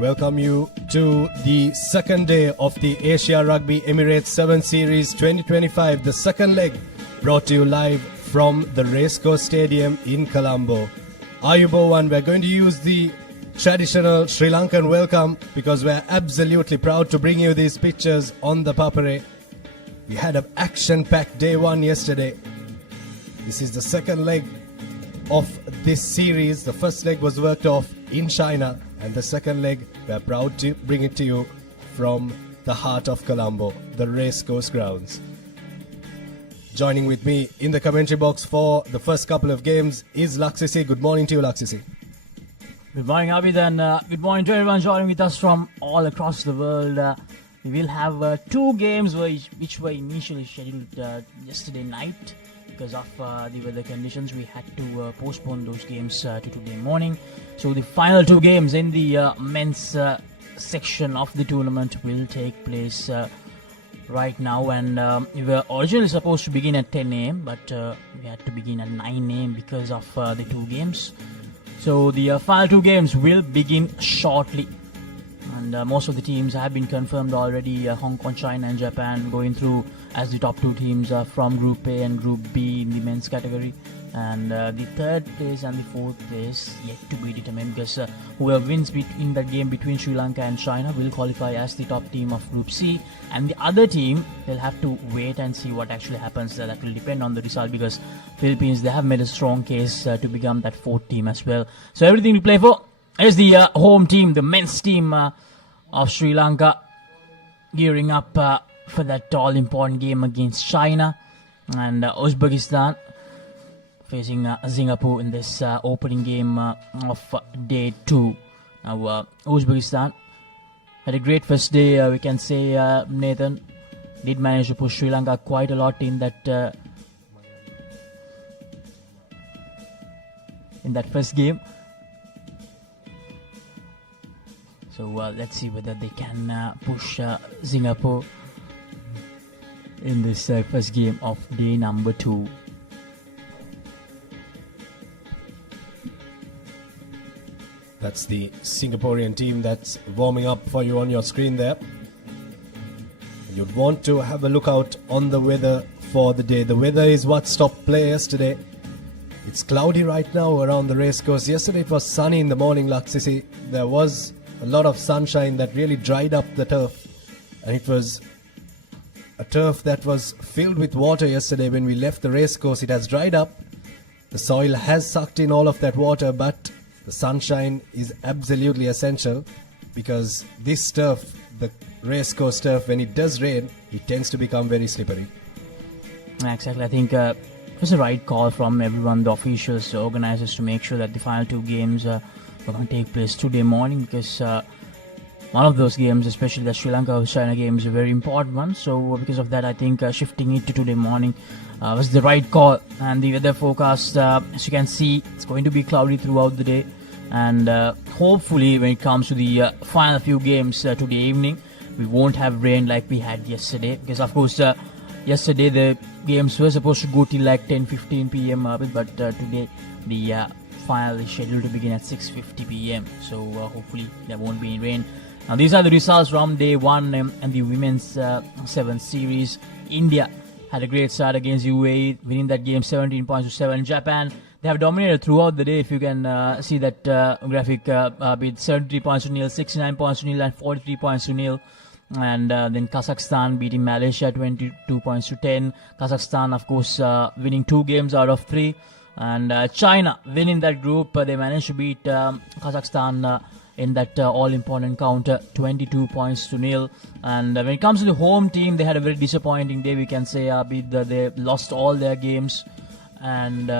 welcome you to the second day of the Asia Rugby Emirates 7 Series 2025, the second leg, brought to you live from the Racecourse Stadium in Colombo. Ayubowan, we're going to use the traditional Sri Lankan welcome because we're absolutely proud to bring you these pictures on the Papare. We had an action-packed day one yesterday. This is the second leg of this series. The first leg was worked off in China, and the second leg, we're proud to bring it to you from the heart of Colombo, the Racecourse grounds. Joining with me in the commentary box for the first couple of games is Laksisi. Good morning to you, Laksisi. Good morning, Abid, and good morning to everyone joining with us from all across the world. We will have two games which were initially scheduled yesterday night. Because of the weather conditions, we had to postpone those games to today morning. So the final two games in the men's section of the tournament will take place right now. And we were originally supposed to begin at 10 a.m. but we had to begin at 9 a.m. because of the two games. So the final two games will begin shortly. And most of the teams have been confirmed already. Hong Kong, China and Japan going through as the top two teams from Group A and Group B in the men's category. And the third place and the fourth place yet to be determined, because whoever wins in that game between Sri Lanka and China will qualify as the top team of Group C. And the other team, they'll have to wait and see what actually happens. That will depend on the result, because Philippines, they have made a strong case to become that fourth team as well. So everything to play for is the home team, the men's team of Sri Lanka, gearing up for that all-important game against China, and Uzbekistan facing Singapore in this opening game of day two. Now, Uzbekistan had a great first day, we can say. Nathan did manage to push Sri Lanka quite a lot in that first game. So let's see whether they can push Singapore in this first game of day number 2. That's the Singaporean team that's warming up for you on your screen there. You'd want to have a look out on the weather for the day. The weather is what stopped play yesterday. It's cloudy right now around the racecourse. Yesterday it was sunny in the morning, Laksisi. There was a lot of sunshine that really dried up the turf, and it was a turf that was filled with water yesterday. When we left the racecourse, it has dried up. The soil has sucked in all of that water, but the sunshine is absolutely essential, because this turf, the racecourse turf, when it does rain, it tends to become very slippery. Exactly. I think it was the right call from everyone, the officials, the organizers, to make sure that the final two games were going to take place today morning, because one of those games, especially the Sri Lanka vs China game, is a very important one. So because of that, I think shifting it to today morning was the right call. And the weather forecast, as you can see, it's going to be cloudy throughout the day, and hopefully when it comes to the final few games today evening, we won't have rain like we had yesterday, because of course yesterday the games were supposed to go till like 10:15 p.m. But today the final is scheduled to begin at 6:50 p.m. So hopefully there won't be any rain. Now these are the results from day one and the women's 7th series. India had a great start against UAE, winning that game 17 points to 7. Japan, they have dominated throughout the day. If you can see that graphic, with 73 points to nil, 69 points to nil, and 43 points to nil. And then Kazakhstan beating Malaysia 22 points to 10. Kazakhstan, of course, winning 2 games out of 3. And China winning that group. They managed to beat Kazakhstan in that all-important counter, 22 points to nil. And when it comes to the home team, they had a very disappointing day, we can say. They lost all their games. And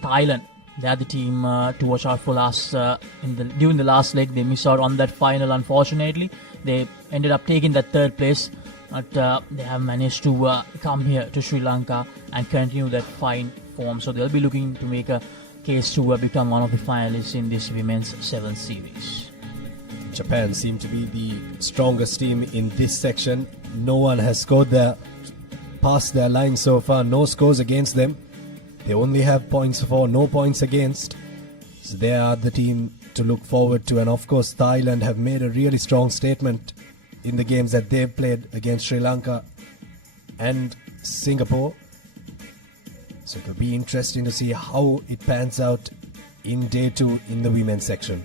Thailand, they are the team to watch out for during the last leg. They missed out on that final, unfortunately. They ended up taking that third place, but they have managed to come here to Sri Lanka and continue that fine form. So they'll be looking to make a case to become one of the finalists in this women's 7th series. Japan seem to be the strongest team in this section. No one has scored past their line so far. No scores against them. They only have points for, no points against. So they are the team to look forward to. And of course, Thailand have made a really strong statement in the games that they've played against Sri Lanka and Singapore. So it will be interesting to see how it pans out in day 2 in the women's section.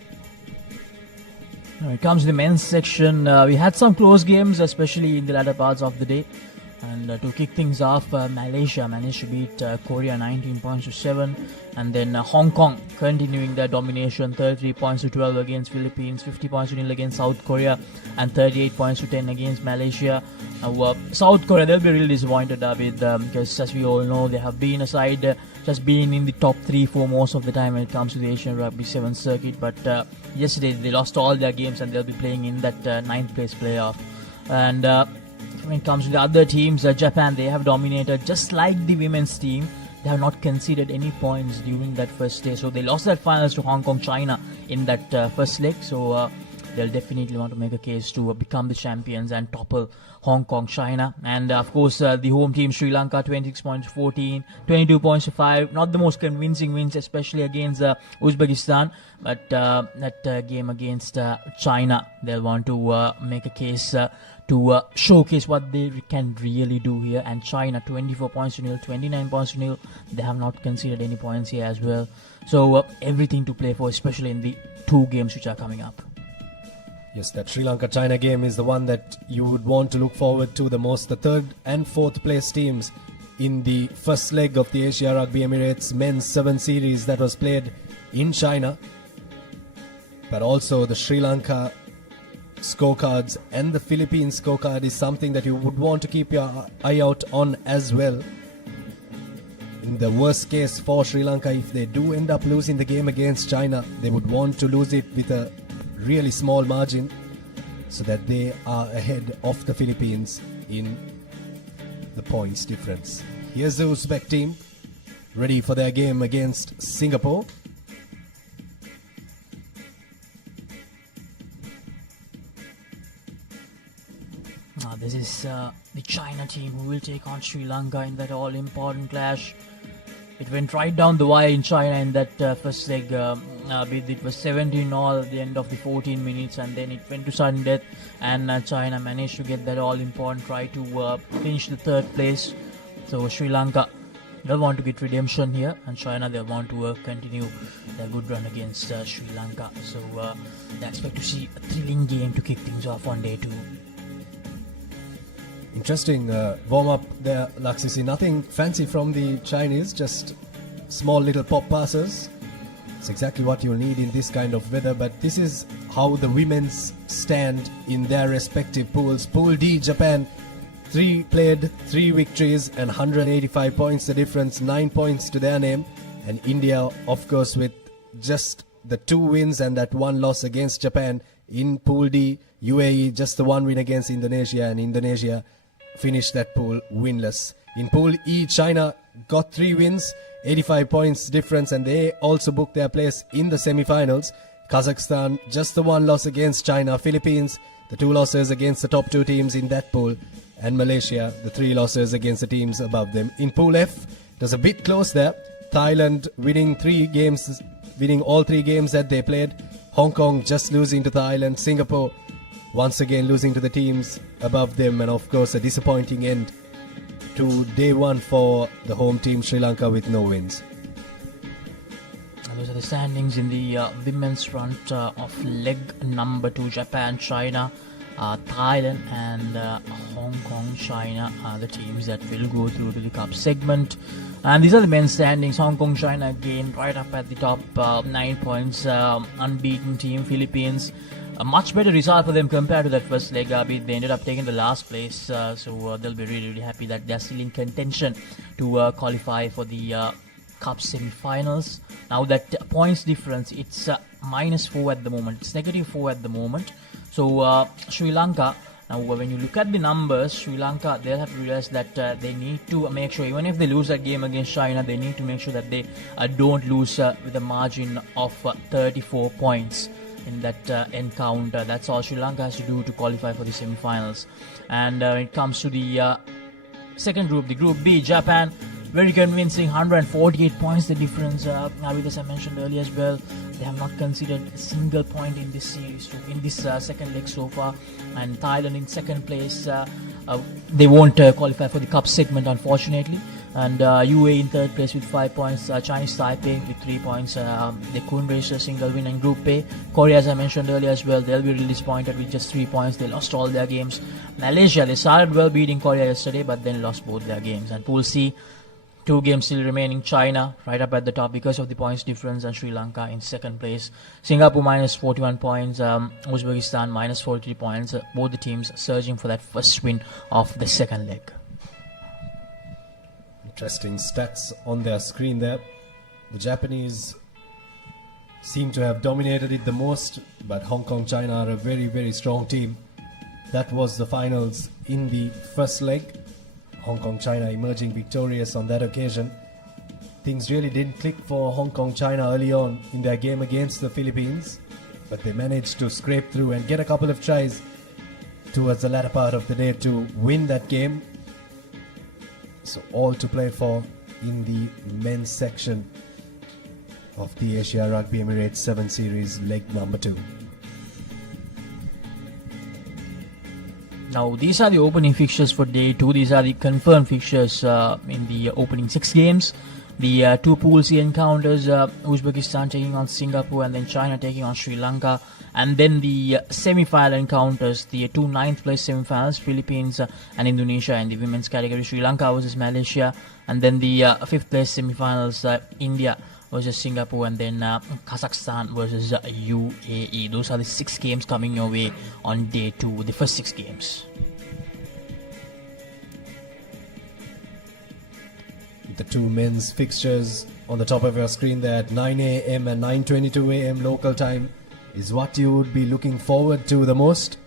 When it comes to the men's section, we had some close games, especially in the latter parts of the day. And to kick things off, Malaysia managed to beat Korea 19 points to 7. And then Hong Kong continuing their domination, 33 points to 12 against Philippines, 50 points to 0 against South Korea, and 38 points to 10 against Malaysia. South Korea, they'll be really disappointed because as we all know, they have been a side just being in the top 3-4 most of the time when it comes to the Asian Rugby 7 circuit. But yesterday they lost all their games and they'll be playing in that 9th place playoff. And when it comes to the other teams, Japan, they have dominated just like the women's team. They have not conceded any points during that first day. So they lost their finals to Hong Kong, China in that first leg. So they'll definitely want to make a case to become the champions and topple Hong Kong, China. And of course, the home team, Sri Lanka, 26 points to 14, 22 points to 5. Not the most convincing wins, especially against Uzbekistan. But that game against China, they'll want to make a case to showcase what they can really do here. And China, 24 points to 0, 29 points to 0. They have not conceded any points here as well. So everything to play for, especially in the 2 games which are coming up. Yes, that Sri Lanka-China game is the one that you would want to look forward to the most. The 3rd and 4th place teams in the first leg of the Asia Rugby Emirates Men's 7 series that was played in China. But also the Sri Lanka scorecards and the Philippines scorecard is something that you would want to keep your eye out on as well. In the worst case for Sri Lanka, if they do end up losing the game against China, they would want to lose it with a really small margin so that they are ahead of the Philippines in the points difference. Here's the Uzbek team ready for their game against Singapore. This is the China team who will take on Sri Lanka in that all-important clash. It went right down the wire in China in that first leg. It was 17-all at the end of the 14 minutes, and then it went to sudden death. And China managed to get that all-important try to finish the 3rd place. So Sri Lanka, they'll want to get redemption here, and China, they'll want to continue their good run against Sri Lanka. So they expect to see a thrilling game to kick things off on day 2. Interesting warm-up there, Laksisi. Nothing fancy from the Chinese, just small little pop passes. It's exactly what you'll need in this kind of weather. But this is how the women's stand in their respective pools. Pool D, Japan, 3 played, 3 victories and 185 points the difference, 9 points to their name. And India, of course, with just the 2 wins and that 1 loss against Japan. In Pool D, UAE, just the 1 win against Indonesia, and Indonesia finished that pool winless. In Pool E, China got 3 wins, 85 points difference, and they also booked their place in the semi-finals. Kazakhstan, just the 1 loss against China. Philippines, the 2 losses against the top 2 teams in that pool. And Malaysia, the 3 losses against the teams above them. In Pool F, it was a bit close there. Thailand winning all 3 games that they played. Hong Kong just losing to Thailand. Singapore once again losing to the teams above them, and of course a disappointing end to day 1 for the home team Sri Lanka with no wins. And those are the standings in the women's front of leg number 2. Japan, China, Thailand and Hong Kong, China are the teams that will go through to the cup segment. And these are the men's standings. Hong Kong, China again right up at the top, 9 points, unbeaten team. Philippines, a much better result for them compared to that first leg. They ended up taking the last place, so they'll be really, really happy that they're still in contention to qualify for the cup semi-finals. Now that points difference, it's -4 at the moment. It's -4 at the moment. So Sri Lanka, now when you look at the numbers, Sri Lanka, they'll have to realize that they need to make sure, even if they lose that game against China, they need to make sure that they don't lose with a margin of 34 points in that encounter. That's all Sri Lanka has to do to qualify for the semi-finals. And when it comes to the second group, the Group B, Japan, very convincing. 148 points the difference. As I mentioned earlier as well, they have not conceded a single point in this series, in this second leg so far. And Thailand in second place. They won't qualify for the cup segment, unfortunately. And UAE in third place with 5 points. Chinese Taipei with 3 points. They couldn't reach a single win in Group A. Korea, as I mentioned earlier as well, they'll be really disappointed with just 3 points. They lost all their games. Malaysia, they started well beating Korea yesterday, but then lost both their games. And Pool C, 2 games still remaining. China right up at the top because of the points difference, and Sri Lanka in second place. Singapore minus 41 points. Uzbekistan minus 43 points. Both the teams surging for that first win of the second leg. Interesting stats on their screen there. The Japanese seem to have dominated it the most, but Hong Kong, China are a very, very strong team. That was the finals in the first leg. Hong Kong, China emerging victorious on that occasion. Things really didn't click for Hong Kong, China early on in their game against the Philippines, but they managed to scrape through and get a couple of tries towards the latter part of the day to win that game. So all to play for in the men's section of the Asia Rugby Emirates 7 Series leg number 2. Now, these are the opening fixtures for day 2. These are the confirmed fixtures in the opening 6 games. The 2 Pool C encounters, Uzbekistan taking on Singapore and then China taking on Sri Lanka. And then the semi-final encounters, the 2 9th place semi-finals, Philippines and Indonesia in the women's category, Sri Lanka versus Malaysia. And then the 5th place semi-finals, India versus Singapore, and then Kazakhstan versus UAE. Those are the 6 games coming your way on day 2, the first 6 games. The 2 men's fixtures on the top of your screen there at 9 a.m. and 9:22 a.m. local time is what you would be looking forward to the most.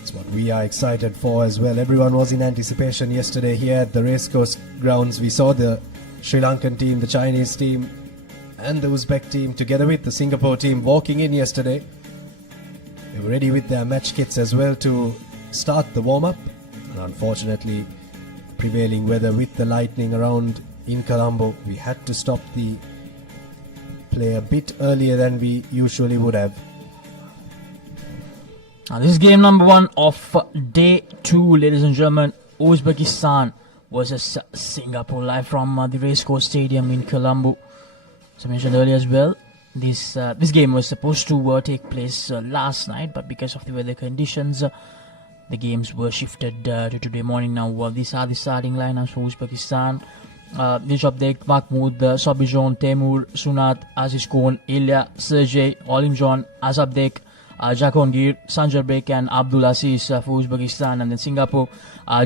It's what we are excited for as well. Everyone was in anticipation yesterday here at the racecourse grounds. We saw the Sri Lankan team, the Chinese team and the Uzbek team together with the Singapore team walking in yesterday. They were ready with their match kits as well to start the warm-up, and unfortunately prevailing weather with the lightning around in Colombo, we had to stop the play a bit earlier than we usually would have. Now, this is game number 1 of day 2, ladies and gentlemen. Uzbekistan versus Singapore, live from the Racecourse Stadium in Colombo. As I mentioned earlier as well, this game was supposed to take place last night, but because of the weather conditions, the games were shifted to today morning. Now, these are the starting lineups for Uzbekistan. Dijabdek, Mahmoud, Sobijon, Temur, Sunat, Aziz Khan, Ilya, Sergey, Olimjon, Azabdek, Jakongir, Sanjarbek and Abdul Aziz for Uzbekistan. And then Singapore,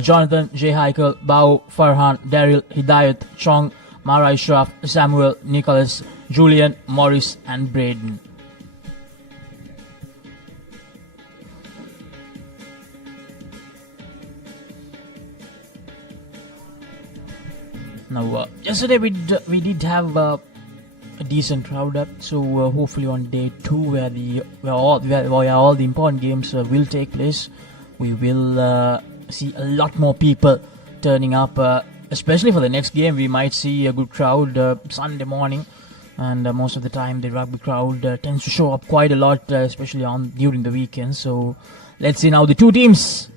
Jonathan, Jay Heikel, Bao, Farhan, Daryl, Hidayat, Chong, Mara Ishraf, Samuel, Nicholas, Julian, Morris and Braden. Now, yesterday we did have a decent crowd up, so hopefully on day 2, where all the important games will take place, we will see a lot more people turning up. Especially for the next game, we might see a good crowd Sunday morning, and most of the time the rugby crowd tends to show up quite a lot, especially during the weekend. So let's see now the 2 teams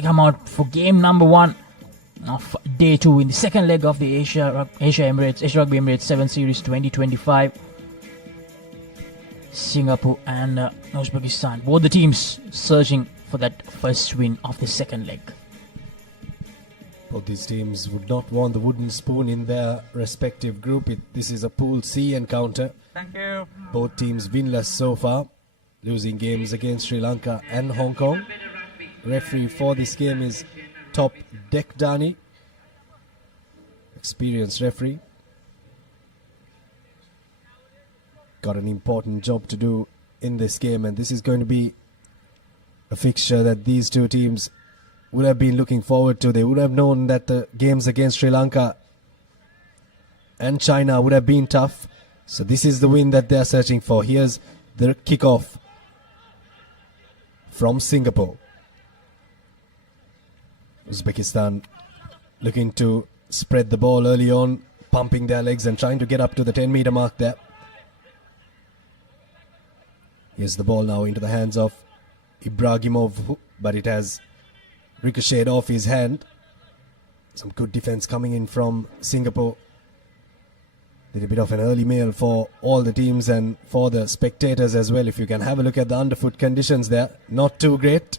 come out for game number 1 of day 2 in the second leg of the Asia Rugby Emirates 7 Series 2025. Singapore and Uzbekistan, both the teams searching for that first win of the second leg. Both these teams would not want the wooden spoon in their respective group. This is a Pool C encounter. Thank you. Both teams winless so far, losing games against Sri Lanka and Hong Kong. Referee for this game is Top Dekdani, experienced referee. Got an important job to do in this game, and this is going to be a fixture that these 2 teams would have been looking forward to. They would have known that the games against Sri Lanka and China would have been tough. So this is the win that they are searching for. Here's the kickoff from Singapore. Uzbekistan looking to spread the ball early on, pumping their legs and trying to get up to the 10-meter mark there. Here's the ball now into the hands of Ibrahimov, but it has ricocheted off his hand. Some good defense coming in from Singapore. Little bit of an early meal for all the teams and for the spectators as well. If you can have a look at the underfoot conditions there, not too great.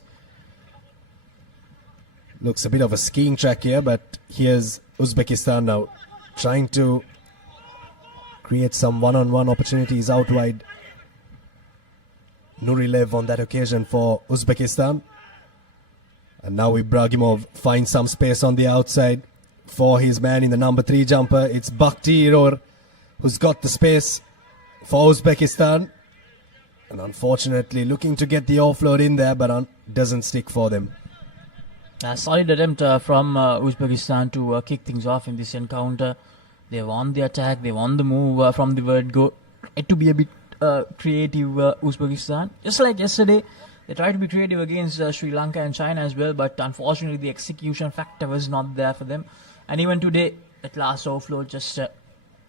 Looks a bit of a skiing track here, but here's Uzbekistan now trying to create some one-on-one opportunities out wide. Nurilev on that occasion for Uzbekistan. And now Ibrahimov finds some space on the outside for his man in the number 3 jumper. It's Bakhti Iror who's got the space for Uzbekistan. And unfortunately looking to get the offload in there, but doesn't stick for them. A solid attempt from Uzbekistan to kick things off in this encounter. They won the attack, they won the move from the word go. It to be a bit creative, Uzbekistan. Just like yesterday, they tried to be creative against Sri Lanka and China as well, but unfortunately the execution factor was not there for them. And even today, that last offload just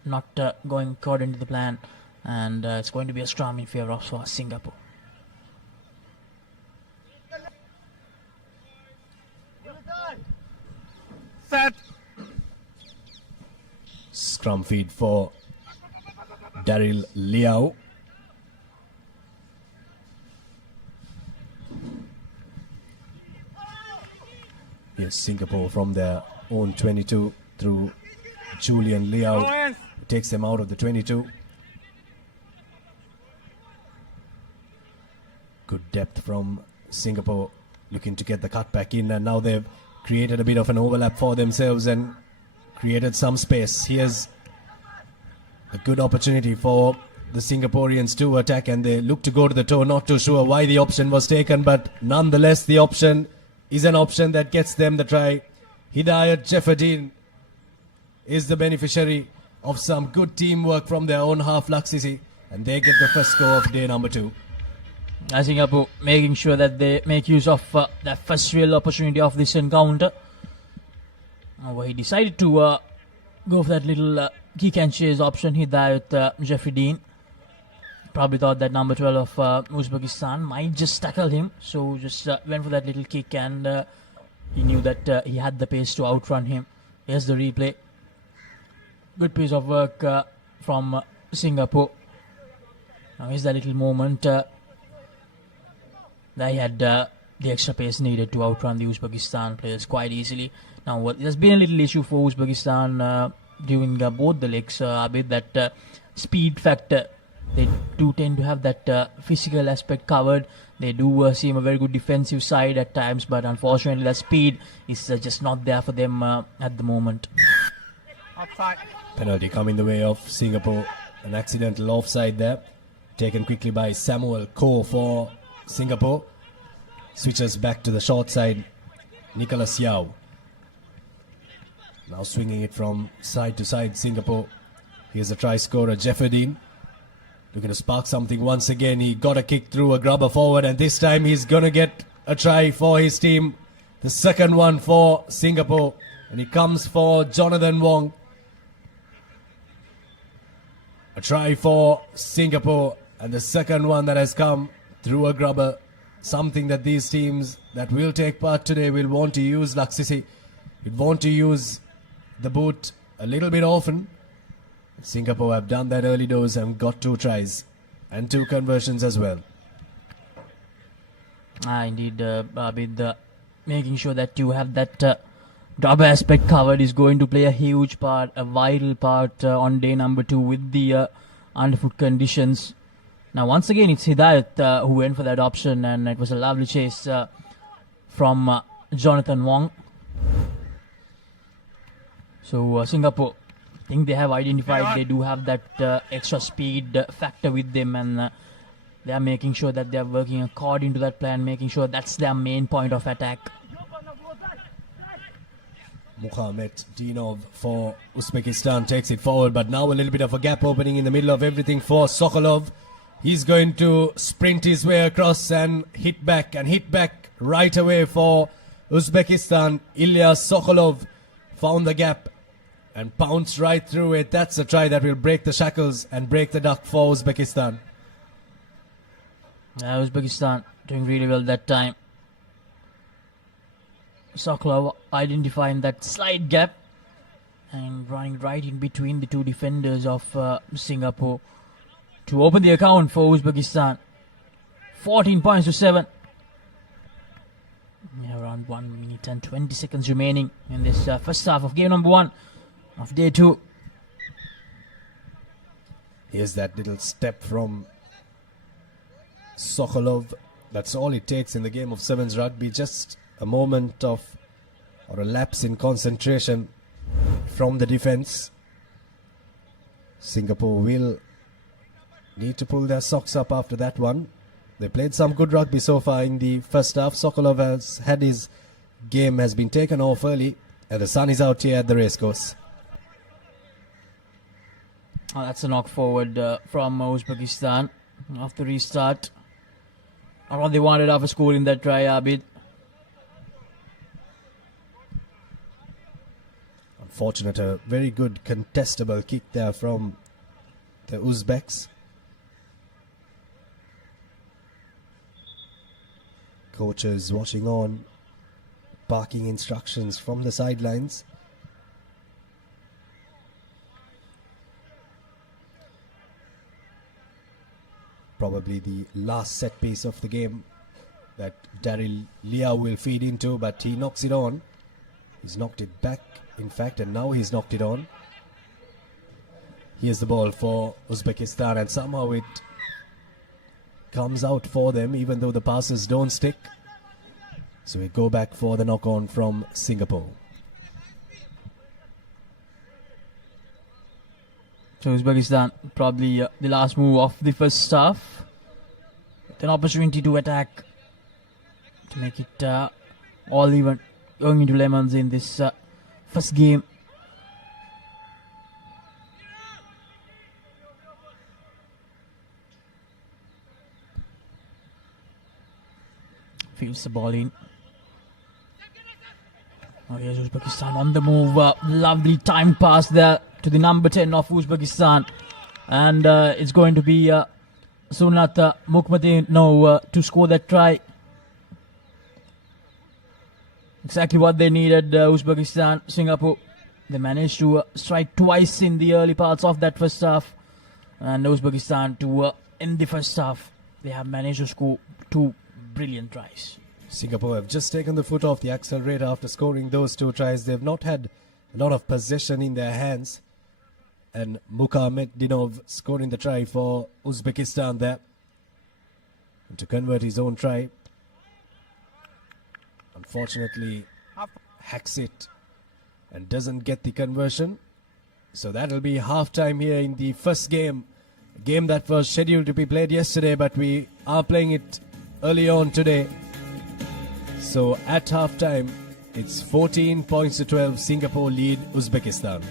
not going according to the plan, and it's going to be a storm in favor of Singapore. Set. Scrum feed for Daryl Liao. Yes, Singapore from their own 22 through Julian Liao. Who takes them out of the 22. Good depth from Singapore, looking to get the cut back in, and now they've created a bit of an overlap for themselves and created some space. Here's a good opportunity for the Singaporeans to attack, and they look to go to the toe. Not too sure why the option was taken, but nonetheless the option is an option that gets them the try. Hidayat Jefferdine is the beneficiary of some good teamwork from their own half, Laksisi, and they get the first score of day number 2. Singapore making sure that they make use of that first real opportunity of this encounter. Where he decided to go for that little kick and chase option. Hidayat Jefferdine probably thought that number 12 of Uzbekistan might just tackle him, so just went for that little kick, and he knew that he had the pace to outrun him. Here's the replay. Good piece of work from Singapore. Now here's that little moment. They had the extra pace needed to outrun the Uzbekistan players quite easily. Now there's been a little issue for Uzbekistan during both the legs, with that speed factor. They do tend to have that physical aspect covered. They do seem a very good defensive side at times, but unfortunately the speed is just not there for them at the moment. Offside. Penalty coming the way of Singapore. An accidental offside there, taken quickly by Samuel Koh for Singapore. Switches back to the short side. Nicholas Yao. Now swinging it from side to side, Singapore. Here's a try scorer, Jefferdine. Looking to spark something once again. He got a kick through, a grubber forward, and this time he's going to get a try for his team. The second one for Singapore. And it comes for Jonathan Wong. A try for Singapore, and the second one that has come through a grubber. Something that these teams that will take part today will want to use, Laksisi. Will want to use the boot a little bit often. Singapore have done that early doors and got 2 tries and 2 conversions as well. Indeed, with making sure that you have that grubber aspect covered is going to play a huge part, a vital part on day number 2 with the underfoot conditions. Now once again it's Hidayat who went for that option, and it was a lovely chase from Jonathan Wong. So Singapore, I think they have identified they do have that extra speed factor with them, and they are making sure that they are working according to that plan, making sure that's their main point of attack. Muhammad Dinov for Uzbekistan takes it forward, but now a little bit of a gap opening in the middle of everything for Sokolov. He's going to sprint his way across and hit back right away for Uzbekistan. Ilyas Sokolov found the gap and pounced right through it. That's a try that will break the shackles and break the duck for Uzbekistan. Uzbekistan doing really well that time. Sokolov identifying that slight gap and running right in between the two defenders of Singapore to open the account for Uzbekistan. 14 points to 7. Around 1 minute and 20 seconds remaining in this first half of game number 1 of day 2. Here's that little step from Sokolov. That's all it takes in the game of sevens rugby. Just a moment of, or a lapse in concentration from the defense. Singapore will need to pull their socks up after that one. They played some good rugby so far in the first half. Sokolov has had his game has been taken off early, and the sun is out here at the racecourse. That's a knock forward from Uzbekistan off the restart. Not what they wanted after school in that try, Abid. Unfortunate, a very good contestable kick there from the Uzbeks. Coaches watching on, barking instructions from the sidelines. Probably the last set piece of the game that Daryl Liao will feed into, but he knocks it on. He's knocked it back, in fact, and now he's knocked it on. Here's the ball for Uzbekistan, and somehow it comes out for them, even though the passes don't stick. So we go back for the knock on from Singapore. So Uzbekistan probably the last move of the first half, with an opportunity to attack to make it all even, going into lemons in this first game. Fields the ball in. Oh, here's Uzbekistan on the move. Lovely time pass there to the number 10 of Uzbekistan. And it's going to be Sunat Mukhmadinov to score that try. Exactly what they needed, Uzbekistan. Singapore, they managed to strike twice in the early parts of that first half. And Uzbekistan, to end the first half, they have managed to score 2 brilliant tries. Singapore have just taken the foot off the accelerator after scoring those 2 tries. They've not had a lot of possession in their hands. And Mukhmadinov scoring the try for Uzbekistan there. And to convert his own try. Unfortunately, hacks it and doesn't get the conversion. So that'll be half-time here in the first game. A game that was scheduled to be played yesterday, but we are playing it early on today. So at half-time, it's 14 points to 12. Singapore lead Uzbekistan.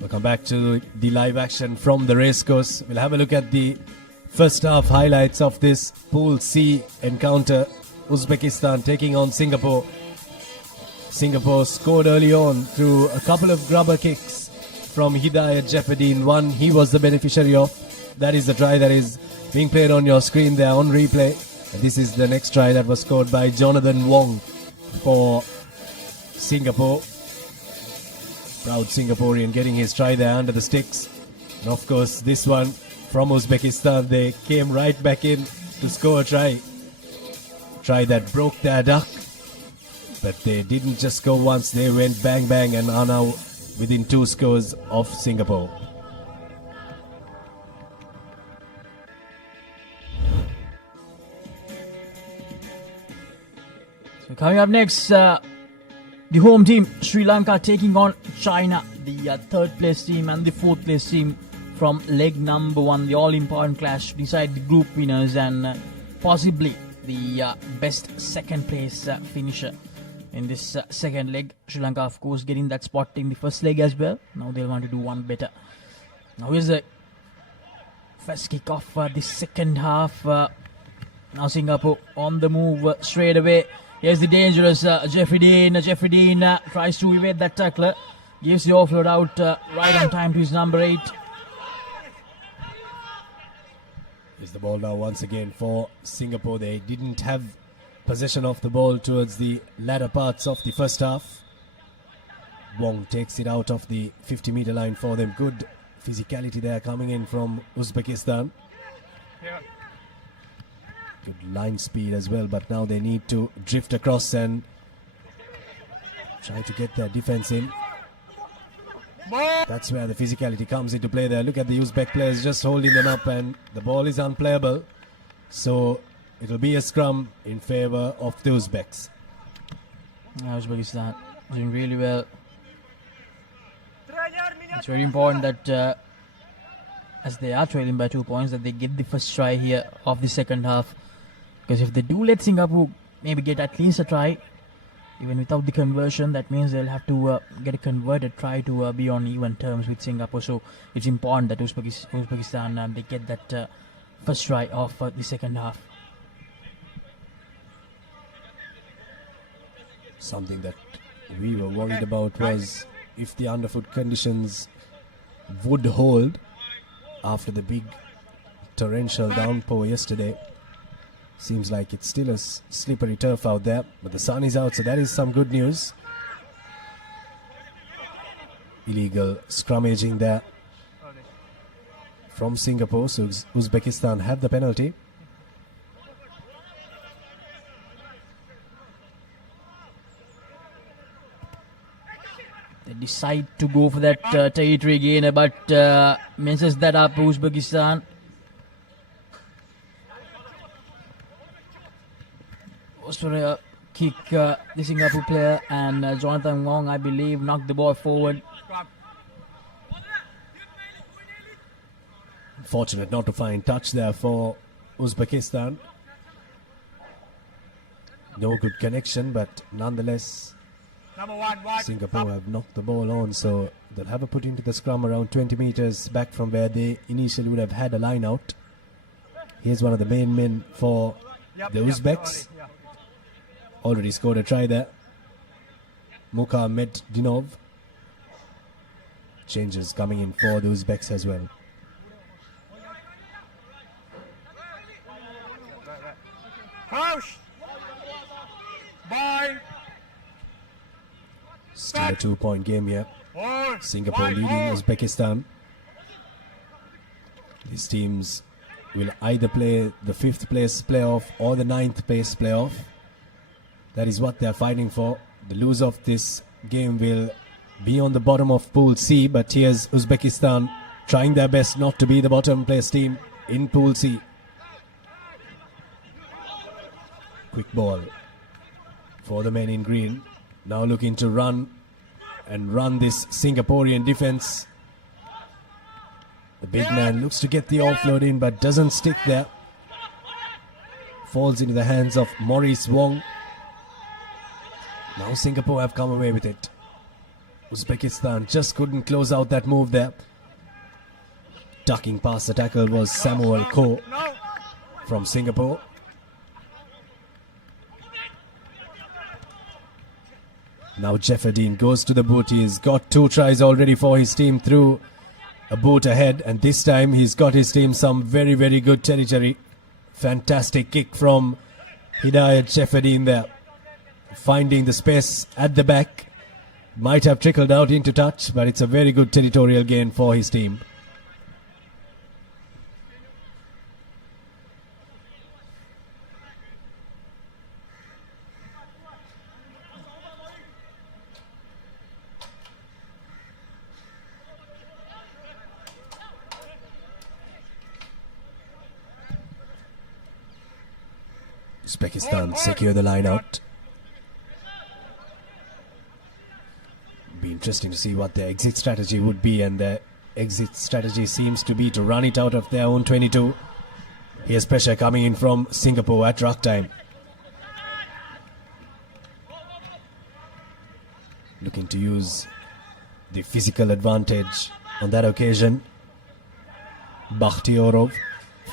Welcome back to the live action from the racecourse. We'll have a look at the first half highlights of this Pool C encounter. Uzbekistan taking on Singapore. Singapore scored early on through a couple of grubber kicks from Hidayat Jeopardy. One he was the beneficiary of. That is the try that is being played on your screen there on replay. And this is the next try that was scored by Jonathan Wong for Singapore. Proud Singaporean getting his try there under the sticks. And of course, this one from Uzbekistan, they came right back in to score a try. Try that broke their duck. But they didn't just go once, they went bang bang and are now within 2 scores of Singapore. Coming up next, the home team, Sri Lanka, taking on China, the third place team and the fourth place team from leg number 1. The all-important clash to decide the group winners and possibly the best second place finisher in this second leg. Sri Lanka, of course, getting that spot in the first leg as well. Now they'll want to do one better. Now here's the first kick off the second half. Now Singapore on the move straight away. Here's the dangerous Jeffrey Dean. Jeffrey Dean tries to evade that tackler. Gives the offload out right on time to his number 8. Is the ball now once again for Singapore. They didn't have possession of the ball towards the latter parts of the first half. Wong takes it out of the 50-meter line for them. Good physicality there coming in from Uzbekistan. Yeah. Good line speed as well, but now they need to drift across and try to get their defense in. That's where the physicality comes into play there. Look at the Uzbek players just holding them up, and the ball is unplayable. So it'll be a scrum in favor of the Uzbeks. Uzbekistan doing really well. It's very important that as they are trailing by 2 points, that they get the first try here of the second half. Because if they do let Singapore maybe get at least a try, even without the conversion, that means they'll have to get a converted try to be on even terms with Singapore. So it's important that Uzbekistan they get that first try of the second half. Something that we were worried about was if the underfoot conditions would hold after the big torrential downpour yesterday. Seems like it's still a slippery turf out there, but the sun is out, so that is some good news. Illegal scrummaging there from Singapore, so Uzbekistan have the penalty. They decide to go for that territory gainer, but messes that up Uzbekistan. Goes for a kick, the Singapore player, and Jonathan Wong, I believe, knocked the ball forward. Fortunate not to find touch there for Uzbekistan. No good connection, but nonetheless, Number 1, wide. Singapore have knocked the ball on, so they'll have a put into the scrum around 20 meters back from where they initially would have had a line out. Here's one of the main men for the Uzbeks. Already scored a try there. Muka Meddinov. Changes coming in for the Uzbeks as well. Crouch. Bye. Still a 2-point game here. Ball. Singapore Wide. leading Ball. Uzbekistan. These teams will either play the 5th place playoff or the 9th place playoff. That is what they're fighting for. The loser of this game will be on the bottom of Pool C, but here's Uzbekistan trying their best not to be the bottom place team in Pool C. Quick ball for the men in green. Now looking to run this Singaporean defense. The big man looks to get the offload in, but doesn't stick there. Falls into the hands of Maurice Wong. Now Singapore have come away with it. Uzbekistan just couldn't close out that move there. Ducking past the tackle was Samuel Koh No. from Singapore. Now Jefferdine goes to the boot. He's got 2 tries already for his team through a boot ahead, and this time he's got his team some very, very good territory. Fantastic kick from Hidayat Jefferdine there. Finding the space at the back. Might have trickled out into touch, but it's a very good territorial gain for his team. Uzbekistan secure the line out. interesting to see what their exit strategy would be, and their exit strategy seems to be to run it out of their own 22. Here's pressure coming in from Singapore at ruck time. Looking to use the physical advantage on that occasion. Bakhtiyorov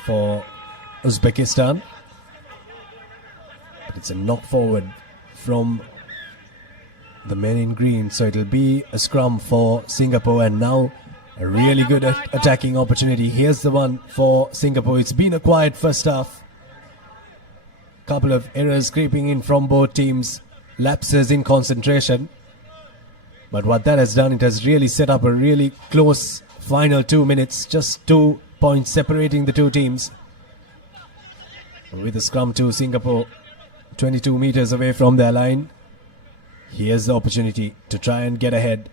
for Uzbekistan. But it's a knock forward from the men in green, so it'll be a scrum for Singapore, and now a really good attacking opportunity. Here's the one for Singapore. It's been a quiet first half. Couple of errors creeping in from both teams, lapses in concentration. But what that has done, it has really set up a really close final 2 minutes, just 2 points separating the two teams. With the scrum to Singapore, 22 meters away from their line. Here's the opportunity to try and get ahead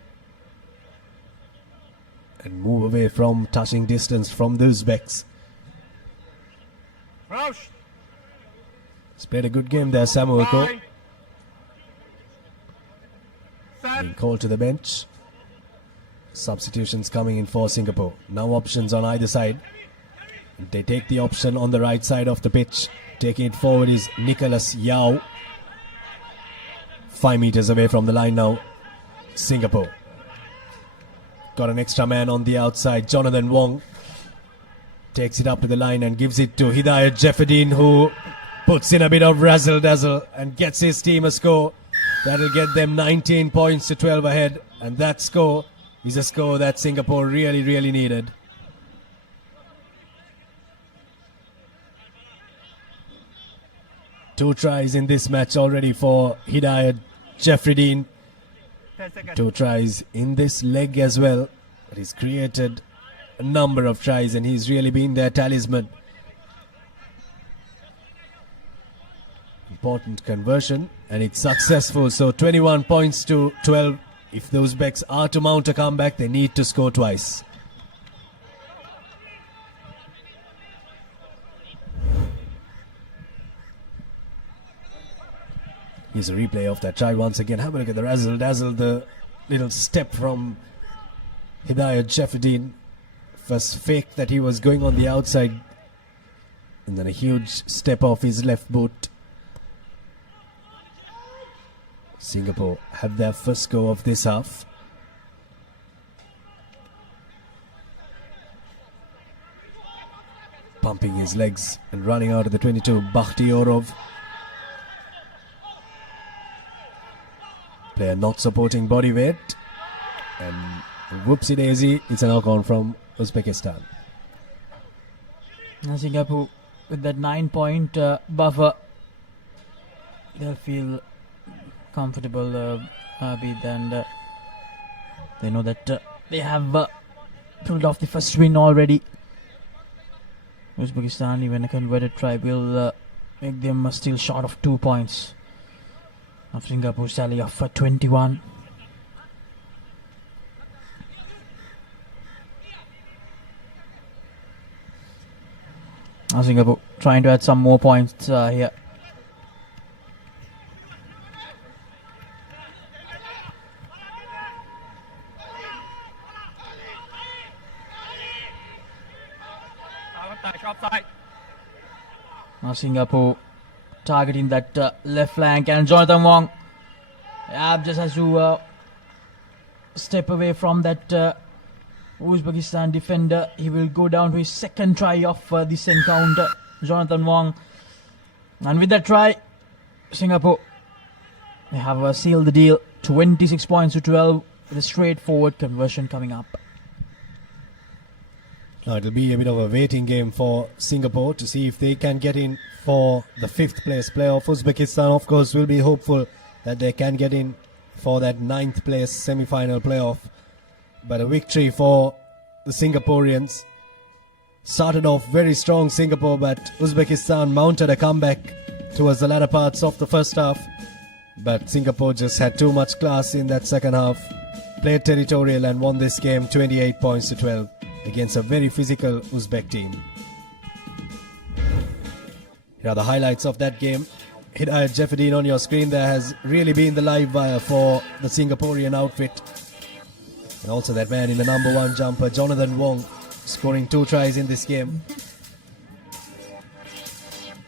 and move away from touching distance from the Uzbeks. Roche. He's played a good game there, Samuel Ko. Bye. Being Set. called to the bench. Substitutions coming in for Singapore. Now options on either side. They take the option on the right side of the pitch. Taking it forward is Nicholas Yao. 5 meters away from the line now. Singapore. Got an extra man on the outside. Jonathan Wong takes it up to the line and gives it to Hidayat Jefferdine, who puts in a bit of razzle-dazzle and gets his team a score. That'll get them 19 points to 12 ahead. And that score is a score that Singapore really, really needed. Two tries in this match already for Hidayat Jefferdine. 10 seconds. 2 tries in this leg as well. But he's created a number of tries and he's really been their talisman. Important conversion and it's successful. So 21 points to 12. If the Uzbeks are to mount a comeback, they need to score twice. Here's a replay of that try once again. Have a look at the razzle-dazzle, the little step from Hidayat Jefferdine. First fake that he was going on the outside. And then a huge step off his left boot. Singapore have their first go of this half. Pumping his legs and running out of the 22, Bakhtiyorov. Player not supporting body weight. And whoopsie daisy, it's a knock on from Uzbekistan. And Singapore with that 9-point buffer, they'll feel comfortable and they know that they have pulled off the first win already. Uzbekistan, even a converted try will make them still short of 2 points. Of Singapore's tally of 21. Now Singapore trying to add some more points here. Offside. Now Singapore targeting that left flank, and Jonathan Wong just has to step away from that Uzbekistan defender. He will go down to his second try of this encounter, Jonathan Wong. And with that try, Singapore, they have sealed the deal. 26 points to 12 with a straightforward conversion coming up. Now it'll be a bit of a waiting game for Singapore to see if they can get in for the 5th place playoff. Uzbekistan, of course, will be hopeful that they can get in for that 9th place semi-final playoff. But a victory for the Singaporeans. Started off very strong, Singapore, but Uzbekistan mounted a comeback towards the latter parts of the first half. But Singapore just had too much class in that second half. Played territorial and won this game 28 points to 12 against a very physical Uzbek team. Here are the highlights of that game. Hidayat Jefferdine on your screen there has really been the live wire for the Singaporean outfit. And also that man in the number 1 jumper, Jonathan Wong, scoring 2 tries in this game.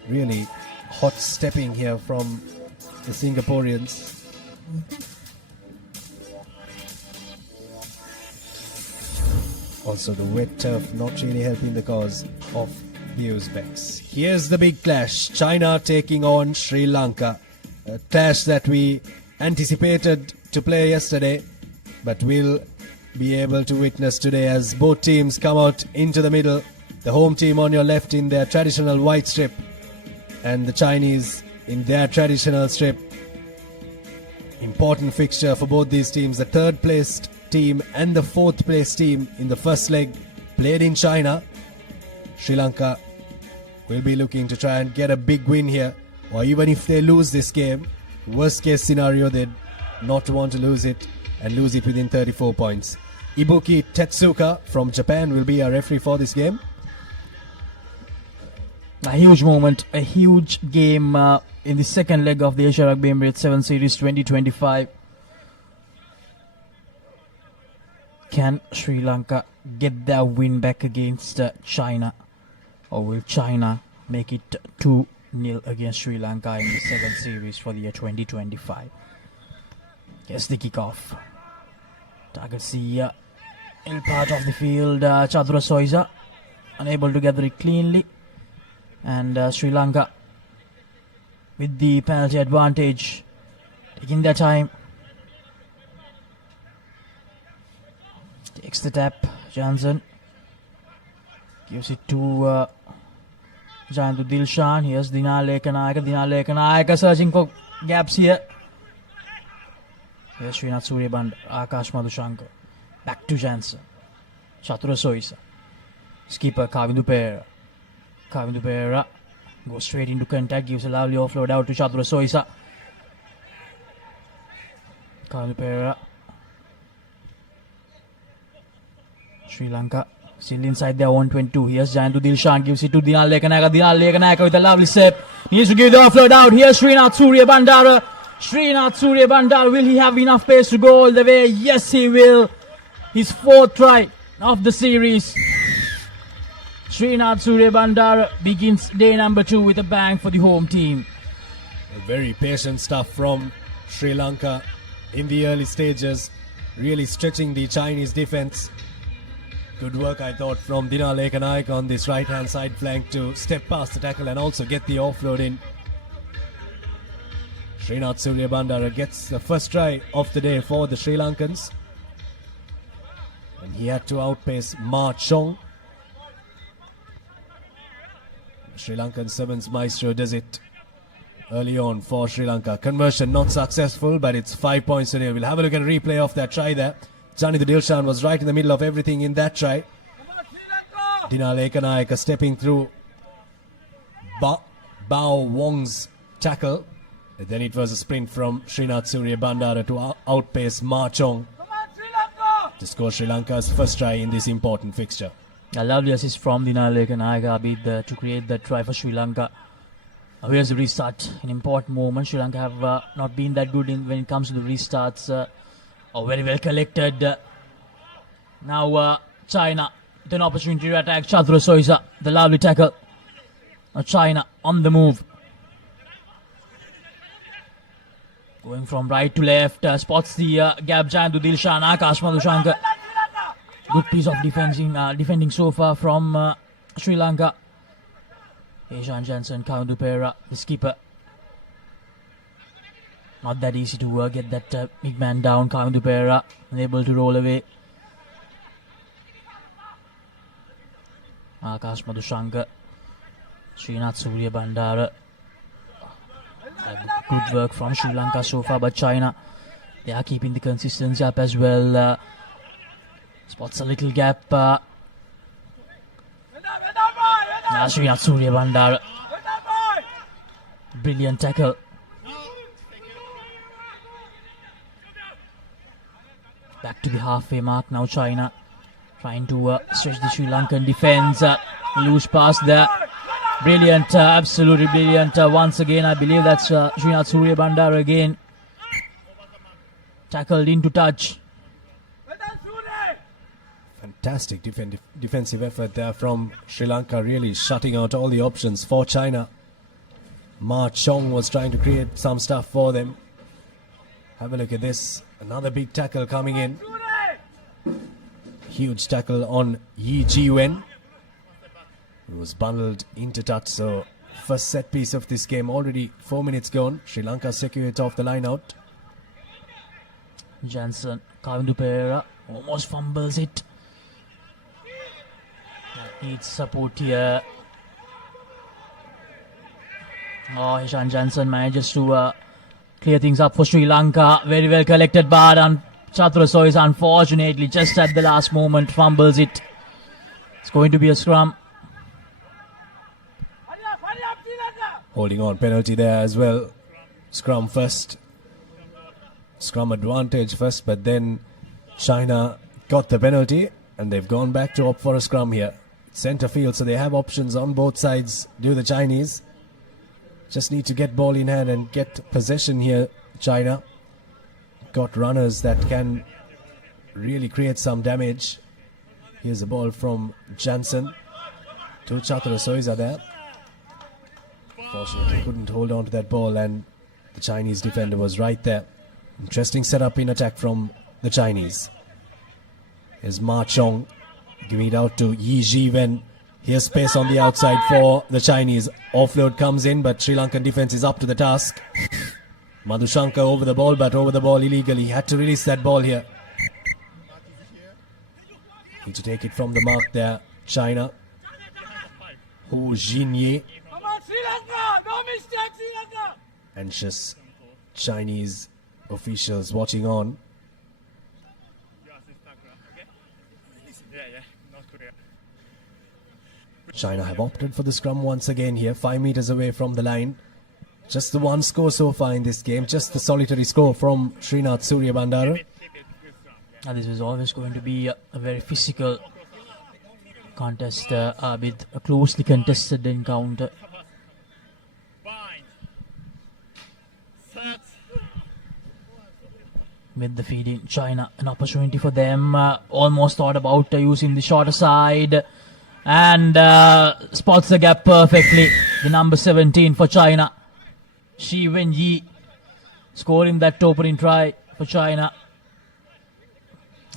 Really hot stepping here from the Singaporeans. Also the wet turf not really helping the cause of the Uzbeks. Here's the big clash. China taking on Sri Lanka. A clash that we anticipated to play yesterday, but we'll be able to witness today as both teams come out into the middle. The home team on your left in their traditional white strip, and the Chinese in their traditional strip. Important fixture for both these teams. The 3rd placed team and the 4th placed team in the first leg played in China. Sri Lanka will be looking to try and get a big win here, or even if they lose this game, worst case scenario, they'd not want to lose it and lose it within 34 points. Ibuki Tetsuka from Japan will be our referee for this game. A huge moment, a huge game in the second leg of the Asia Rugby Emirates 7 Series 2025. Can Sri Lanka get their win back against China? Or will China make it 2-0 against Sri Lanka in the 7th series for the year 2025? Here's the kickoff. Targets the middle part of the field. Chadra Soiza unable to gather it cleanly. And Sri Lanka with the penalty advantage, taking their time. Takes the tap. Jansen gives it to Jayantu Dilshan. Here's Dina Lekanayaka searching for gaps here. Here's Srinath Suryaband, Akash Madhushankar. Back to Jansen. Chatura Soisa. Skipper Kavindu Pereira. Kavindu Pereira goes straight into contact, gives a lovely offload out to Chatura Soisa. Kavindu Pereira. Sri Lanka still inside their 122. Here's Jayantu Dilshan, gives it to Dinal Lekanayaka. Dinal Lekanayaka with a lovely step. Needs to give the offload out. Here's Srinath Suryabandara. Srinath Suryabandar, will he have enough pace to go all the way? Yes, he will. His 4th try of the series. Srinath Suryabandar begins day number 2 with a bang for the home team. Very patient stuff from Sri Lanka in the early stages, really stretching the Chinese defense. Good work, I thought, from Dina Lekanayaka on this right-hand side flank to step past the tackle and also get the offload in. Srinath Suryabandara gets the first try of the day for the Sri Lankans. And he had to outpace Ma Chong. The Sri Lankan Sevens Maestro does it early on for Sri Lanka. Conversion not successful, but it's 5 points today. We'll have a look at a replay of that try there. Jayantu Dilshan was right in the middle of everything in that try. Dina Lekanayaka stepping through Bao Wong's tackle. And then it was a sprint from Srinath Suryabandara to outpace Ma Chong to score Sri Lanka's first try in this important fixture. A lovely assist from Dina Lekanayaka to create that try for Sri Lanka. Here's the restart, an important moment. Sri Lanka have not been that good when it comes to the restarts. Very well collected. Now China with an opportunity to attack. Chadra Soisa, the lovely tackle. Now China on the move. Going from right to left, spots the gap. Jayantu Dilshan, Akash Madhushankar. Good piece of defending so far from Sri Lanka. Ishan Jansen, Kavindu Pereira, the skipper. Not that easy to get that big man down. Kavindu Pereira unable to roll away. Akash Madhushankar, Srinath Suryabandara. Good work from Sri Lanka so far, but China, they are keeping the consistency up as well. Spots a little gap. Srinath Suryabandara. Brilliant tackle. Back to the halfway mark now. China trying to stretch the Sri Lankan defense. Loose pass there. Brilliant, absolutely brilliant. Once again, I believe that's Srinath Suryabandar again. Tackled into touch. Fantastic defensive effort there from Sri Lanka, really shutting out all the options for China. Ma Chong was trying to create some stuff for them. Have a look at this. Another big tackle coming in. Huge tackle on Yi Ji-wen. It was bundled into touch. So first set piece of this game. Already 4 minutes gone. Sri Lanka secure it off the line out. Jansen, Kavindu Pereira almost fumbles it. Needs support here. Oh, Hishan Jansen manages to clear things up for Sri Lanka. Very well collected, but Chatru Soisa unfortunately just at the last moment fumbles it. It's going to be a scrum. Holding on, penalty there as well. Scrum first. Scrum advantage first, but then China got the penalty and they've gone back to opt for a scrum here. Centre field, so they have options on both sides. Do the Chinese. Just need to get ball in hand and get possession here. China got runners that can really create some damage. Here's a ball from Jansen to Chatru Soisa there. Fortunately couldn't hold on to that ball and the Chinese defender was right there. Interesting setup in attack from the Chinese. Here's Ma Chong giving it out to Yi Ji-wen. Here's space on the outside for the Chinese. Offload comes in, but Sri Lankan defense is up to the task. Madhushanka over the ball, but over the ball illegally. Had to release that ball here. Need to take it from the mark there. China. Hu Jinye. Come on, Sri Lanka! No mistake, Sri Lanka! Anxious Chinese officials watching on. China have opted for the scrum once again here, 5 meters away from the line. Just the one score so far in this game, just the solitary score from Srinath Suryabandara. This is always going to be a very physical contest with a closely contested encounter. With the feeding, China, an opportunity for them. Almost thought about using the shorter side. And spots the gap perfectly. The number 17 for China. Shi Wenyi scoring that opening try for China.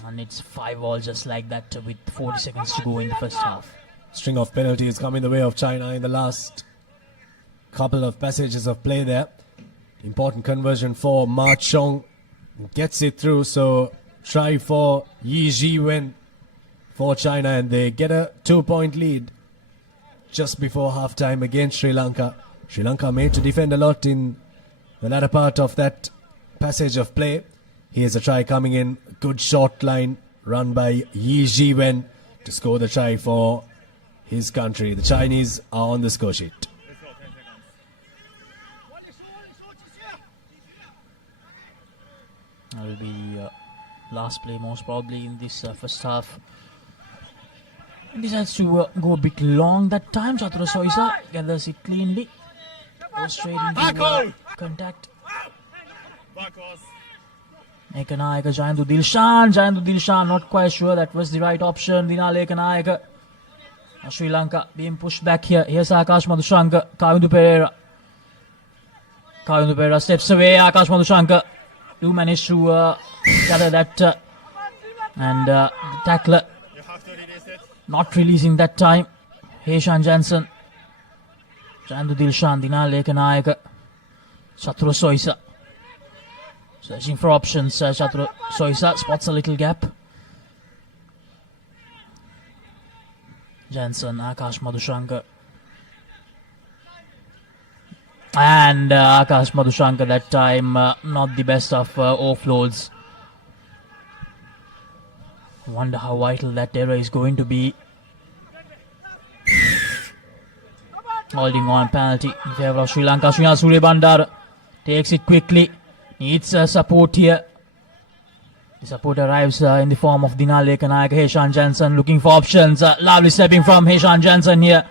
And it's 5-all just like that with 40 seconds to go in the first half. String of penalties come in the way of China in the last couple of passages of play there. Important conversion for Ma Chong. Gets it through, so try for Yi Ji-wen for China, and they get a 2-point lead just before half-time against Sri Lanka. Sri Lanka made to defend a lot in the latter part of that passage of play. Here's a try coming in. Good short line run by Yi Ji-wen to score the try for his country. The Chinese are on the score sheet. That will be the last play most probably in this first half. And decides to go a bit long that time. Chatru Soisa gathers it cleanly. Goes straight into contact. Ekanayaka, Jayantu Dilshan, not quite sure that was the right option. Dinale Ekanayaka. Sri Lanka being pushed back here. Here's Akash Madhushanka, Kavindu Pereira. Kavindu Pereira steps away. Akash Madhushanka do manage to gather that and the tackler not releasing that time. Hishan Jansen, Jayantu Dilshan, Dinale Ekanayaka, Chatru Soisa. Searching for options. Chatru Soisa spots a little gap. Jansen, Akash Madhushanka. And Akash Madhushanka that time not the best of offloads. Wonder how vital that error is going to be. Holding on, penalty in favor of Sri Lanka. Srinath Suryabandara takes it quickly. Needs support here. The support arrives in the form of Dinale Ekanayaka. Hishan Jansen looking for options. Lovely stepping from Hishan Jansen here.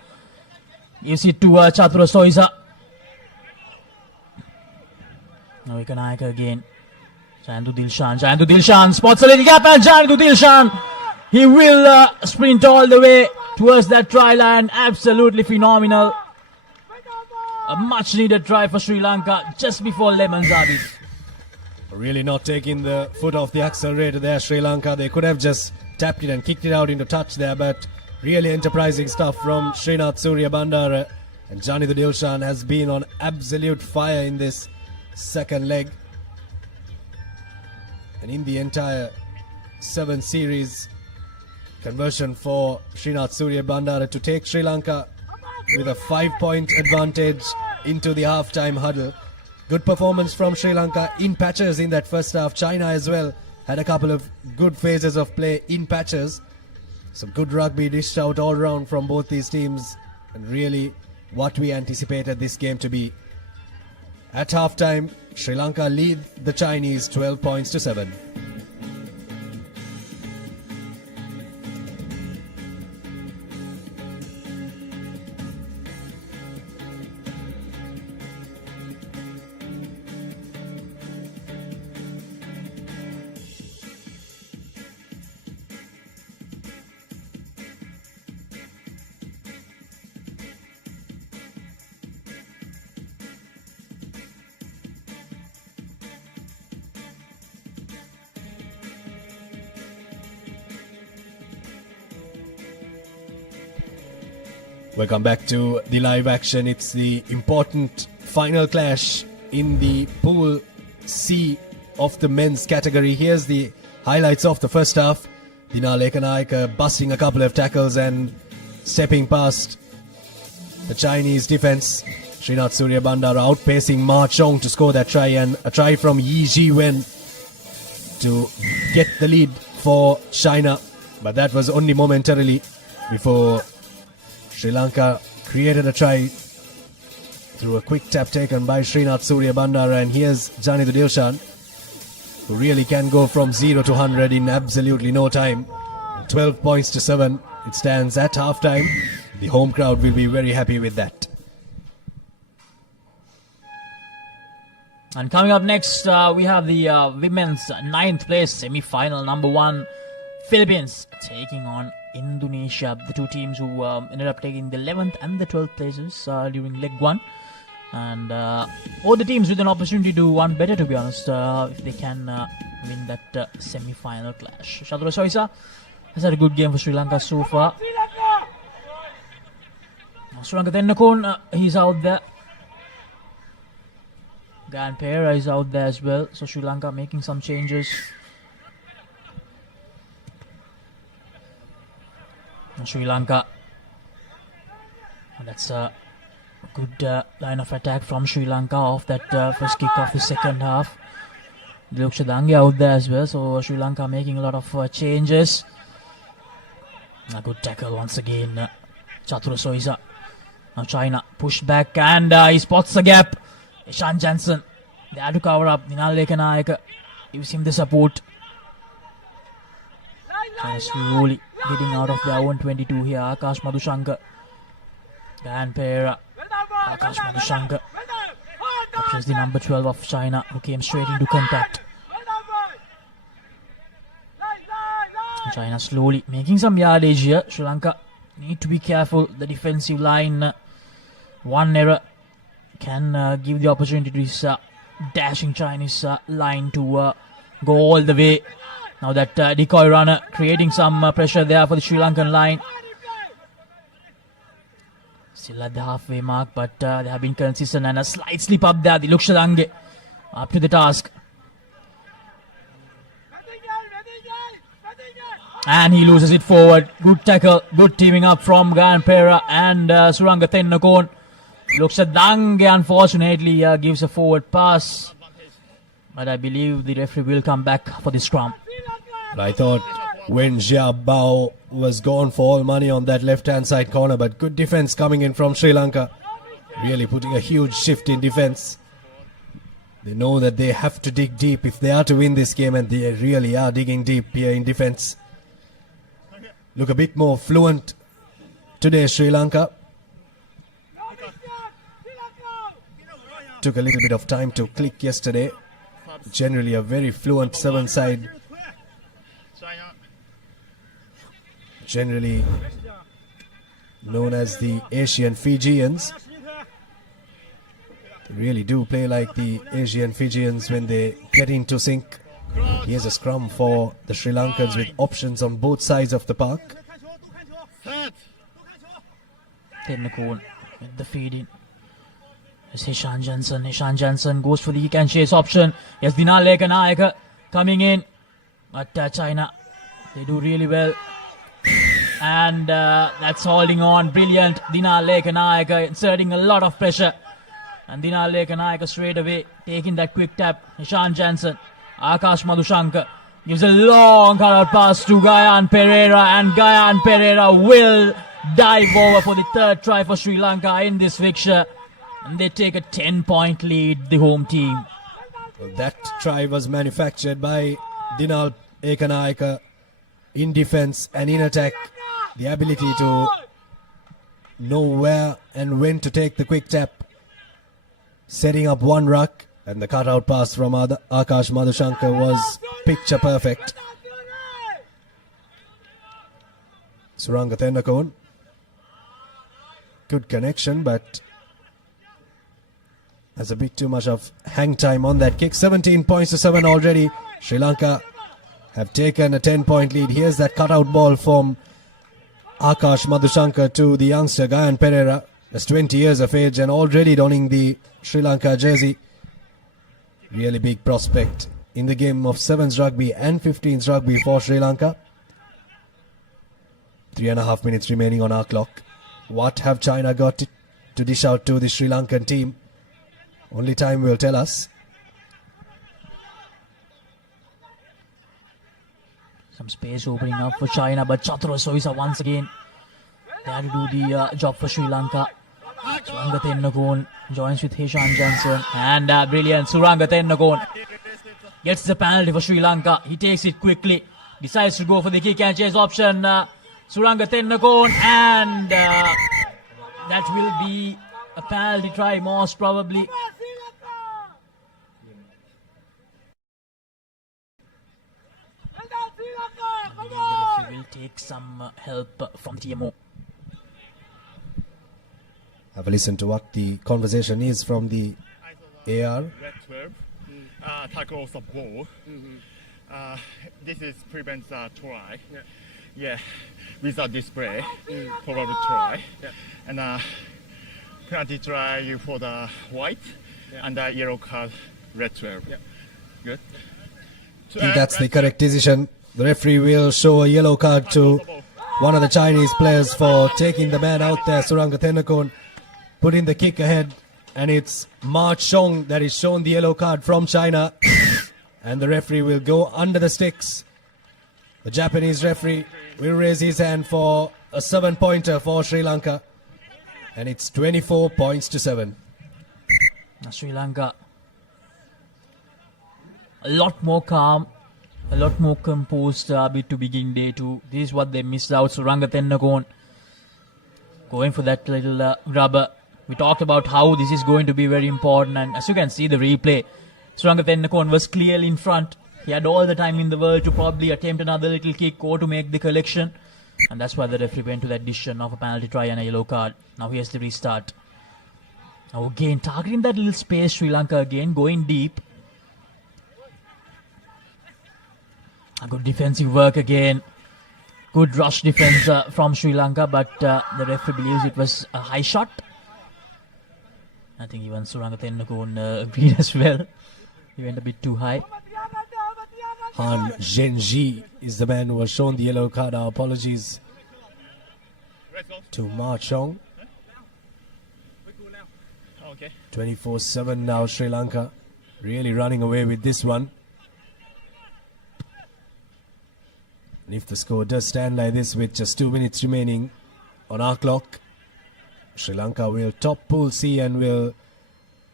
Gives it to Chatru Soisa. Now Ekanayaka again. Jayantu Dilshan spots a little gap and Jayantu Dilshan He will sprint all the way towards that try line. Absolutely phenomenal. A much needed try for Sri Lanka just before Lemons, Abid. Really not taking the foot off the accelerator there, Sri Lanka. They could have just tapped it and kicked it out into touch there, but really enterprising stuff from Srinath Surya Bandara. And Johnny the Dilshan has been on absolute fire in this second leg. And in the entire 7 series, conversion for Srinath Surya Bandara to take Sri Lanka with a 5-point advantage into the half-time huddle. Good performance from Sri Lanka in patches in that first half. China as well had a couple of good phases of play in patches. Some good rugby dished out all round from both these teams, and really what we anticipated this game to be. At halftime, Sri Lanka lead the Chinese 12 points to 7. Welcome back to the live action. It's the important final clash in the Pool C of the men's category. Here's the highlights of the first half. Dinal Ekanaika busting a couple of tackles and stepping past the Chinese defense. Srinath Surya Bandara outpacing Ma Chong to score that try, and a try from Yi Ji Wen to get the lead for China. But that was only momentarily before Sri Lanka created a try through a quick tap taken by Srinath Surya Bandara. And here's Jani the Dilshan, who really can go from 0 to 100 in absolutely no time. 12 points to 7. It stands at halftime. The home crowd will be very happy with that. And coming up next, we have the women's 9th place semi-final. Number 1, Philippines taking on Indonesia. The two teams who ended up taking the 11th and the 12th places during leg 1. And both the teams with an opportunity to do one better, to be honest, if they can win that semi-final clash. Chatura Soisa has had a good game for Sri Lanka so far. Sri Lanka Tennakon, he's out there. Gan Pereira is out there as well. So Sri Lanka making some changes. And Sri Lanka, and that's a good line of attack from Sri Lanka off that first kick of the second half. Dilok Shadangi out there as well. So Sri Lanka making a lot of changes. A good tackle once again, Chatura Soisa. Now China pushed back and he spots the gap. Ishan Jansen, they had to cover up. Ninal Lekanayaka gives him the support. And slowly getting out of their own 22 here. Akash Madhushankar, Dan Pereira, Akash Madhushankar captures the number 12 of China, who came straight into contact. China slowly making some yardage here. Sri Lanka need to be careful. The defensive line, one error can give the opportunity to this dashing Chinese line to go all the way. Now that decoy runner creating some pressure there for the Sri Lankan line. Still at the halfway mark, but they have been consistent, and a slight slip up there. The Lukshadange up to the task. And he loses it forward. Good tackle, good teaming up from Gan Pereira and Suranga Tennakon. Lukshadange unfortunately gives a forward pass, but I believe the referee will come back for the scrum. I thought Wen Jia Bao was gone for all money on that left-hand side corner, but good defense coming in from Sri Lanka. Really putting a huge shift in defense. They know that they have to dig deep if they are to win this game, and they really are digging deep here in defense. Look a bit more fluent today, Sri Lanka. Took a little bit of time to click yesterday. Generally a very fluent 7-side generally known as the Asian Fijians. They really do play like the Asian Fijians when they get into sync. Here's a scrum for the Sri Lankans with options on both sides of the park. Tennakon with the feed in. It's Hishan Jensen. Hishan Jensen goes for the kick and chase option. Yes, Dinar Lekanayaka coming in. But China, they do really well. And that's holding on. Brilliant. Dinar Lekanayaka inserting a lot of pressure. And Dinar Lekanayaka straight away taking that quick tap. Hishan Jensen. Akash Madhushankar gives a long cutout pass to Gayan Pereira. And Gayan Pereira will dive over for the third try for Sri Lanka in this fixture. And they take a 10-point lead, the home team. Well, that try was manufactured by Dinal Ekanayaka in defense and in attack. The ability to know where and when to take the quick tap. Setting up one ruck, and the cutout pass from Akash Madhushankar was picture perfect. Suranga Tennakon. Good connection, but has a bit too much of hang time on that kick. 17 points to 7 already. Sri Lanka have taken a 10-point lead. Here's that cutout ball from Akash Madhushankar to the youngster Gayan Pereira. Just 20 years of age and already donning the Sri Lanka jersey. Really big prospect in the game of 7s rugby and 15s rugby for Sri Lanka. 3.5 minutes remaining on our clock. What have China got to dish out to the Sri Lankan team? Only time will tell us. Some space opening up for China, but Chatro Soisa once again there to do the job for Sri Lanka. Suranga Tennakon joins with Hishan Jensen. And brilliant. Suranga Tennakon gets the penalty for Sri Lanka. He takes it quickly. Decides to go for the kick and chase option. Suranga Tennakon. And that will be a penalty try most probably. He will take some help from TMO. Have a listen to what the conversation is from the AR. Red 12, tackle of the ball. This is prevents a try. Yeah, without display, probably try. And penalty try for the white and the yellow card, red 12. Good. I think that's the correct decision. The referee will show a yellow card to one of the Chinese players for taking the man out there, Suranga Tennakon, putting the kick ahead, and it's Ma Chong that is shown the yellow card from China, and the referee will go under the sticks. The Japanese referee will raise his hand for a 7-pointer for Sri Lanka, and it's 24 points to 7. Sri Lanka a lot more calm, a lot more composed bit to begin day 2. This is what they missed out. Suranga Tennakon going for that little rubber. We talked about how this is going to be very important, and as you can see the replay, Suranga Tennakon was clearly in front. He had all the time in the world to probably attempt another little kick or to make the collection, and that's why the referee went to that decision of a penalty try and a yellow card. Now here's the restart. Now again targeting that little space, Sri Lanka again going deep. A good defensive work again. Good rush defense from Sri Lanka, but the referee believes it was a high shot. I think even Suranga Tennakon agreed as well. He went a bit too high. Han Zhenji is the man who was shown the yellow card. Our apologies to Ma Chong. 24-7 now, Sri Lanka really running away with this one. And if the score does stand like this with just 2 minutes remaining on our clock, Sri Lanka will top Pool C and will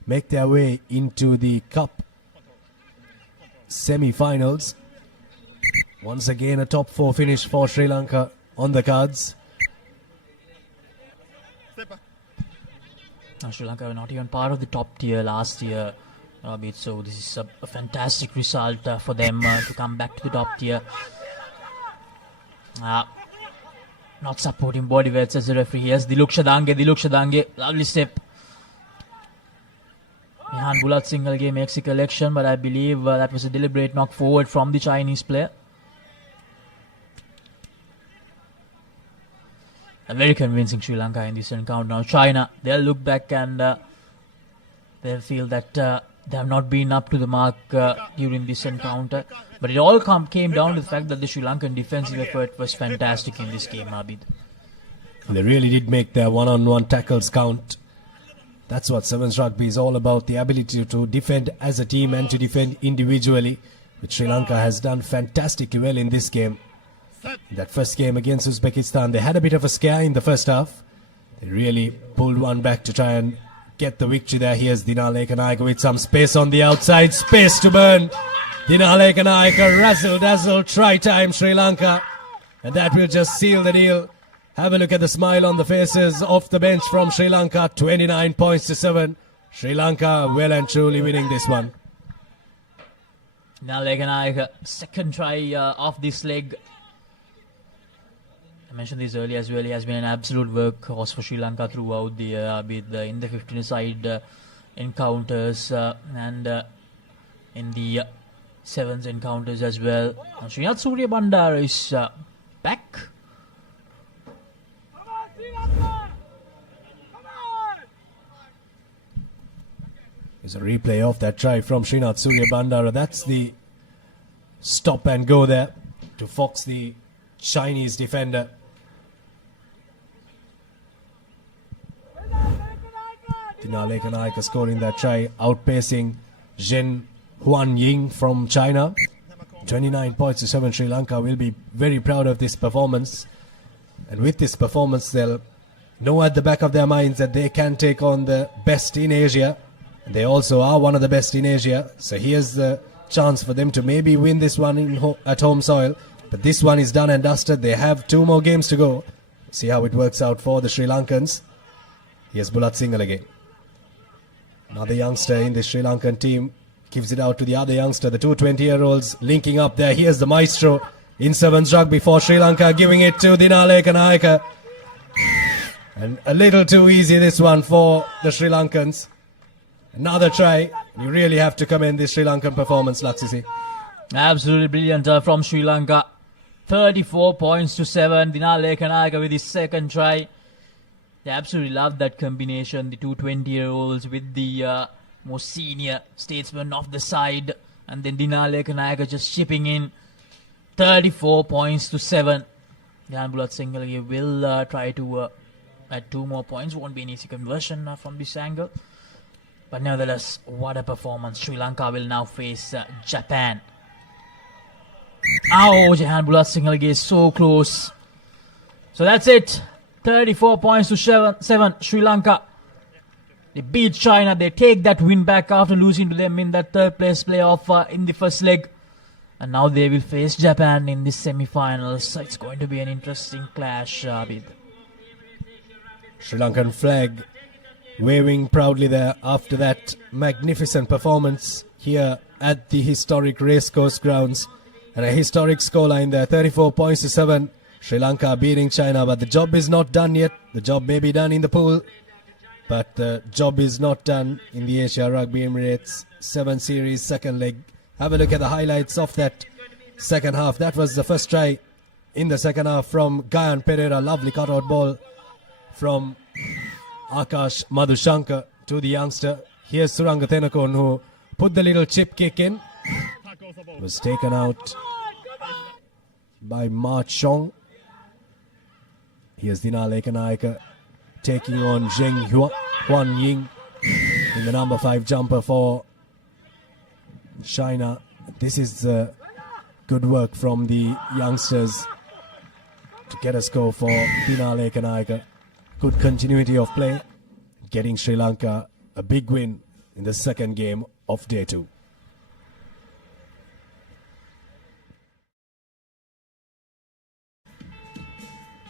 make their way into the Cup semi-finals. Once again, a top 4 finish for Sri Lanka on the cards. Now Sri Lanka were not even part of the top tier last year, so this is a fantastic result for them to come back to the top tier. not supporting body weights as the referee. Yes, Diluk Shadange, lovely step. Rehan Bulat Singalge makes a collection, but I believe that was a deliberate knock forward from the Chinese player. A very convincing Sri Lanka in this encounter. Now China, they'll look back and they'll feel that they have not been up to the mark during this encounter. But it all came down to the fact that the Sri Lankan defensive effort was fantastic in this game, Abid. They really did make their one-on-one tackles count. That's what Sevens Rugby is all about, the ability to defend as a team and to defend individually, which Sri Lanka has done fantastically well in this game. In that first game against Uzbekistan, they had a bit of a scare in the first half. They really pulled one back to try and get the victory there. Here's Dinal Ekanayake with some space on the outside, space to burn. Dinal Ekanayake, razzle-dazzle, try time Sri Lanka. And that will just seal the deal. Have a look at the smile on the faces off the bench from Sri Lanka. 29 points to 7. Sri Lanka well and truly winning this one. Now Leganayaka, second try off this leg. I mentioned this earlier as well. He has been an absolute workhorse for Sri Lanka throughout the year, in the 15-side encounters and in the sevens encounters as well. Now Srinath Surya Bandara is back. There's a replay of that try from Srinath Surya Bandara. That's the stop and go there to fox the Chinese defender. Dinal Ekanayake scoring that try, outpacing Zhen Huanying from China. 29 points to 7. Sri Lanka will be very proud of this performance. And with this performance, they'll know at the back of their minds that they can take on the best in Asia. They also are one of the best in Asia. So here's the chance for them to maybe win this one at home soil. But this one is done and dusted. They have 2 more games to go. See how it works out for the Sri Lankans. Here's Bulat Singhal again. Another youngster in the Sri Lankan team gives it out to the other youngster. The 2 20-year-olds linking up there. Here's the maestro in sevens rugby for Sri Lanka, giving it to Dinal Ekanayake. And a little too easy this one for the Sri Lankans. Another try. You really have to commend this Sri Lankan performance, Laksisi. Absolutely brilliant from Sri Lanka. 34 points to 7. Dinal Ekanayake with his second try. They absolutely love that combination. The 2 20-year-olds with the more senior statesman off the side. And then Dinal Ekanayake just chipping in. 34 points to 7. Rehan Bulat Singhal will try to add 2 more points. Won't be an easy conversion from this angle. But nevertheless, what a performance. Sri Lanka will now face Japan. Oh, Rehan Bulat Singhal is so close. So that's it. 34 points to 7. Sri Lanka. They beat China. They take that win back after losing to them in that third place playoff in the first leg. And now they will face Japan in the semi-finals. So it's going to be an interesting clash, Abid. Sri Lankan flag waving proudly there after that magnificent performance here at the historic racecourse grounds. And a historic scoreline there, 34 points to 7. Sri Lanka beating China, but the job is not done yet. The job may be done in the pool, but the job is not done in the Asia Rugby Emirates 7 Series second leg. Have a look at the highlights of that second half. That was the first try in the second half from Gayan Pereira. Lovely cutout ball from Akash Madhushankar to the youngster. Here's Suranga Thenakon, who put the little chip kick in. Was taken out by Ma Chong. Here's Dinal Ekanayake taking on Zheng Huan Ying in the number 5 jumper for China. This is good work from the youngsters to get a score for Dinal Ekanayake. Good continuity of play, getting Sri Lanka a big win in the second game of day 2.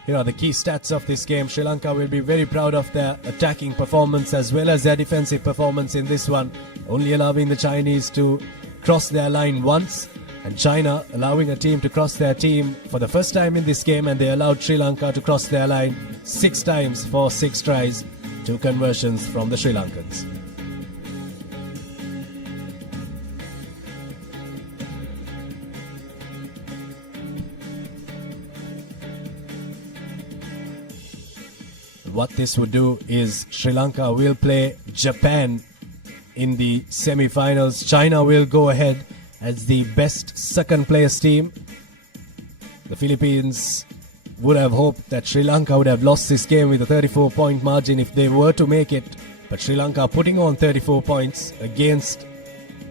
Here are the key stats of this game. Sri Lanka will be very proud of their attacking performance as well as their defensive performance in this one. Only allowing the Chinese to cross their line once And China allowing a team to cross their team for the first time in this game, and they allowed Sri Lanka to cross their line 6 times for 6 tries, 2 conversions from the Sri Lankans. What this would do is Sri Lanka will play Japan in the semi-finals. China will go ahead as the best second place team. The Philippines would have hoped that Sri Lanka would have lost this game with a 34-point margin if they were to make it. But Sri Lanka putting on 34 points against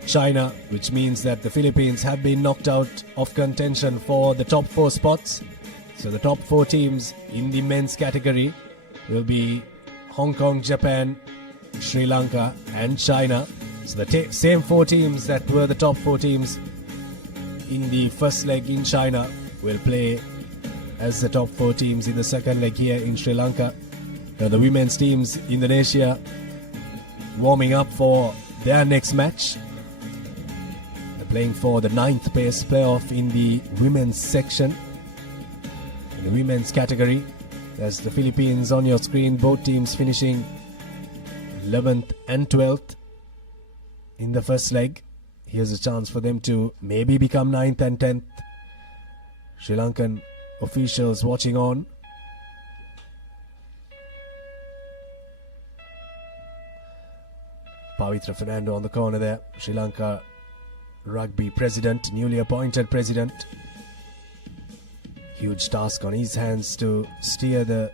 China, which means that the Philippines have been knocked out of contention for the top 4 spots. So the top 4 teams in the men's category will be Hong Kong, Japan, Sri Lanka and China. So the same 4 teams that were the top 4 teams in the first leg in China will play as the top 4 teams in the second leg here in Sri Lanka. Now the women's teams, Indonesia, warming up for their next match. They're playing for the 9th place playoff in the women's section. In the women's category, there's the Philippines on your screen, both teams finishing 11th and 12th in the first leg. Here's a chance for them to maybe become 9th and 10th. Sri Lankan officials watching on. Pavitra Fernando on the corner there. Sri Lanka Rugby president, newly appointed president. Huge task on his hands to steer the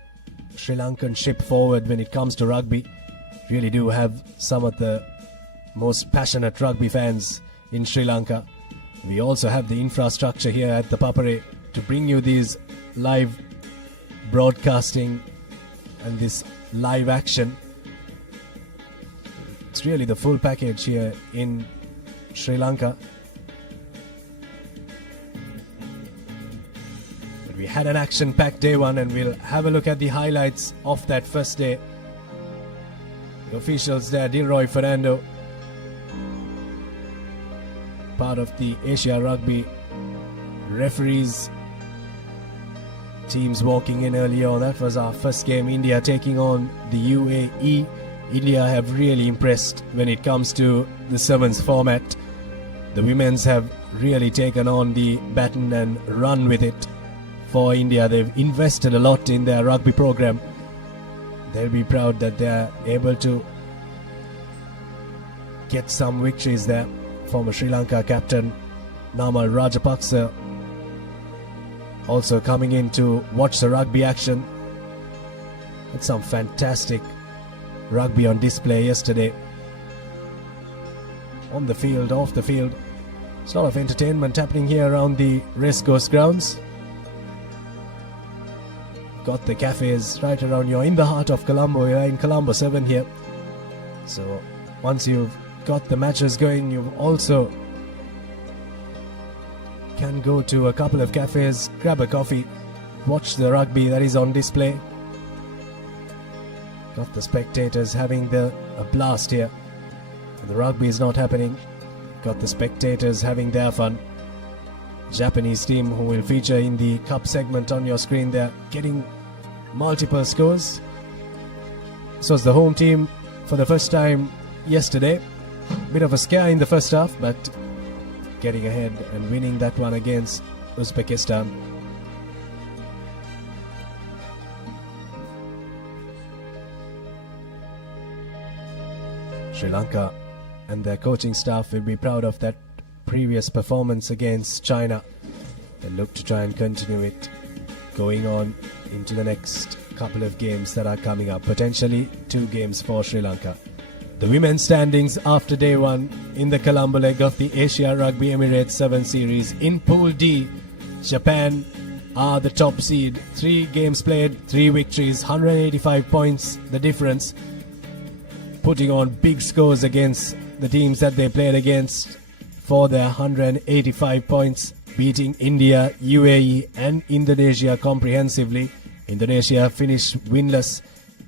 Sri Lankan ship forward when it comes to rugby. Really do have some of the most passionate rugby fans in Sri Lanka. We also have the infrastructure here at the Papare to bring you these live broadcasting and this live action. It's really the full package here in Sri Lanka. But we had an action-packed day 1, and we'll have a look at the highlights of that first day. The officials there, Dilroy Fernando, part of the Asia Rugby referees. Teams walking in earlier on. That was our first game. India taking on the UAE. India have really impressed when it comes to the sevens format. The women's have really taken on the baton and run with it. For India, they've invested a lot in their rugby program. They'll be proud that they're able to get some victories there. Former Sri Lanka captain Namal Rajapaksa also coming in to watch the rugby action. It's some fantastic rugby on display yesterday. On the field, off the field. There's a lot of entertainment happening here around the racecourse grounds. Got the cafes right around. You're in the heart of Colombo. You're in Colombo 7 here. So once you've got the matches going, you also can go to a couple of cafes, grab a coffee, watch the rugby that is on display. Got the spectators having a blast here. The rugby is not happening. Got the spectators having their fun. Japanese team who will feature in the cup segment on your screen there, getting multiple scores. This was the home team for the first time yesterday. Bit of a scare in the first half, but getting ahead and winning that one against Uzbekistan. Sri Lanka and their coaching staff will be proud of that previous performance against China and look to try and continue it going on into the next couple of games that are coming up. Potentially 2 games for Sri Lanka. The women's standings after day 1 in the Colombo leg of the Asia Rugby Emirates 7 Series. In Pool D, Japan are the top seed. 3 games played, 3 victories, 185 points the difference. Putting on big scores against the teams that they played against for their 185 points, beating India, UAE and Indonesia comprehensively. Indonesia finished winless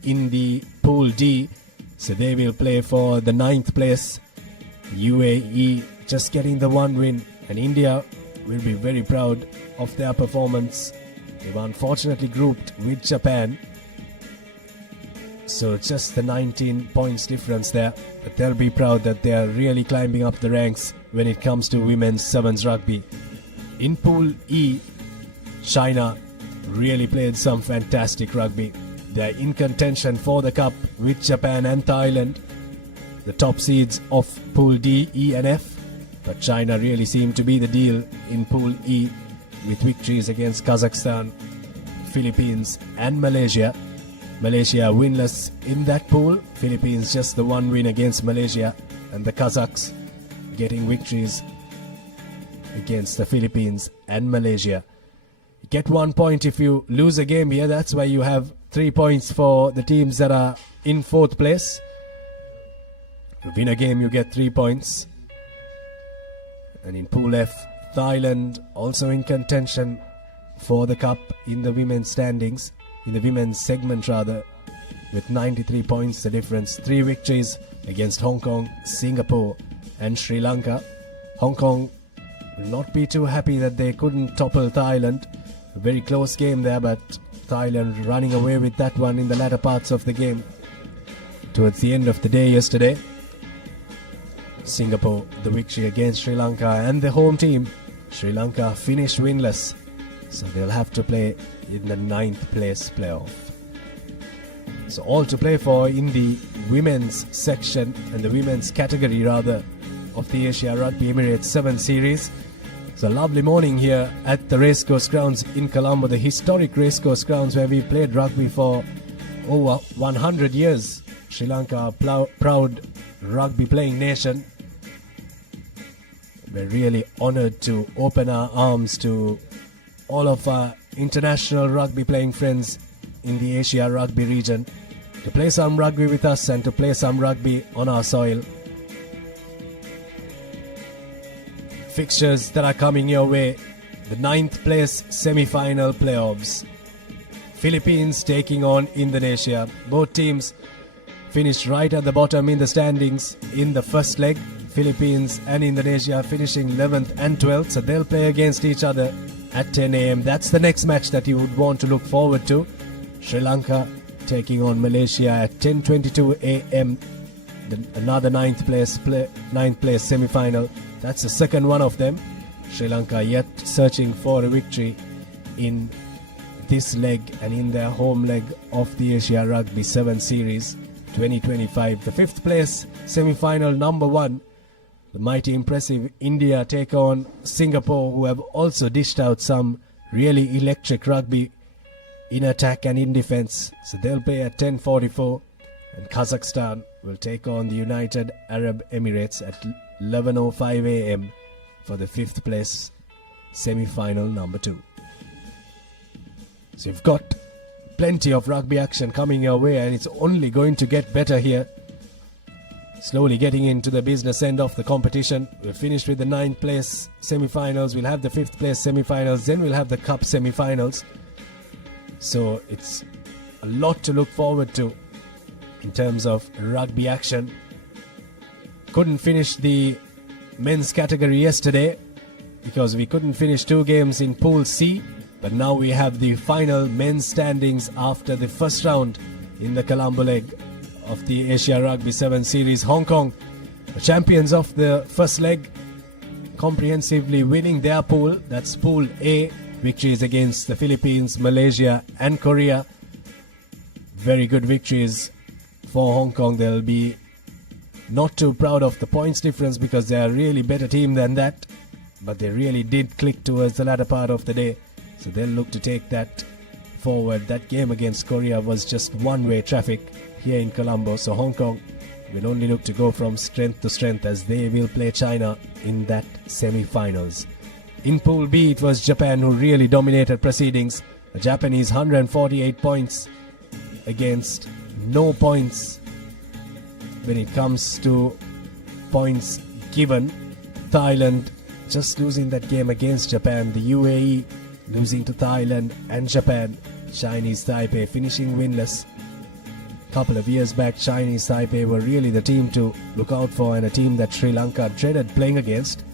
in the Pool D, so they will play for the 9th place. UAE just getting the 1 win, and India will be very proud of their performance. They were unfortunately grouped with Japan, so just the 19 points difference there, but they'll be proud that they are really climbing up the ranks when it comes to women's sevens rugby. In Pool E, China really played some fantastic rugby. They are in contention for the cup with Japan and Thailand, the top seeds of Pool D, E and F, but China really seemed to be the deal in Pool E with victories against Kazakhstan, Philippines and Malaysia. Malaysia winless in that pool, Philippines just the one win against Malaysia, and the Kazakhs getting victories against the Philippines and Malaysia. You get 1 point if you lose a game here. That's why you have 3 points for the teams that are in 4th place. If you win a game, you get 3 points. And in Pool F, Thailand also in contention for the cup in the women's standings, in the women's segment rather, with 93 points the difference. 3 victories against Hong Kong, Singapore and Sri Lanka. Hong Kong will not be too happy that they couldn't topple Thailand. A very close game there, but Thailand running away with that one in the latter parts of the game. Towards the end of the day yesterday, Singapore the victory against Sri Lanka, and the home team Sri Lanka finished winless, so they'll have to play in the 9th place playoff. So all to play for in the women's section and the women's category rather of the Asia Rugby Emirates 7 series. It's a lovely morning here at the Racecourse Grounds in Colombo, the historic Racecourse Grounds where we played rugby for over 100 years. Sri Lanka, a proud rugby playing nation. We're really honoured to open our arms to all of our international rugby playing friends in the Asia Rugby region to play some rugby with us and to play some rugby on our soil. Fixtures that are coming your way: the 9th place semi-final playoffs. Philippines taking on Indonesia. Both teams finished right at the bottom in the standings in the first leg. Philippines and Indonesia finishing 11th and 12th, so they'll play against each other at 10 a.m. That's the next match that you would want to look forward to. Sri Lanka taking on Malaysia at 10:22 a.m. Another 9th place semi-final. That's the second one of them. Sri Lanka yet searching for a victory in this leg and in their home leg of the Asia Rugby 7 Series 2025. The 5th place semi-final number 1. The mighty impressive India take on Singapore, who have also dished out some really electric rugby in attack and in defense. So they'll play at 10:44. And Kazakhstan will take on the United Arab Emirates at 11:05 a.m. for the 5th place semi-final number 2. So you've got plenty of rugby action coming your way, and it's only going to get better here. Slowly getting into the business end of the competition. We'll finish with the 9th place semi-finals. We'll have the 5th place semi-finals. Then we'll have the cup semi-finals. So it's a lot to look forward to in terms of rugby action. Couldn't finish the men's category yesterday because we couldn't finish 2 games in Pool C. But now we have the final men's standings after the first round in the Colombo leg of the Asia Rugby 7 Series. Hong Kong, the champions of the first leg, comprehensively winning their pool. That's Pool A. Victories against the Philippines, Malaysia and Korea. Very good victories for Hong Kong. They'll be not too proud of the points difference because they are a really better team than that. But they really did click towards the latter part of the day. So they'll look to take that forward. That game against Korea was just one-way traffic here in Colombo. So Hong Kong will only look to go from strength to strength as they will play China in that semi-finals. In Pool B, it was Japan who really dominated proceedings. The Japanese 148 points against no points when it comes to points given. Thailand just losing that game against Japan. The UAE losing to Thailand and Japan. Chinese Taipei finishing winless. Couple of years back, Chinese Taipei were really the team to look out for and a team that Sri Lanka dreaded playing against.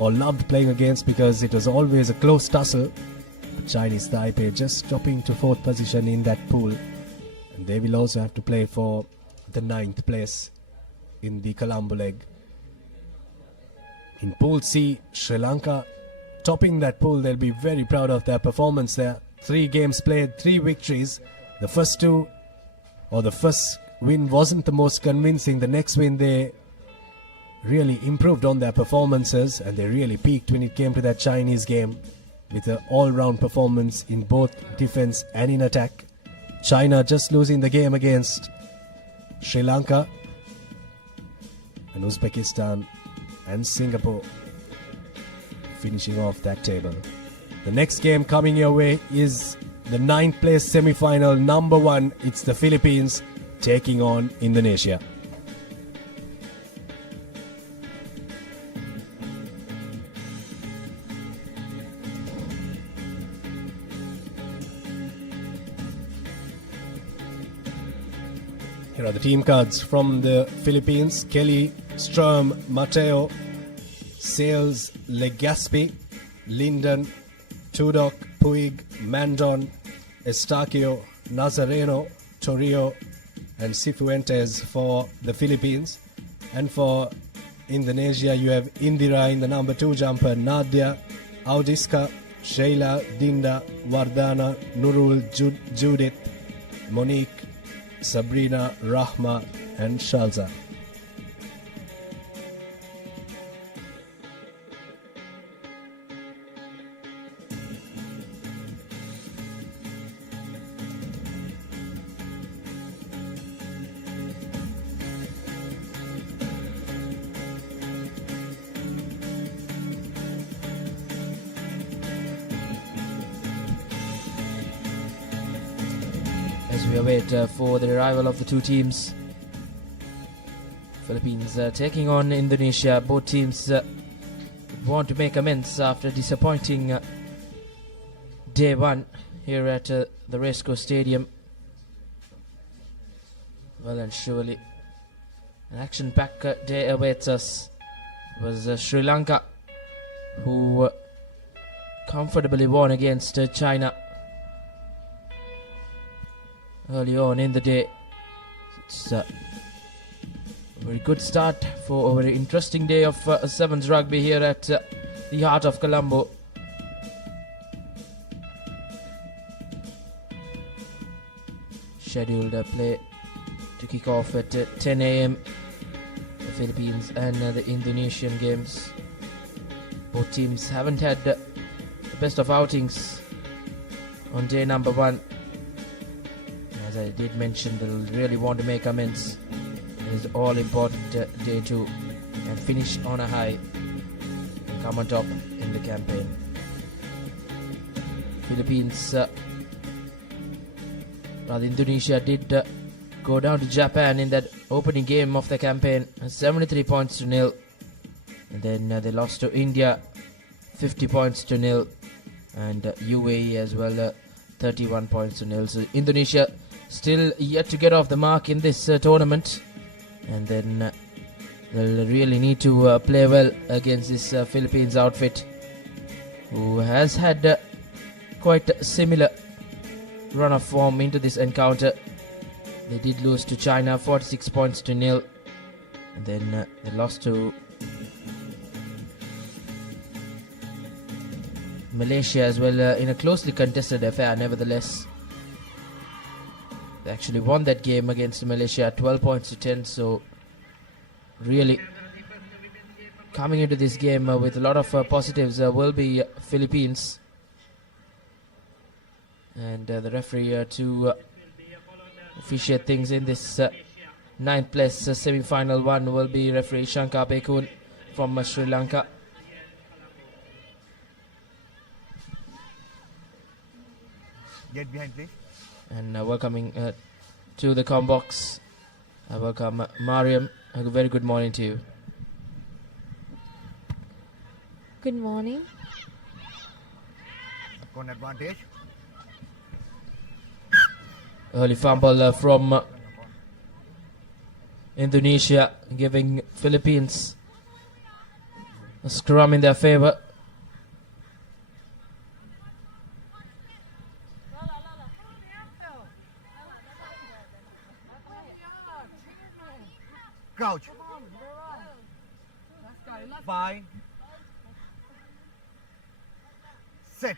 or loved playing against because it was always a close tussle. Chinese Taipei just dropping to 4th position in that pool, and they will also have to play for the 9th place in the Colombo leg. In Pool C, Sri Lanka topping that pool. They'll be very proud of their performance there. 3 games played, 3 victories. The first win wasn't the most convincing. The next win they really improved on their performances, and they really peaked when it came to that Chinese game with an all-round performance in both defense and in attack. China just losing the game against Sri Lanka, and Uzbekistan and Singapore finishing off that table. The next game coming your way is the 9th place semi-final, number 1. It's the Philippines taking on Indonesia. Here are the team cards from the Philippines. Kelly, Sturm, Mateo, Sales, Legaspi, Linden, Tudok, Puig, Mandon, Estacio, Nazareno, Torrio and Cifuentes for the Philippines. And for Indonesia, you have Indira in the number 2 jumper, Nadia, Audiska, Sheila, Dinda, Wardana, Nurul, Judith, Monique, Sabrina, Rahma and Shalza. As we await for the arrival of the 2 teams. Philippines taking on Indonesia. Both teams want to make amends after disappointing day 1 here at the Racecourse Stadium. Well and surely an action-packed day awaits us. It was Sri Lanka who comfortably won against China early on in the day. It's a very good start for a very interesting day of sevens rugby here at the heart of Colombo. Scheduled play to kick off at 10 a.m. The Philippines and the Indonesian games. Both teams haven't had the best of outings on day number 1. As I did mention, they'll really want to make amends. It is all important day 2 and finish on a high and come on top in the campaign. Philippines, Indonesia did go down to Japan in that opening game of the campaign, 73 points to nil. And then they lost to India, 50 points to nil, and UAE as well, 31 points to nil. So Indonesia still yet to get off the mark in this tournament, and then they'll really need to play well against this Philippines outfit, who has had quite a similar run of form into this encounter. They did lose to China 46 points to nil, and then they lost to Malaysia as well in a closely contested affair. Nevertheless, they actually won that game against Malaysia 12 points to 10. So really coming into this game with a lot of positives will be Philippines. And the referee to officiate things in this 9th place semi-final 1 will be referee Shankar Bekun from Sri Lanka. Get behind, please. And welcoming to the com box, I welcome Mariam. A very good morning to you. Good morning. On advantage. Early fumble from Indonesia, giving Philippines a scrum in their favor. Crouch. 5. Set.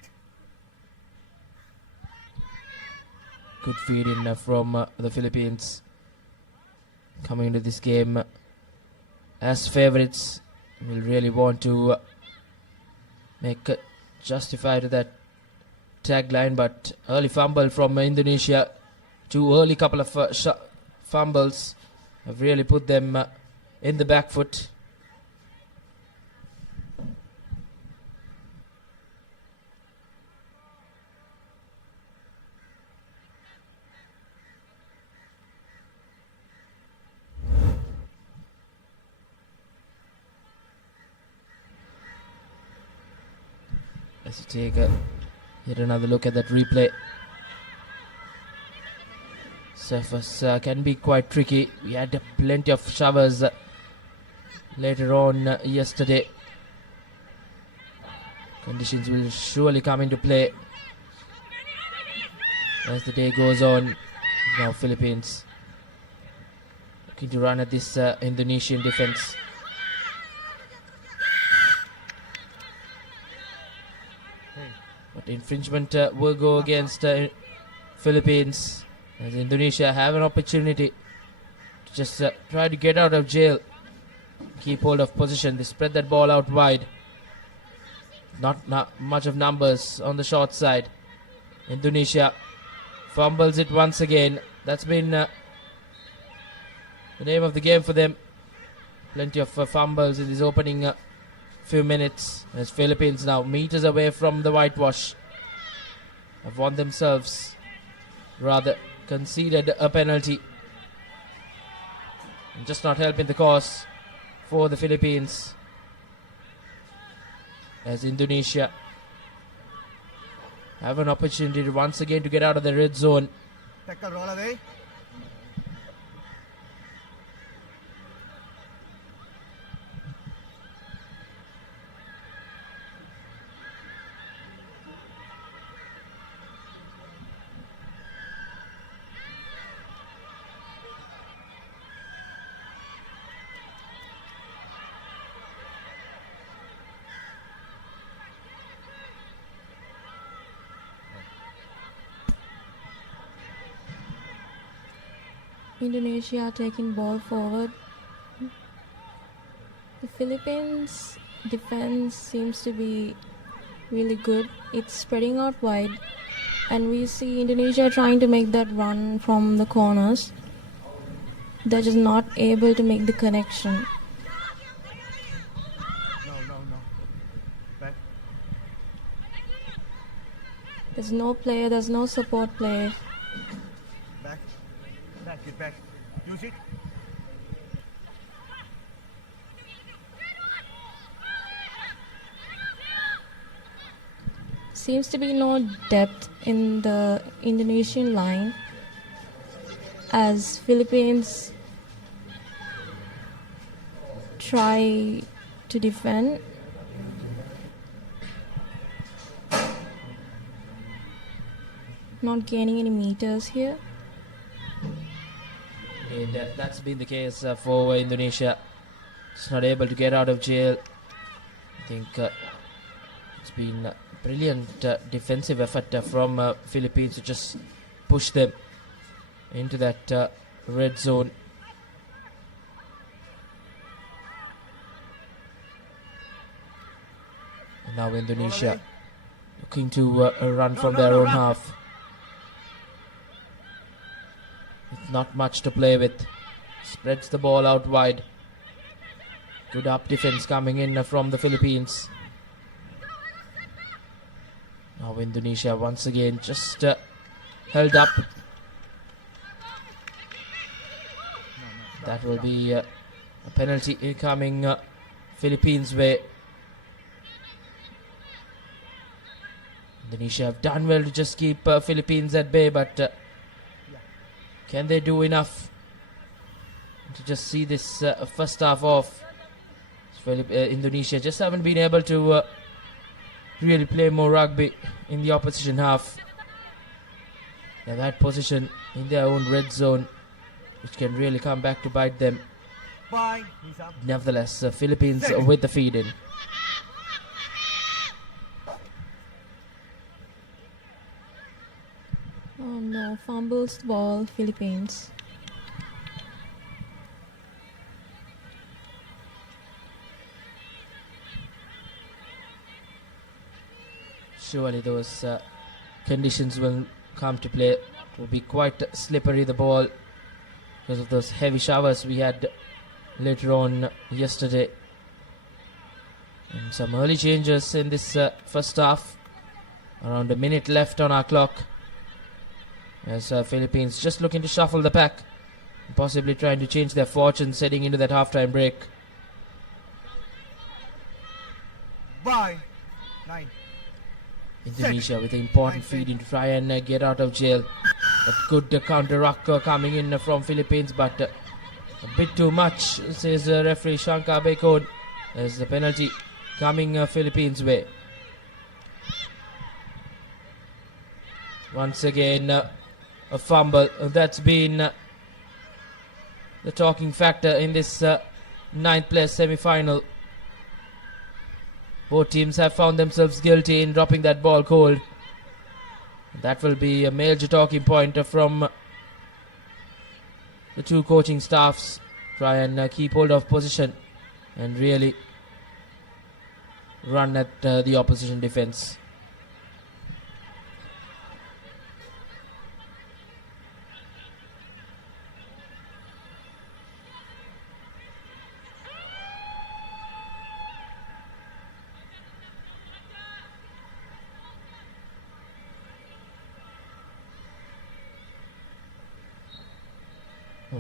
Good feed in from the Philippines. Coming into this game as favourites, will really want to make a justify to that tagline, but early fumble from Indonesia. Two early couple of fumbles have really put them in the back foot. Let's take yet another look at that replay. Surface can be quite tricky. We had plenty of showers later on yesterday. Conditions will surely come into play as the day goes on. Now Philippines looking to run at this Indonesian defense. But infringement will go against Philippines, as Indonesia have an opportunity to just try to get out of jail, keep hold of position. They spread that ball out wide. Not much of numbers on the short side. Indonesia fumbles it once again. That's been the name of the game for them. Plenty of fumbles in this opening few minutes, as Philippines now meters away from the whitewash have won themselves, rather conceded a penalty, and just not helping the cause for the Philippines, as Indonesia have an opportunity to once again to get out of the red zone. Tackle roll away. Indonesia taking ball forward. The Philippines defense seems to be really good. It's spreading out wide, and we see Indonesia trying to make that run from the corners. They're just not able to make the connection. No. Back. There's no player, there's no support play. Get back. Use it. Seems to be no depth in the Indonesian line, as Philippines try to defend. Not gaining any meters here. And that's been the case for Indonesia. It's not able to get out of jail. I think it's been a brilliant defensive effort from Philippines to just push them into that red zone. And now Indonesia looking to run from their own half. Not much to play with. Spreads the ball out wide. Good up defense coming in from the Philippines. Now Indonesia once again just held up. That will be a penalty coming Philippines' way. Indonesia have done well to just keep Philippines at bay, but can they do enough to just see this first half off? Indonesia just haven't been able to really play more rugby in the opposition half. They've had position in their own red zone, which can really come back to bite them. Bye. He's up. Nevertheless, Philippines with the feed in. Oh no, fumbles the ball, Philippines. Surely those conditions will come to play. It will be quite slippery, the ball, because of those heavy showers we had later on yesterday. And some early changes in this first half. Around a minute left on our clock, as Philippines just looking to shuffle the pack, possibly trying to change their fortunes heading into that halftime break. Bye. 9. Indonesia with an important feed in to try and get out of jail. A good counter ruck coming in from Philippines, but a bit too much, says referee Shankar Bekon, as the penalty coming Philippines' way. Once again, a fumble. That's been the talking factor in this ninth place semi-final. Both teams have found themselves guilty in dropping that ball cold. That will be a major talking point from the two coaching staffs. Try and keep hold of position and really run at the opposition defense.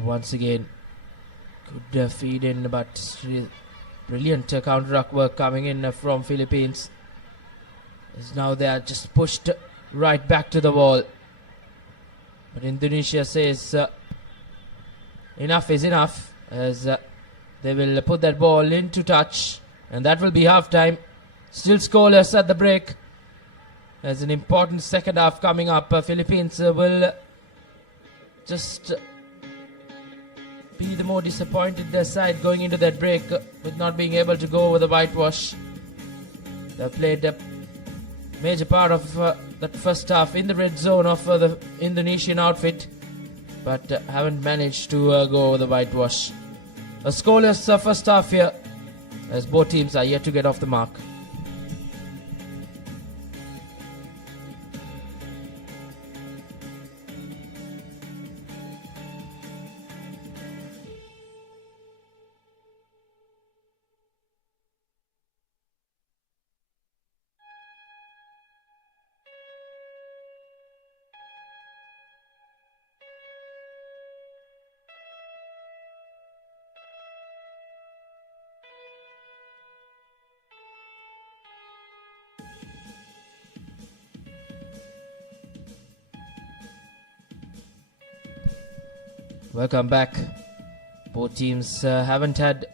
Once again, good feed in, but brilliant counter-ruck work coming in from Philippines. As now they are just pushed right back to the wall. But Indonesia says enough is enough, as they will put that ball into touch, and that will be half-time. Still scoreless at the break. There's an important second half coming up. Philippines will just be the more disappointed side going into that break with not being able to go over the whitewash. They played a major part of that first half in the red zone of the Indonesian outfit, but haven't managed to go over the whitewash. A scoreless first half here, as both teams are yet to get off the mark. Welcome back. Both teams haven't had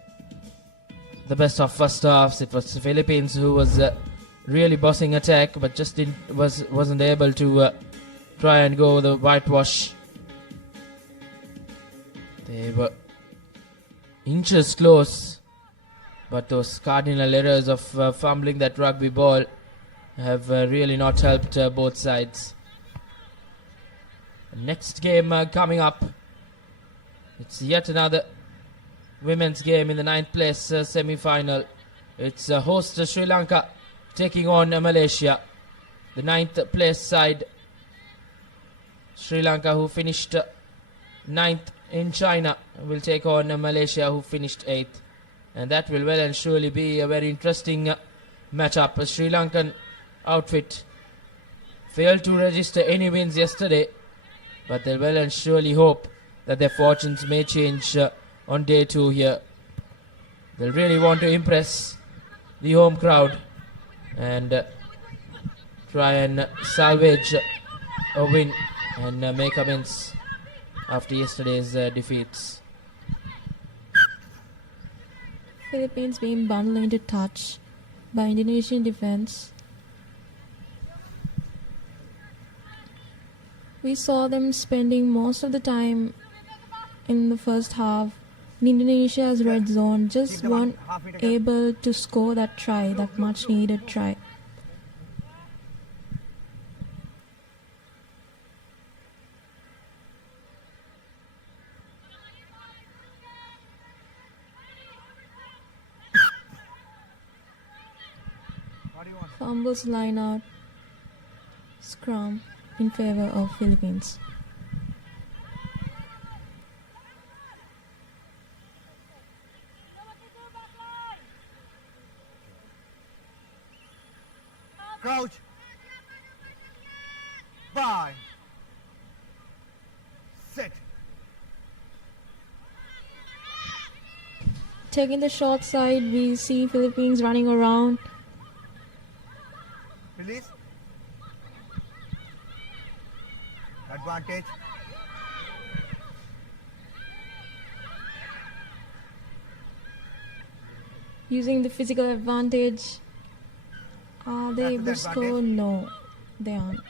the best of first halves. It was the Philippines who was really bossing attack, but just wasn't able to try and go the whitewash. They were inches close, but those cardinal errors of fumbling that rugby ball have really not helped both sides. Next game coming up. It's yet another women's game in the 9th place semi-final. It's host Sri Lanka taking on Malaysia. The 9th place side, Sri Lanka, who finished 9th in China, will take on Malaysia, who finished 8th. And that will well and surely be a very interesting matchup. A Sri Lankan outfit failed to register any wins yesterday, but they'll well and surely hope that their fortunes may change on day 2 here. They'll really want to impress the home crowd and try and salvage a win and make amends after yesterday's defeats. Philippines being bundled into touch by Indonesian defense. We saw them spending most of the time in the first half in Indonesia's red zone, just weren't able to score that try, that much needed try. Fumbles line out. Scrum in favor of Philippines. Crouch. Bye. Set. Taking the short side, we see Philippines running around. Release. Advantage. Using the physical advantage. Are they able to score? No, they aren't.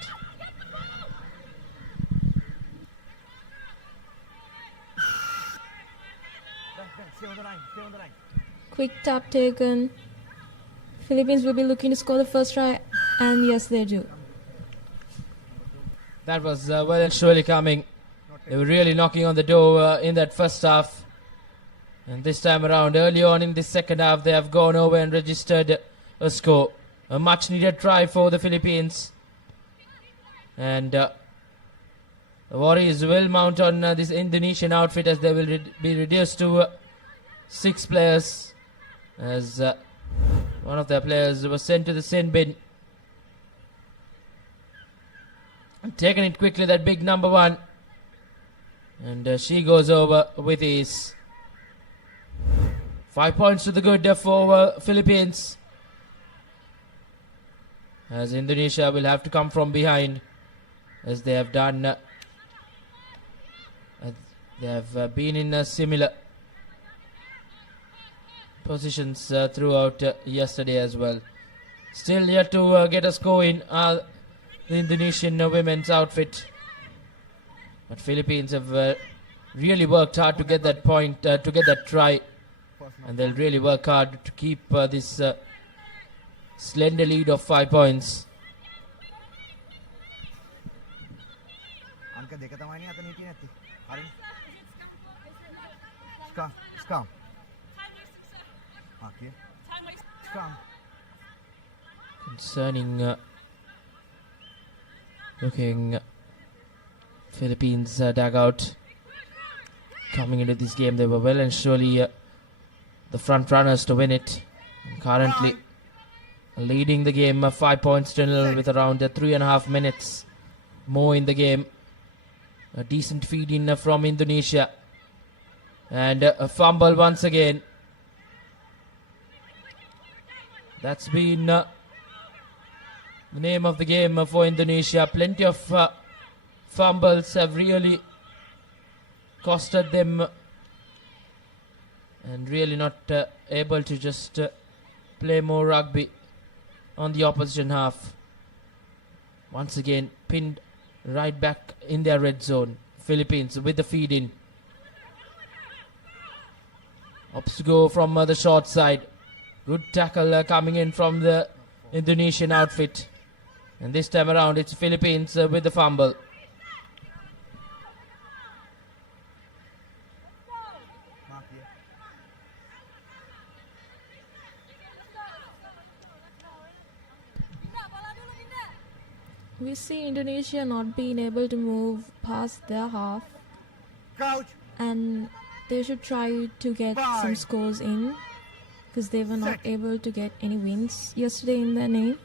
Stay on the line. Stay on the line. Quick tap taken. Philippines will be looking to score the first try, and yes, they do. That was well and surely coming. They were really knocking on the door in that first half. And this time around, early on in the second half, they have gone over and registered a score. A much needed try for the Philippines. And the Warriors will mount on this Indonesian outfit as they will be reduced to 6 players. As one of their players was sent to the sin bin. Taking it quickly, that big number 1. And she goes over with ease. 5 points to the good for Philippines. As Indonesia will have to come from behind, as they have done. They have been in similar positions throughout yesterday as well. Still yet to get a score in the Indonesian women's outfit. But Philippines have really worked hard to get that point, to get that try. And they'll really work hard to keep this slender lead of 5 points. Anka dekha tamai nahi ata niti nati. Hari. Scrum. Okay. Scrum. Concerning looking Philippines dugout coming into this game, they were well and surely the front runners to win it. And currently leading the game 5 points to nil with around 3.5 minutes more in the game. A decent feed in from Indonesia. And a fumble once again. That's been the name of the game for Indonesia. Plenty of fumbles have really costed them. And really not able to just play more rugby on the opposition half. Once again pinned right back in their red zone. Philippines with the feed in. Opts to go from the short side. Good tackle coming in from the Indonesian outfit. And this time around it's Philippines with the fumble. We see Indonesia not being able to move past their half, Crouch. and they should try to get some scores in, because they were not able to get any wins yesterday in their name.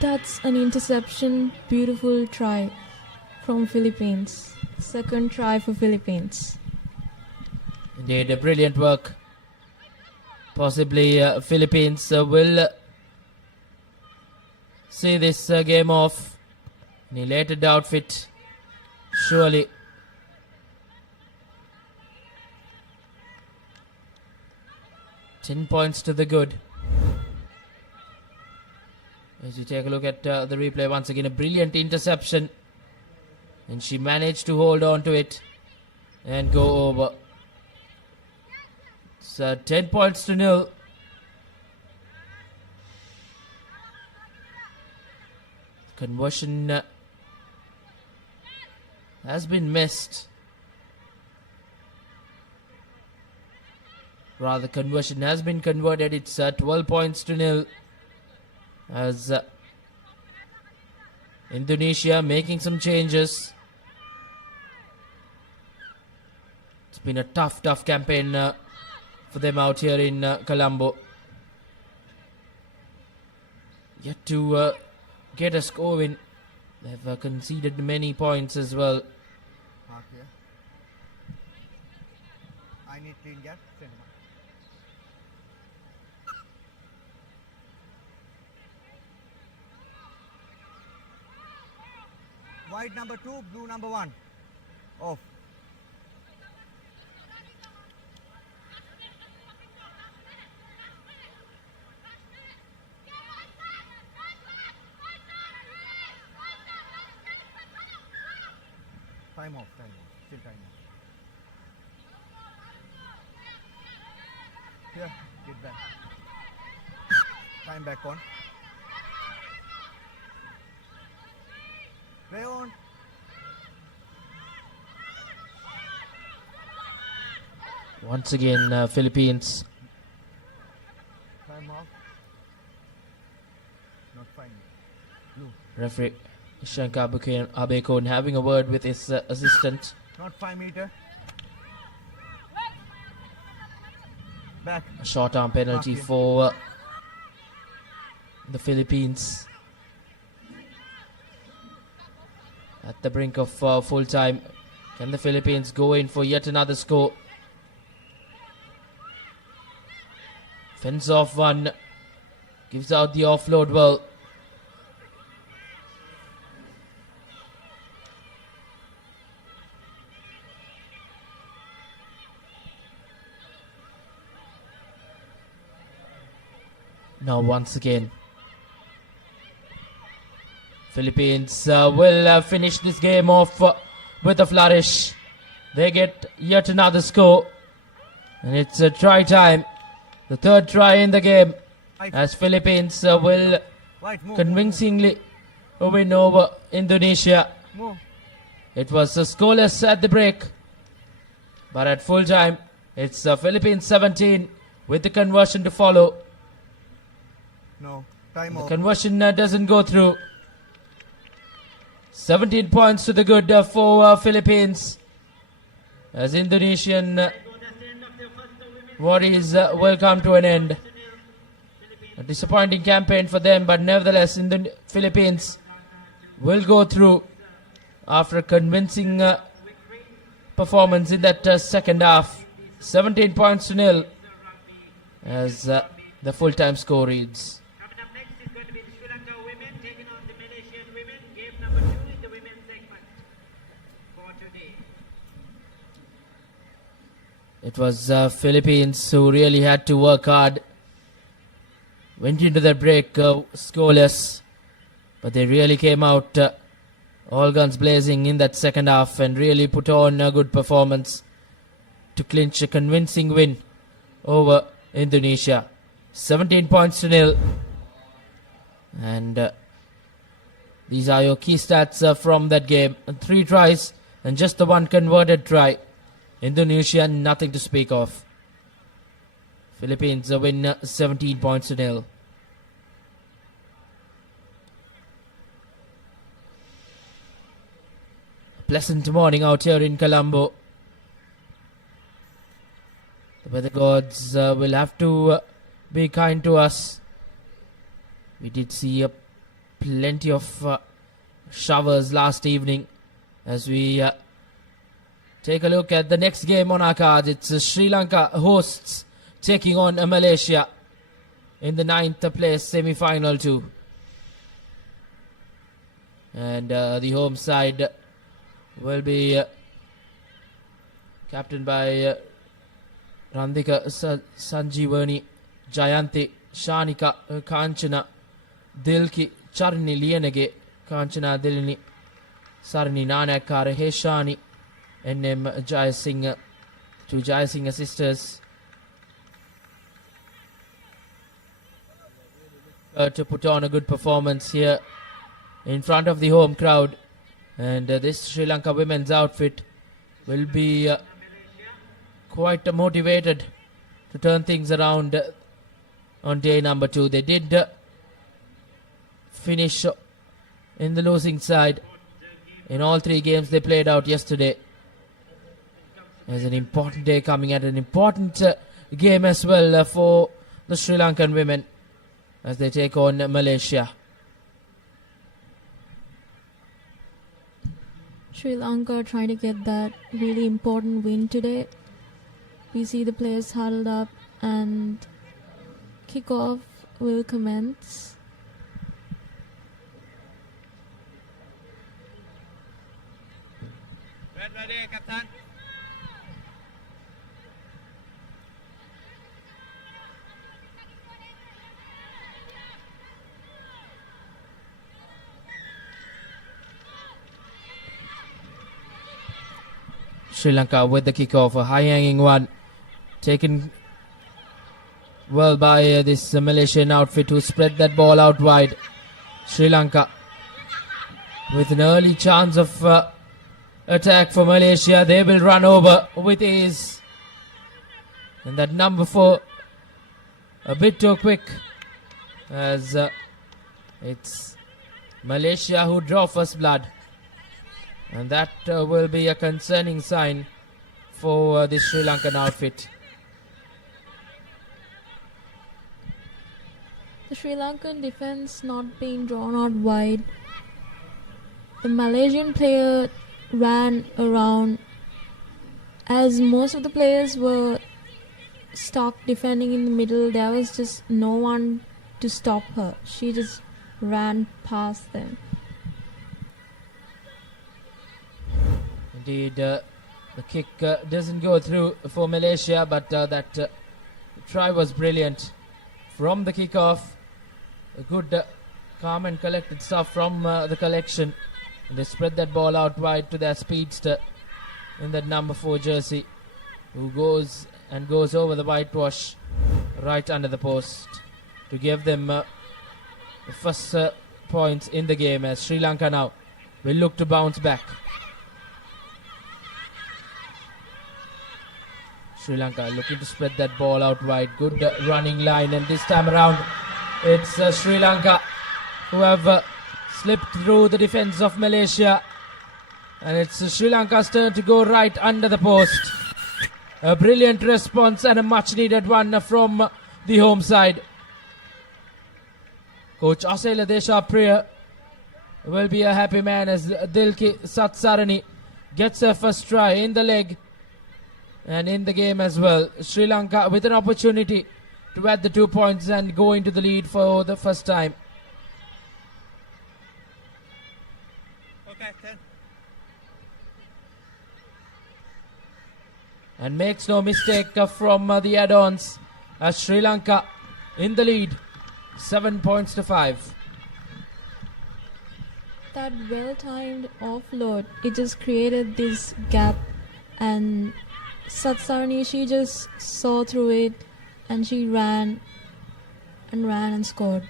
That's an interception. Beautiful try from Philippines. Second try for Philippines. Indeed, a brilliant work. Possibly Philippines will see this game off. An elated outfit, surely. 10 points to the good. As you take a look at the replay, once again a brilliant interception, and she managed to hold on to it and go over. It's 10 points to nil. Conversion has been missed. Rather, conversion has been converted. It's 12 points to nil. As Indonesia making some changes. It's been a tough campaign for them out here in Colombo. Yet to get a score win. They've conceded many points as well. Mark here. I need clean gap. Send mark. White number 2, blue number 1. Off. Time off. Still time off. Here, get back. Time back on. Play on. Once again, Philippines. Time off. Not fine. Blue. Referee Shankar Abekon having a word with his assistant. Not 5 meter. Back. A short arm penalty Okay. for the Philippines. At the brink of full time. Can the Philippines go in for yet another score? Fends off one. Gives out the offload well. Now once again, Philippines will finish this game off with a flourish. They get yet another score, and it's a try time. The third try in the game, as Philippines will White, move. convincingly win over Indonesia. Move. It was scoreless at the break, but at full time, it's Philippines 17 with the conversion to follow. No. Time The off. conversion doesn't go through. 17 points to the good for Philippines, as Indonesian worries will come to an end. A disappointing campaign for them, but nevertheless, the Philippines will go through after a convincing performance in that second half. 17 points to nil, as the full-time score reads. Coming up next is going to be the Sri Lanka women taking on the Malaysian women. Game number 2 in the women's segment for today. It was Philippines who really had to work hard. Went into the break scoreless, but they really came out all guns blazing in that second half and really put on a good performance to clinch a convincing win over Indonesia. 17 points to nil. And these are your key stats from that game. 3 tries and just the 1 converted try. Indonesia, nothing to speak of. Philippines win 17 points to nil. A pleasant morning out here in Colombo. The weather gods will have to be kind to us. We did see plenty of showers last evening. As we take a look at the next game on our card, it's Sri Lanka hosts taking on Malaysia in the 9th place semi-final 2. And the home side will be captained by Randhika Sanjeevani Jayanti, Shanika, Kanchana, Dilki, Charni Lienege, Kanchana Dilini, Sarni Nanakar, Heshani, NM Jayasingh, two Jayasingh sisters. To put on a good performance here in front of the home crowd, and this Sri Lanka women's outfit will be quite motivated to turn things around on day number 2. They did finish in the losing side in all 3 games they played out yesterday. There's an important day coming at an important game as well for the Sri Lankan women as they take on Malaysia. Sri Lanka trying to get that really important win today. We see the players huddled up and kickoff will commence. Ready, Captain. Sri Lanka with the kickoff, a high-hanging one, taken well by this Malaysian outfit who spread that ball out wide. Sri Lanka with an early chance of attack for Malaysia. They will run over with ease. And that number 4, a bit too quick, as it's Malaysia who draw first blood. And that will be a concerning sign for the Sri Lankan outfit. The Sri Lankan defense not being drawn out wide. The Malaysian player ran around as most of the players were stuck defending in the middle. There was just no one to stop her. She just ran past them. Indeed, the kick doesn't go through for Malaysia, but that try was brilliant from the kickoff. A good, calm and collected stuff from the collection. And they spread that ball out wide to their speedster in that number 4 jersey, who goes over the whitewash right under the post to give them the first points in the game, as Sri Lanka now will look to bounce back. Sri Lanka looking to spread that ball out wide. Good running line, and this time around it's Sri Lanka who have slipped through the defense of Malaysia, and it's Sri Lanka's turn to go right under the post. A brilliant response and a much needed one from the home side. Coach Asela Deshapriya will be a happy man as Dilki Satsarani gets her first try in the leg and in the game as well. Sri Lanka with an opportunity to add the 2 points and go into the lead for the first time. Okay, 10. And makes no mistake from the add-ons as Sri Lanka in the lead, 7 points to 5. That well-timed offload, it just created this gap, and Satsarani, she just saw through it and she ran and scored.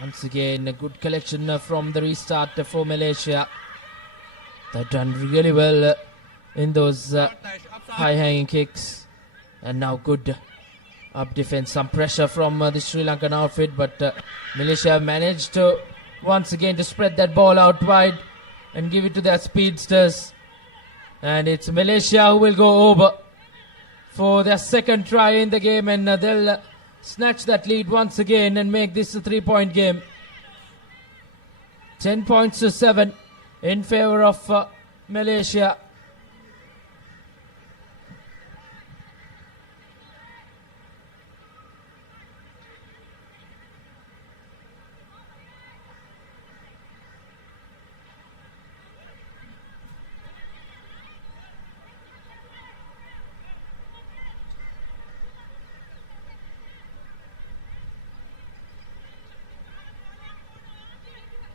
Once again, a good collection from the restart for Malaysia. They've done really well in those high-hanging kicks. And now good up defense. Some pressure from the Sri Lankan outfit, but Malaysia have managed to once again to spread that ball out wide and give it to their speedsters. And it's Malaysia who will go over for their second try in the game, and they'll snatch that lead once again and make this a 3-point game. 10 points to 7 in favor of Malaysia.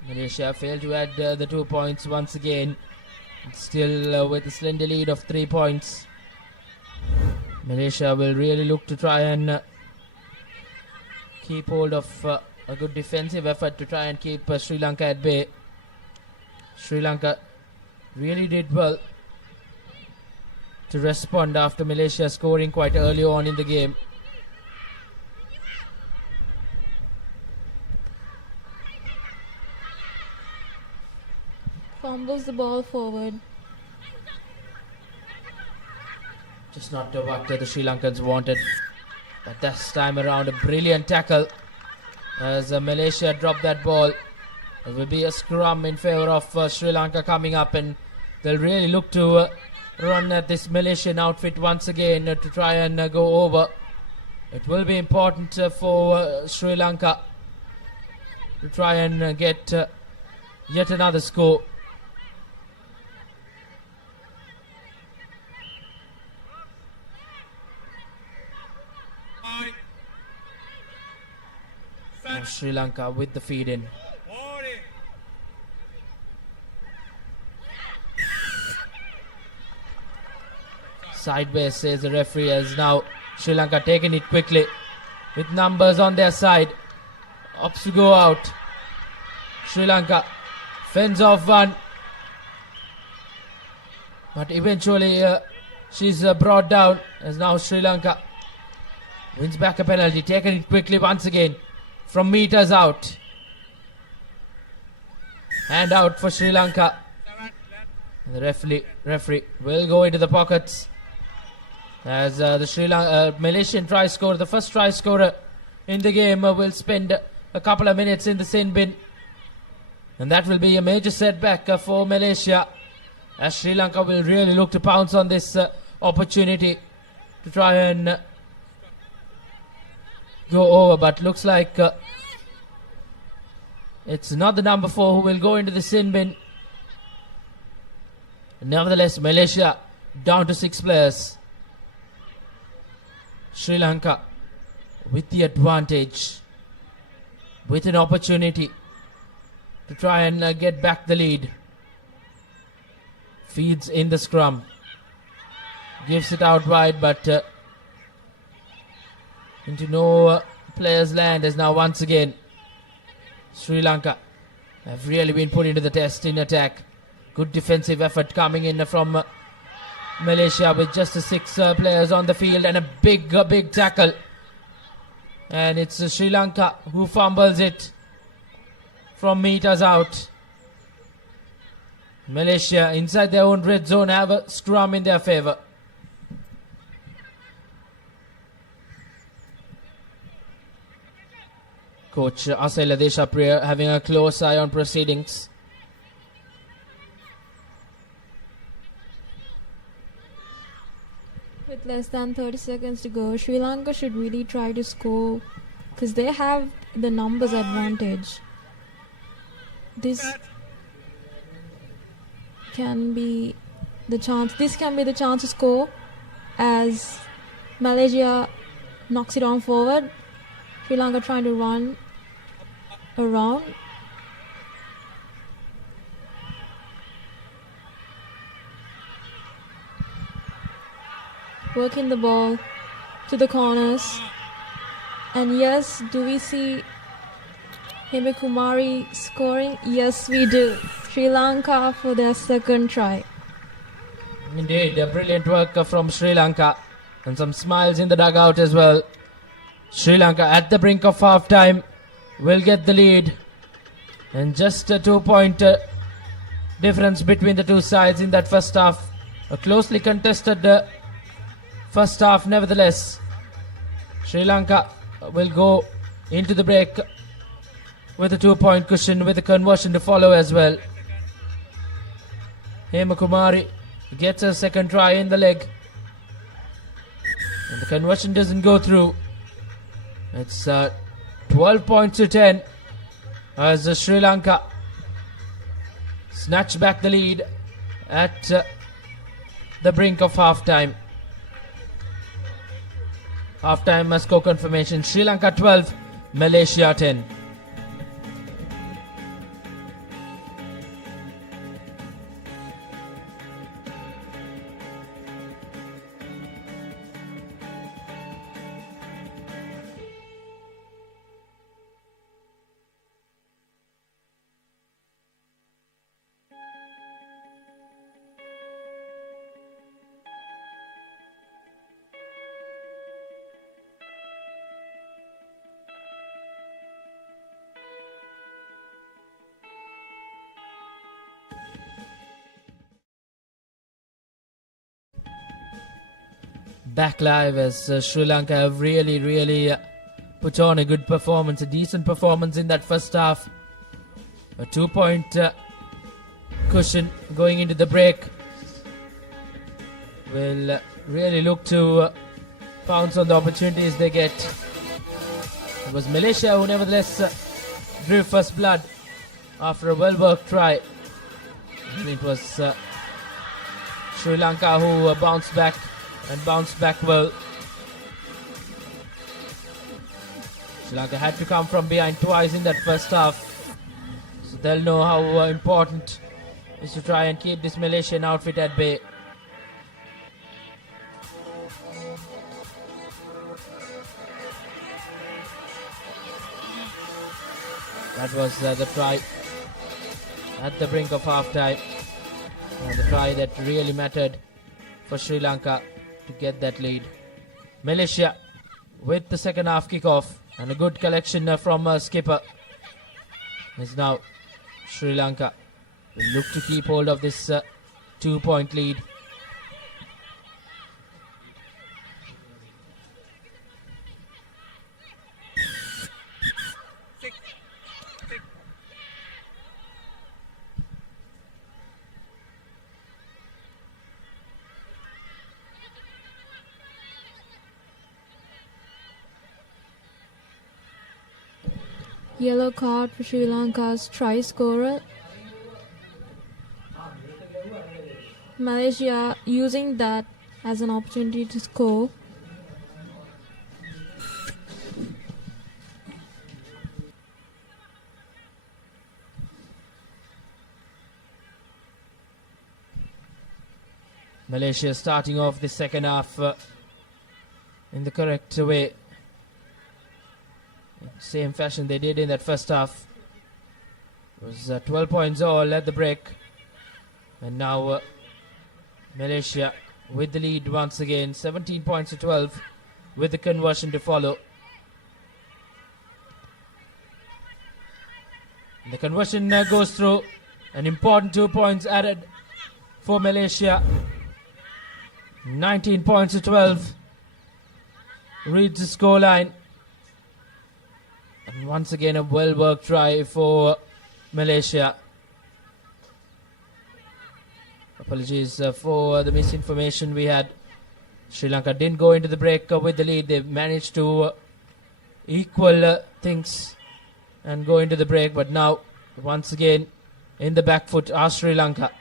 Malaysia failed to add the 2 points once again. Still with a slender lead of 3 points. Malaysia will really look to try and keep hold of a good defensive effort to try and keep Sri Lanka at bay. Sri Lanka really did well to respond after Malaysia scoring quite early on in the game. Fumbles the ball forward. Just not what the Sri Lankans wanted. But this time around, a brilliant tackle as Malaysia dropped that ball. It will be a scrum in favour of Sri Lanka coming up, and they'll really look to run at this Malaysian outfit once again to try and go over. It will be important for Sri Lanka to try and get yet another score. Now Sri Lanka with the feed in. Sideways, says the referee, as now Sri Lanka taking it quickly with numbers on their side. Opts to go out. Sri Lanka fends off one, but eventually she's brought down as now Sri Lanka wins back a penalty. Taking it quickly once again from meters out. Hand out for Sri Lanka. The referee will go into the pockets as the Malaysian try scorer, the first try scorer in the game, will spend a couple of minutes in the sin bin, and that will be a major setback for Malaysia, as Sri Lanka will really look to pounce on this opportunity to try and go over, but looks like it's not the number 4 who will go into the sin bin. Nevertheless, Malaysia down to 6 players. Sri Lanka with the advantage, with an opportunity to try and get back the lead. Feeds in the scrum, gives it out wide, but into no players' land, as now once again Sri Lanka have really been put into the test in attack. Good defensive effort coming in from Malaysia with just 6 players on the field, and a big tackle, and it's Sri Lanka who fumbles it from meters out. Malaysia inside their own red zone have a scrum in their favour. Coach Asay Ladeshapriya having a close eye on proceedings. With less than 30 seconds to go, Sri Lanka should really try to score because they have the numbers advantage. This can be the chance. This can be the chance to score as Malaysia knocks it on forward. Sri Lanka trying to run around. Working the ball to the corners. And yes, do we see Hemakumari scoring? Yes, we do. Sri Lanka for their second try. Indeed, a brilliant work from Sri Lanka, and some smiles in the dugout as well. Sri Lanka at the brink of half time will get the lead, and just a 2-point difference between the two sides in that first half. A closely contested first half, nevertheless. Sri Lanka will go into the break with a 2-point cushion, with a conversion to follow as well. Hemakumari gets a second try in the leg, and the conversion doesn't go through. It's 12 points to 10 as Sri Lanka snatch back the lead at the brink of half-time. Half-time score confirmation: Sri Lanka 12, Malaysia 10. back live as Sri Lanka have really put on a good performance, a decent performance in that first half. A 2-point cushion going into the break. Will really look to pounce on the opportunities they get. It was Malaysia who nevertheless drew first blood after a well-worked try. And it was Sri Lanka who bounced back well. Sri Lanka had to come from behind twice in that first half. So they'll know how important it is to try and keep this Malaysian outfit at bay. That was the try at the brink of half-time. The try that really mattered for Sri Lanka to get that lead. Malaysia with the second half kickoff and a good collection from skipper. As now Sri Lanka will look to keep hold of this 2-point lead. Yellow card for Sri Lanka's try scorer. Malaysia using that as an opportunity to score. Malaysia starting off the second half in the correct way. Same fashion they did in that first half. It was 12 points all at the break. And now Malaysia with the lead once again, 17 points to 12 with the conversion to follow. The conversion goes through. An important 2 points added for Malaysia. 19 points to 12. Reads the scoreline. And once again a well-worked try for Malaysia. Apologies for the misinformation we had. Sri Lanka didn't go into the break with the lead. They managed to equal things and go into the break. But now, once again, in the back foot are Sri Lanka.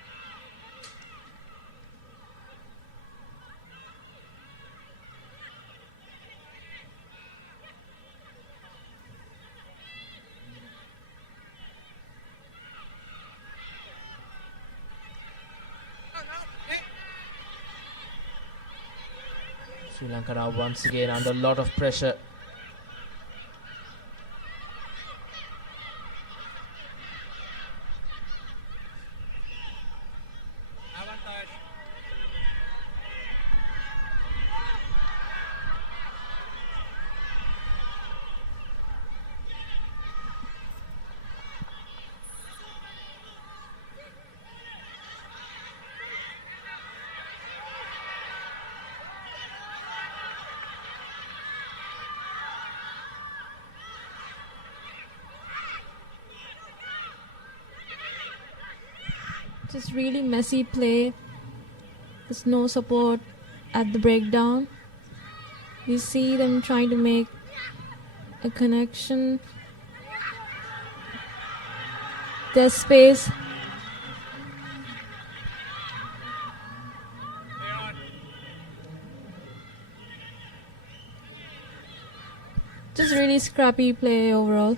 Sri Lanka now once again under a lot of pressure. Just really messy play. There's no support at the breakdown. You see them trying to make a connection. There's space. Just really scrappy play overall.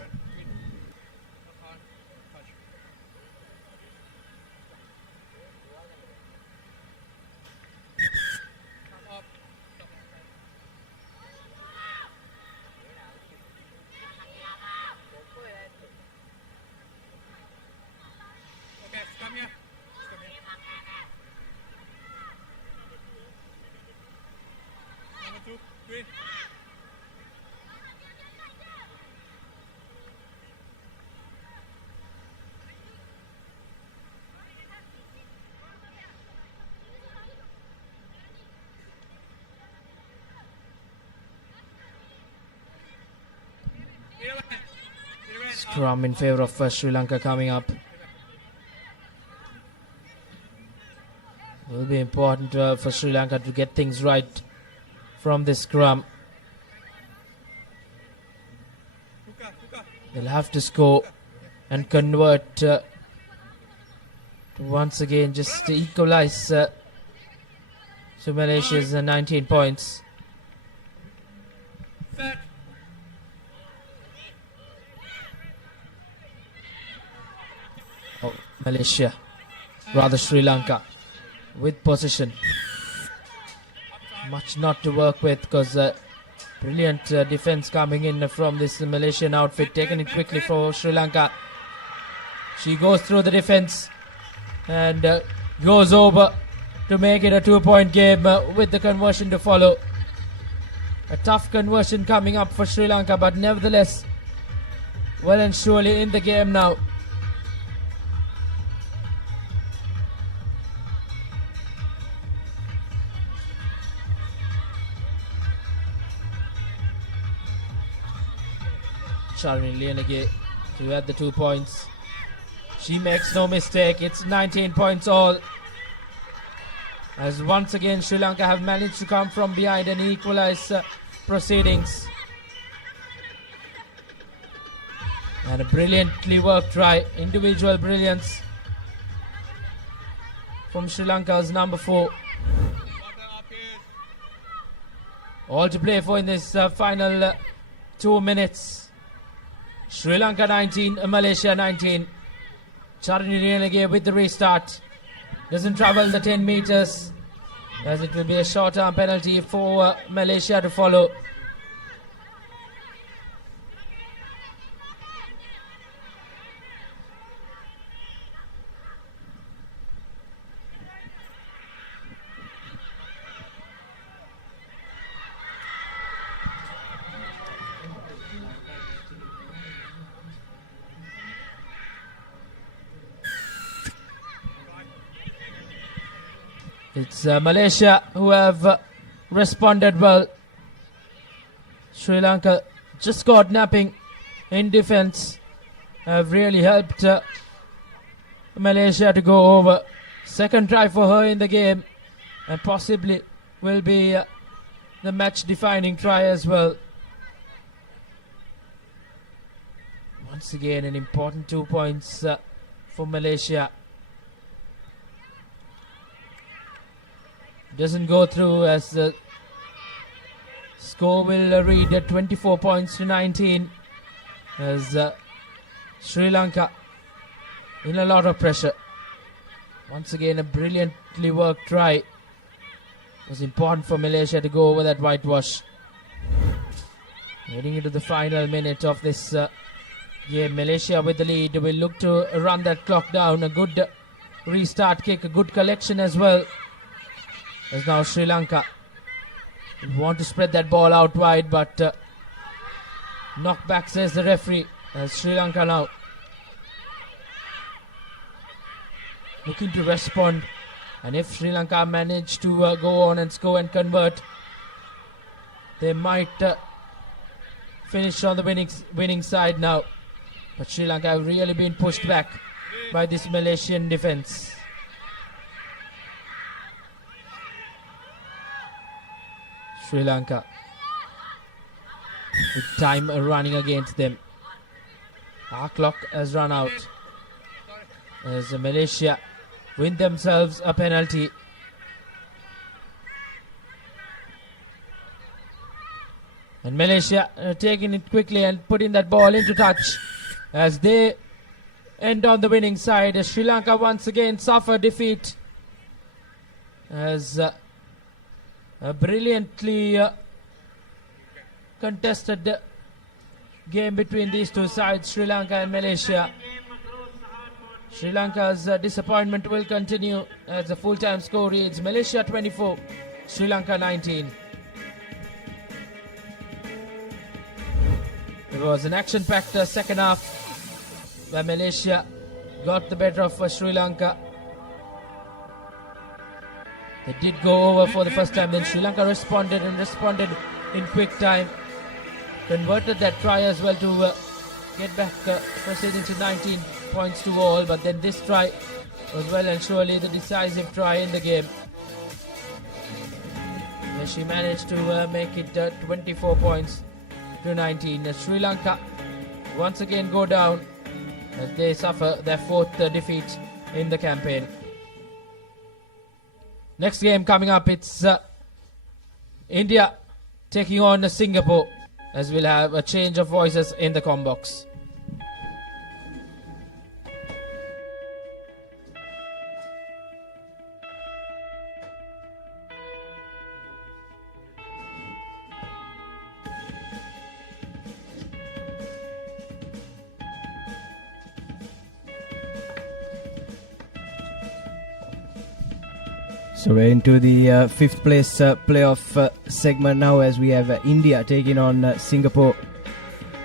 Scrum in favour of Sri Lanka coming up. Will be important for Sri Lanka to get things right from this scrum. They'll have to score and convert to once again just to equalize to Malaysia's 19 points. Oh, Malaysia, rather Sri Lanka, with possession. Much not to work with because brilliant defense coming in from this Malaysian outfit, taking it quickly for Sri Lanka. She goes through the defense and goes over to make it a 2-point game with the conversion to follow. A tough conversion coming up for Sri Lanka, but nevertheless well and surely in the game now. Sharmini Lianage to add the 2 points. She makes no mistake. It's 19 points all. As once again Sri Lanka have managed to come from behind and equalize proceedings. And a brilliantly worked try. Individual brilliance from Sri Lanka's number 4. All to play for in this final 2 minutes. Sri Lanka 19, Malaysia 19. Charini Renegade with the restart. Doesn't travel the 10 meters as it will be a short-term penalty for Malaysia to follow. It's Malaysia who have responded well. Sri Lanka just got napping in defense. Have really helped Malaysia to go over. Second try for her in the game and possibly will be the match defining try as well. Once again an important 2 points for Malaysia. Doesn't go through as the score will read at 24 points to 19 as Sri Lanka in a lot of pressure. Once again a brilliantly worked try. It was important for Malaysia to go over that whitewash. Heading into the final minute of this game, Malaysia with the lead will look to run that clock down. A good restart kick, a good collection as well. As now Sri Lanka want to spread that ball out wide, but knock back, says the referee. As Sri Lanka now looking to respond, and if Sri Lanka manage to go on and score and convert, they might finish on the winning side now. But Sri Lanka have really been pushed back by this Malaysian defense. Sri Lanka with time running against them. Our clock has run out as Malaysia win themselves a penalty. And Malaysia taking it quickly and putting that ball into touch as they end on the winning side. As Sri Lanka once again suffer defeat as a brilliantly contested game between these two sides, Sri Lanka and Malaysia. Sri Lanka's disappointment will continue as the full-time score reads Malaysia 24, Sri Lanka 19. It was an action-packed second half where Malaysia got the better of Sri Lanka. They did go over for the first time, then Sri Lanka responded in quick time. Converted that try as well to get back proceeding to 19 points to all, but then this try was well and surely the decisive try in the game. And she managed to make it 24 points to 19. Sri Lanka once again go down as they suffer their fourth defeat in the campaign. Next game coming up, it's India taking on Singapore, as we'll have a change of voices in the comm box. So we're into the fifth place playoff segment now, as we have India taking on Singapore.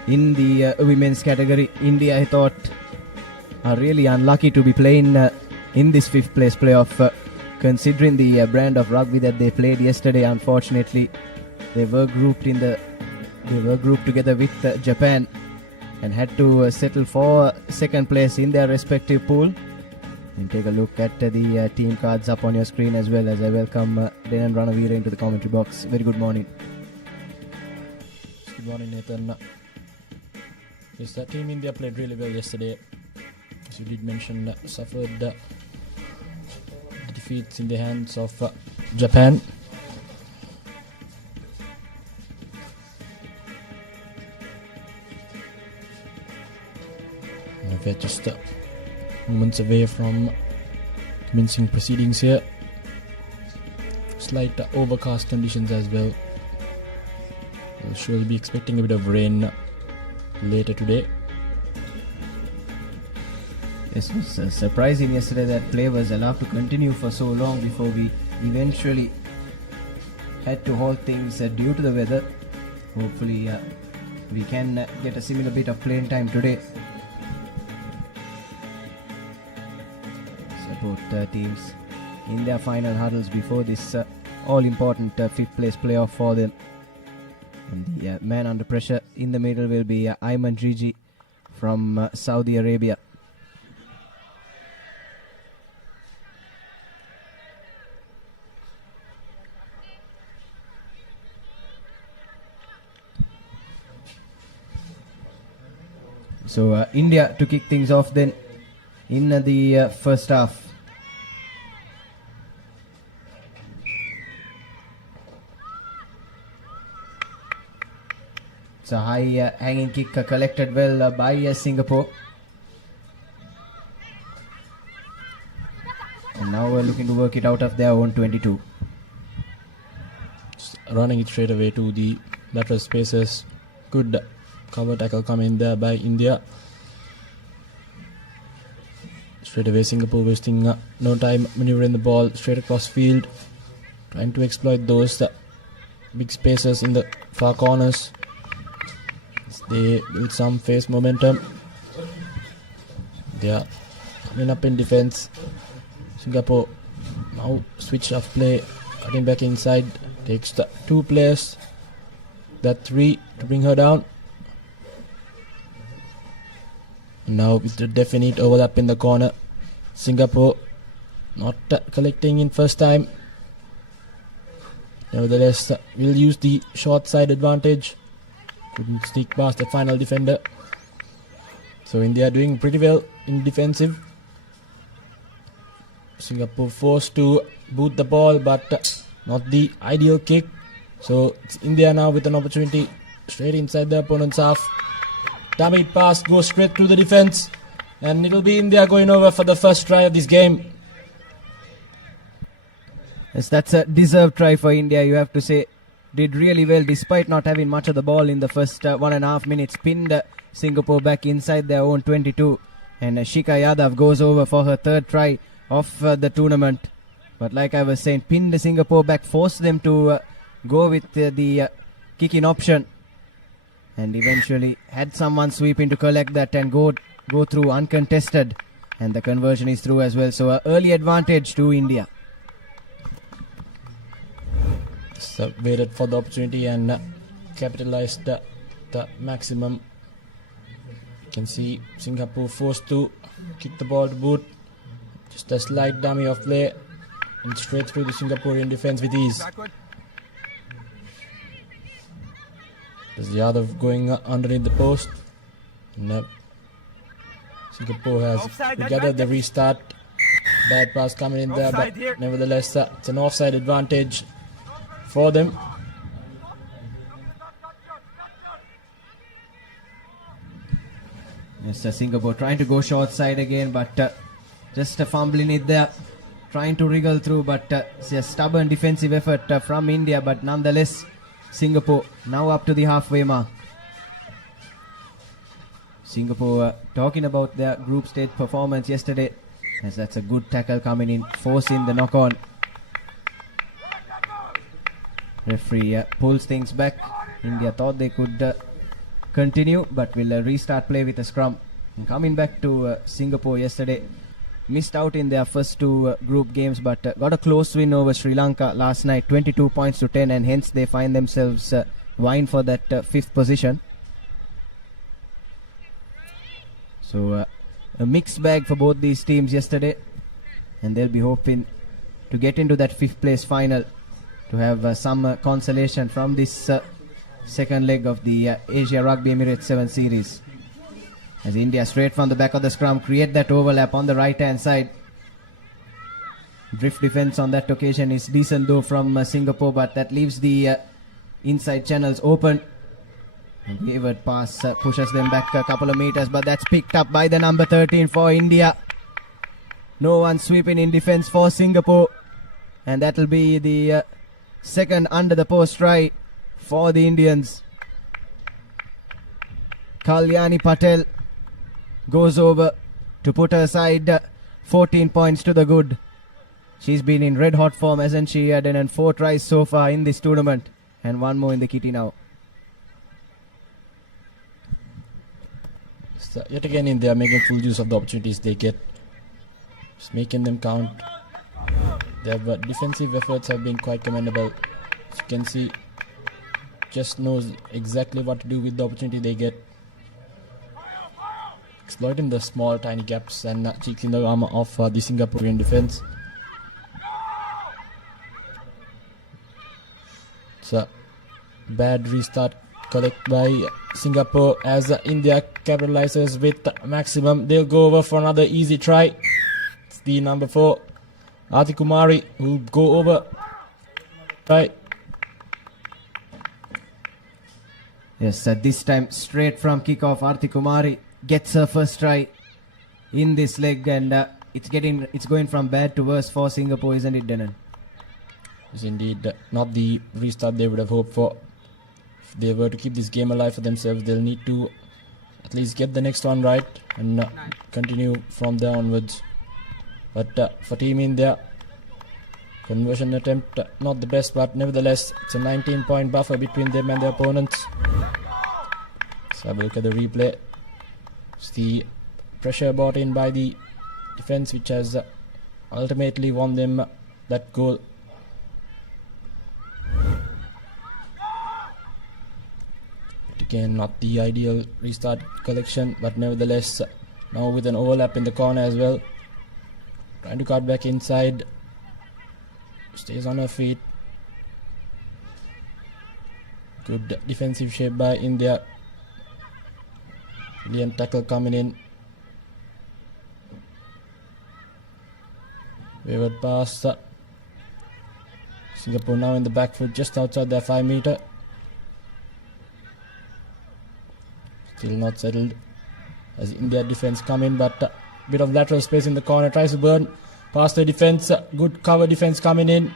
In the women's category, India, I thought, are really unlucky to be playing in this fifth place playoff, considering the brand of rugby that they played yesterday. Unfortunately, they were grouped together with Japan and had to settle for second place in their respective pool. And take a look at the team cards up on your screen, as well as I welcome Denan Ranavira into the commentary box. Very good morning. Good morning, Nathan. Yes, that team India played really well yesterday. As you did mention, suffered defeats in the hands of Japan. We're just moments away from commencing proceedings here. Slight overcast conditions as well. We'll surely be expecting a bit of rain later today. It was surprising yesterday that play was allowed to continue for so long before we eventually had to halt things due to the weather. Hopefully we can get a similar bit of playing time today. Both teams in their final hurdles before this all-important fifth place playoff for them. And the man under pressure in the middle will be Ayman Jiji from Saudi Arabia. So India to kick things off then in the first half. It's a high hanging kick collected well by Singapore. And now we're looking to work it out of their own 22. Just running it straight away to the lateral spaces. Good cover tackle coming there by India. Straight away Singapore wasting no time maneuvering the ball straight across field, trying to exploit those big spaces in the far corners. They build some face momentum. They are coming up in defense. Singapore now switch of play, cutting back inside, takes the two players, that three to bring her down. Now with the definite overlap in the corner, Singapore not collecting in first time. Nevertheless, will use the short side advantage. Couldn't sneak past the final defender. So India doing pretty well in defensive. Singapore forced to boot the ball, but not the ideal kick. So it's India now with an opportunity straight inside the opponent's half. Dummy pass goes straight to the defense, and it will be India going over for the first try of this game. Yes, that's a deserved try for India, you have to say. Did really well despite not having much of the ball in the first 1.5 minutes. Pinned Singapore back inside their own 22. And Shika Yadav goes over for her third try of the tournament. But like I was saying, pinned Singapore back, forced them to go with the kicking option. And eventually had someone sweep in to collect that and go through uncontested. And the conversion is through as well. So early advantage to India. So waited for the opportunity and capitalized the maximum You can see Singapore forced to kick the ball to boot. Just a slight dummy of play and straight through the Singaporean defense with ease. There's the other going underneath the post. Nope. Singapore has gathered the restart. Bad pass coming in there, but nevertheless it's an offside advantage for them. Yes, Singapore trying to go short side again, but just fumbling it there. Trying to wriggle through, but it's a stubborn defensive effort from India, but nonetheless Singapore now up to the halfway mark. Singapore talking about their group stage performance yesterday, as that's a good tackle coming in, forcing the knock on. Referee pulls things back. India thought they could continue, but will restart play with a scrum. And coming back to Singapore yesterday, missed out in their first two group games, but got a close win over Sri Lanka last night, 22 points to 10, and hence they find themselves vying for that fifth position. So a mixed bag for both these teams yesterday, and they'll be hoping to get into that fifth place final to have some consolation from this second leg of the Asia Rugby Emirates 7 series. As India straight from the back of the scrum create that overlap on the right hand side. Drift defense on that occasion is decent though from Singapore, but that leaves the inside channels open. And wayward pass pushes them back a couple of meters, but that's picked up by the number 13 for India. No one sweeping in defense for Singapore, and that'll be the second under the post try for the Indians. Kalyani Patel goes over to put her side 14 points to the good. She's been in red hot form, hasn't she? And 4 tries so far in this tournament, and 1 more in the kitty now. So yet again India making full use of the opportunities they get, just making them count. Their defensive efforts have been quite commendable. As you can see, just knows exactly what to do with the opportunity they get, exploiting the small tiny gaps and cheeks in the armor of the Singaporean defense. So bad restart collect by Singapore as India capitalizes with maximum. They'll go over for another easy try. It's the number 4 Artikumari who go over. Right. Yes, this time straight from kickoff, Artikumari gets her first try in this leg, and it's going from bad to worse for Singapore, isn't it, Denon? Yes, indeed, not the restart they would have hoped for. If they were to keep this game alive for themselves, they'll need to at least get the next one right and continue from there onwards. But for Team India, conversion attempt not the best, but nevertheless it's a 19-point buffer between them and their opponents. Let's have a look at the replay. It's the pressure brought in by the defense which has ultimately won them that goal. Again, not the ideal restart collection, but nevertheless now with an overlap in the corner as well. Trying to cut back inside. Stays on her feet. Good defensive shape by India. Indian tackle coming in. Wayward pass. Singapore now in the back foot just outside their 5 meter. Still not settled as India defense come in, but a bit of lateral space in the corner. Tries to burn past the defense. Good cover defense coming in.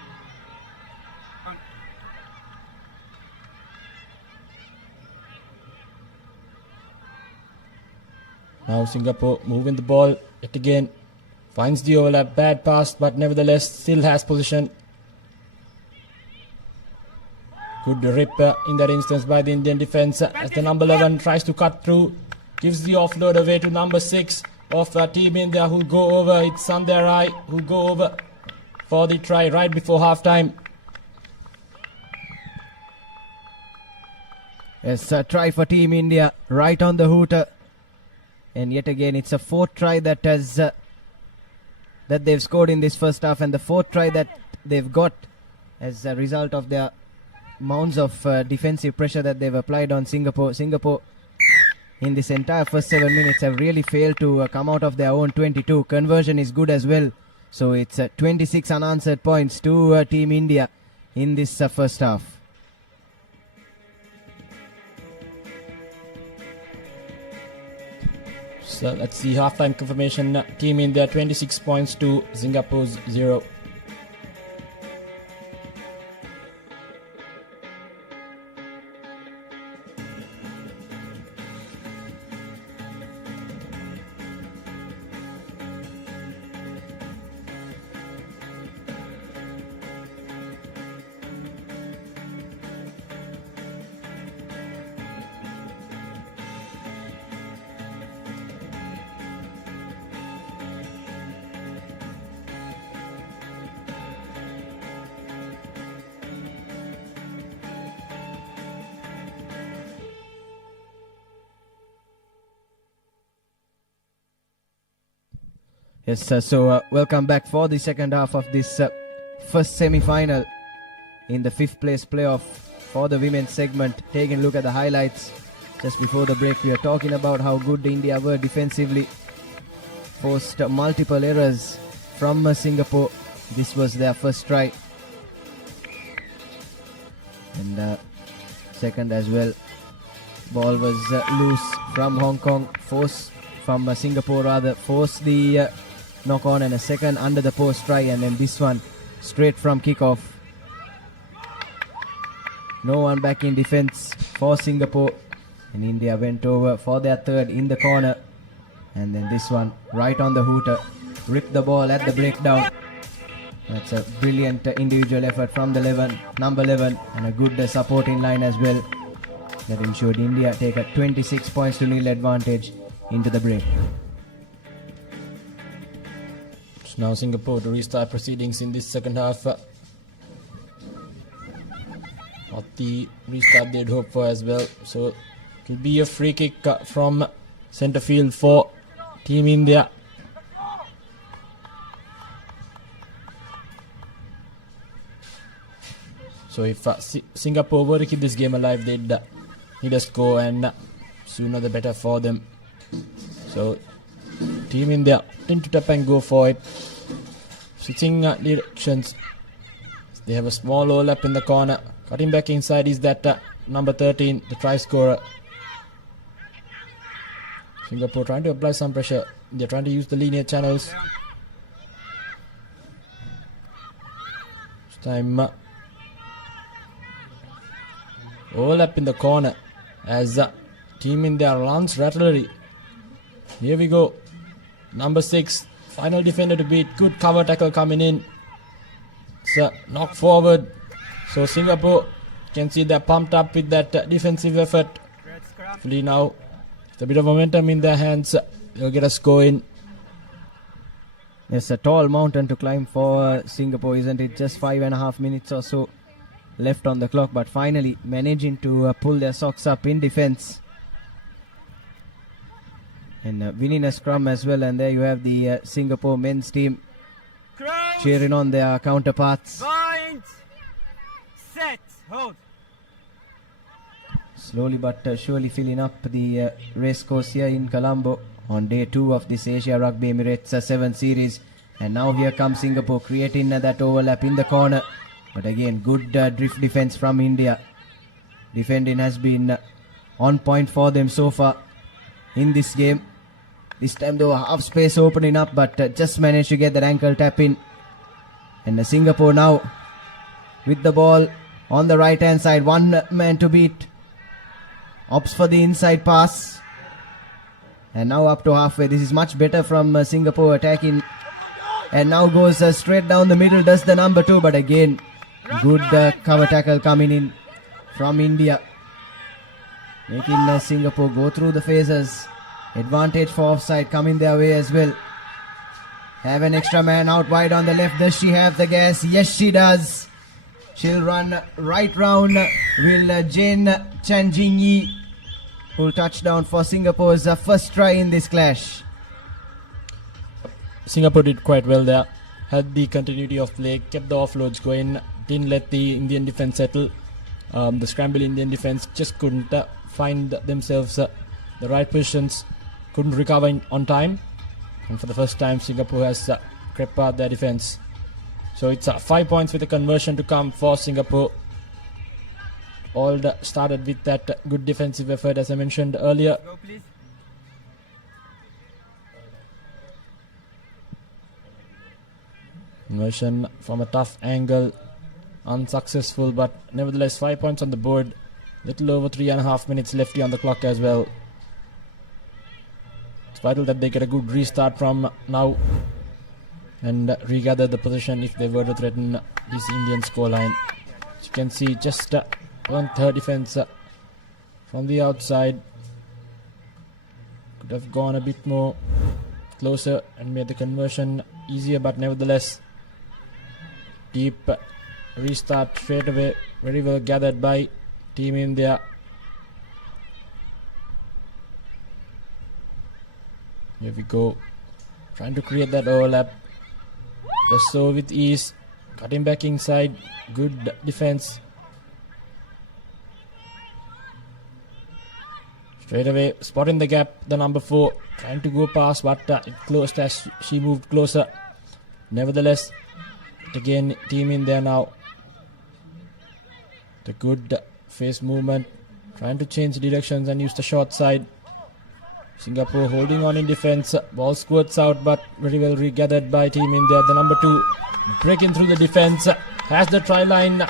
Now Singapore moving the ball yet again. Finds the overlap. Bad pass, but nevertheless still has position. Good rip in that instance by the Indian defense as the number 11 tries to cut through. Gives the offload away to number 6 of Team India who'll go over. It's Sandhya who'll go over for the try right before half-time. Yes, a try for Team India right on the hooter. And yet again, it's a fourth try that has that they've scored in this first half, and the fourth try that they've got as a result of their mounds of defensive pressure that they've applied on Singapore. Singapore, in this entire first 7 minutes, have really failed to come out of their own 22. Conversion is good as well. So it's 26 unanswered points to Team India in this first half. So let's see halftime confirmation. Team India 26 points to Singapore's 0. Yes, so welcome back for the second half of this first semi-final in the fifth place playoff for the women's segment. Taking a look at the highlights just before the break, we are talking about how good India were defensively. Forced multiple errors from Singapore. This was their first try. And second as well. Ball was loose from Hong Kong. From Singapore rather. Forced the knock on, and a second under the post try, and then this one straight from kickoff. No one back in defense for Singapore, and India went over for their third in the corner, and then this one right on the hooter, ripped the ball at the breakdown. That's a brilliant individual effort from the number 11, and a good supporting line as well that ensured India take a 26 points to nil advantage into the break. Now Singapore to restart proceedings in this second half. Not the restart they'd hoped for as well. So it will be a free kick from centre field for Team India. So if Singapore were to keep this game alive, they'd need a score, and sooner the better for them. So Team India tend to tap and go for it. Switching directions. They have a small overlap in the corner. Cutting back inside is that number 13, the try scorer. Singapore trying to apply some pressure. They're trying to use the linear channels. This time overlap in the corner as Team India runs artillery. Here we go. Number 6, final defender to beat. Good cover tackle coming in. It's a knock forward. So Singapore can see they're pumped up with that defensive effort. Hopefully now, with a bit of momentum in their hands, they'll get a score in. It's a tall mountain to climb for Singapore, isn't it? Just 5.5 minutes or so left on the clock, but finally managing to pull their socks up in defense. And winning a scrum as well, and there you have the Singapore men's team cheering on their counterparts. Point. Set. Hold. Slowly but surely filling up the race course here in Colombo on day 2 of this Asia Rugby Emirates 7 series. And now here comes Singapore creating that overlap in the corner. But again, good drift defense from India. Defending has been on point for them so far in this game. This time though, half space opening up, but just managed to get that ankle tap in. And Singapore now with the ball on the right hand side. One man to beat. Opts for the inside pass. And now up to halfway. This is much better from Singapore attacking. And now goes straight down the middle. Does the number 2. But again, good cover tackle coming in from India. Making Singapore go through the phases. Advantage for offside coming their way as well. Have an extra man out wide on the left. Does she have the gas? Yes, she does. She'll run right round. Will Jane Chanjinyi Full touchdown for Singapore's first try in this clash. Singapore did quite well there. Had the continuity of play, kept the offloads going, didn't let the Indian defense settle. The scramble Indian defense just couldn't find themselves the right positions, couldn't recover on time. And for the first time, Singapore has crept past their defense. So it's 5 points with a conversion to come for Singapore. All started with that good defensive effort, as I mentioned earlier. Go, please. Conversion from a tough angle, unsuccessful, but nevertheless 5 points on the board. Little over 3.5 minutes left on the clock as well. It's vital that they get a good restart from now and regather the position if they were to threaten this Indian scoreline. As you can see, just 1/3 defense from the outside. Could have gone a bit more closer and made the conversion easier, but nevertheless, deep restart straight away. Very well gathered by Team India. Here we go. Trying to create that overlap. Does so with ease. Cutting back inside. Good defense. Straight away, spotting the gap, the number 4. Trying to go past, but it closed as she moved closer. Nevertheless, again, Team India now. The good face movement. Trying to change directions and use the short side. Singapore holding on in defense. Ball squirts out, but very well regathered by Team India. The number 2 breaking through the defense. Has the try line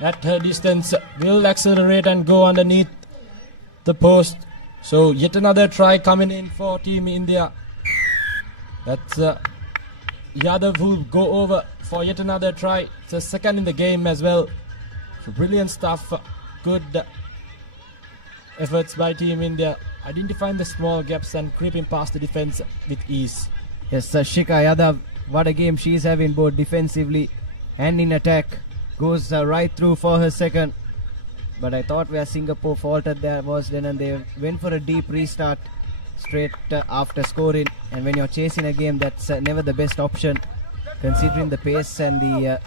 at her distance. Will accelerate and go underneath the post. So yet another try coming in for Team India. That's Yadav who go over for yet another try. It's a second in the game as well. So brilliant stuff. Good efforts by Team India, identifying the small gaps and creeping past the defense with ease. Yes, Shika Yadav, what a game she's having both defensively and in attack. Goes right through for her second. But I thought where Singapore faltered there was then, and they went for a deep restart straight after scoring. And when you're chasing a game, that's never the best option, considering the pace and the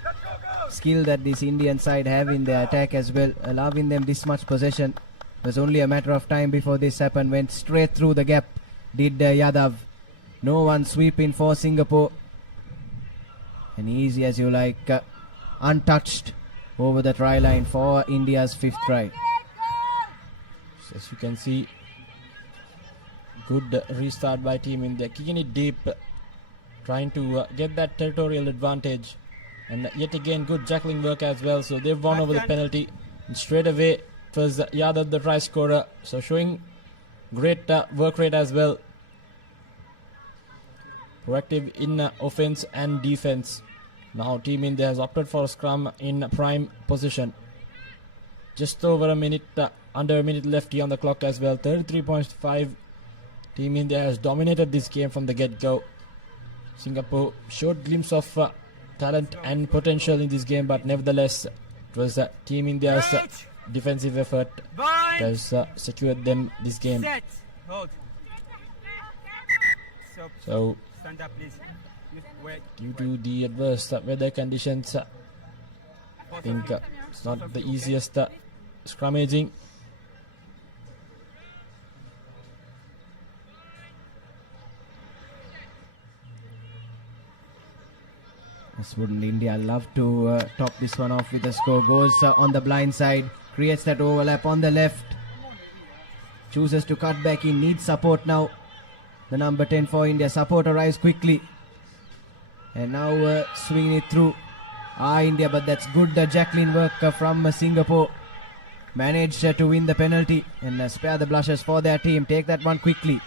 skill that this Indian side have in their attack as well. Allowing them this much possession, it was only a matter of time before this happened. Went straight through the gap, did Yadav. No one sweeping for Singapore. And easy as you like, untouched over the try line for India's 5th try. So as you can see, good restart by Team India, kicking it deep, trying to get that territorial advantage, and yet again good juggling work as well. So they've won over the penalty, and straight away it was Yadav the try scorer, so showing great work rate as well, proactive in offense and defense. Now Team India has opted for a scrum in prime position. Just over a minute, under a minute left here on the clock as well. 33.5. Team India has dominated this game from the get-go. Singapore showed glimpse of talent and potential in this game, but nevertheless, it was Team India's defensive effort that has secured them this game. Set. Hold. So, Stand up, please. Wait. due to the adverse weather conditions, I think it's not the easiest scrummaging. Yes, wouldn't India love to top this one off with a score? Goes on the blind side, creates that overlap on the left. Chooses to cut back in, needs support now. The number 10 for India. Support arrives quickly. And now swinging it through. India, but that's good Jacqueline work from Singapore. Managed to win the penalty and spare the blushes for their team. Take that one quickly.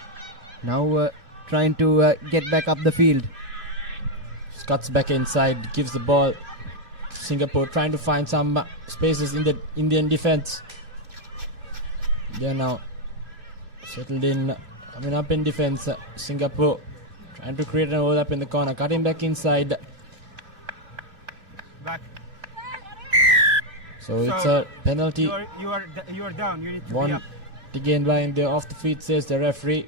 Now trying to get back up the field. Cuts back inside, gives the ball. Singapore trying to find some spaces in the Indian defense. They're now settled in, coming up in defense. Singapore trying to create an overlap in the corner, cutting back inside. Back. So it's a penalty. You are down. You need to be One up. again line there off the feet, says the referee.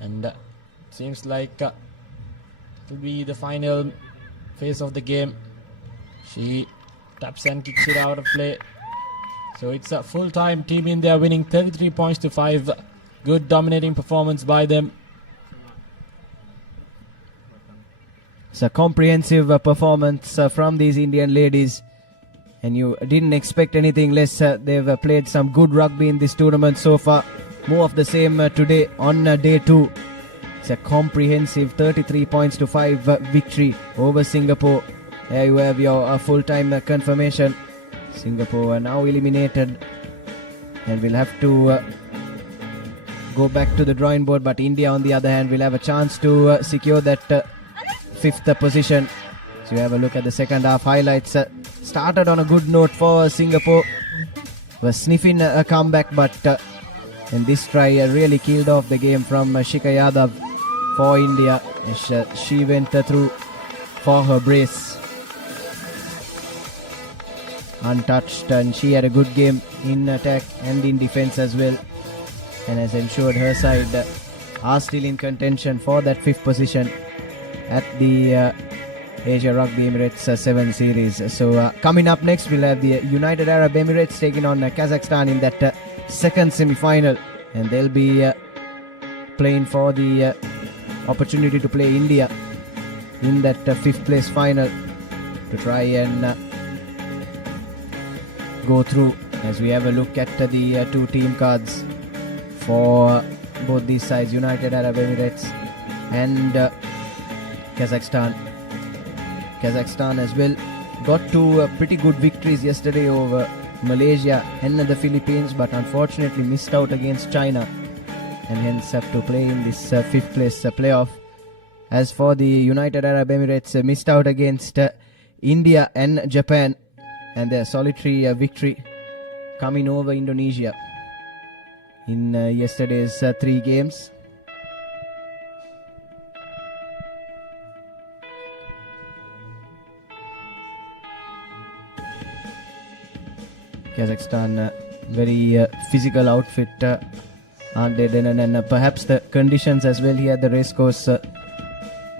And seems like it will be the final phase of the game. She taps and kicks it out of play. So it's a full-time Team India winning 33 points to 5. Good dominating performance by them. It's a comprehensive performance from these Indian ladies, and you didn't expect anything less. They've played some good rugby in this tournament so far. More of the same today on day 2. It's a comprehensive 33 points to 5 victory over Singapore. There you have your full-time confirmation. Singapore are now eliminated and will have to go back to the drawing board, but India on the other hand will have a chance to secure that 5th position. So you have a look at the second half highlights. Started on a good note for Singapore. Was sniffing a comeback, but in this try really killed off the game from Shikha Yadav for India as she went through for her brace untouched, and she had a good game in attack and in defense as well, and has ensured her side are still in contention for that 5th position at the Asia Rugby Emirates 7 series. So coming up next, we'll have the United Arab Emirates taking on Kazakhstan in that second semi-final, and they'll be playing for the opportunity to play India in that 5th place final to try and go through. As we have a look at the 2 team cards for both these sides, United Arab Emirates and Kazakhstan. Kazakhstan as well got 2 pretty good victories yesterday over Malaysia and the Philippines, but unfortunately missed out against China and hence have to play in this 5th place playoff. As for the United Arab Emirates, missed out against India and Japan, and their solitary victory coming over Indonesia in yesterday's 3 games. Kazakhstan, very physical outfit, aren't they? And perhaps the conditions as well here at the racecourse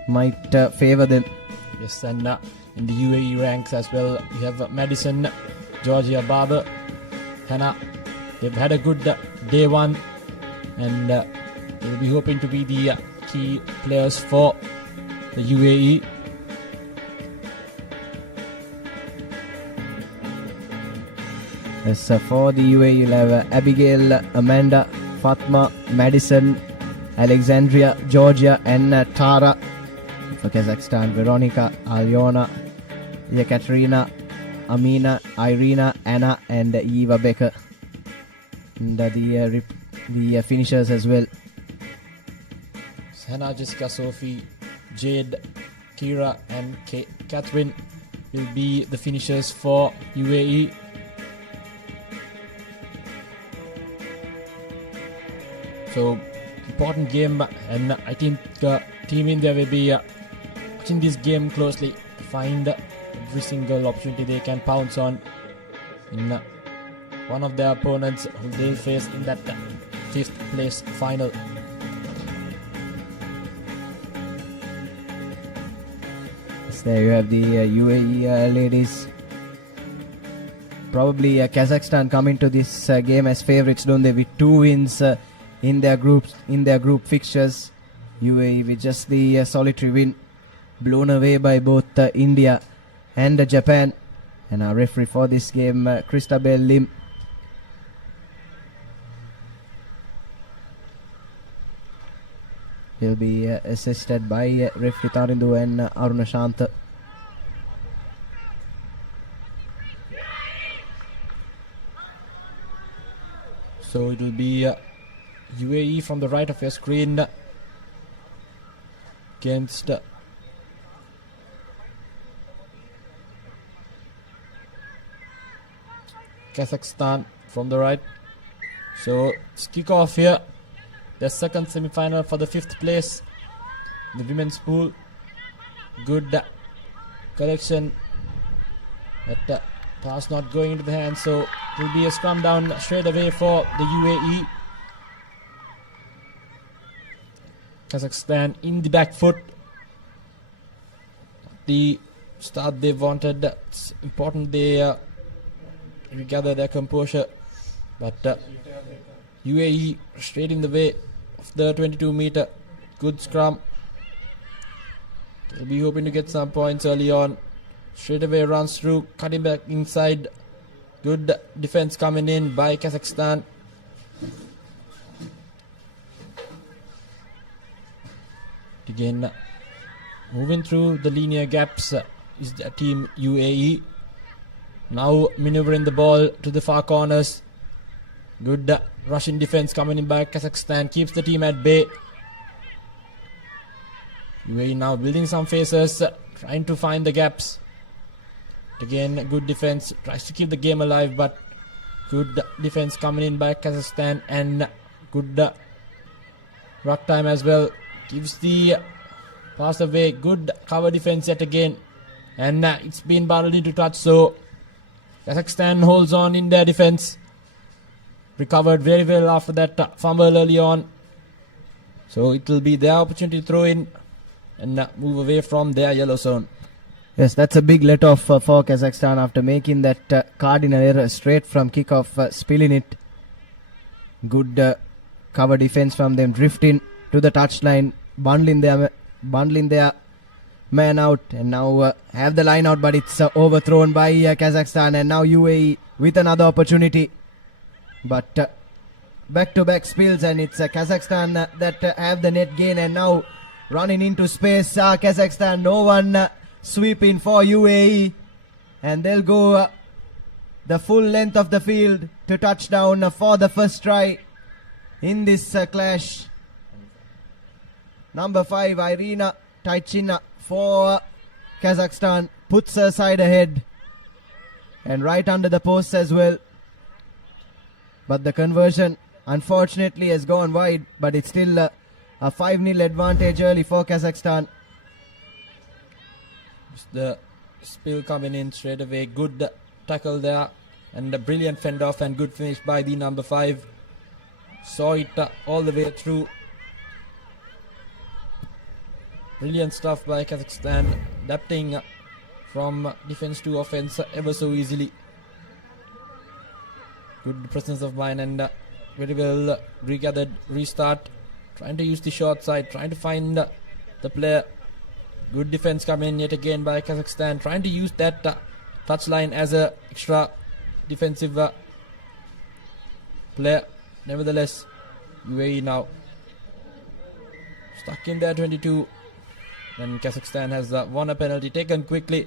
might favour them. Yes, and in the UAE ranks as well, we have Madison, Georgia Barber, Hannah. They've had a good day 1, and they'll be hoping to be the key players for the UAE. As for the UAE, you'll have Abigail, Amanda, Fatma, Madison, Alexandria, Georgia, and Tara. For Kazakhstan, Veronica, Alyona, Yekaterina, Amina, Irina, Anna, and Eva Becker. And the finishers as well. Hannah, Jessica, Sophie, Jade, Kira, and Catherine will be the finishers for UAE. So, important game, and I think Team India will be watching this game closely to find every single opportunity they can pounce on in one of their opponents who they'll face in that 5th place final. So there you have the UAE ladies. Probably Kazakhstan coming to this game as favourites, don't they? With 2 wins in their group fixtures. UAE with just the solitary win, blown away by both India and Japan. And our referee for this game, Christabel Lim. He'll be assisted by referee Tarindu and Aruna Shanta. So it will be UAE from the right of your screen against Kazakhstan from the right. So it's kick off here. The second semi-final for the 5th place. The women's pool. Good collection at Pass not going into the hands, so it will be a scrum down straight away for the UAE. Kazakhstan in the back foot. The start they wanted. It's important they regather their composure. But UAE straight in the way of the 22-meter. Good scrum. They'll be hoping to get some points early on. Straight away runs through, cutting back inside. Good defense coming in by Kazakhstan. Again, moving through the linear gaps is the team UAE. Now maneuvering the ball to the far corners. Good Russian defense coming in by Kazakhstan. Keeps the team at bay. UAE now building some faces, trying to find the gaps. Again, good defense. Tries to keep the game alive, but good defense coming in by Kazakhstan. And good ruck time as well. Gives the pass away. Good cover defense yet again. And it's been battled into touch, so Kazakhstan holds on in their defense. Recovered very well after that fumble early on. So it will be their opportunity to throw in and move away from their yellow zone. Yes, that's a big let off for Kazakhstan after making that cardinal error straight from kickoff, spilling it. Good cover defense from them, drifting to the touchline, bundling their man out, and now have the line out, but it's overthrown by Kazakhstan, and now UAE with another opportunity. But back-to-back spills, and it's Kazakhstan that have the net gain, and now running into space. Kazakhstan, no one sweeping for UAE, and they'll go the full length of the field to touchdown for the first try in this clash. Number 5, Irina Taichina for Kazakhstan, puts her side ahead and right under the post as well. But the conversion unfortunately has gone wide, but it's still a 5-0 advantage early for Kazakhstan. The spill coming in straight away. Good tackle there and a brilliant fend off and good finish by the number 5. Saw it all the way through. Brilliant stuff by Kazakhstan, adapting from defense to offense ever so easily. Good presence of mind and very well regathered restart. Trying to use the short side, trying to find the player. Good defense coming yet again by Kazakhstan, trying to use that touchline as a extra defensive player. Nevertheless, UAE now stuck in there 22. Then Kazakhstan has won a penalty taken quickly.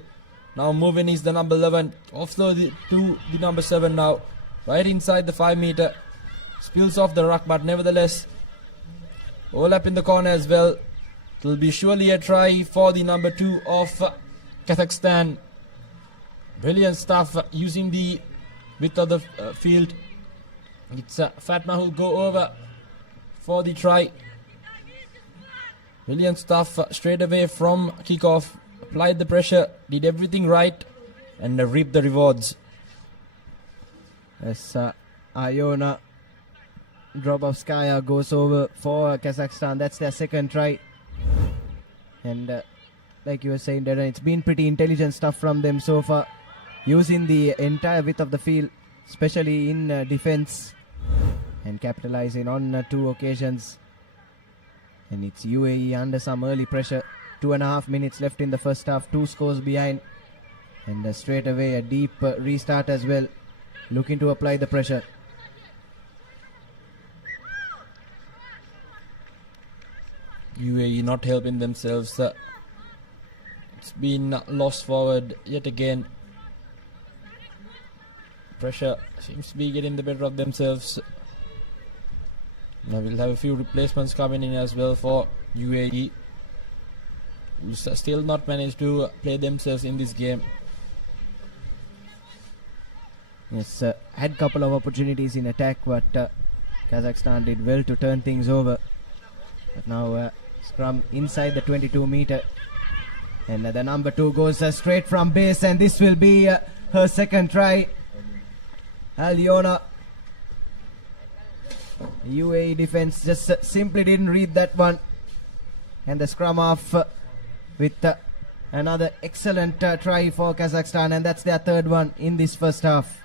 Now moving is the number 11. Offload to the number 7 now. Right inside the 5 meter. Spills off the ruck, but nevertheless, all up in the corner as well. It will be surely a try for the number 2 of Kazakhstan. Brilliant stuff using the width of the field. It's Fatma who'll go over for the try. Brilliant stuff straight away from kickoff. Applied the pressure, did everything right, and reaped the rewards. As Iona Drobovskaya goes over for Kazakhstan. That's their second try. And like you were saying, Darren, it's been pretty intelligent stuff from them so far. Using the entire width of the field, especially in defense, and capitalizing on 2 occasions. And it's UAE under some early pressure. 2.5 minutes left in the first half. 2 scores behind. And straight away a deep restart as well. Looking to apply the pressure. UAE not helping themselves. It's been lost forward yet again. Pressure seems to be getting the better of themselves. Now we'll have a few replacements coming in as well for UAE, who still not managed to play themselves in this game. Yes, had couple of opportunities in attack, but Kazakhstan did well to turn things over. But now scrum inside the 22 meter. And the number 2 goes straight from base, and this will be her second try. Aliona. UAE defense just simply didn't read that one. And the scrum off with another excellent try for Kazakhstan, and that's their third one in this first half.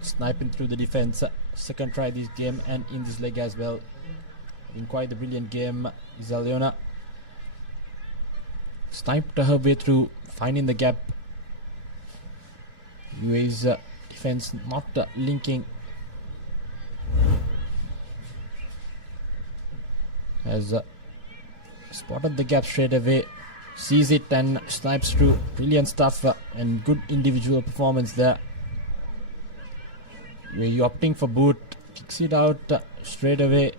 Sniping through the defense. Second try this game and in this leg as well. In quite a brilliant game, Zaliona sniped her way through, finding the gap. UAE's defense not linking. Has spotted the gap straight away, sees it and snipes through. Brilliant stuff and good individual performance there. UAE opting for boot, kicks it out straight away.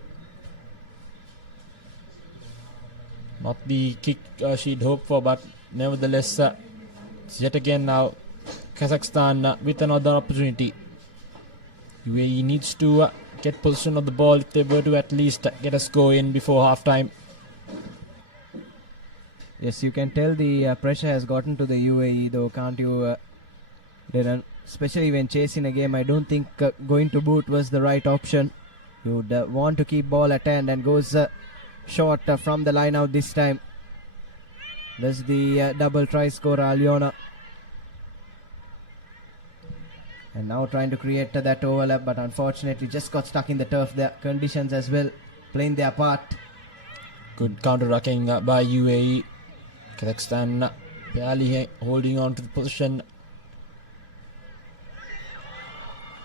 Not the kick she'd hoped for, but nevertheless, it's yet again now Kazakhstan with another opportunity. UAE needs to get possession of the ball if they were to at least get a score in before halftime. Yes, you can tell the pressure has gotten to the UAE though, can't you, Dylan? Especially when chasing a game, I don't think going to boot was the right option. You'd want to keep ball at hand, and goes short from the line out this time. That's the double try scorer, Aliona. And now trying to create that overlap, but unfortunately just got stuck in the turf. Their conditions as well playing their part. Good counter-rucking by UAE. Kazakhstan barely holding on to the position.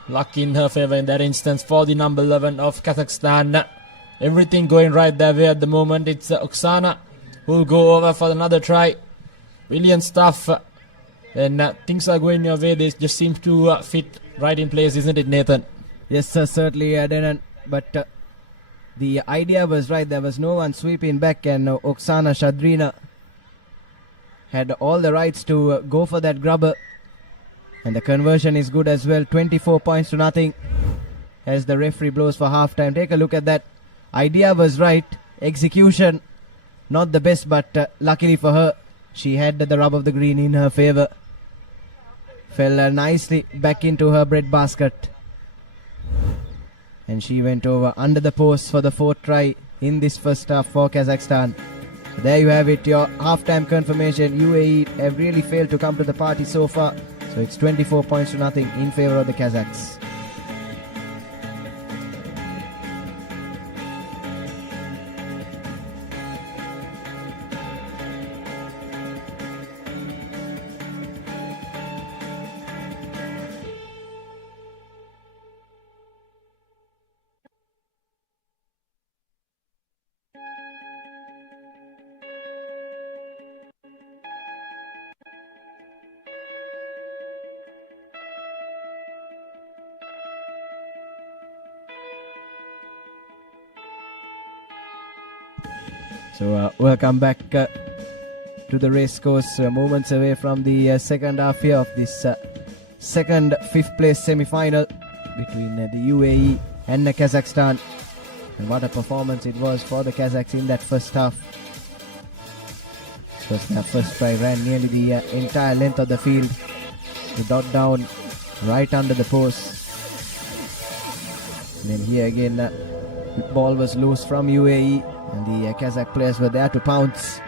Luck in her favor in that instance for the number 11 of Kazakhstan. Everything going right their way at the moment. It's Oksana who will go over for another try. Brilliant stuff. When things are going your way, they just seem to fit right in place, isn't it, Nathan? Yes, sir, certainly, Denan. But the idea was right. There was no one sweeping back, and Oksana Shadrina had all the rights to go for that grubber. And the conversion is good as well. 24 points to nothing as the referee blows for halftime. Take a look at that. Idea was right. Execution not the best, but luckily for her, she had the rub of the green in her favor. Fell nicely back into her bread basket. And she went over under the post for the fourth try in this first half for Kazakhstan. There you have it, your halftime confirmation. UAE have really failed to come to the party so far. So it's 24 points to nothing in favor of the Kazakhs. So welcome back to the race course, moments away from the second half here of this second fifth place semi-final between the UAE and Kazakhstan. And what a performance it was for the Kazakhs in that first half. Because their first try ran nearly the entire length of the field to dot down right under the post. And then here again, the ball was loose from UAE. And the Kazakh players were there to pounce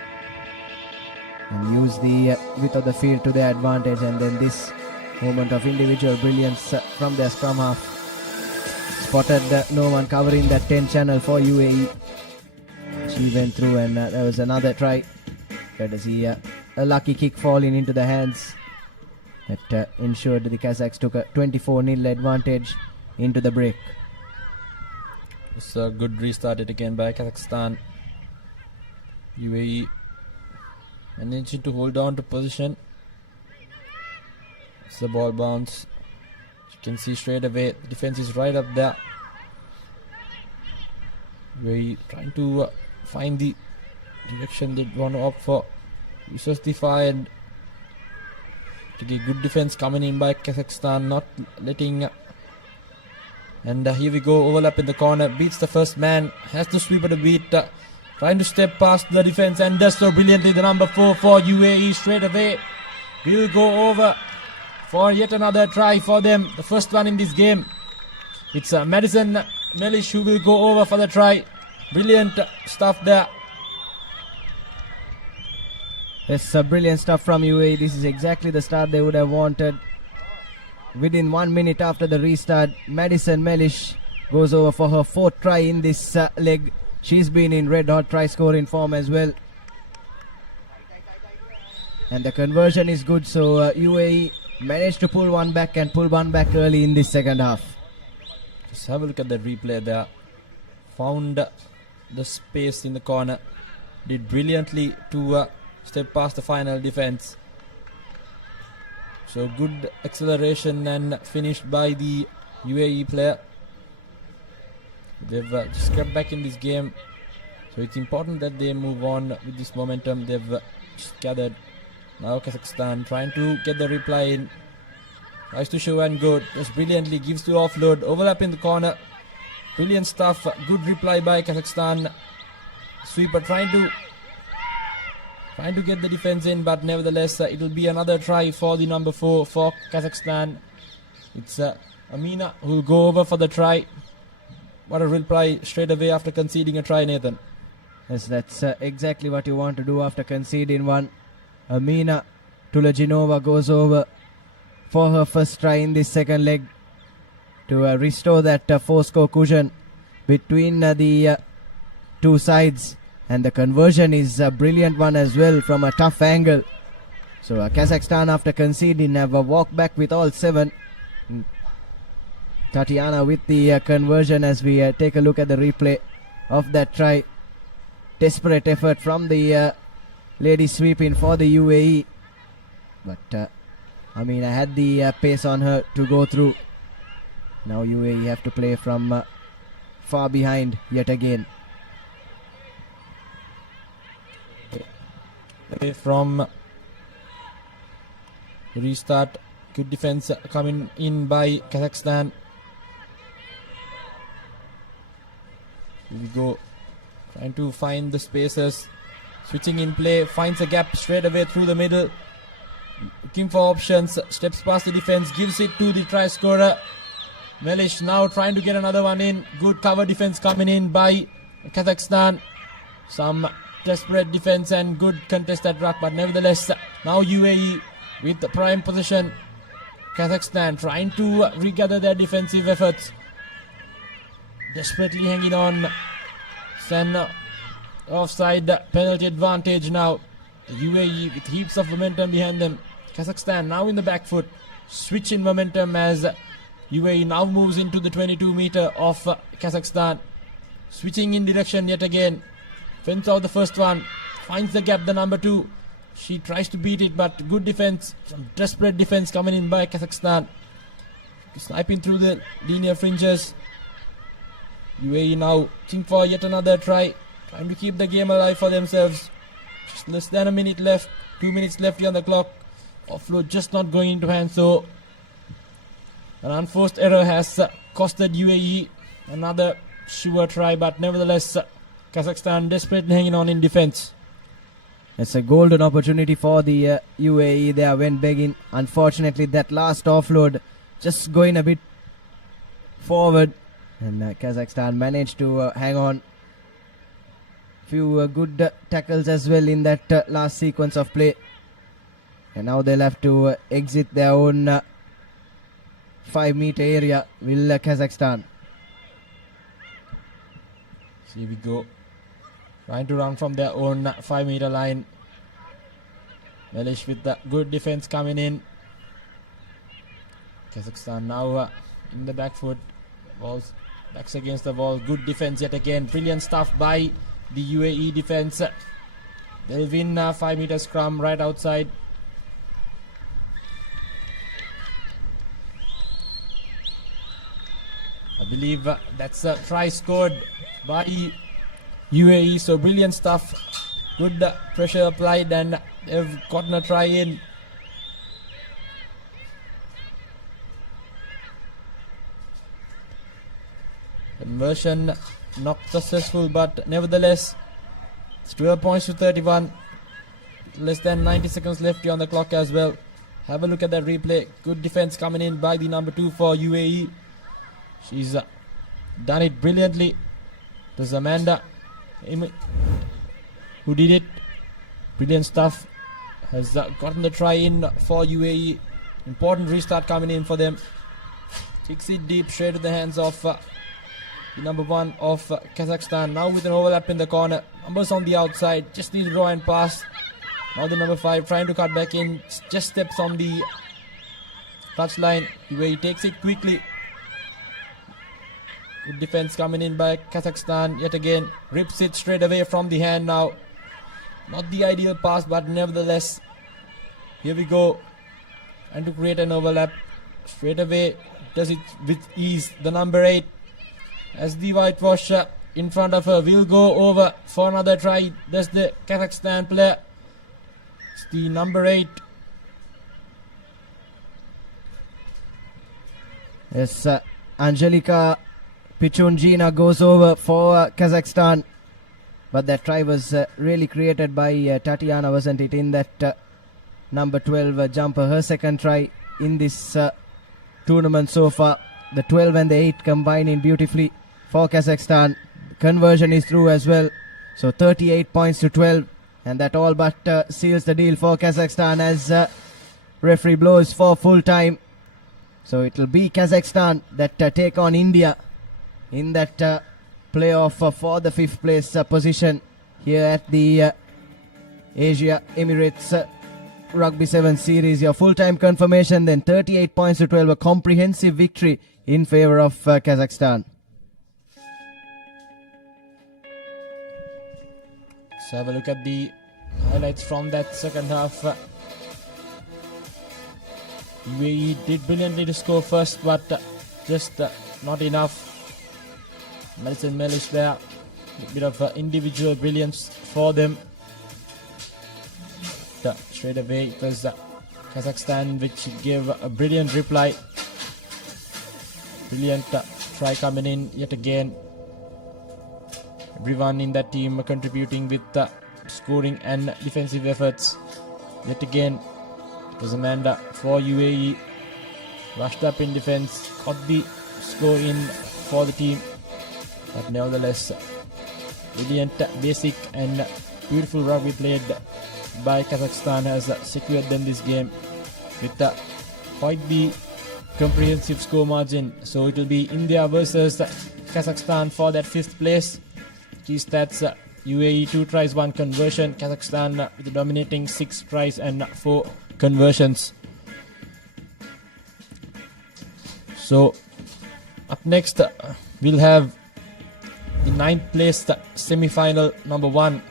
and use the width of the field to their advantage. And then this moment of individual brilliance from their scrum half. Spotted no one covering that 10 channel for UAE. She went through, and there was another try. Courtesy a lucky kick falling into the hands that ensured the Kazakhs took a 24-0 advantage into the break. It's a good restart it again by Kazakhstan. UAE managing to hold on to position. It's the ball bounce. You can see straight away the defense is right up there. UAE trying to find the direction they want to opt for. Uses the fire and to get good defense coming in by Kazakhstan, not letting. And here we go, overlap in the corner, beats the first man, has to sweep at a beat, trying to step past the defense, and does so brilliantly. The number 4 for UAE straight away will go over for yet another try for them. The first one in this game. It's Madison Melish who will go over for the try. Brilliant stuff there. It's brilliant stuff from UAE. This is exactly the start they would have wanted. Within 1 minute after the restart, Madison Melish goes over for her fourth try in this leg. She's been in red hot try scoring form as well. And the conversion is good, so UAE managed to pull one back and pull one back early in this second half. Just have a look at the replay there. Found the space in the corner. Did brilliantly to step past the final defense. So good acceleration and finished by the UAE player. They've just kept back in this game. So it's important that they move on with this momentum they've just gathered. Now Kazakhstan trying to get the reply in. Tries to show and go. Just brilliantly gives to offload. Overlap in the corner. Brilliant stuff. Good reply by Kazakhstan. Sweeper trying to get the defense in, but nevertheless it will be another try for the number 4 for Kazakhstan. It's Amina who will go over for the try. What a reply straight away after conceding a try, Nathan. Yes, that's exactly what you want to do after conceding one. Amina Tulajinova goes over for her first try in this second leg to restore that four-score cushion between the two sides. And the conversion is a brilliant one as well from a tough angle. So Kazakhstan, after conceding, have a walk back with all 7. Tatiana with the conversion as we take a look at the replay of that try. Desperate effort from the lady sweeping for the UAE. But I had the pace on her to go through. Now UAE have to play from far behind yet again. From restart, good defense coming in by Kazakhstan. Here we go, trying to find the spaces, switching in play, finds a gap straight away through the middle, looking for options, steps past the defense, gives it to the try scorer. Melish now trying to get another one in. Good cover defense coming in by Kazakhstan. Some desperate defense and good contest at ruck, but nevertheless now UAE with the prime position. Kazakhstan trying to regather their defensive efforts, desperately hanging on. Sen offside penalty advantage now. The UAE with heaps of momentum behind them. Kazakhstan now in the back foot, switch in momentum as UAE now moves into the 22-meter of Kazakhstan, switching in direction yet again. Fends out the first one, finds the gap, the number 2. She tries to beat it, but good defense, some desperate defense coming in by Kazakhstan. Sniping through the linear fringes. UAE now looking for yet another try, trying to keep the game alive for themselves. Just less than a minute left, 2 minutes left on the clock. Offload just not going into hand, so an unforced error has costed UAE another sure try, but nevertheless Kazakhstan desperately hanging on in defense. It's a golden opportunity for the UAE. They went begging. Unfortunately, that last offload just going a bit forward, and Kazakhstan managed to hang on. Few good tackles as well in that last sequence of play. And now they'll have to exit their own 5-meter area. Will Kazakhstan. So here we go. Trying to run from their own 5-meter line. Melish with the good defense coming in. Kazakhstan now in the back foot. Balls backs against the wall. Good defense yet again. Brilliant stuff by the UAE defense. They'll win 5-meter scrum right outside. I believe that's a try scored by UAE, so brilliant stuff. Good pressure applied and they've gotten a try in. Conversion not successful, but nevertheless it's 12 points to 31. Less than 90 seconds left on the clock as well. Have a look at that replay. Good defense coming in by the number 2 for UAE. She's done it brilliantly. It was Amanda who did it. Brilliant stuff. Has gotten the try in for UAE. Important restart coming in for them. Kicks it deep straight to the hands of the number 1 of Kazakhstan. Now with an overlap in the corner. Numbers on the outside. Just need to draw and pass. Now the number 5 trying to cut back in. Just steps on the touchline. UAE takes it quickly. Good defense coming in by Kazakhstan. Yet again. Rips it straight away from the hand now. Not the ideal pass, but nevertheless. Here we go. And to create an overlap. Straight away. Does it with ease. The number 8. As the whitewash in front of her will go over for another try. That's the Kazakhstan player. It's the number 8. Yes, Angelika Pichunjina goes over for Kazakhstan. But that try was really created by Tatiana, wasn't it? In that number 12 jumper. Her second try in this tournament so far. The 12 and the 8 combining beautifully for Kazakhstan. Conversion is through as well. So 38 points to 12. And that all but seals the deal for Kazakhstan as referee blows for full time. So it will be Kazakhstan that take on India in that playoff for the 5th place position here at the Asia Emirates Rugby 7 series. Your full-time confirmation then 38 points to 12. A comprehensive victory in favor of Kazakhstan. Let's have a look at the highlights from that second half. UAE did brilliantly to score first, but just not enough. Melson Melish there. A bit of individual brilliance for them. Straight away it was Kazakhstan which gave a brilliant reply. Brilliant try coming in yet again. Everyone in that team contributing with scoring and defensive efforts. Yet again it was Amanda for UAE. Rushed up in defense, got the score in for the team. But nevertheless, brilliant, basic and beautiful rugby played by Kazakhstan has secured them this game with quite the comprehensive score margin. So it will be India versus Kazakhstan for that 5th place. Key stats: UAE 2 tries 1 conversion, Kazakhstan with a dominating 6 tries and 4 conversions. So up next we'll have the 9th place semi-final number 1.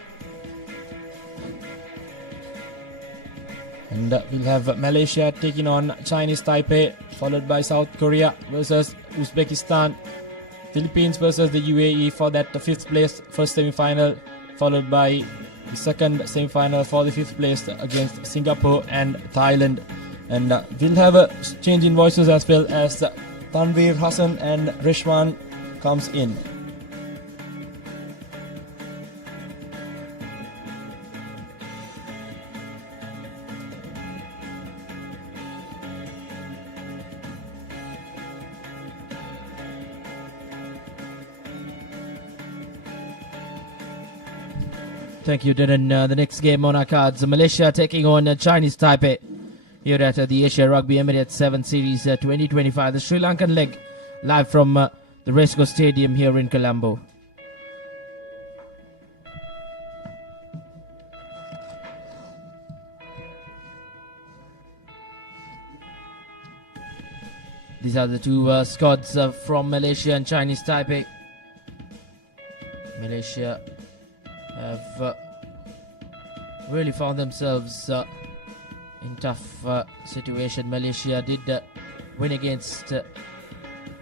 And we'll have Malaysia taking on Chinese Taipei, followed by South Korea versus Uzbekistan. Philippines versus the UAE for that 5th place first semi-final, followed by the second semi-final for the 5th place against Singapore and Thailand. And we'll have a change in voices as well as Tanveer Hassan and Rishwan comes in. Thank you, Dylan. The next game on our cards, Malaysia taking on Chinese Taipei here at the Asia Rugby Emirates 7 Series 2025. The Sri Lankan leg live from the Racecourse Stadium here in Colombo. These are the two squads from Malaysia and Chinese Taipei. Malaysia have really found themselves in tough situation. Malaysia did win against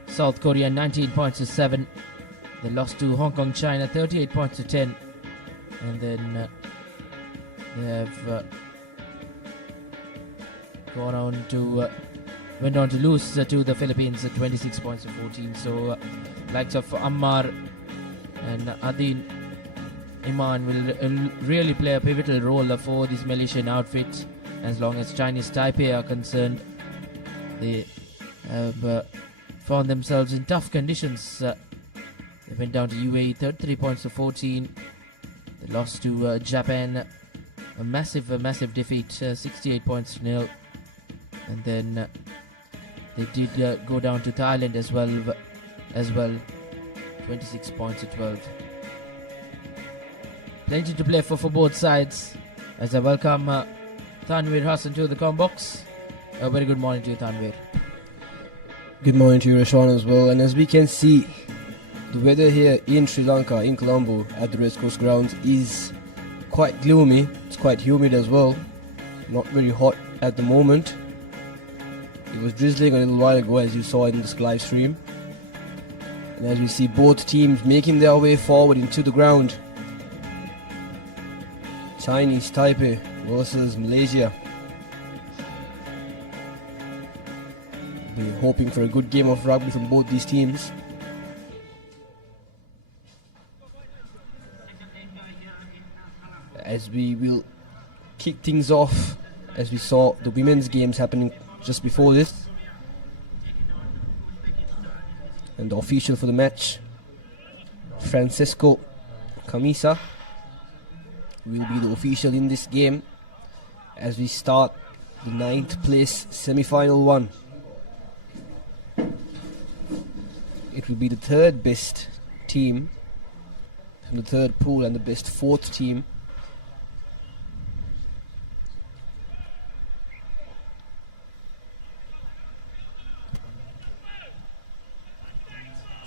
South Korea 19 points to 7. They lost to Hong Kong, China 38 points to 10. And then they have went on to lose to the Philippines at 26 points to 14. So likes of Ammar and Adin Iman will really play a pivotal role for this Malaysian outfit. as long as Chinese Taipei are concerned. They have found themselves in tough conditions. They went down to UAE 33 points to 14. They lost to Japan, a massive defeat, 68 points to 0. And then they did go down to Thailand as well, 26 points to 12. Plenty to play for both sides. As I welcome Tanvir Hassan to the combox. A very good morning to you, Tanvir. Good morning to you, Rashwan, as well. And as we can see, the weather here in Sri Lanka, in Colombo, at the Race Course grounds is quite gloomy. It's quite humid as well. Not very hot at the moment. It was drizzling a little while ago, as you saw in this live stream. And as we see both teams making their way forward into the ground. Chinese Taipei versus Malaysia. We're hoping for a good game of rugby from both these teams. As we will kick things off, as we saw the women's games happening just before this. And the official for the match, Francesco Camisa, will be the official in this game as we start the 9th place semi-final one. It will be the third best team from the third pool and the best fourth team.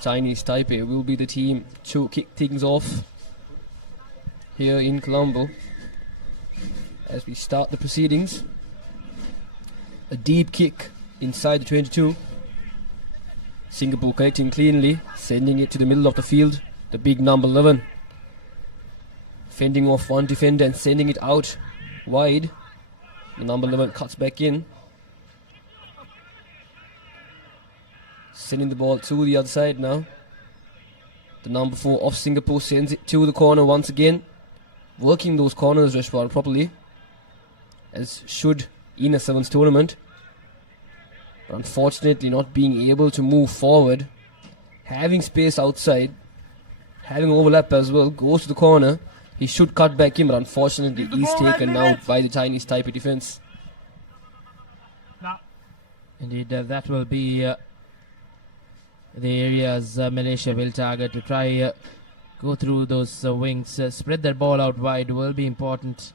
Chinese Taipei will be the team to kick things off here in Colombo as we start the proceedings. A deep kick inside the 22. Singapore collecting cleanly, sending it to the middle of the field. The big number 11 fending off one defender and sending it out wide. The number 11 cuts back in, sending the ball to the other side now. The number 4 of Singapore sends it to the corner once again, working those corners, Rashwar, properly, as should in a sevens tournament. But unfortunately not being able to move forward, having space outside, having overlap as well, goes to the corner. He should cut back in, but unfortunately he's taken out by the Chinese Taipei defense. Indeed, that will be the areas Malaysia will target to try go through those wings. Spread that ball out wide will be important.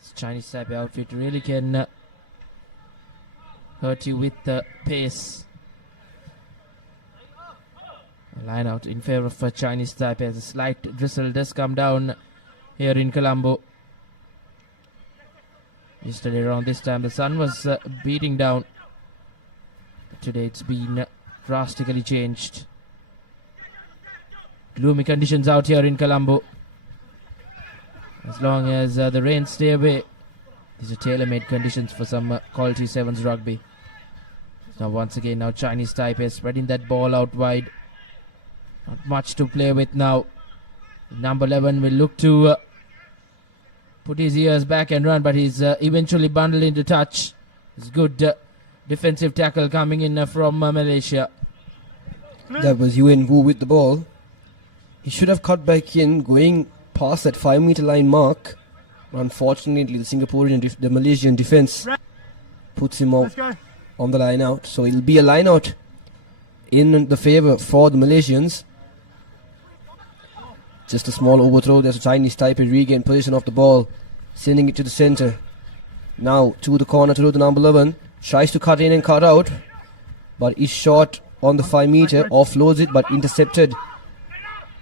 This Chinese Taipei outfit really can hurt you with the pace. A line out in favor of Chinese Taipei as a slight drizzle does come down here in Colombo. Yesterday around this time the sun was beating down. But today it's been drastically changed. Gloomy conditions out here in Colombo. As long as the rain stay away, these are tailor-made conditions for some quality sevens rugby. Now once again, now Chinese Taipei spreading that ball out wide. Not much to play with now. Number 11 will look to put his ears back and run, but he's eventually bundled into touch. It's good defensive tackle coming in from Malaysia. That was Yuen Wu with the ball. He should have cut back in, going past that 5 meter line mark. Unfortunately, the Singaporean, the Malaysian defense puts him out on the line out. So it'll be a line out in the favor for the Malaysians. Just a small overthrow. There's a Chinese Taipei regain position of the ball, sending it to the center. Now to the corner to the number 11. Tries to cut in and cut out, but is short on the 5 meter. Offloads it, but intercepted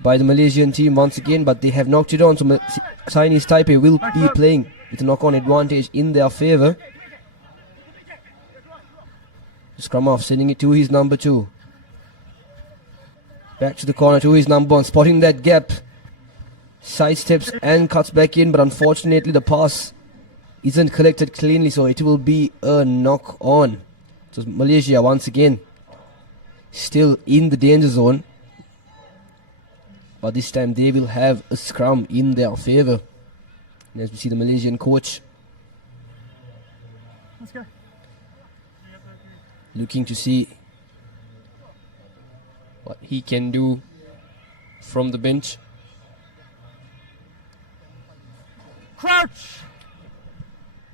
by the Malaysian team once again. But they have knocked it on, so Chinese Taipei will be playing with a knock-on advantage in their favor. Scrum off, sending it to his number 2. Back to the corner to his number 1, spotting that gap. Sidesteps and cuts back in, but unfortunately the pass isn't collected cleanly, so it will be a knock on. So Malaysia once again still in the danger zone, but this time they will have a scrum in their favor. And as we see the Malaysian coach Looking to see what he can do from the bench. Crouch!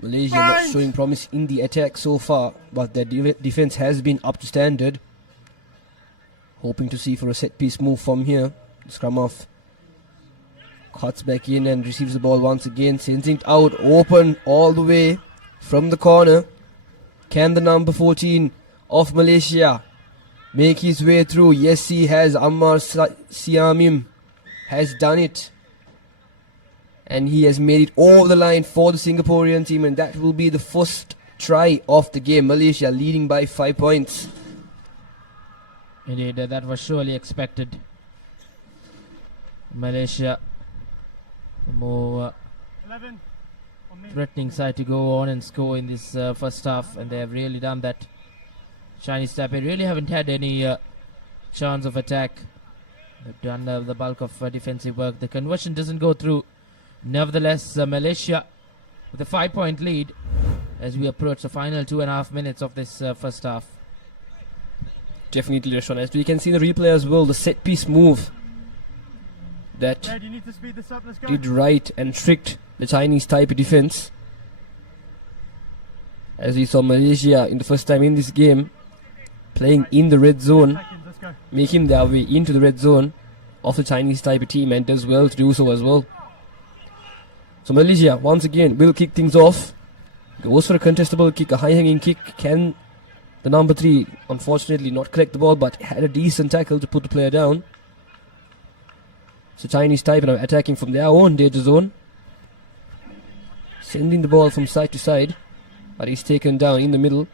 Malaysia not showing promise in the attack so far, but their defense has been up to standard. Hoping to see for a set piece move from here. Scrum off. Cuts back in and receives the ball once again. Sends it out open all the way from the corner. Can the number 14 of Malaysia make his way through? Yes, he has. Ammar Siamim has done it. And he has made it over the line for the Singaporean team, and that will be the first try of the game. Malaysia leading by 5 points. Indeed, that was surely expected. Malaysia, the more threatening side to go on and score in this first half, and they have really done that. Chinese Taipei really haven't had any chance of attack. They've done the bulk of defensive work. The conversion doesn't go through. Nevertheless, Malaysia with a 5-point lead as we approach the final 2.5 minutes of this first half. Definitely, Rashwan. As we can see in the replay as well, the set piece move that did right and tricked the Chinese Taipei defense. As we saw Malaysia in the first time in this game playing in the red zone, making their way into the red zone of the Chinese Taipei team, and does well to do so as well. So Malaysia once again will kick things off. Goes for a contestable kick, a high-hanging kick. Can the number 3 unfortunately not collect the ball, but had a decent tackle to put the player down. So Chinese Taipei now attacking from their own danger zone, sending the ball from side to side, but he's taken down in the middle.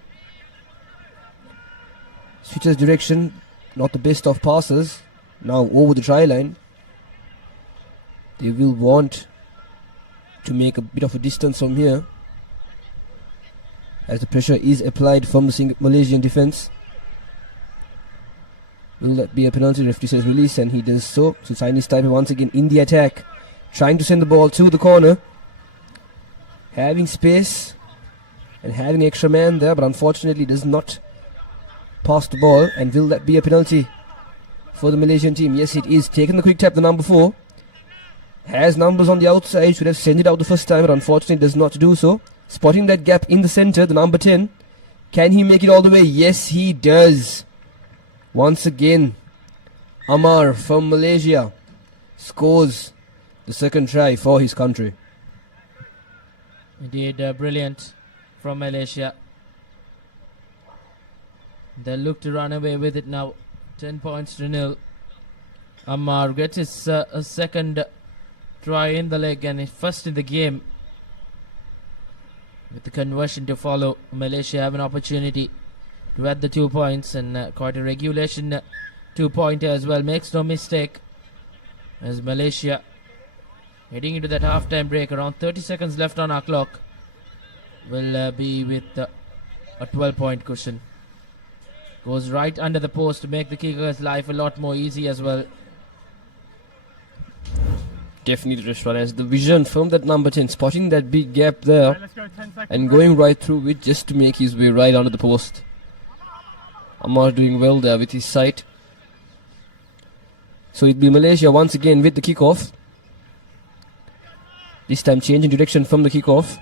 Switches direction, not the best of passes. Now over the try line. They will want to make a bit of a distance from here, as the pressure is applied from the Malaysian defense. Will that be a penalty? Referee says release, and he does so. So Chinese Taipei once again in the attack, trying to send the ball to the corner, having space and having extra man there, but unfortunately does not pass the ball. And will that be a penalty for the Malaysian team? Yes, it is. Taking the quick tap, the number 4 has numbers on the outside, should have sent it out the first time, but unfortunately does not do so. Spotting that gap in the center, the number 10. Can he make it all the way? Yes, he does. Once again, Ammar from Malaysia scores the second try for his country. Indeed, brilliant from Malaysia. They look to run away with it now. 10 points to 0. Ammar gets his second try in the leg and his first in the game. With the conversion to follow, Malaysia have an opportunity to add the 2 points, and quite a regulation 2-pointer as well. Makes no mistake, as Malaysia heading into that half-time break. Around 30 seconds left on our clock. Will be with a 12-point cushion. Goes right under the post to make the kicker's life a lot more easy as well. Definitely, Rashwan, as the vision from that number 10, spotting that big gap there and going right through it just to make his way right under the post. Ammar doing well there with his sight. So it'll be Malaysia once again with the kickoff. This time changing direction from the kickoff.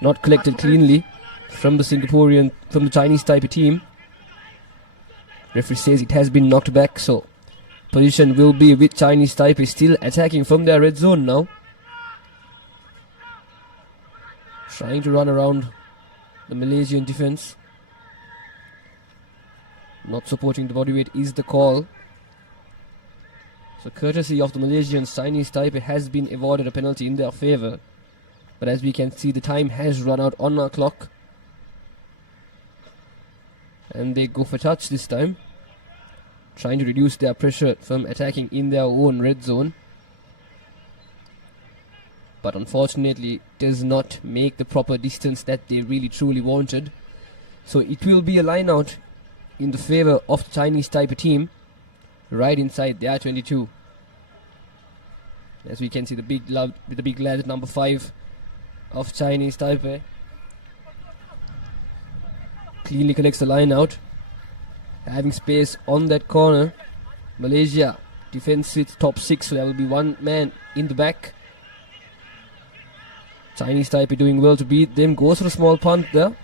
Not collected cleanly from the Chinese Taipei team. Referee says it has been knocked back, so position will be with Chinese Taipei, still attacking from their red zone now. Trying to run around the Malaysian defense. Not supporting the body weight is the call. So courtesy of the Malaysians, Chinese Taipei has been awarded a penalty in their favour. But as we can see, the time has run out on our clock. And they go for touch this time, trying to reduce their pressure from attacking in their own red zone. But unfortunately does not make the proper distance that they really truly wanted. So it will be a line out in the favour of the Chinese Taipei team, right inside their 22. As we can see, the big lad at number 5 of Chinese Taipei cleanly connects the line out. Having space on that corner. Malaysia defends its top 6, so there will be one man in the back. Chinese Taipei doing well to beat them. Goes for a small punt there.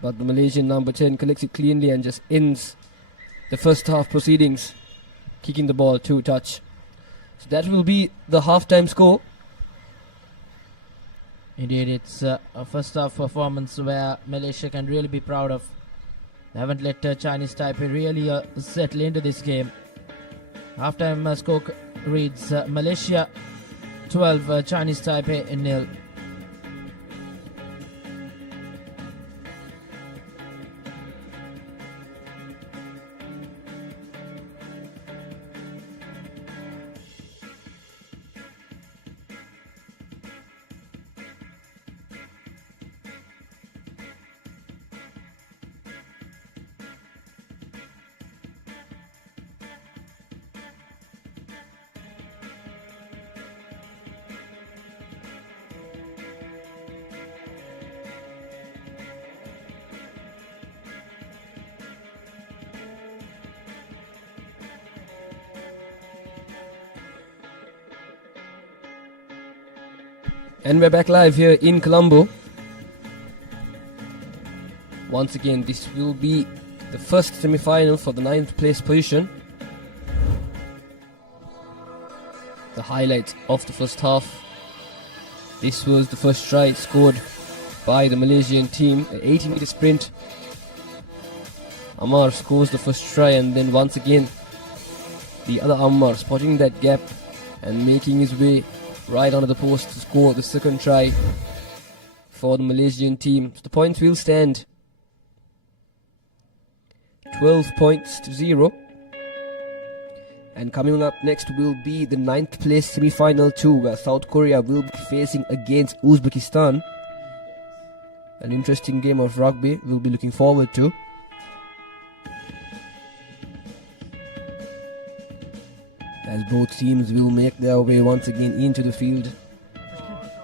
But the Malaysian number 10 collects it cleanly and just ends the first half proceedings, kicking the ball to touch. So that will be the halftime score. Indeed, it's a first half performance where Malaysia can really be proud of. They haven't let Chinese Taipei really settle into this game. Halftime score reads Malaysia 12, Chinese Taipei 0. And we're back live here in Colombo. Once again, this will be the first semi-final for the 9th place position. The highlights of the first half. This was the first try scored by the Malaysian team, an 80-meter sprint. Ammar scores the first try, and then once again the other Ammar spotting that gap and making his way right onto the post to score the second try for the Malaysian team. So the points will stand 12 points to 0. And coming up next will be the 9th place semi-final 2, where South Korea will be facing against Uzbekistan. An interesting game of rugby we'll be looking forward to. As both teams will make their way once again into the field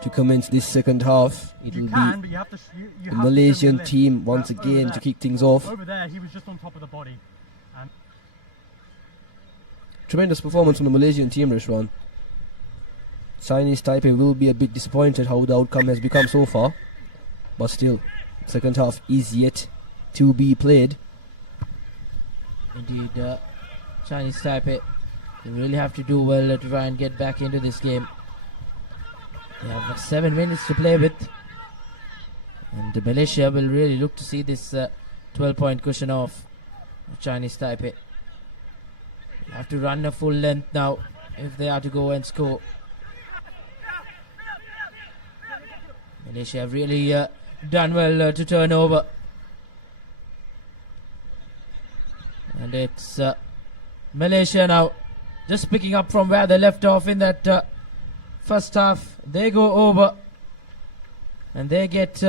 to commence this second half. It will be the Malaysian team once again to kick things off. Over there, he was just on top of the body. And tremendous performance from the Malaysian team, Rishwan. Chinese Taipei will be a bit disappointed how the outcome has become so far. But still, second half is yet to be played. Indeed, Chinese Taipei, they really have to do well to try and get back into this game. They have 7 minutes to play with. And Malaysia will really look to see this 12-point cushion off Chinese Taipei. They have to run a full length now if they are to go and score. Malaysia have really done well to turn over. And it's Malaysia now just picking up from where they left off in that first half. They go over and they get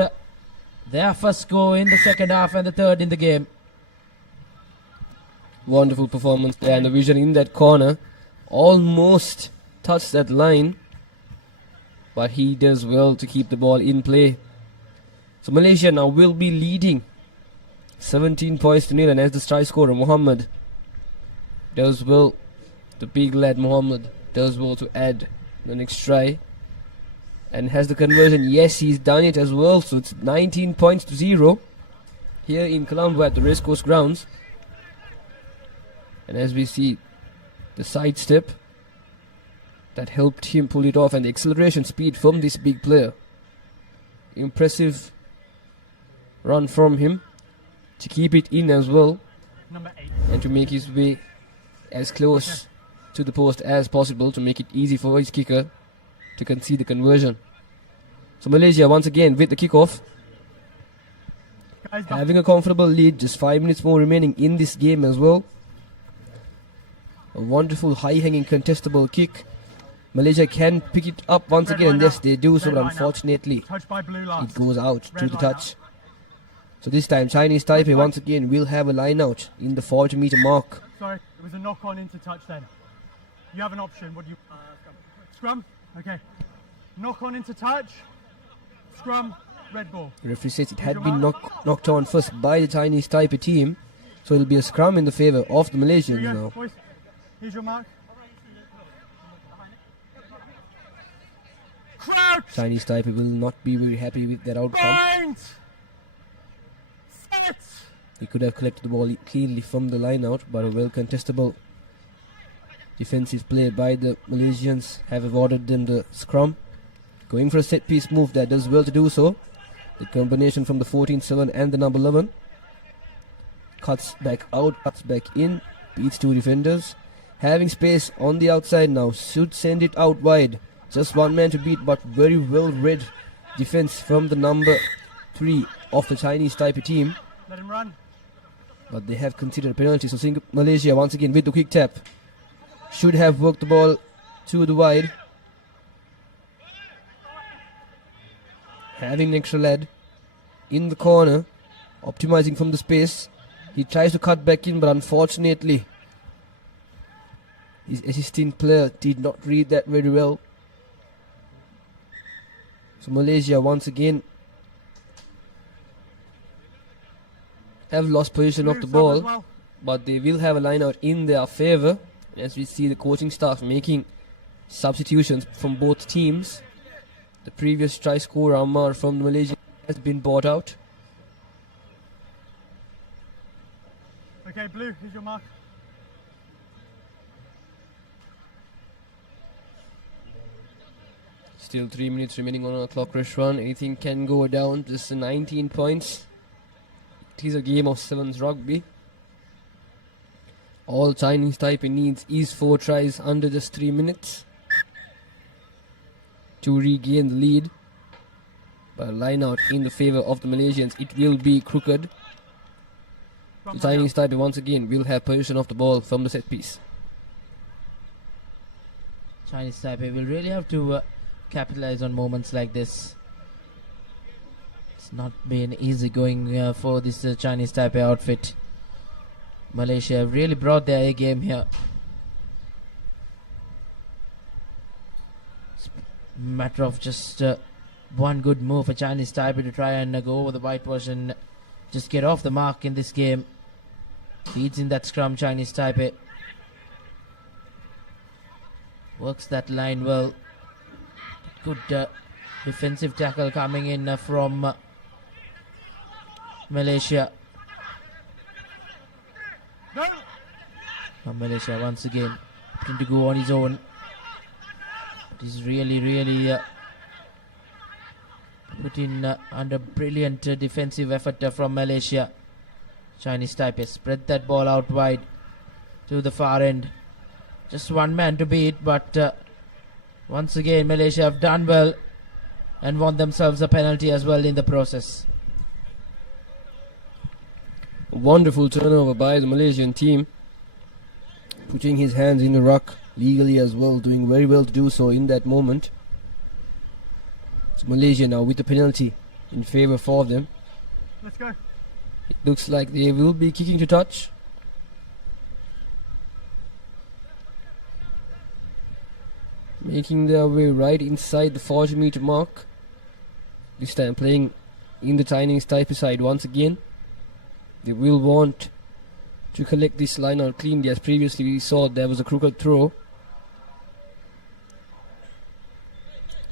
their first goal in the second half and the third in the game. Wonderful performance there, and the vision in that corner almost touched that line, but he does well to keep the ball in play. So Malaysia now will be leading 17 points to 0, and as the try scorer Muhammad does well, the big lad Muhammad does well to add the next try and has the conversion. Yes, he's done it as well, so it's 19 points to 0 here in Colombo at the racecourse grounds. And as we see the sidestep that helped him pull it off, and the acceleration speed from this big player. Impressive run from him to keep it in as well, and to make his way as close to the post as possible to make it easy for his kicker to concede the conversion. So Malaysia once again with the kickoff, having a comfortable lead, just 5 minutes more remaining in this game as well. A wonderful high-hanging contestable kick. Malaysia can pick it up once again, and yes, they do so, but unfortunately it goes out to the touch. So this time Chinese Taipei once again will have a line out in the 40-meter mark. sorry, it was a knock-on into touch then. You have an option. What do you... scrum? Okay. Knock-on into touch. Scrum. Red ball. The referee says it had been knocked on first by the Chinese Taipei team. So it'll be a scrum in the favour of the Malaysians Here you go, now. boys. Here's your mark. Crouch! Chinese Taipei will not be very happy with that outcome. Bind! Set! He could have collected the ball cleanly from the line out, but a well contestable defensive play by the Malaysians have awarded them the scrum. Going for a set piece move that does well to do so. The combination from the 14-7 and the number 11. Cuts back out, cuts back in, beats two defenders. Having space on the outside now, should send it out wide. Just one man to beat, but very well read defense from the number 3 of the Chinese Taipei team. Let him run. But they have considered a penalty, so Malaysia once again with the quick tap. Should have worked the ball to the wide. Having an extra lad in the corner, optimizing from the space. He tries to cut back in, but unfortunately his assisting player did not read that very well. So Malaysia once again have lost possession of the ball, but they will have a line out in their favour. As we see the coaching staff making substitutions from both teams. The previous try scorer Ammar from Malaysia has been bought out. Okay, Blue, here's your mark. Still 3 minutes remaining on our clock rush run. Anything can go down. Just 19 points. It is a game of sevens rugby. All Chinese Taipei needs is 4 tries under just 3 minutes to regain the lead. But a line out in the favour of the Malaysians. It will be crooked. The Chinese Taipei once again will have possession of the ball from the set piece. Chinese Taipei will really have to capitalize on moments like this. It's not been easy going for this Chinese Taipei outfit. Malaysia have really brought their A game here. It's a matter of just one good move for Chinese Taipei to try and go over the whitewash and just get off the mark in this game. Feeds in that scrum, Chinese Taipei. Works that line well. Good defensive tackle coming in from Malaysia. Malaysia once again trying to go on his own. But he's really put in under brilliant defensive effort from Malaysia. Chinese Taipei spread that ball out wide to the far end. Just one man to beat, but once again Malaysia have done well and won themselves a penalty as well in the process. A wonderful turnover by the Malaysian team. Putting his hands in the ruck legally as well, doing very well to do so in that moment. It's Malaysia now with the penalty in favour for them. Let's go. It looks like they will be kicking to touch. Making their way right inside the 40-meter mark. This time playing in the Chinese Taipei side once again. They will want to collect this line out cleanly, as previously we saw there was a crooked throw.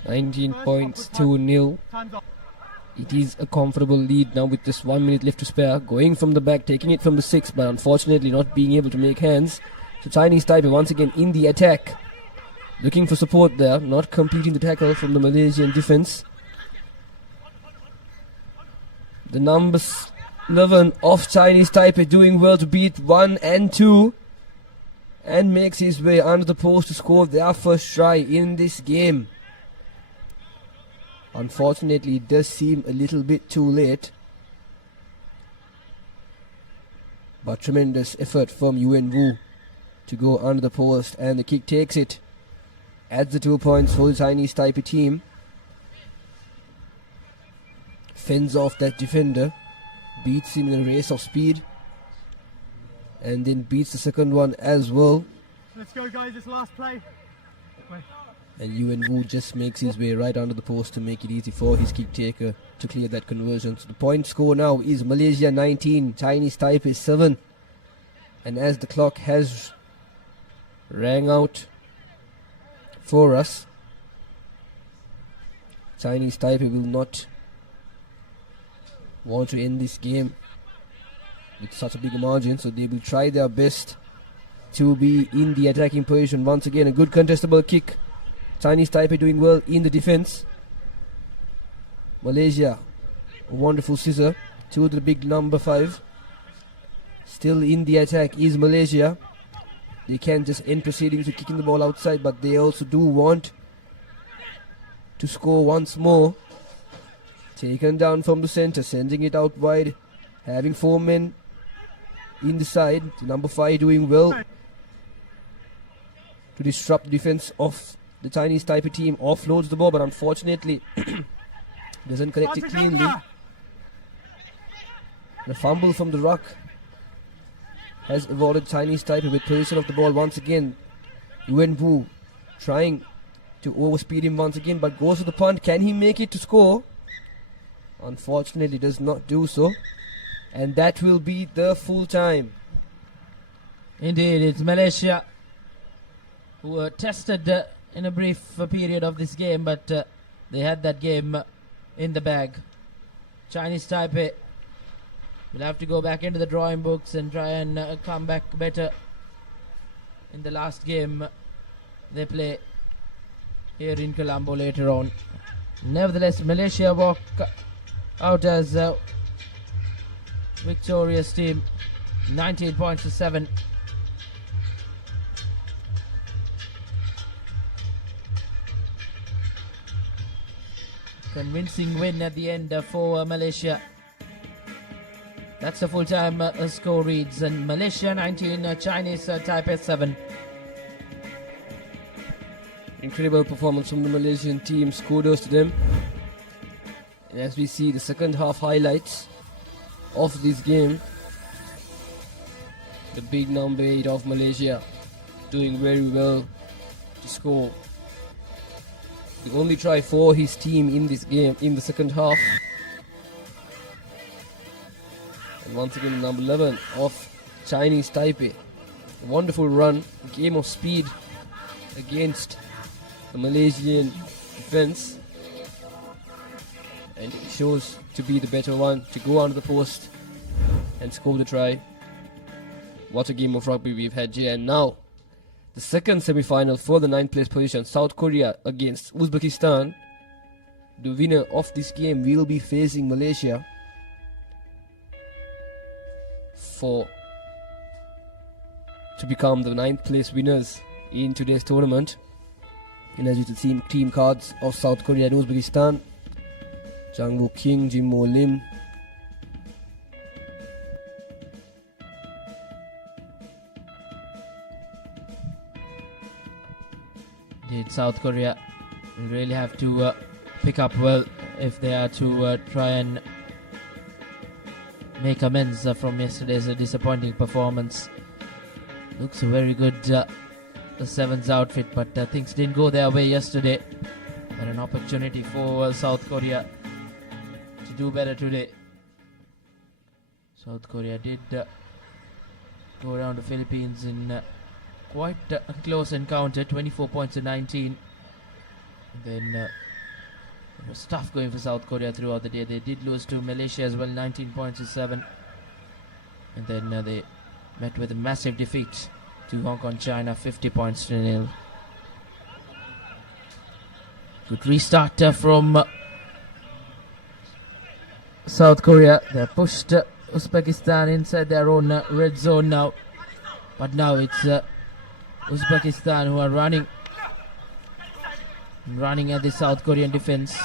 19 points to 0. It is a comfortable lead now with just 1 minute left to spare. Going from the back, taking it from the 6, but unfortunately not being able to make hands. So Chinese Taipei once again in the attack. Looking for support there, not completing the tackle from the Malaysian defense. The numbers 11 of Chinese Taipei doing well to beat 1 and 2 and makes his way under the post to score their first try in this game. Unfortunately, it does seem a little bit too late, but tremendous effort from Yuan Wu to go under the post, and the kick takes it. Adds the 2 points for the Chinese Taipei team. Fends off that defender, beats him in a race of speed, and then beats the second one as well. Let's go, guys. This last play. Wait. And Yuan Wu just makes his way right under the post to make it easy for his kick taker to clear that conversion. So the point score now is Malaysia 19, Chinese Taipei 7. And as the clock has rang out for us, Chinese Taipei will not want to end this game with such a big margin, so they will try their best to be in the attacking position once again. A good contestable kick. Chinese Taipei doing well in the defense. Malaysia, a wonderful scissor to the big number 5. Still in the attack is Malaysia. They can just end proceedings with kicking the ball outside, but they also do want to score once more. Taken down from the center, sending it out wide, having 4 men in the side. Number 5 doing well to disrupt the defense of the Chinese Taipei team. Offloads the ball, but unfortunately doesn't collect it cleanly. The fumble from the ruck has avoided Chinese Taipei with possession of the ball once again. Yuan Wu trying to overspeed him once again, but goes to the punt. Can he make it to score? Unfortunately does not do so. And that will be the full time. Indeed, it's Malaysia who were tested in a brief period of this game, but they had that game in the bag. Chinese Taipei will have to go back into the drawing books and try and come back better in the last game they play here in Colombo later on. Nevertheless, Malaysia walk out as a victorious team, 19 points to 7. Convincing win at the end for Malaysia. That's the full-time score reads, and Malaysia 19, Chinese Taipei 7. Incredible performance from the Malaysian team. Kudos to them. And as we see the second half highlights of this game, the big number 8 of Malaysia doing very well to score. The only try for his team in this game in the second half. And once again, number 11 of Chinese Taipei. A wonderful run, game of speed against the Malaysian defense. And it shows to be the better one to go under the post and score the try. What a game of rugby we've had here. And now, the second semi-final for the 9th place position, South Korea against Uzbekistan. The winner of this game will be facing Malaysia to become the 9th place winners in today's tournament. And as you can see, team cards of South Korea and Uzbekistan: Jang Woo King, Jim Mo Lim, South Korea will really have to pick up well if they are to try and make amends from yesterday's disappointing performance. Looks a very good the Sevens outfit, but things didn't go their way yesterday. And an opportunity for South Korea to do better today. South Korea did go around the Philippines in quite a close encounter, 24 points to 19. And then it was tough going for South Korea throughout the day. They did lose to Malaysia as well, 19 points to 7. And then they met with a massive defeat to Hong Kong, China, 50 points to 0. Good restart from South Korea. They pushed Uzbekistan inside their own red zone now. But now it's Uzbekistan who are running at the South Korean defense.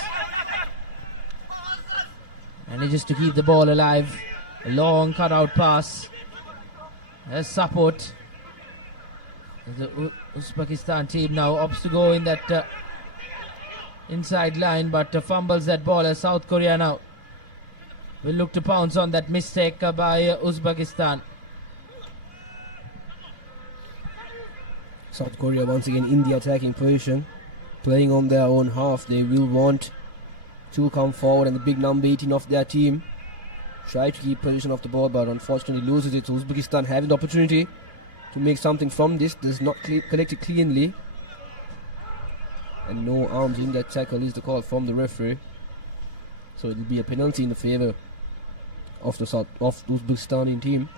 Manages to keep the ball alive. A long cutout pass. There's support. The Uzbekistan team now opts to go in that inside line, but fumbles that ball as South Korea now will look to pounce on that mistake by Uzbekistan. South Korea once again in the attacking position. playing on their own half. They will want to come forward, and the big number 18 of their team try to keep possession of the ball, but unfortunately loses it. So Uzbekistan having the opportunity to make something from this, does not collect it cleanly, and no arms in that tackle is the call from the referee. So it will be a penalty in the favour of the Uzbekistani team.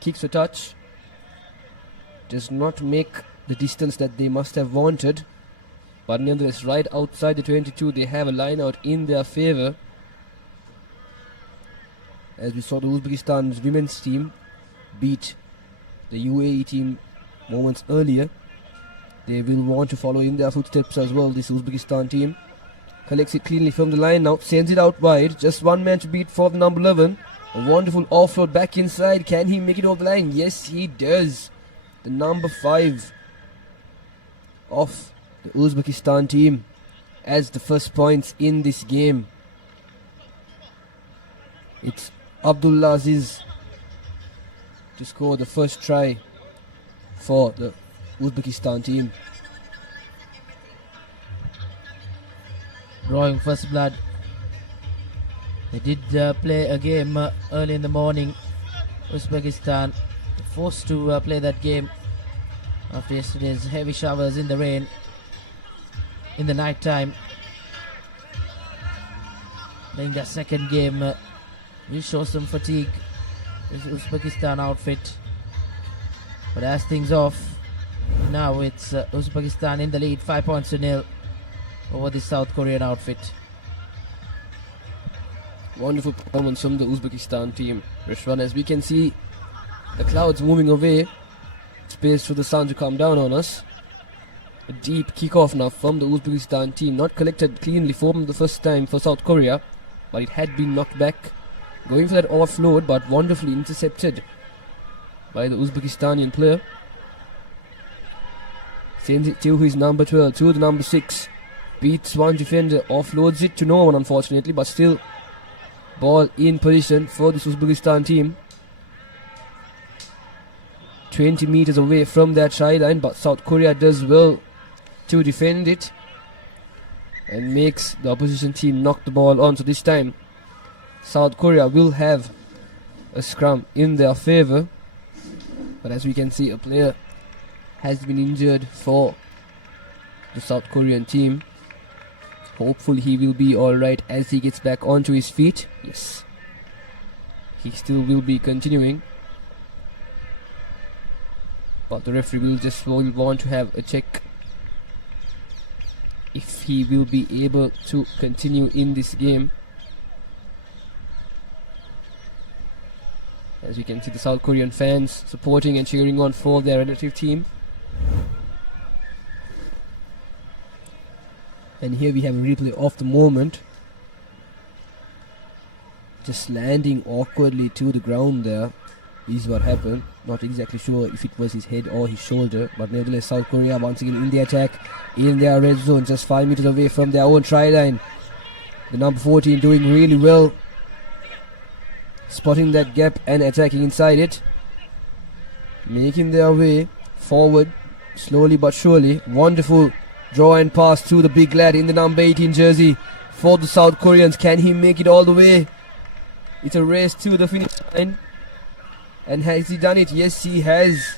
Kicks a touch, does not make the distance that they must have wanted, but nevertheless right outside the 22 they have a line out in their favour. As we saw the Uzbekistan's women's team beat the UAE team moments earlier, they will want to follow in their footsteps as well. This Uzbekistan team collects it cleanly from the line now, sends it out wide, just one man to beat for the number 11. A wonderful offload back inside. Can he make it over the line? Yes, he does. The number 5 of the Uzbekistan team as the first points in this game. It's Abdullah Aziz to score the first try for the Uzbekistan team. Drawing first blood. They did play a game early in the morning. Uzbekistan forced to play that game after yesterday's heavy showers in the rain in the night time. Playing their second game will show some fatigue, this Uzbekistan outfit. But as things off, now it's Uzbekistan in the lead, 5-0 over the South Korean outfit. Wonderful performance from the Uzbekistan team, Rishwan. As we can see the clouds moving away, space for the sun to come down on us. A deep kickoff now from the Uzbekistan team, not collected cleanly for the first time for South Korea, but it had been knocked back. Going for that offload, but wonderfully intercepted by the Uzbekistanian player. Sends it to his number 12, to the number 6. Beats one defender, offloads it to no one unfortunately, but still ball in position for the Uzbekistan team. 20 meters away from that try line, but South Korea does well to defend it and makes the opposition team knock the ball on. So this time South Korea will have a scrum in their favour, but as we can see, a player has been injured for the South Korean team. Hopefully he will be alright as he gets back onto his feet. Yes, he still will be continuing, but the referee will want to have a check if he will be able to continue in this game. As you can see, the South Korean fans supporting and cheering on for their relative team. And here we have a replay of the moment. Just landing awkwardly to the ground there is what happened. Not exactly sure if it was his head or his shoulder, but nevertheless South Korea once again in the attack, in their red zone, just 5 meters away from their own try line. The number 14 doing really well, spotting that gap and attacking inside it, making their way forward slowly but surely. Wonderful draw and pass to the big lad in the number 18 jersey for the South Koreans. Can he make it all the way? It's a race to the finish line. And has he done it? Yes, he has.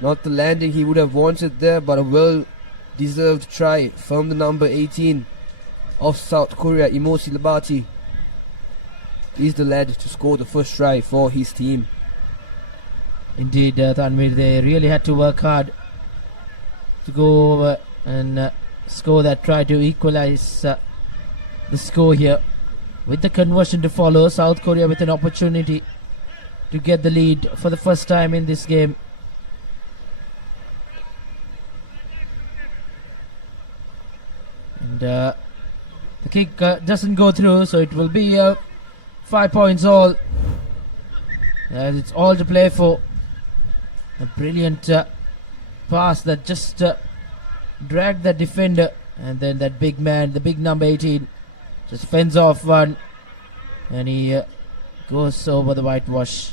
Not the landing he would have wanted there, but a well-deserved try from the number 18 of South Korea, Imosi Labati. Is the lad to score the first try for his team. Indeed, Tanvir, they really had to work hard to go over and score that try to equalize the score here. With the conversion to follow, South Korea with an opportunity to get the lead for the first time in this game. And the kick doesn't go through, so it will be 5 points all. And it's all to play for. A brilliant pass that just dragged that defender, and then that big man, the big number 18, just fends off one, and he goes over the whitewash.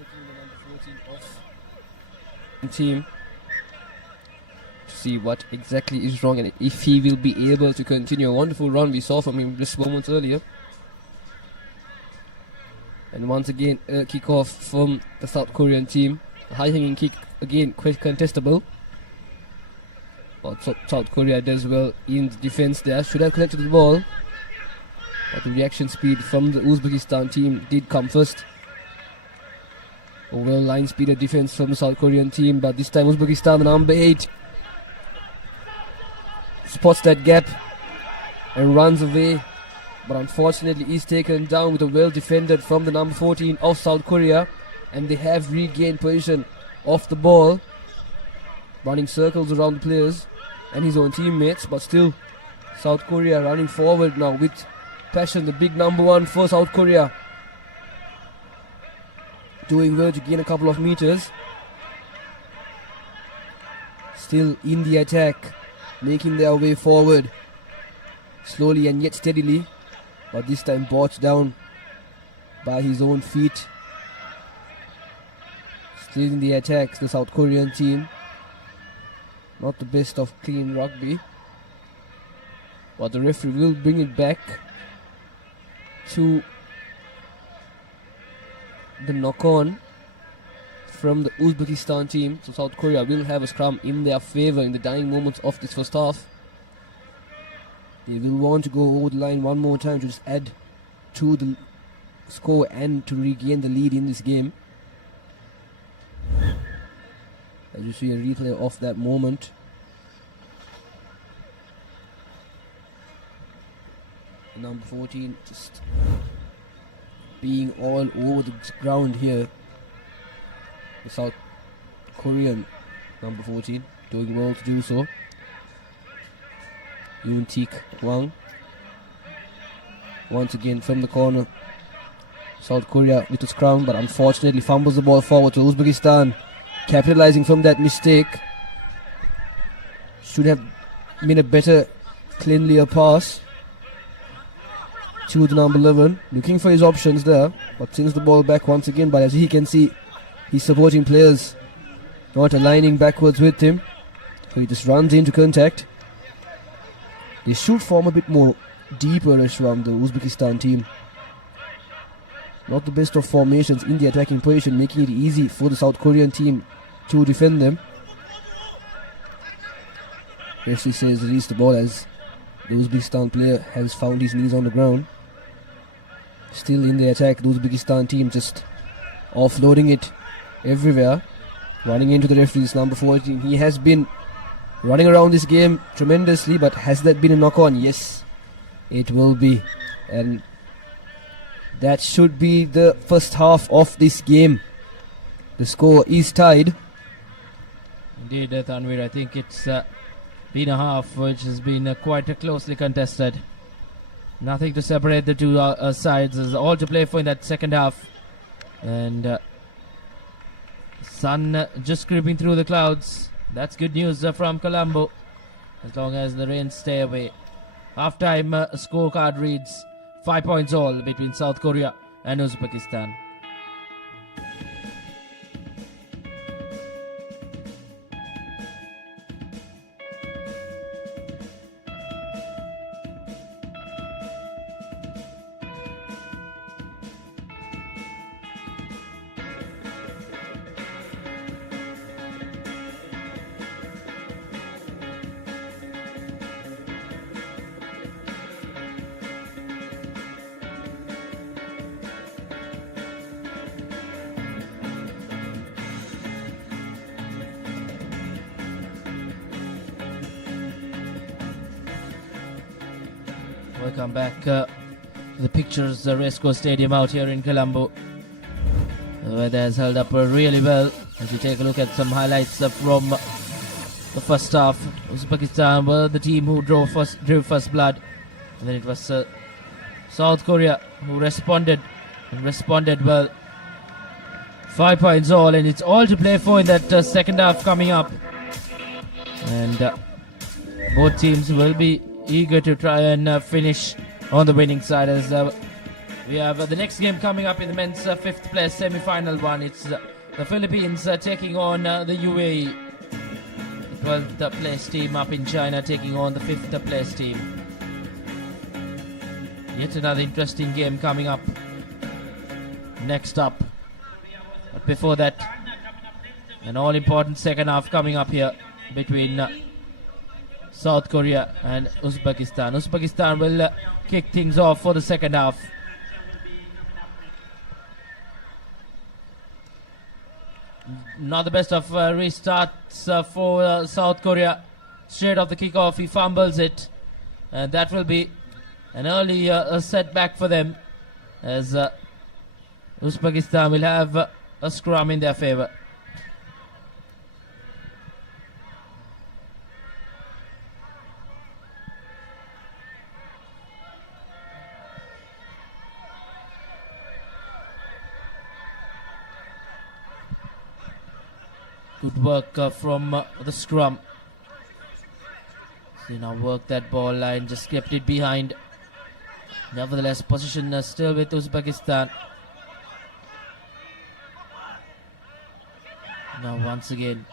checking the number 14 off team to see what exactly is wrong and if he will be able to continue a wonderful run we saw from him just moments earlier. And once again, a kick-off from the South Korean team. A high-hanging kick, again, quite contestable. But South Korea does well in the defense there. Should have collected the ball. But the reaction speed from the Uzbekistan team did come first. Overall line speed of defense from the South Korean team. But this time Uzbekistan, the number 8, spots that gap and runs away. But unfortunately is taken down with a well defended from the number 14 of South Korea. And they have regained position of the ball. Running circles around the players and his own teammates. But still South Korea running forward now with passion. The big number 1 for South Korea. Doing well to gain a couple of meters. Still in the attack. Making their way forward. Slowly and yet steadily. But this time brought down by his own feet. Still in the attack, the South Korean team. Not the best of clean rugby. But the referee will bring it back to the knock-on from the Uzbekistan team. So South Korea will have a scrum in their favour in the dying moments of this first half. They will want to go over the line one more time to just add to the score and to regain the lead in this game. As you see a replay of that moment. Number 14 just being all over the ground here. The South Korean number 14 doing well to do so. Yoon Tik Wang. Once again from the corner. South Korea with the scrum, but unfortunately fumbles the ball forward to Uzbekistan. Capitalizing from that mistake. Should have been a better, cleanlier pass to the number 11. Looking for his options there, but sends the ball back once again. But as he can see, his supporting players not aligning backwards with him. So he just runs into contact. They should form a bit more deeper around the Uzbekistan team. Not the best of formations in the attacking position, making it easy for the South Korean team to defend them. Referee says release the ball as the Uzbekistan player has found his knees on the ground. Still in the attack, the Uzbekistan team just offloading it everywhere. Running into the referee's number 14. He has been running around this game tremendously, but has that been a knock-on? Yes, it will be. And that should be the first half of this game. The score is tied. Indeed, Tanvir, I think it's been a half which has been quite closely contested. Nothing to separate the two sides. There's all to play for in that second half. And sun just creeping through the clouds. That's good news from Colombo, as long as the rains stay away. Half-time scorecard reads 5 points all between South Korea and Uzbekistan. Welcome back to the pictures, the Racecourse Stadium out here in Colombo. The weather has held up really well. As you take a look at some highlights from the first half, Uzbekistan were the team who drew first blood. And then it was South Korea who responded well. 5 points all, and it's all to play for in that second half coming up. And both teams will be eager to try and finish on the winning side, as We have the next game coming up in the men's fifth place semi-final one. It's the Philippines taking on the UAE. The 12th place team up in China taking on the 5th place team. Yet another interesting game coming up. Next up. But before that, an all-important second half coming up here between South Korea and Uzbekistan. Uzbekistan will kick things off for the second half. Not the best of restarts for South Korea. Straight off the kickoff, he fumbles it. And that will be an early setback for them, as Uzbekistan will have a scrum in their favour. Good work from the scrum. They now work that ball line, just kept it behind. Nevertheless, position still with Uzbekistan. Now once again,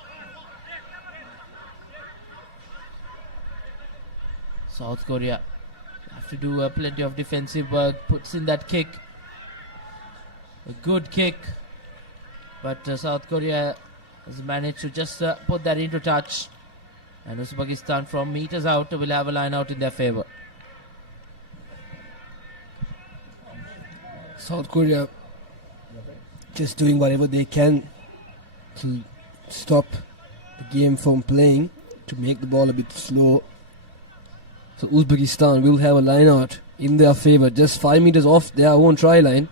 South Korea have to do plenty of defensive work. Puts in that kick, a good kick, but South Korea has managed to just put that into touch, and Uzbekistan from meters out will have a line out in their favour. South Korea just doing whatever they can to stop the game from playing, to make the ball a bit slow. So Uzbekistan will have a line out in their favour, just 5 meters off their own try line.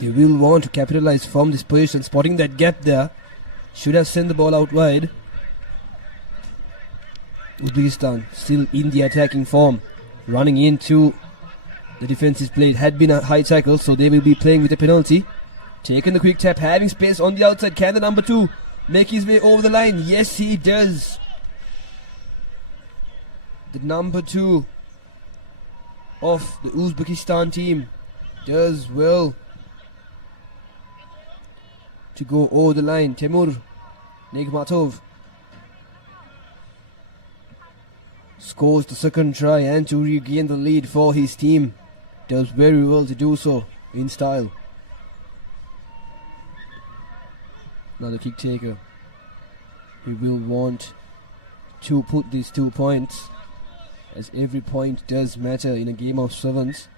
They will want to capitalise from this position, spotting that gap there. Should have sent the ball out wide. Uzbekistan still in the attacking form, running into the defensive play. It had been a high tackle, so they will be playing with a penalty. Taking the quick tap, having space on the outside. Can the number 2 make his way over the line? Yes, he does. The number 2 of the Uzbekistan team does well to go over the line. Temur Negmatov scores the second try and to regain the lead for his team. Does very well to do so in style. Another kick taker. We will want to put these 2 points, as every point does matter in a game of sevens.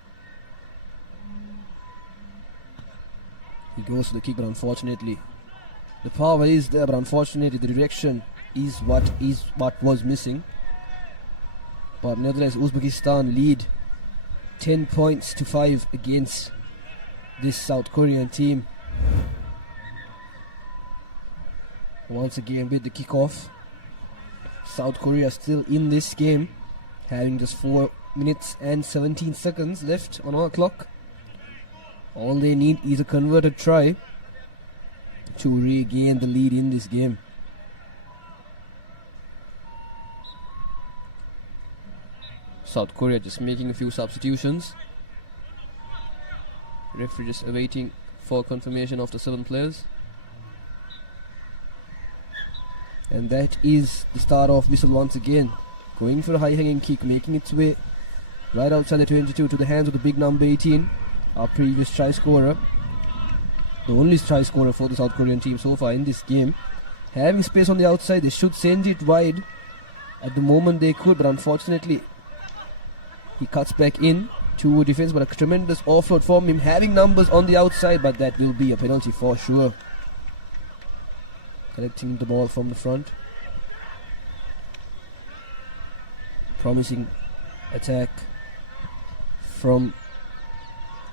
He goes to the kick, but unfortunately the power is there, but unfortunately the direction is what was missing. But nevertheless, Uzbekistan lead 10 points to 5 against this South Korean team. Once again with the kickoff, South Korea still in this game, having just 4 minutes and 17 seconds left on our clock. All they need is a converted try to regain the lead in this game. South Korea just making a few substitutions. Referee just awaiting for confirmation of the 7 players. And that is the start of whistle once again. Going for a high hanging kick, making its way right outside the 22 to the hands of the big number 18. Our previous try scorer. The only try scorer for the South Korean team so far in this game. Having space on the outside, they should send it wide. At the moment they could, but unfortunately he cuts back in to defense, but a tremendous offload from him, having numbers on the outside, but that will be a penalty for sure. Collecting the ball from the front. Promising attack from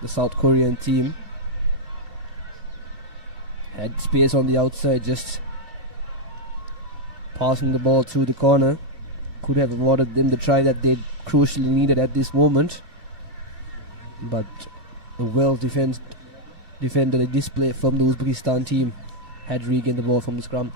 the South Korean team. Had space on the outside, just passing the ball through the corner. Could have awarded them the try that they crucially needed at this moment. But a well-defended display from the Uzbekistan team had regained the ball from the scrum.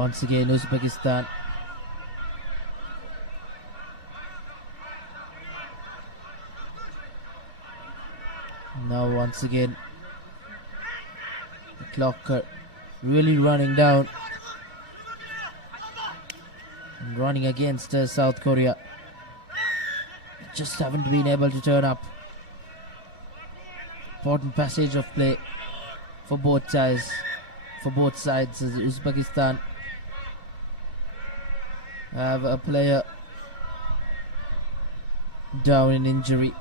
once again, Uzbekistan. Now once again, the clock really running down and running against South Korea. Just haven't been able to turn up. Important passage of play for both sides. As Uzbekistan have a player down in injury.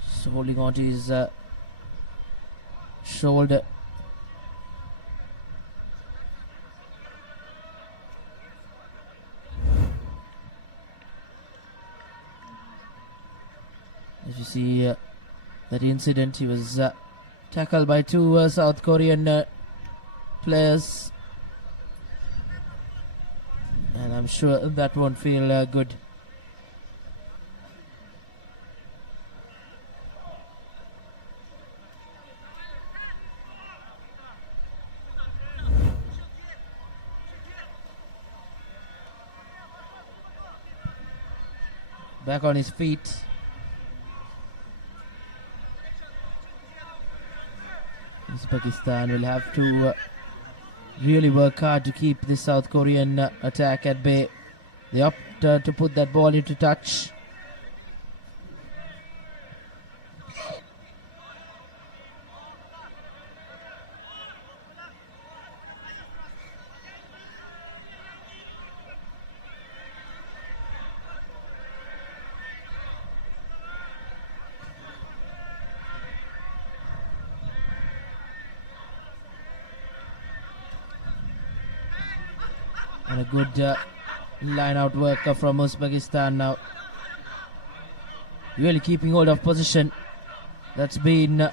Just holding on to his shoulder. As you see that incident, he was tackled by two South Korean players, and I'm sure that won't feel good. Back on his feet. Uzbekistan will have to really work hard to keep this South Korean attack at bay. They opt to put that ball into touch. And a good line out work from Uzbekistan now. Really keeping hold of position. That's been an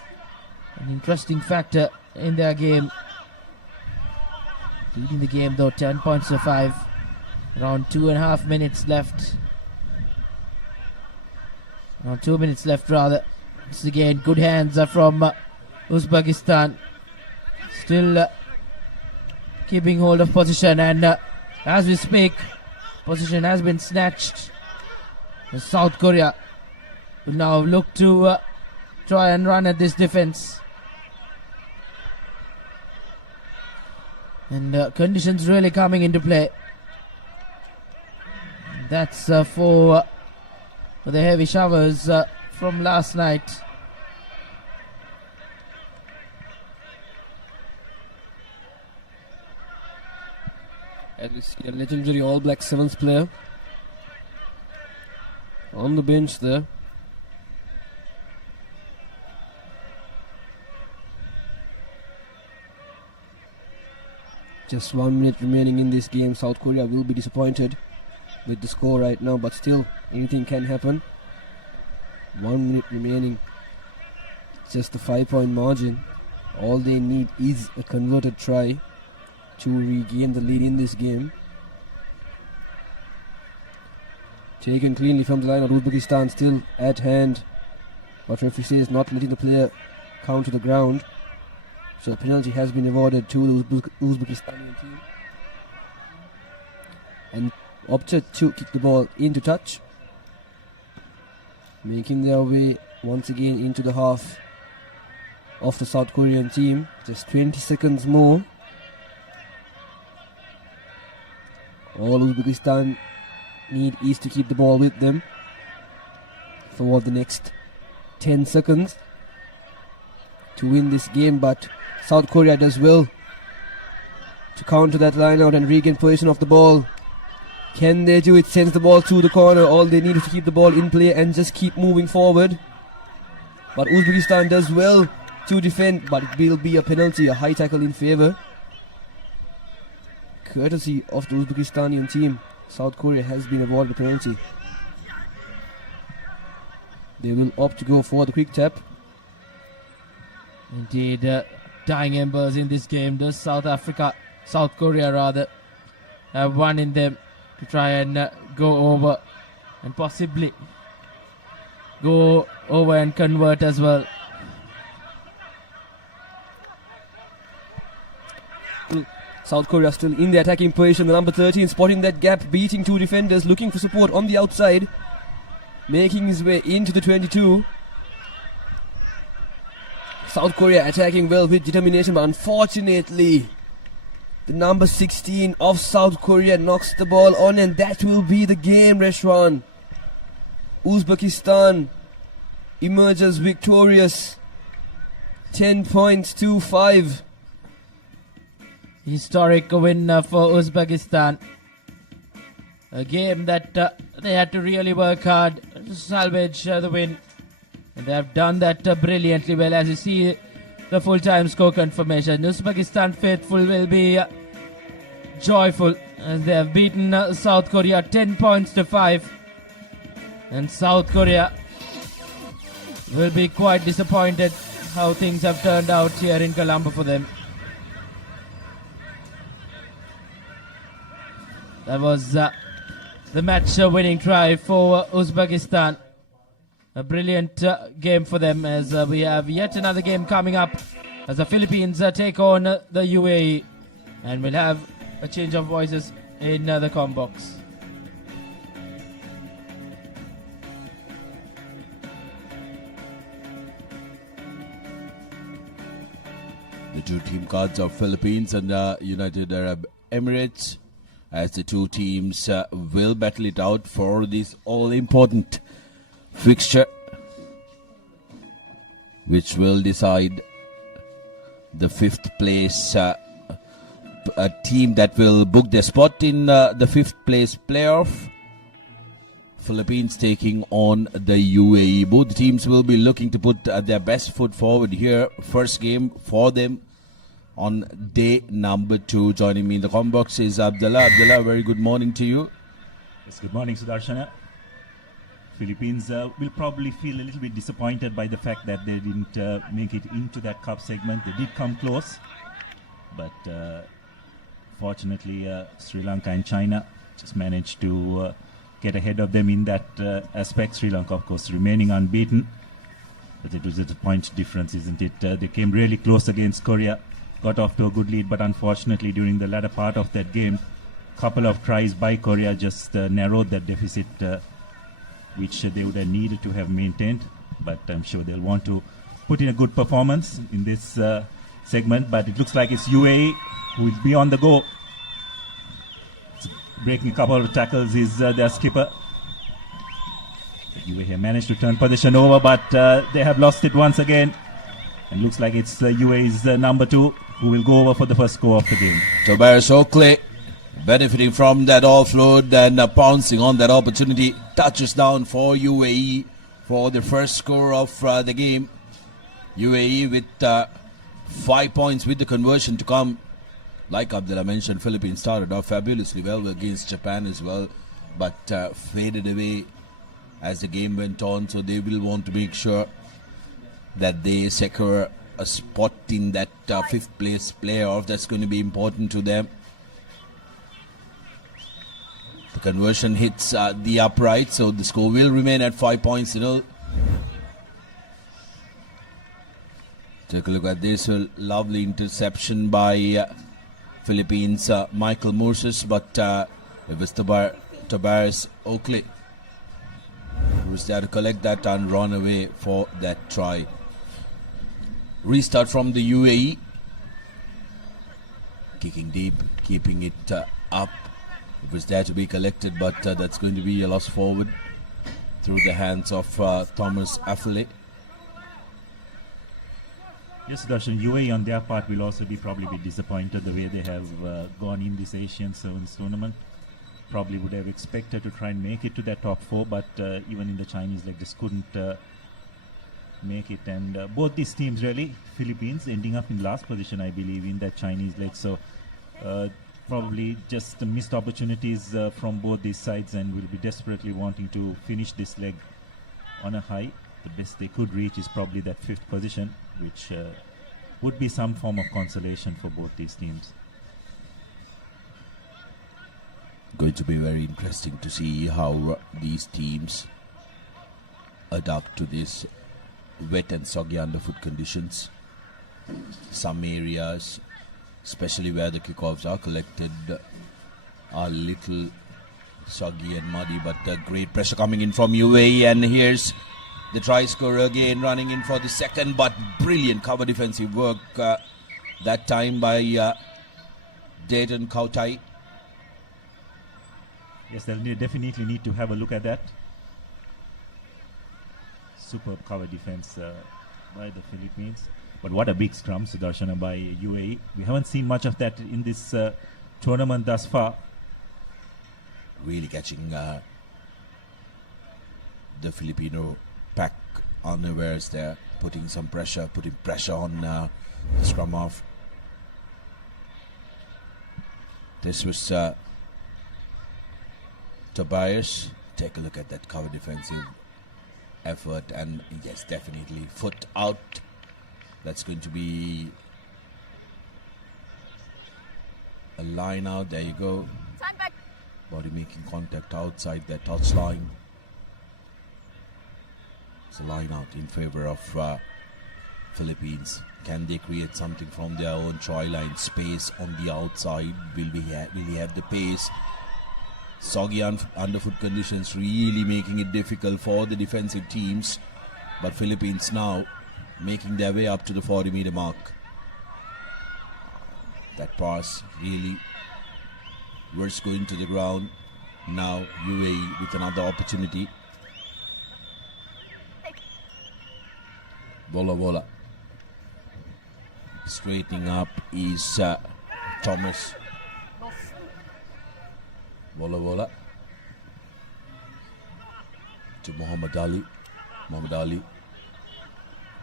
interesting factor in their game. Leading the game though, 10 points to 5. Around 2.5 minutes left. Around 2 minutes left rather. Once again, good hands from Uzbekistan. Still keeping hold of position, and as we speak, position has been snatched. South Korea will now look to try and run at this defense. And conditions really coming into play. That's for the heavy showers from last night. As we see a legendary All Black Sevens player on the bench there. Just 1 minute remaining in this game. South Korea will be disappointed with the score right now, but still anything can happen. 1 minute remaining. Just a 5-point margin. All they need is a converted try to regain the lead in this game. Taken cleanly from the line of Uzbekistan, still at hand, but referee says not letting the player count to the ground, so the penalty has been awarded to the Uzbekistani team, and opted to kick the ball into touch, making their way once again into the half of the South Korean team. Just 20 seconds more. All Uzbekistan need is to keep the ball with them for the next 10 seconds to win this game, but South Korea does well to counter that line out and regain possession of the ball. Can they do it? Sends the ball to the corner. All they need is to keep the ball in play and just keep moving forward. But Uzbekistan does well to defend, but it will be a penalty, a high tackle in favor, courtesy of the Uzbekistani team. South Korea has been awarded a penalty. They will opt to go for the quick tap. Indeed, dying embers in this game. Does South Korea rather, have one in them to try and go over and possibly go over and convert as well. South Korea still in the attacking position. The number 13 spotting that gap, beating two defenders, looking for support on the outside, making his way into the 22. South Korea attacking well with determination, but unfortunately the number 16 of South Korea knocks the ball on, and that will be the game, Reshwan. Uzbekistan emerges victorious, 10 points to 5. Historic win for Uzbekistan. A game that they had to really work hard to salvage the win. And they have done that brilliantly well. As you see the full-time score confirmation, Uzbekistan faithful will be joyful as they have beaten South Korea 10 points to 5. And South Korea will be quite disappointed how things have turned out here in Colombo for them. That was the match-winning try for Uzbekistan. A brilliant game for them, as we have yet another game coming up as the Philippines take on the UAE, and we'll have a change of voices in the comm box. The two team cards of Philippines and United Arab Emirates, as the two teams will battle it out for this all-important fixture, which will decide the 5th place a team that will book their spot in the 5th place playoff. Philippines taking on the UAE. Both teams will be looking to put their best foot forward here. First game for them on day number 2. Joining me in the comm box is Abdullah. Abdullah, very good morning to you. Yes, good morning, Sudarshana. Philippines will probably feel a little bit disappointed by the fact that they didn't make it into that cup segment. They did come close, but fortunately Sri Lanka and China just managed to get ahead of them in that aspect. Sri Lanka, of course, remaining unbeaten, but it was a point difference, isn't it? They came really close against Korea, got off to a good lead, but unfortunately during the latter part of that game, couple of tries by Korea just narrowed that deficit, which they would have needed to have maintained. But I'm sure they'll want to put in a good performance in this segment. But it looks like it's UAE who will be on the go. Breaking a couple of tackles is their skipper. UAE have managed to turn position over, but they have lost it once again. And looks like it's UAE's number 2 who will go over for the first score of the game. Tobias Oakley benefiting from that offload and pouncing on that opportunity. Touches down for UAE for the first score of the game. UAE with 5 points with the conversion to come. Like Abdullah mentioned, Philippines started off fabulously well against Japan as well, but faded away as the game went on. So they will want to make sure that they secure a spot in that 5th place playoff. That's going to be important to them. The conversion hits the upright, so the score will remain at 5 points. Take a look at this. A lovely interception by Philippines, Michael Moses, but it was Tobias Oakley who was there to collect that and run away for that try. Restart from the UAE. Kicking deep, keeping it up. It was there to be collected, but that's going to be a loss forward through the hands of Thomas Affley. Yes, Darshan, UAE on their part will also be probably be disappointed the way they have gone in this Asian Sevens tournament. Probably would have expected to try and make it to that top 4, but even in the Chinese leg just couldn't make it. And both these teams really, Philippines ending up in last position, I believe, in that Chinese leg. So probably just missed opportunities from both these sides, and will be desperately wanting to finish this leg on a high. The best they could reach is probably that 5th position, which would be some form of consolation for both these teams. Going to be very interesting to see how these teams adapt to this wet and soggy underfoot conditions. Some areas especially where the kickoffs are collected, are a little soggy and muddy, but great pressure coming in from UAE, and here's the try scorer again running in for the second, but brilliant cover defensive work that time by Dayton Kautai. Yes, they'll definitely need to have a look at that. Superb cover defense by the Philippines. But what a big scrum, Sudarshana, by UAE. We haven't seen much of that in this tournament thus far. Really catching the Filipino pack unawares there, putting pressure on the scrum half. This was Tobias. Take a look at that cover defensive effort, and yes, definitely foot out. That's going to be a line out. There you go. Body making contact outside their touch line. It's a line out in favor of Philippines. Can they create something from their own try line? Space on the outside. Will he have the pace? Soggy underfoot conditions really making it difficult for the defensive teams. But Philippines now making their way up to the 40-meter mark. That pass really was going to the ground. Now UAE with another opportunity. Vola. Straightening up is Thomas. Vola to Muhammad Ali. Muhammad Ali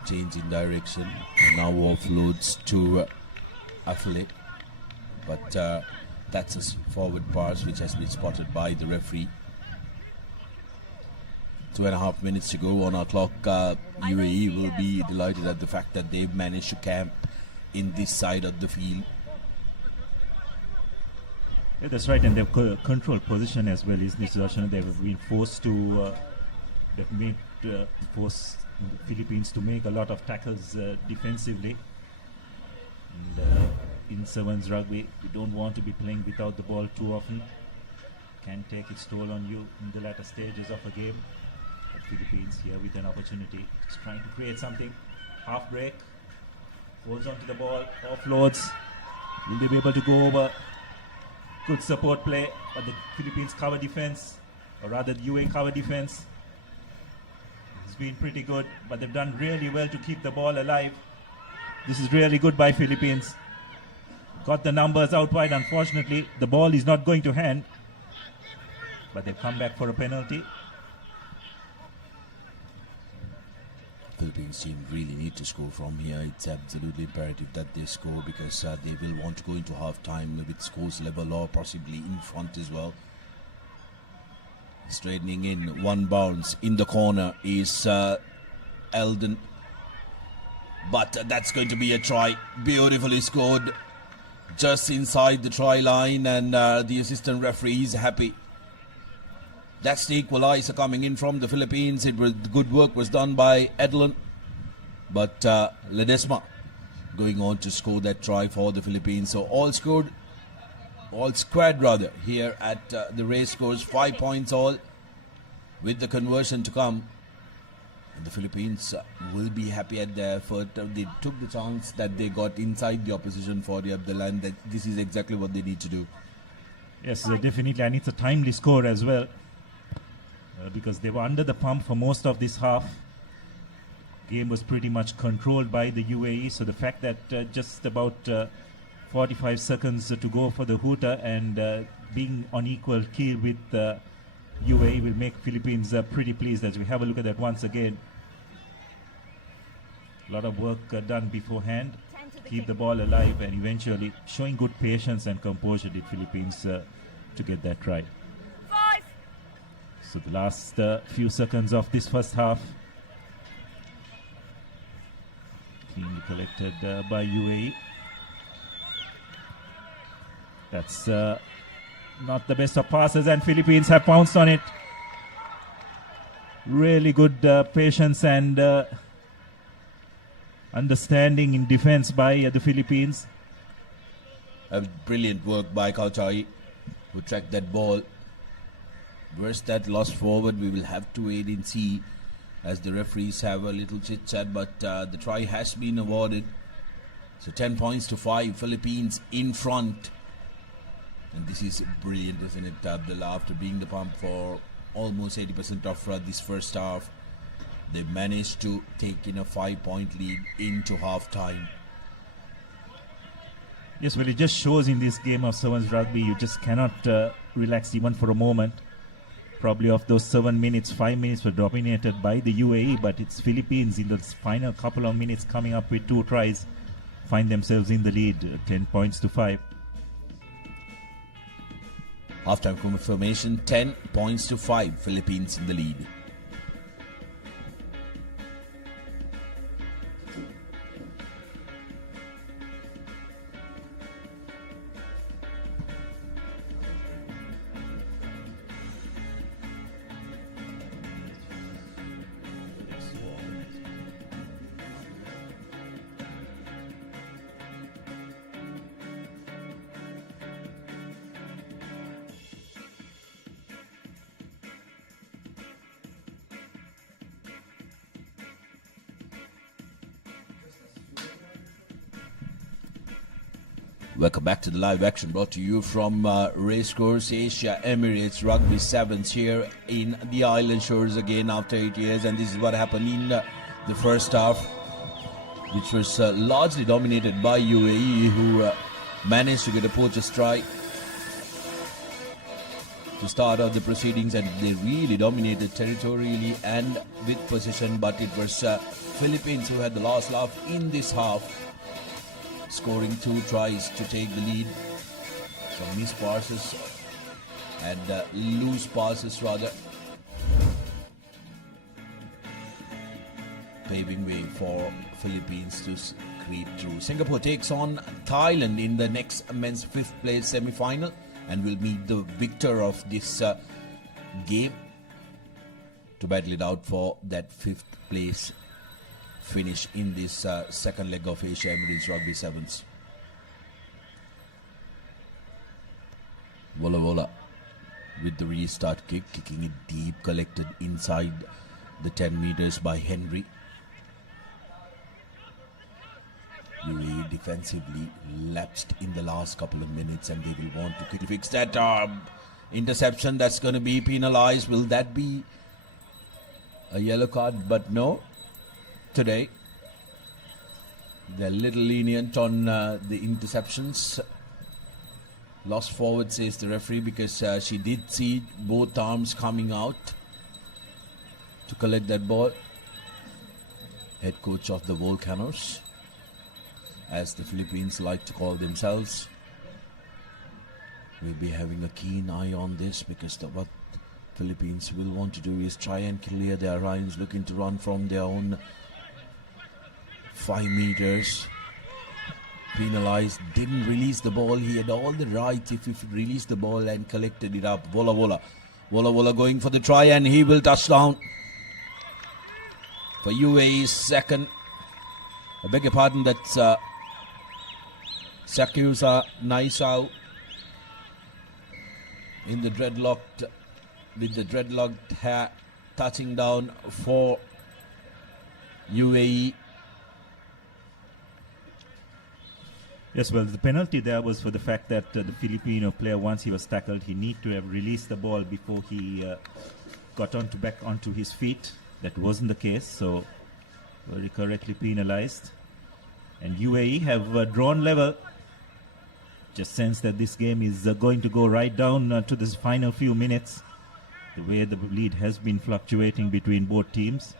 changing direction. Now offloads to Afale. But that's a forward pass which has been spotted by the referee. 2.5 minutes to go on our clock. UAE will be delighted at the fact that they've managed to camp in this side of the field. Yeah, that's right, and they've controlled position as well, isn't it, Sudarshan? They've been forced to force the Philippines to make a lot of tackles defensively. And in sevens rugby, you don't want to be playing without the ball too often. Can take its toll on you in the latter stages of a game. But Philippines here with an opportunity, just trying to create something. Half break, holds onto the ball, offloads. Will they be able to go over? Good support play, but the Philippines cover defense, or rather the UAE cover defense, has been pretty good, but they've done really well to keep the ball alive. This is really good by Philippines. Got the numbers out wide. Unfortunately, the ball is not going to hand, but they've come back for a penalty. Philippines team really need to score from here. It's absolutely imperative that they score, because they will want to go into half time with scores level or possibly in front as well. Straightening in, one bounce in the corner is Eldon, but that's going to be a try. Beautifully scored just inside the try line, and the assistant referee is happy. That's the equalizer coming in from the Philippines. Good work was done by Edlin, but Ledesma going on to score that try for the Philippines. So all squad here at the race course, 5 points all, with the conversion to come. And the Philippines will be happy at their effort. They took the chance that they got inside the opposition for the Abdullah, and that this is exactly what they need to do. Yes, definitely, and it's a timely score as well. Because they were under the pump for most of this half. Game was pretty much controlled by the UAE, so the fact that just about 45 seconds to go for the hooter and being on equal keel with UAE will make Philippines pretty pleased as we have a look at that once again. A lot of work done beforehand, keep the ball alive, and eventually showing good patience and composure did Philippines to get that right. So the last few seconds of this first half, cleanly collected by UAE. That's not the best of passes, and Philippines have pounced on it. Really good patience and understanding in defense by the Philippines. A brilliant work by Kauchai, who tracked that ball. Where's that lost forward? We will have to wait and see as the referees have a little chit chat, but the try has been awarded. So 10 points to 5, Philippines in front. And this is brilliant, isn't it, Abdullah? After being the pump for almost 80% of this first half, they managed to take in a 5-point lead into half-time. Yes, well, it just shows in this game of sevens rugby, you just cannot relax even for a moment. Probably of those 7 minutes, 5 minutes were dominated by the UAE, but it's Philippines in the final couple of minutes coming up with 2 tries, find themselves in the lead, 10 points to 5. Half-time confirmation, 10 points to 5, Philippines in the lead. Welcome back to the live action brought to you from Racecourse Asia Emirates Rugby Sevens here in the island shores again after 8 years, and this is what happened in the first half, which was largely dominated by UAE, who managed to get a poacher's try to start out the proceedings, and they really dominated territorially and with possession, but it was Philippines who had the last laugh in this half, scoring 2 tries to take the lead. Some missed passes and loose passes rather, paving way for Philippines to creep through. Singapore takes on Thailand in the next men's 5th place semi-final and will meet the victor of this game to battle it out for that 5th place finish in this second leg of Asia Emirates Rugby Sevens. Wola Wola with the restart kick, kicking it deep, collected inside the 10 meters by Henry. UAE defensively lapsed in the last couple of minutes, and they will want to quickly fix that interception. That's going to be penalized. Will that be a yellow card? But no. Today they're a little lenient on the interceptions. Lost forward, says the referee, because she did see both arms coming out to collect that ball. Head coach of the Volcanoes, as the Philippines like to call themselves, will be having a keen eye on this, because what Philippines will want to do is try and clear their lines, looking to run from their own 5 meters. Penalized, didn't release the ball. He had all the rights if he released the ball and collected it up. Wola Wola. Wola Wola going for the try, and he will touch down for UAE's second. I beg your pardon, that's Sakyusa Naisau in the dreadlocked, with the dreadlocked hair, touching down for UAE. Yes, well, the penalty there was for the fact that the Filipino player, once he was tackled, he need to have released the ball before he got back onto his feet. That wasn't the case, so very correctly penalized. And UAE have drawn level. Just sense that this game is going to go right down to this final few minutes, the way the lead has been fluctuating between both teams.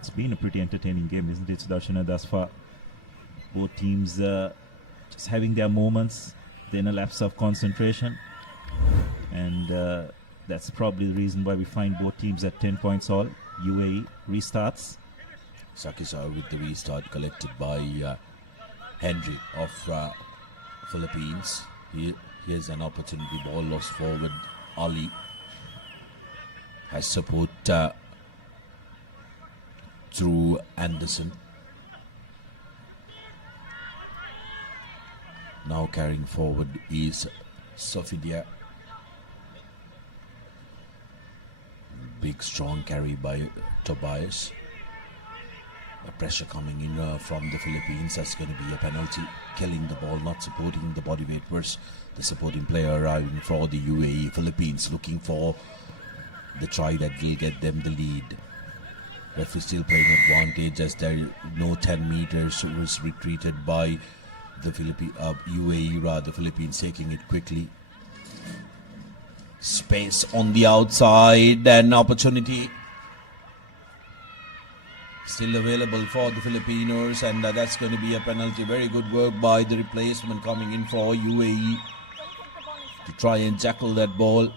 It's been a pretty entertaining game, isn't it, Sudarshana, thus far? Both teams just having their moments, then a lapse of concentration. And that's probably the reason why we find both teams at 10 points all. UAE restarts. Sakisa with the restart collected by Henry of Philippines. Here's an opportunity, ball lost forward. Ali has support through Anderson. Now carrying forward is Sofidia. Big strong carry by Tobias. The pressure coming in from the Philippines. That's going to be a penalty. Killing the ball, not supporting the body weight versus the supporting player arriving for the UAE. Philippines looking for the try that will get them the lead. Referee still playing advantage as there no 10 meters was retreated by the UAE, rather Philippines taking it quickly. Space on the outside and opportunity still available for the Filipinos, and that's going to be a penalty. Very good work by the replacement coming in for UAE to try and tackle that ball.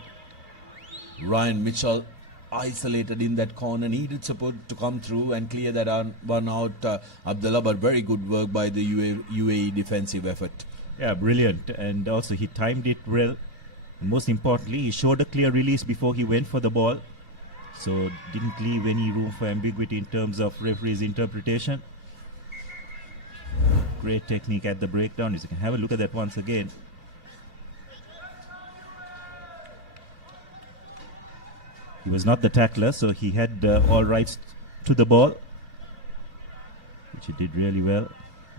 Ryan Mitchell isolated in that corner, needed support to come through and clear that one out, Abdullah, but very good work by the UAE defensive effort. Yeah, brilliant. And also he timed it well. Most importantly, he showed a clear release before he went for the ball. So didn't leave any room for ambiguity in terms of referee's interpretation. Great technique at the breakdown. You can have a look at that once again. He was not the tackler, so he had all rights to the ball, which he did really well.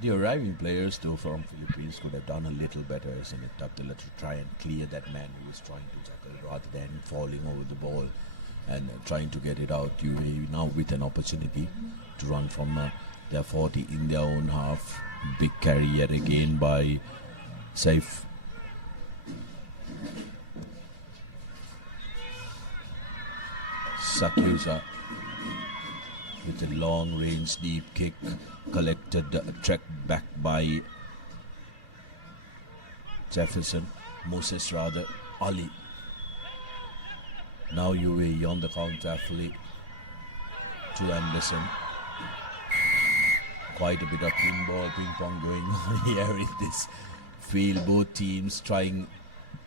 The arriving players, though, from Philippines could have done a little better, isn't it, Abdullah, to try and clear that man who was trying to tackle rather than falling over the ball and trying to get it out. UAE now with an opportunity to run from their 40 in their own half. Big carry yet again by Saif. Sakyusa with a long range deep kick, collected, tracked back by Moses rather, Ali. Now UAE on the counter fully to Anderson. Quite a bit of ping pong going on here in this field. Both teams trying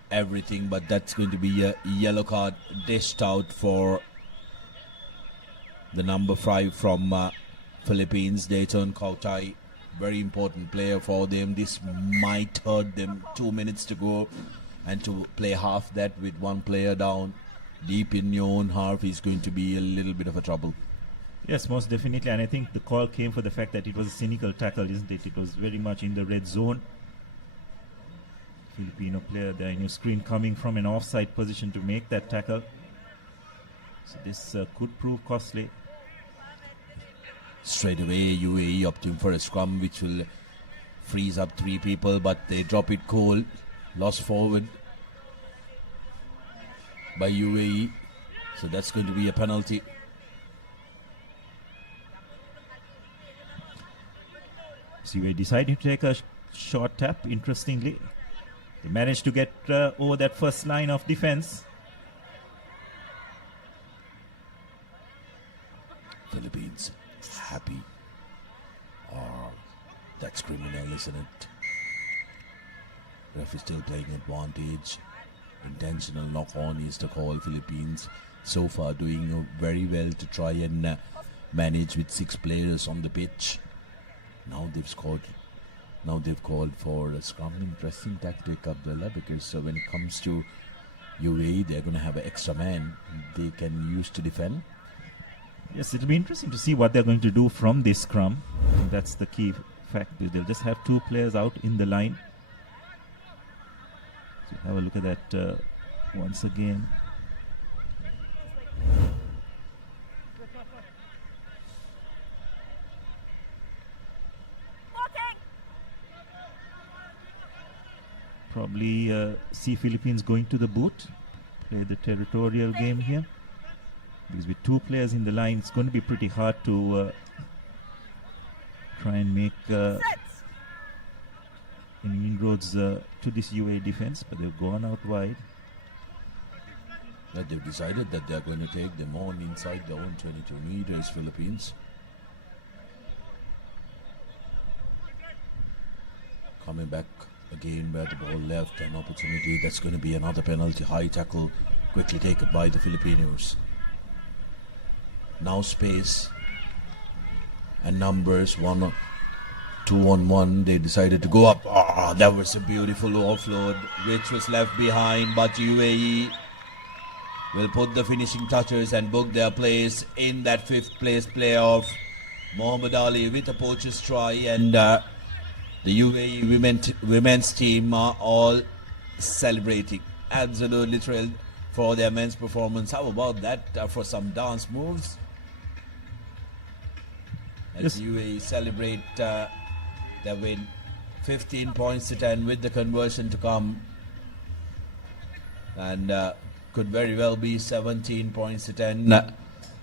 everything, but that's going to be a yellow card dished out for the number 5 from Philippines, Dayton Kautai. Very important player for them. This might hurt them. 2 minutes to go, and to play half that with one player down deep in your own half is going to be a little bit of a trouble. Yes, most definitely, and I think the call came for the fact that it was a cynical tackle, isn't it? It was very much in the red zone. Filipino player there in your screen coming from an offside position to make that tackle. So this could prove costly. Straight away UAE opting for a scrum which will freeze up 3 people, but they drop it cold. Lost forward by UAE, so that's going to be a penalty. So we decided to take a short tap. Interestingly, they managed to get over that first line of defense. Philippines happy. Oh, that's criminal, isn't it? Ref is still playing advantage. Intentional knock-on is the call. Philippines so far doing very well to try and manage with 6 players on the pitch. Now they've scored. Now they've called for a scrum. Interesting tactic, Abdullah, because when it comes to UAE, they're going to have an extra man they can use to defend. Yes, it'll be interesting to see what they're going to do from this scrum. That's the key fact. They'll just have 2 players out in the line. So have a look at that once again. Probably see Philippines going to the boot, play the territorial game here. Because with 2 players in the line, it's going to be pretty hard to try and make any inroads to this UAE defense, but they've gone out wide. That they've decided that they're going to take them on inside their own 22 meters, Philippines. Coming back again where the ball left, an opportunity. That's going to be another penalty. High tackle quickly taken by the Filipinos. Now space and numbers. One 2-on-1. They decided to go up. That was a beautiful offload which was left behind, but UAE will put the finishing touches and book their place in that 5th place playoff. Mohammad Ali with a poacher's try, and the UAE women's team are all celebrating, absolutely thrilled for their men's performance. How about that for some dance moves? As UAE celebrate their win, 15 points to 10 with the conversion to come, and could very well be 17 points to 10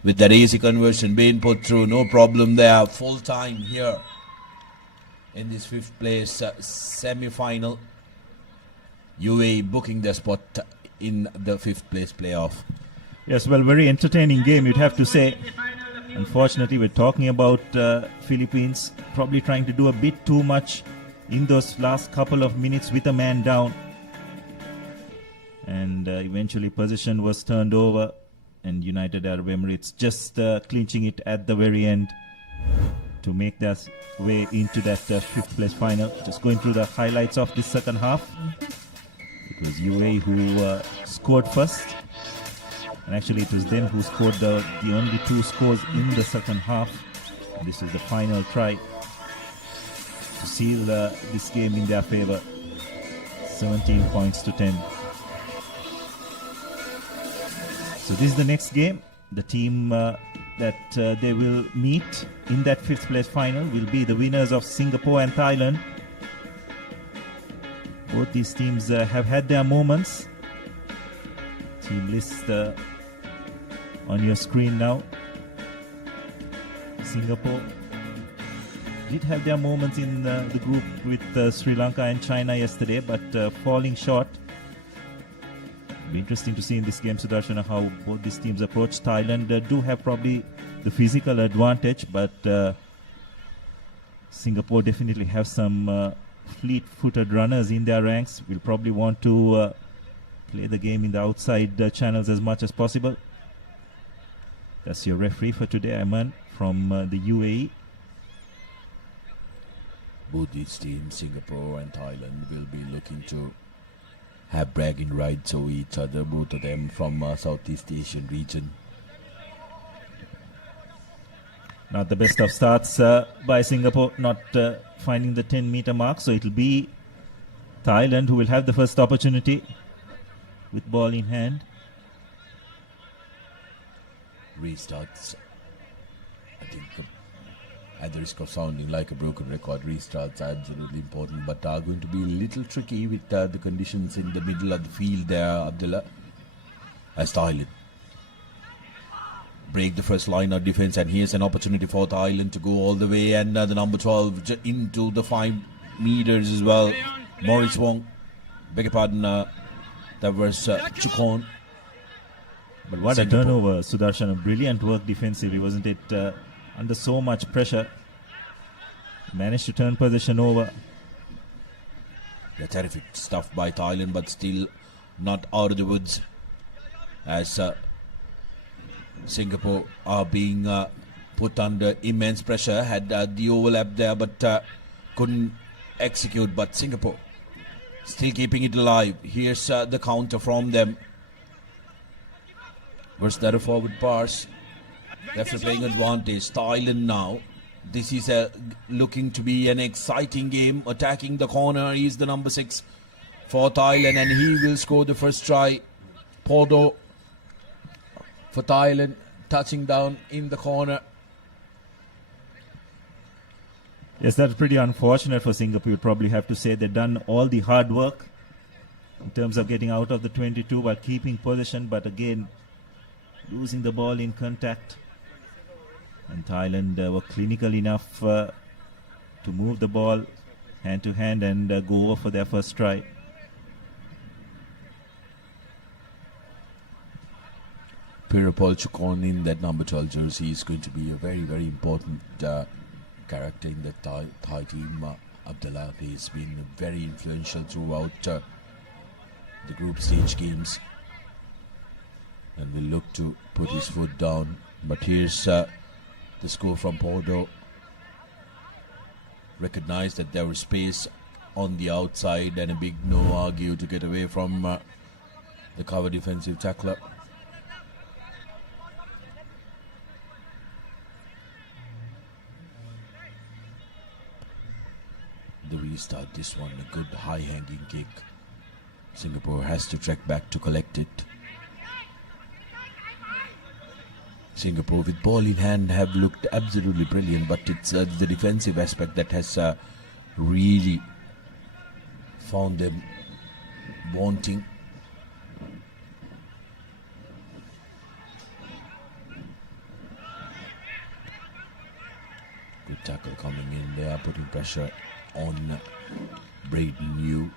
with that easy conversion being put through. No problem there. Full time here in this 5th place semi-final. UAE booking their spot in the 5th place playoff. Yes, well, very entertaining game, you'd have to say. Unfortunately, we're talking about Philippines probably trying to do a bit too much in those last couple of minutes with a man down. And eventually possession was turned over, and United Arab Emirates just clinching it at the very end to make their way into that 5th place final. Just going through the highlights of this second half. It was UAE who scored first, and actually it was them who scored the only 2 scores in the second half. And this is the final try to seal this game in their favor. 17 points to 10. So this is the next game. The team that they will meet in that 5th place final will be the winners of Singapore and Thailand. Both these teams have had their moments. Team list on your screen now. Singapore did have their moments in the group with Sri Lanka and China yesterday, but falling short. It'll be interesting to see in this game, Sudarshan, how both these teams approach. Thailand do have probably the physical advantage, but Singapore definitely have some fleet-footed runners in their ranks. Will probably want to play the game in the outside channels as much as possible. That's your referee for today, Ayman, from the UAE. Both these teams, Singapore and Thailand, will be looking to have bragging rights over each other, both of them from Southeast Asian region. Not the best of starts by Singapore, not finding the 10-meter mark, so it'll be Thailand who will have the first opportunity with ball in hand. Restarts, I think, at the risk of sounding like a broken record, restarts are absolutely important, but are going to be a little tricky with the conditions in the middle of the field there, Abdullah, as Thailand break the first line of defense. And here's an opportunity for Thailand to go all the way, and the number 12 into the 5 meters as well. Maurice Wong, beg your pardon, that was Chukon. But what Singapore. A turnover, Sudarshan. Brilliant work defensively, wasn't it? Under so much pressure, managed to turn possession over. Yeah, terrific stuff by Thailand, but still not out of the woods, as Singapore are being put under immense pressure. Had the overlap there, but couldn't execute. But Singapore still keeping it alive. Here's the counter from them. Was that a forward pass? After playing advantage, Thailand now. This is looking to be an exciting game. Attacking the corner, he's the number 6 for Thailand, and he will score the first try. Pordo for Thailand, touching down in the corner. Yes, that's pretty unfortunate for Singapore. You'd probably have to say they've done all the hard work in terms of getting out of the 22 while keeping possession, but again, losing the ball in contact. And Thailand were clinical enough to move the ball hand to hand and go over for their first try. Pirapol Chukon in that number 12 jersey is going to be a very, very important character in the Thai team. Abdullah has been very influential throughout the group stage games, and will look to put his foot down. But here's the score from Porto. recognized that there was space on the outside and a big no argue to get away from the cover defensive tackler. The restart, this one, a good high hanging kick. Singapore has to trek back to collect it. Singapore with ball in hand have looked absolutely brilliant, but it's the defensive aspect that has really found them wanting. Good tackle coming in there, putting pressure on Braden Yu.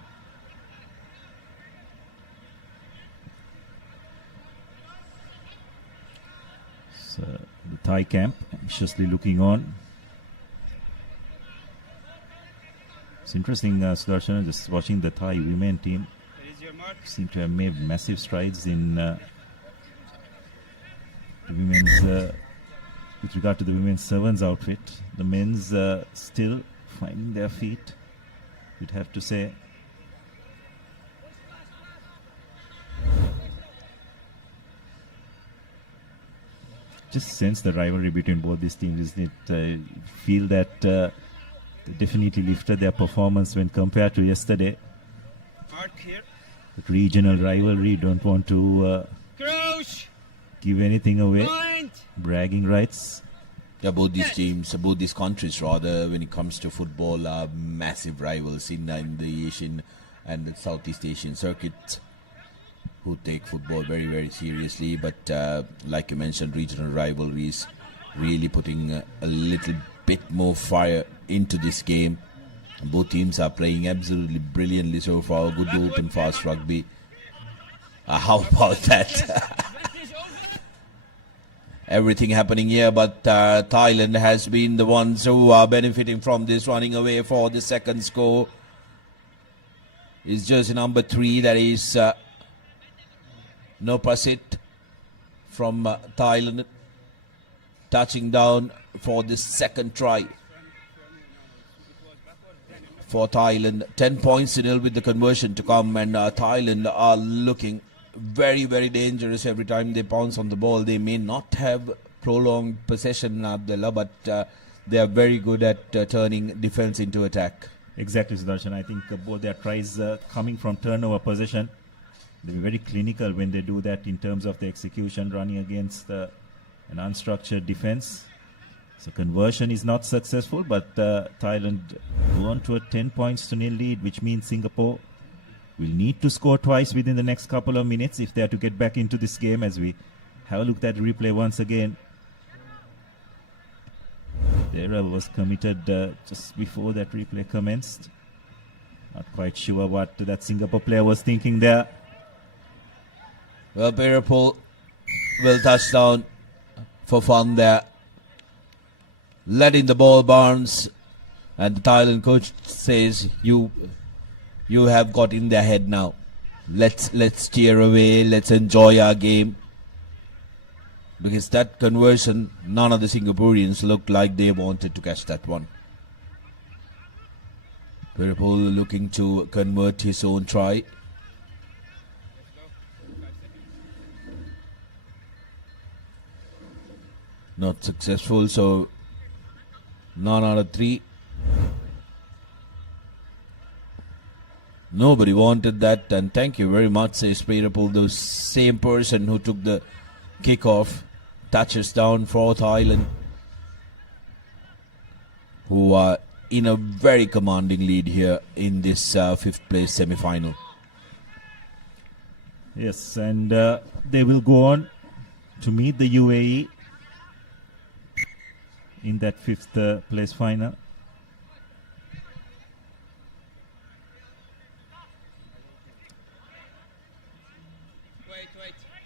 So the Thai camp anxiously looking on. It's interesting, Sudarshan, just watching the Thai women team. Seem to have made massive strides in the women's, with regard to the women's sevens outfit. The men's still finding their feet, you'd have to say. Just sense the rivalry between both these teams, isn't it? Feel that they definitely lifted their performance when compared to yesterday. But regional rivalry, don't want to give anything away. Bragging rights. Yeah, both these teams, both these countries rather, when it comes to football, are massive rivals in the Asian and the Southeast Asian circuit, who take football very, very seriously. But like you mentioned, regional rivalries really putting a little bit more fire into this game. And both teams are playing absolutely brilliantly so far. Good open, fast rugby. How about that? Everything happening here, but Thailand has been the ones who are benefiting from this, running away for the second score. Is jersey number 3, that is Nopasit from Thailand, touching down for the second try for Thailand. 10 points to nil with the conversion to come, and Thailand are looking very, very dangerous every time they pounce on the ball. They may not have prolonged possession, Abdullah, but they are very good at turning defense into attack. Exactly, Sudarshan. I think both their tries coming from turnover possession, they were very clinical when they do that in terms of the execution, running against an unstructured defense. So conversion is not successful, but Thailand go on to a 10 points to nil lead, which means Singapore will need to score twice within the next couple of minutes if they are to get back into this game, as we have a look at the replay once again. The error was committed just before that replay commenced. Not quite sure what that Singapore player was thinking there. Well, Peripul will touch down for fun there, letting the ball bounce, and the Thailand coach says, you have got in their head now. Let's steer away. Let's enjoy our game. Because that conversion, none of the Singaporeans looked like they wanted to catch that one. Peripul looking to convert his own try. Not successful, so none out of 3. Nobody wanted that, and thank you very much, says Peripul, the same person who took the kickoff. Touches down for Thailand, who are in a very commanding lead here in this 5th place semi-final. Yes, and they will go on to meet the UAE in that 5th place final.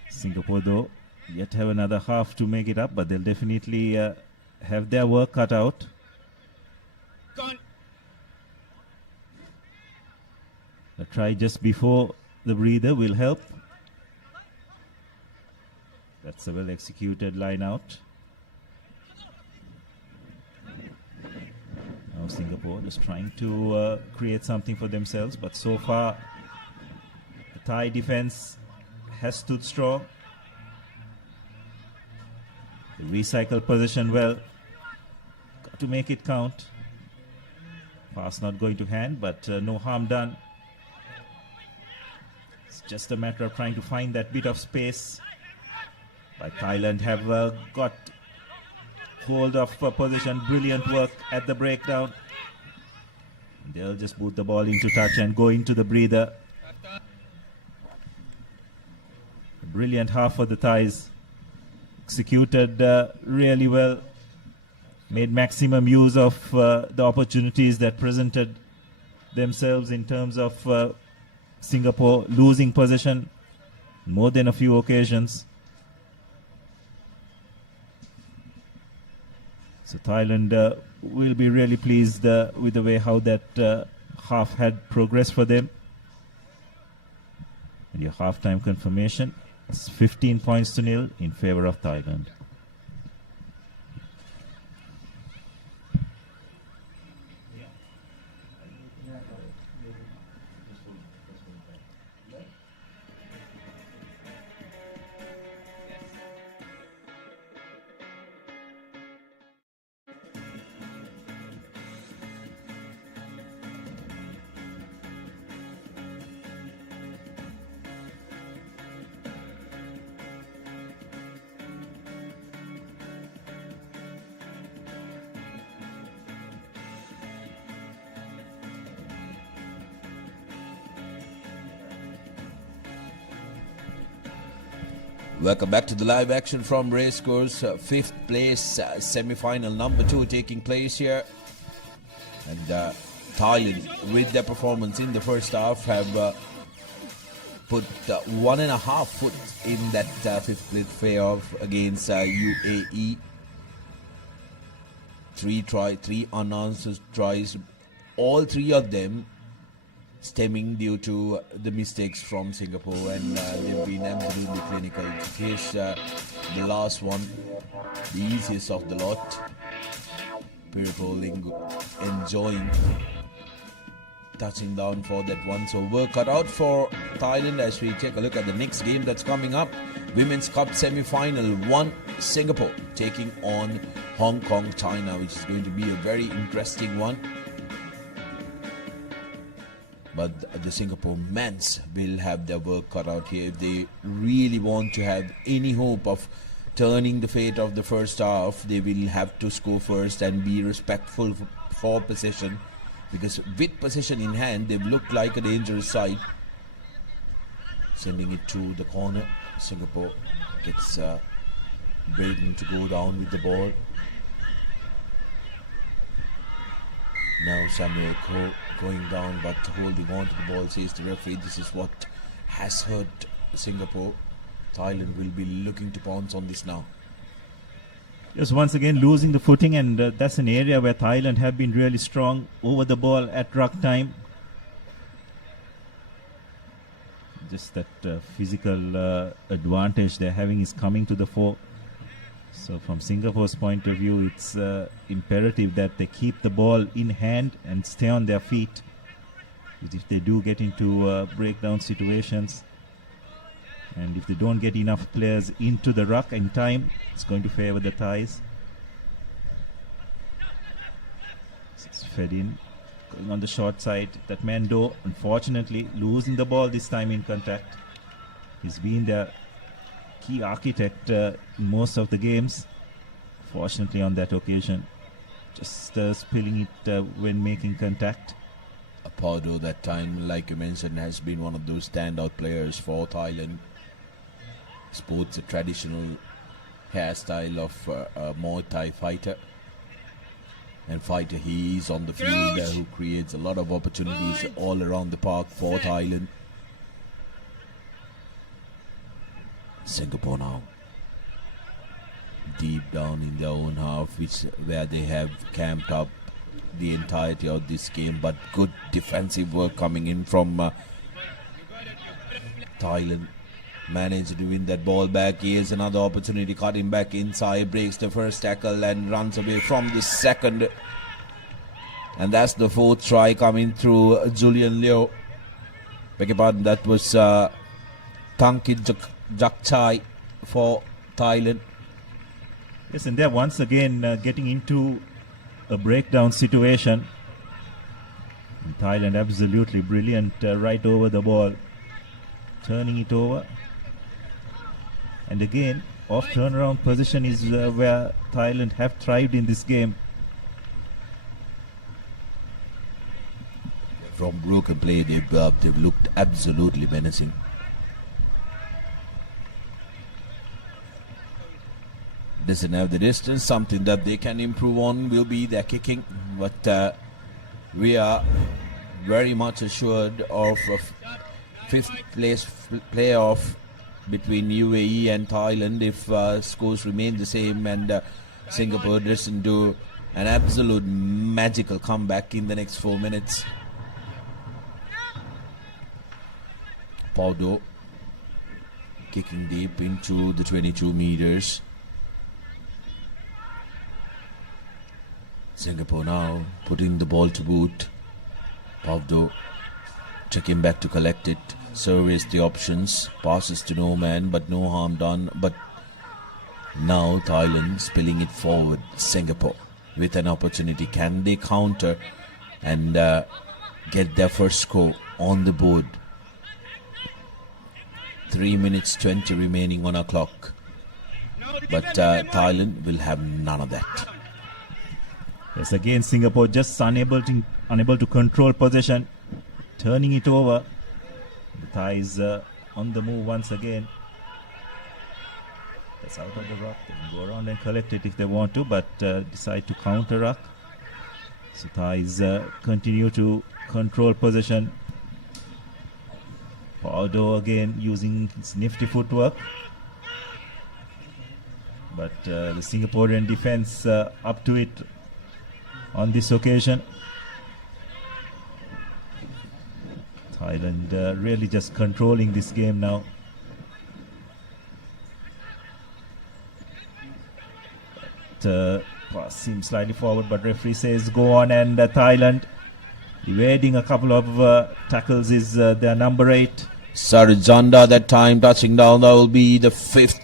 Singapore, though, yet have another half to make it up, but they'll definitely have their work cut out. A try just before the breather will help. That's a well executed line out. Now Singapore Singapore, just trying to create something for themselves. But so far, the Thai defense has stood strong. They recycle possession well. Got to make it count. Pass not going to hand, but no harm done. It's just a matter of trying to find that bit of space. But Thailand have got hold of position. Brilliant work at the breakdown. They'll just put the ball into touch and go into the breather. A brilliant half for the Thais. Executed really well. Made maximum use of the opportunities that presented themselves in terms of Singapore losing possession more than a few occasions. So Thailand will be really pleased with the way how that half had progressed for them. And your halftime confirmation is 15 points to 0 in favor of Thailand. Welcome back to the live action from Racecourse. Fifth place semi-final number 2 taking place here. And Thailand, with their performance in the first half, have put 1.5 foot in that fifth place playoff against UAE. 3 unanswered tries, all 3 of them stemming due to the mistakes from Singapore, and they've been absolutely clinical. Here's the last one, the easiest of the lot. Piripol enjoying touching down for that one. So work cut out for Thailand as we take a look at the next game that's coming up. Women's Cup semi-final 1, Singapore taking on Hong Kong, China, which is going to be a very interesting one. But the Singapore men's will have their work cut out here if they really want to have any hope of turning the fate of the first half. They will have to score first and be respectful for possession, because with possession in hand they've looked like a dangerous side. Sending it to the corner. Singapore gets Braden to go down with the ball. Now Samuel Coe going down but holding on to the ball, says the referee. This is what has hurt Singapore. Thailand will be looking to pounce on this now. Yes, once again losing the footing, and that's an area where Thailand have been really strong over the ball at ruck time. Just that physical advantage they're having is coming to the fore. So from Singapore's point of view, it's imperative that they keep the ball in hand and stay on their feet. Because if they do get into breakdown situations, and if they don't get enough players into the ruck in time, it's going to favor the Thais. It's fed in, going on the short side. That Mendo, unfortunately, losing the ball this time in contact. He's been the key architect in most of the games. Fortunately, on that occasion, just spilling it when making contact. Pardo that time, like you mentioned, has been one of those standout players for Thailand. Sports a traditional hairstyle of a Muay Thai fighter. And fighter he is on the field who creates a lot of opportunities all around the park for Thailand. Singapore now deep down in their own half, where they have camped up the entirety of this game, but good defensive work coming in from Thailand. Managed to win that ball back. Here's another opportunity, cutting back inside, breaks the first tackle and runs away from the second. And that's the fourth try coming through Julian Leo. Beg your pardon, that was Tankit Jakchai for Thailand. Yes, and they're once again getting into a breakdown situation. And Thailand absolutely brilliant right over the ball, turning it over. And again, off turnaround position is where Thailand have thrived in this game. From broken play, they've looked absolutely menacing. Doesn't have the distance. Something that they can improve on will be their kicking, but we are very much assured of a fifth place playoff between UAE and Thailand if scores remain the same and Singapore doesn't do an absolute magical comeback in the next 4 minutes. Paudo kicking deep into the 22 meters. Singapore now putting the ball to boot. Paudo checking back to collect it. Surveys the options. Passes to no man, but no harm done. But now Thailand spilling it forward. Singapore with an opportunity. Can they counter and get their first score on the board? 3 minutes 20 remaining on our clock. But Thailand will have none of that. Yes, again Singapore just unable to control possession, turning it over. The Thais on the move once again. That's out of the ruck. They can go around and collect it if they want to, but decide to counter ruck. So Thais continue to control possession. Paudo again using his nifty footwork. But the Singaporean defense up to it on this occasion. Thailand really just controlling this game now. Pass seems slightly forward, but referee says go on, and Thailand evading a couple of tackles is their number 8. Sarjanda that time touching down. That will be the 5th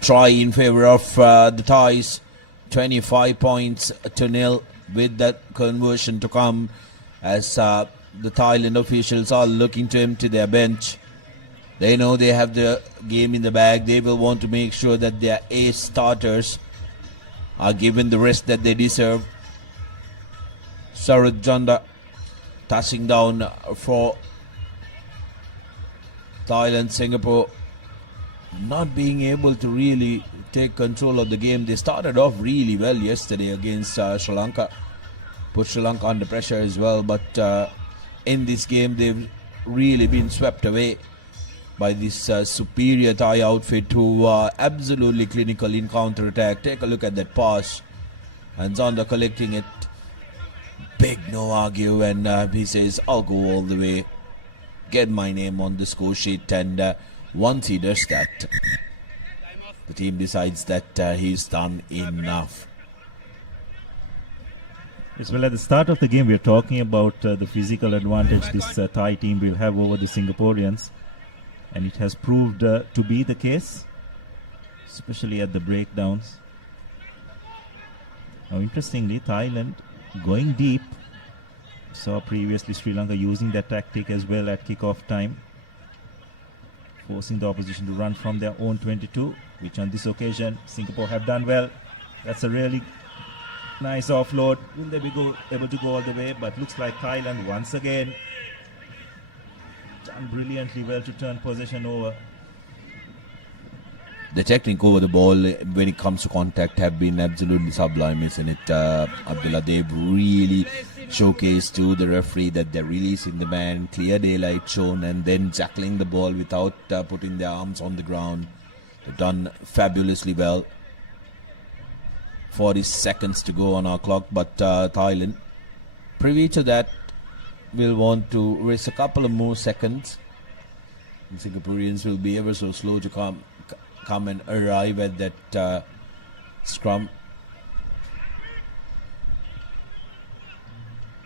try in favor of the Thais. 25 points to nil with that conversion to come as the Thailand officials are looking to empty their bench. They know they have the game in the bag. They will want to make sure that their ace starters are given the rest that they deserve. Sarjanda touching down for Thailand. Singapore not being able to really take control of the game. They started off really well yesterday against Sri Lanka, put Sri Lanka under pressure as well, but in this game they've really been swept away by this superior Thai outfit who are absolutely clinical in counter attack. Take a look at that pass, and Zonda collecting it. Big no argue, and he says I'll go all the way, get my name on the score sheet, and once he does that, the team decides that he's done enough. Yes, well, at the start of the game, we are talking about the physical advantage this Thai team will have over the Singaporeans, and it has proved to be the case, especially at the breakdowns. Now, interestingly, Thailand going deep. Saw previously Sri Lanka using that tactic as well at kickoff time, forcing the opposition to run from their own 22, which on this occasion Singapore have done well. That's a really nice offload. Will they be able to go all the way? But looks like Thailand once again done brilliantly well to turn possession over. The technique over the ball when it comes to contact have been absolutely sublime, isn't it, Abdullah? They've really showcased to the referee that they're releasing the man, clear daylight shown, and then jackling the ball without putting their arms on the ground. They've done fabulously well. 40 seconds to go on our clock, but Thailand, privy to that, will want to race a couple of more seconds. And Singaporeans will be ever so slow to come and arrive at that scrum.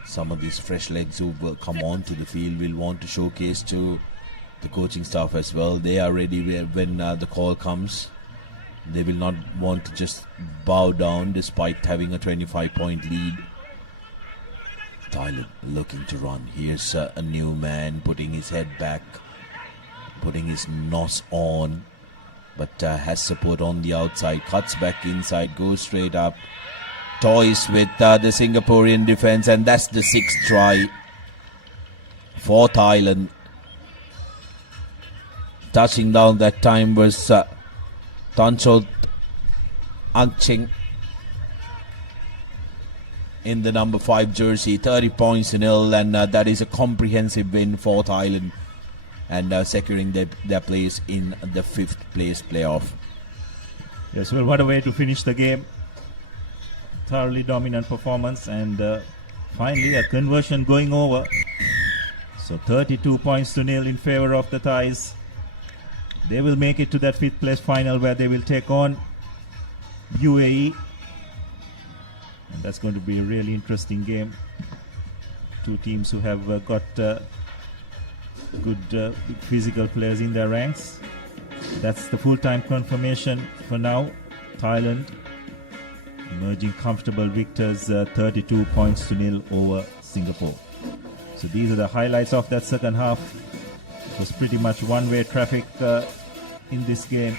some of these fresh legs who will come onto the field will want to showcase to the coaching staff as well. They are ready when the call comes. They will not want to just bow down despite having a 25-point lead. Thailand looking to run. Here's a new man putting his head back, putting his nose on, but has support on the outside. Cuts back inside, goes straight up. Toys with the Singaporean defense, and that's the 6th try for Thailand. Touching down that time was Tanchot Angching in the number 5 jersey. 30 points to nil, and that is a comprehensive win for Thailand, and securing their place in the 5th place playoff. Yes, well, what a way to finish the game. Thoroughly dominant performance, and finally a conversion going over. So 32 points to nil in favor of the Thais. They will make it to that 5th place final where they will take on UAE. And that's going to be a really interesting game. Two teams who have got good physical players in their ranks. That's the full-time confirmation for now. Thailand emerging comfortable victors, 32 points to nil over Singapore. So these are the highlights of that second half. It was pretty much one-way traffic in this game.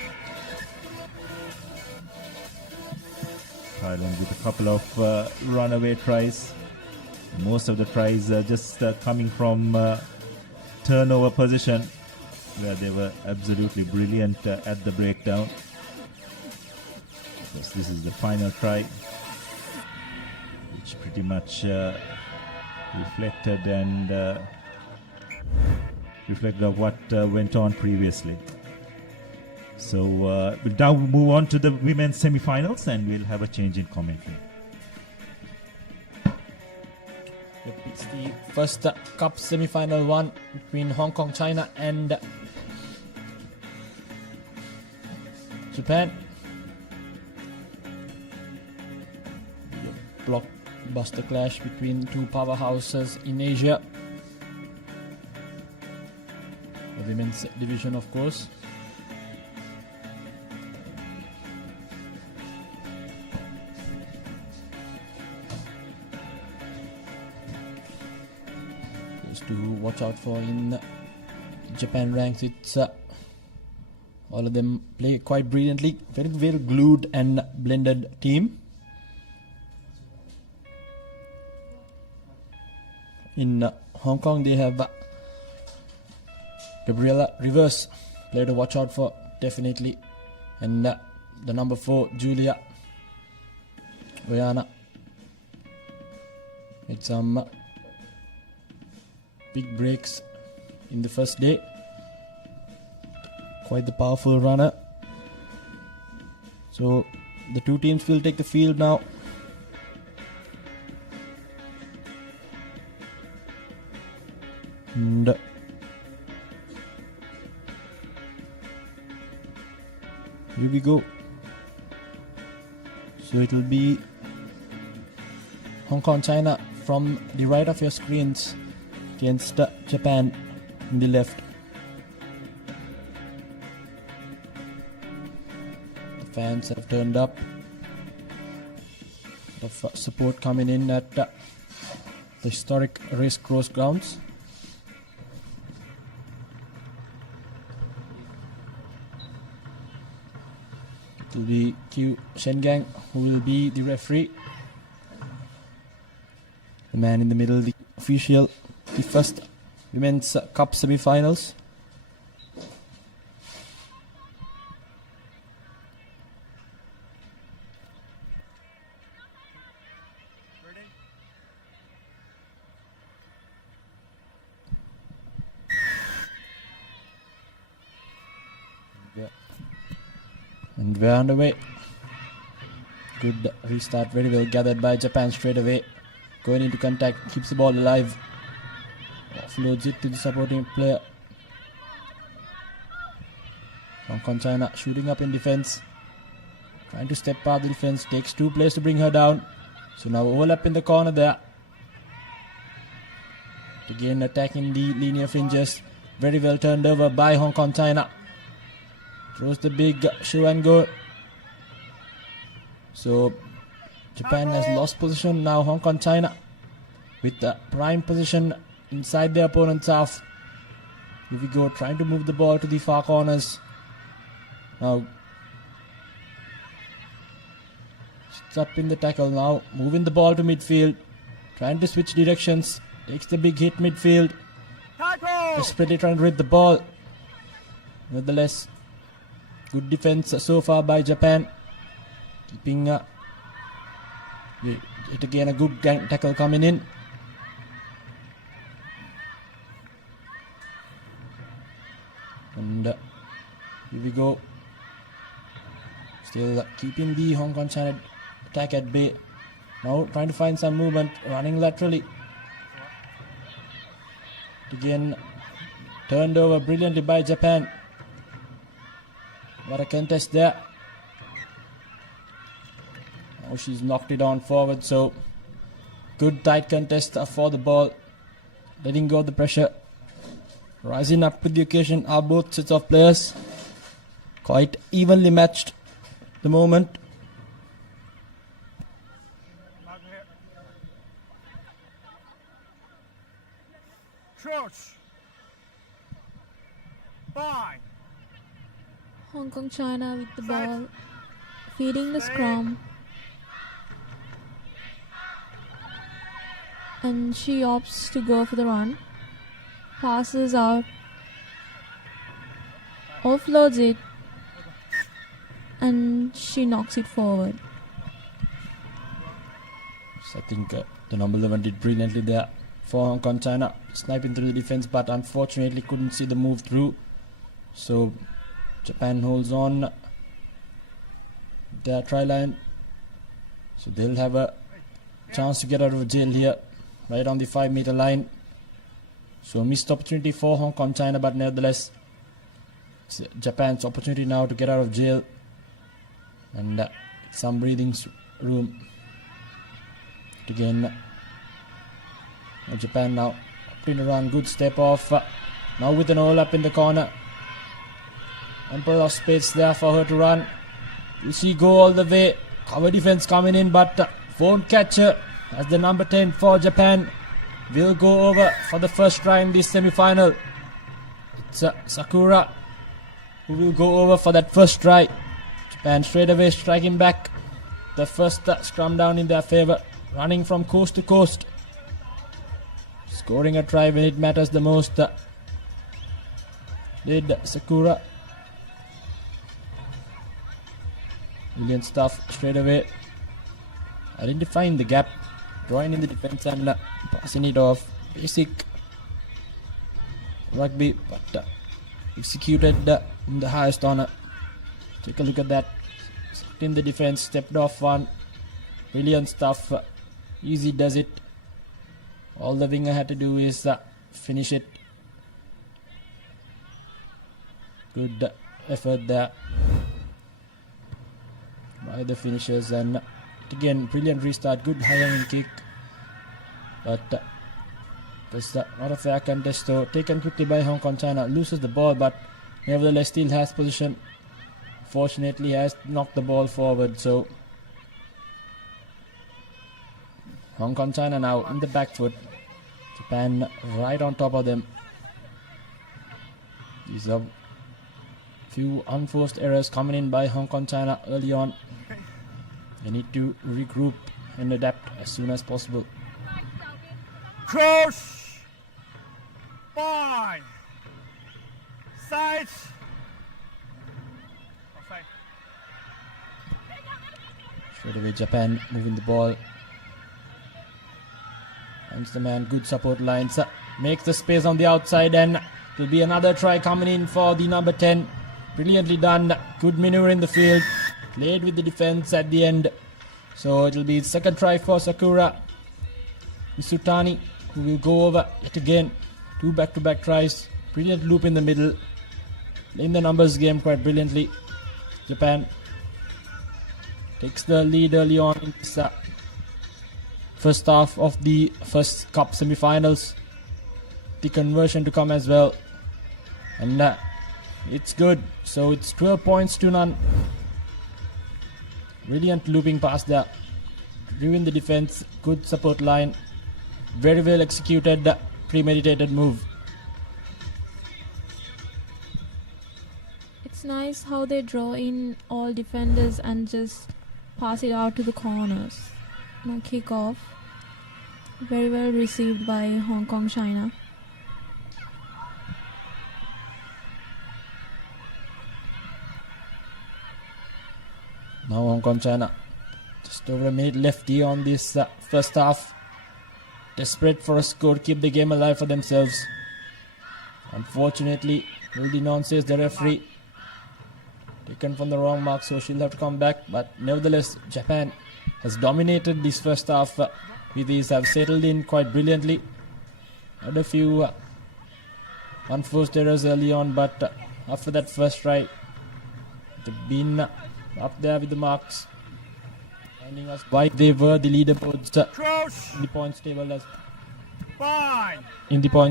Thailand with a couple of runaway tries. Most of the tries just coming from turnover position, where they were absolutely brilliant at the breakdown. Because this is the final try, which pretty much reflected of what went on previously. So we'll now move on to the women's semi-finals, and we'll have a change in commentary. It's the first cup semi-final one between Hong Kong, China and Japan. Blockbuster clash between two powerhouses in Asia. The women's division, of course. Just to watch out for in Japan ranks, it's all of them play quite brilliantly. Very, very glued and blended team. In Hong Kong, they have Gabriella Rivers, player to watch out for, definitely. And the number 4, Julia Oyana. Made some big breaks in the first day. Quite the powerful runner. So the two teams will take the field now. And here we go. So it will be Hong Kong, China from the right of your screens against Japan in the left. The fans have turned up. A lot of support coming in at the historic racecourse grounds. It will be Q Shengang who will be the referee. The man in the middle, the official, the first Women's Cup semi-finals. And we're underway. Good restart, very well gathered by Japan straight away. Going into contact, keeps the ball alive. Offloads it to the supporting player. Hong Kong, China shooting up in defense. Trying to step past the defense. Takes 2 players to bring her down. So now overlap in the corner there. Again attacking the linear fringes. Very well turned over by Hong Kong China. Throws the big shoe and go. So Japan has lost position. Now Hong Kong China with the prime position inside their opponent's half. Here we go, trying to move the ball to the far corners. Now it's up in the tackle now, moving the ball to midfield, trying to switch directions, takes the big hit midfield, desperately trying to rid the ball. Nevertheless, good defense so far by Japan, keeping it again, a good tackle coming in. And here we go, still keeping the Hong Kong China attack at bay. Now trying to find some movement, running laterally. Again, turned over brilliantly by Japan. What a contest there. Now she's knocked it on forward, so good tight contest for the ball. Letting go of the pressure. Rising up to the occasion are both sets of players. Quite evenly matched at the moment. Hong Kong China with the ball, feeding the scrum, and she opts to go for the run, passes out, offloads it, and she knocks it forward. So I think the number 11 did brilliantly there for Hong Kong China, sniping through the defense, but unfortunately couldn't see the move through. So Japan holds on their try line, so they'll have a chance to get out of jail here, right on the 5-meter line. So missed opportunity for Hong Kong China, but nevertheless it's Japan's opportunity now to get out of jail and some breathing room. Again, Japan now opting to run, good step off, now with an all up in the corner. Ample of space there for her to run. Will she go all the way? Cover defense coming in, but won't catch her, as the number 10 for Japan will go over for the first try in this semi-final. It's Sakura who will go over for that first try. Japan straight away striking back. The first scrum down in their favour, running from coast to coast, scoring a try when it matters the most. Did Sakura. Brilliant stuff straight away, identifying the gap, drawing in the defense and passing it off. Basic rugby, but executed in the highest honor. Take a look at that. In the defense, stepped off one. Brilliant stuff. Easy does it. All the winger had to do is finish it. Good effort there by the finishers, and again brilliant restart, good high hanging kick, but it's not a fair contest, so taken quickly by Hong Kong China. Loses the ball, but nevertheless still has position. Fortunately has knocked the ball forward, so Hong Kong China now in the back foot. Japan right on top of them. These are few unforced errors coming in by Hong Kong China early on. They need to regroup and adapt as soon as possible. Cross. Fine. Sides. Straight away Japan moving the ball. Finds the man, good support lines. Makes the space on the outside, and it will be another try coming in for the number 10. Brilliantly done, good maneuver in the field, played with the defense at the end. So it will be second try for Sakura Misutani, who will go over yet again. 2 back-to-back tries, brilliant loop in the middle, playing the numbers game quite brilliantly. Japan takes the lead early on in this first half of the first cup semi-finals. the conversion to come as well. And it's good. So it's 12 points to none. Brilliant looping pass there. Ruin the defense. Good support line. Very well executed, premeditated move. It's nice how they draw in all defenders and just pass it out to the corners. No kick off. Very well received by Hong Kong, China. Now Hong Kong, China. Just over a minute left here on this first half. Desperate for a score, keep the game alive for themselves. Unfortunately, Rudy says the referee. Taken from the wrong mark, so she'll have to come back. But nevertheless, Japan has dominated this first half. With these have settled in quite brilliantly. Had a few unforced errors early on, but after that first try, they've been up there with the marks. Finding us why they were the leaderboards in the points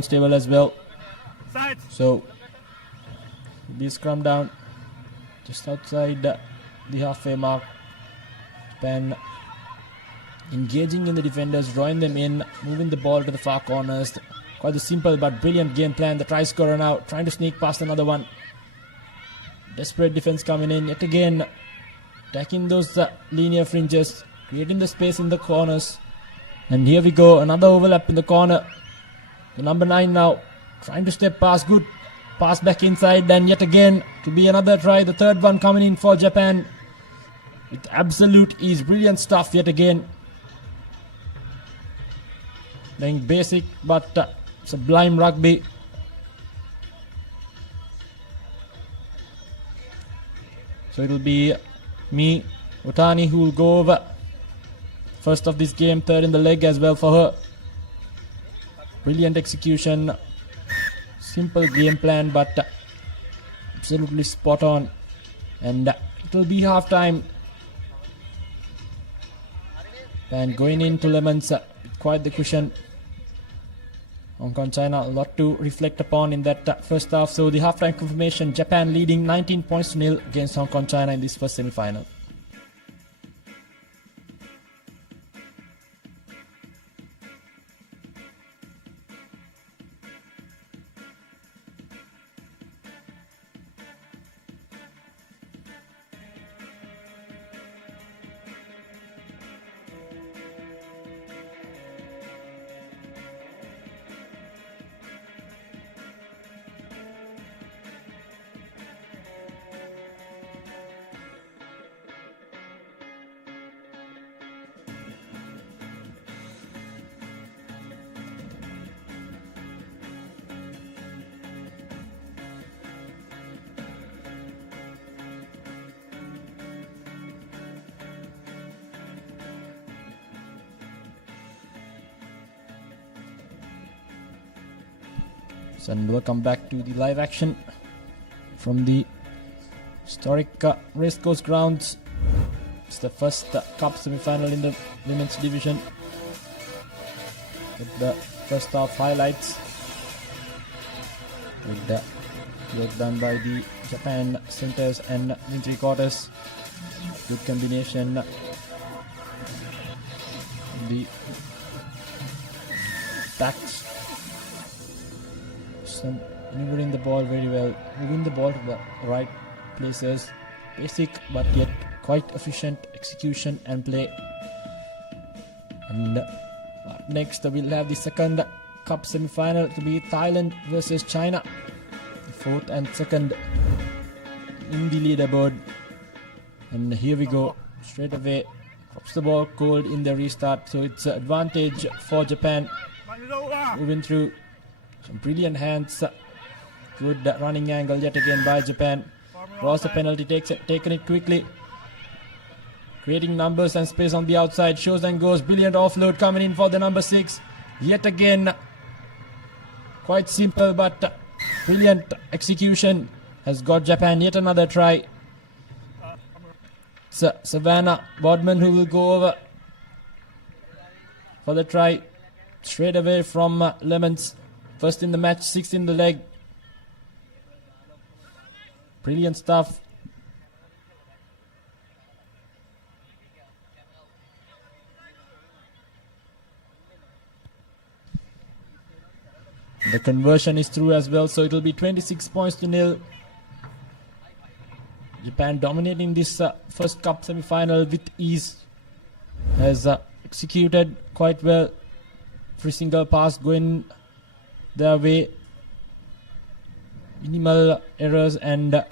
table as well. So this scrum down just outside the halfway mark. Japan engaging in the defenders, drawing them in, moving the ball to the far corners. Quite a simple but brilliant game plan. The try scorer now trying to sneak past another one. Desperate defense coming in yet again, attacking those linear fringes, creating the space in the corners. And here we go, another overlap in the corner. The number 9 now trying to step past. Good pass back inside, and yet again to be another try. The third one coming in for Japan with absolute ease. Brilliant stuff yet again. Playing basic but sublime rugby. So it will be me, Otani, who will go over first of this game, third in the leg as well for her. Brilliant execution, simple game plan, but absolutely spot on. And it will be half time. And going into Lemons, quite the cushion. Hong Kong, China, a lot to reflect upon in that first half. So the halftime confirmation, Japan leading 19 points to nil against Hong Kong, China in this first semi-final. And welcome back to the live action from the historic racecourse grounds. It's the first cup semi-final in the women's division. With the first half highlights. With the work done by the Japan centers and in three quarters. Good combination. The backs. Maneuvering the ball very well, moving the ball to the right places. Basic but yet quite efficient execution and play. And next we'll have the second cup semi-final to be Thailand versus China. The fourth and second in the leaderboard. And here we go, straight away. Drops the ball cold in the restart, so it's an advantage for Japan. Moving through. Some brilliant hands. Good running angle yet again by Japan. Draws the penalty, taking it quickly. Creating numbers and space on the outside. Shows and goes. Brilliant offload coming in for the number 6. Yet again. Quite simple but brilliant execution has got Japan yet another try. It's Savannah Bodman who will go over for the try. Straight away from Lemons. First in the match, 6 in the leg. Brilliant stuff. The conversion is through as well, so it will be 26 points to nil. Japan dominating this first cup semi-final with ease. Has executed quite well. Every single pass going their way. Minimal errors and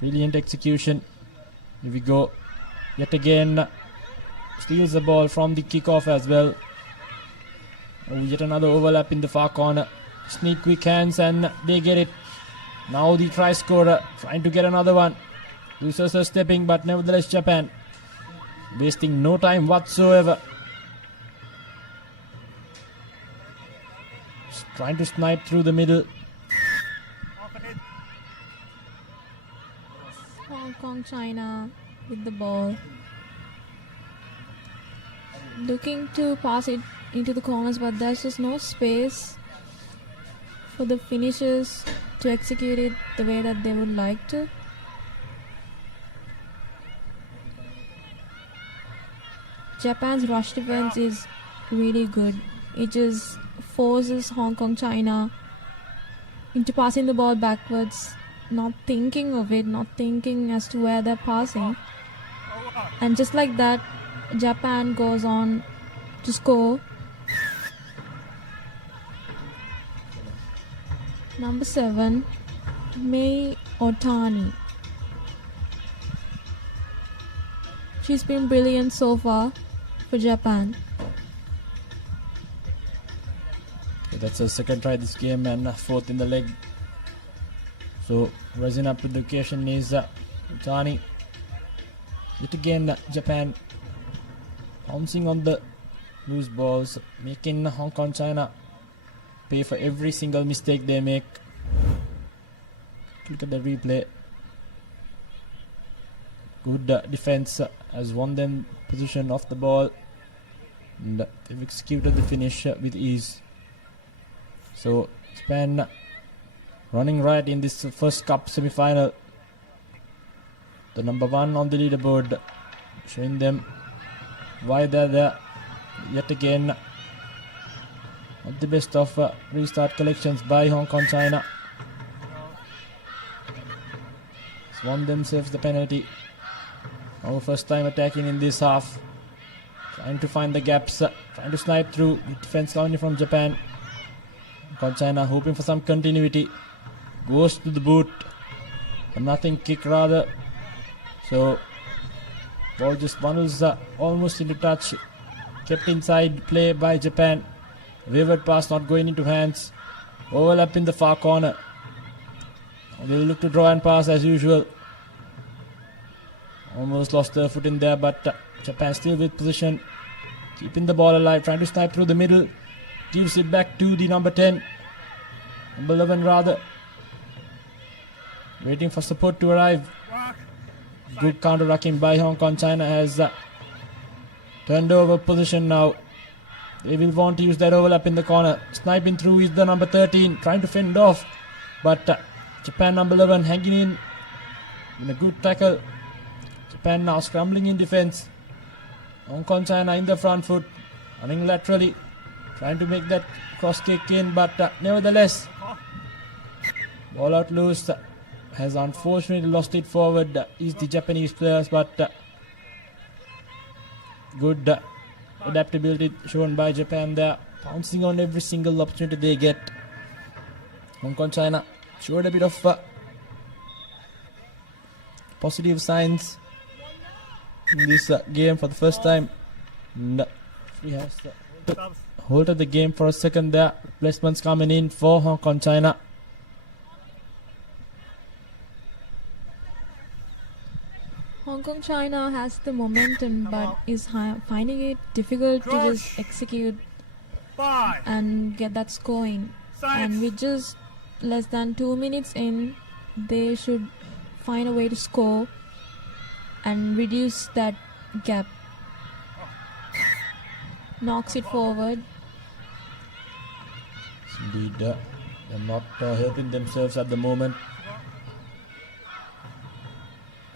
brilliant execution. Here we go. Yet again, steals the ball from the kickoff as well. Oh, yet another overlap in the far corner. Sneak quick hands and they get it. Now the try scorer trying to get another one. Users are stepping, but nevertheless Japan wasting no time whatsoever. Just trying to snipe through the middle. Hong Kong, China with the ball. Looking to pass it into the corners, but there's just no space for the finishers to execute it the way that they would like to. Japan's rush defense is really good. It just forces Hong Kong, China into passing the ball backwards, not thinking of it, not thinking as to where they're passing. And just like that, Japan goes on to score. Number 7, Mei Otani. She's been brilliant so far for Japan. Okay, that's her second try this game and fourth in the leg. So rising up to the occasion is Utani. Yet again Japan bouncing on the loose balls, making Hong Kong, China pay for every single mistake they make. Look at the replay. Good defense has won them position off the ball, and they've executed the finish with ease. So Japan running right in this first cup semi-final. The number 1 on the leaderboard, showing them why they're there. Yet again, not the best of restart collections by Hong Kong, China. It's won themselves the penalty. Our first time attacking in this half. Trying to find the gaps, trying to snipe through. The defense coming from Japan. Hong Kong, China hoping for some continuity. Goes to the boot. A nothing kick rather. So, ball just bundles almost into touch. Kept inside play by Japan. Wayward pass not going into hands. Overlap in the far corner. They will look to draw and pass as usual. Almost lost their foot in there, but Japan still with position. Keeping the ball alive, trying to snipe through the middle. Gives it back to the number 10. Number 11 rather. Waiting for support to arrive. Good counter-rucking by Hong Kong. China has turned over position now. They will want to use that overlap in the corner. Sniping through is the number 13, trying to fend off. But Japan number 11 hanging in a good tackle. Japan now scrambling in defense. Hong Kong, China in the front foot, running laterally, trying to make that cross kick in, but nevertheless, ball out loose. Has unfortunately lost it forward is the Japanese players, but good adaptability shown by Japan there, pouncing on every single opportunity they get. Hong Kong, China showed a bit of positive signs in this game for the first time. And he has hold of the game for a second there. Placements coming in for Hong Kong, China. Hong Kong, China has the momentum, but is finding it difficult to just execute and get that scoring. And with just less than 2 minutes in, they should find a way to score and reduce that gap. Knocks it forward. Indeed, they're not helping themselves at the moment.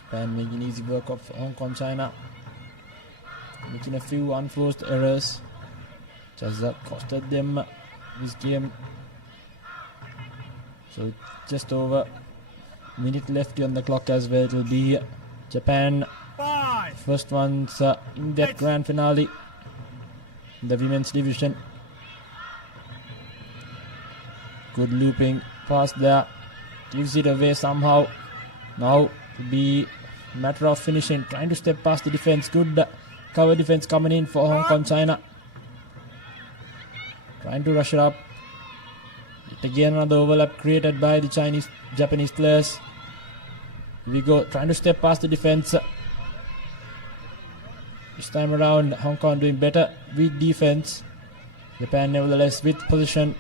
Japan making easy work of Hong Kong, China. Making a few unforced errors, which has costed them this game. So just over a minute left on the clock as well. It will be Japan first ones in that grand finale in the women's division. Good looping pass there, gives it away somehow. Now it will be a matter of finishing, trying to step past the defense. Good cover defense coming in for Hong Kong, China. Trying to rush it up. Yet again another overlap created by the Japanese players. Here we go, trying to step past the defense. This time around Hong Kong doing better with defense. Japan nevertheless with position.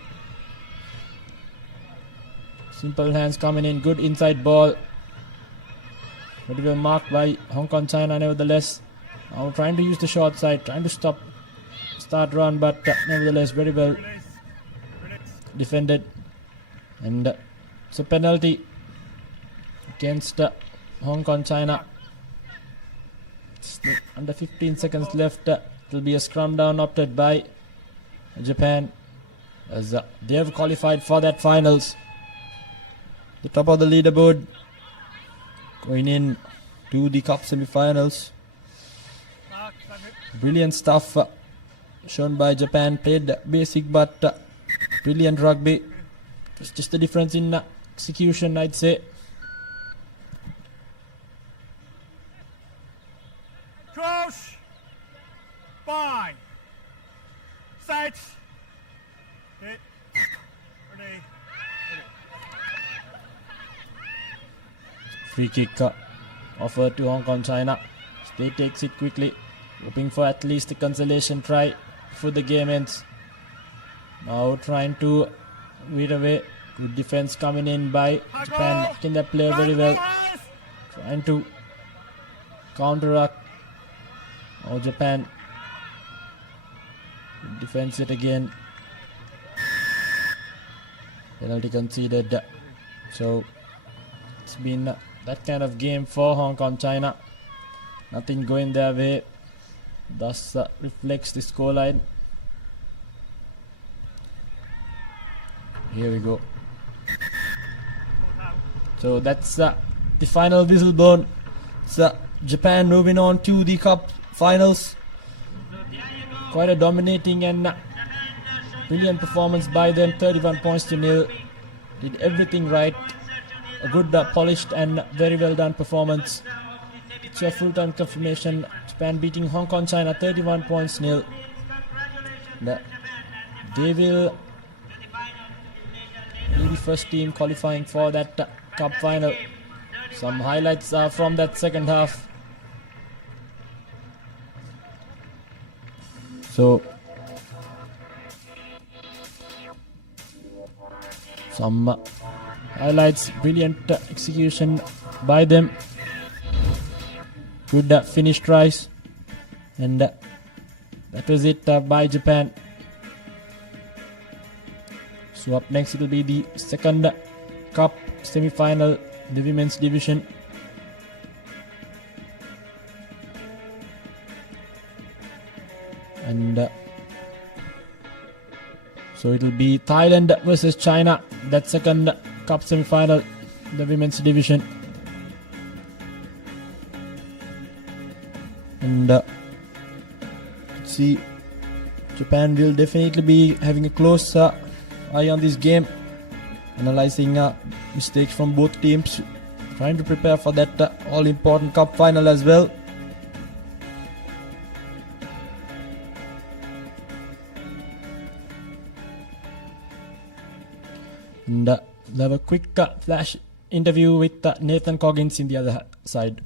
Simple hands coming in, good inside ball. Very well marked by Hong Kong, China nevertheless. Now trying to use the short side, trying to start run, but nevertheless very well defended. And it's a penalty against Hong Kong, China. It's under 15 seconds left. It will be a scrum down opted by Japan, as they have qualified for that finals. The top of the leaderboard, going in to the cup semi-finals. Brilliant stuff shown by Japan. Played basic but brilliant rugby. It's just the difference in execution, I'd say. Crouch. 5. Set. Hit. Ready. Free kick offered to Hong Kong, China. They takes it quickly, hoping for at least a consolation try before the game ends. Now trying to weed away. Good defense coming in by Japan, knocking that player very well. Trying to counteract. Now Japan. Good defense yet again. Penalty conceded. So it's been that kind of game for Hong Kong, China. Nothing going their way. Thus reflects the scoreline. Here we go. So that's the final whistle blown. It's Japan moving on to the cup finals. Quite a dominating and brilliant performance by them. 31 points to nil. Did everything right. A good polished and very well done performance. It's a full-time confirmation. Japan beating Hong Kong, China 31 points nil. They will be the first team qualifying for that cup final. Some highlights from that second half. So some highlights, brilliant execution by them. Good finish tries, and that was it by Japan. So up next it will be the second cup semi-final, the women's division. And so it will be Thailand versus China, that second cup semi-final, the women's division. And let's see, Japan will definitely be having a close eye on this game, analyzing mistakes from both teams, trying to prepare for that all-important cup final as well. And we'll have a quick flash interview with Nathan Coggins in the other side.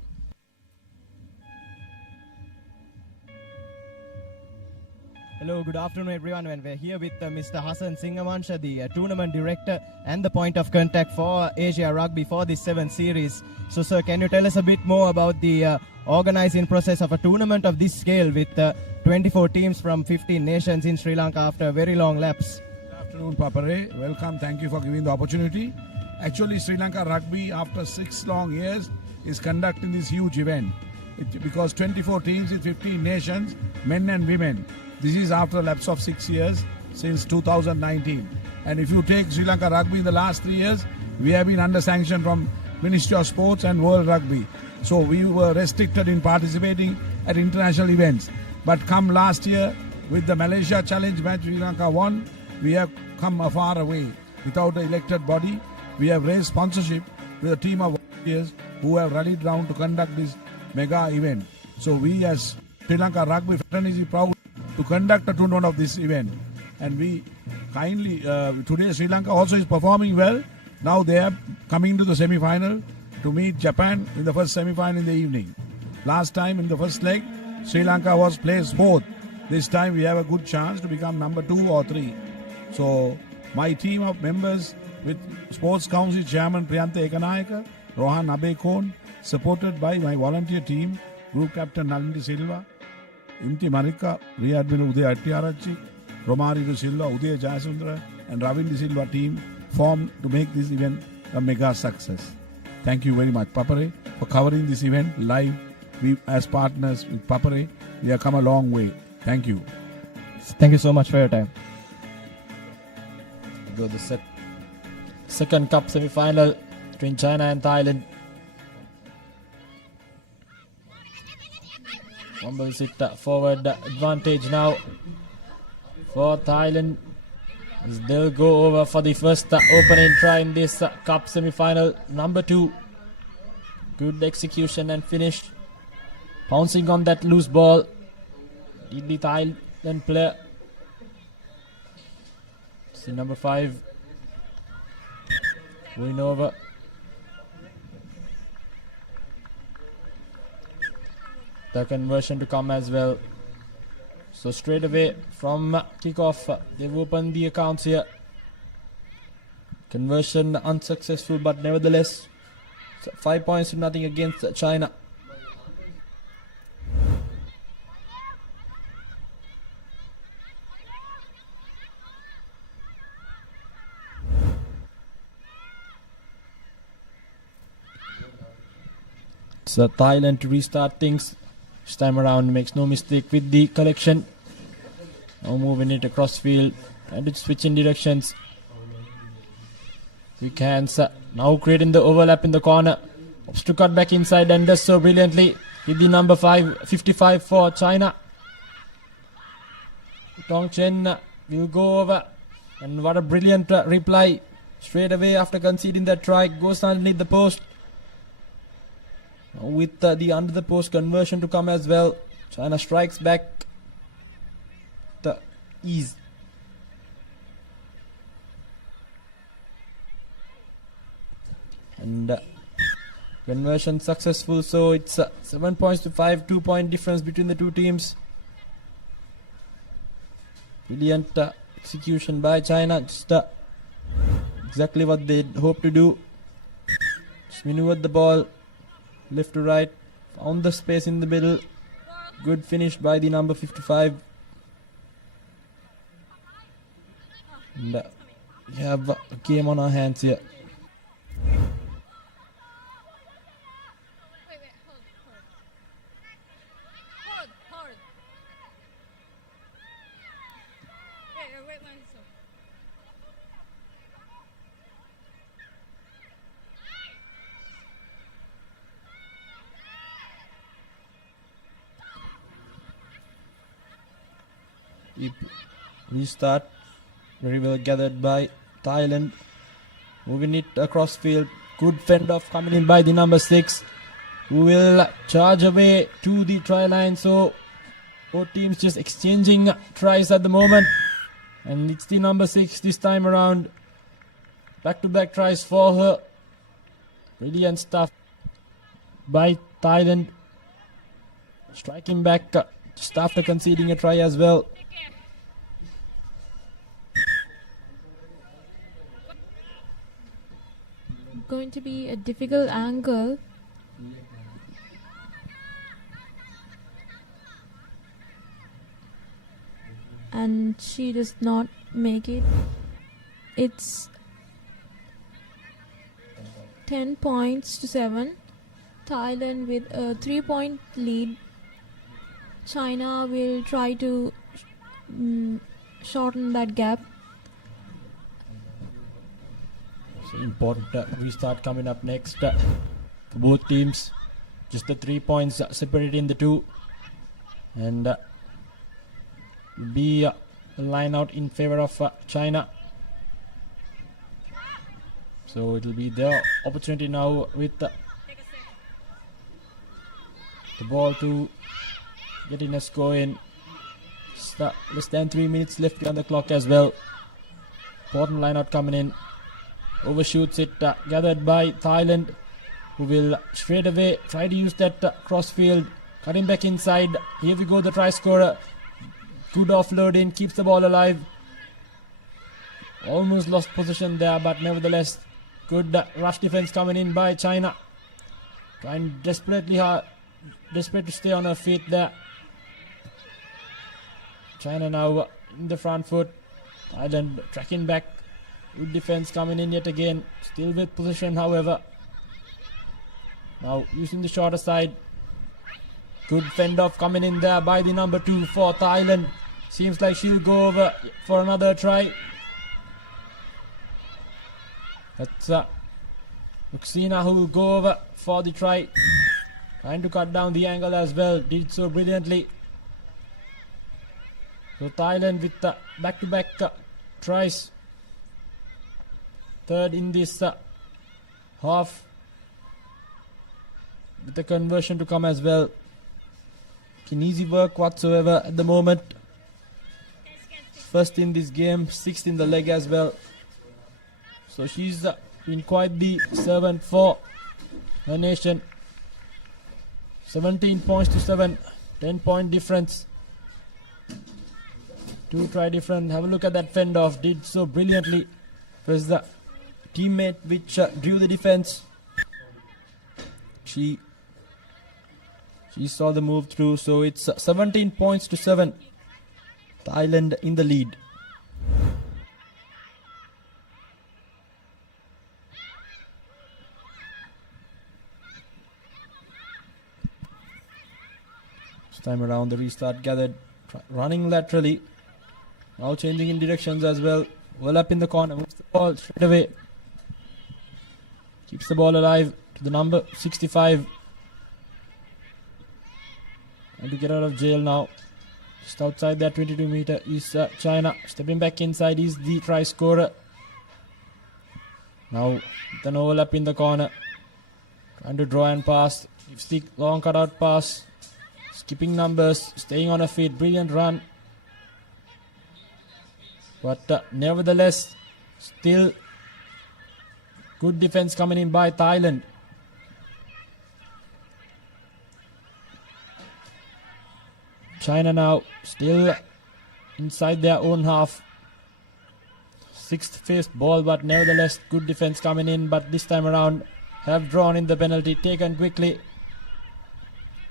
Hello, good afternoon everyone, and we're here with Mr. Hassan Singamansha, the tournament director and the point of contact for Asia Rugby for this 7th series. So sir, can you tell us a bit more about the organizing process of a tournament of this scale with 24 teams from 15 nations in Sri Lanka after a very long lapse? Afternoon, Papare. Welcome. Thank you for giving the opportunity. Actually, Sri Lanka Rugby, after 6 long years, is conducting this huge event. Because 24 teams in 15 nations, men and women. This is after a lapse of 6 years since 2019. And if you take Sri Lanka Rugby in the last 3 years, we have been under sanction from Ministry of Sports and World Rugby. So we were restricted in participating at international events. But come last year, with the Malaysia Challenge match Sri Lanka won, we have come a far away. Without an elected body, we have raised sponsorship with a team of volunteers who have rallied round to conduct this mega event. So we as Sri Lanka Rugby Fraternity proud to conduct a tournament of this event. And we kindly, today Sri Lanka also is performing well. Now they are coming to the semi-final to meet Japan in the first semi-final in the evening. Last time in the first leg, Sri Lanka was placed fourth. This time we have a good chance to become number 2 or 3. So my team of members with Sports Council Chairman Priyantha Ekanayaka, Rohan Abekon, supported by my volunteer team, Group Captain Nalindi Silva, Imti Marika, Rear Admiral Uday Attiarachi, Romari De Silva, Uday Jayasundara, and Ravindi Silva team formed to make this event a mega success. Thank you very much, Papare, for covering this event live. We, as partners with Papare, we have come a long way. Thank you. Thank you so much for your time. Go the second cup semi-final between China and Thailand. Fumbles it forward advantage now for Thailand as they'll go over for the first opening try in this cup semi-final. Number 2. Good execution and finish. Pouncing on that loose ball. Did the Thailand player. See number 5 going over. The conversion to come as well. So straight away from kickoff, they've opened the accounts here. Conversion unsuccessful, but nevertheless 5 points to nothing against China. So Thailand to restart things. This time around makes no mistake with the collection. Now moving it across field and it's switching directions. Quick hands now creating the overlap in the corner. Opts to cut back inside and does so brilliantly with the number 55 for China. Tong Chen will go over, and what a brilliant reply straight away after conceding that try. Goes underneath the post. Now with the under the post conversion to come as well. China strikes back the ease. And conversion successful, so it's 7 points to 5, 2 point difference between the two teams. Brilliant execution by China, just exactly what they hoped to do. Just maneuvered the ball left to right, found the space in the middle. Good finish by the number 55. And we have a game on our hands here. Restart, very well gathered by Thailand. Moving it across field. Good fend off coming in by the number 6, who will charge away to the try line. So both teams just exchanging tries at the moment. And it's the number 6 this time around. Back-to-back tries for her. Brilliant stuff by Thailand. Striking back just after conceding a try as well. Going to be a difficult angle. And she does not make it. It's 10 points to 7. Thailand with a 3-point lead. China will try to shorten that gap. So important restart coming up next for both teams. Just the 3 points separating the two. And be a line out in favor of China. So it will be their opportunity now with the ball to get in a score in. Less than 3 minutes left on the clock as well. Important line out coming in. Overshoots it, gathered by Thailand, who will straight away try to use that crossfield. Cutting back inside. Here we go, the try scorer. Good offload in, keeps the ball alive. Almost lost position there, but nevertheless, good rush defense coming in by China. Trying desperate to stay on her feet there. China now in the front foot. Thailand tracking back. Good defense coming in yet again. Still with possession, however. Now using the shorter side. Good fend off coming in there by the number 2 for Thailand. Seems like she'll go over for another try. That's Muxina who will go over for the try. Trying to cut down the angle as well. Did so brilliantly. So Thailand with back-to-back tries. Third in this half. With the conversion to come as well. Making easy work whatsoever at the moment. First in this game, 6th in the leg as well. So she's been quite the servant for her nation. 17 points to 7. 10-point difference. 2 try different. Have a look at that fend off. Did so brilliantly. Was the teammate which drew the defense. She saw the move through. So it's 17 points to 7. Thailand in the lead. This time around the restart gathered. Running laterally. Now changing in directions as well. Well up in the corner. Moves the ball straight away. Keeps the ball alive to the number 65. And to get out of jail now. Just outside that 22 meter is China. Stepping back inside is the try scorer. Now with an overlap in the corner. Trying to draw and pass. Gives the long cutout pass. Skipping numbers. Staying on her feet. Brilliant run. But nevertheless, still good defense coming in by Thailand. China now still inside their own half. 6th faced ball, but nevertheless good defense coming in. But this time around have drawn in the penalty, taken quickly.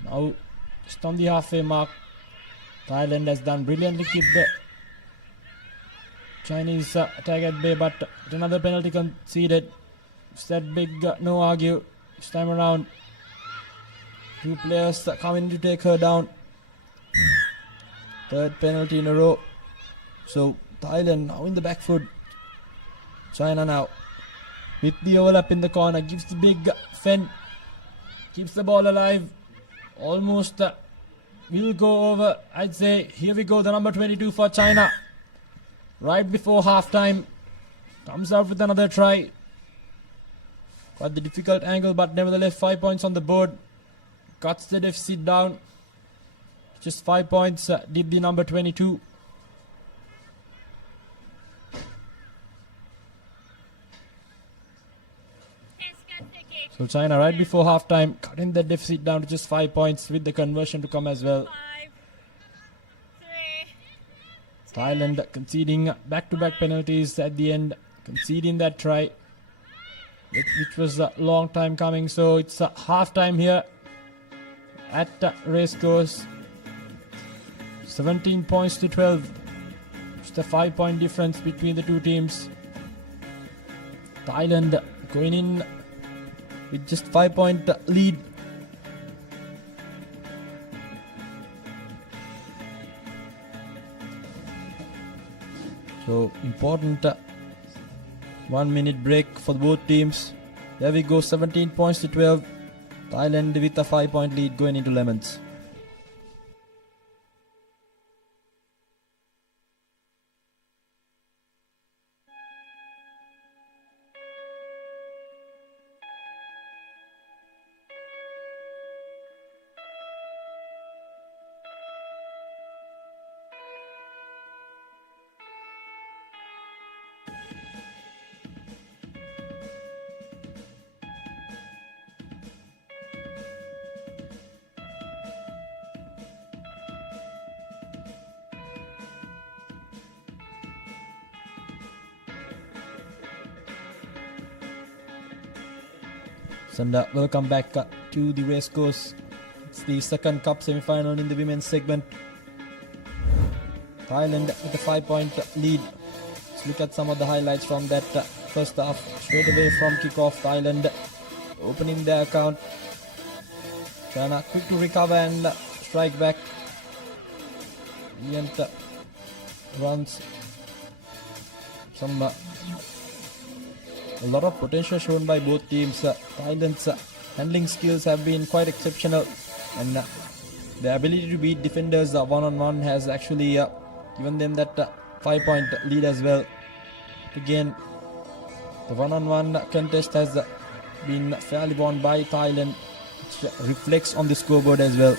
Now just on the halfway mark. Thailand has done brilliantly, keep the Chinese attack at bay, but another penalty conceded. It's that big no argue. This time around 2 players coming to take her down. 3rd penalty in a row. So Thailand now in the back foot. China now with the overlap in the corner. Gives the big fend. Keeps the ball alive. Almost will go over. I'd say here we go. The number 22 for China. Right before halftime. Comes out with another try. Quite the difficult angle, but nevertheless 5 points on the board. Cuts the deficit down. Just 5 points did the number 22. So China right before halftime cutting the deficit down to just 5 points with the conversion to come as well. 5, 3, Thailand conceding back-to-back penalties at the end. Conceding that try, which was a long time coming. So it's halftime here at Racecourse. 17 points to 12. Just a 5-point difference between the two teams. Thailand going in with just 5-point lead. So important 1 minute break for both teams. There we go, 17 points to 12. Thailand with a 5-point lead going into lemons. And welcome back to the race course. It's the second cup semi-final in the women's segment. Thailand with a 5-point lead. Let's look at some of the highlights from that first half. Straight away from kickoff, Thailand opening their account. China quick to recover and strike back. Brilliant runs. A lot of potential shown by both teams. Thailand's handling skills have been quite exceptional, and the ability to beat defenders one-on-one has actually given them that 5-point lead as well. Again, the one-on-one contest has been fairly won by Thailand, which reflects on the scoreboard as well.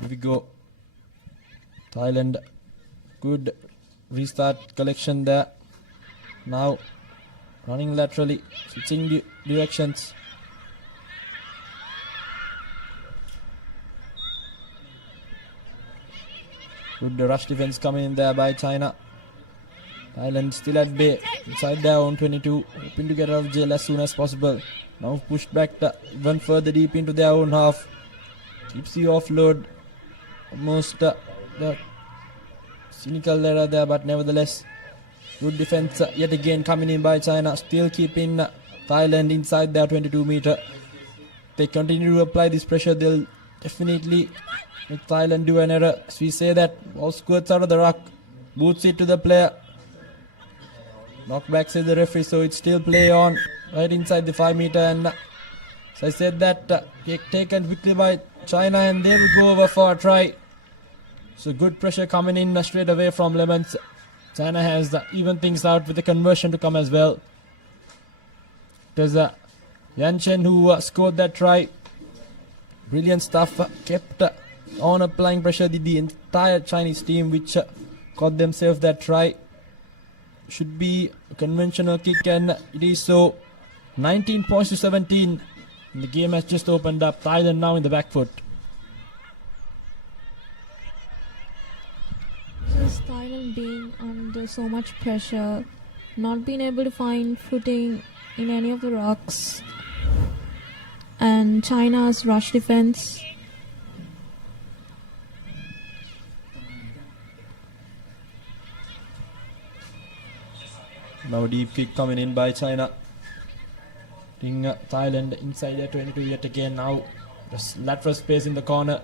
Here we go. Thailand. Good restart collection there. Now running laterally, switching directions. Good rush defense coming in there by China. Thailand still at bay inside their own 22, hoping to get out of jail as soon as possible. Now pushed back even further deep into their own half. Keeps the offload. Almost the cynical error there, but nevertheless good defense yet again coming in by China, still keeping Thailand inside their 22 meter. They continue to apply this pressure, they'll definitely make Thailand do an error. As we say that, ball squirts out of the ruck, boots it to the player. Knockback says the referee, so it's still play on right inside the 5 meter, and as I said that taken quickly by China, and they will go over for a try. So good pressure coming in straight away from Lemons. China has even things out with the conversion to come as well. It was Yan Chen who scored that try. Brilliant stuff. Kept on applying pressure. The entire Chinese team which got themselves that try. Should be a conventional kick, and it is so. 19 points to 17. And the game has just opened up. Thailand now in the back foot. Just Thailand being under so much pressure, not being able to find footing in any of the rocks, and China's rush defense. Now deep kick coming in by China. Thailand inside their 22 yet again. Now the lateral space in the corner.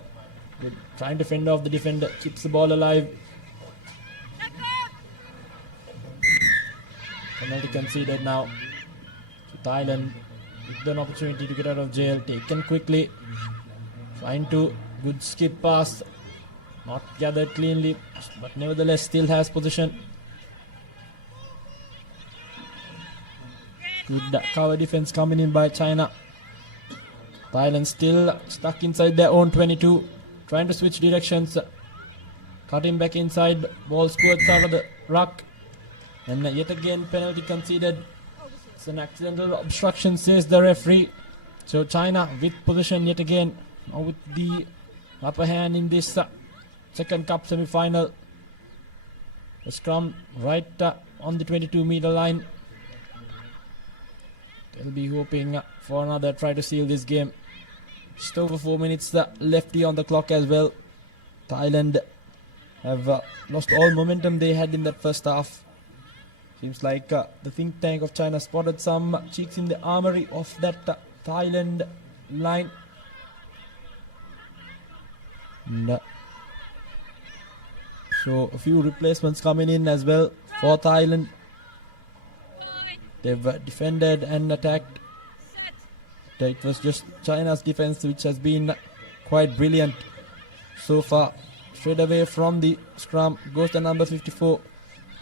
Good. Trying to fend off the defender. Keeps the ball alive. Penalty conceded now. So Thailand with an opportunity to get out of jail. Taken quickly. Trying to. Good skip pass. Not gathered cleanly. But nevertheless still has position. Good cover defense coming in by China. Thailand still stuck inside their own 22. Trying to switch directions. Cutting back inside. Ball squirts out of the ruck. And yet again penalty conceded. It's an accidental obstruction, says the referee. So China with position yet again. Now with the upper hand in this second cup semi-final. The scrum right on the 22 meter line. They'll be hoping for another try to seal this game. Just over 4 minutes lefty on the clock as well. Thailand have lost all momentum they had in that first half. Seems like the think tank of China spotted some cheeks in the armory of that Thailand line. And, so a few replacements coming in as well for Thailand. They've defended and attacked. It was just China's defense which has been quite brilliant so far. Straight away from the scrum goes the number 54.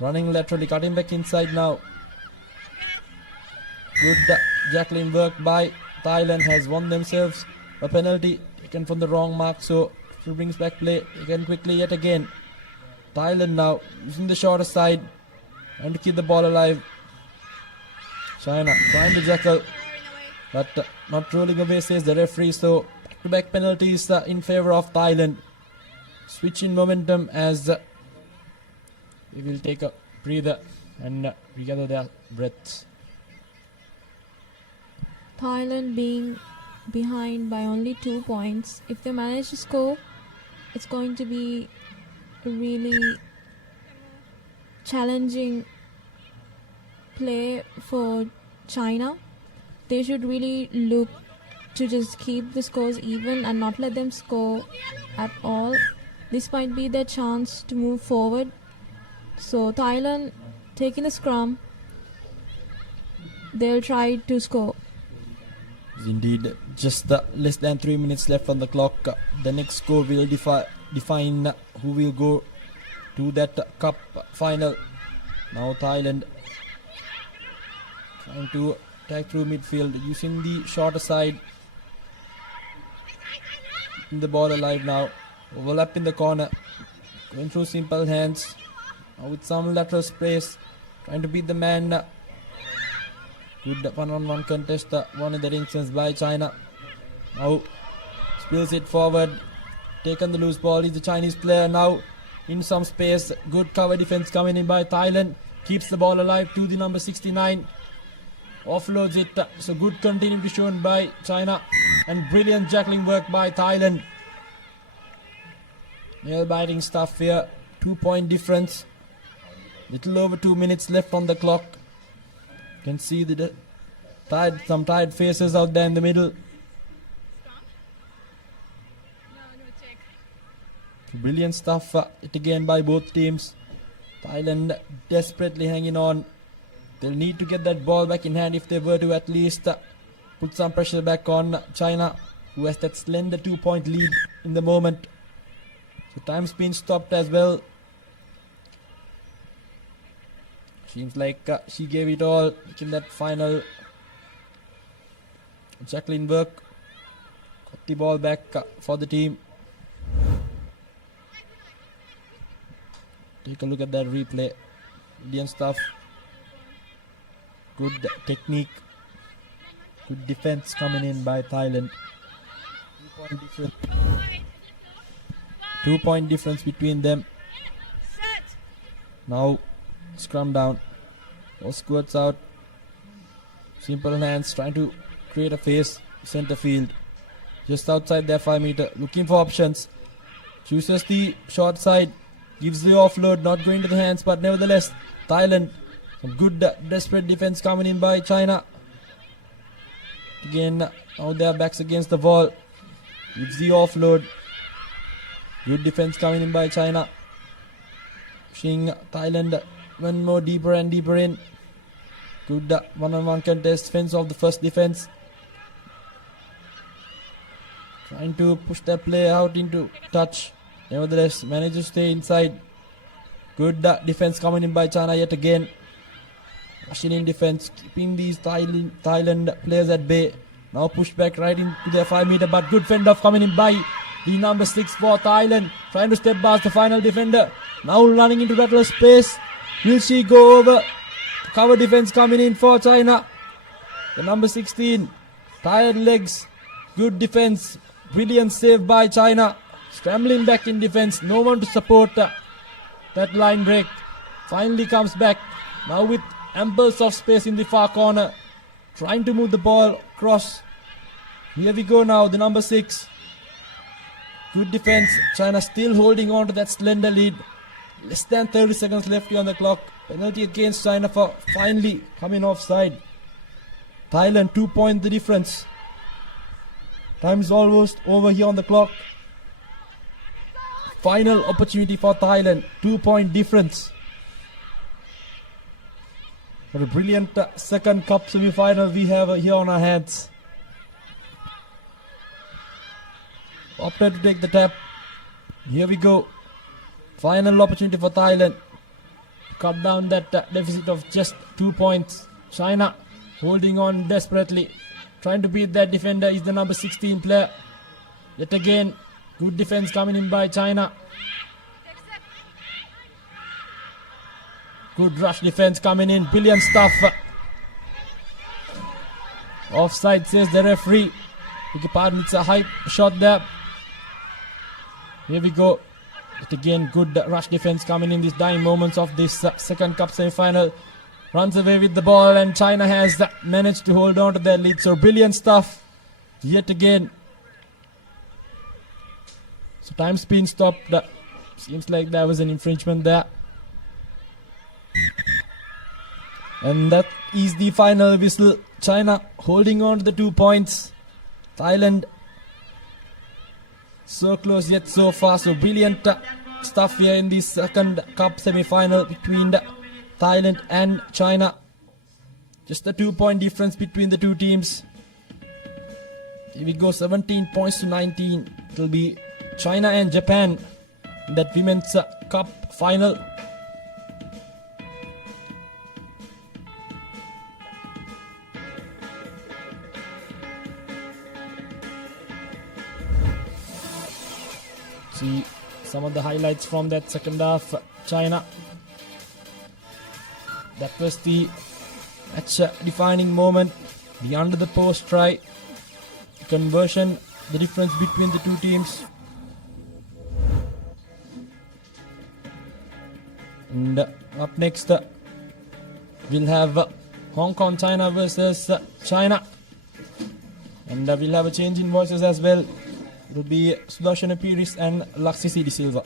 Running laterally, cutting back inside now. Good Jacqueline work by Thailand has won themselves a penalty taken from the wrong mark. So she brings back play again quickly yet again. Thailand now using the shorter side and to keep the ball alive. China trying to jackal, but not rolling away, says the referee. So back-to-back penalties in favor of Thailand. Switch in momentum as we will take a breather and regather their breaths. Thailand being behind by only 2 points. If they manage to score, it's going to be a really challenging play for China. They should really look to just keep the scores even and not let them score at all. This might be their chance to move forward. So Thailand taking the scrum, they'll try to score. Indeed, just less than 3 minutes left on the clock. The next score will define who will go to that cup final. Now Thailand trying to attack through midfield using the shorter side. Keeping the ball alive now. Overlap in the corner. Going through simple hands. Now with some lateral space. Trying to beat the man. Good one-on-one contest won in that instance by China. Now spills it forward. Taken the loose ball is the Chinese player now in some space. Good cover defense coming in by Thailand. Keeps the ball alive to the number 69. Offloads it. So good continuity shown by China. And brilliant jackling work by Thailand. Nail biting stuff here. 2-point difference. Little over 2 minutes left on the clock. You can see the some tired faces out there in the middle. Brilliant stuff it again by both teams. Thailand desperately hanging on. They'll need to get that ball back in hand if they were to at least put some pressure back on China, who has that slender 2-point lead in the moment. So time's been stopped as well. Seems like she gave it all in that final. Jacqueline work. Got the ball back for the team. Take a look at that replay. Brilliant stuff. Good technique. Good defense coming in by Thailand. 2-point difference between them. Now scrum down. All squirts out. Simple hands trying to create a face. Center field. Just outside their 5 meter. Looking for options. Chooses the short side. Gives the offload. Not going to the hands, but nevertheless Thailand. Some good desperate defense coming in by China. Again, now their backs against the wall. Gives the offload. Good defense coming in by China. Pushing Thailand one more deeper and deeper in. Good one-on-one contest. Fence off the first defense. Trying to push their play out into touch. Nevertheless, manages to stay inside. Good defense coming in by China yet again. Rushing in defense, keeping these Thailand players at bay. Now pushed back right into their 5 meter, but good fend off coming in by the number 6 for Thailand. Trying to step past the final defender. Now running into lateral space. Will she go over? Cover defense coming in for China. The number 16. Tired legs. Good defense. Brilliant save by China. Scrambling back in defense. No one to support that line break. Finally comes back. Now with ample soft space in the far corner. Trying to move the ball across. Here we go now. The number 6. Good defense. China still holding on to that slender lead. Less than 30 seconds left on the clock. Penalty against China for finally coming offside. Thailand 2 point the difference. Time is almost over here on the clock. Final opportunity for Thailand. 2 point difference. What a brilliant second cup semi-final we have here on our hands. Opted to take the tap. Here we go. Final opportunity for Thailand. Cut down that deficit of just 2 points. China holding on desperately. Trying to beat that defender is the number 16 player. Yet again, good defense coming in by China. Good rush defense coming in. Brilliant stuff. Offside says the referee. Beg your pardon, it's a high shot there. Here we go. But again, good rush defense coming in these dying moments of this second cup semi-final. Runs away with the ball and China has managed to hold on to their lead. So brilliant stuff. Yet again. So time's been stopped. Seems like there was an infringement there. And that is the final whistle. China holding on to the 2 points. Thailand so close yet so far. So brilliant stuff here in the second cup semi-final between Thailand and China. Just a 2 point difference between the two teams. Here we go, 17 points to 19. It will be China and Japan in that women's cup final. See some of the highlights from that second half. China. That was the match defining moment. The under the post try. The conversion. The difference between the two teams. And up next we'll have Hong Kong China versus China. And we'll have a change in voices as well. It will be Sudashana Piris and Laksisi De Silva.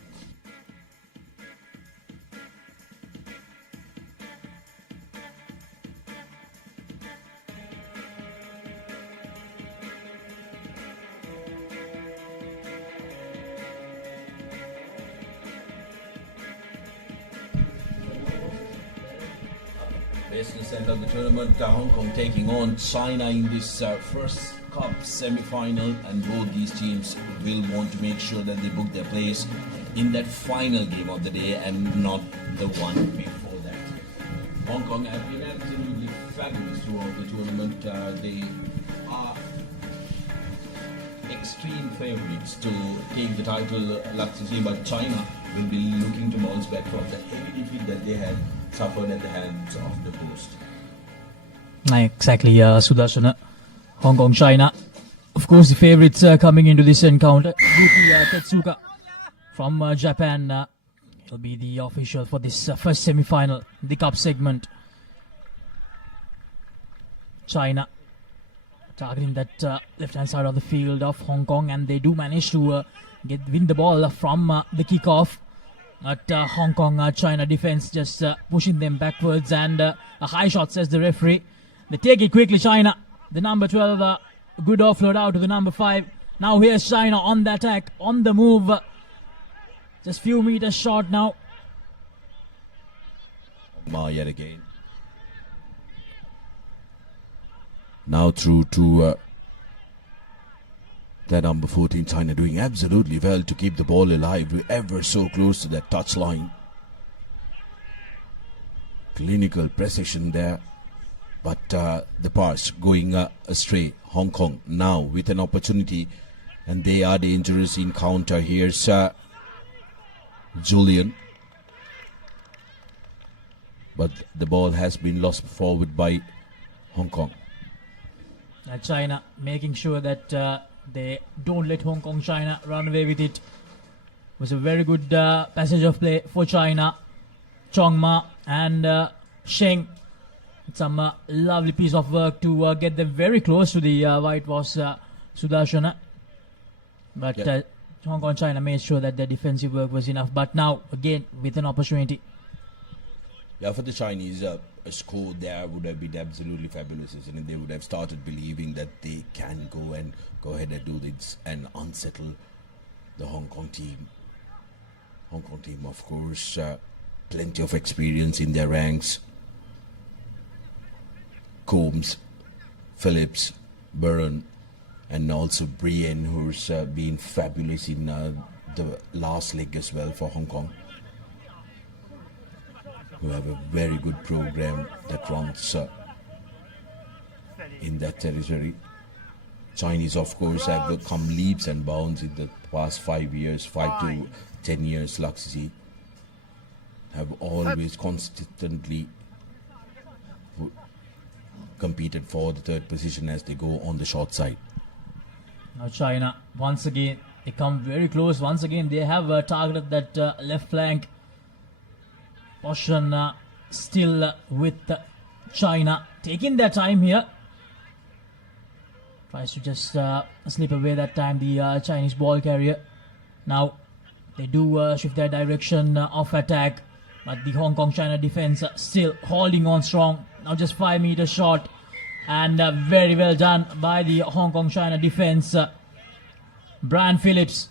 Western center of the tournament, Hong Kong taking on China in this first cup semi-final, and both these teams will want to make sure that they book their place in that final game of the day and not the one before that. Hong Kong have been absolutely fabulous throughout the tournament. They are extreme favourites to take the title, Laksisi, but China will be looking to bounce back from the heavy defeat that they had suffered at the hands of the host. Exactly, Sudarshana. Hong Kong, China. Of course, the favourites coming into this encounter. Yuki Tetsuka from Japan will be the official for this first semi-final, the cup segment. China targeting that left-hand side of the field of Hong Kong, and they do manage to win the ball from the kickoff. But Hong Kong China defense just pushing them backwards, and a high shot, says the referee. They take it quickly, China. The number 12, good offload out to the number 5. Now here's China on the attack, on the move. Just few meters short now. Ma yet again. Now through to that number 14, China doing absolutely well to keep the ball alive. We're ever so close to that touch line. Clinical precision there. But the pass going astray. Hong Kong now with an opportunity, and they are dangerous in counter. Here's Julian. But the ball has been lost forward by Hong Kong. China making sure that they don't let Hong Kong China run away with it. It was a very good passage of play for China. Chong Ma and Sheng. Some lovely piece of work to get them very close to the whitewash Sudarshana. But Hong Kong China made sure that their defensive work was enough. But now, again, with an opportunity. Yeah, for the Chinese, a score there would have been absolutely fabulous, isn't it? They would have started believing that they can go ahead and do this and unsettle the Hong Kong team. Hong Kong team, of course, plenty of experience in their ranks. Combs, Phillips, Burren, and also Brienne, who's been fabulous in the last leg as well for Hong Kong, who have a very good program that runs in that territory. Chinese, of course, have come leaps and bounds in the past 5 years, 5 to 10 years. Laxisi have always consistently competed for the third position as they go on the short side. Now China, once again, they come very close. Once again, they have targeted that left flank portion, still with China. Taking their time here. Tries to just slip away that time, the Chinese ball carrier. Now, they do shift their direction of attack. But the Hong Kong China defense still holding on strong. Now just 5 meters short. And very well done by the Hong Kong China defense. Brian Phillips.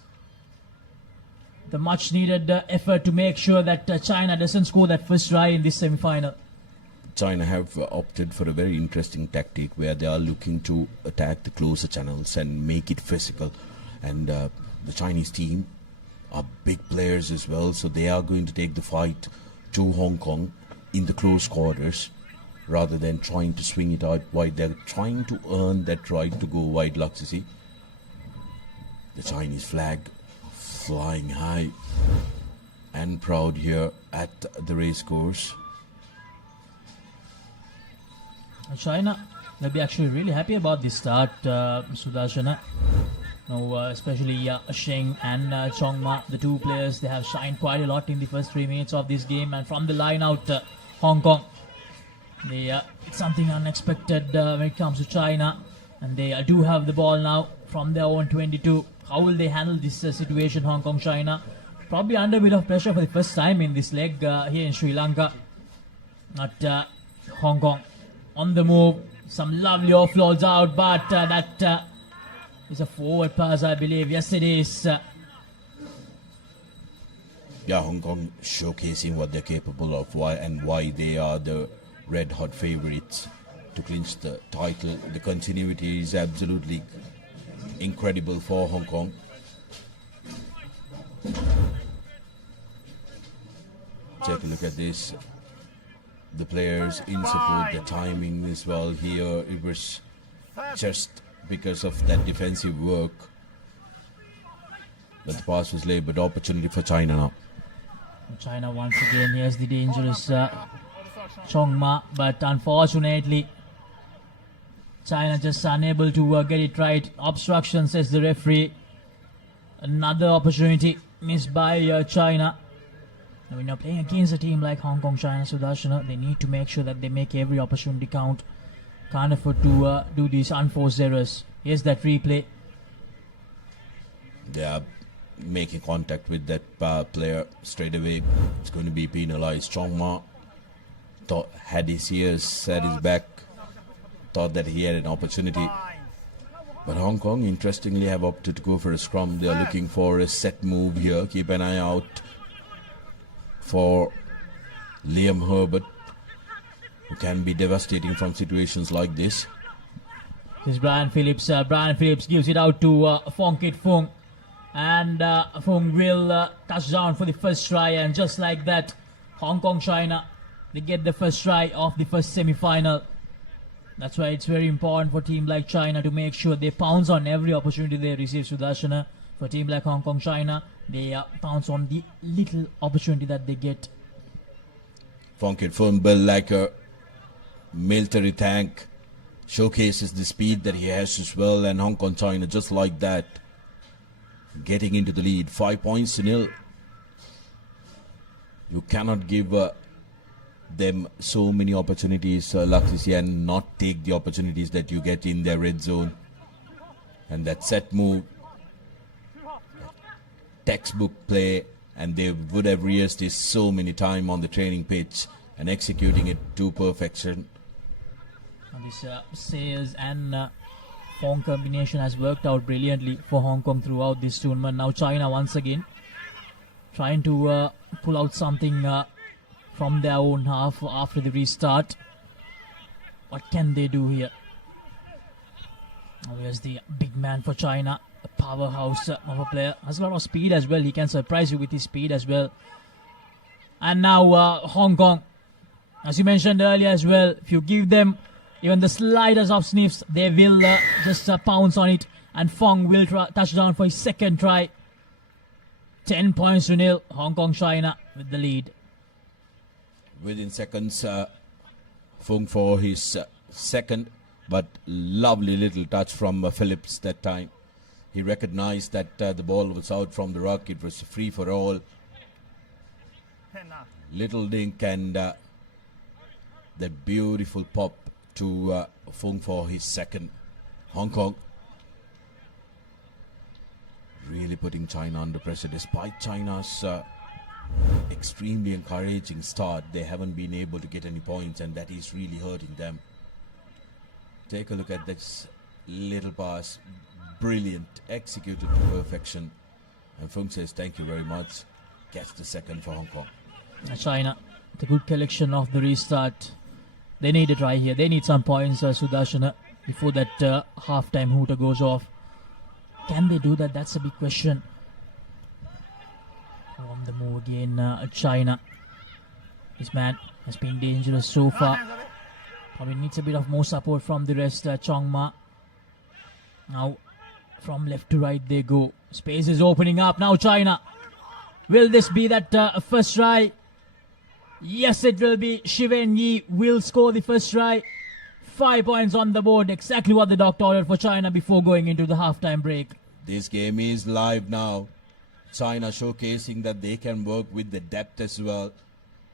The much needed effort to make sure that China doesn't score that first try in this semi-final. China have opted for a very interesting tactic where they are looking to attack the closer channels and make it physical. And the Chinese team are big players as well, so they are going to take the fight to Hong Kong in the close quarters rather than trying to swing it out wide. They're trying to earn that right to go wide, Laxisi. The Chinese flag flying high and proud here at the race course. China, they'll be actually really happy about this start, Sudarshana. Now, especially Sheng and Chongma, the two players, they have shined quite a lot in the first 3 minutes of this game. And from the line out, Hong Kong, it's something unexpected when it comes to China. And they do have the ball now from their own 22. How will they handle this situation, Hong Kong, China? Probably under a bit of pressure for the first time in this leg here in Sri Lanka. But Hong Kong on the move. Some lovely offloads out, but that is a forward pass, I believe. Yes, it is. Yeah, Hong Kong showcasing what they're capable of, why they are the red-hot favorites to clinch the title. The continuity is absolutely incredible for Hong Kong. Take a look at this. The players in support, the timing as well here. It was just because of that defensive work that the pass was laid, but opportunity for China now. China once again, here's the dangerous Chongma, but unfortunately China just unable to get it right. Obstruction, says the referee. Another opportunity missed by China. And when you're playing against a team like Hong Kong, China, Sudarshana, they need to make sure that they make every opportunity count. Can't afford to do these unforced errors. Here's that replay. They are making contact with that player straight away. It's going to be penalized. Chongma had his ears at his back, thought that he had an opportunity. But Hong Kong, interestingly, have opted to go for a scrum. They are looking for a set move here. Keep an eye out for Liam Herbert, who can be devastating from situations like this. This is Brian Phillips. Brian Phillips gives it out to Fong Kit Fung. And Fung will touch down for the first try. And just like that, Hong Kong, China, they get the first try of the first semi-final. That's why it's very important for a team like China to make sure they pounce on every opportunity they receive, Sudarshana. For a team like Hong Kong, China, they pounce on the little opportunity that they get. Fong Kit Fung, built like a military tank, showcases the speed that he has as well. And Hong Kong, China, just like that, getting into the lead, 5 points to nil. You cannot give them so many opportunities, Laxisi, and not take the opportunities that you get in their red zone. And that set move textbook play, and they would have rehearsed this so many times on the training pitch and executing it to perfection. And this Sayers and Fong combination has worked out brilliantly for Hong Kong throughout this tournament. Now China once again trying to pull out something from their own half after the restart. What can they do here? Now here's the big man for China, a powerhouse of a player. Has a lot of speed as well. He can surprise you with his speed as well. And now Hong Kong, as you mentioned earlier as well, if you give them even the slightest of sniffs, they will just pounce on it. And Fong will touch down for his second try. 10 points to nil. Hong Kong, China with the lead. Within seconds, Fung for his second, but lovely little touch from Phillips that time. He recognized that the ball was out from the ruck. It was free for all. Little dink and that beautiful pop to Fung for his second. Hong Kong really putting China under pressure. Despite China's extremely encouraging start, they haven't been able to get any points, and that is really hurting them. Take a look at this little pass. Brilliant, executed to perfection. And Fung says thank you very much. Gets the second for Hong Kong. China, the good collection of the restart. They need a try here. They need some points, Sudarshana, before that half-time hooter goes off. Can they do that? That's a big question. On the move again, China. This man has been dangerous so far. Probably needs a bit of more support from the rest. Chong Ma. Now, from left to right they go. Space is opening up. Now China. Will this be that first try? Yes, it will be. Shiwen Yi will score the first try. 5 points on the board. Exactly what the doctor ordered for China before going into the halftime break. This game is live now. China showcasing that they can work with the depth as well,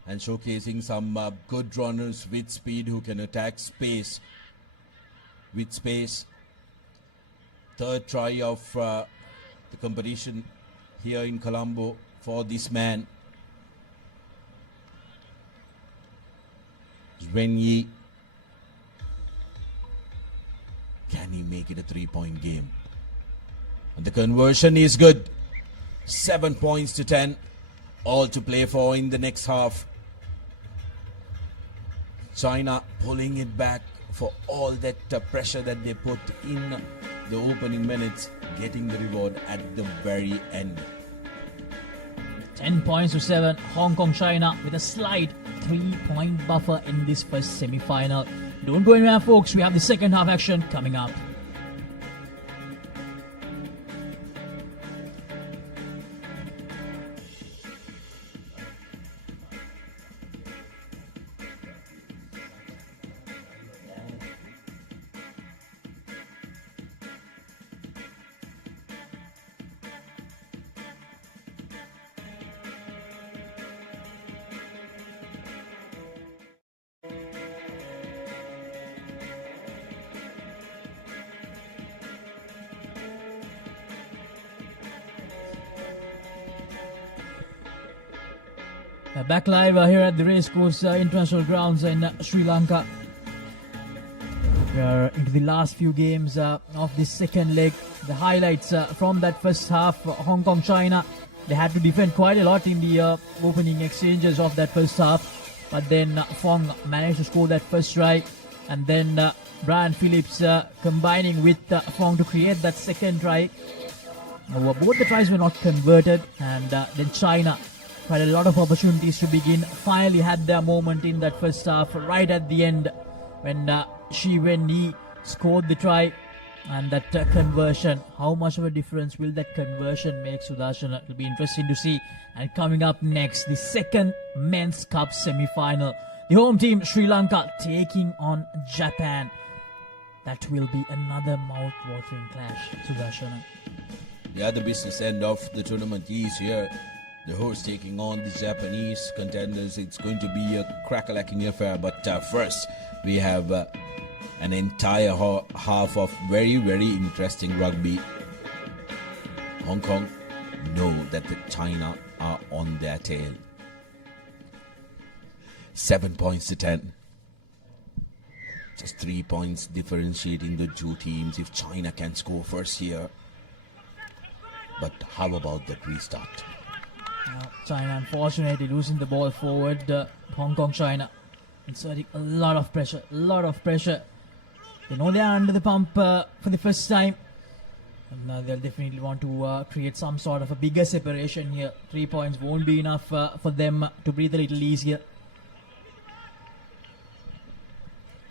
and showcasing some good runners with speed who can attack space with space. Third try of the competition here in Colombo for this man. Zwen Yi. Can he make it a 3-point game? And the conversion is good. 7 points to 10. All to play for in the next half. China pulling it back for all that pressure that they put in the opening minutes, getting the reward at the very end. 10 points to 7. Hong Kong, China with a slight 3-point buffer in this first semi-final. Don't go anywhere, folks. We have the second half action coming up. Back live here at the Racecourse International Grounds in Sri Lanka. We're into the last few games of this second leg. The highlights from that first half, Hong Kong, China. They had to defend quite a lot in the opening exchanges of that first half. But then Fong managed to score that first try. And then Brian Phillips combining with Fong to create that second try. Both the tries were not converted. And then China had a lot of opportunities to begin. Finally had their moment in that first half, right at the end when Shiwen Yi scored the try. And that conversion, how much of a difference will that conversion make, Sudarshan? It will be interesting to see. And coming up next, the second Men's Cup semi-final. The home team, Sri Lanka, taking on Japan. That will be another mouth-watering clash, Sudarshan. The other business end of the tournament is here. The host taking on the Japanese contenders. It's going to be a crack-a-lacking affair. But first, we have an entire half of very, very interesting rugby. Hong Kong know that the China are on their tail. 7 points to 10. Just 3 points differentiating the two teams if China can score first here. But how about that restart? China unfortunately losing the ball forward. Hong Kong, China inserting a lot of pressure. They know they are under the pump for the first time. And they'll definitely want to create some sort of a bigger separation here. 3 points won't be enough for them to breathe a little easier.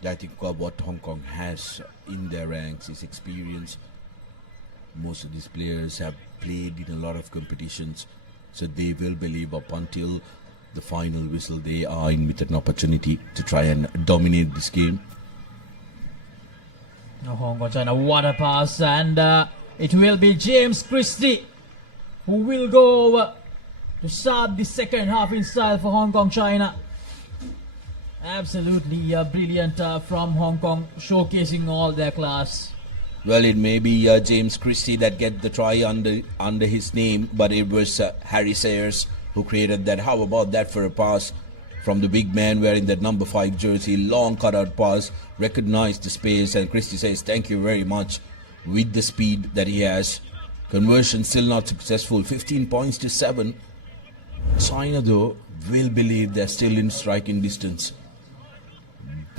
I think what Hong Kong has in their ranks is experience. Most of these players have played in a lot of competitions, so they will believe up until the final whistle they are in with an opportunity to try and dominate this game. Now Hong Kong, China, what a pass, and it will be James Christie who will go over to start the second half in style for Hong Kong, China. Absolutely brilliant from Hong Kong, showcasing all their class. Well, it may be James Christie that get the try under his name, but it was Harry Sayers who created that. How about that for a pass from the big man wearing that number 5 jersey? Long cutout pass, recognized the space, and Christie says thank you very much with the speed that he has. Conversion still not successful. 15 points to 7. China, though, will believe they're still in striking distance.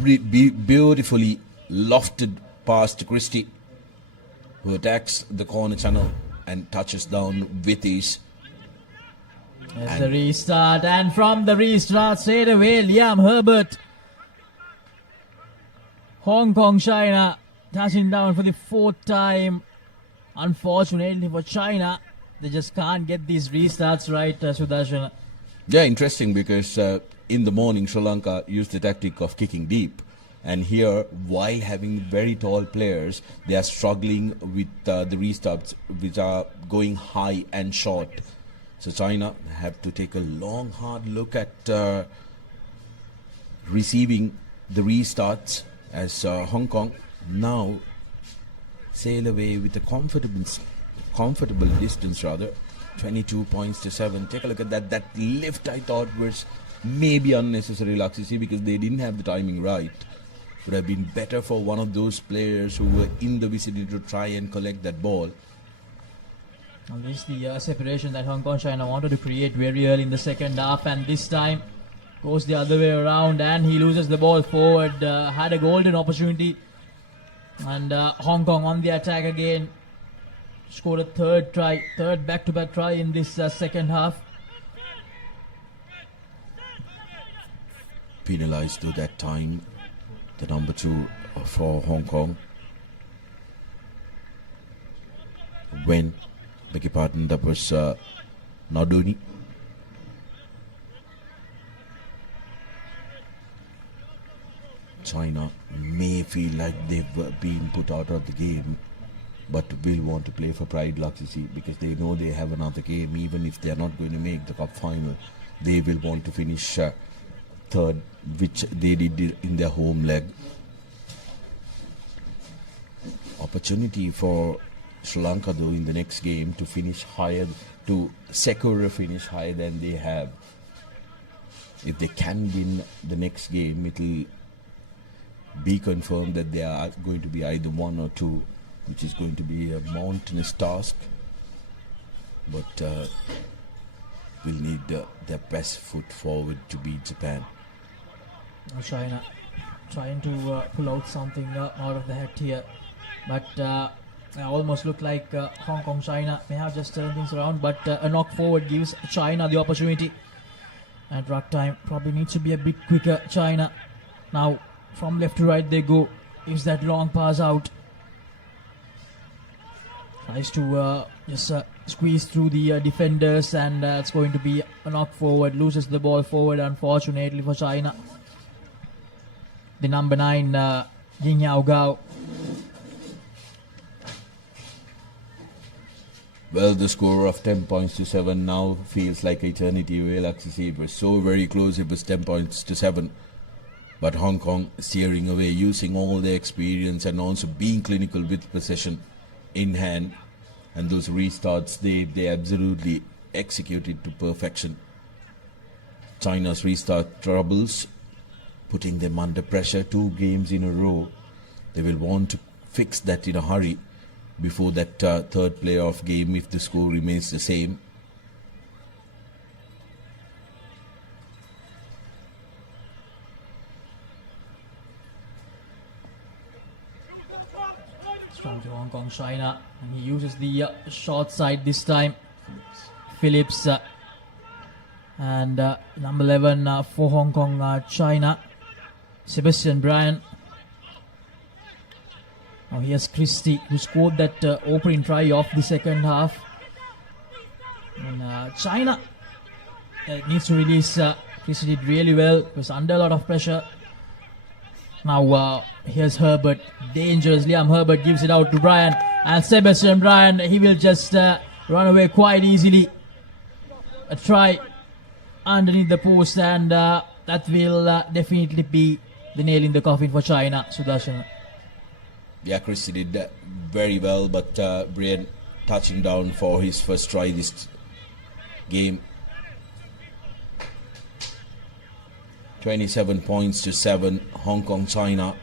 Beautifully lofted pass to Christie, who attacks the corner channel and touches down with ease. There's the restart, and from the restart straight away, Liam Herbert. Hong Kong, China touching down for the 4th time. Unfortunately for China, they just can't get these restarts right, Sudarshan. Yeah, interesting, because in the morning Sri Lanka used the tactic of kicking deep, and here, while having very tall players, they are struggling with the restarts which are going high and short. So China have to take a long hard look at receiving the restarts, as Hong Kong now sail away with a comfortable distance, rather. 22 points to 7. Take a look at that. That lift, I thought, was maybe unnecessary, Laksisi, because they didn't have the timing right. Would have been better for one of those players who were in the vicinity to try and collect that ball. And this is the separation that Hong Kong, China wanted to create very early in the second half, and this time goes the other way around, and he loses the ball forward. Had a golden opportunity, and Hong Kong on the attack again. Scored a third back-to-back try in this second half. Penalized though that time, the number 2 for Hong Kong. When, beg your pardon, that was Nardoni. China may feel like they've been put out of the game, but will want to play for pride, Laksisi, because they know they have another game. Even if they are not going to make the cup final, they will want to finish third, which they did in their home leg. Opportunity for Sri Lanka, though, in the next game to finish higher, to secure a finish higher than they have. If they can win the next game, it will be confirmed that they are going to be either 1 or 2, which is going to be a mountainous task, but will need their best foot forward to beat Japan. China trying to pull out something out of the hat here, but almost look like Hong Kong, China may have just turned things around, but a knock forward gives China the opportunity. At ruck time, probably needs to be a bit quicker. China now from left to right they go. Is that long pass out? Tries to just squeeze through the defenders, and it's going to be a knock forward. Loses the ball forward, unfortunately for China. The number 9, Ying Yao Gao. Well, the score of 10 points to 7 now feels like eternity. Well, actually, it was so very close. It was 10 points to 7. But Hong Kong steering away, using all their experience and also being clinical with possession in hand. And those restarts, they absolutely executed to perfection. China's restart troubles, putting them under pressure 2 games in a row. They will want to fix that in a hurry before that third playoff game if the score remains the same. Strong to Hong Kong, China, and he uses the short side this time. Phillips and number 11 for Hong Kong, China, Sebastian Bryan. Now here's Christie, who scored that opening try of the second half. And China needs to release. Christie did really well. Was under a lot of pressure. Now here's Herbert, dangerous. Liam Herbert gives it out to Bryan, and Sebastian Bryan, he will just run away quite easily. A try underneath the post, and that will definitely be the nail in the coffin for China. Sudarshan. Yeah, Christie did very well, but Bryan touching down for his first try this game. 27 points to 7, Hong Kong, China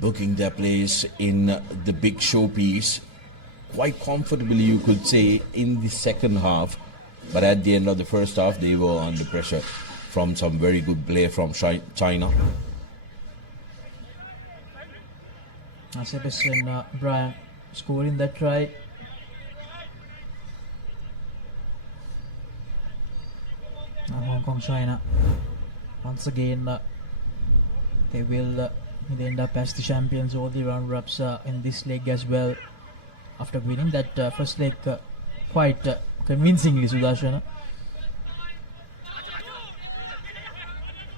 booking their place in the big showpiece quite comfortably, you could say, in the second half. But at the end of the first half, they were under pressure from some very good play from China. Sebastian Bryan scoring that try. Hong Kong, China, once again they will end up as the champions or the runner-ups in this leg as well, after winning that first leg quite convincingly. Sudarshan.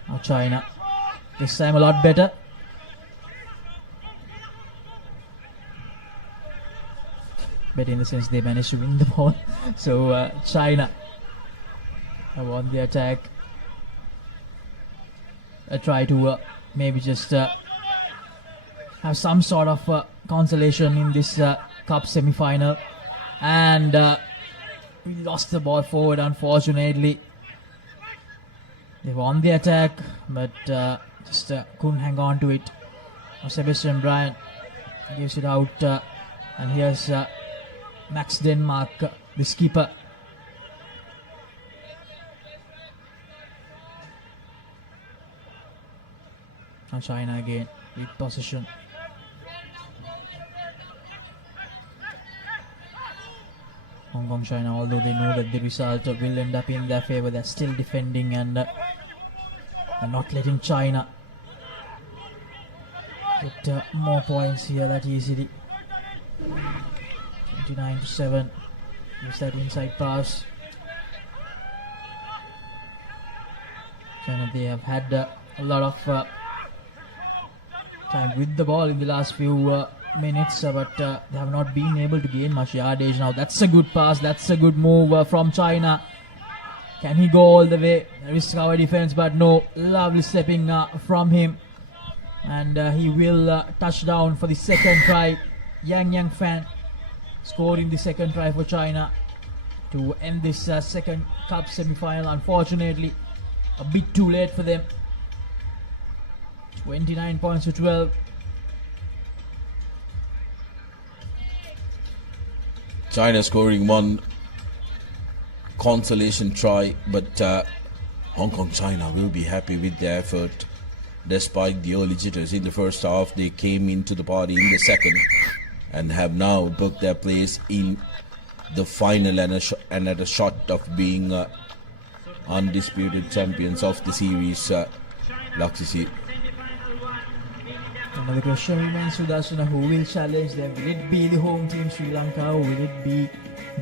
Now China, this time a lot better. Better in the sense they managed to win the ball. So China have won the attack. Try to maybe just have some sort of consolation in this cup semi-final, and we lost the ball forward, unfortunately. They won the attack, but just couldn't hang on to it. Now Sebastian Bryan gives it out, and here's Max Denmark, the skipper. Now China again with possession. Hong Kong, China, although they know that the result will end up in their favor, they're still defending and not letting China get more points here that easily. 29-7. Is that inside pass? China, they have had a lot of time with the ball in the last few minutes, but they have not been able to gain much yardage. Now that's a good pass, that's a good move from China. Can he go all the way? Risk our defense, but no. Lovely stepping from him, and he will touch down for the second try. Yang Fan scoring the second try for China to end this second cup semi-final. Unfortunately, a bit too late for them. 29 points to 12. China scoring one consolation try, but Hong Kong, China will be happy with their effort. Despite the early jitters in the first half, they came into the party in the second and have now booked their place in the final and at a shot of being undisputed champions of the series. Laksisi. Another question remains, Sudarshan, who will challenge them? Will it be the home team Sri Lanka, or will it be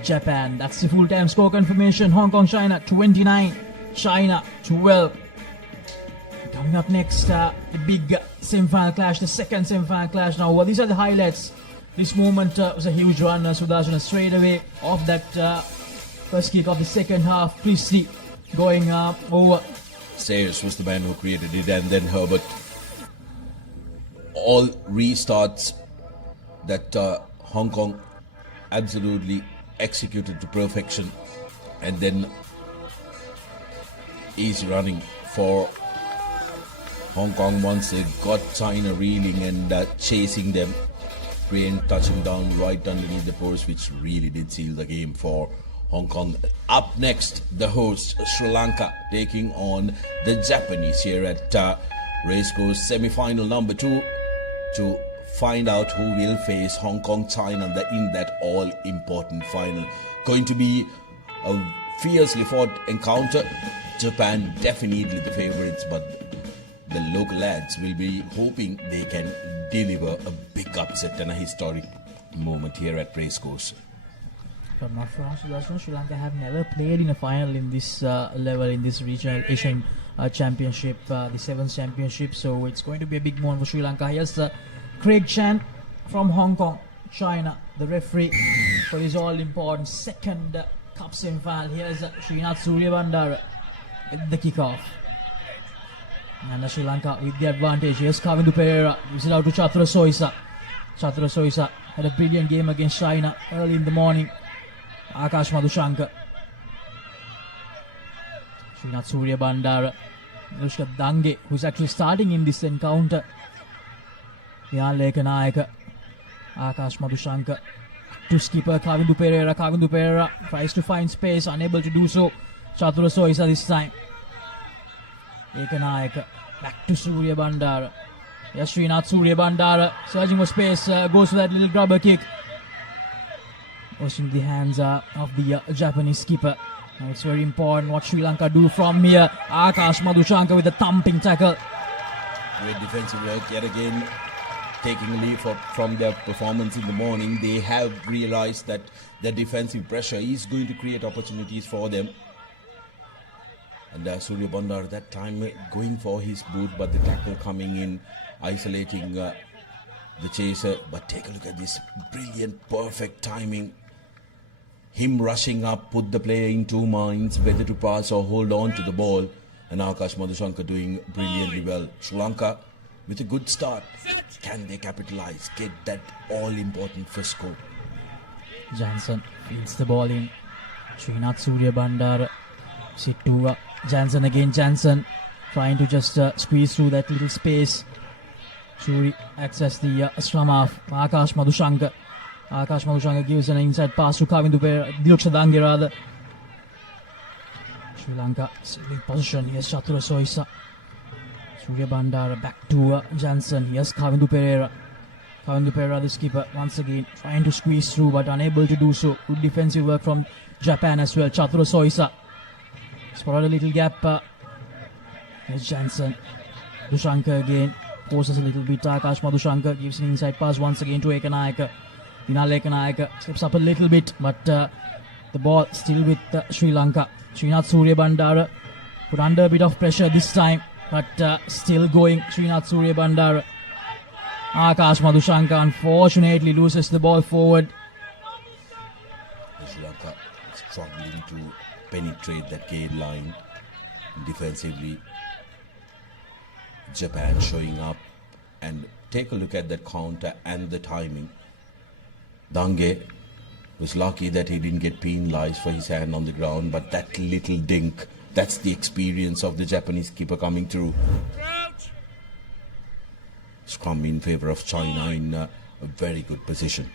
Japan? That's the full-time score confirmation. Hong Kong, China 29, China 12. Coming up next, the big semi-final clash, the second semi-final clash. Now, these are the highlights. This moment was a huge run, Sudarshan, straight away off that first kick of the second half. Christie going over. Sayers was the man who created it, and then Herbert. All restarts that Hong Kong absolutely executed to perfection, and then easy running for Hong Kong once they got China reeling and chasing them. Crane touching down right underneath the post, which really did seal the game for Hong Kong. Up next, the host Sri Lanka taking on the Japanese here at Racecourse semi-final number 2 to find out who will face Hong Kong, China in that all-important final. Going to be a fiercely fought encounter. Japan definitely the favorites, but the local lads will be hoping they can deliver a big upset and a historic moment here at Racecourse. If I'm not wrong, Sri Lanka have never played in a final in this level, in this regional Asian championship, the 7th championship, so it's going to be a big moment for Sri Lanka. Here's Craig Chan from Hong Kong, China, the referee for this all-important second cup semi-final. Here's Srinath Suryabandara with the kick-off. And Sri Lanka with the advantage. Here's Kavindu Pereira, gives it out to Chathra Soisa. Chathra Soisa had a brilliant game against China early in the morning. Akash Madhushankar. Srinath Suryabandara. Anushka Dange, who's actually starting in this encounter. Yanleka Nayaka. Akash Madhushankar. To skipper Kavindu Pereira. Kavindu Pereira tries to find space, unable to do so. Chathra Soisa this time. Ekanayaka. Back to Suryabandara. Yes, Srinath Suryabandara searching for space, goes for that little grubber kick. Was in the hands of the Japanese skipper. Now it's very important what Sri Lanka do from here. Akash Madhushankar with a thumping tackle. Great defensive work yet again, taking a lead from their performance in the morning. They have realized that their defensive pressure is going to create opportunities for them. And Suryabandar that time going for his boot, but the tackle coming in, isolating the chaser. But take a look at this brilliant, perfect timing. Him rushing up, put the player in two minds, whether to pass or hold on to the ball. And Akash Madhushankar doing brilliantly well. Sri Lanka with a good start. Can they capitalize, get that all-important first score? Jansen feeds the ball in. Srinath Suryabandara. Sit to Jansen again. Jansen trying to just squeeze through that little space. Shuri access the scrum half. Akash Madhushankar. Akash Madhushankar gives an inside pass to Kavindu Pereira. Diluksha Dange rather. Sri Lanka still in position. Here's Chathra Soisa. Suryabandara back to Jansen. Here's Kavindu Pereira. Kavindu Pereira, the skipper, once again trying to squeeze through but unable to do so. Good defensive work from Japan as well. Chathra Soisa. Spotted a little gap. Here's Jansen. Dushankar again. Forces a little bit. Akash Madhushankar gives an inside pass once again to Ekanayaka. Dinal Ekanayaka slips up a little bit, but the ball still with Sri Lanka. Srinath Suryabandara put under a bit of pressure this time, but still going. Srinath Suryabandara. Akash Madhushankar unfortunately loses the ball forward. Sri Lanka struggling to penetrate that gate line defensively. Japan showing up, and take a look at that counter and the timing. Dange was lucky that he didn't get penalized for his hand on the ground, but that little dink, that's the experience of the Japanese keeper coming through. Scrum in favor of China in a very good position.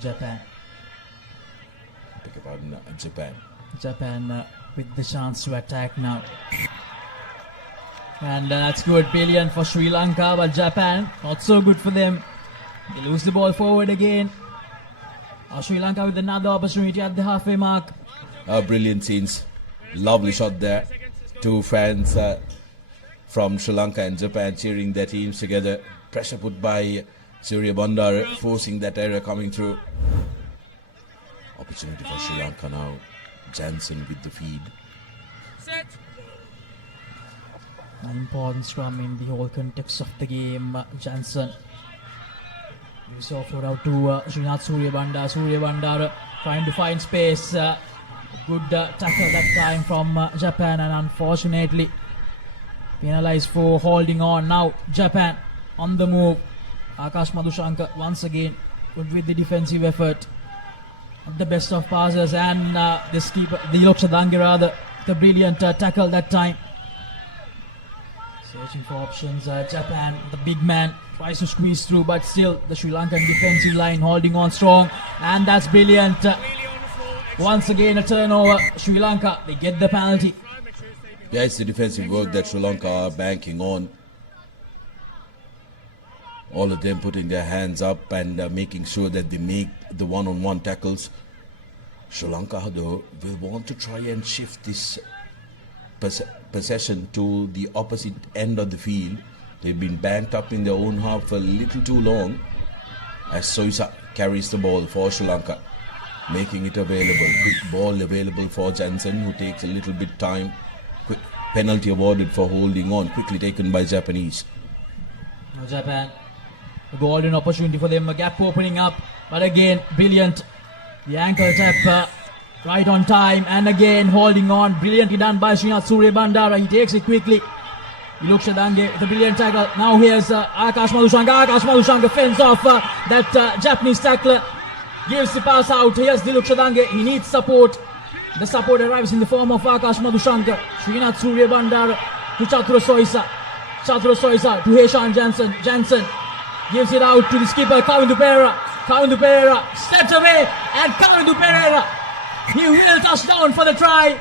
Japan. Japan with the chance to attack now. And that's good. Brilliant for Sri Lanka, but Japan, not so good for them. They lose the ball forward again. Sri Lanka with another opportunity at the halfway mark. Brilliant scenes. Lovely shot there. Two fans from Sri Lanka and Japan cheering their teams together. Pressure put by Suryabandara, forcing that error coming through. Opportunity for Sri Lanka now. Jansen with the feed. An important scrum in the whole context of the game. Jansen gives offload out to Srinath Suryabandara. Suryabandara trying to find space. Good tackle that time from Japan, and unfortunately penalized for holding on. Now Japan on the move. Akash Madhushankar once again good with the defensive effort. The best of passes, and this keeper, the Lokshadangirada, the brilliant tackle that time. Searching for options. Japan, the big man, tries to squeeze through, but still the Sri Lankan defensive line holding on strong, and that's brilliant. Once again a turnover. Sri Lanka, they get the penalty. Yeah, it's the defensive work that Sri Lanka are banking on. All of them putting their hands up and making sure that they make the one-on-one tackles. Sri Lanka, though, will want to try and shift this possession to the opposite end of the field. They've been banked up in their own half for a little too long, as Soisa carries the ball for Sri Lanka, making it available. Quick ball available for Jansen, who takes a little bit time. Quick penalty awarded for holding on, quickly taken by Japanese. Now Japan, a golden opportunity for them, a gap opening up, but again brilliant. The ankle tap right on time, and again holding on, brilliantly done by Srinath Surya Bandara. He takes it quickly. Ilukshadangir with a brilliant tackle. Now here's Akash Madhushankar. Akash Madhushankar fends off that Japanese tackler, gives the pass out. Here's Dilukshadangir. He needs support. The support arrives in the form of Akash Madhushankar. Srinath Surya Bandara to Chatura Soisa. Chatura Soisa to Heshan Jansen. Jansen gives it out to the skipper Kavindu Pereira. Kavindu Pereira steps away, and Kavindu Pereira, he will touch down for the try.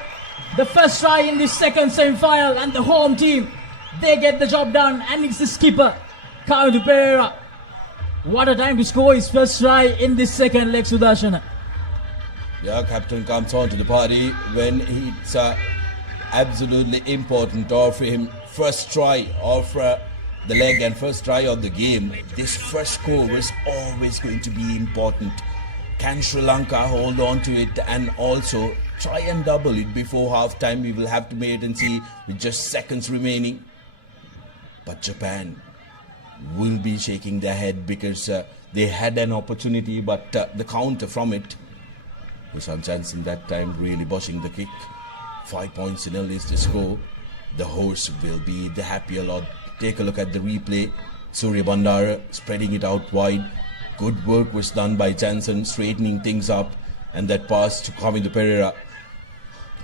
The first try in the second semi-final, and the home team, they get the job done, and it's the skipper Kavindu Pereira. What a time to score his first try in this second leg, Sudarshana. Yeah, captain comes on to the party when it's absolutely important to offer him first try of the leg and first try of the game. This first score is always going to be important. Can Sri Lanka hold on to it and also try and double it before half time? We will have to wait and see with just seconds remaining. But Japan will be shaking their head because they had an opportunity, but the counter from it. Heshan Jansen that time really boshing the kick. 5 points in is the score. The horse will be the happier lot. Take a look at the replay. Surya Bandara spreading it out wide. Good work was done by Jansen, straightening things up, and that pass to Kavindu Pereira,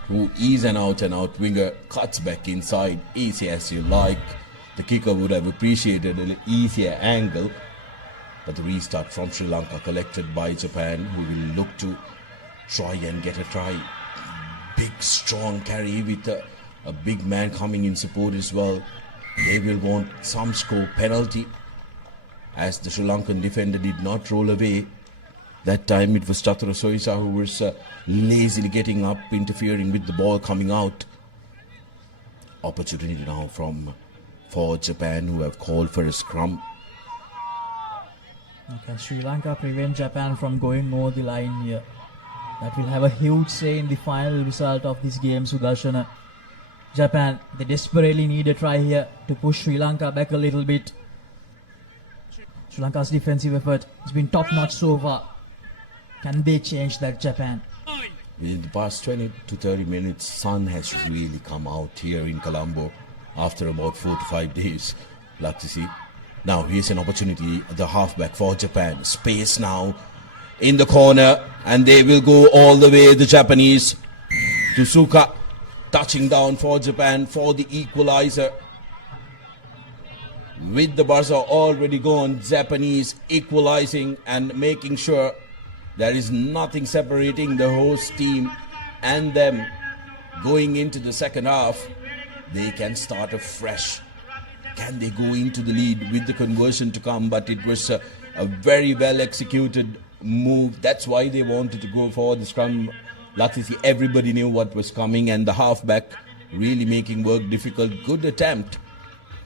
who is an out-and-out winger, cuts back inside, easy as you like. The kicker would have appreciated an easier angle, but the restart from Sri Lanka collected by Japan, who will look to try and get a try. Big strong carry with a big man coming in support as well. They will want some score penalty, as the Sri Lankan defender did not roll away. That time it was Chatura Soisa who was lazily getting up, interfering with the ball coming out. Opportunity now for Japan, who have called for a scrum. Okay, Sri Lanka prevent Japan from going over the line here. That will have a huge say in the final result of this game, Sudarshana. Japan, they desperately need a try here to push Sri Lanka back a little bit. Sri Lanka's defensive effort has been top-notch so far. Can they change that, Japan? In the past 20 to 30 minutes, sun has really come out here in Colombo after about 4 to 5 days. Like to see. Now here's an opportunity, the halfback for Japan. Space now in the corner, and they will go all the way, the Japanese, to Suka. Touching down for Japan for the equalizer. With the buzzer already gone, Japanese equalizing and making sure there is nothing separating the host team and them. Going into the second half, they can start afresh. Can they go into the lead with the conversion to come? But it was a very well executed move. That's why they wanted to go for the scrum. Luckily, everybody knew what was coming, and the halfback really making work difficult. Good attempt,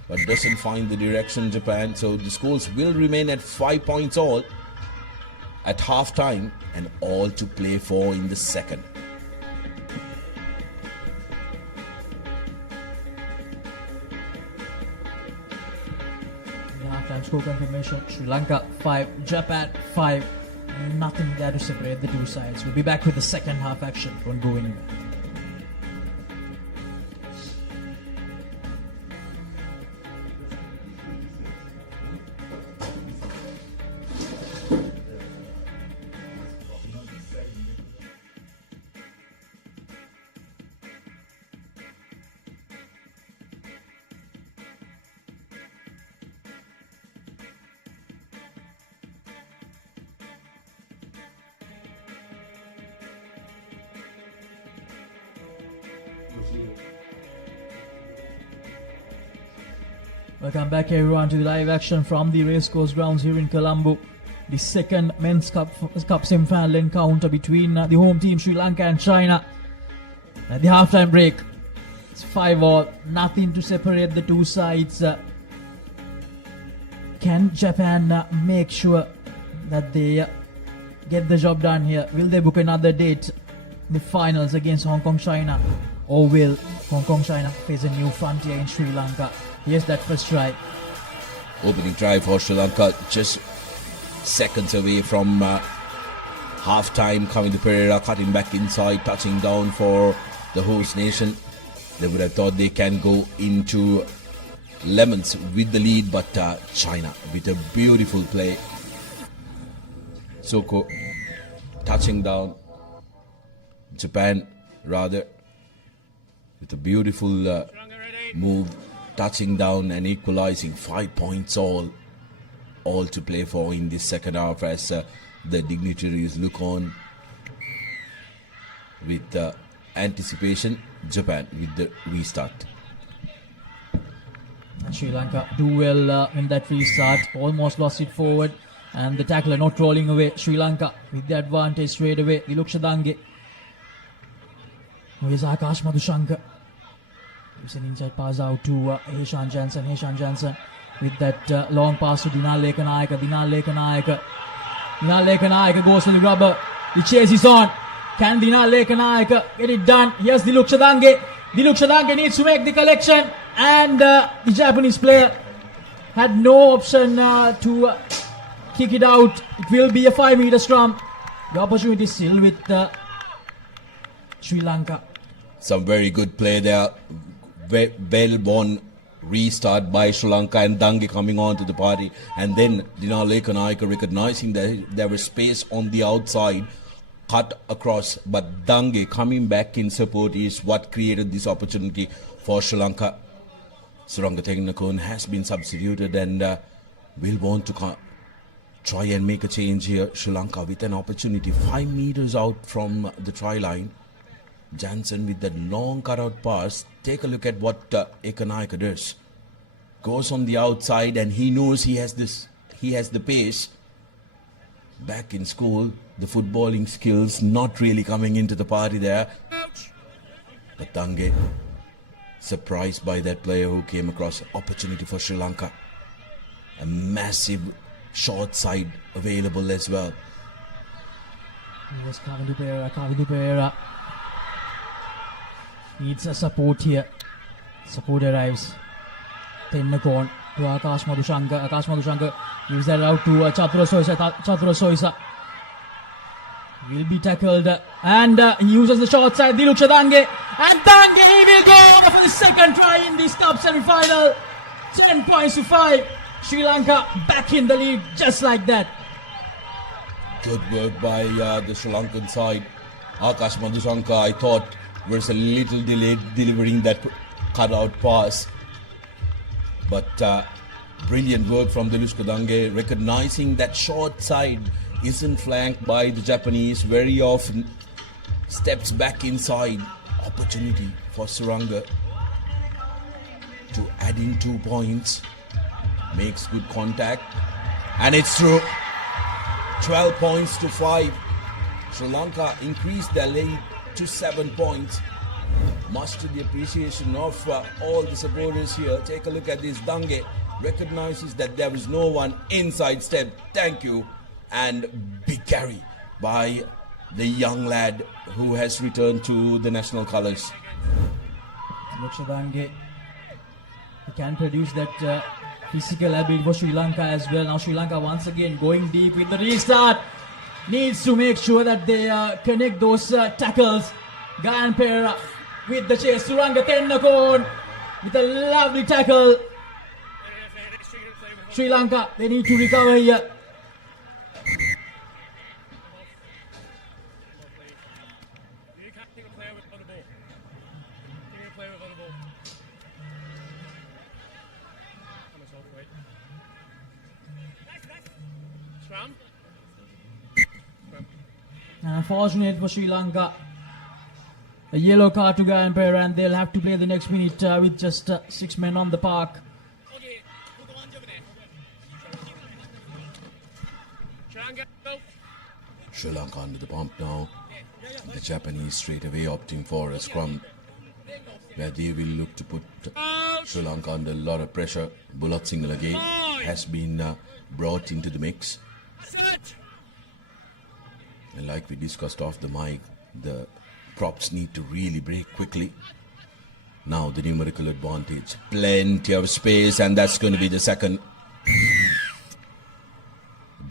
but doesn't find the direction, Japan. So the scores will remain at 5 points all at half time, and all to play for in the second. The halftime score confirmation: Sri Lanka 5, Japan 5. Nothing there to separate the two sides. We'll be back with the second half action. Don't go anywhere. Welcome back everyone to the live action from the racecourse grounds here in Colombo. The second men's cup semi-final encounter between the home team Sri Lanka and China. At the halftime break, it's 5-all, nothing to separate the two sides. Can Japan make sure that they get the job done here? Will they book another date in the finals against Hong Kong China? Or will Hong Kong China face a new frontier in Sri Lanka? Here's that first try. Opening try for Sri Lanka, just seconds away from half-time. Kavindu Pereira cutting back inside, touching down for the host nation. They would have thought they can go into lemons with the lead, but China with a beautiful play. Soko touching down. Japan rather with a beautiful move, touching down and equalizing. 5 points all to play for in this second half as the dignitaries look on with anticipation. Japan with the restart. Sri Lanka do well in that restart, almost lost it forward, and the tackler not rolling away. Sri Lanka with the advantage straight away. Diluk Shadange. Here's Akash Madhushankar. Gives an inside pass out to Heshan Jansen. Heshan Jansen with that long pass to Dinal Lekanayaka. Dinal Lekanayaka. Dinal Lekanayaka goes to the rubber. The chase is on. Can Dinal Lekanayaka get it done? Here's Diluk Shadange. Diluk Shadange needs to make the collection, and the Japanese player had no option to kick it out. It will be a 5-meter scrum. The opportunity still with Sri Lanka. Some very good play there. Well won restart by Sri Lanka, and Dange coming on to the party, and then Dinal Lekanayaka recognizing that there was space on the outside, cut across, but Dange coming back in support is what created this opportunity for Sri Lanka. Suranga Tengnakon has been substituted and will want to try and make a change here. Sri Lanka with an opportunity 5 meters out from the try line. Jansen with that long cutout pass. Take a look at what Ekanayaka does. Goes on the outside, and he knows he has the pace. Back in school, the footballing skills not really coming into the party there. But Dange surprised by that player who came across. Opportunity for Sri Lanka. A massive short side available as well. Here's Kavindu Pereira. Kavindu Pereira needs a support here. Support arrives. Tennakon to Akash Madhushankar. Akash Madhushankar gives that out to Chatura Soisa. Chatura Soisa will be tackled, and he uses the short side. Diluk Shadange, and Dange, he will go for the second try in this cup semi-final. 10 points to 5. Sri Lanka back in the lead just like that. Good work by the Sri Lankan side. Akash Madhushankar, I thought, was a little delayed delivering that cutout pass, but brilliant work from Diluk Shadange, recognizing that short side isn't flanked by the Japanese. Very often steps back inside. Opportunity for Suranga to add in 2 points. Makes good contact, and it's through. 12 points to 5. Sri Lanka increased their lead to 7 points. Much to the appreciation of all the supporters here. Take a look at this. Dange recognizes that there is no one. Inside step. Thank you. And big carry by the young lad who has returned to the national colours. Dange, he can produce that physical ability for Sri Lanka as well. Now Sri Lanka once again going deep with the restart. Needs to make sure that they connect those tackles. Gayan Pereira with the chase. Suranga Tennakon with a lovely tackle. Sri Lanka, they need to recover here. And unfortunate for Sri Lanka, a yellow card to Gayan Pereira, and they'll have to play the next minute with just 6 men on the park. Sri Lanka under the pump now. The Japanese straight away opting for a scrum where they will look to put Sri Lanka under a lot of pressure. Bulat Singhal again has been brought into the mix. And like we discussed off the mic, the props need to really break quickly. Now the numerical advantage, plenty of space, and that's going to be the second.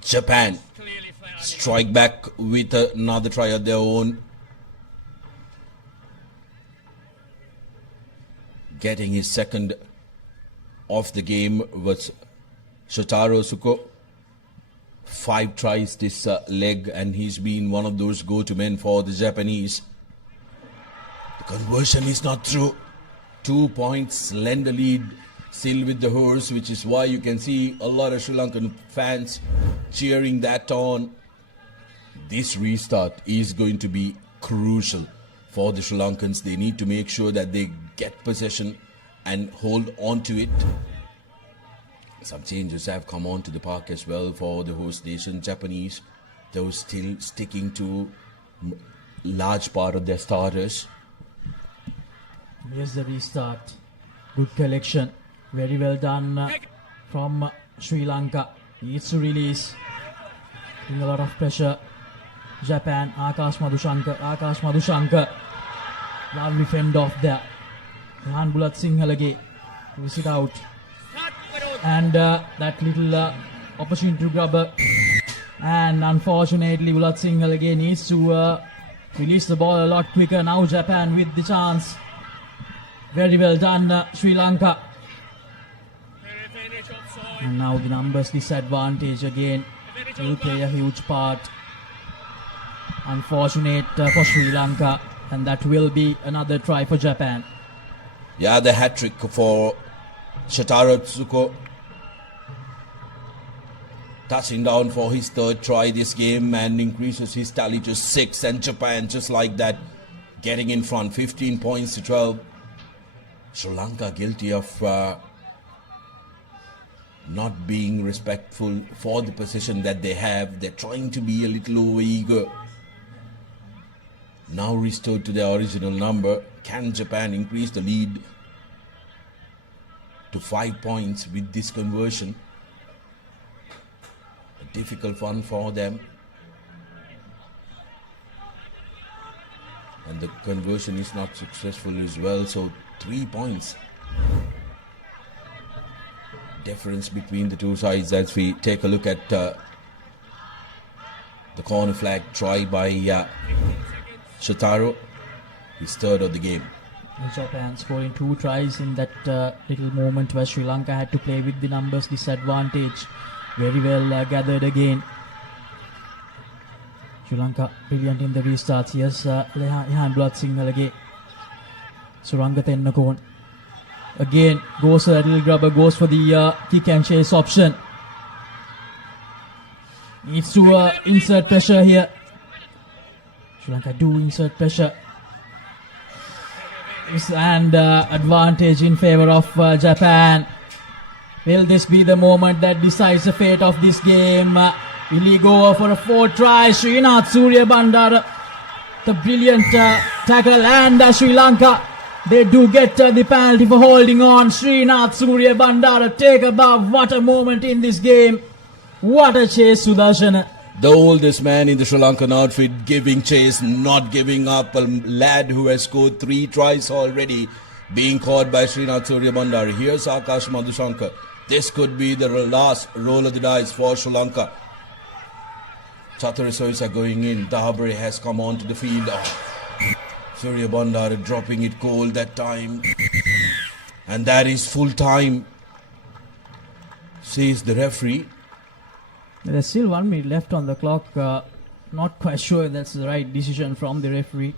Japan strike back with another try of their own. Getting his second of the game was Shotaro Suko. 5 tries this leg, and he's been one of those go-to men for the Japanese. The conversion is not through. 2 points, slender lead still with the horse, which is why you can see a lot of Sri Lankan fans cheering that on. This restart is going to be crucial for the Sri Lankans. They need to make sure that they get possession and hold on to it. Some changes have come onto the park as well for the host nation. Japanese, though, still sticking to large part of their starters. Here's the restart. Good collection. Very well done from Sri Lanka. Needs to release. Putting a lot of pressure. Japan, Akash Madhushankar. Lovely fend off there. Rehan Bulat Singhal again. Push it out. And that little opportunity to grab. And unfortunately, Bulat Singhal again needs to release the ball a lot quicker. Now Japan with the chance. Very well done, Sri Lanka. And now the numbers disadvantage again will play a huge part. Unfortunate for Sri Lanka, and that will be another try for Japan. Yeah, the hat-trick for Shotaro Tsuko. Touching down for his third try this game and increases his tally to 6, and Japan just like that getting in front, 15 points to 12. Sri Lanka guilty of not being respectful for the position that they have. They're trying to be a little over-eager. Now restored to their original number. Can Japan increase the lead to 5 points with this conversion? A difficult one for them. And the conversion is not successful as well, so 3 points difference between the two sides as we take a look at the corner flag try by Shotaro, his third of the game. Japan scoring 2 tries in that little moment where Sri Lanka had to play with the numbers disadvantage. Very well gathered again. Sri Lanka brilliant in the restarts. Yes, Rehan Bulat Singhal again. Suranga Tennakon again goes a little grubber, goes for the kick and chase option. Needs to insert pressure here. Sri Lanka do insert pressure. And advantage in favor of Japan. Will this be the moment that decides the fate of this game? Will he go for a 4th try? Srinath Surya Bandara, the brilliant tackle, and Sri Lanka, they do get the penalty for holding on. Srinath Surya Bandara take above. What a moment in this game. What a chase, Sudarshan. The oldest man in the Sri Lankan outfit giving chase, not giving up. A lad who has scored 3 tries already being caught by Srinath Surya Bandara. Here's Akash Madhushankar. This could be the last roll of the dice for Sri Lanka. Chatur Soisa going in. Dahabre has come onto the field. Surya Bandara dropping it cold that time. And that is full time, says the referee. There's still 1 minute left on the clock. Not quite sure if that's the right decision from the referee.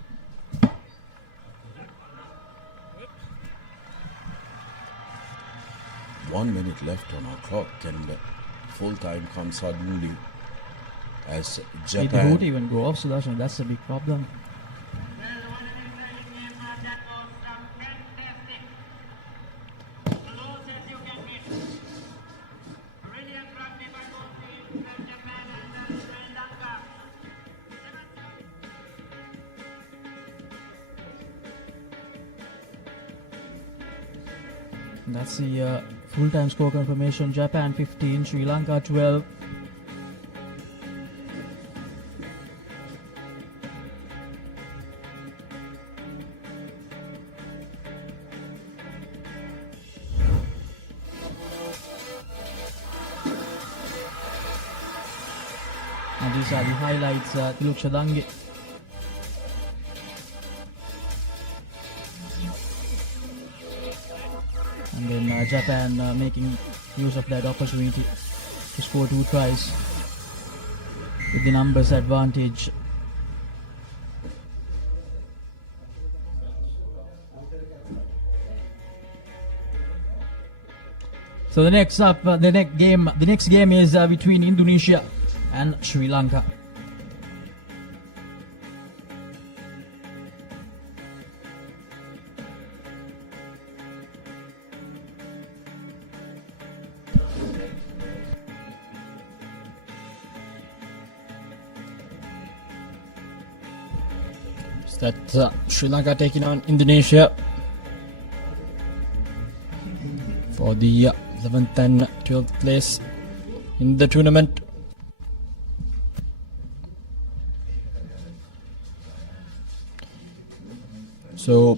One minute left on our clock, and full time comes suddenly as Japan. It won't even go off, Sudarshan. That's a big problem. That's the full-time score confirmation. Japan 15, Sri Lanka 12. And these are the highlights. Tiluk Shadangi. And then Japan making use of that opportunity to score 2 tries with the numbers advantage. So the next game is between Indonesia and Sri Lanka. So that's Sri Lanka taking on Indonesia for the 11th and 12th place in the tournament. So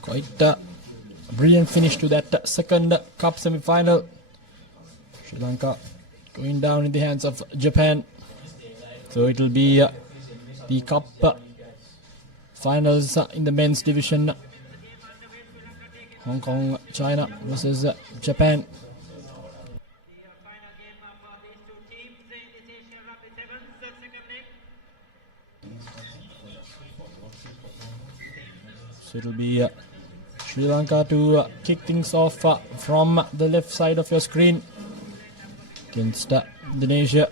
quite a brilliant finish to that second cup semi-final. Sri Lanka going down in the hands of Japan. So it will be the cup finals in the men's division. Hong Kong, China versus Japan. So it will be Sri Lanka to kick things off from the left side of your screen against Indonesia.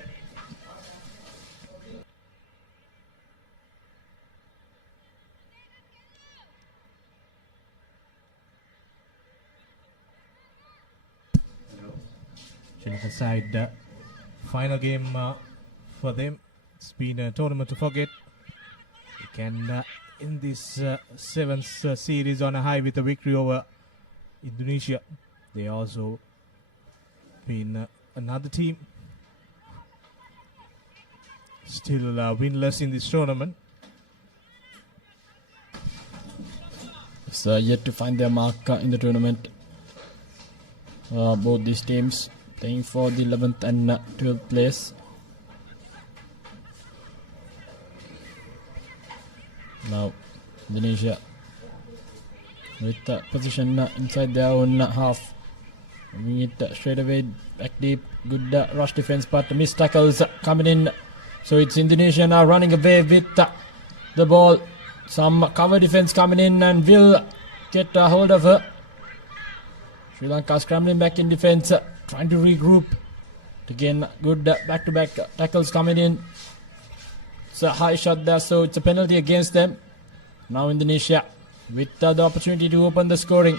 Sri Lanka side, final game for them. It's been a tournament to forget. They can end this 7th series on a high with a victory over Indonesia. They also been another team still winless in this tournament. It's yet to find their mark in the tournament. Both these teams playing for the 11th and 12th place. Now Indonesia with position inside their own half. Bringing it straight away back deep. Good rush defense, but missed tackles coming in. So it's Indonesia now running away with the ball. Some cover defense coming in and will get a hold of her. Sri Lanka scrambling back in defense, trying to regroup. Again, good back-to-back tackles coming in. It's a high shot there, so it's a penalty against them. Now Indonesia with the opportunity to open the scoring.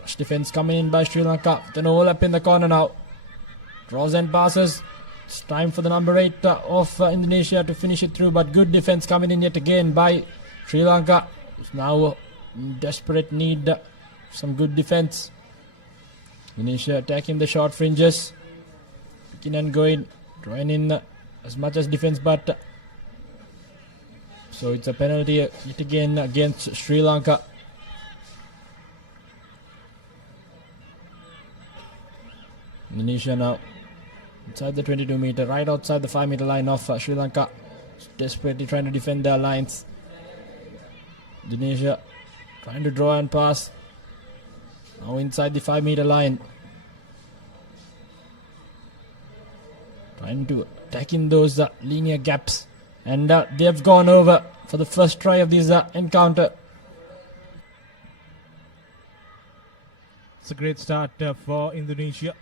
Rush defense coming in by Sri Lanka. With an overlap in the corner now. Draws and passes. It's time for the number 8 of Indonesia to finish it through, but good defense coming in yet again by Sri Lanka. It's now in desperate need some good defense. Indonesia attacking the short fringes. Picking and going. Drawing in as much as defense, but so it's a penalty yet again against Sri Lanka. Indonesia now inside the 22 meter, right outside the 5 meter line of Sri Lanka. Desperately trying to defend their lines. Indonesia trying to draw and pass. Now inside the 5 meter line. Trying to attack in those linear gaps. And they've gone over for the first try of this encounter. It's a great start for Indonesia,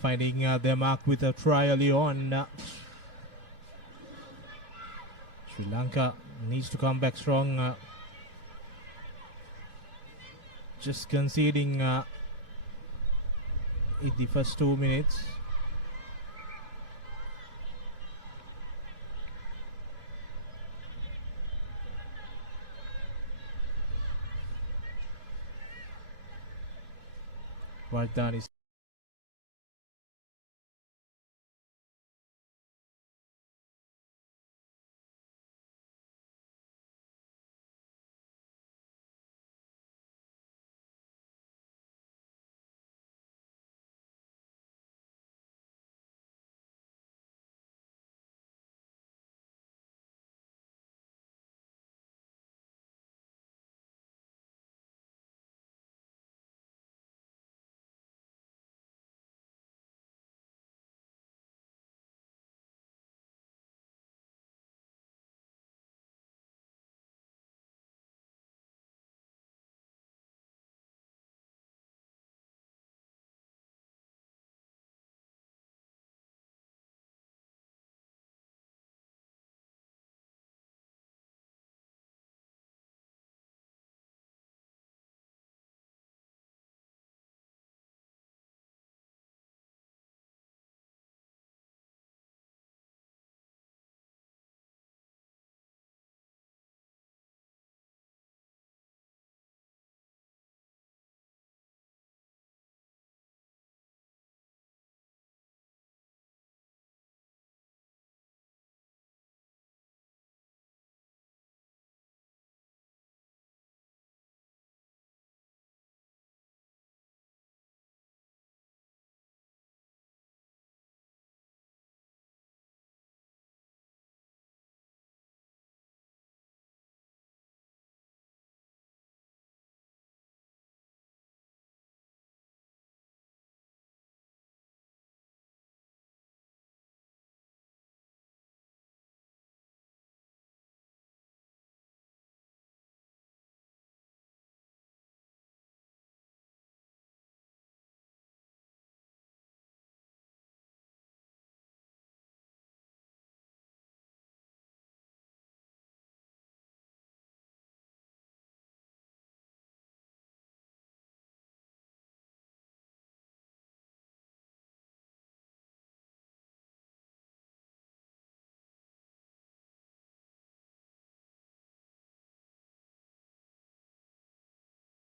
finding their mark with a try early on. Sri Lanka needs to come back strong. Just conceding in the first 2 minutes. Maragdani.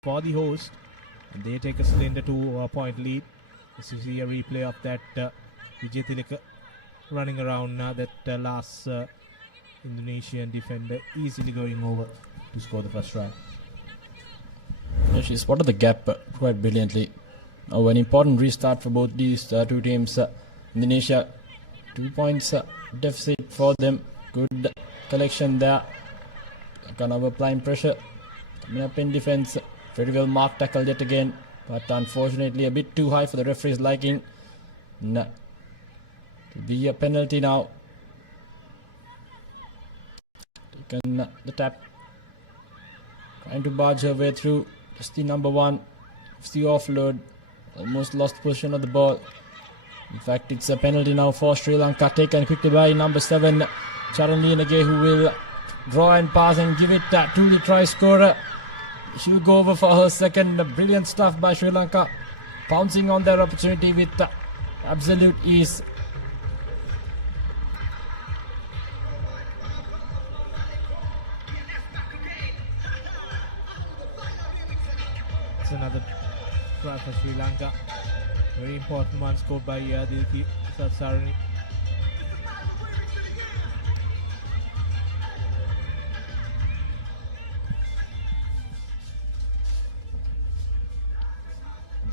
For the host, and they take a slender 2-point lead. This is a replay of that Vijay Tilaka running around that last Indonesian defender, easily going over to score the first try. Yeah, she spotted the gap quite brilliantly. Now an important restart for both these two teams. Indonesia, 2 points deficit for them. Good collection there. Kind of applying pressure. Coming up in defense. Very well marked tackle yet again, but unfortunately a bit too high for the referee's liking. No. To be a penalty now. Taken the tap. Trying to barge her way through. Just the number 1. It's the offload. Almost lost possession of the ball. In fact, it's a penalty now for Sri Lanka. Taken quickly by number 7, Charanlinage, who will draw and pass and give it to the try scorer. She'll go over for her second. Brilliant stuff by Sri Lanka. Pouncing on their opportunity with absolute ease. It's another try for Sri Lanka. Very important one scored by Dilki Satsarani.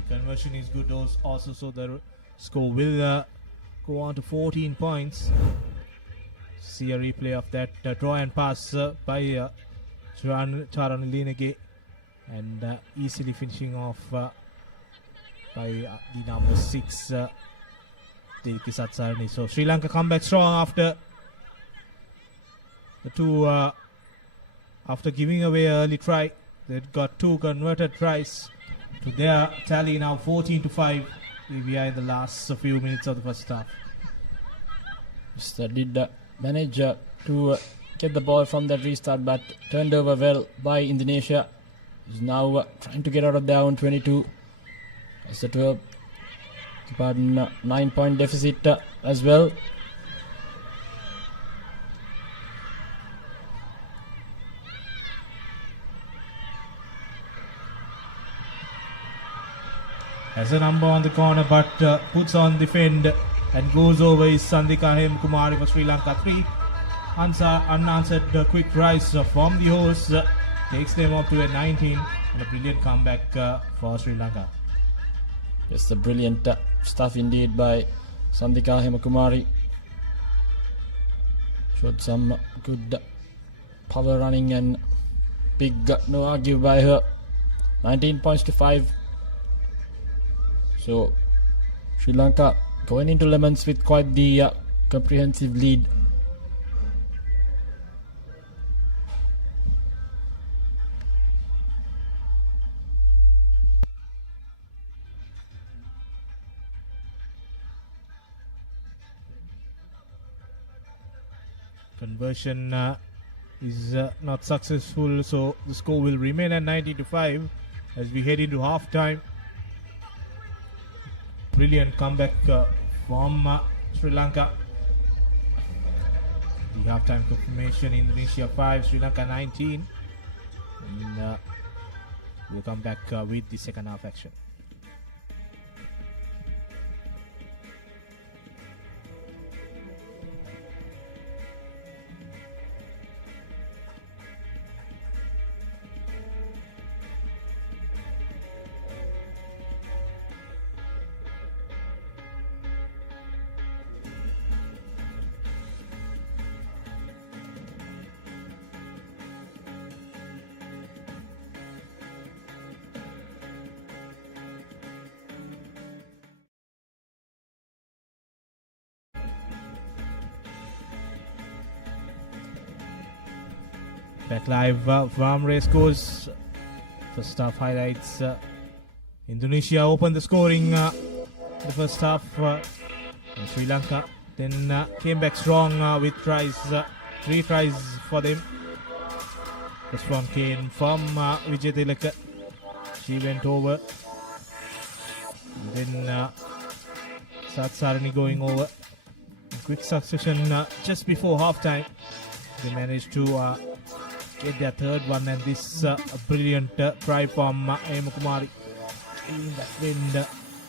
Conversion is good also, so the score will go on to 14 points. See a replay of that draw and pass by Charanlinage, and easily finishing off by the number 6 Tilki Satsarani. So Sri Lanka come back strong after the two after giving away an early try. They've got 2 converted tries to their tally now, 14-5. We are in the last few minutes of the first half. Did manage to get the ball from that restart, but turned over well by Indonesia. Is now trying to get out of their own 22. That's a 12, about 9-point deficit as well. Has a number on the corner, but puts on defend and goes over is Sandika Hemkumari for Sri Lanka. 3 unanswered quick rise from the host takes them up to a 19, and a brilliant comeback for Sri Lanka. Yes, the brilliant stuff indeed by Sandika Hemakumari. Showed some good power running and big no argue by her. 19 points to 5. So Sri Lanka going into lemons with quite the comprehensive lead. Conversion is not successful, so the score will remain at 90-5 as we head into half time. Brilliant comeback from Sri Lanka. The half-time confirmation: Indonesia 5, Sri Lanka 19. And we'll come back with the second half action. Back live from Racecourse. First half highlights. Indonesia opened the scoring the first half. And Sri Lanka then came back strong with tries. 3 tries for them. First one came from Vijay Tilaka. She went over. And then Satsarani going over. In quick succession just before half time. They managed to get their third one, and this a brilliant try from Hemakumari in that wind,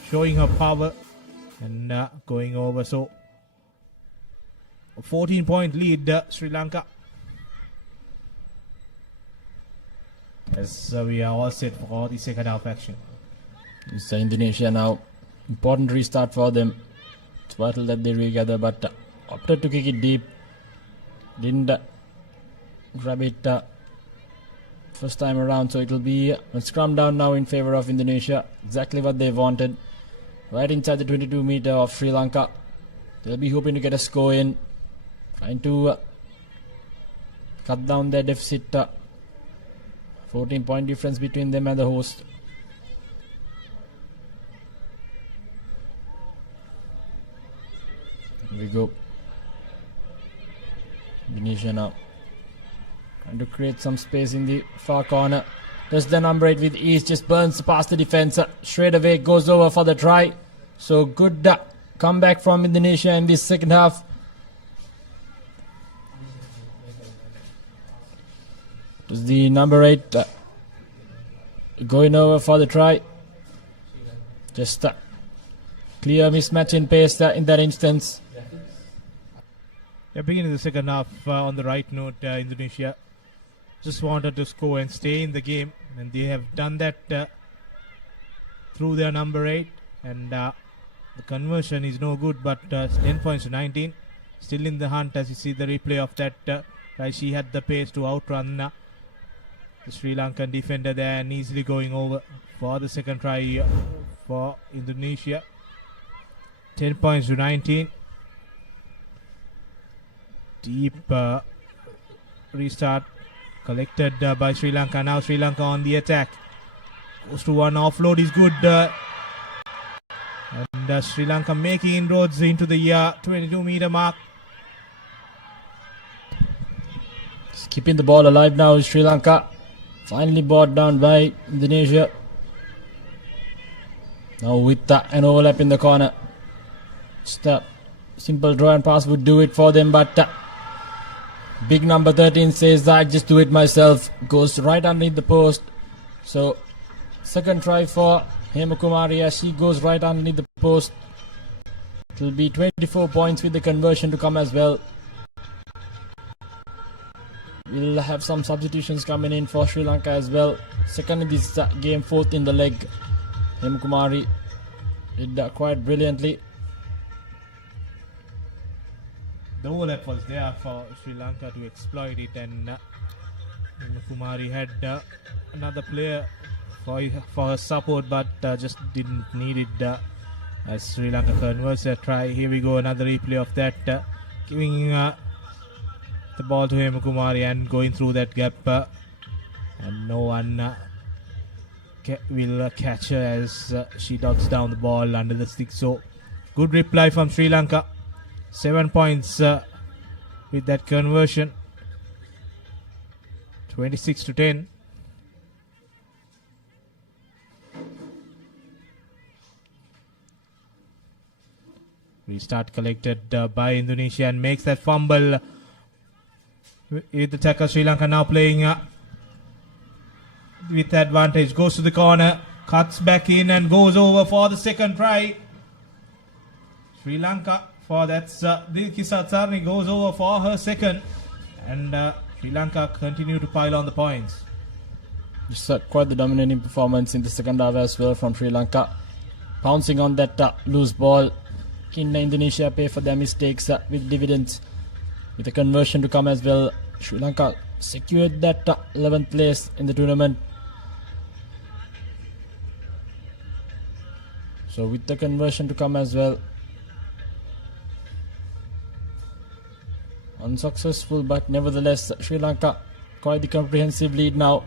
showing her power and going over. So a 14-point lead, Sri Lanka, as we are all set for the second half action. It's Indonesia now. Important restart for them. It's vital that they regather, but opted to kick it deep. Didn't grab it first time around, so it will be a scrum down now in favor of Indonesia. Exactly what they wanted, right inside the 22 meter of Sri Lanka. They'll be hoping to get a score in, trying to cut down their deficit. 14-point difference between them and the host. Here we go. Indonesia now trying to create some space in the far corner. Does the number 8 with ease, just burns past the defense. Straight away goes over for the try. So good comeback from Indonesia in this second half. Does the number 8 going over for the try. Just clear mismatch in pace in that instance. Yeah, beginning the second half on the right note, Indonesia just wanted to score and stay in the game, and they have done that through their number 8, and the conversion is no good, but 10 points to 19, still in the hunt as you see the replay of that. She had the pace to outrun the Sri Lankan defender there and easily going over for the second try for Indonesia. 10 points to 19. Deep restart collected by Sri Lanka. Now Sri Lanka on the attack. Goes to one offload is good. And Sri Lanka making inroads into the 22 meter mark. Just keeping the ball alive now is Sri Lanka. Finally brought down by Indonesia. Now with an overlap in the corner. Just a simple draw and pass would do it for them, but big number 13 says I just do it myself. Goes right underneath the post. So second try for Hemakumari as she goes right underneath the post. It will be 24 points with the conversion to come as well. We'll have some substitutions coming in for Sri Lanka as well. Second in this game, fourth in the leg. Hemakumari did quite brilliantly. The overlap was there for Sri Lanka to exploit it, and Kumari had another player for her support, but just didn't need it as Sri Lanka converts a try. Here we go, another replay of that, giving the ball to Hemakumari and going through that gap, and no one will catch her as she dodges down the ball under the stick. So good reply from Sri Lanka. 7 points with that conversion. 26-10. Restart collected by Indonesia and makes that fumble with the tackle. Sri Lanka now playing with advantage. Goes to the corner, cuts back in and goes over for the second try. Sri Lanka for that's Dilkisa Tsarni goes over for her second, and Sri Lanka continue to pile on the points. Just quite the dominating performance in the second half as well from Sri Lanka, pouncing on that loose ball. Can Indonesia pay for their mistakes with dividends, with a conversion to come as well? Sri Lanka secured that 11th place in the tournament. So with the conversion to come as well, unsuccessful, but nevertheless Sri Lanka quite the comprehensive lead now.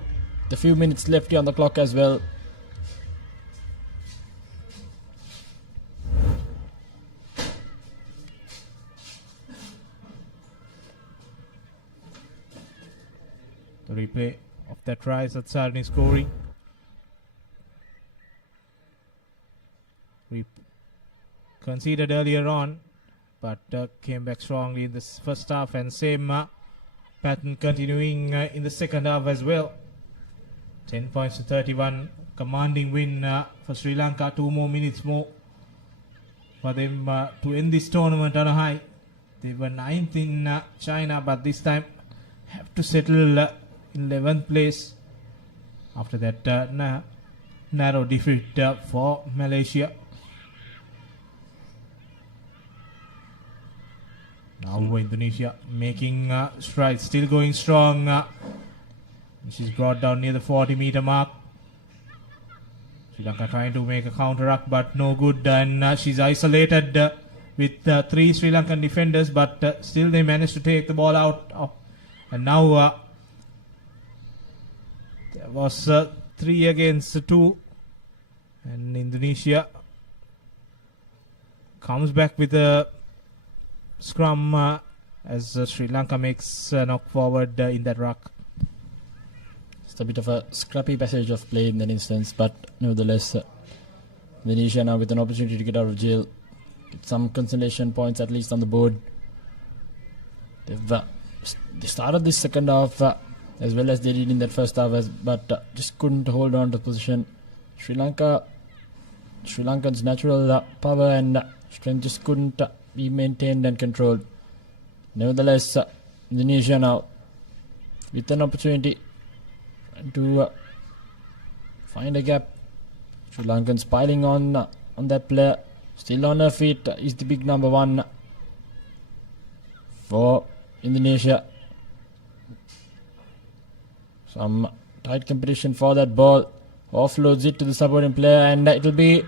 The few minutes left here on the clock as well. The replay of that try, Satsarni scoring. We conceded earlier on, but came back strongly in this first half, and same pattern continuing in the second half as well. 10 points to 31, commanding win for Sri Lanka. 2 more minutes more for them to end this tournament on a high. They were 9th in China, but this time have to settle in 11th place after that narrow defeat for Malaysia. Now Indonesia making strides, still going strong. She's brought down near the 40-meter mark. Sri Lanka trying to make a counterattack, but no good. And she's isolated with 3 Sri Lankan defenders, but still they managed to take the ball out. And now there was 3 against 2. And Indonesia comes back with a scrum as Sri Lanka makes a knock forward in that ruck. It's a bit of a scrappy passage of play in that instance, but nevertheless Indonesia now with an opportunity to get out of jail, get some consolation points at least on the board. They started this second half as well as they did in that first half, but just couldn't hold on to the position. Sri Lanka's natural power and strength just couldn't be maintained and controlled. Nevertheless, Indonesia now with an opportunity to find a gap. Sri Lankans piling on that player. Still on her feet is the big number 1 for Indonesia. Some tight competition for that ball. Offloads it to the supporting player, and it will be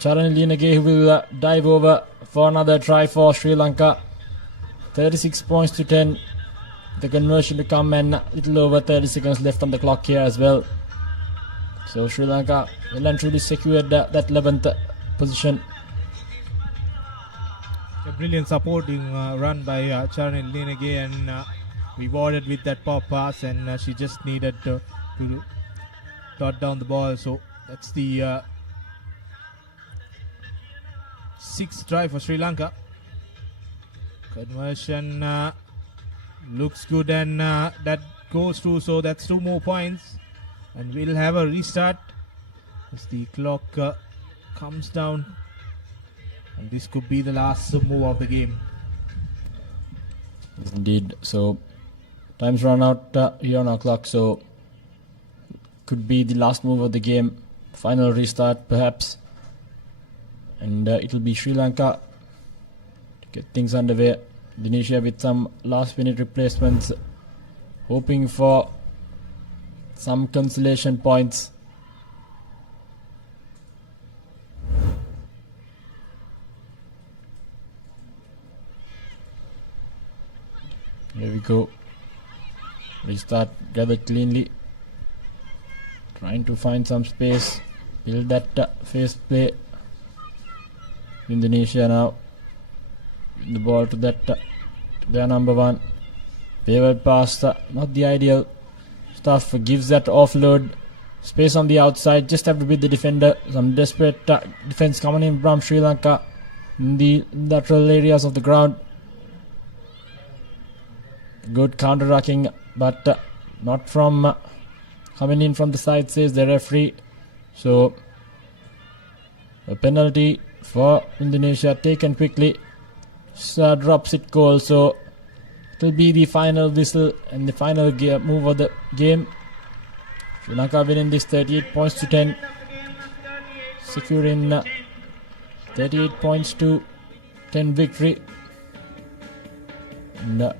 Charan Linage who will dive over for another try for Sri Lanka. 36 points to 10. The conversion to come, and a little over 30 seconds left on the clock here as well. So Sri Lanka well and truly secured that 11th position. A brilliant supporting run by Charan Linage, and rewarded with that pop pass, and she just needed to dot down the ball. So that's the 6th try for Sri Lanka. Conversion looks good, and that goes through, so that's 2 more points, and we'll have a restart. as the clock comes down, and this could be the last move of the game. Yes, indeed. So time's run out here on our clock, so could be the last move of the game. Final restart perhaps, and it'll be Sri Lanka to get things underway. Indonesia with some last minute replacements, hoping for some consolation points. Here we go. Restart gathered cleanly. Trying to find some space. Build that face play. Indonesia now. The ball to that to their number one. Wayward pass, not the ideal stuff. Gives that offload. Space on the outside. Just have to beat the defender. Some desperate defense coming in from Sri Lanka in the lateral areas of the ground. Good counter-attacking, but not from coming in from the side, says the referee. So a penalty for Indonesia taken quickly. Drops it goal, so it will be the final whistle and the final move of the game. Sri Lanka winning this 38 points to 10, securing 38 points to 10 victory. And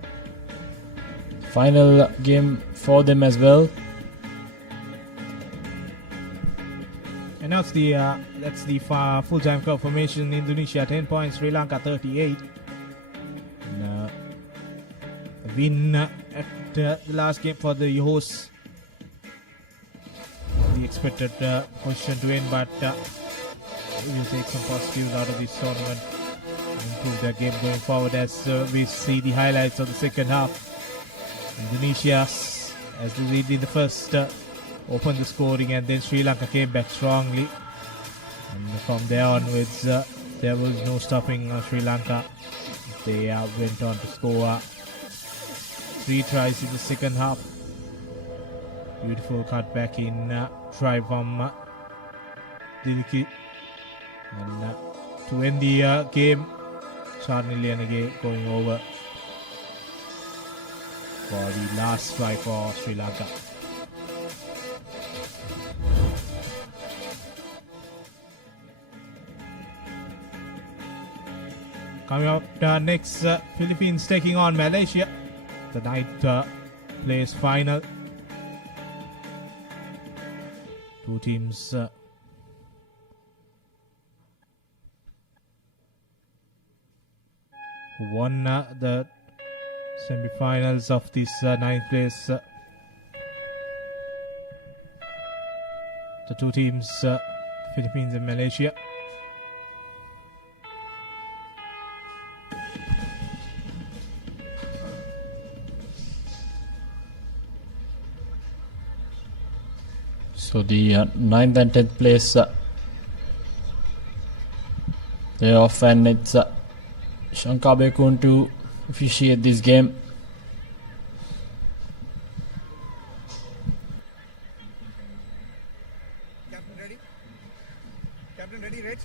final game for them as well. And now that's the full-time confirmation. Indonesia 10 points, Sri Lanka 38. And, a win at the last game for the hosts. The expected position to win, but we'll take some positives out of this tournament and improve their game going forward as we see the highlights of the second half. Indonesia, as they did in the first, opened the scoring, and then Sri Lanka came back strongly. And from there onwards, there was no stopping Sri Lanka. They went on to score 3 tries in the second half. Beautiful cutback in try from Diliki. And to end the game, Charnilian again going over for the last try for Sri Lanka. Coming up next, Philippines taking on Malaysia. The ninth place final. Two teams who won the semi-finals of this ninth place. The two teams, Philippines and Malaysia. So the 9th and 10th place, they're off, and it's Shankar Bekun to officiate this game. Captain ready? Captain ready, Reg?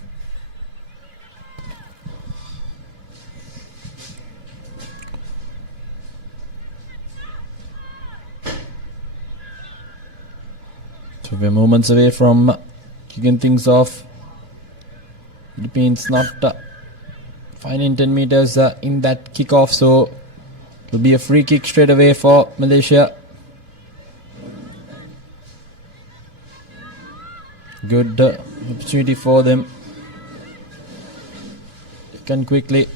So we're moments away from kicking things off. Philippines not finding 10 meters in that kickoff, so it'll be a free kick straight away for Malaysia. Good opportunity for them. They can quickly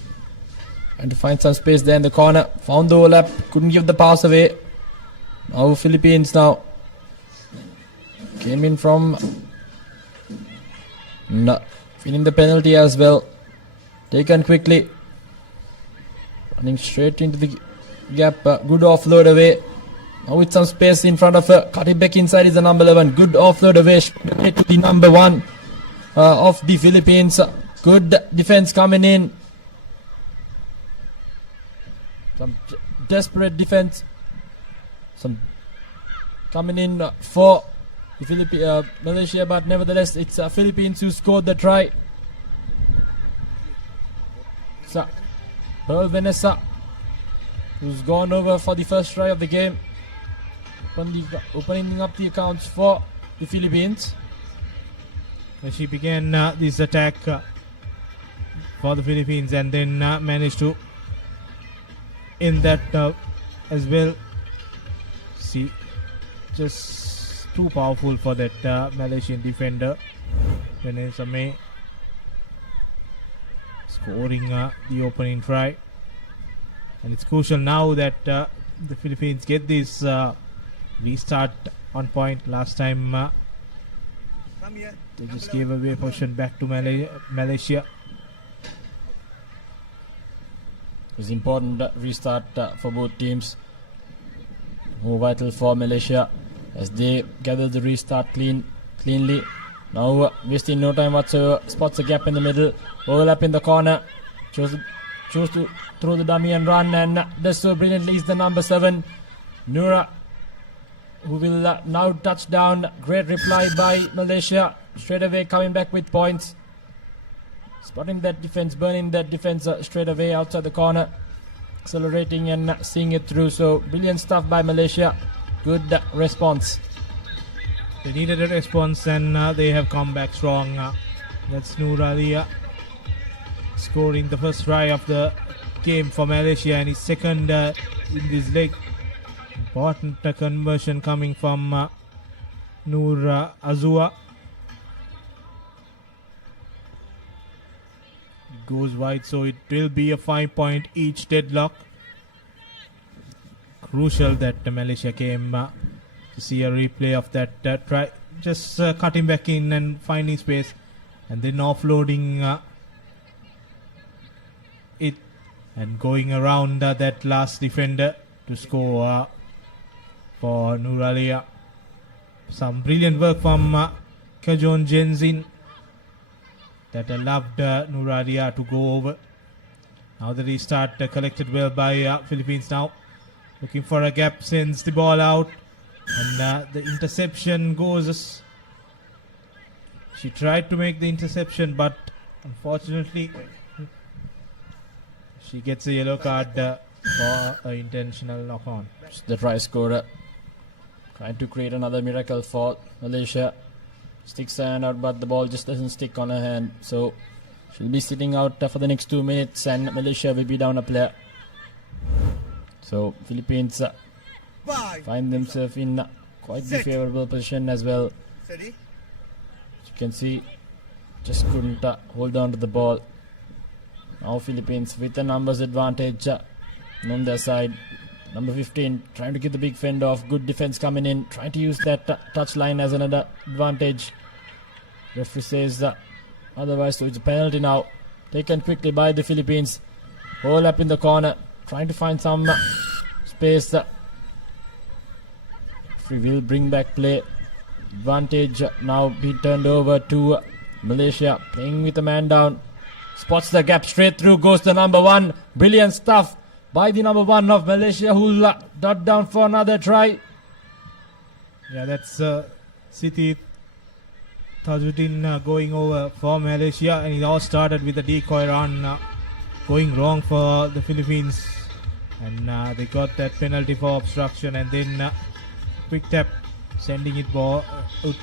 and to find some space there in the corner. Found the overlap, couldn't give the pass away. Now Philippines now came in from feeling the penalty as well. Taken quickly, running straight into the gap. Good offload away. Now with some space in front of her, cut it back inside is the number 11. Good offload away to the number 1 of the Philippines. Good defense coming in. Some desperate defense. Some coming in for Malaysia, but nevertheless it's Philippines who scored the try. So, Pearl Vanessa, who's gone over for the first try of the game, opening up the accounts for the Philippines. She began this attack for the Philippines and then managed to end that as well. See, just too powerful for that Malaysian defender. Vanessa May scoring the opening try, and it's crucial now that the Philippines get this restart on point. Last time they just gave away possession back to Malaysia. It's important restart for both teams. More vital for Malaysia as they gather the restart cleanly. Now wasting no time whatsoever. Spots a gap in the middle. Overlap in the corner. Chose to throw the dummy and run, and does so brilliantly is the number 7, Nura, who will now touch down. Great reply by Malaysia. Straight away coming back with points. Spotting that defense, burning that defense straight away outside the corner. Accelerating and seeing it through. So brilliant stuff by Malaysia. Good response. They needed a response and they have come back strong. That's Nuralia scoring the first try of the game for Malaysia and his second in this leg. Important conversion coming from Nur Azua. Goes wide, so it will be a 5-point each deadlock. Crucial that Malaysia came to see a replay of that try. Just cutting back in and finding space and then offloading it and going around that last defender to score for Nuralia. Some brilliant work from Kajon Jenzin that allowed Nuralia to go over. Now the restart collected well by Philippines now. Looking for a gap, sends the ball out. And the interception goes. She tried to make the interception, but unfortunately she gets a yellow card for an intentional knock-on. The try scorer trying to create another miracle for Malaysia. Sticks her hand out, but the ball just doesn't stick on her hand. So she'll be sitting out for the next 2 minutes, and Malaysia will be down a player. So Philippines find themselves in quite the favourable position as well. As you can see, just couldn't hold on to the ball. Now Philippines with the numbers advantage on their side. Number 15 trying to get the big fend off. Good defense coming in, trying to use that touch line as another advantage. Referee says otherwise, so it's a penalty now. Taken quickly by the Philippines. All up in the corner, trying to find some space. Referee will bring back play. Advantage now being turned over to Malaysia. Playing with a man down. Spots the gap straight through. Goes the number 1. Brilliant stuff by the number 1 of Malaysia, who'll dot down for another try. Yeah, that's Siti Tajuddin going over for Malaysia, and it all started with a decoy run going wrong for the Philippines, and they got that penalty for obstruction, and then quick tap sending it ball to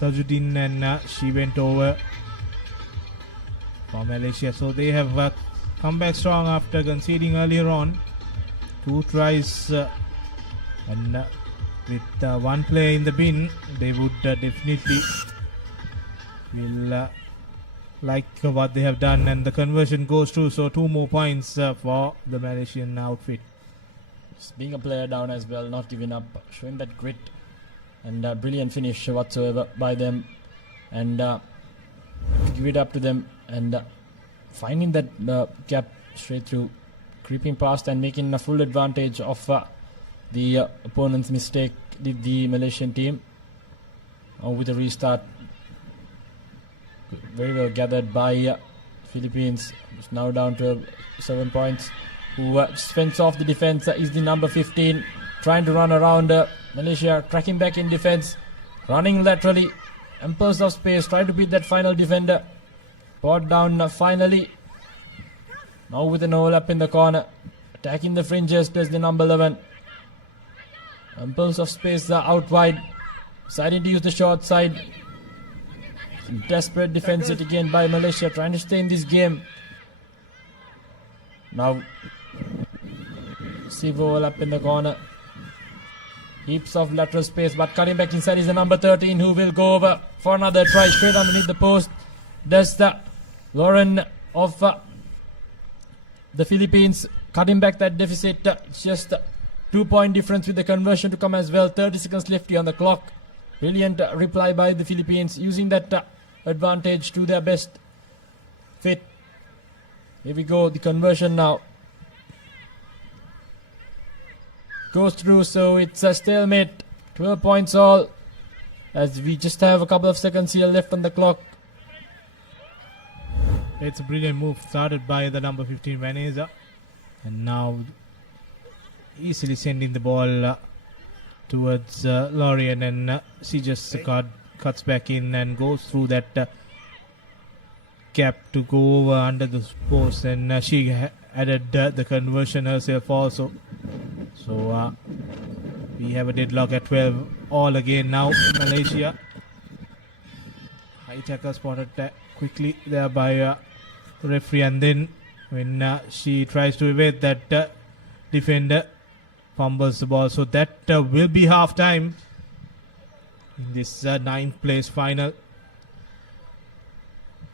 Tajuddin, and she went over for Malaysia. So they have come back strong after conceding earlier on. 2 tries and with 1 player in the bin, they would definitely will like what they have done, and the conversion goes through. So 2 more points for the Malaysian outfit. Just being a player down as well, not giving up, showing that grit and brilliant finish whatsoever by them, and give it up to them, and finding that gap straight through, creeping past and making a full advantage of the opponent's mistake, the Malaysian team. With a restart, very well gathered by Philippines. It's now down to 7 points. Who fends off the defense is the number 15, trying to run around Malaysia, tracking back in defense, running laterally, impulse of space, trying to beat that final defender. Brought down finally. Now with an overlap in the corner, attacking the fringes, there's the number 11. Impulse of space out wide, deciding to use the short side. Some desperate defense yet again by Malaysia, trying to stay in this game. Now, receive overlap in the corner. Heaps of lateral space, but cutting back inside is the number 13 who will go over for another try straight underneath the post. That's the Lauren of the Philippines, cutting back that deficit. Just 2-point difference with the conversion to come as well. 30 seconds left on the clock. Brilliant reply by the Philippines, using that advantage to their best fit. Here we go, the conversion now goes through, so it's a stalemate. 12 points all, as we just have a couple of seconds here left on the clock. It's a brilliant move started by the number 15 Vanessa, and now easily sending the ball towards Lorien, and she just cuts back in and goes through that gap to go over under the post, and she added the conversion herself also. So we have a deadlock at 12 all again now. Malaysia, high tackle spotted quickly there by referee, and then when she tries to evade that defender, fumbles the ball. So that will be half time in this 9th place final.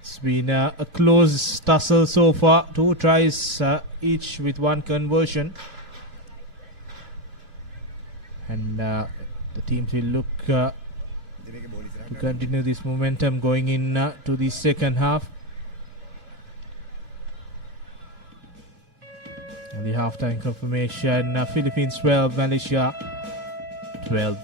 It's been a close tussle so far. 2 tries each with 1 conversion. And the teams will look to continue this momentum going in to the second half. And the halftime confirmation, Philippines 12, Malaysia 12.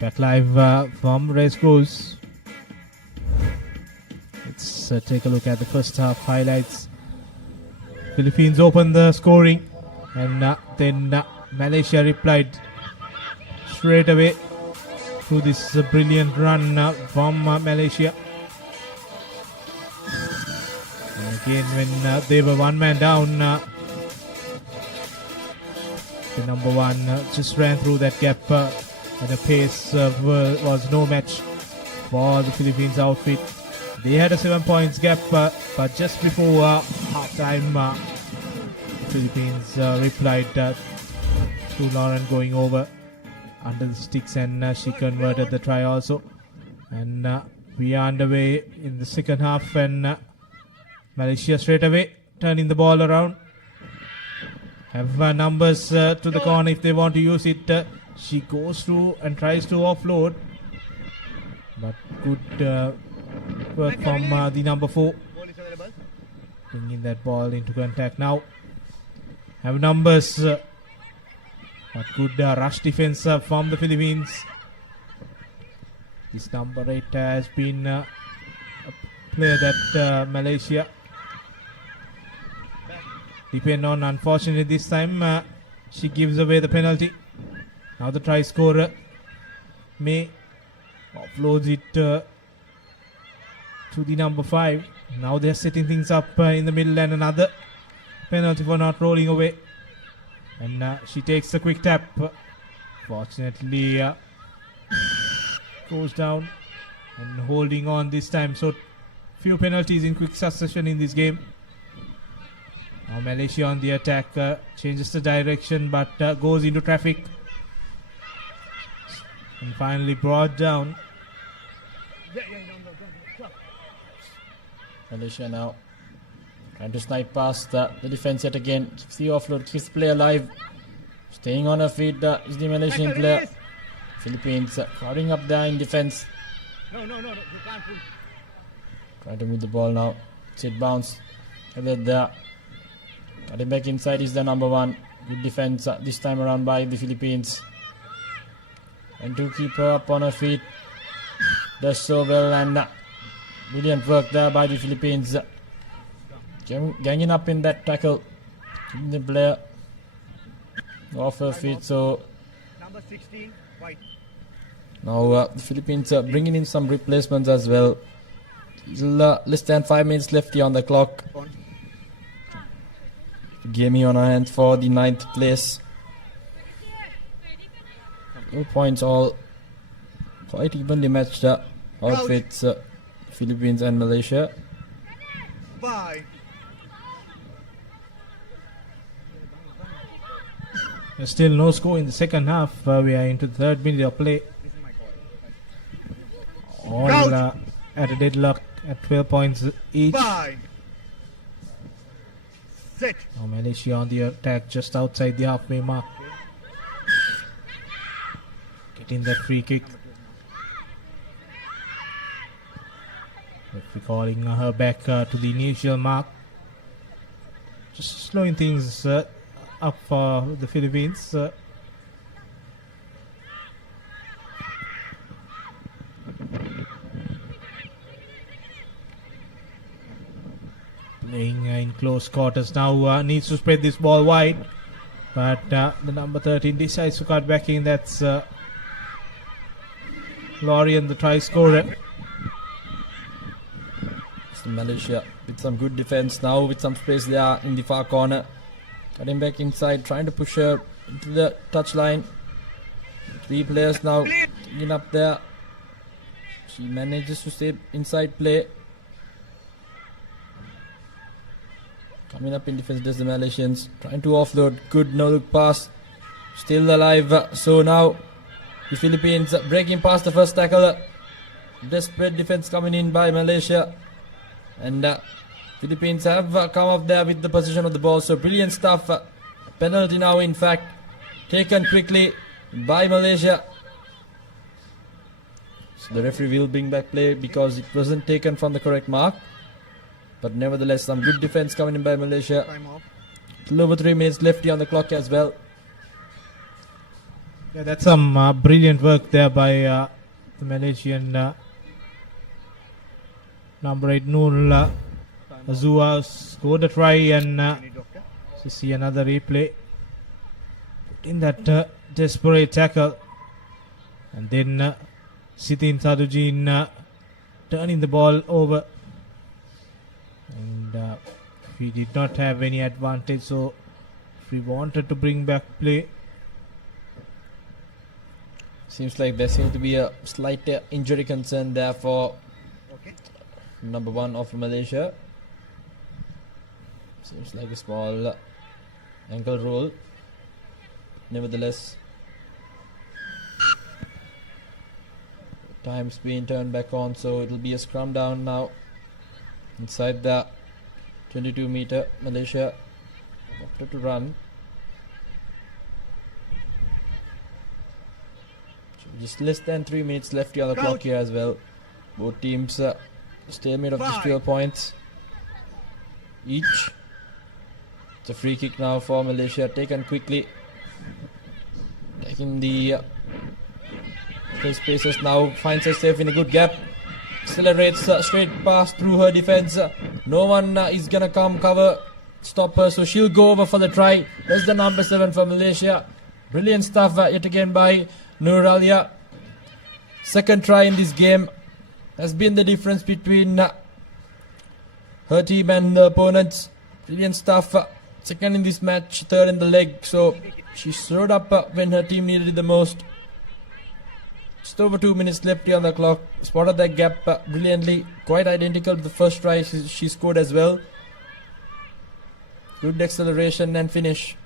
Back live from Racecourse. Let's take a look at the first half highlights. Philippines opened the scoring, and then Malaysia replied straight away to this brilliant run from Malaysia. And again, when they were one man down, the number 1 just ran through that gap. And the pace was no match for the Philippines outfit. They had a 7 points gap, but just before half time, the Philippines replied to Lauren going over under the sticks, and she converted the try also. And we are underway in the second half, and Malaysia straight away turning the ball around. Have numbers to the corner if they want to use it. She goes through and tries to offload, but good work from the number 4, bringing that ball into contact now. Have numbers, but good rush defense from the Philippines. This number 8 has been a player that Malaysia depend on. Unfortunately, this time she gives away the penalty. Now the try scorer May offloads it to the number 5. Now they're setting things up in the middle, and another penalty for not rolling away. And she takes a quick tap. Fortunately, goes down and holding on this time. So few penalties in quick succession in this game. Now Malaysia on the attack, changes the direction, but goes into traffic. And finally brought down. Malaysia now trying to slide past the defense yet again. Keeps the offload, keeps the play alive. Staying on her feet is the Malaysian player. Philippines crowding up there in defense. No, you can't pull. Trying to move the ball now. It bounce. Headed there. Cutting back inside is the number 1. Good defense this time around by the Philippines. And to keep her up on her feet. Does so well, and brilliant work there by the Philippines. Ganging up in that tackle. Keeping the player off her feet. So Number 16, white. now the Philippines are bringing in some replacements as well. Less than 5 minutes left here on the clock. Gamey on her hands for the 9th place. 2 points all. Quite evenly matched outfits, Philippines and Malaysia. Bye. There's still no score in the second half. We are into the 3rd minute of play. All at a deadlock at 12 points each. Bye. Set. Now Malaysia on the attack just outside the halfway mark. Getting that free kick. Referee calling her back to the initial mark. Just slowing things up for the Philippines. Playing in close quarters now, needs to spread this ball wide, but the number 13 decides to cut back in. That's Lorian, the try scorer. Malaysia with some good defense now, with some space there in the far corner. Cutting back inside, trying to push her into the touchline. 3 players now in up there. She manages to stay inside play. Coming up in defense does the Malaysians. Trying to offload. Good no-look pass. Still alive. So now the Philippines breaking past the first tackle. Desperate defense coming in by Malaysia. And Philippines have come up there with the position of the ball. So brilliant stuff. Penalty now, in fact, taken quickly by Malaysia. So the referee will bring back play because it wasn't taken from the correct mark. But nevertheless, some good defense coming in by Malaysia. A little over 3 minutes left here on the clock as well. Yeah, that's some brilliant work there by the Malaysian number 8 Noor Azua scored a try, and to see another replay. Put in that desperate tackle, and then Sitin Sadujin turning the ball over, and we did not have any advantage, so if we wanted to bring back play. Seems like there seems to be a slight injury concern there for number 1 of Malaysia. Seems like a small ankle roll. Nevertheless, time's being turned back on, so it'll be a scrum down now inside the 22 meter. Malaysia opted to run. So just less than 3 minutes left here on the clock here as well. Both teams stalemate of just 12 points each. It's a free kick now for Malaysia, taken quickly. Taking the spaces now, finds herself in a good gap. Accelerates straight past through her defense. No one is gonna come cover, stop her, so she'll go over for the try. That's the number 7 for Malaysia. Brilliant stuff yet again by Nuralia. Second try in this game has been the difference between her team and the opponents. Brilliant stuff. Second in this match, third in the leg. So she showed up when her team needed it the most. Just over 2 minutes left here on the clock. Spotted that gap brilliantly. Quite identical to the first try she scored as well. Good acceleration and finish.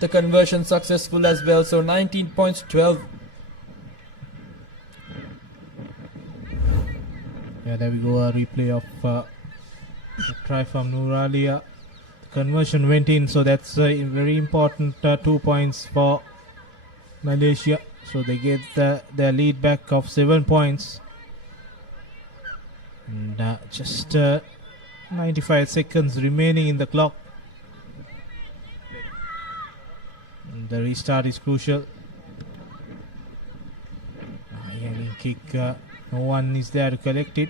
The conversion successful as well. So 19 points, 12. Yeah, there we go, a replay of A try from Nouralia. Conversion went in, so that's a very important 2 points for Malaysia. So they get their lead back of 7 points. And just 95 seconds remaining in the clock. And the restart is crucial. Hanging kick, no one is there to collect it.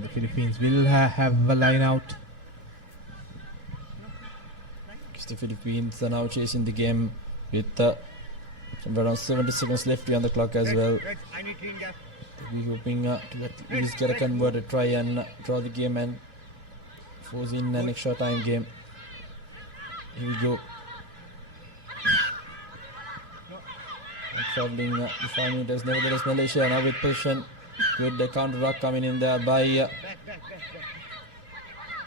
The Philippines will have a line out. The Philippines are now chasing the game with around 70 seconds left on the clock as well. We're hoping to at least get a converted try and draw the game and force in an extra time game. Here we go. Traveling the 5 meters, nevertheless Malaysia now with position. Good counter ruck coming in there by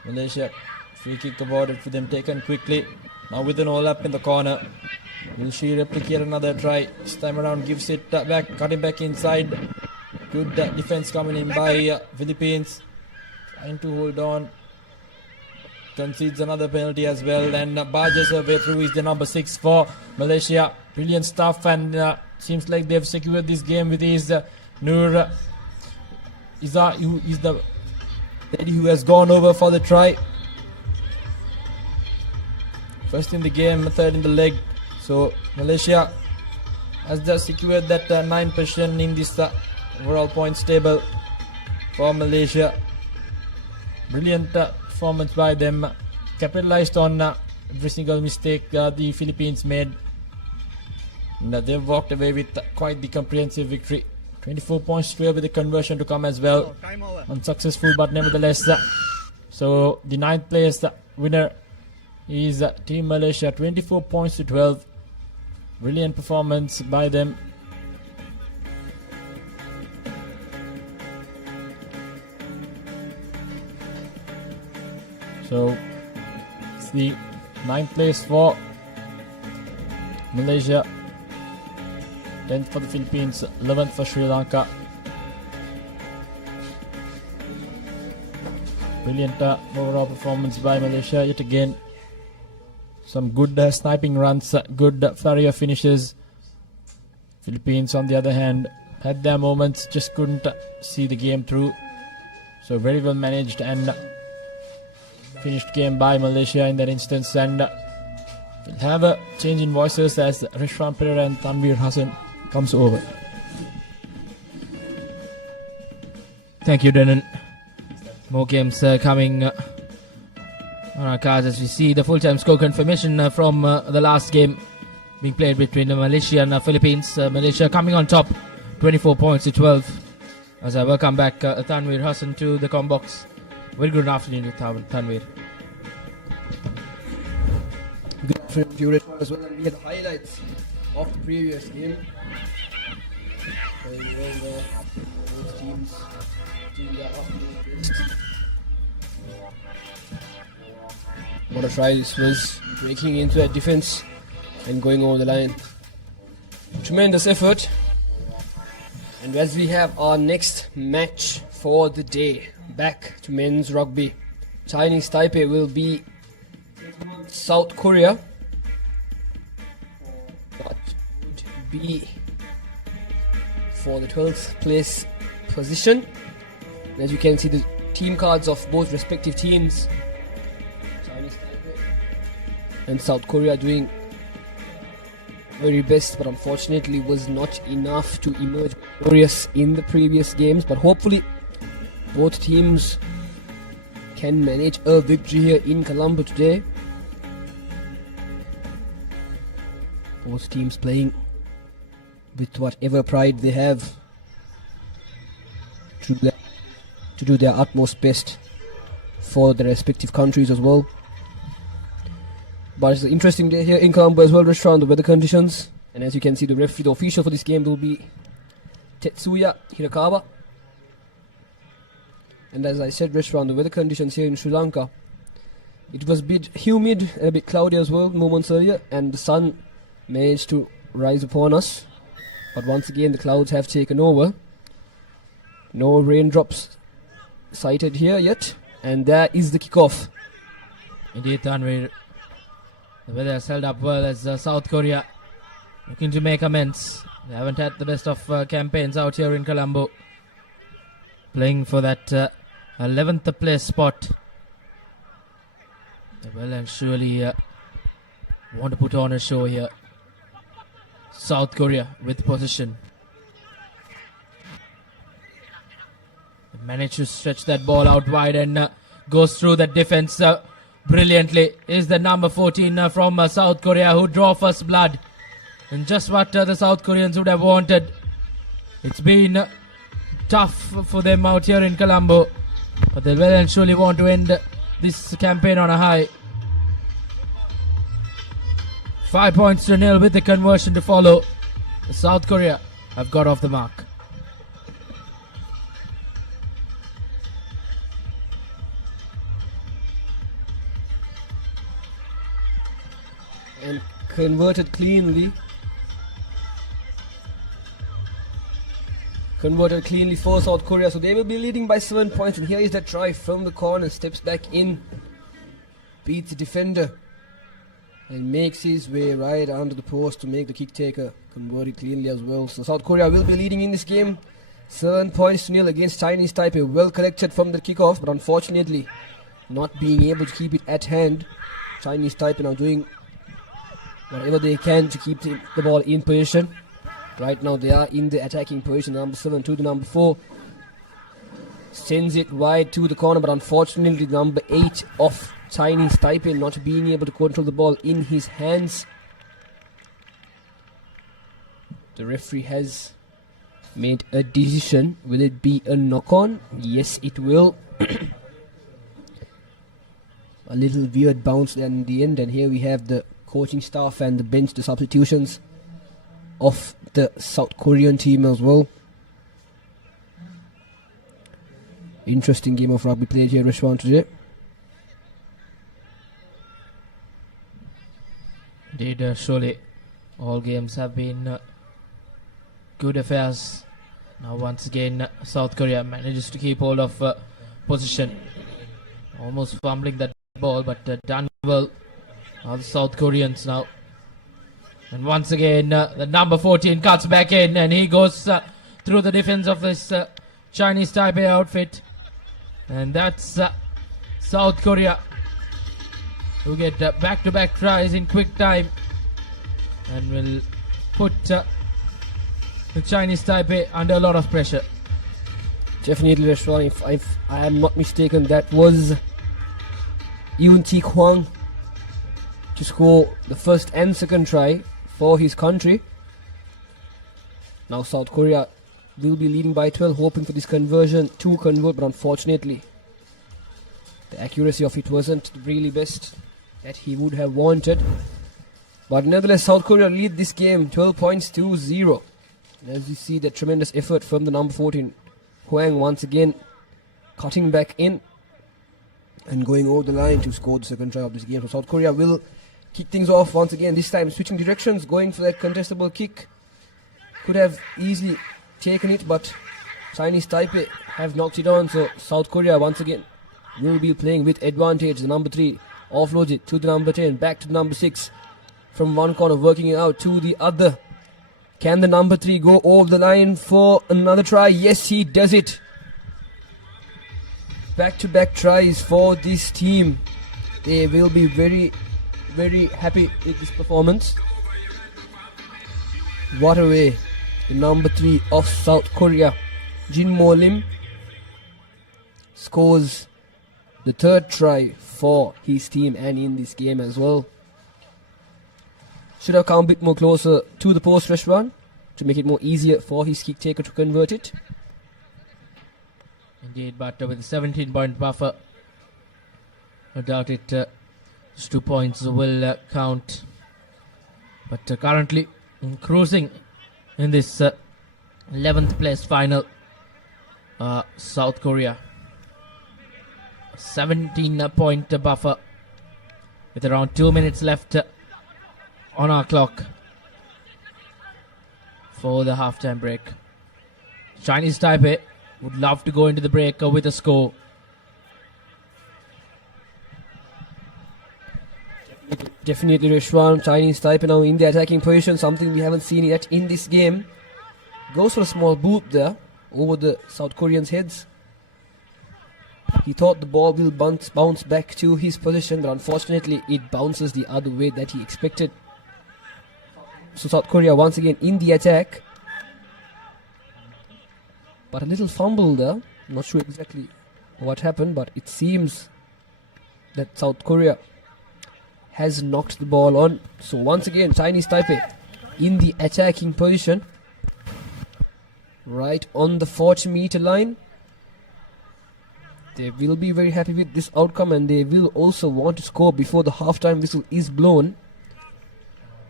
Malaysia. Free kick awarded for them, taken quickly. Now with an all up in the corner. Will she replicate another try? This time around gives it back, cutting back inside. Good defense coming in by Philippines. Trying to hold on. Concedes another penalty as well and barges her way through. Is the number 6 for Malaysia. Brilliant stuff, and seems like they've secured this game with his Nur Iza, who is the lady who has gone over for the try. First in the game, third in the leg. So Malaysia has just secured that 9 position in this overall points table for Malaysia. Brilliant performance by them. Capitalized on every single mistake the Philippines made. And they've walked away with quite the comprehensive victory. 24 points to 12 with the conversion to come as well. Unsuccessful, but nevertheless. So the 9th place winner is Team Malaysia, 24 points to 12. Brilliant performance by them. So it's the 9th place for Malaysia, 10th for the Philippines, 11th for Sri Lanka. Brilliant overall performance by Malaysia yet again. Some good sniping runs, good flurry of finishes. Philippines on the other hand had their moments, just couldn't see the game through. So very well managed and finished game by Malaysia in that instance. And we'll have a change in voices as Rishwan Pereira and Tanveer Hassan comes over. Thank you, Denon. More games coming on our cards as we see the full-time score confirmation from the last game being played between Malaysia and Philippines. Malaysia coming on top, 24 points to 12. As I welcome back Tanveer Hassan to the com box. Very good afternoon, Tanveer. Good afternoon to you as well. We had the highlights of the previous game. Very well, both teams doing their afternoon best. What a try this was, breaking into that defense and going over the line. Tremendous effort. And as we have our next match for the day, back to men's rugby. Chinese Taipei will be South Korea. That would be for the 12th place position. And as you can see, the team cards of both respective teams, Chinese Taipei and South Korea, doing very best, but unfortunately was not enough to emerge victorious in the previous games. But hopefully both teams can manage a victory here in Colombo today. Both teams playing with whatever pride they have to do their utmost best for their respective countries as well. But it's an interesting day here in Colombo as well, Restaurant, the weather conditions. And as you can see, the referee, the official for this game will be Tetsuya Hirakawa. And as I said, Restaurant, the weather conditions here in Sri Lanka, it was a bit humid and a bit cloudy as well moments earlier, and the sun managed to rise upon us. But once again, the clouds have taken over. No raindrops sighted here yet. And there is the kickoff. Indeed, Tanvir. The weather has held up well as South Korea looking to make amends. They haven't had the best of campaigns out here in Colombo. Playing for that 11th place spot. They well and surely want to put on a show here. South Korea with possession. They managed to stretch that ball out wide and goes through the defense brilliantly. Is the number 14 from South Korea who draw first blood. And just what the South Koreans would have wanted. It's been tough for them out here in Colombo. But they well and surely want to end this campaign on a high. 5 points to nil with the conversion to follow. South Korea have got off the mark. And converted cleanly. Converted cleanly for South Korea. So they will be leading by 7 points. And here is that try from the corner. Steps back in. Beats the defender. And makes his way right under the post to make the kick taker. Converted cleanly as well. So South Korea will be leading in this game. 7 points to nil against Chinese Taipei. Well collected from the kickoff. But unfortunately, not being able to keep it at hand. Chinese Taipei now doing whatever they can to keep the ball in position. Right now they are in the attacking position. Number 7 to the number 4. Sends it wide to the corner, but unfortunately number 8 of Chinese Taipei not being able to control the ball in his hands. The referee has made a decision. Will it be a knock-on? Yes, it will. A little weird bounce there in the end, and here we have the coaching staff and the bench, the substitutions of the South Korean team as well. Interesting game of rugby played here, Rishwan, today. Indeed, surely all games have been good affairs. Now once again South Korea manages to keep hold of position. Almost fumbling that ball, but done well. Now the South Koreans now. And once again the number 14 cuts back in and he goes through the defense of this Chinese Taipei outfit. And that's South Korea who get back-to-back tries in quick time and will put the Chinese Taipei under a lot of pressure. Definitely, Rashwan, if I am not mistaken, that was Yoon Chi Kwang to score the first and second try for his country. Now South Korea will be leading by 12, hoping for this conversion to convert, but unfortunately the accuracy of it wasn't really best that he would have wanted. But nevertheless, South Korea lead this game 12 points to 0. And as you see, the tremendous effort from the number 14 Huang once again cutting back in and going over the line to score the second try of this game. So South Korea will kick things off once again, this time switching directions, going for that contestable kick. Could have easily taken it, but Chinese Taipei have knocked it on. So South Korea once again will be playing with advantage. The number 3 offloads it to the number 10, back to the number 6. From one corner, working it out to the other. Can the number 3 go over the line for another try? Yes, he does it. Back-to-back tries for this team. They will be very, very happy with this performance. What a way. The number 3 of South Korea, Jin Mo Lim, scores the third try for his team and in this game as well. Should have come a bit more closer to the post, Rashwan, to make it more easier for his kick taker to convert it. Indeed, but with a 17-point buffer, no doubt it just 2 points will count. But currently cruising in this 11th place final, South Korea. 17-point buffer with around 2 minutes left on our clock for the halftime break. Chinese Taipei would love to go into the break with a score. Definitely Reshwan, Chinese Taipei now in the attacking position, something we haven't seen yet in this game. Goes for a small boot there over the South Koreans' heads. He thought the ball will bounce back to his position, but unfortunately it bounces the other way that he expected. So South Korea once again in the attack. But a little fumble there. Not sure exactly what happened, but it seems that South Korea has knocked the ball on. So once again, Chinese Taipei in the attacking position. Right on the 40-meter line. They will be very happy with this outcome, and they will also want to score before the halftime whistle is blown.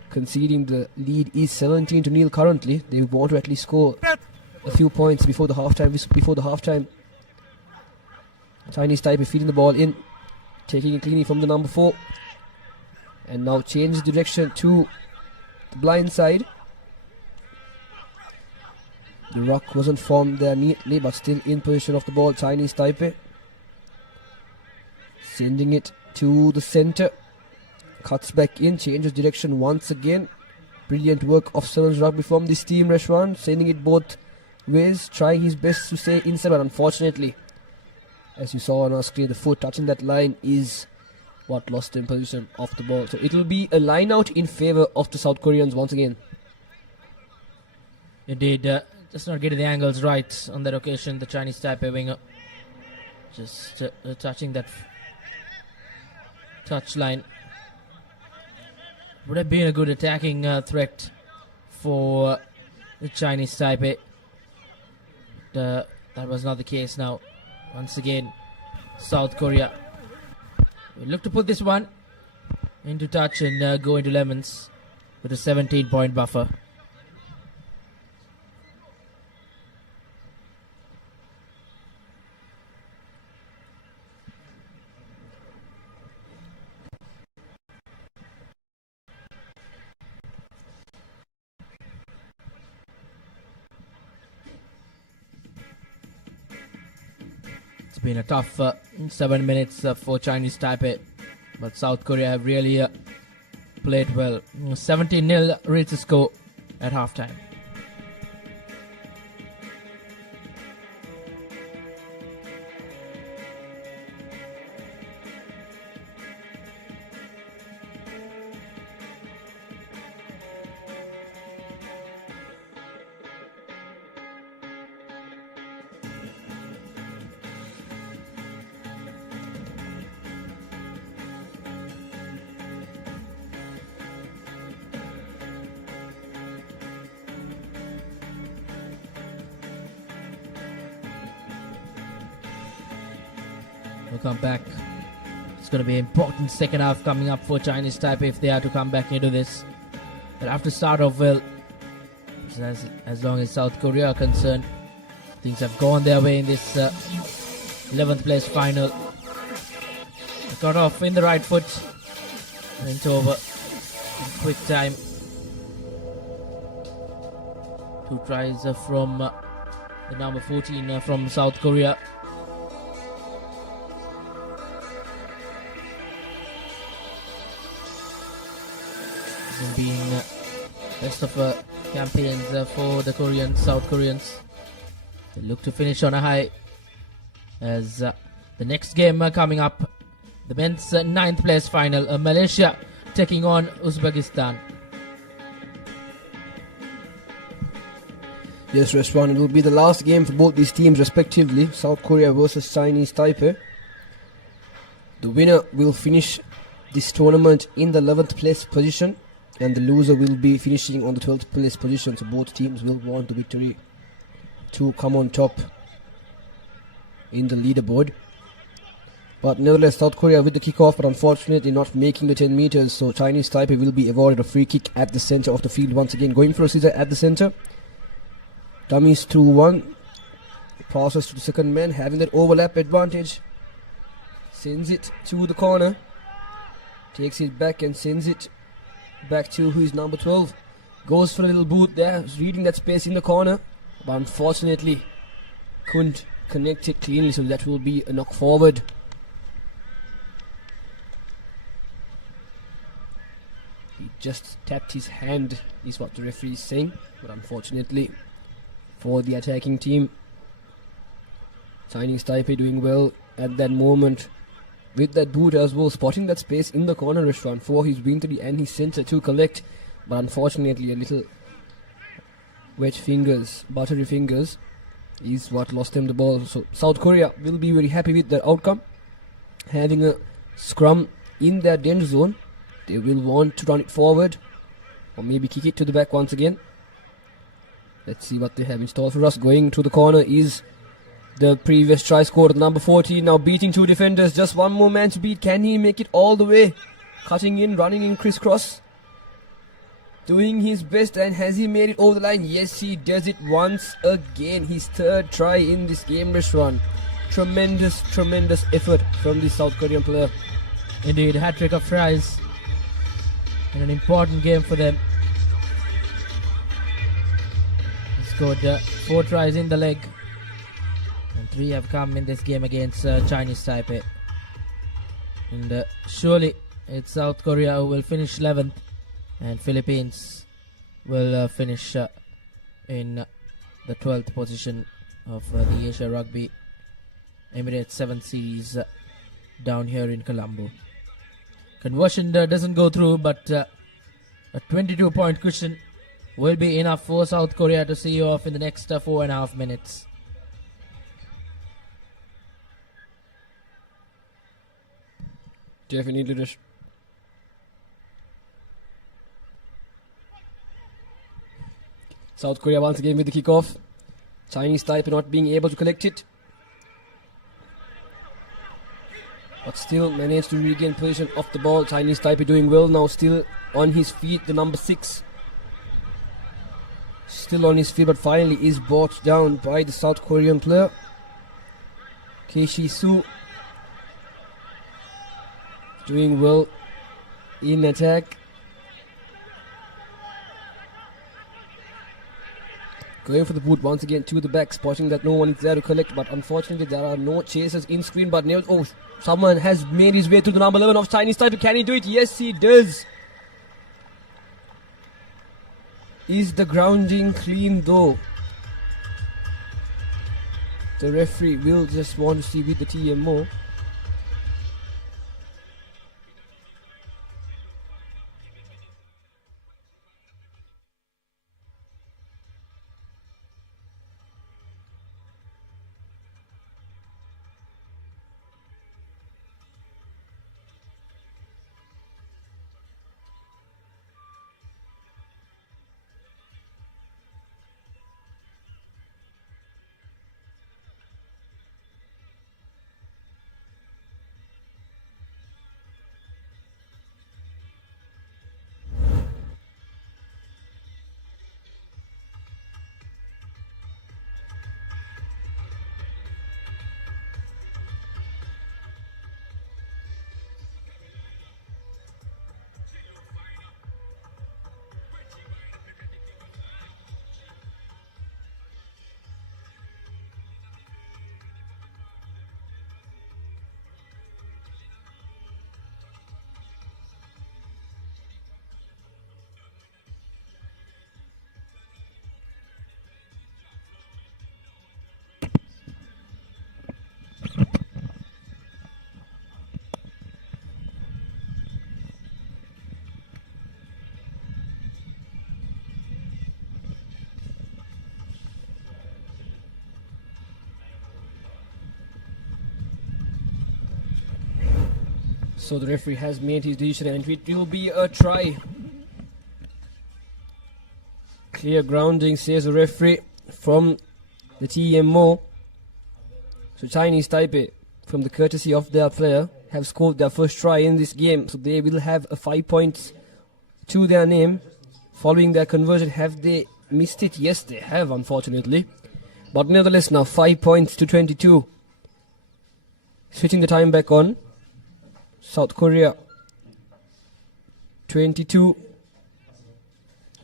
Conceding the lead is 17-0 currently. They want to at least score a few points before the halftime. Chinese Taipei feeding the ball in, taking it cleanly from the number 4, and now changes direction to the blind side. The ruck wasn't formed there neatly, but still in position of the ball. Chinese Taipei sending it to the center, cuts back in, changes direction once again. Brilliant work of Sevens Rugby from this team. Reshwan sending it both ways, trying his best to stay inside, but unfortunately, as you saw on our screen, the foot touching that line is what lost him position of the ball. So it will be a line out in favor of the South Koreans once again. Indeed, just not getting the angles right on that occasion. The Chinese Taipei winger just touching that touch line. Would have been a good attacking threat for the Chinese Taipei. That was not the case now. Once again, South Korea will look to put this one into touch and go into lemons with a 17-point buffer. Been a tough 7 minutes for Chinese Taipei, but South Korea have really played well. 17-0 reads the score at halftime. We'll come back. It's going to be an important second half coming up for Chinese Taipei if they are to come back into this. But after start off well, as long as South Korea are concerned, things have gone their way in this 11th place final. They got off in the right foot, went over in quick time. 2 tries from the number 14 from South Korea. Being best of campaigns for the South Koreans. They look to finish on a high as the next game coming up, the men's 9th place final, Malaysia taking on Uzbekistan. Yes, Reshwan, it will be the last game for both these teams respectively, South Korea versus Chinese Taipei. The winner will finish this tournament in the 11th place position, and the loser will be finishing on the 12th place position. So both teams will want the victory to come on top in the leaderboard. But nevertheless, South Korea with the kickoff, but unfortunately not making the 10 meters. So Chinese Taipei will be awarded a free kick at the center of the field once again. Going for a scissor at the center. Dummies through one. Passes to the second man, having that overlap advantage. Sends it to the corner. Takes it back and sends it back to who is number 12. Goes for a little boot there, reading that space in the corner. But unfortunately, couldn't connect it cleanly, so that will be a knock forward. He just tapped his hand, is what the referee is saying, but unfortunately for the attacking team, Chinese Taipei doing well at that moment with that boot as well, spotting that space in the corner restaurant for his wing 3 and his centre to collect, but unfortunately a little wet fingers, buttery fingers is what lost them the ball. So South Korea will be very happy with that outcome, having a scrum in their danger zone. They will want to run it forward or maybe kick it to the back once again. Let's see what they have in store for us. Going to the corner is the previous try scored, number 14, now beating 2 defenders. Just one more man to beat. Can he make it all the way? Cutting in, running in crisscross. Doing his best, and has he made it over the line? Yes, he does it once again. His 3rd try in this game, Rishwan. Tremendous effort from the South Korean player. Indeed, hat-trick of tries in an important game for them. He scored 4 tries in the leg, and 3 have come in this game against Chinese Taipei. And surely it's South Korea who will finish 11th, and Philippines will finish in the 12th position of the Asia Rugby Emirates 7th series down here in Colombo. Conversion doesn't go through, but a 22-point cushion will be enough for South Korea to see you off in the next 4.5 minutes. Definitely, Rish. South Korea once again with the kickoff. Chinese Taipei not being able to collect it, but still managed to regain possession of the ball. Chinese Taipei doing well now, still on his feet. The number 6 still on his feet, but finally is brought down by the South Korean player, Keishi Su. Doing well in attack. Going for the boot once again to the back, spotting that no one is there to collect, but unfortunately there are no chasers in screen. But someone has made his way to the number 11 of Chinese Taipei. Can he do it? Yes, he does. Is the grounding clean though? The referee will just want to see with the TMO. So the referee has made his decision, and it will be a try. Clear grounding, says the referee from the TMO. So Chinese Taipei, from the courtesy of their player, have scored their first try in this game. So they will have 5 points to their name following their conversion. Have they missed it? Yes, they have, unfortunately. But nevertheless, now 5 points to 22. Switching the time back on. South Korea 22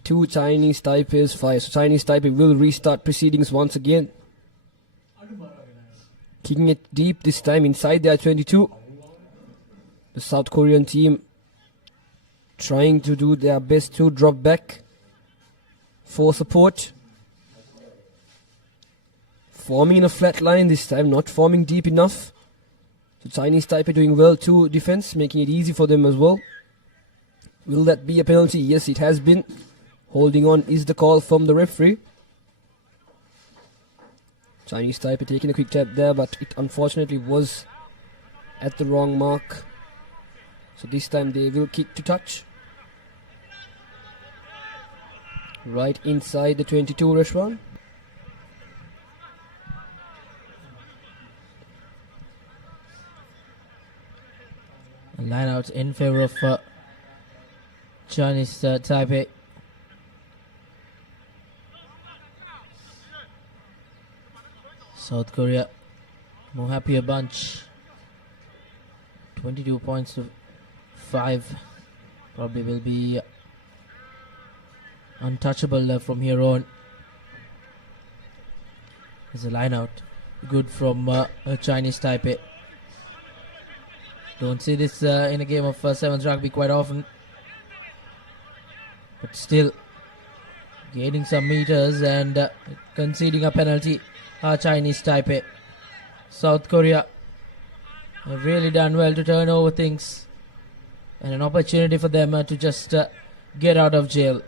to Chinese Taipei's 5. So Chinese Taipei will restart proceedings once again. Kicking it deep this time inside their 22. The South Korean team trying to do their best to drop back for support. Forming in a flat line this time, not forming deep enough. So Chinese Taipei doing well to defense, making it easy for them as well. Will that be a penalty? Yes, it has been. Holding on is the call from the referee. Chinese Taipei taking a quick tap there, but it unfortunately was at the wrong mark. So this time they will kick to touch. Right inside the 22 restaurant. A line out in favor of Chinese Taipei. South Korea, more happier bunch. 22 points to 5. Probably will be untouchable from here on. There's a line out. Good from Chinese Taipei. Don't see this in a game of sevens rugby quite often. But still, gaining some meters and conceding a penalty. Chinese Taipei. South Korea have really done well to turn over things. And an opportunity for them to just get out of jail.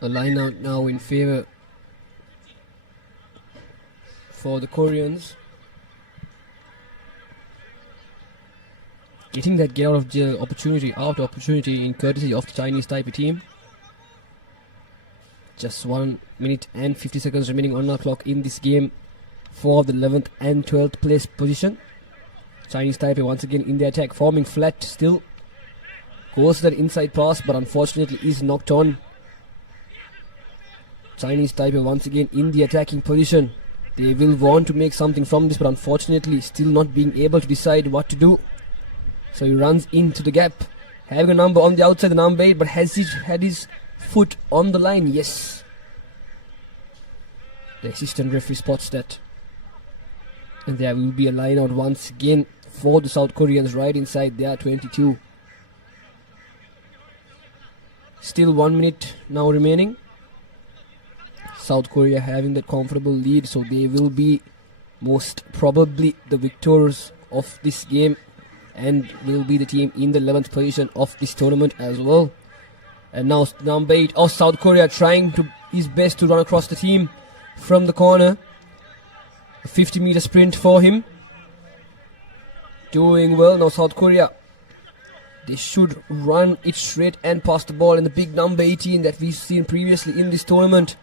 A line out now in favor for the Koreans. Getting that get out of jail opportunity after opportunity in courtesy of the Chinese Taipei team. Just 1 minute and 50 seconds remaining on the clock in this game for the 11th and 12th place position. Chinese Taipei once again in the attack, forming flat still. Goes to that inside pass, but unfortunately is knocked on. Chinese Taipei once again in the attacking position. They will want to make something from this, but unfortunately still not being able to decide what to do. So he runs into the gap, having a number on the outside, the number 8, but has he had his foot on the line? Yes. The assistant referee spots that. And there will be a line out once again for the South Koreans right inside their 22. Still 1 minute now remaining. South Korea having that comfortable lead, so they will be most probably the victors of this game and will be the team in the 11th position of this tournament as well. And now number 8 of South Korea trying his best to run across the team from the corner. A 50-meter sprint for him. Doing well now South Korea. They should run it straight and pass the ball, and the big number 18 that we've seen previously in this tournament.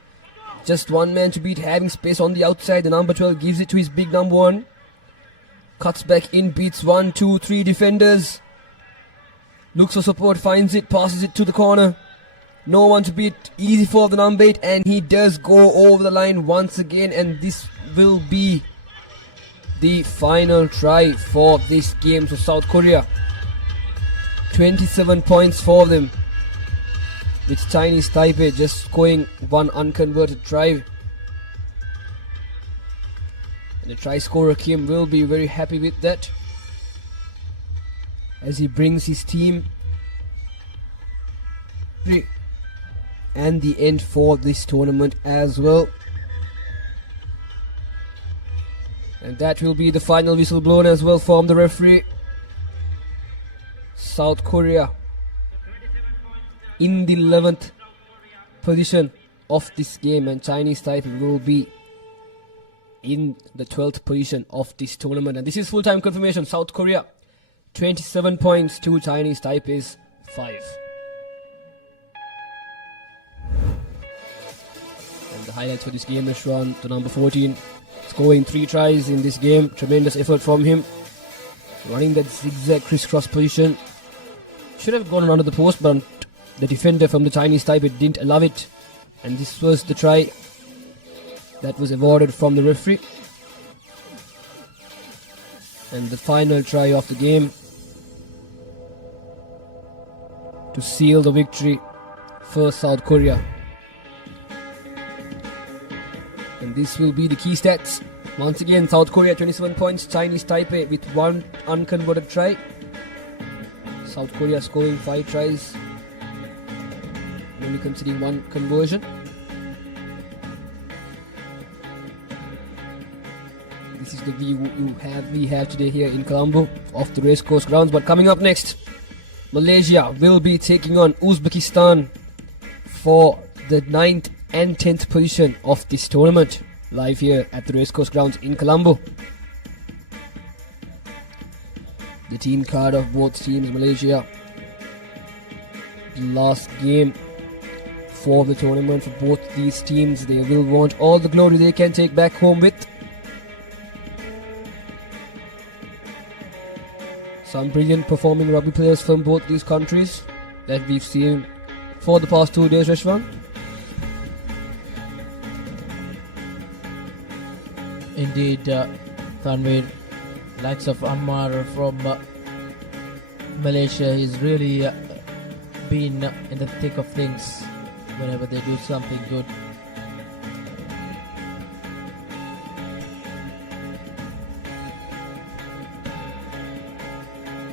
Just one man to beat, having space on the outside. The number 12 gives it to his big number 1. Cuts back in, beats 1, 2, 3 defenders. Looks for support, finds it, passes it to the corner. No one to beat, easy for the number 8, and he does go over the line once again, and this will be the final try for this game. So South Korea, 27 points for them, with Chinese Taipei just scoring one unconverted try. And the try scorer Kim will be very happy with that, as he brings his team and the end for this tournament as well. And that will be the final whistle blown as well from the referee. South Korea in the 11th position of this game, and Chinese Taipei will be in the 12th position of this tournament. And this is full-time confirmation. South Korea 27 points to Chinese Taipei's 5. And the highlights for this game is shown to number 14, scoring 3 tries in this game. Tremendous effort from him, running that zigzag crisscross position. Should have gone under the post, but the defender from the Chinese Taipei didn't allow it, and this was the try that was awarded from the referee. And the final try of the game to seal the victory for South Korea. And this will be the key stats. Once again, South Korea 27 points, Chinese Taipei with 1 unconverted try. South Korea scoring 5 tries, only conceding 1 conversion. This is the view we have today here in Colombo of the racecourse grounds. But coming up next, Malaysia will be taking on Uzbekistan for the 9th and 10th position of this tournament, live here at the racecourse grounds in Colombo. The team card of both teams, Malaysia, the last game for the tournament for both these teams. They will want all the glory they can take back home with. Some brilliant performing rugby players from both these countries that we've seen for the past 2 days, Rashwan. Indeed, Tanvir, likes of Ammar from Malaysia, he's really been in the thick of things whenever they do something good.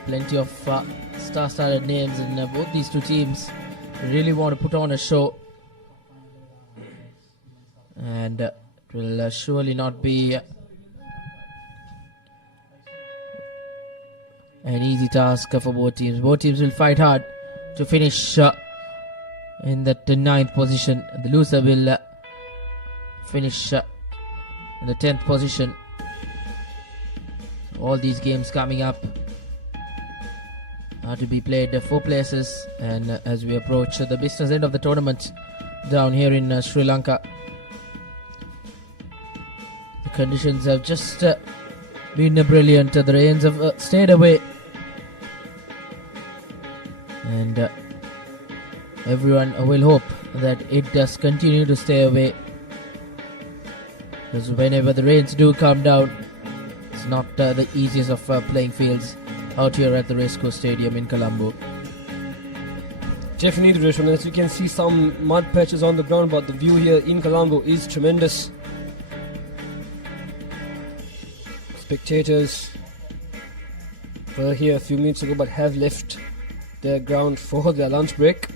Plenty of star-studded names in both these two teams. Really want to put on a show, and it will surely not be an easy task for both teams. Both teams will fight hard to finish in that 9th position. The loser will finish in the 10th position. All these games coming up are to be played 4 places, and as we approach the business end of the tournament down here in Sri Lanka, the conditions have just been brilliant. The rains have stayed away, and everyone will hope that it does continue to stay away, because whenever the rains do come down, it's not the easiest of playing fields out here at the Racecourse Stadium in Colombo. Definitely, Rishwan. As you can see, some mud patches on the ground, but the view here in Colombo is tremendous. Spectators were here a few minutes ago but have left their ground for their lunch break.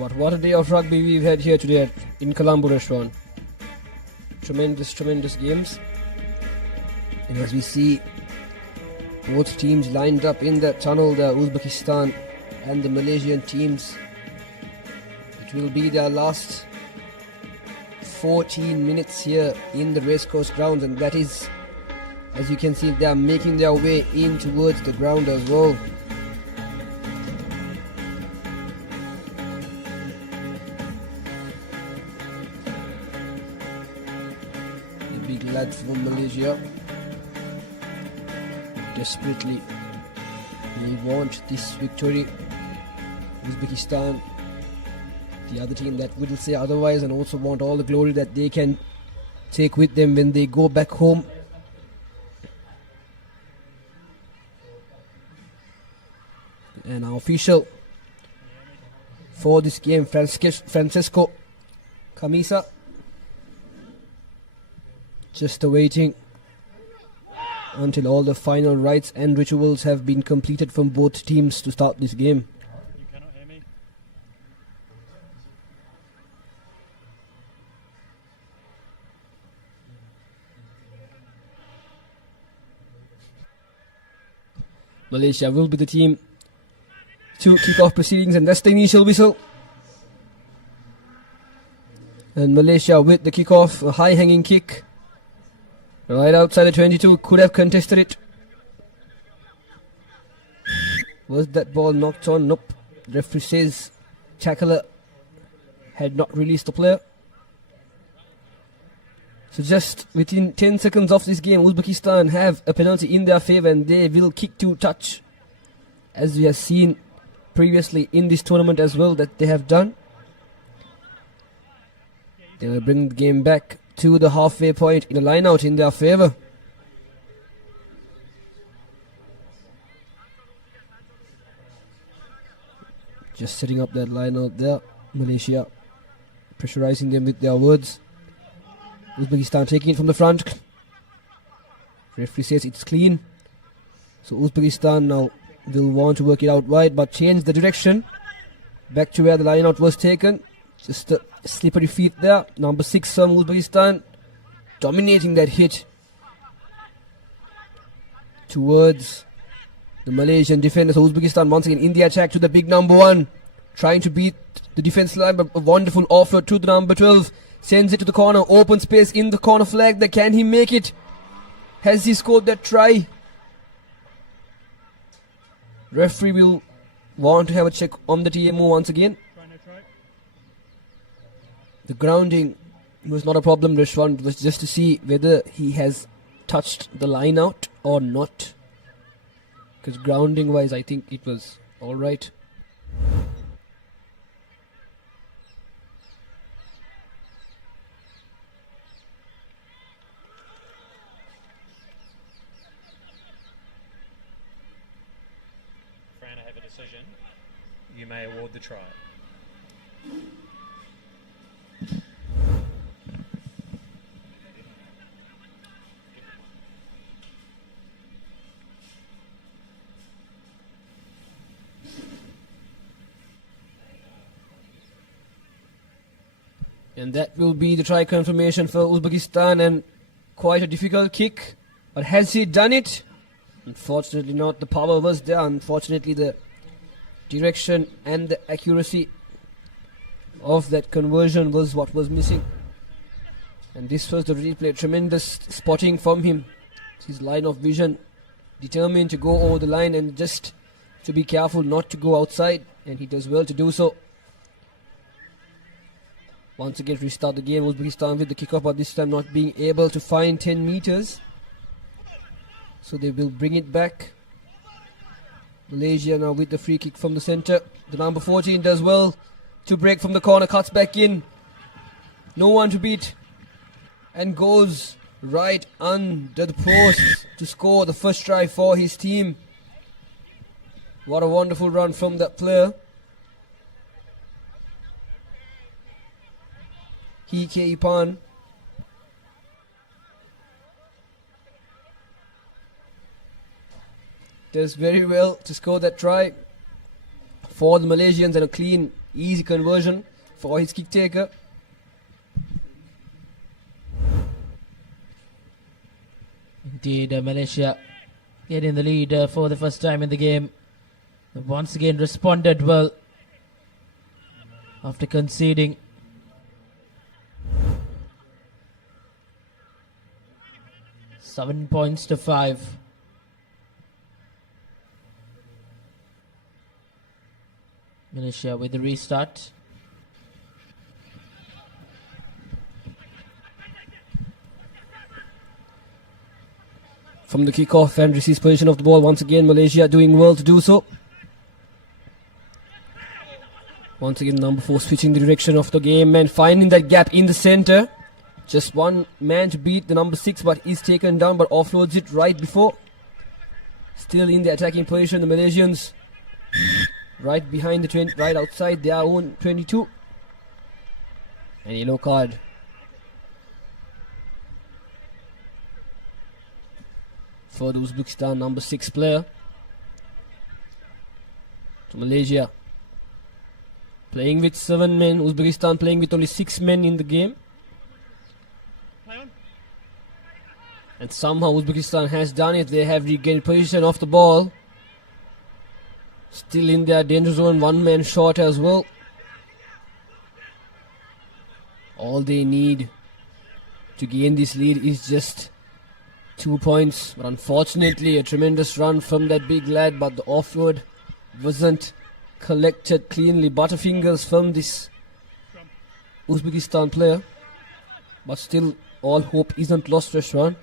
But what a day of rugby we've had here today in Colombo, Rishwan. Tremendous games. And as we see both teams lined up in that tunnel, the Uzbekistan and the Malaysian teams, it will be their last 14 minutes here in the racecourse grounds, and that is, as you can see, they are making their way in towards the ground as well. The big lads from Malaysia desperately they want this victory. Uzbekistan, the other team that will say otherwise, and also want all the glory that they can take with them when they go back home. And our official for this game, Francisco Camisa, just awaiting until all the final rites and rituals have been completed from both teams to start this game. You cannot hear me. Malaysia will be the team to kick off proceedings, and that's the initial whistle. And Malaysia with the kick-off, a high-hanging kick right outside the 22, could have contested it. Was that ball knocked on? Nope. The referee says tackler had not released the player. So just within 10 seconds of this game, Uzbekistan have a penalty in their favour, and they will kick to touch, as we have seen previously in this tournament as well that they have done. They will bring the game back to the halfway point in a line out in their favour. Just setting up that line out there. Malaysia pressurizing them with their words. Uzbekistan taking it from the front. Referee says it's clean. So Uzbekistan now will want to work it out wide, but change the direction. Back to where the line out was taken. Just a slippery feet there. Number 6 from Uzbekistan dominating that hit towards the Malaysian defenders. So Uzbekistan once again in the attack to the big number 1. Trying to beat the defense line, but a wonderful offload to the number 12. Sends it to the corner. Open space in the corner flag there. Can he make it? Has he scored that try? Referee will want to have a check on the TMO once again. The grounding was not a problem, Rishwan. It was just to see whether he has touched the line out or not. Because grounding wise, I think it was alright. Fran, I have a decision. You may award the try. And that will be the try confirmation for Uzbekistan, and quite a difficult kick. But has he done it? Unfortunately not. The power was there. Unfortunately the direction and the accuracy of that conversion was what was missing. And this was the replay. Tremendous spotting from him. His line of vision. Determined to go over the line and just to be careful not to go outside. And he does well to do so. Once again restart the game. Uzbekistan with the kickoff, but this time not being able to find 10 meters. So they will bring it back. Malaysia now with the free kick from the centre. The number 14 does well to break from the corner, cuts back in. No one to beat. And goes right under the post to score the first try for his team. What a wonderful run from that player. Hike Ipan. Does very well to score that try for the Malaysians, and a clean, easy conversion for his kick taker. Indeed, Malaysia getting the lead for the first time in the game. Once again responded well after conceding. Seven points to 5. Malaysia with the restart. From the kickoff and receives position of the ball once again. Malaysia doing well to do so. Once again number 4 switching the direction of the game and finding that gap in the centre. Just one man to beat the number 6, but is taken down, but offloads it right before. Still in the attacking position, the Malaysians right behind the 20, right outside their own 22. And yellow card. For the Uzbekistan number 6 player. So Malaysia playing with 7 men, Uzbekistan playing with only 6 men in the game. And somehow Uzbekistan has done it. They have regained position of the ball. Still in their danger zone, 1 man short as well. All they need to gain this lead is just 2 points. But unfortunately, a tremendous run from that big lad, but the offload wasn't collected cleanly. Butterfingers from this Uzbekistan player. But still, all hope isn't lost, Rashwan.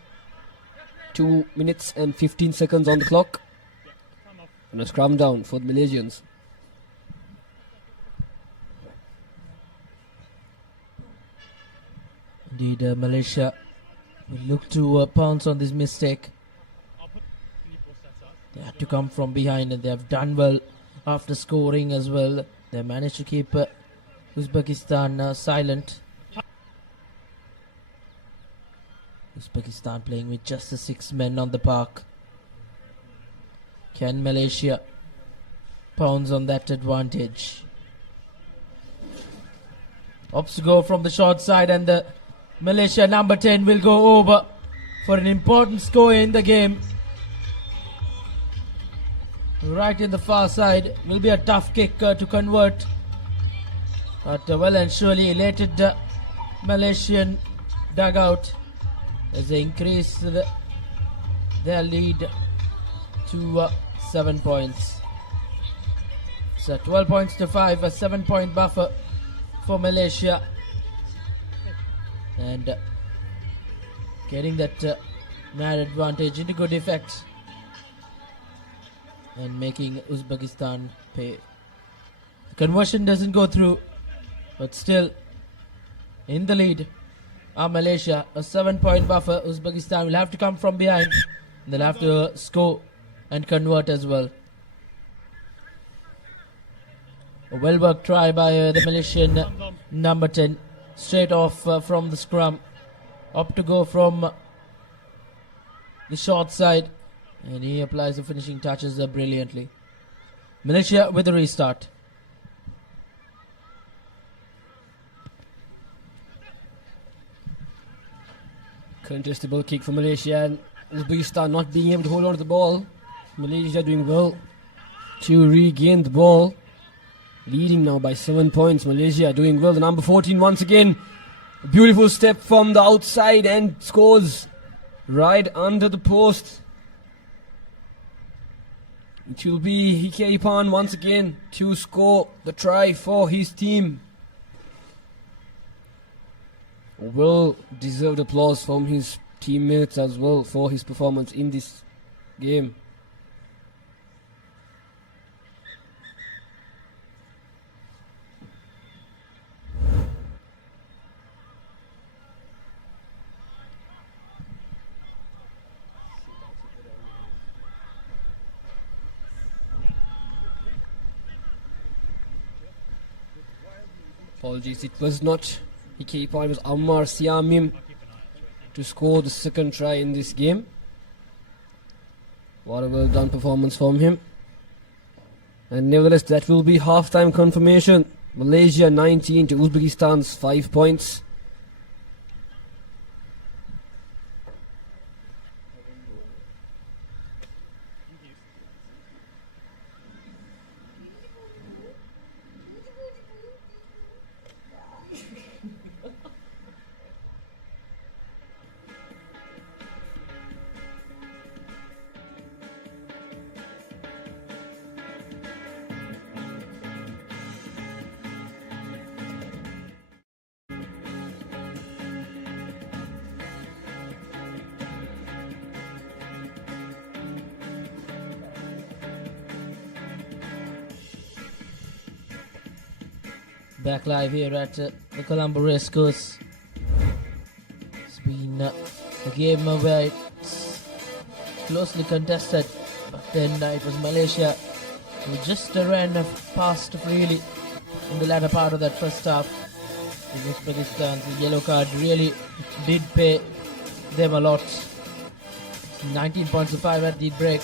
2 minutes and 15 seconds on the clock. And a scrum down for the Malaysians. Indeed, Malaysia will look to pounce on this mistake. They had to come from behind, and they have done well after scoring as well. They managed to keep Uzbekistan silent. Uzbekistan playing with just the 6 men on the park. Can Malaysia pounce on that advantage? Opts to go from the short side, and the Malaysia number 10 will go over for an important score in the game. Right in the far side. Will be a tough kick to convert. But well and surely elated Malaysian dugout as they increase their lead to 7 points. So 12 points to 5, a 7-point buffer for Malaysia. And getting that man advantage into good effect and making Uzbekistan pay. The conversion doesn't go through, but still in the lead are Malaysia. A 7-point buffer. Uzbekistan will have to come from behind. They'll have to score and convert as well. A well-worked try by the Malaysian number 10. Straight off from the scrum. Up to go from the short side. And he applies the finishing touches brilliantly. Malaysia with a restart. Contestable kick for Malaysia, and Uzbekistan not being able to hold on to the ball. Malaysia doing well to regain the ball. Leading now by 7 points. Malaysia doing well. The number 14 once again. A beautiful step from the outside and scores right under the post. It will be Hike Ipan once again to score the try for his team. Well deserved applause from his teammates as well for his performance in this game. Apologies, it was not Hike Ipan, it was Ammar Siamim to score the second try in this game. What a well done performance from him. And nevertheless, that will be half-time confirmation. Malaysia 19 to Uzbekistan's 5 points. Back live here at the Colombo Racecourse. It's been a game where it's closely contested, but then it was Malaysia who just ran past freely in the latter part of that first half. In Uzbekistan's yellow card really did pay them a lot. 19 points to 5 at the break.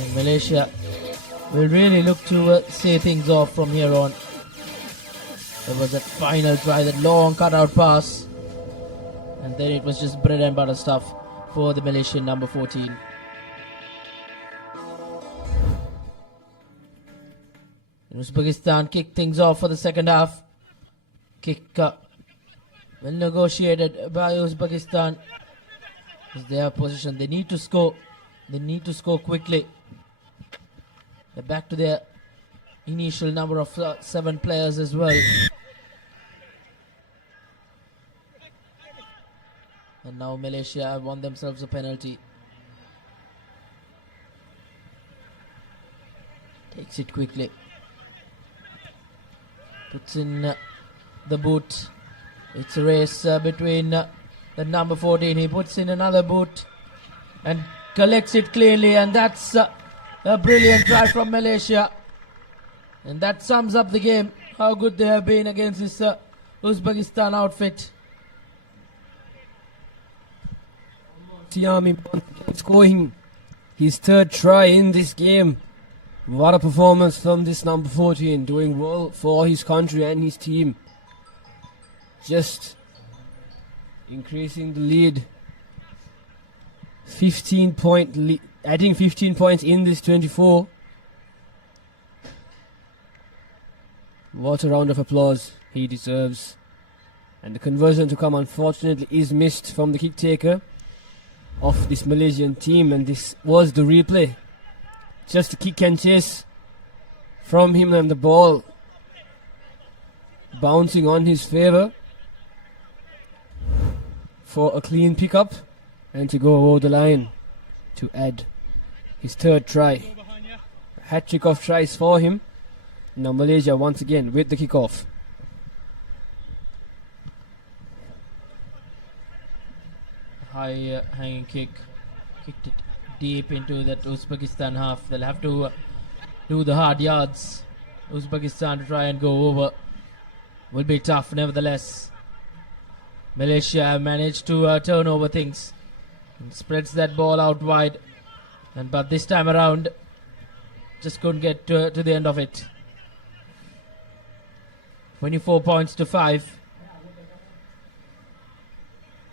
And Malaysia will really look to see things off from here on. There was that final try, that long cutout pass. And then it was just bread and butter stuff for the Malaysian number 14. Uzbekistan kicked things off for the second half. Kick well negotiated by Uzbekistan. It's their position. They need to score. They need to score quickly. They're back to their initial number of 7 players as well. And now Malaysia have won themselves a penalty. Takes it quickly. Puts in the boot. It's a race between the number 14. He puts in another boot and collects it cleanly. And that's a brilliant try from Malaysia. And that sums up the game. How good they have been against this Uzbekistan outfit. Tiami scoring his third try in this game. What a performance from this number 14, doing well for his country and his team. Just increasing the lead. adding 15 points in this 24. What a round of applause he deserves. And the conversion to come, unfortunately, is missed from the kick taker of this Malaysian team, and this was the replay. Just a kick and chase from him, and the ball bouncing on his favour for a clean pickup and to go over the line to add his third try. A hat-trick of tries for him. Now Malaysia once again with the kickoff. High hanging kick. Kicked it deep into that Uzbekistan half. They'll have to do the hard yards. Uzbekistan to try and go over. Will be tough nevertheless. Malaysia have managed to turn over things. And spreads that ball out wide. But this time around, just couldn't get to the end of it. 24 points to 5.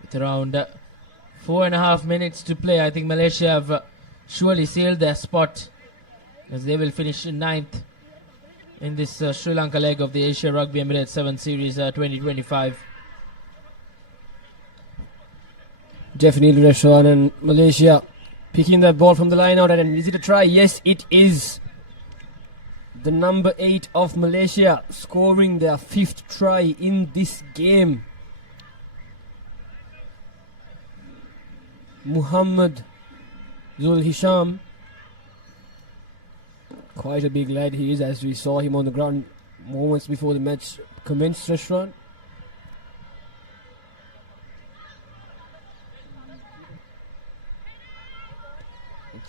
With around 4.5 minutes to play, I think Malaysia have surely sealed their spot, as they will finish in 9th in this Sri Lanka leg of the Asia Rugby Emirates 7 Series 2025. Definitely Rashwan, and Malaysia picking that ball from the line out. And is it a try? Yes, it is. The number 8 of Malaysia scoring their 5th try in this game. Muhammad Zul Hisham. Quite a big lad he is, as we saw him on the ground moments before the match commenced, Rashwan.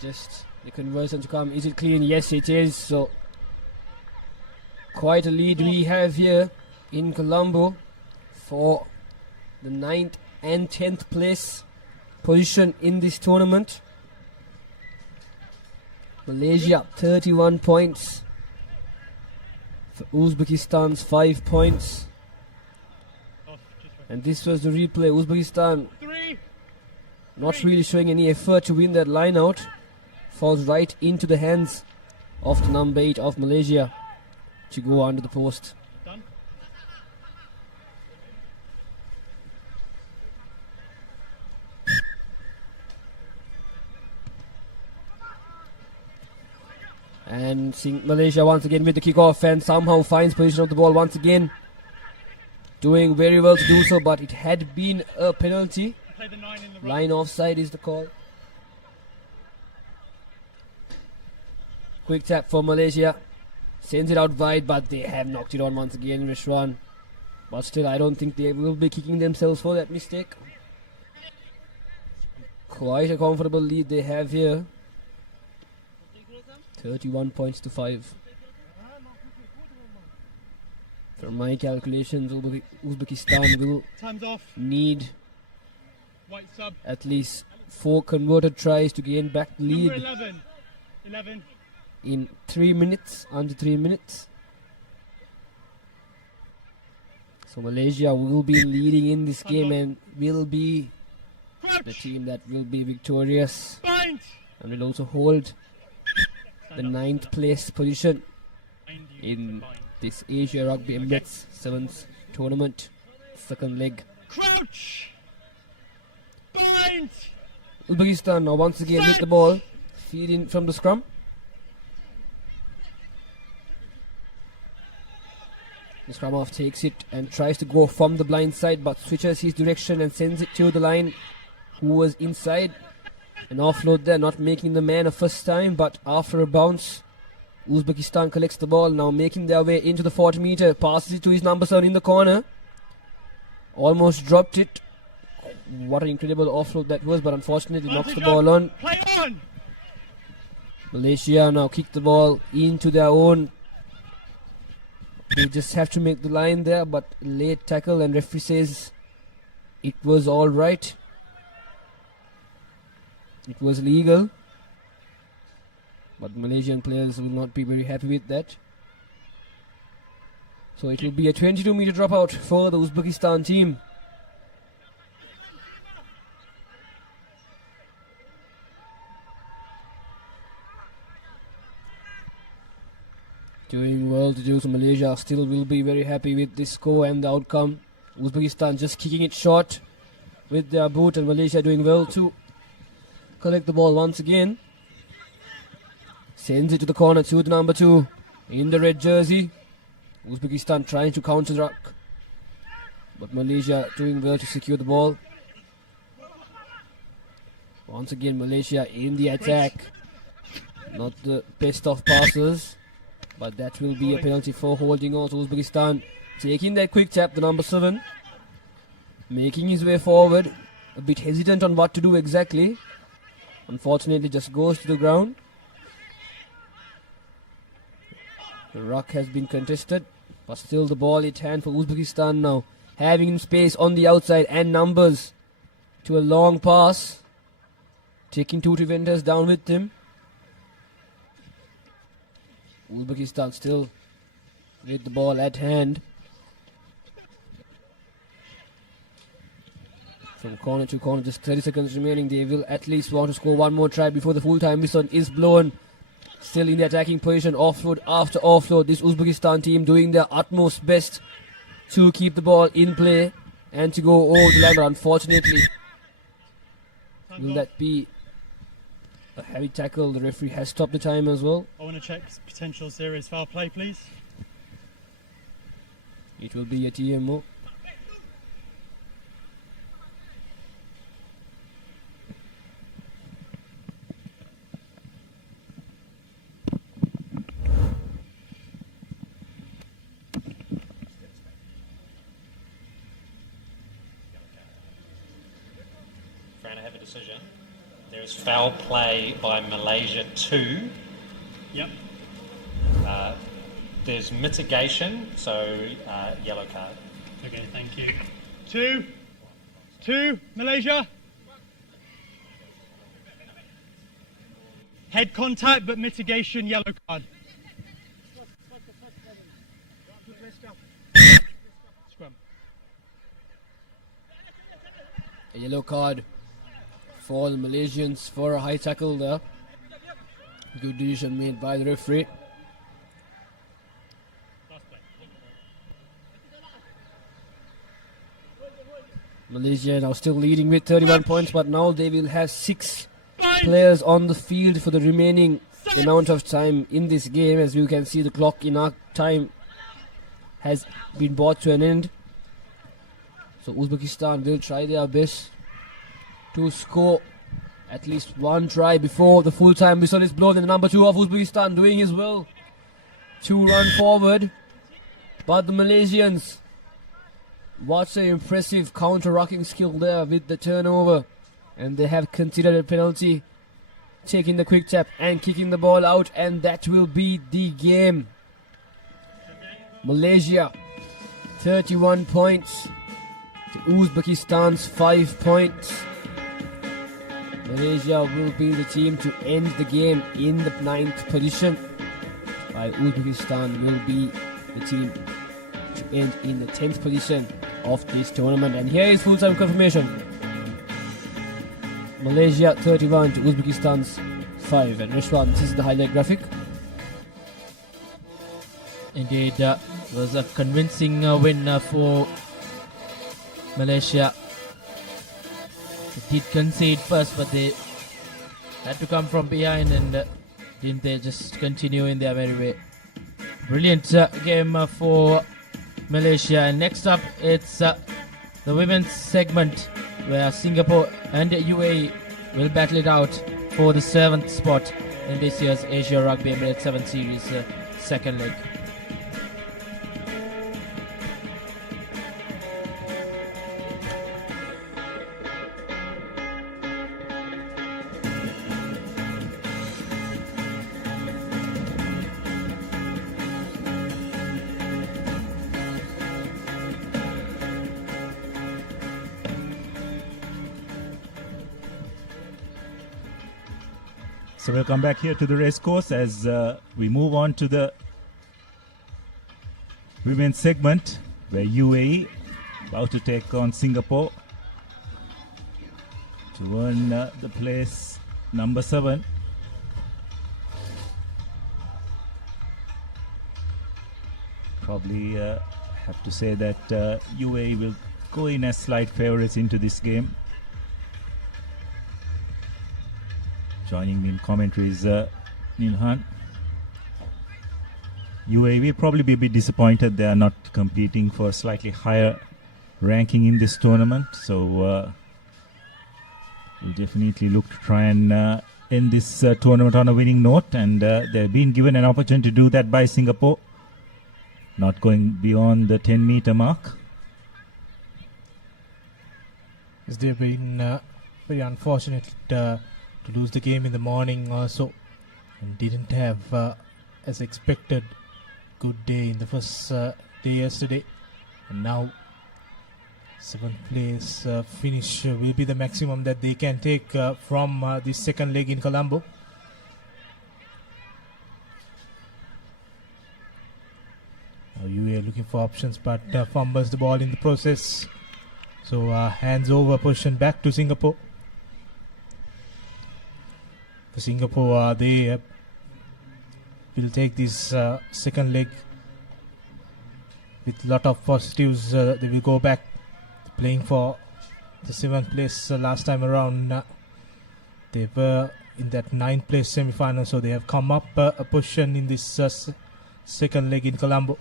Just the conversion to come. Is it clean? Yes, it is. So quite a lead we have here in Colombo for the 9th and 10th place position in this tournament. Malaysia 31 points for Uzbekistan's 5 points. And this was the replay. Uzbekistan not really showing any effort to win that line out. Falls right into the hands of the number 8 of Malaysia to go under the post. And seeing Malaysia once again with the kickoff, and somehow finds position of the ball once again. Doing very well to do so, but it had been a penalty. Line offside is the call. Quick tap for Malaysia. Sends it out wide, but they have knocked it on once again, Rishwan. But still, I don't think they will be kicking themselves for that mistake. Quite a comfortable lead they have here. 31 points to 5. From my calculations, Uzbekistan will need at least 4 converted tries to gain back the lead. 11. In 3 minutes, under 3 minutes. So Malaysia will be leading in this game and will be the team that will be victorious and will also hold the 9th place position in this Asia Rugby Emirates 7th tournament, second leg. Crouch! Bind! Uzbekistan now once again with the ball, feed in from the scrum. The scrum half takes it and tries to go from the blind side, but switches his direction and sends it to the line who was inside. An offload there, not making the man a first time, but after a bounce, Uzbekistan collects the ball, now making their way into the 40 meter, passes it to his number 7 in the corner. Almost dropped it. What an incredible offload that was, but unfortunately knocks the ball on. Play on! Malaysia now kick the ball into their own They just have to make the line there, but late tackle and referee says it was all right. It was legal. But Malaysian players will not be very happy with that. So it will be a 22-meter dropout for the Uzbekistan team. Doing well to do, so Malaysia still will be very happy with this score and the outcome. Uzbekistan just kicking it short with their boot, and Malaysia doing well to collect the ball once again. Sends it to the corner to the number 2 in the red jersey. Uzbekistan trying to counter-ruck, but Malaysia doing well to secure the ball. Once again, Malaysia in the attack. Not the best of passes, but that will be a penalty for holding on to Uzbekistan. Taking that quick tap, the number 7. Making his way forward. A bit hesitant on what to do exactly. Unfortunately, just goes to the ground. The ruck has been contested, but still the ball at hand for Uzbekistan now. Having space on the outside and numbers to a long pass. Taking 2 defenders down with him. Uzbekistan still with the ball at hand. From corner to corner, just 30 seconds remaining. They will at least want to score one more try before the full-time whistle is blown. Still in the attacking position, offload after offload. This Uzbekistan team doing their utmost best to keep the ball in play and to go over the line. But unfortunately, will that be a heavy tackle? The referee has stopped the time as well. I want to check potential serious foul play, please. It will be a TMO. Fran, I have a decision. There is foul play by Malaysia 2. Yep. There's mitigation, so yellow card. Okay, thank you. 2, Malaysia. Head contact, but mitigation, yellow card. Scrum. A yellow card for the Malaysians for a high tackle there. Good decision made by the referee. Malaysia now still leading with 31 points, but now they will have 6 players on the field for the remaining amount of time in this game. As you can see, the clock in our time has been brought to an end. So Uzbekistan will try their best to score at least one try before the full-time whistle is blown. And the number 2 of Uzbekistan doing his will to run forward. But the Malaysians, what's an impressive counter-rucking skill there with the turnover. And they have considered a penalty, taking the quick tap and kicking the ball out. And that will be the game. Malaysia, 31 points to Uzbekistan's 5 points. Malaysia will be the team to end the game in the 9th position, while Uzbekistan will be the team to end in the 10th position of this tournament. And here is full-time confirmation. Malaysia 31 to Uzbekistan's 5. And Rishwan, this is the highlight graphic. Indeed, was a convincing win for Malaysia. They did concede first, but they had to come from behind, and didn't they just continue in their merry way. Brilliant game for Malaysia. And next up, it's the women's segment, where Singapore and UAE will battle it out for the 7th spot in this year's Asia Rugby Emirates 7 Series second leg. So we'll come back here to the race course as we move on to the women's segment where UAE about to take on Singapore to earn the place number 7. Probably have to say that UAE will go in as slight favourites into this game. Joining me in commentary is Nilhan. UAE will probably be a bit disappointed they are not competing for a slightly higher ranking in this tournament. So we'll definitely look to try and end this tournament on a winning note. And they've been given an opportunity to do that by Singapore, not going beyond the 10-meter mark. They've been very unfortunate to lose the game in the morning also, and didn't have, as expected, good day in the first day yesterday, and now 7th place finish will be the maximum that they can take from this second leg in Colombo. Now UAE are looking for options, but fumbles the ball in the process. So hands over position back to Singapore. For Singapore, they will take this second leg with a lot of positives. They will go back playing for the 7th place last time around. They were in that 9th place semi-final, so they have come up a position in this second leg in Colombo.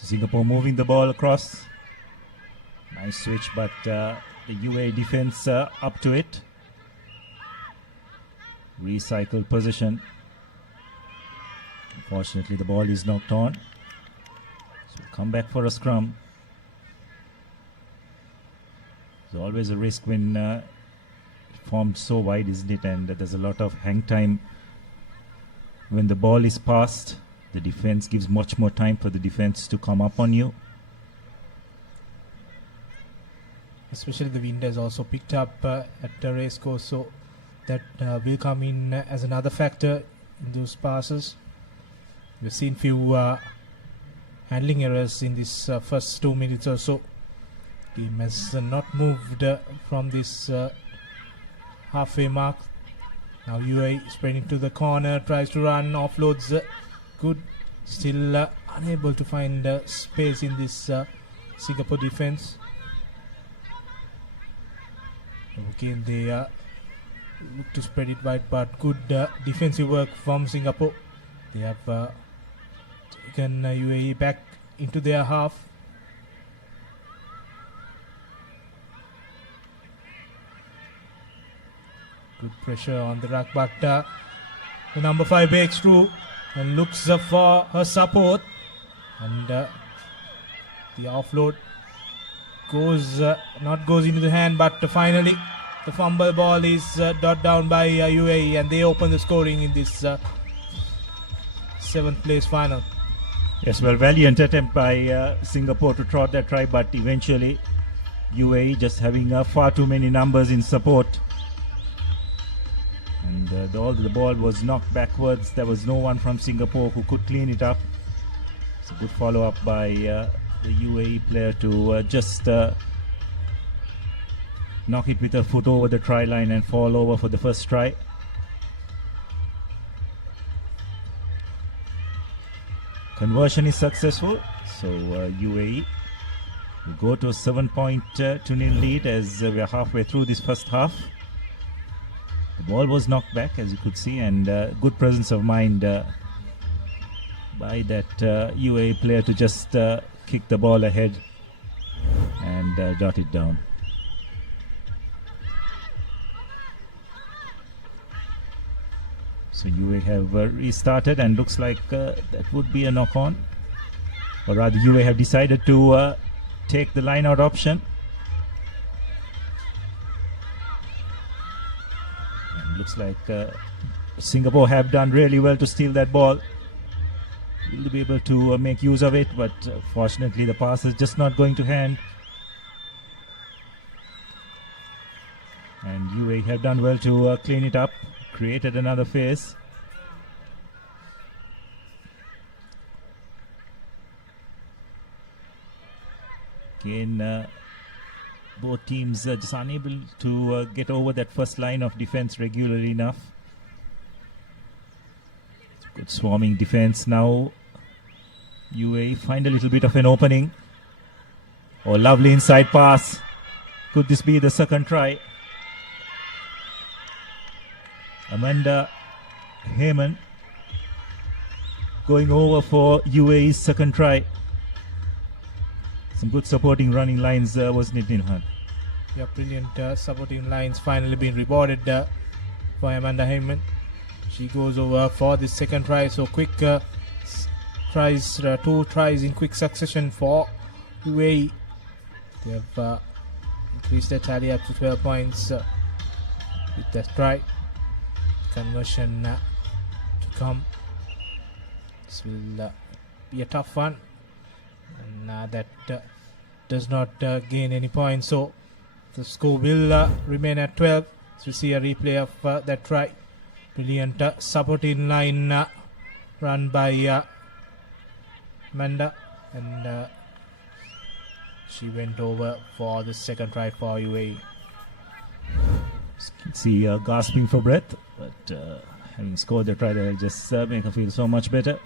Singapore moving the ball across. Nice switch, but the UAE defense up to it. Recycled position. Unfortunately, the ball is knocked on. So come back for a scrum. There's always a risk when formed so wide, isn't it? And there's a lot of hang time when the ball is passed. The defense gives much more time for the defense to come up on you. Especially the wind has also picked up at the race course, so that will come in as another factor in those passes. We've seen few handling errors in this first 2 minutes or so. Game has not moved from this halfway mark. Now UAE spreading to the corner, tries to run, offloads. Good, still unable to find space in this Singapore defense. Again, they look to spread it wide, but good defensive work from Singapore. They have taken UAE back into their half. Good pressure on the rack, but the number 5 breaks through and looks for her support, and the offload goes into the hand, but finally the fumble ball is dot down by UAE, and they open the scoring in this 7th place final. Yes, well, valiant attempt by Singapore to trot that try, but eventually UAE just having far too many numbers in support. And the ball was knocked backwards. There was no one from Singapore who could clean it up. It's a good follow-up by the UAE player to just knock it with her foot over the try line and fall over for the first try. Conversion is successful, so UAE will go to a 7-2-0 lead as we are halfway through this first half. The ball was knocked back, as you could see, and good presence of mind by that UAE player to just kick the ball ahead and jot it down. So UAE have restarted, and looks like that would be a knock-on. Or rather, UAE have decided to take the line-out option. Looks like Singapore have done really well to steal that ball. Will they be able to make use of it? But fortunately, the pass is just not going to hand. And UAE have done well to clean it up, created another phase. Again, both teams just unable to get over that first line of defense regularly enough. Good swarming defense now. UAE find a little bit of an opening. Oh, lovely inside pass. Could this be the second try? Amanda Heyman going over for UAE's second try. Some good supporting running lines, wasn't it, Nilhan? Yeah, brilliant supporting lines finally being rewarded for Amanda Heyman. She goes over for the second try. So quick tries, 2 tries in quick succession for UAE. They have increased their tally up to 12 points with that try. Conversion to come. This will be a tough one. And that does not gain any points. So the score will remain at 12. So we see a replay of that try. Brilliant supporting line run by Amanda, and she went over for the second try for UAE. See gasping for breath, but having scored the try, they'll just make her feel so much better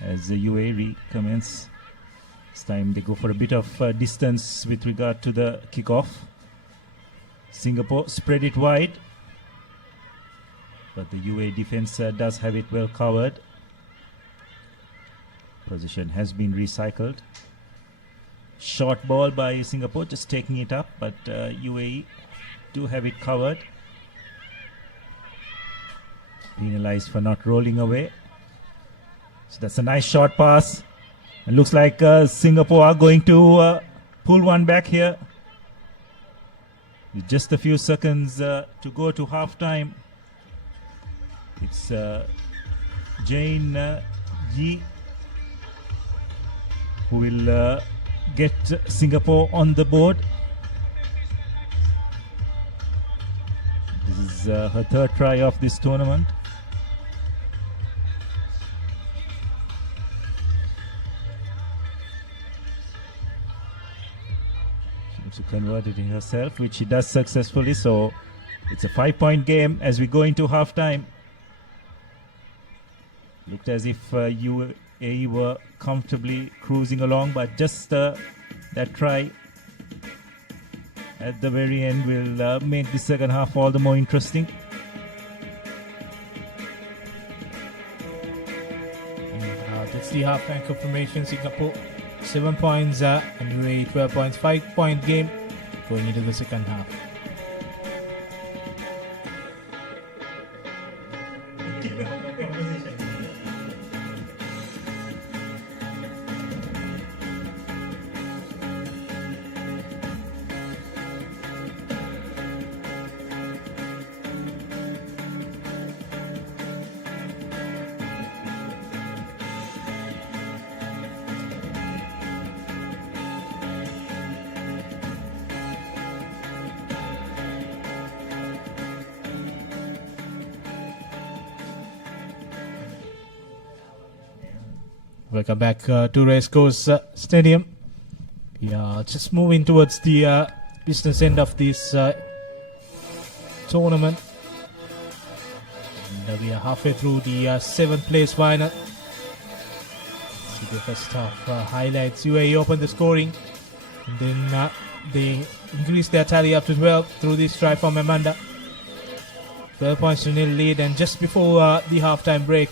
as the UAE recommence. This time they go for a bit of distance with regard to the kickoff. Singapore spread it wide, but the UAE defense does have it well covered. Position has been recycled. Short ball by Singapore, just taking it up, but UAE do have it covered. Penalized for not rolling away. So that's a nice short pass. It looks like Singapore are going to pull one back here. With just a few seconds to go to half-time. It's Jane Yi who will get Singapore on the board. This is her third try of this tournament. To convert it in herself, which she does successfully. So it's a 5-point game as we go into halftime. Looked as if UAE were comfortably cruising along, but just that try at the very end will make the second half all the more interesting. That's the half-time confirmation. Singapore 7 points and UAE 12 points. 5-point game going into the second half. Welcome back to Racecourse Stadium. We are just moving towards the business end of this tournament. And we are halfway through the 7th place final. See the first half highlights. UAE opened the scoring, and then they increased their tally up to 12 through this try from Amanda. 12 points to nil lead, and just before the halftime break,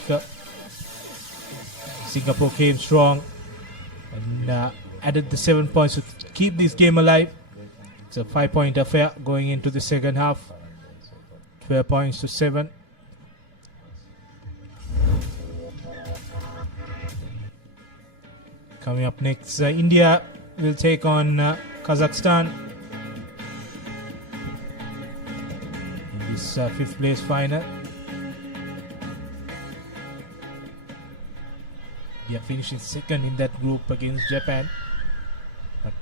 Singapore came strong and added the 7 points to keep this game alive. It's a 5-point affair going into the second half. 12 points to 7. Coming up next, India will take on Kazakhstan in this 5th place final. India finishing second in that group against Japan, but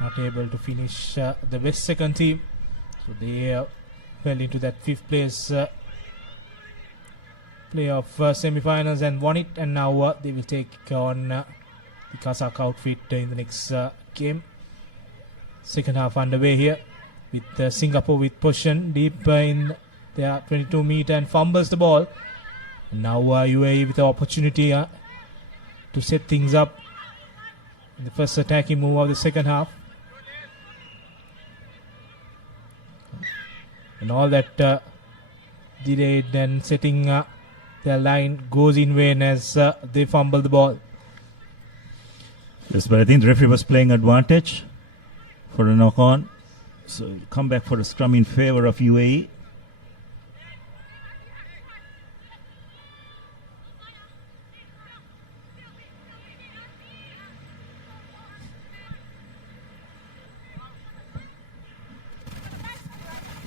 not able to finish the best second team. So they fell into that fifth place playoff semi-finals and won it, and now they will take on the Kazakh outfit in the next game. Second half underway here with Singapore with possession deep in their 22 meter and fumbles the ball. And now UAE with the opportunity to set things up in the first attacking move of the second half. And all that delayed and setting their line goes in vain as they fumble the ball. Yes, but I think the referee was playing advantage for a knock-on. So come back for a scrum in favor of UAE.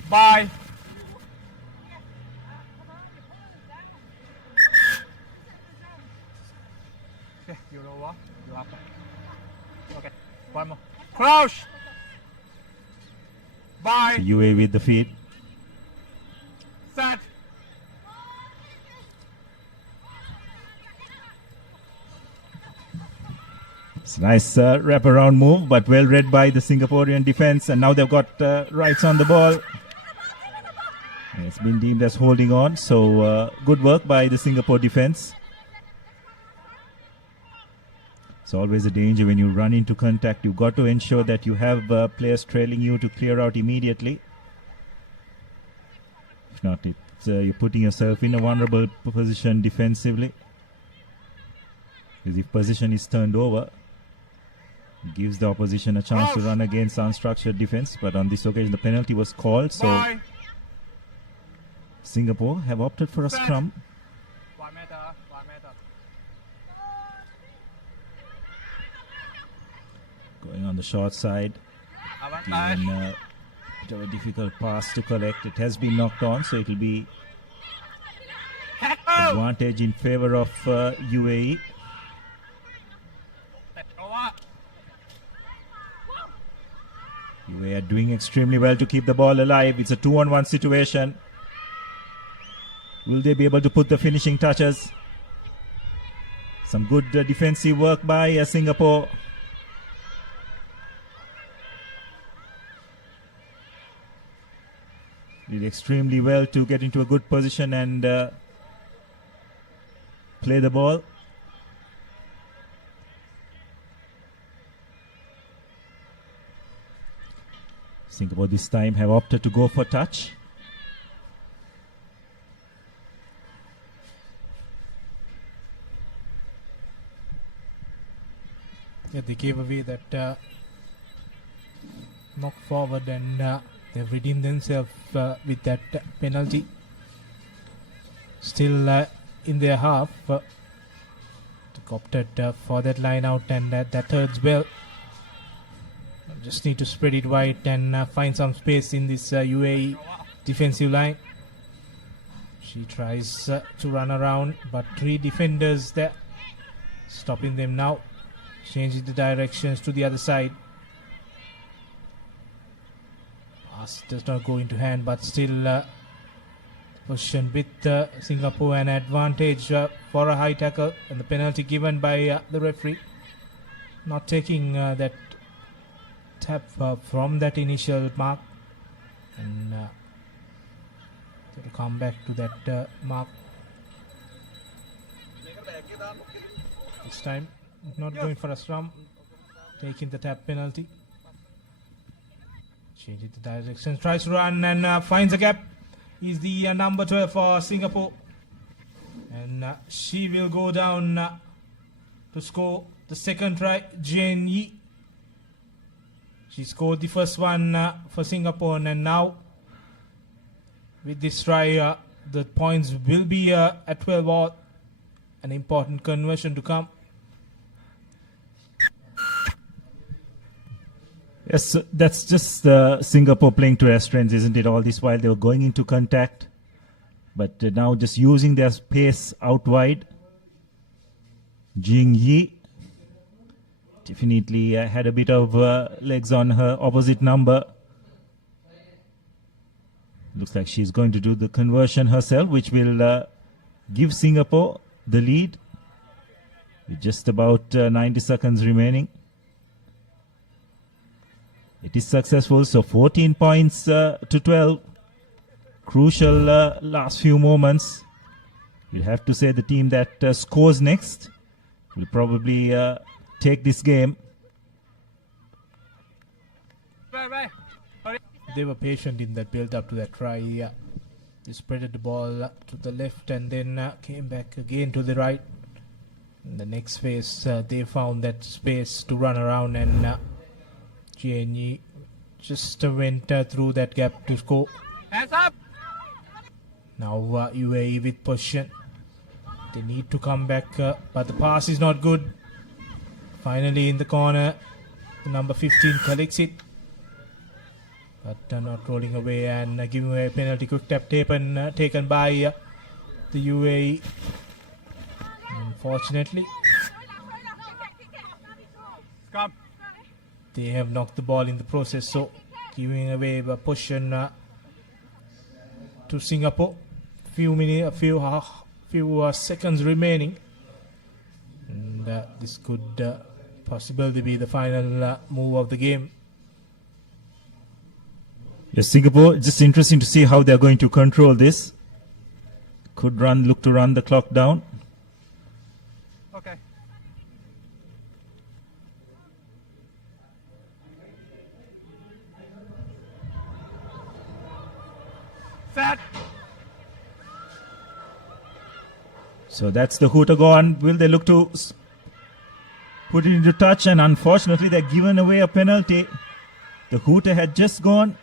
Bye. Okay, you're over. You're up. Okay, one more. Crouch. Bye. So UAE with the feed. Set. It's a nice wraparound move, but well read by the Singaporean defense, and now they've got rights on the ball. And it's been deemed as holding on, so good work by the Singapore defense. It's always a danger when you run into contact. You've got to ensure that you have players trailing you to clear out immediately. If not, it's, you're putting yourself in a vulnerable position defensively. Because if position is turned over, it gives the opposition a chance to run against unstructured defense. But on this occasion, the penalty was called, so Singapore have opted for a scrum. 1 meter, 1 meter. Going on the short side. Given a bit of a difficult pass to collect. It has been knocked on, so it will be advantage in favor of UAE. UAE are doing extremely well to keep the ball alive. It's a 2-on-1 situation. Will they be able to put the finishing touches? Some good defensive work by Singapore. Did extremely well to get into a good position and play the ball. Singapore this time have opted to go for touch. Yeah, they gave away that knock forward, and they've redeemed themselves with that penalty. Still in their half, they opted for that line out, and that third spell. Just need to spread it wide and find some space in this UAE defensive line. She tries to run around, but 3 defenders there, stopping them now. Changing the directions to the other side. Pass does not go into hand, but still position with Singapore, an advantage for a high tackle, and the penalty given by the referee. Not taking that tap from that initial mark, and to come back to that mark this time. Not going for a scrum, taking the tap penalty. Changing the direction, tries to run and finds a gap. Is the number 12 for Singapore, and she will go down to score the second try. Jane Yi. She scored the first one for Singapore, and now with this try, the points will be at 12 all. An important conversion to come. Yes, that's just Singapore playing to their strengths, isn't it? All this while they were going into contact, but now just using their pace out wide. Jing Yi definitely had a bit of legs on her opposite number. Looks like she's going to do the conversion herself, which will give Singapore the lead with just about 90 seconds remaining. It is successful, so 14 points to 12. Crucial last few moments. We'll have to say the team that scores next will probably take this game. They were patient in that build up to that try. They spreaded the ball to the left and then came back again to the right. In the next phase, they found that space to run around, and Jianyi just went through that gap to score. Hands up! Now UAE with possession. They need to come back, but the pass is not good. Finally in the corner, the number 15 collects it, but not rolling away and giving away a penalty. Quick tap taken by the UAE. Unfortunately, they have knocked the ball in the process, so giving away a possession to Singapore. Few seconds remaining, and this could possibly be the final move of the game. Yes, Singapore, just interesting to see how they're going to control this. Could look to run the clock down. Okay. Set. So that's the hooter gone. Will they look to put it into touch? And unfortunately, they're given away a penalty. The hooter had just gone.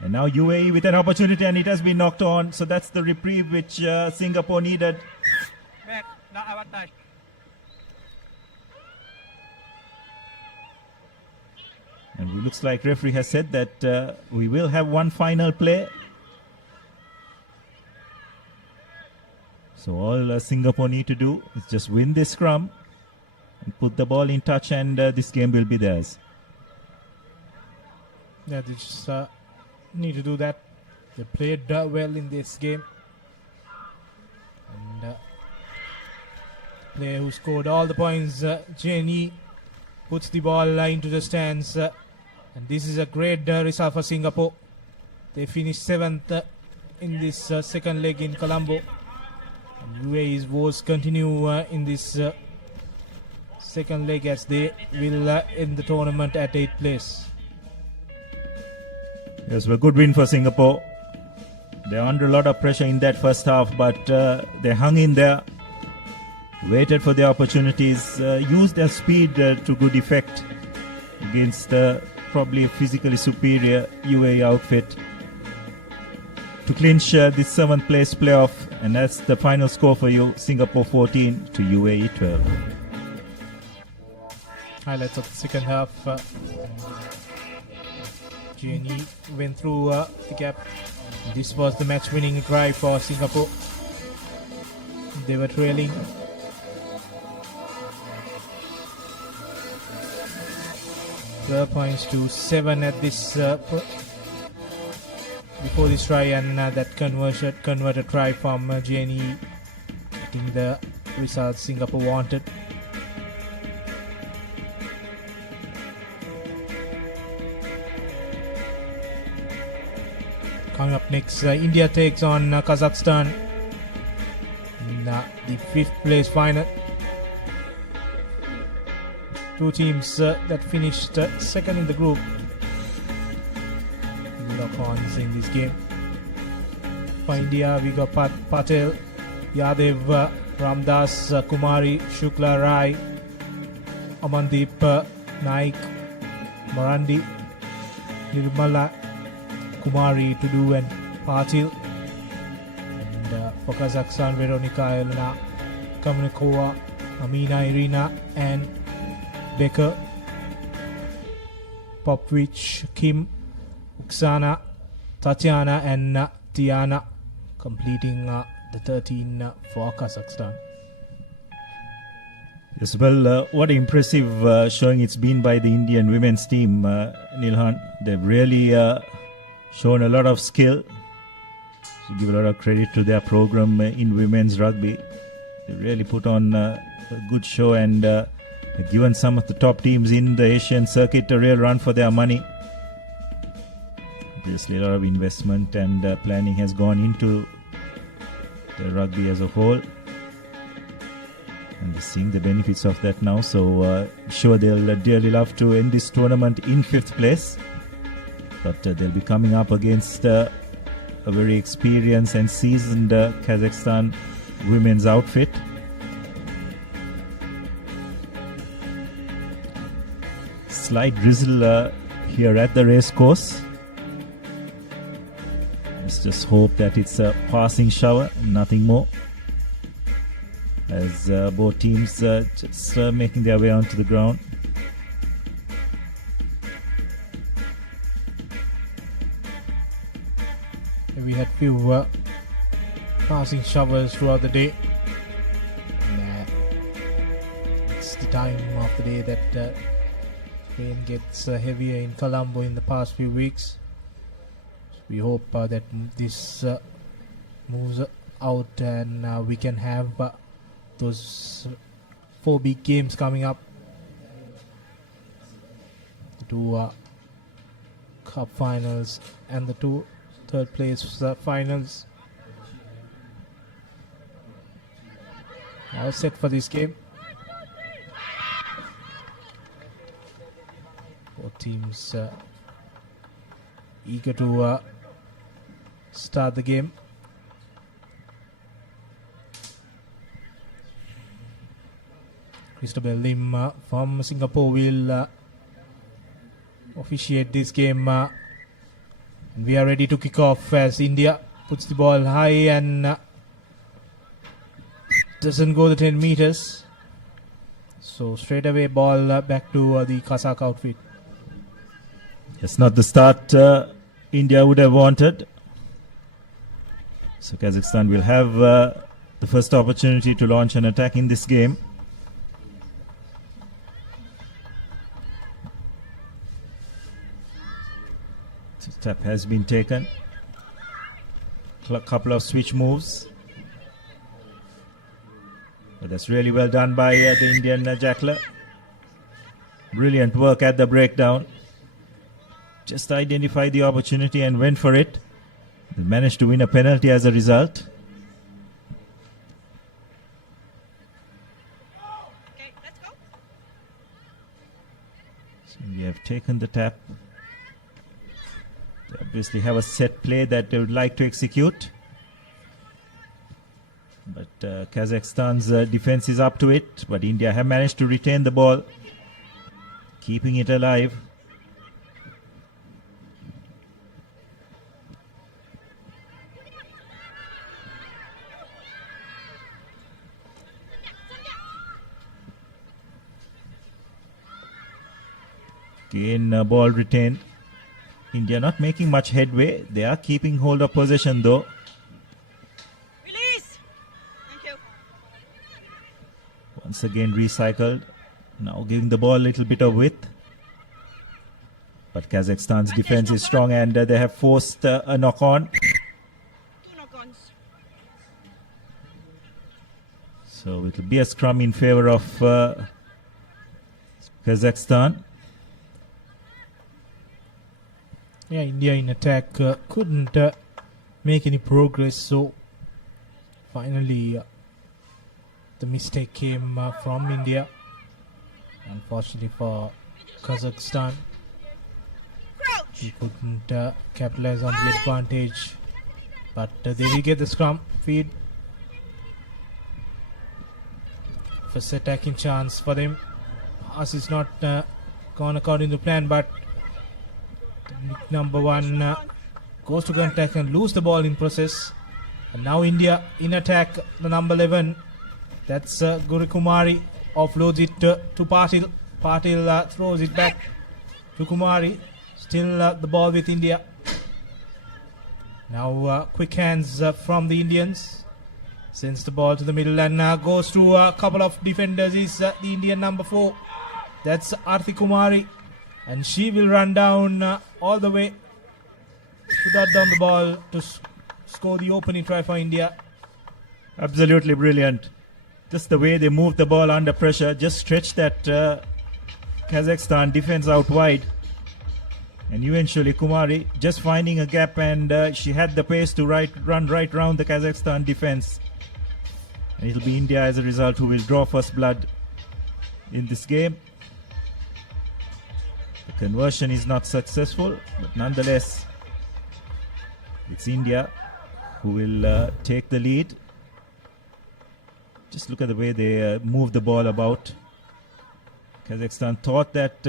And now UAE with an opportunity, and it has been knocked on. So that's the reprieve which Singapore needed. And it looks like referee has said that we will have one final play. So all Singapore need to do is just win this scrum and put the ball in touch, and this game will be theirs. Yeah, they just need to do that. They played well in this game. And player who scored all the points, Jenny, puts the ball into the stands. And this is a great result for Singapore. They finished 7th in this second leg in Colombo. And UAE's woes continue in this second leg as they will end the tournament at 8th place. Yes, a good win for Singapore. They're under a lot of pressure in that first half, but they hung in there, waited for the opportunities, used their speed to good effect against probably a physically superior UAE outfit to clinch this 7th place playoff. And that's the final score for you: Singapore 14 to UAE 12. Highlights of the second half. Jenny went through the gap. This was the match-winning drive for Singapore. They were trailing. Points to 7 at this before this try, and that converted try from Jenny, getting the result Singapore wanted. Coming up next, India takes on Kazakhstan in the 5th place final. Two teams that finished second in the group. Lock-ons in this game. For India, we got Patel, Yadev, Ramdas, Kumari, Shukla Rai, Amandeep, Naik, Marandi, Nirmala, Kumari, Tudu and Patil. And for Kazakhstan, Veronika, Elena, Kamenkova, Amina, Irina and Becker, Popovich, Kim, Oksana, Tatiana and Tiana, completing the 13 for Kazakhstan. Yes, well, what impressive showing it's been by the Indian women's team, Nilhan. They've really shown a lot of skill. So give a lot of credit to their program in women's rugby. They really put on a good show and given some of the top teams in the Asian circuit a real run for their money. Obviously, a lot of investment and planning has gone into the rugby as a whole. And we're seeing the benefits of that now. So I'm sure they'll dearly love to end this tournament in 5th place. But they'll be coming up against a very experienced and seasoned Kazakhstan women's outfit. Slight drizzle here at the race course. Let's just hope that it's a passing shower, nothing more. As both teams just making their way onto the ground. We had few passing showers throughout the day. It's the time of the day that rain gets heavier in Colombo in the past few weeks. We hope that this moves out and we can have those 4 big games coming up. The 2 cup finals and the 2 third place finals. All set for this game. Both teams eager to start the game. Christopher Lim from Singapore will officiate this game. And we are ready to kick off as India puts the ball high and doesn't go the 10 meters. So straight away ball back to the Kazakh outfit. It's not the start India would have wanted. So Kazakhstan will have the first opportunity to launch an attack in this game. So tap has been taken. A couple of switch moves. But that's really well done by the Indian Jackler. Brilliant work at the breakdown. Just identified the opportunity and went for it. They managed to win a penalty as a result. So we have taken the tap. They obviously have a set play that they would like to execute. But Kazakhstan's defense is up to it. But India have managed to retain the ball, keeping it alive. Again, ball retained. India not making much headway. They are keeping hold of possession though. Release. Thank you. Once again recycled. Now giving the ball a little bit of width. But Kazakhstan's defense is strong and they have forced a knock-on. 2 knock-ons. So it will be a scrum in favor of Kazakhstan. Yeah, India in attack couldn't make any progress, so finally the mistake came from India. Unfortunately for Kazakhstan, he couldn't capitalize on the advantage, but they will get the scrum feed. First attacking chance for them. Pass is not gone according to plan, but number 1 goes to contact and lose the ball in process. And now India in attack, the number 11, that's Guru Kumari, offloads it to Patil. Patil throws it back to Kumari. Still the ball with India. Now quick hands from the Indians. Sends the ball to the middle and goes through a couple of defenders. Is the Indian number 4. That's Arthi Kumari. And she will run down all the way to dot down the ball to score the opening try for India. Absolutely brilliant. Just the way they moved the ball under pressure, just stretched that Kazakhstan defense out wide. And eventually Kumari just finding a gap, and she had the pace to run right round the Kazakhstan defense. And it'll be India as a result who will draw first blood in this game. The conversion is not successful, but nonetheless, it's India who will take the lead. Just look at the way they move the ball about. Kazakhstan thought that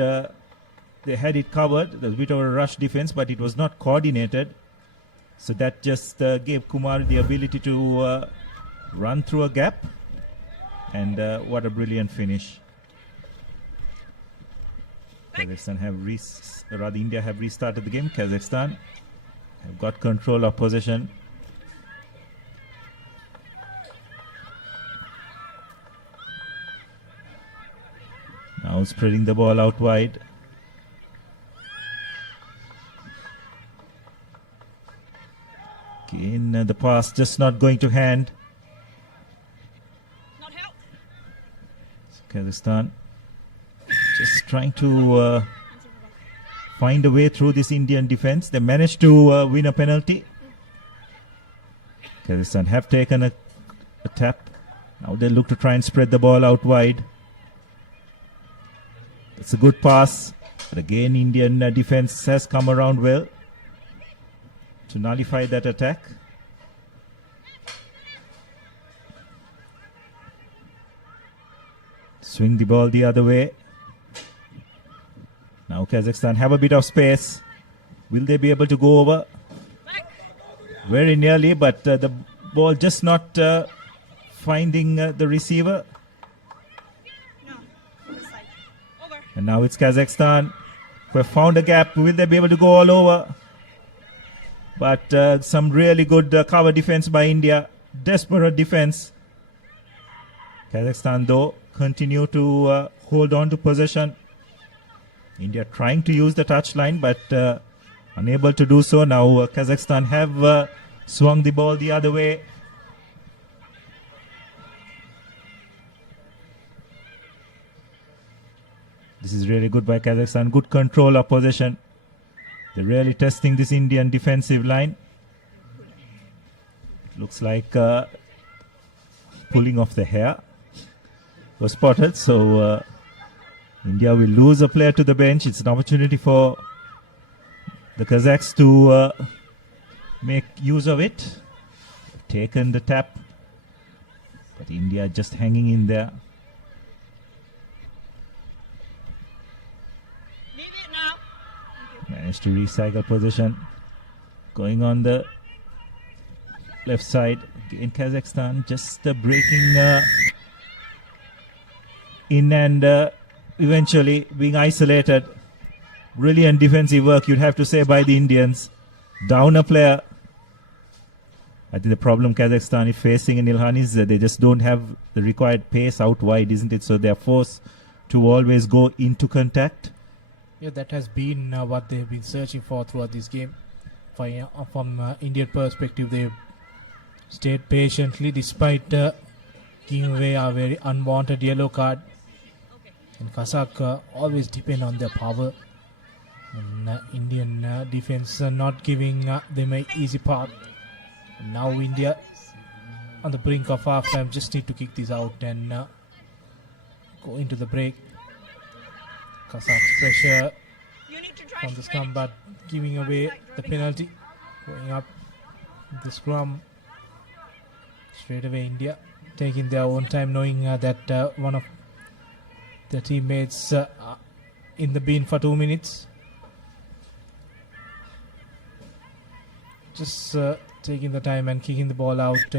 they had it covered. There was a bit of a rush defense, but it was not coordinated. So that just gave Kumar the ability to run through a gap. And what a brilliant finish. Kazakhstan have India have restarted the game. Kazakhstan have got control of possession. Now spreading the ball out wide. Again, the pass just not going to hand. Kazakhstan just trying to find a way through this Indian defense. They managed to win a penalty. Kazakhstan have taken a tap. Now they look to try and spread the ball out wide. It's a good pass, but again Indian defense has come around well to nullify that attack. Swing the ball the other way. Now Kazakhstan have a bit of space. Will they be able to go over? Very nearly, but the ball just not finding the receiver. And now it's Kazakhstan who have found a gap. Will they be able to go all over? But some really good cover defense by India. Desperate defense. Kazakhstan though continue to hold on to possession. India trying to use the touchline, but unable to do so. Now Kazakhstan have swung the ball the other way. This is really good by Kazakhstan. Good control of possession. They're really testing this Indian defensive line. Looks like pulling off the hair was spotted. So India will lose a player to the bench. It's an opportunity for the Kazakhs to make use of it. Taken the tap, but India just hanging in there. Managed to recycle possession. Going on the left side. Again, Kazakhstan just breaking in and eventually being isolated. Brilliant defensive work, you'd have to say, by the Indians. Down a player. I think the problem Kazakhstan is facing in Ilhan is that they just don't have the required pace out wide, isn't it? So they're forced to always go into contact. Yeah, that has been what they've been searching for throughout this game. From Indian perspective, they've stayed patiently despite giving away a very unwanted yellow card. And Kazakh always depend on their power. And Indian defense not giving them an easy path. And now India on the brink of half time just need to kick this out and go into the break. Kazakh's pressure from the scrum, but giving away the penalty. Going up the scrum. Straight away India taking their own time, knowing that one of their teammates in the bin for 2 minutes. Just taking the time and kicking the ball out.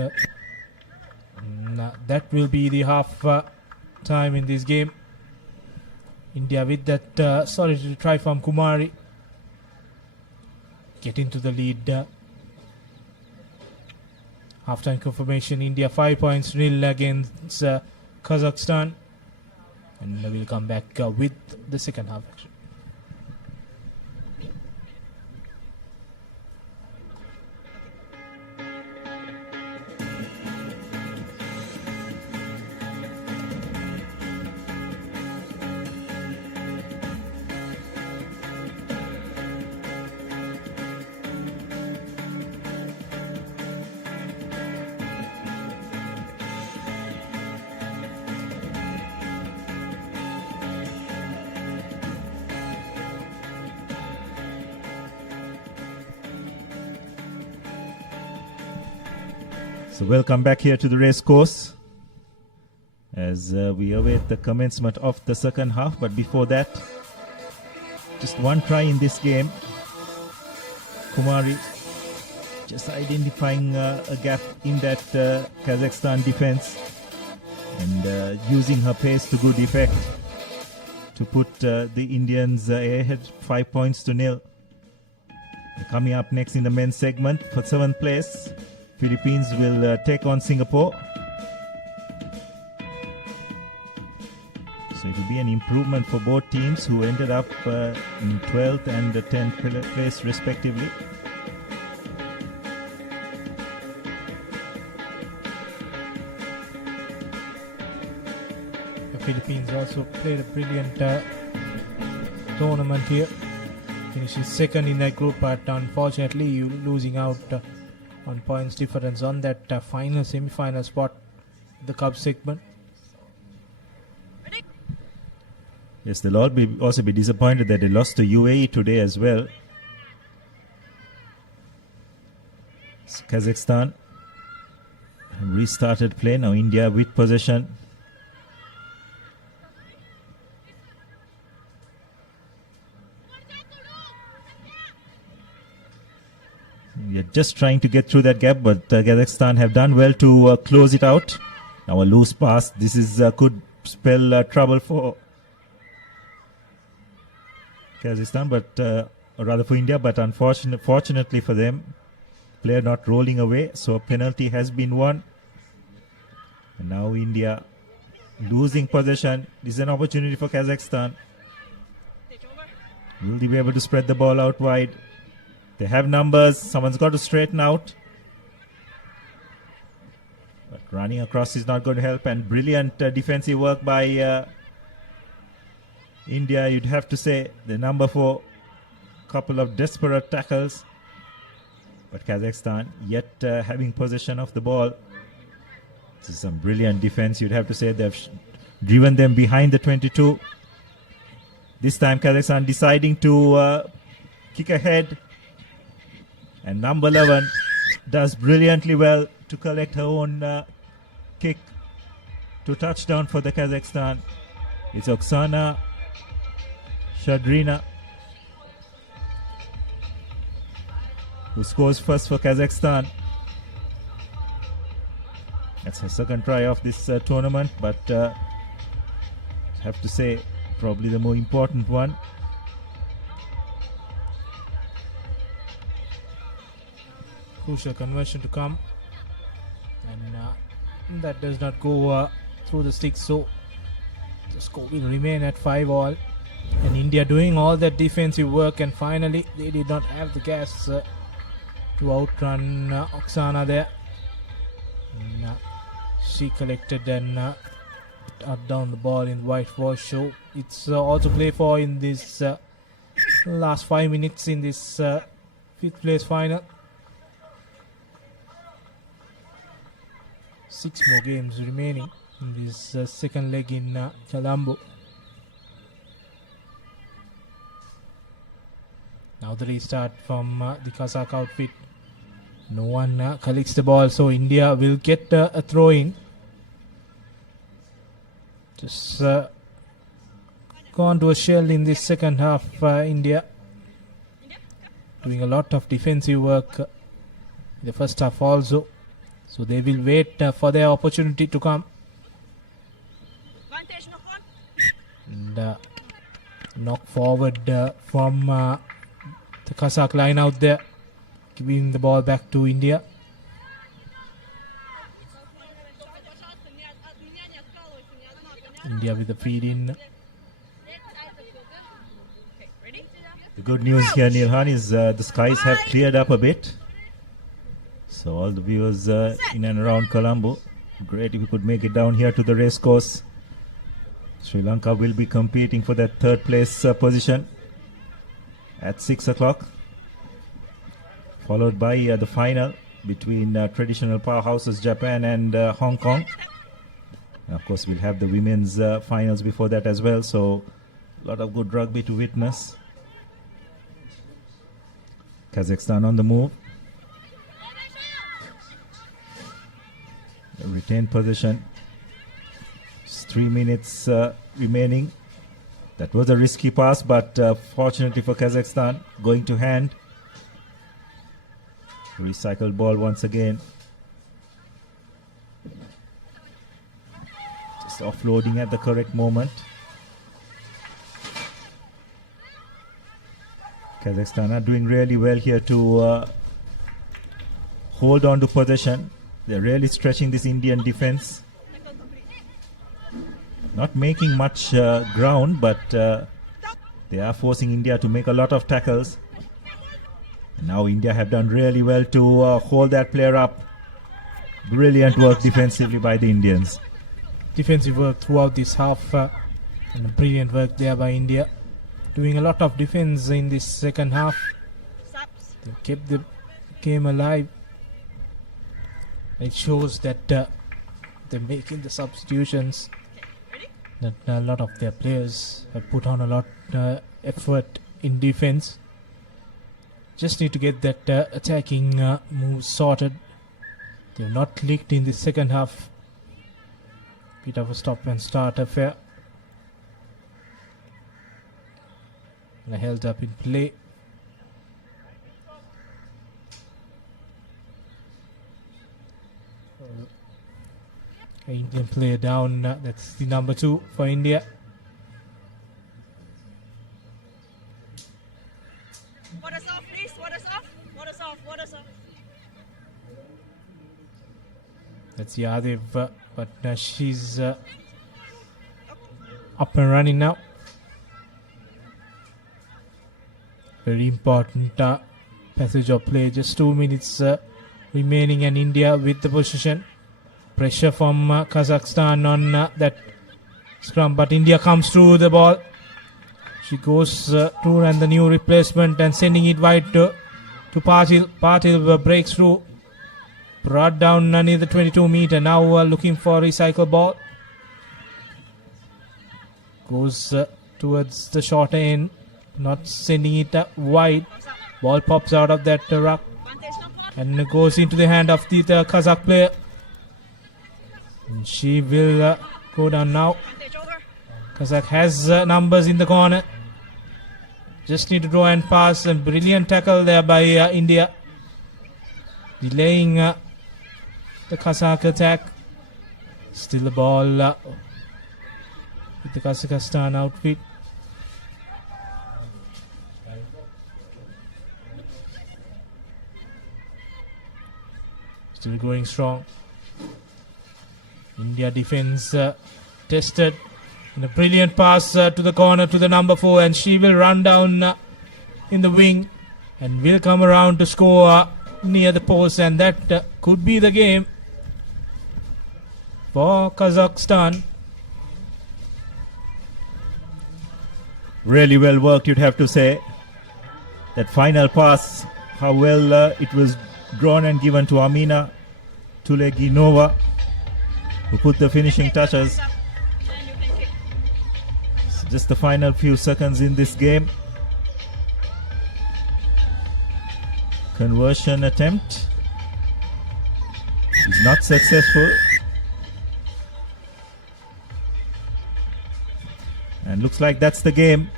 That will be the half time in this game. India with that solitary try from Kumari get into the lead. Halftime confirmation, India 5 points to nil against Kazakhstan. And we'll come back with the second half action. So welcome back here to the race course as we await the commencement of the second half. But before that, just one try in this game. Kumari just identifying a gap in that Kazakhstan defense and using her pace to good effect to put the Indians ahead 5 points to nil. Coming up next in the men's segment for 7th place, Philippines will take on Singapore. So it will be an improvement for both teams who ended up in 12th and 10th place respectively. The Philippines also played a brilliant tournament here, finishing second in that group, but unfortunately you losing out on points difference on that final semi-final spot, the cup segment. Yes, they'll all also be disappointed that they lost to UAE today as well. So Kazakhstan have restarted play. Now India with possession. We are just trying to get through that gap, but Kazakhstan have done well to close it out. Now a loose pass. This is could spell trouble for Kazakhstan, but or rather for India. But fortunately for them, player not rolling away, so a penalty has been won. And now India losing possession. This is an opportunity for Kazakhstan. Will they be able to spread the ball out wide? They have numbers. Someone's got to straighten out. But running across is not going to help. And brilliant defensive work by India, you'd have to say. The number 4, couple of desperate tackles. But Kazakhstan yet having possession of the ball. This is some brilliant defense. You'd have to say they've driven them behind the 22. This time Kazakhstan deciding to kick ahead. And number 11 does brilliantly well to collect her own kick to touchdown for the Kazakhstan. It's Oksana Shadrina who scores first for Kazakhstan. That's her second try of this tournament, but have to say probably the more important one. Crucial conversion to come, and that does not go through the sticks, so the score will remain at 5-all. And India doing all that defensive work, and finally they did not have the gas to outrun Oksana there. And, she collected and got down the ball in whitewash. So it's also play for in this last 5 minutes in this 5th place final. 6 more games remaining in this second leg in Colombo. Now the restart from the Kazakh outfit. No one collects the ball, so India will get a throw in. Just gone to a shell in this second half. India doing a lot of defensive work in the first half also. So they will wait for their opportunity to come. And knock forward from the Kazakh line out there, giving the ball back to India. India with the feed in. The good news here, Nilhan, is the skies have cleared up a bit. So all the viewers in and around Colombo, great if you could make it down here to the race course. Sri Lanka will be competing for that third place position at 6 o'clock, followed by the final between traditional powerhouses Japan and Hong Kong. And of course, we'll have the women's finals before that as well, so a lot of good rugby to witness. Kazakhstan on the move. Retained possession. Just 3 minutes remaining. That was a risky pass, but fortunately for Kazakhstan, going to hand. Recycled ball once again. Just offloading at the correct moment. Kazakhstan are doing really well here to hold on to possession. They're really stretching this Indian defense. Not making much ground, but they are forcing India to make a lot of tackles. And now India have done really well to hold that player up. Brilliant work defensively by the Indians. Defensive work throughout this half and brilliant work there by India. Doing a lot of defense in this second half. They kept the game alive. It shows that they're making the substitutions, that a lot of their players have put on a lot effort in defense. Just need to get that attacking move sorted. They've not clicked in the second half. Bit of a stop and start affair. And held up in play. Indian player down. That's the number 2 for India. Water's off, please. Water's off. Water's off. Water's off. That's Yadev, but she's up and running now. Very important passage of play. Just 2 minutes remaining, and India with the possession. Pressure from Kazakhstan on that scrum, but India comes through the ball. She goes through and the new replacement and sending it wide to Patil. Patil breaks through. Brought down near the 22 meter. Now looking for recycle ball. Goes towards the shorter end. Not sending it wide. Ball pops out of that ruck and goes into the hand of the Kazakh player. And she will go down now. Kazakh has numbers in the corner. Just need to draw and pass. And brilliant tackle there by India. Delaying the Kazakh attack. Still the ball with the Kazakhstan outfit. Still going strong. India defense tested. And a brilliant pass to the corner to the number 4, and she will run down in the wing and will come around to score near the post, and that could be the game for Kazakhstan. Really well worked, you'd have to say. That final pass, how well it was drawn and given to Amina Tuleginova, who put the finishing touches. So just the final few seconds in this game. Conversion attempt is not successful. And looks like that's the game.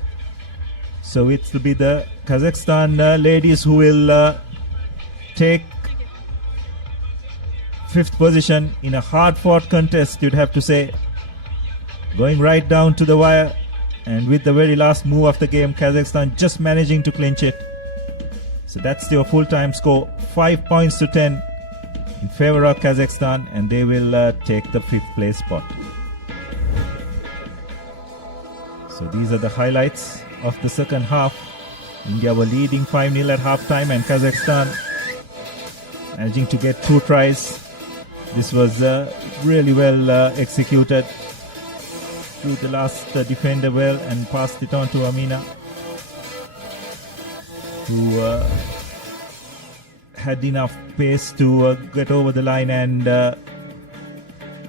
So it will be the Kazakhstan ladies who will take 5th position in a hard-fought contest, you'd have to say. Going right down to the wire, and with the very last move of the game, Kazakhstan just managing to clinch it. So that's your full-time score, 5 points to 10 in favor of Kazakhstan, and they will take the 5th place spot. So these are the highlights of the second half. India were leading 5-0 at halftime, and Kazakhstan managing to get 2 tries. This was really well executed. Threw the last defender well and passed it on to Amina, who had enough pace to get over the line and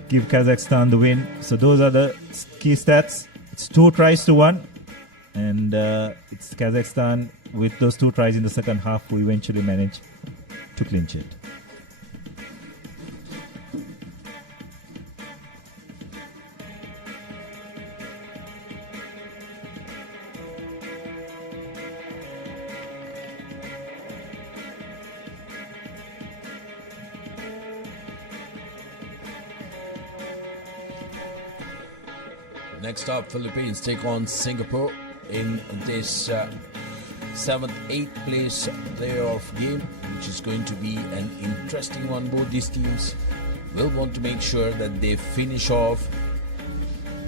give Kazakhstan the win. So those are the key stats. It's 2 tries to 1, and it's Kazakhstan with those 2 tries in the second half who eventually managed to clinch it. Next up, Philippines take on Singapore in this 7th, 8th place playoff game, which is going to be an interesting one. Both these teams will want to make sure that they finish off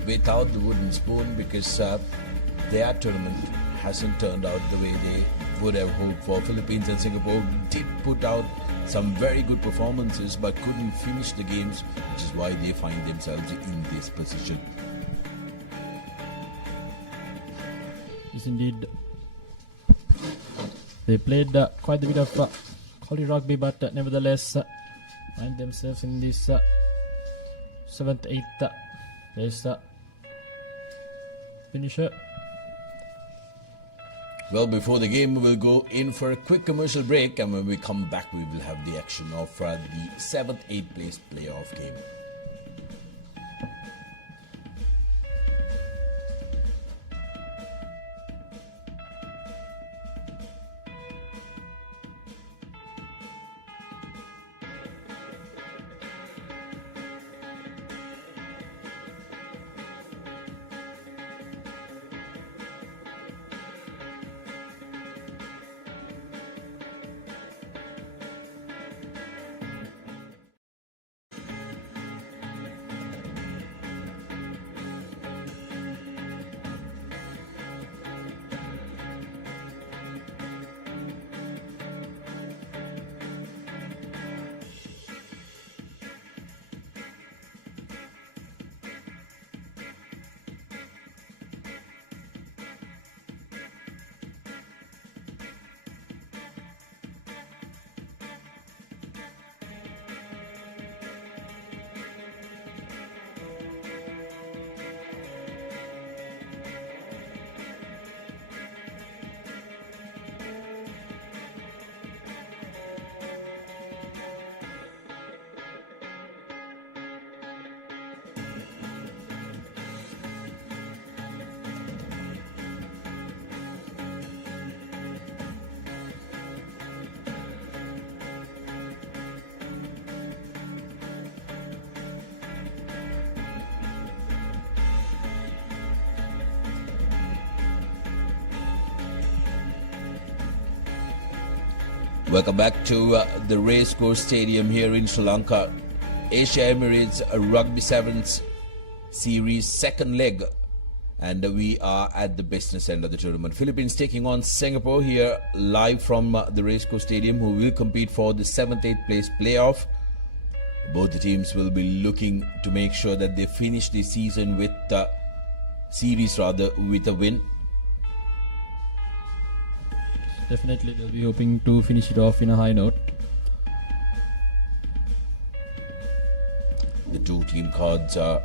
without the wooden spoon, because their tournament hasn't turned out the way they would have hoped for. Philippines and Singapore did put out some very good performances but couldn't finish the games, which is why they find themselves in this position. Yes, indeed. They played quite a bit of quality rugby, but nevertheless find themselves in this 7th, 8th place finisher. Well, before the game, we will go in for a quick commercial break, and when we come back, we will have the action of the 7th, 8th place playoff game. Welcome back to the Racecourse Stadium here in Sri Lanka. Asia Emirates Rugby Sevens Series second leg, and we are at the business end of the tournament. Philippines taking on Singapore here live from the Racecourse Stadium, who will compete for the 7th, 8th place playoff. Both the teams will be looking to make sure that they finish the season with with a win. Definitely they'll be hoping to finish it off in a high note. The two team cards are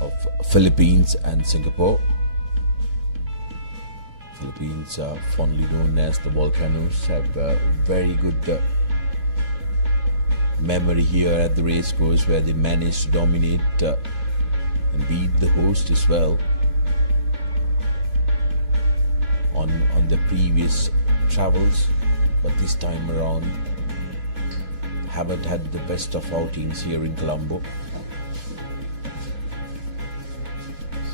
of Philippines and Singapore. Philippines, fondly known as the Volcanoes, have a very good memory here at the racecourse, where they managed to dominate and beat the host as well on the previous travels, but this time around haven't had the best of outings here in Colombo.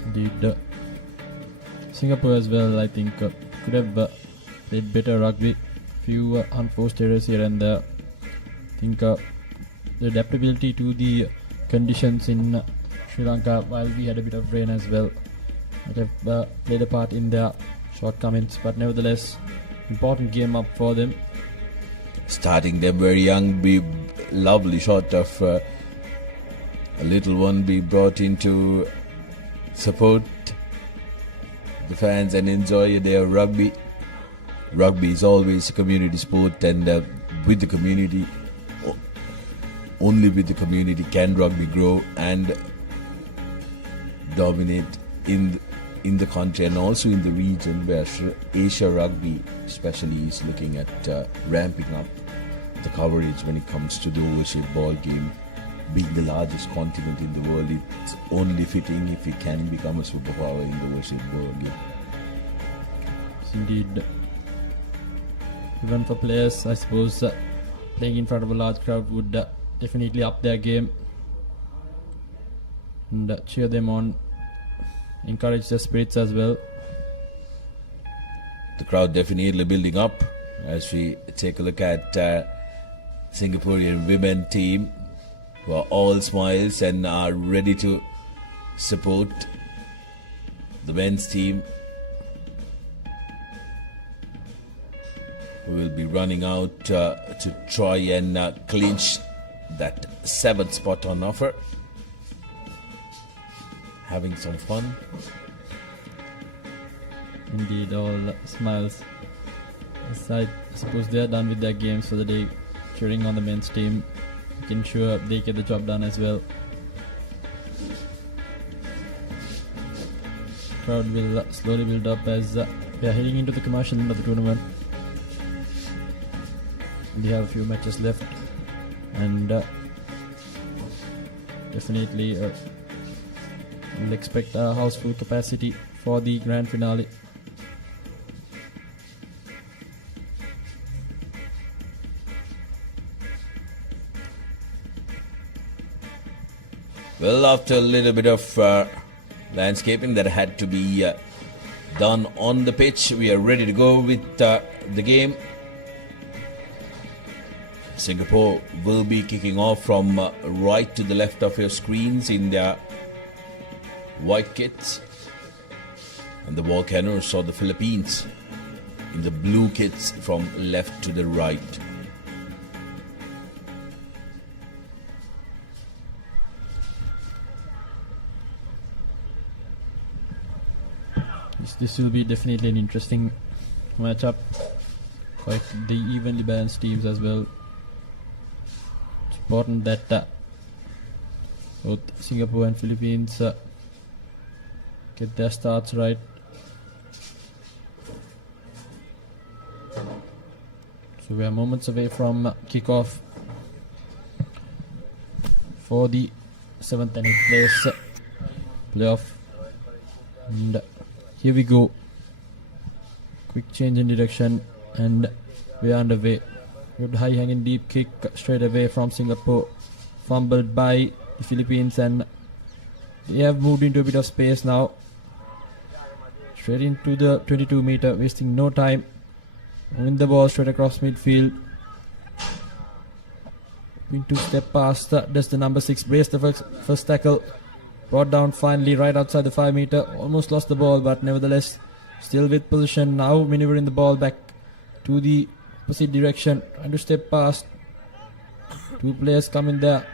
Indeed, Singapore as well, I think, could have played better rugby. Few unforced errors here and there. I think the adaptability to the conditions in Sri Lanka, while we had a bit of rain as well, might have played a part in their shortcomings, but nevertheless, important game up for them. Starting them very young, be lovely shot of a little one be brought in to support the fans and enjoy their rugby. Rugby is always a community sport, and with the community, only with the community can rugby grow and dominate in the country and also in the region, where Asia Rugby especially is looking at ramping up the coverage when it comes to the overseas ball game. Being the largest continent in the world, it's only fitting if it can become a superpower in the overseas ball game. Indeed. Even for players, I suppose playing in front of a large crowd would definitely up their game and cheer them on, encourage their spirits as well. The crowd definitely building up as we take a look at Singaporean women team, who are all smiles and are ready to support the men's team, who will be running out to try and clinch that 7th spot on offer. Having some fun. Indeed, all smiles. I suppose they are done with their games for the day, cheering on the men's team, making sure they get the job done as well. Crowd will slowly build up as we are heading into the commercial end of the tournament. We have a few matches left, and definitely we'll expect a house full capacity for the grand finale. Well, after a little bit of landscaping that had to be done on the pitch, we are ready to go with the game. Singapore will be kicking off from right to the left of your screens in their white kits, and the Volcanoes or the Philippines in the blue kits from left to the right. This will be definitely an interesting matchup. Quite the evenly balanced teams as well. It's important that both Singapore and Philippines get their starts right. So we are moments away from kickoff for the 7th and 8th place playoff. And here we go. Quick change in direction and we are underway. Good high hanging deep kick straight away from Singapore. Fumbled by the Philippines, and they have moved into a bit of space now. Straight into the 22 meter, wasting no time. Win the ball straight across midfield. Into step past, does the number 6 brace the first tackle. Brought down finally right outside the 5 meter. Almost lost the ball, but nevertheless still with position. Now maneuvering the ball back to the opposite direction. Trying to step past. 2 players come in there.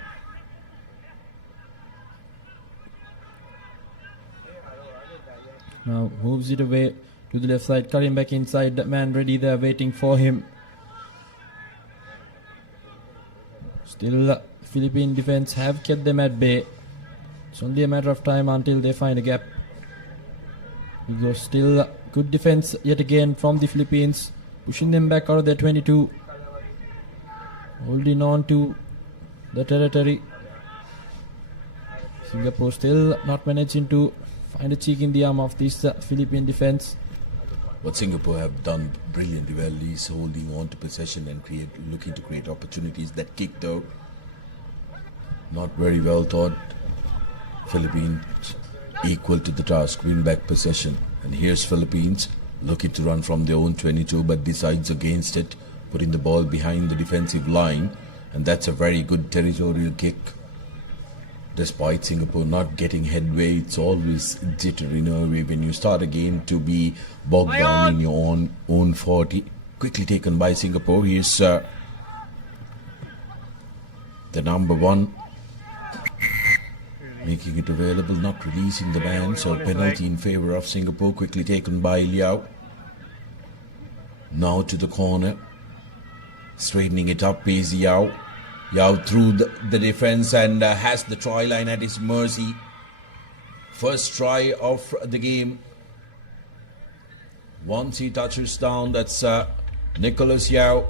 Now moves it away to the left side. Cutting back inside. The man ready there waiting for him. Still Philippine defense have kept them at bay. It's only a matter of time until they find a gap. We go still good defense yet again from the Philippines. Pushing them back out of their 22. Holding on to the territory. Singapore still not managing to find a cheek in the arm of this Philippine defense. What Singapore have done brilliantly well is holding on to possession and looking to create opportunities. That kick though, not very well thought. Philippines equal to the task, win back possession. And here's Philippines looking to run from their own 22 but decides against it, putting the ball behind the defensive line, and that's a very good territorial kick. Despite Singapore not getting headway, it's always jittery, nervy when you start a game to be bogged down in your own 40. Quickly taken by Singapore. Here's the number 1. Making it available, not releasing the man. So penalty in favour of Singapore. Quickly taken by Liao. Now to the corner. Straightening it up is Yao. Yao through the defence and has the try line at his mercy. First try of the game. Once he touches down, that's Nicholas Yao.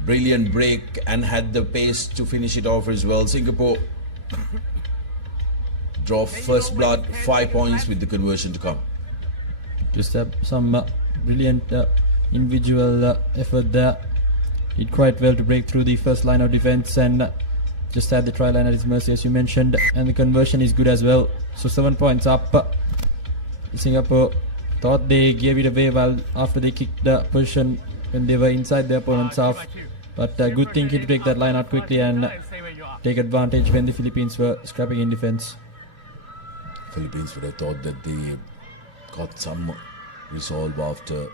Brilliant break and had the pace to finish it off as well. Singapore draw first blood, 5 points with the conversion to come. Just some brilliant individual effort there. Did quite well to break through the first line of defence and just had the try line at his mercy, as you mentioned, and the conversion is good as well. So 7 points up. Singapore thought they gave it away well after they kicked the position when they were inside their opponent's half, but good thinking to take that line out quickly and take advantage when the Philippines were scrapping in defence. Philippines would have thought that they got some resolve after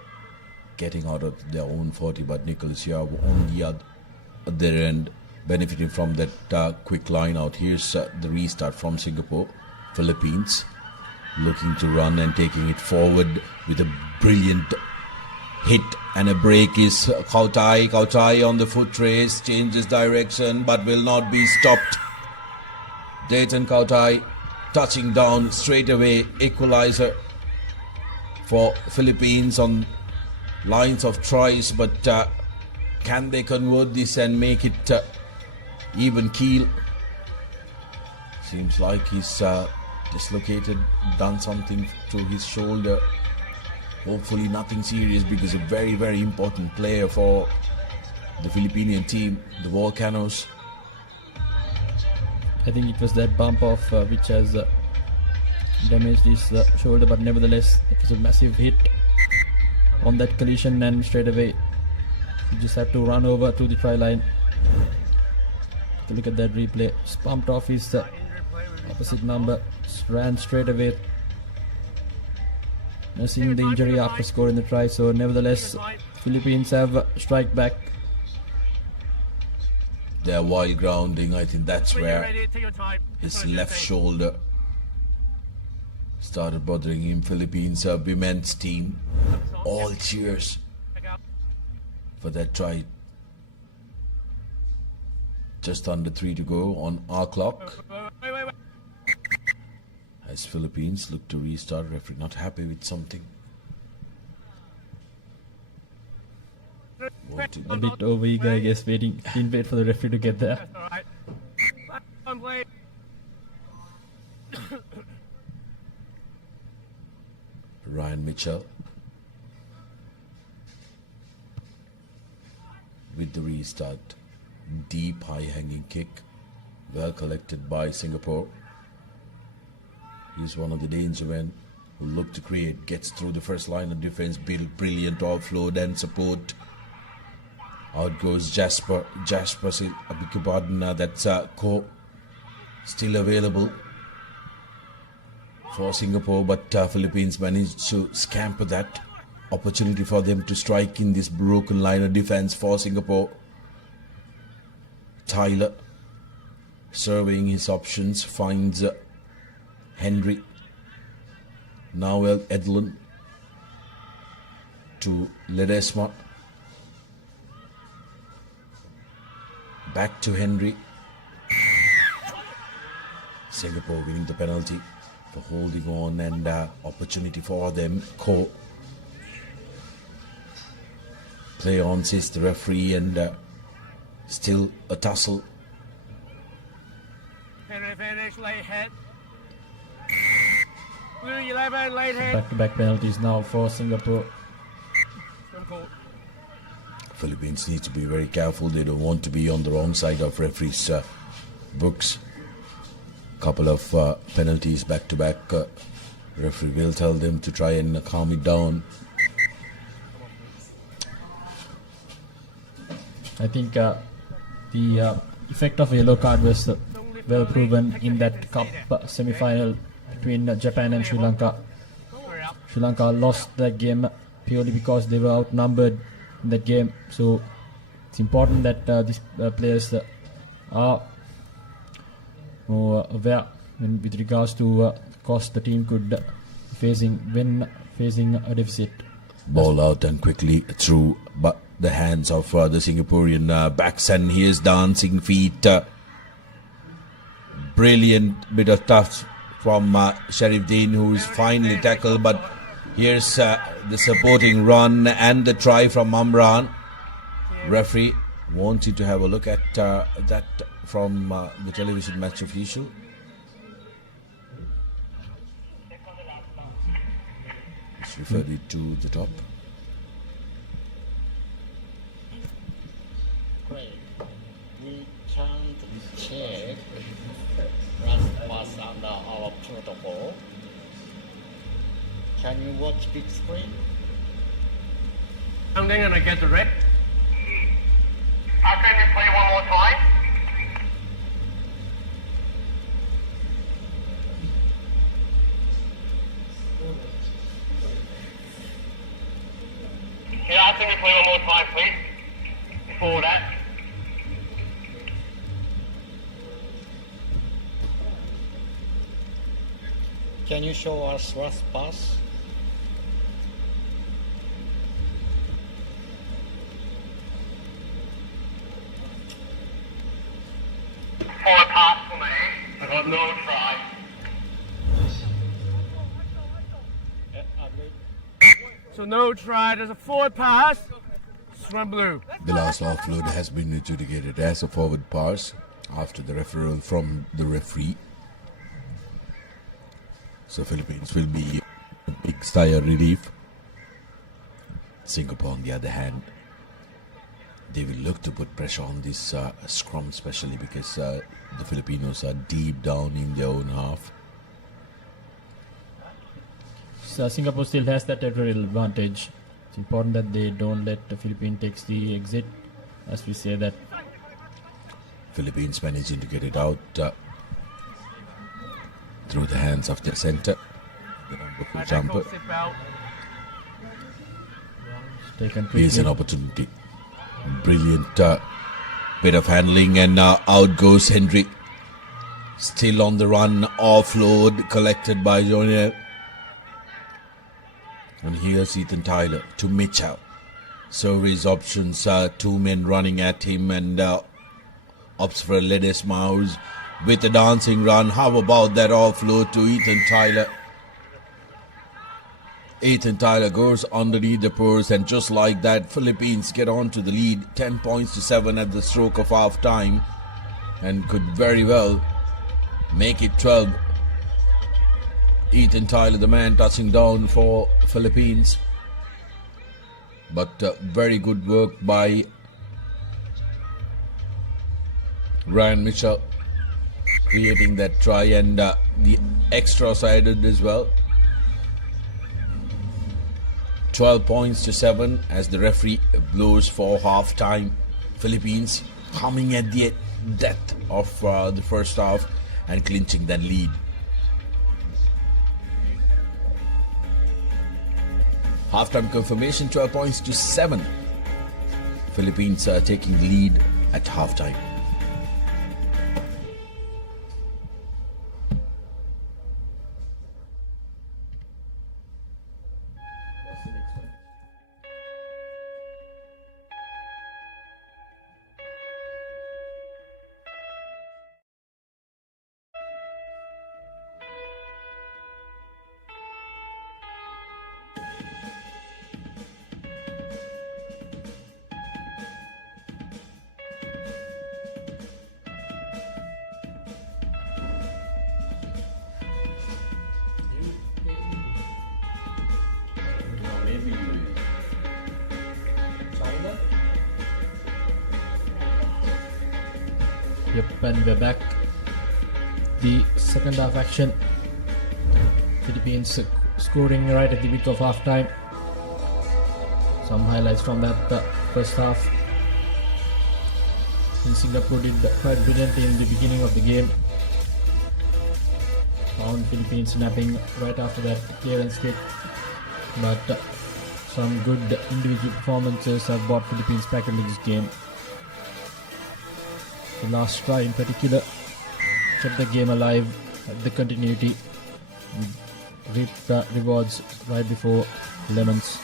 getting out of their own 40, but Nicholas Yao on the other end benefiting from that quick line out. Here's the restart from Singapore. Philippines looking to run and taking it forward with a brilliant hit and a break is Kautai. Kautai on the foot race, changes direction but will not be stopped. Dayton Kautai touching down straight away, equalizer for Philippines on lines of tries, but can they convert this and make it even keel? Seems like he's dislocated, done something to his shoulder. Hopefully nothing serious, because a very, very important player for the Philippine team, the Volcanoes. I think it was that bump off which has damaged his shoulder, but nevertheless it was a massive hit on that collision, and straight away he just had to run over to the try line. Look at that replay. Just bumped off his opposite number, just ran straight away, nursing the injury after scoring the try. So nevertheless Philippines have strike back. Their wide grounding, I think that's where his left shoulder started bothering him. Philippines women's team, all cheers for that try. Just under 3 to go on our clock. As Philippines look to restart, referee not happy with something. A bit over eager, I guess, didn't wait for the referee to get there. Ryan Mitchell with the restart. Deep high hanging kick, well collected by Singapore. He's one of the danger men who look to create, gets through the first line of defense, build brilliant offload and support. Out goes Jasper, I beg your pardon, that's Ko, still available for Singapore, but Philippines managed to scamper that opportunity for them to strike in this broken line of defense for Singapore. Tyler surveying his options, finds Henry. Now Edlin to Ledesma. Back to Henry. Singapore winning the penalty for holding on, and opportunity for them. Ko. Play on, says the referee, and still a tussle. Finish, late hit. Blue 11, late hit. Back-to-back penalties now for Singapore. Philippines need to be very careful. They don't want to be on the wrong side of referees' books. Couple of penalties back-to-back. Referee will tell them to try and calm it down. I think the effect of a yellow card was well proven in that cup semi-final between Japan and Sri Lanka. Sri Lanka lost that game purely because they were outnumbered in that game. So it's important that these players are more aware with regards to cost the team could facing when facing a deficit. Ball out and quickly through but the hands of the Singaporean backs, and here's dancing feet. Brilliant bit of touch from Sharifdeen, who's finally tackled, but here's the supporting run and the try from Amran. Referee wants you to have a look at that from the television match official. It's referred it to the top. Great. We can't check last pass under our protocol. Can you watch big screen? I'm then gonna get the red. Can you play one more time? Yeah, can you play one more time, please? Before that. Can you show us last pass? Forward pass for me. I got no try. So no try, there's a forward pass. Swim blue. The last offload has been adjudicated as a forward pass after the referral from the referee. So Philippines will be a big sigh of relief. Singapore, on the other hand, they will look to put pressure on this scrum, especially because the Filipinos are deep down in their own half. So Singapore still has that territorial advantage. It's important that they don't let the Philippines take the exit, as we say that. Philippines managing to get it out through the hands of their centre, the number 4 jumper. Here's an opportunity. Brilliant bit of handling, and out goes Hendry. Still on the run, offload collected by Jonel. And here's Ethan Tyler to Mitchell. So his options, 2 men running at him, and opts for a Ledis Mouse with a dancing run. How about that offload to Ethan Tyler? Ethan Tyler goes underneath the purse, and just like that, Philippines get on to the lead, 10 points to 7 at the stroke of half time, and could very well make it 12. Ethan Tyler, the man touching down for Philippines. But very good work by Ryan Mitchell, creating that try, and the extra sided as well. 12 points to 7 as the referee blows for half time. Philippines coming at the death of the first half and clinching that lead. Halftime confirmation, 12 points to 7. Philippines are taking the lead at halftime. Yep, and we're back. The second half action. Philippines scoring right at the beat of half time. Some highlights from that first half. And Singapore did quite brilliantly in the beginning of the game. Found Philippines snapping right after that clearance kick. But some good individual performances have brought Philippines back into this game. The last try in particular kept the game alive, the continuity, reaped rewards right before lemons.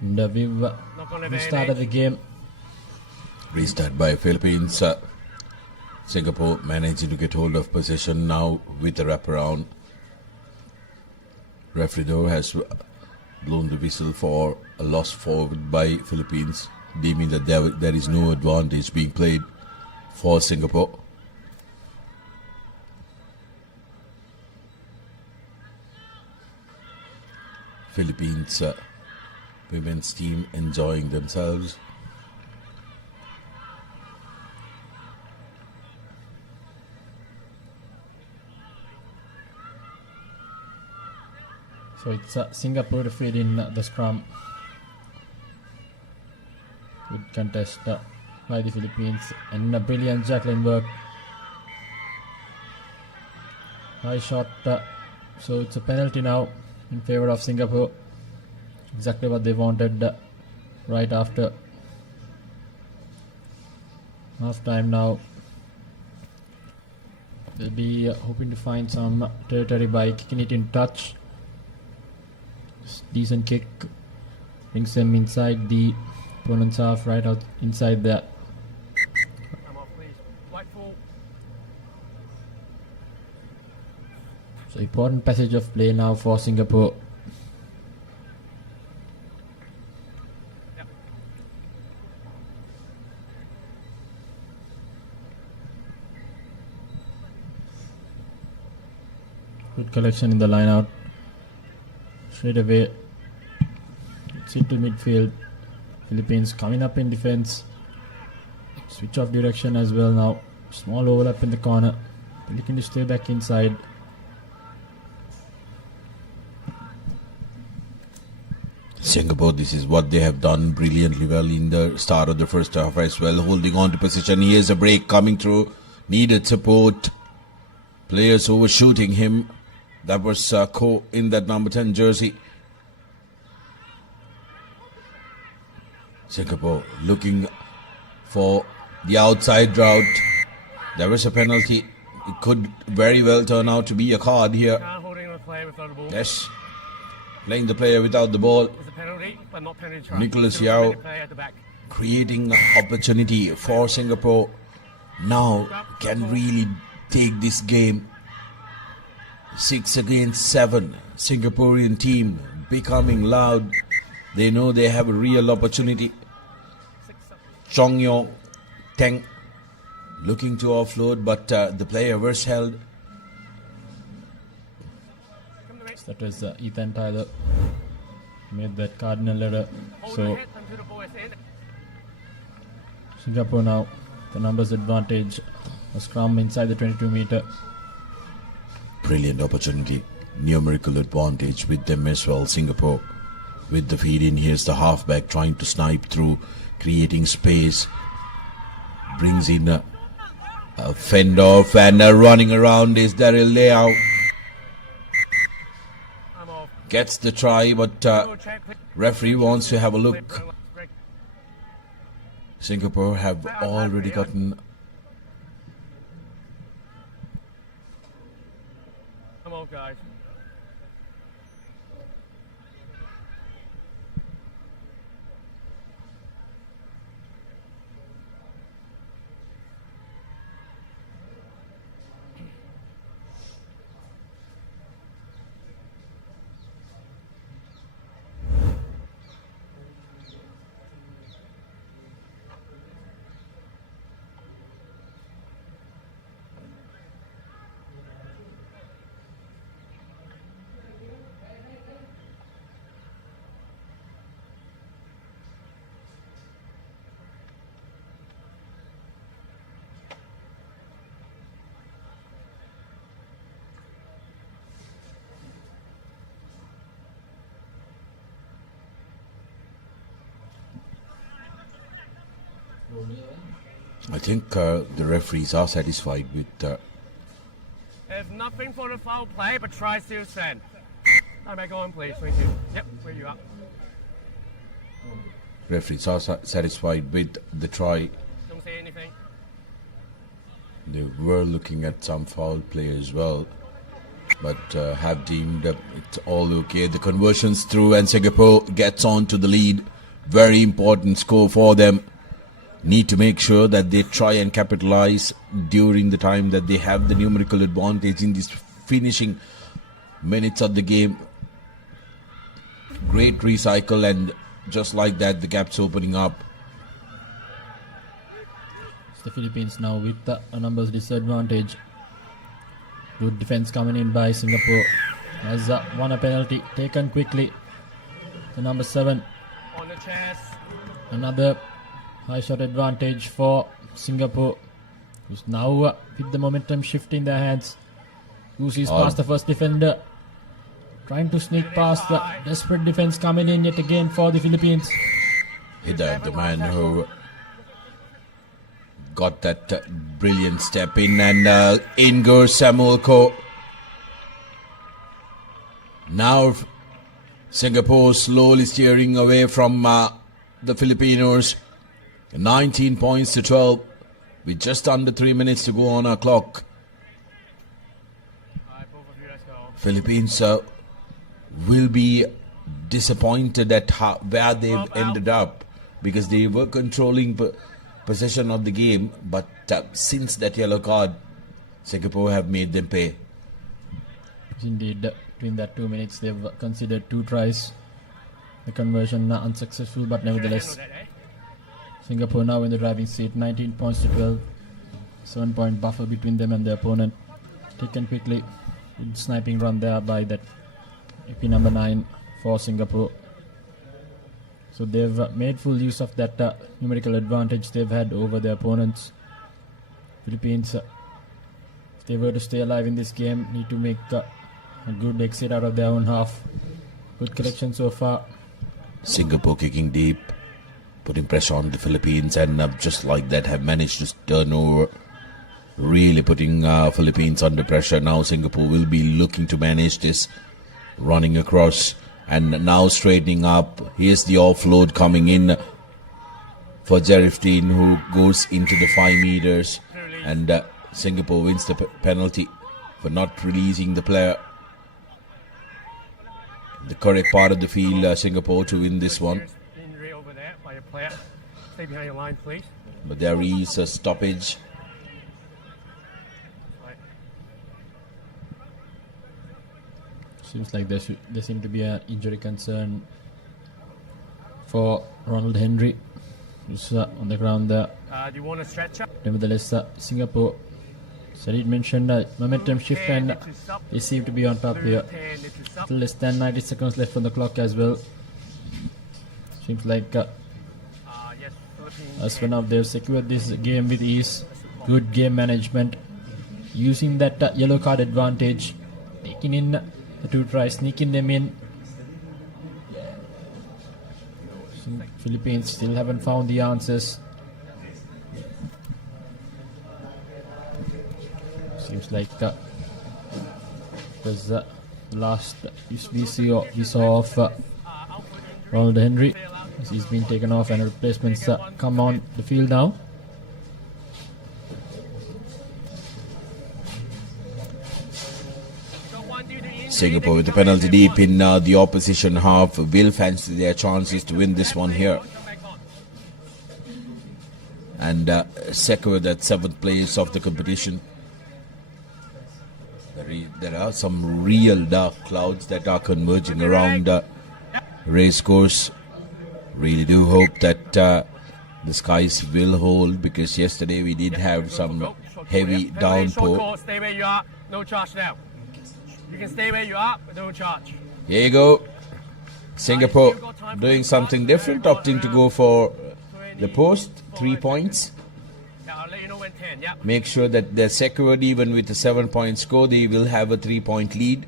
And we've restarted the game. Restart by Philippines. Singapore managing to get hold of possession now with a wraparound. Referee though has blown the whistle for a loss forward by Philippines, deeming that there is no advantage being played for Singapore. Philippines women's team enjoying themselves. So it's Singapore defeat in the scrum. Good contest by the Philippines and a brilliant Jacqueline work. High shot, so it's a penalty now in favor of Singapore. Exactly what they wanted right after half time now. They'll be hoping to find some territory by kicking it in touch. Decent kick brings them inside the opponent's half, right out inside there. So important passage of play now for Singapore. Good collection in the line out. Straight away, it's into midfield. Philippines coming up in defense. Switch off direction as well now. Small overlap in the corner. Looking to stay back inside. Singapore, this is what they have done brilliantly well in the start of the first half as well. Holding on to position. Here's a break coming through. Needed support. Players overshooting him. That was Ko in that number 10 jersey. Singapore looking for the outside route. There was a penalty. It could very well turn out to be a card here. Yes. Playing the player without the ball. Nicholas Yao creating opportunity for Singapore. Now can really take this game. 6 against 7. Singaporean team becoming loud. They know they have a real opportunity. Chong Yong Teng looking to offload, but the player was held. That was Ethan Tyler. Made that cardinal error. So Singapore now, the numbers advantage. A scrum inside the 22 meter. Brilliant opportunity. Numerical advantage with them as well. Singapore with the feed in. Here's the halfback trying to snipe through, creating space. Brings in a fend off and running around is Daryl Leao. Gets the try, but referee wants to have a look. Singapore have already gotten. Come on, guys. I think the referees are satisfied with. There's nothing for the foul play, but try still send. I may go on, please. Thank you. Yep, where you are. Referees are satisfied with the try. Don't say anything. They were looking at some foul play as well, but have deemed it's all okay. The conversions through, and Singapore gets on to the lead. Very important score for them. Need to make sure that they try and capitalize during the time that they have the numerical advantage in these finishing minutes of the game. Great recycle, and just like that, the gap's opening up. It's the Philippines now with a numbers disadvantage. Good defense coming in by Singapore. Has won a penalty taken quickly. The number 7. On the chest. Another high shot advantage for Singapore, who's now with the momentum shift in their hands. Goosey's past the first defender, trying to sneak past the desperate defense coming in yet again for the Philippines. Hidayat, the man who got that brilliant step in, and in goes Samuel Ko. Now Singapore slowly steering away from the Filipinos. 19 points to 12 with just under 3 minutes to go on our clock. Philippines will be disappointed at where they've ended up, because they were controlling possession of the game, but since that yellow card, Singapore have made them pay. Indeed, between that 2 minutes they've considered 2 tries. The conversion unsuccessful, but nevertheless Singapore now in the driving seat. 19 points to 12. 7-point buffer between them and their opponent. Taken quickly. Good sniping run there by that AP number 9 for Singapore. So they've made full use of that numerical advantage they've had over their opponents. Philippines, if they were to stay alive in this game, need to make a good exit out of their own half. Good collection so far. Singapore kicking deep, putting pressure on the Philippines, and just like that have managed to turn over, really putting Philippines under pressure. Now Singapore will be looking to manage this, running across and now straightening up. Here's the offload coming in for Jerifdeen, who goes into the 5 meters, and Singapore wins the penalty for not releasing the player. The correct part of the field, Singapore to win this one. Over there by your player. Stay behind your line, please. But there is a stoppage. Seems like there seem to be an injury concern for Ronald Henry, who's on the ground there. Do you want to stretch up? Nevertheless, Singapore, Sarid mentioned momentum shift, and they seem to be on top here. Still less than 90 seconds left on the clock as well. Seems like as for now they've secured this game with ease. Good game management, using that yellow card advantage, taking in the 2 tries, sneaking them in. Philippines still haven't found the answers. Seems like was the last we saw of Ronald Henry, as he's been taken off and replacements come on the field now. Singapore with the penalty deep in the opposition half will fancy their chances to win this one here and secure that 7th place of the competition. There are some real dark clouds that are converging around the race course. Really do hope that the skies will hold, because yesterday we did have some heavy downpour. Stay where you are. No charge now. You can stay where you are, but no charge. Here you go. Singapore doing something different, opting to go for the post. 3 points. I'll let you know when 10. Yeah. Make sure that they're secured. Even with a 7-point score, they will have a 3-point lead.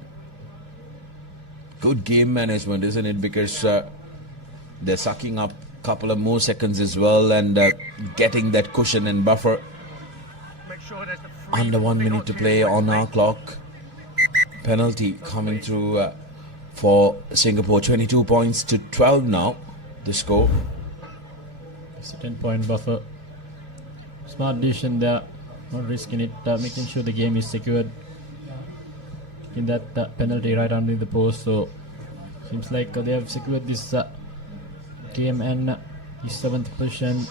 Good game management, isn't it? Because they're sucking up couple of more seconds as well, and getting that cushion and buffer. Under 1 minute to play on our clock. Penalty coming through for Singapore. 22 points to 12 now, the score. It's a 10-point buffer. Smart decision there, not risking it, making sure the game is secured. In that penalty right under the post, so seems like they have secured this game and the 7th position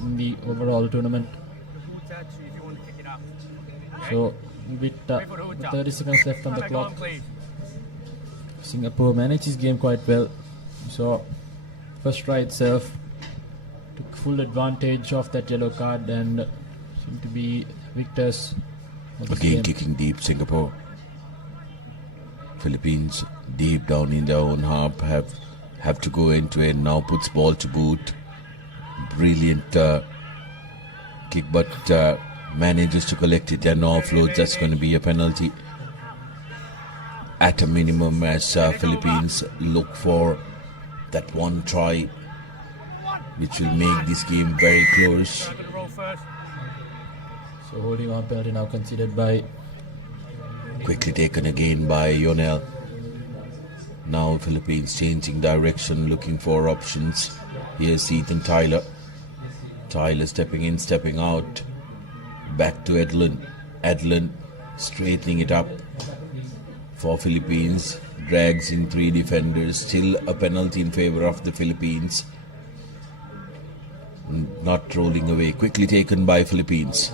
in the overall tournament. So with 30 seconds left on the clock, Singapore managed his game quite well. So first try itself took full advantage of that yellow card and seemed to be victors of this Again game. kicking deep, Singapore. Philippines deep down in their own half have to go into it. Now puts ball to boot. Brilliant kick, but manages to collect it and offload. That's going to be a penalty at a minimum, as Philippines look for that one try which will make this game very close. So holding on penalty now considered by Quickly taken again by Yonel. Now Philippines changing direction, looking for options. Here's Ethan Tyler. Tyler stepping in, stepping out. Back to Edlund. Edlund straightening it up for Philippines. Drags in 3 defenders. Still a penalty in favor of the Philippines. Not rolling away. Quickly taken by Philippines.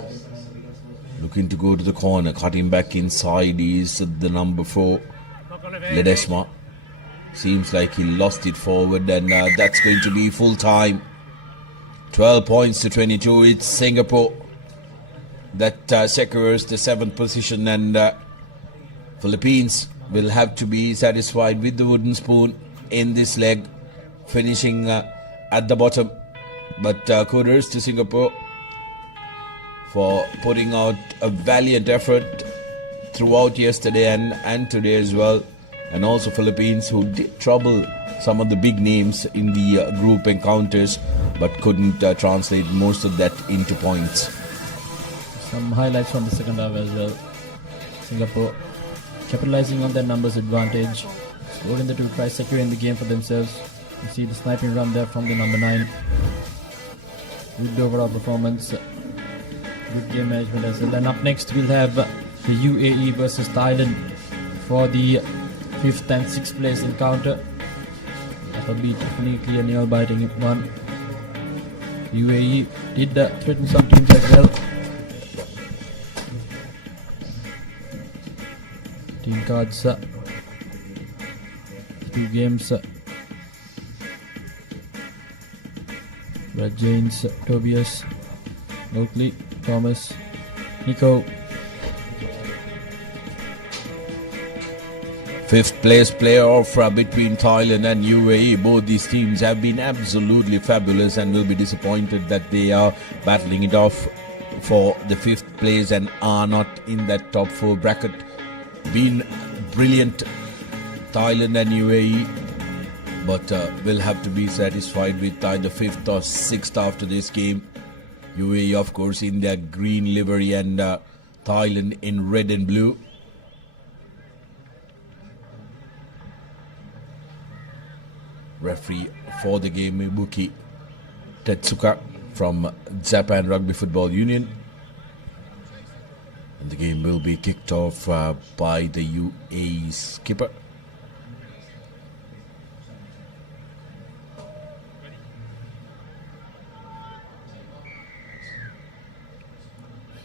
Looking to go to the corner. Cutting back inside is the number 4, Ledesma. Seems like he lost it forward, and that's going to be full time. 12 points to 22. It's Singapore that secures the 7th position, and Philippines will have to be satisfied with the wooden spoon in this leg, finishing at the bottom. But kudos to Singapore for putting out a valiant effort throughout yesterday and today as well. And also Philippines, who did trouble some of the big names in the group encounters, but couldn't translate most of that into points. some highlights from the second half as well. Singapore capitalizing on their numbers advantage, scoring the 2 tries, securing the game for themselves. You see the sniping run there from the number 9. Good overall performance. Good game management as well. And up next we'll have the UAE versus Thailand for the 5th and 6th place encounter. That will be definitely a nail-biting one. UAE did threaten some teams as well. Team cards, 2 games. Brad James, Tobias, Oakley, Thomas, Nico. 5th place playoff between Thailand and UAE. Both these teams have been absolutely fabulous and will be disappointed that they are battling it off for the 5th place and are not in that top 4 bracket. Been brilliant, Thailand and UAE, but will have to be satisfied with either 5th or 6th after this game. UAE, of course, in their green livery and Thailand in red and blue. Referee for the game, Ibuki Tetsuka from Japan Rugby Football Union. And the game will be kicked off by the UAE skipper.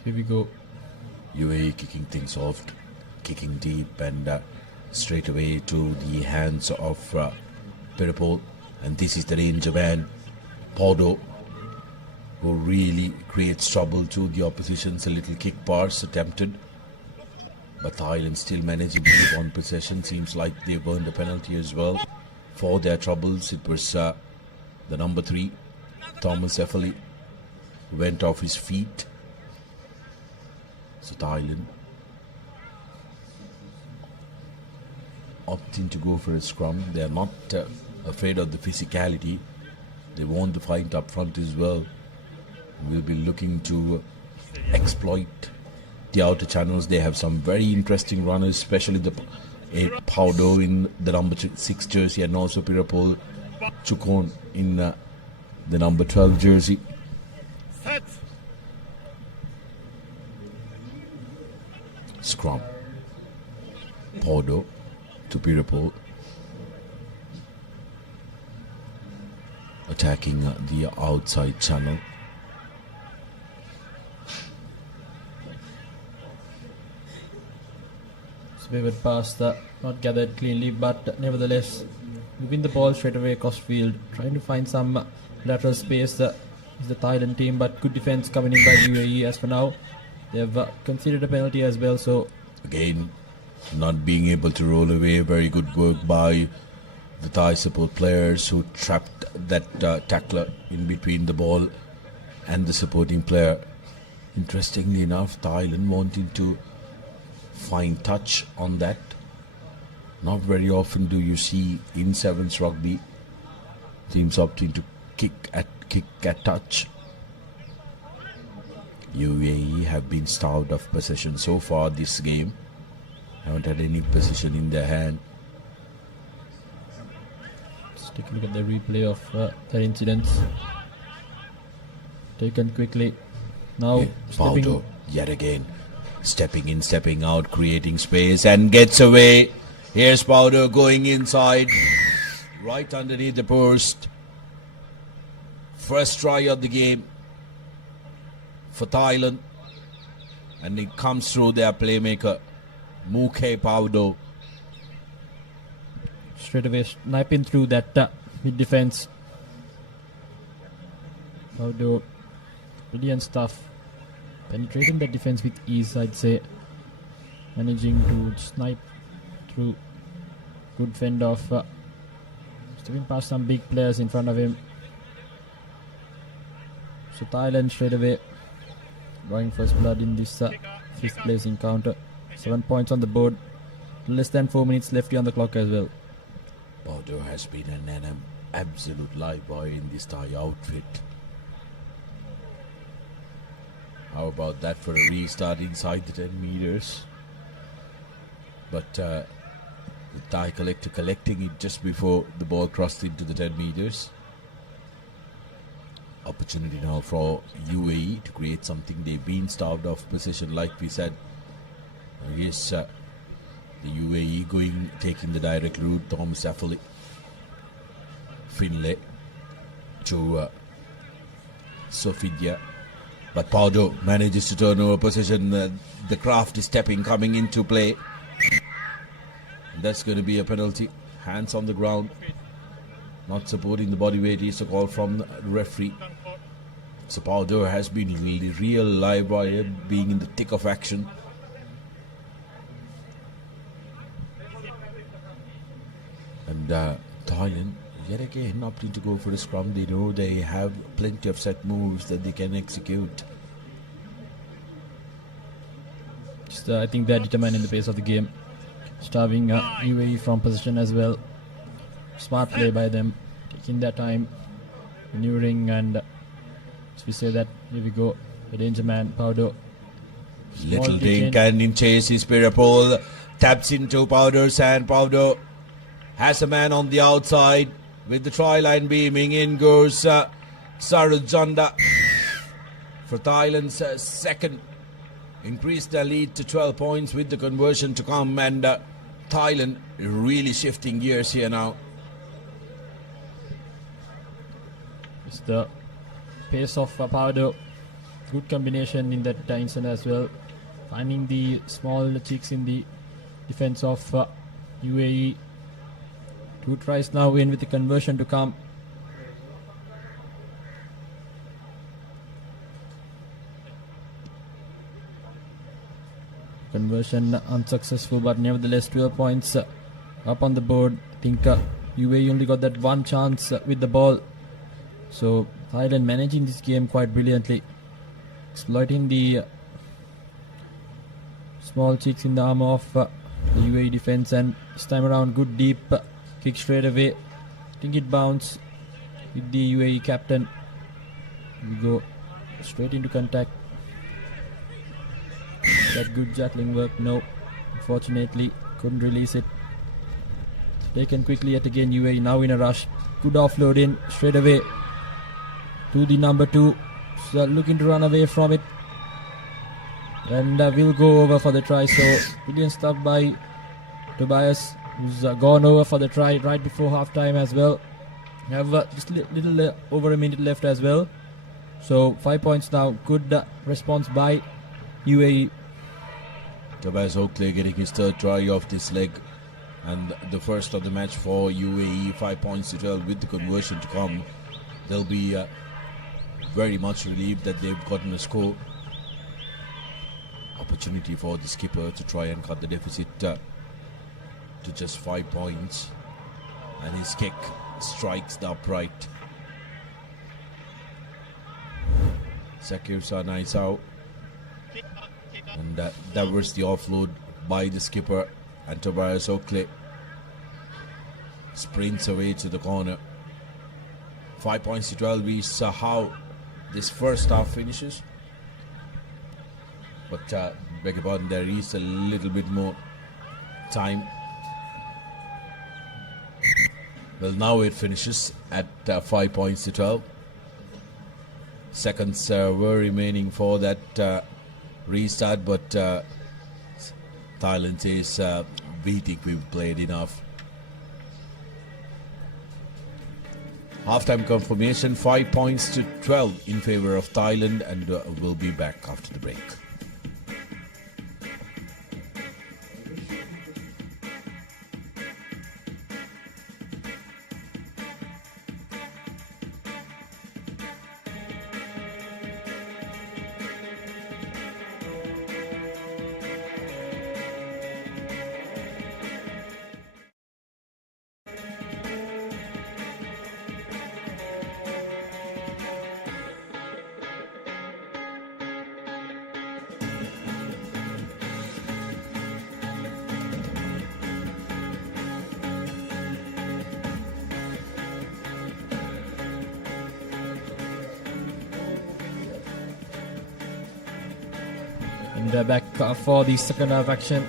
Here we go. UAE kicking things off, kicking deep and straight away to the hands of Peripol. And this is the danger man, Podo, who really creates trouble to the opposition's a little kick pass attempted. But Thailand still managing to keep on possession. Seems like they burned a penalty as well for their troubles. It was the number 3, Thomas Effley, who went off his feet. So Thailand opting to go for a scrum. They are not afraid of the physicality. They want the fight up front as well. Will be looking to exploit the outer channels. They have some very interesting runners, especially the Paudo in the number 6 jersey, and also Pirapol Chukon in the number 12 jersey. Set. Scrum. Paudo to Pirapol. Attacking the outside channel. Wayward pass not gathered cleanly, but nevertheless we win the ball straight away across field, trying to find some lateral space is the Thailand team, but good defense coming in by UAE. As for now, they have conceded a penalty as well, so again not being able to roll away. Very good work by the Thai support players who trapped that tackler in between the ball and the supporting player. Interestingly enough, Thailand wanting to find touch on that. Not very often do you see in sevens rugby teams opting to kick at touch. UAE have been starved of possession so far this game. Haven't had any possession in their hand. Let's take a look at the replay of that incident. Taken quickly. Now Paudo yet again stepping in, stepping out, creating space, and gets away. Here's Paudo going inside, right underneath the post. First try of the game for Thailand, and it comes through their playmaker Mukhe Paudo. Straight away sniping through that mid defense. Paudo, brilliant stuff. Penetrating the defense with ease, I'd say. Managing to snipe through. Good fend off. Stepping past some big players in front of him. So Thailand straight away drawing first blood in this 5th place encounter. 7 points on the board. Less than 4 minutes left on the clock as well. Paudo has been an absolute live boy in this Thai outfit. How about that for a restart inside the 10 meters? But the Thai collector collecting it just before the ball crossed into the 10 meters. Opportunity now for UAE to create something. They've been starved of possession, like we said. Yes, the UAE taking the direct route. Thomas Affley, Finlay to Sofidia. But Paudo manages to turn over possession. The craft is stepping, coming into play. And that's going to be a penalty. Hands on the ground. Not supporting the body weight is a call from the referee. So Paudo has been really real live wire, being in the thick of action. And Thailand yet again opting to go for the scrum. They know they have plenty of set moves that they can execute. Just, I think they're determined in the pace of the game. Starving UAE from possession as well. Smart play by them. Taking their time. Maneuvering, and as we say that, here we go. The danger man, Paudo. Little drink and in chase is Pirapol. Taps into Paudo's hand. Paudo has a man on the outside. With the try line beaming, in goes Sarujanda for Thailand's second. Increased their lead to 12 points with the conversion to come, and Thailand really shifting gears here now. It's the pace of Paudo. Good combination in that incident as well. Finding the small cheeks in the defense of UAE. 2 tries now in with the conversion to come. Conversion unsuccessful, but nevertheless 12 points up on the board. I think UAE only got that one chance with the ball. So Thailand managing this game quite brilliantly. Exploiting the small cheeks in the arm of the UAE defense, and this time around good deep kick straight away. I think it bounced. with the UAE captain. We go straight into contact. That good juggling work. No, unfortunately couldn't release it. Taken quickly yet again. UAE now in a rush. Good offload in straight away to the number 2. So looking to run away from it. And we'll go over for the try. So brilliant stuff by Tobias, who's gone over for the try right before half time as well. Have just little over a minute left as well. So 5 points now. Good response by UAE. Tobias Oakley getting his third try off this leg, and the first of the match for UAE. 5 points to 12 with the conversion to come. They'll be very much relieved that they've gotten a score. Opportunity for the skipper to try and cut the deficit to just 5 points, and his kick strikes the upright. Zakir Sanaisao, and that was the offload by the skipper, and Tobias Oakley sprints away to the corner. 5 points to 12 is how this first half finishes. But beg your pardon, there is a little bit more time. Well, now it finishes at 5 points to 12. Seconds were remaining for that restart, but Thailand says we think we've played enough. Halftime confirmation, 5 points to 12 in favor of Thailand, and we'll be back after the break. And back for the second half action.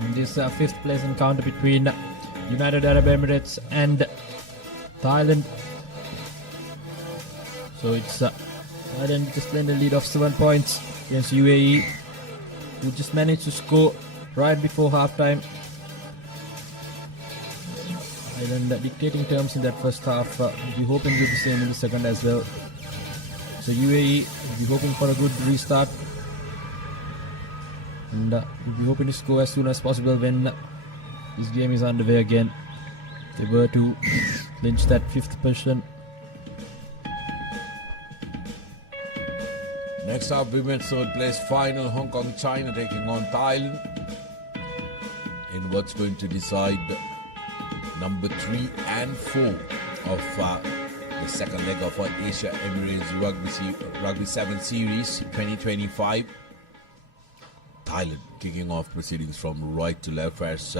In this fifth place encounter between United Arab Emirates and Thailand. So it's Thailand just lend a lead of 7 points against UAE, who just managed to score right before halftime. Thailand dictating terms in that first half. We'll be hoping to do the same in the second as well. So UAE will be hoping for a good restart. And we'll be hoping to score as soon as possible when this game is underway again. They were to clinch that fifth position. Next up, women's third place final, Hong Kong, China taking on Thailand in what's going to decide number 3 and 4 of the second leg of Asia Emirates Rugby 7 Series 2025. Thailand kicking off proceedings from right to left as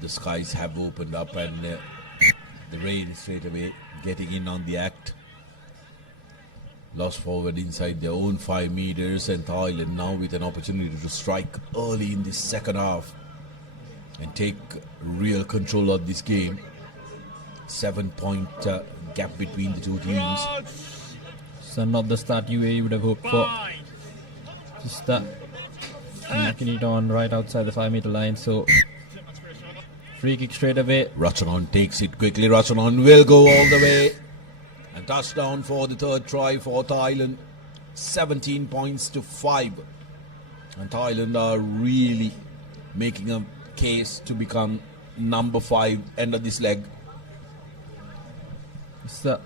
the skies have opened up and the rain straight away getting in on the act. Lost forward inside their own 5 meters, and Thailand now with an opportunity to strike early in this second half and take real control of this game. 7-point gap between the two teams. So not the start UAE would have hoped for. Just knocking it on right outside the 5-meter line. So free kick straight away. Ratchanon takes it quickly. Ratchanon will go all the way. And touchdown for the third try for Thailand. 17 points to 5. And Thailand are really making a case to become number 5 end of this leg. So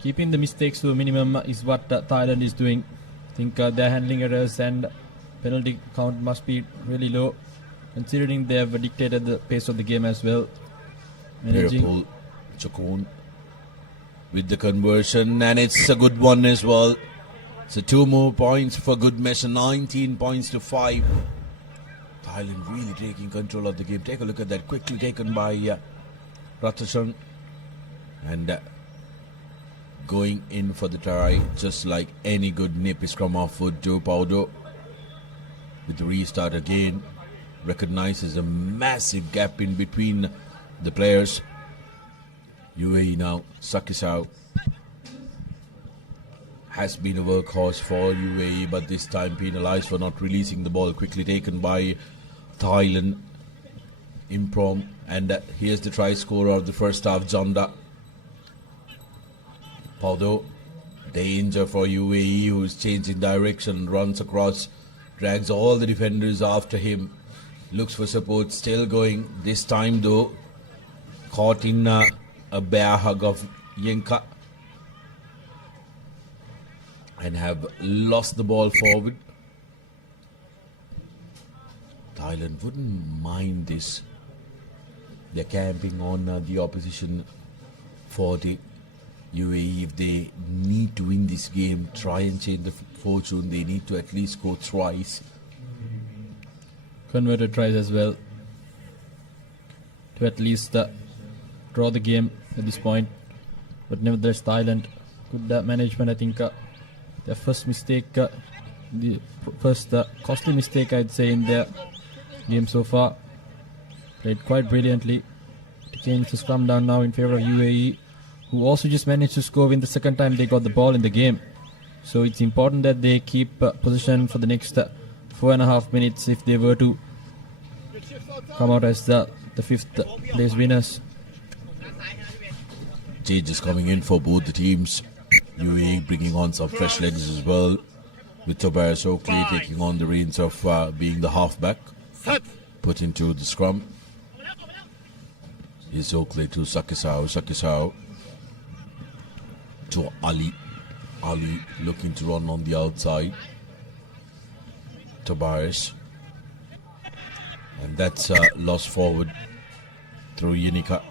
keeping the mistakes to a minimum is what Thailand is doing. I think their handling errors and penalty count must be really low, considering they have dictated the pace of the game as well. Managing Chakun with the conversion, and it's a good one as well. So 2 more points for good measure, 19 points to 5. Thailand really taking control of the game. Take a look at that, quickly taken by Ratchanan. And going in for the try, just like any good nip scrum off foot. Joe Paudo with the restart again, recognizes a massive gap in between the players. UAE now, Sakisau has been a workhorse for UAE, but this time penalized for not releasing the ball. Quickly taken by Thailand. Improm, and here's the try scorer of the first half, Jonda. Paudo, danger for UAE, who's changing direction, runs across, drags all the defenders after him, looks for support, still going. This time though, caught in a bear hug of Yenka and have lost the ball forward. Thailand wouldn't mind this. They're camping on the opposition 40. UAE, if they need to win this game, try and change the fortune, they need to at least go twice. Converted tries as well to at least draw the game at this point. But nevertheless, Thailand, good management. I think their first mistake, the first costly mistake I'd say in their game so far. Played quite brilliantly to change the scrum down now in favor of UAE, who also just managed to score in the second time they got the ball in the game. So it's important that they keep position for the next 4.5 minutes if they were to come out as the fifth place winners. Changes coming in for both the teams. UAE bringing on some fresh legs as well, with Tobias Oakley taking on the reins of being the halfback, put into the scrum. Here's Oakley to Sakisau. Sakisau to Ali. Ali looking to run on the outside. Tobias. And that's lost forward through Yinika.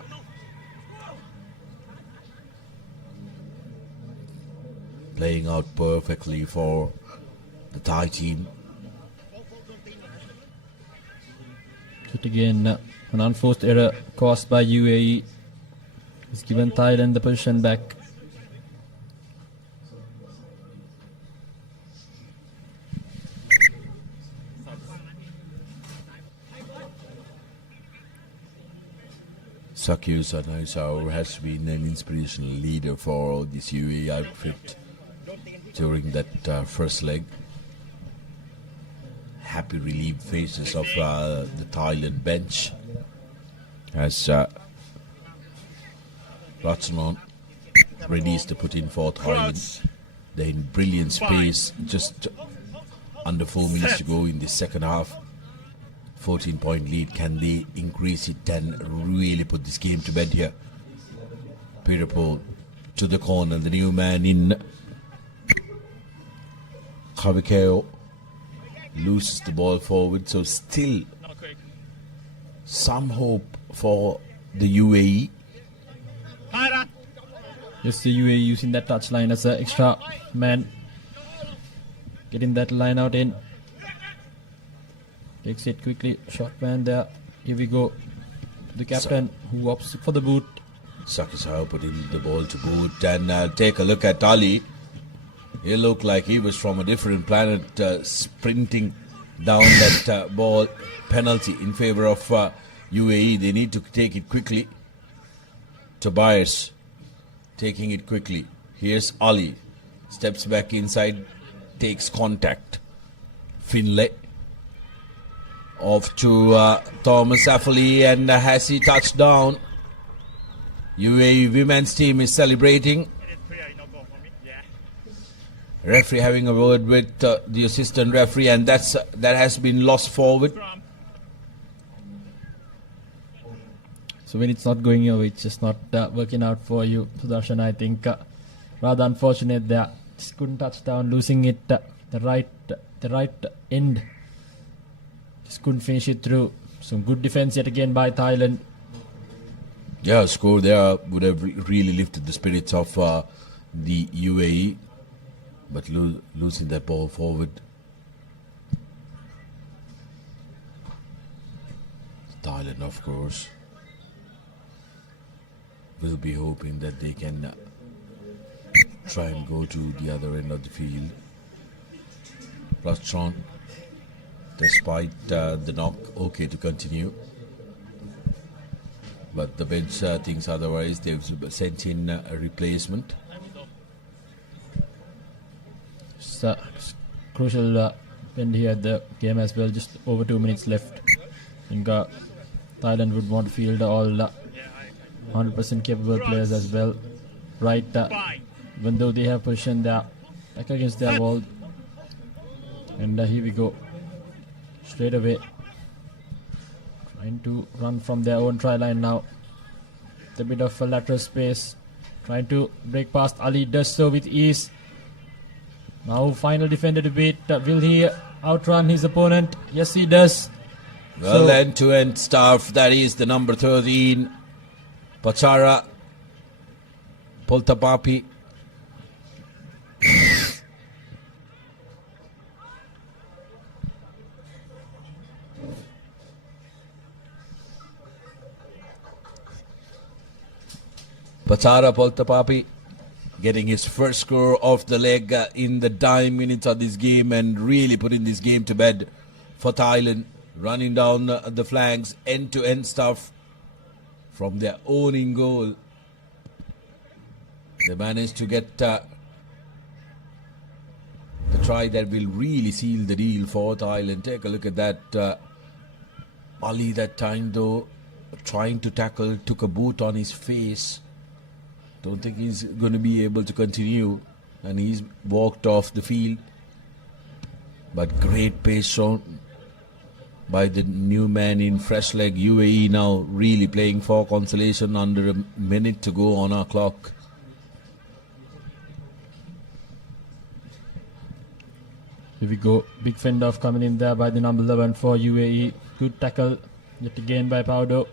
Playing out perfectly for the Thai team. Yet again, an unforced error caused by UAE has given Thailand the position back. Sakyus Anaisau has been an inspirational leader for this UAE outfit during that first leg. Happy relieved faces of the Thailand bench as Ratsanon readies to put in for Thailand. They're in brilliant space, just under 4 minutes to go in the second half. 14-point lead. Can they increase it and really put this game to bed here? Peter Paul to the corner. The new man in Kavikeo loses the ball forward. So still some hope for the UAE. Just the UAE using that touchline as an extra man. Getting that line out in. Takes it quickly. Short man there. Here we go. The captain who opts for the boot. Sakisau putting the ball to boot. And take a look at Ali. He looked like he was from a different planet, sprinting down that ball. Penalty in favor of UAE. They need to take it quickly. Tobias taking it quickly. Here's Ali. Steps back inside. Takes contact. Finlay. Off to Thomas Affley, and has he touched down? UAE women's team is celebrating. Referee having a word with the assistant referee, and that has been lost forward. So when it's not going your way, it's just not working out for you, Sudarshan. I think rather unfortunate there. Just couldn't touch down, losing it the right end. Just couldn't finish it through. Some good defense yet again by Thailand. Yeah, a score there would have really lifted the spirits of the UAE, but losing that ball forward. Thailand, of course, will be hoping that they can try and go to the other end of the field. Rastron, despite the knock, okay to continue. But the bench thinks otherwise. They've sent in a replacement. It's a crucial end here at the game as well. Just over 2 minutes left. I think Thailand would want to field all 100% capable players as well. Right, even though they have positioned their back against their wall. And here we go. Straight away. Trying to run from their own try line now. A bit of a lateral space. Trying to break past Ali. Does so with ease. Now final defender to beat. Will he outrun his opponent? Yes, he does. Well, end-to-end staff. That is the number 13. Pachara. Poltapapi. Pachara Poltapapi getting his first score off the leg in the dying minutes of this game and really putting this game to bed for Thailand. Running down the flanks, end-to-end stuff from their own in goal. They managed to get the try that will really seal the deal for Thailand. Take a look at that. Ali that time though, trying to tackle, took a boot on his face. Don't think he's going to be able to continue, and he's walked off the field. But great pace shown by the new man in fresh leg. UAE now really playing for consolation under a minute to go on our clock. Here we go. Big fend off coming in there by the number 11 for UAE. Good tackle yet again by Paudo.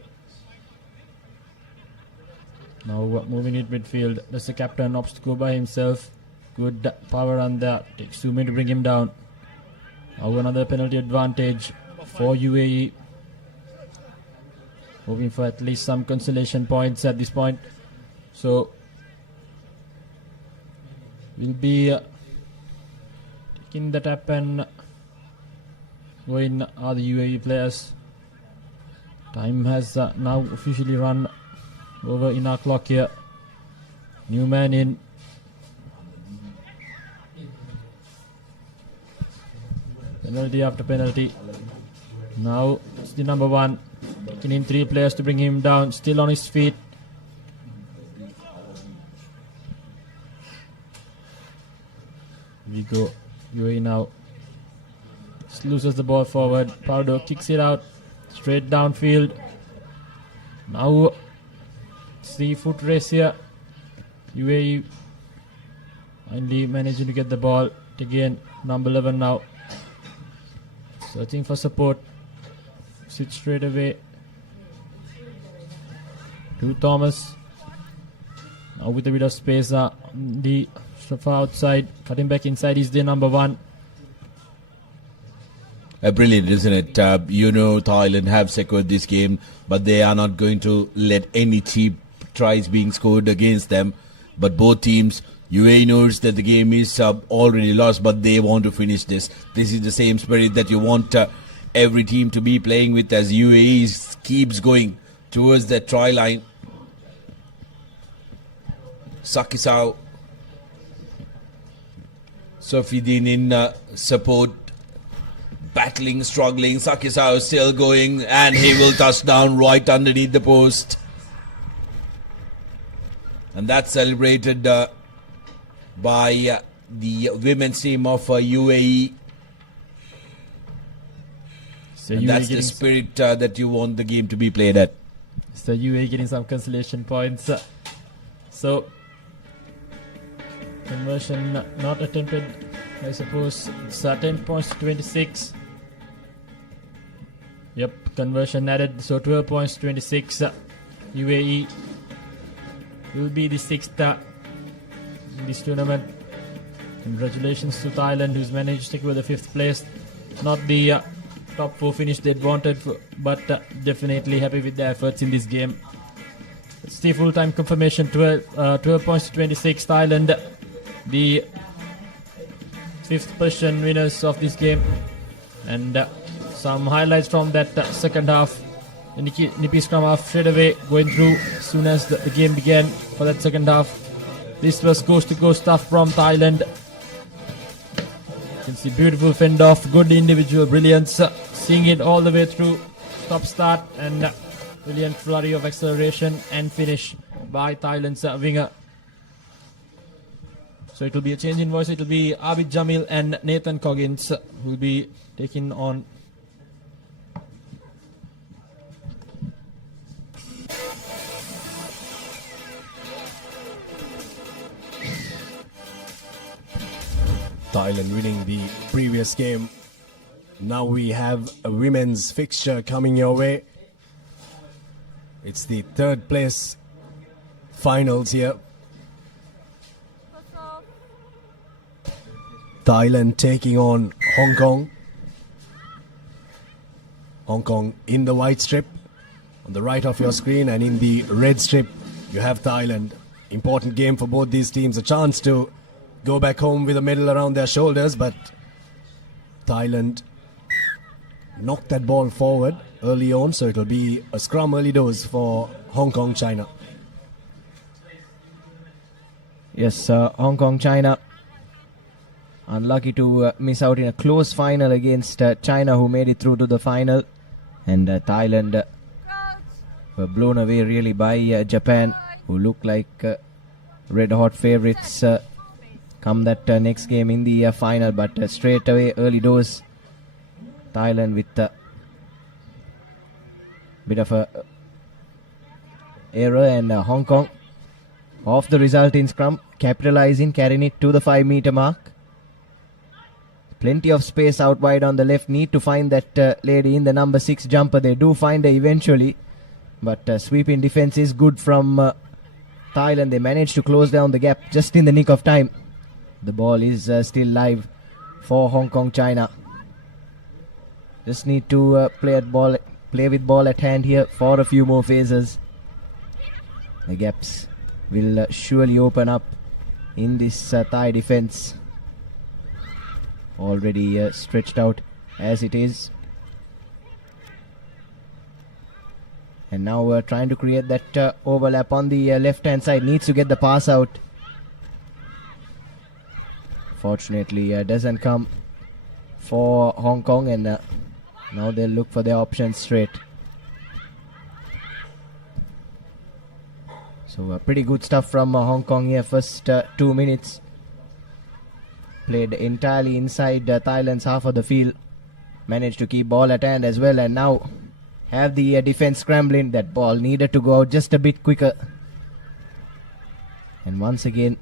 Now moving it midfield. Does the captain opts to go by himself. Good power on there. Takes 2 minutes to bring him down. Now another penalty advantage for UAE. Hoping for at least some consolation points at this point. So we'll be taking the tap and going are the UAE players. Time has now officially run over in our clock here. New man in. Penalty after penalty. Now it's the number 1. Taking in 3 players to bring him down. Still on his feet. Here we go. UAE now. Just loses the ball forward. Pardo kicks it out. Straight downfield. Now 3-foot race here. UAE finally managing to get the ball. Again, number 11 now. Searching for support. Switch straight away to Thomas. Now with a bit of space on the far outside. Cutting back inside is the number 1. Brilliant, isn't it? Thailand have secured this game, but they are not going to let any cheap tries being scored against them. But both teams, UAE knows that the game is already lost, but they want to finish this. This is the same spirit that you want every team to be playing with as UAE keeps going towards that try line. Sakisau. Sofidin in support. Battling, struggling. Sakisau still going, and he will touch down right underneath the post. And that's celebrated by the women's team of UAE. So and UAE that's the spirit that you want the game to be played at. So UAE getting some consolation points. So conversion not attempted, I suppose. It's 10 points to 26. Yep, conversion added. So 12 points to 26. UAE will be the 6th in this tournament. Congratulations to Thailand, who's managed to take over the 5th place. Not the top 4 finish they'd wanted, but definitely happy with their efforts in this game. It's the full-time confirmation. 12 points to 26. Thailand the 5th position winners of this game. And some highlights from that second half. The Nippy scrum half straight away going through as soon as the game began for that second half. This was coast to coast stuff from Thailand. You can see beautiful fend off, good individual brilliance, seeing it all the way through. Stop start and brilliant flurry of acceleration and finish by Thailand's winger. So it will be a change in voice. It will be Abid Jamil and Nathan Coggins who will be taking on. Thailand winning the previous game. Now we have a women's fixture coming your way. It's the third place finals here. Thailand taking on Hong Kong. Hong Kong in the white strip on the right of your screen, and in the red strip you have Thailand. Important game for both these teams, a chance to go back home with a medal around their shoulders, but Thailand knocked that ball forward early on, so it'll be a scrum early dose for Hong Kong, China. Yes, Hong Kong, China unlucky to miss out in a close final against China, who made it through to the final. And Thailand were blown away really by Japan, who look like red hot favorites come that next game in the final. But straight away, early dose, Thailand with a bit of a error, and Hong Kong off the result in scrum, capitalizing, carrying it to the 5 meter mark. Plenty of space out wide on the left. Need to find that lady in the number 6 jumper. They do find her eventually, but sweeping defense is good from Thailand. They managed to close down the gap just in the nick of time. The ball is still live for Hong Kong, China. Just need to play with ball at hand here for a few more phases. The gaps will surely open up in this Thai defense. Already stretched out as it is. And now we're trying to create that overlap on the left hand side. Needs to get the pass out. Fortunately doesn't come for Hong Kong, and now they'll look for their options straight. So pretty good stuff from Hong Kong here. First 2 minutes played entirely inside Thailand's half of the field. Managed to keep ball at hand as well, and now have the defense scrambling. That ball needed to go out just a bit quicker. And once again,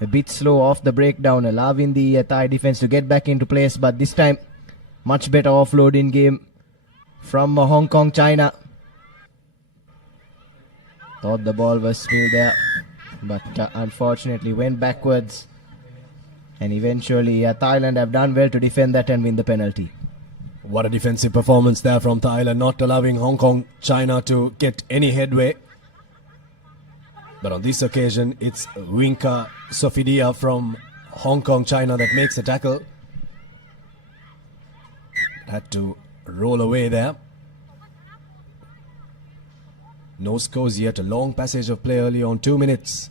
a bit slow off the breakdown, allowing the Thai defense to get back into place. But this time, much better offload in game from Hong Kong, China. Thought the ball was smooth there, but unfortunately went backwards. And eventually Thailand have done well to defend that and win the penalty. What a defensive performance there from Thailand, not allowing Hong Kong, China to get any headway. But on this occasion, it's Winka Sofidia from Hong Kong, China that makes the tackle. Had to roll away there. No scores yet, a long passage of play early on, 2 minutes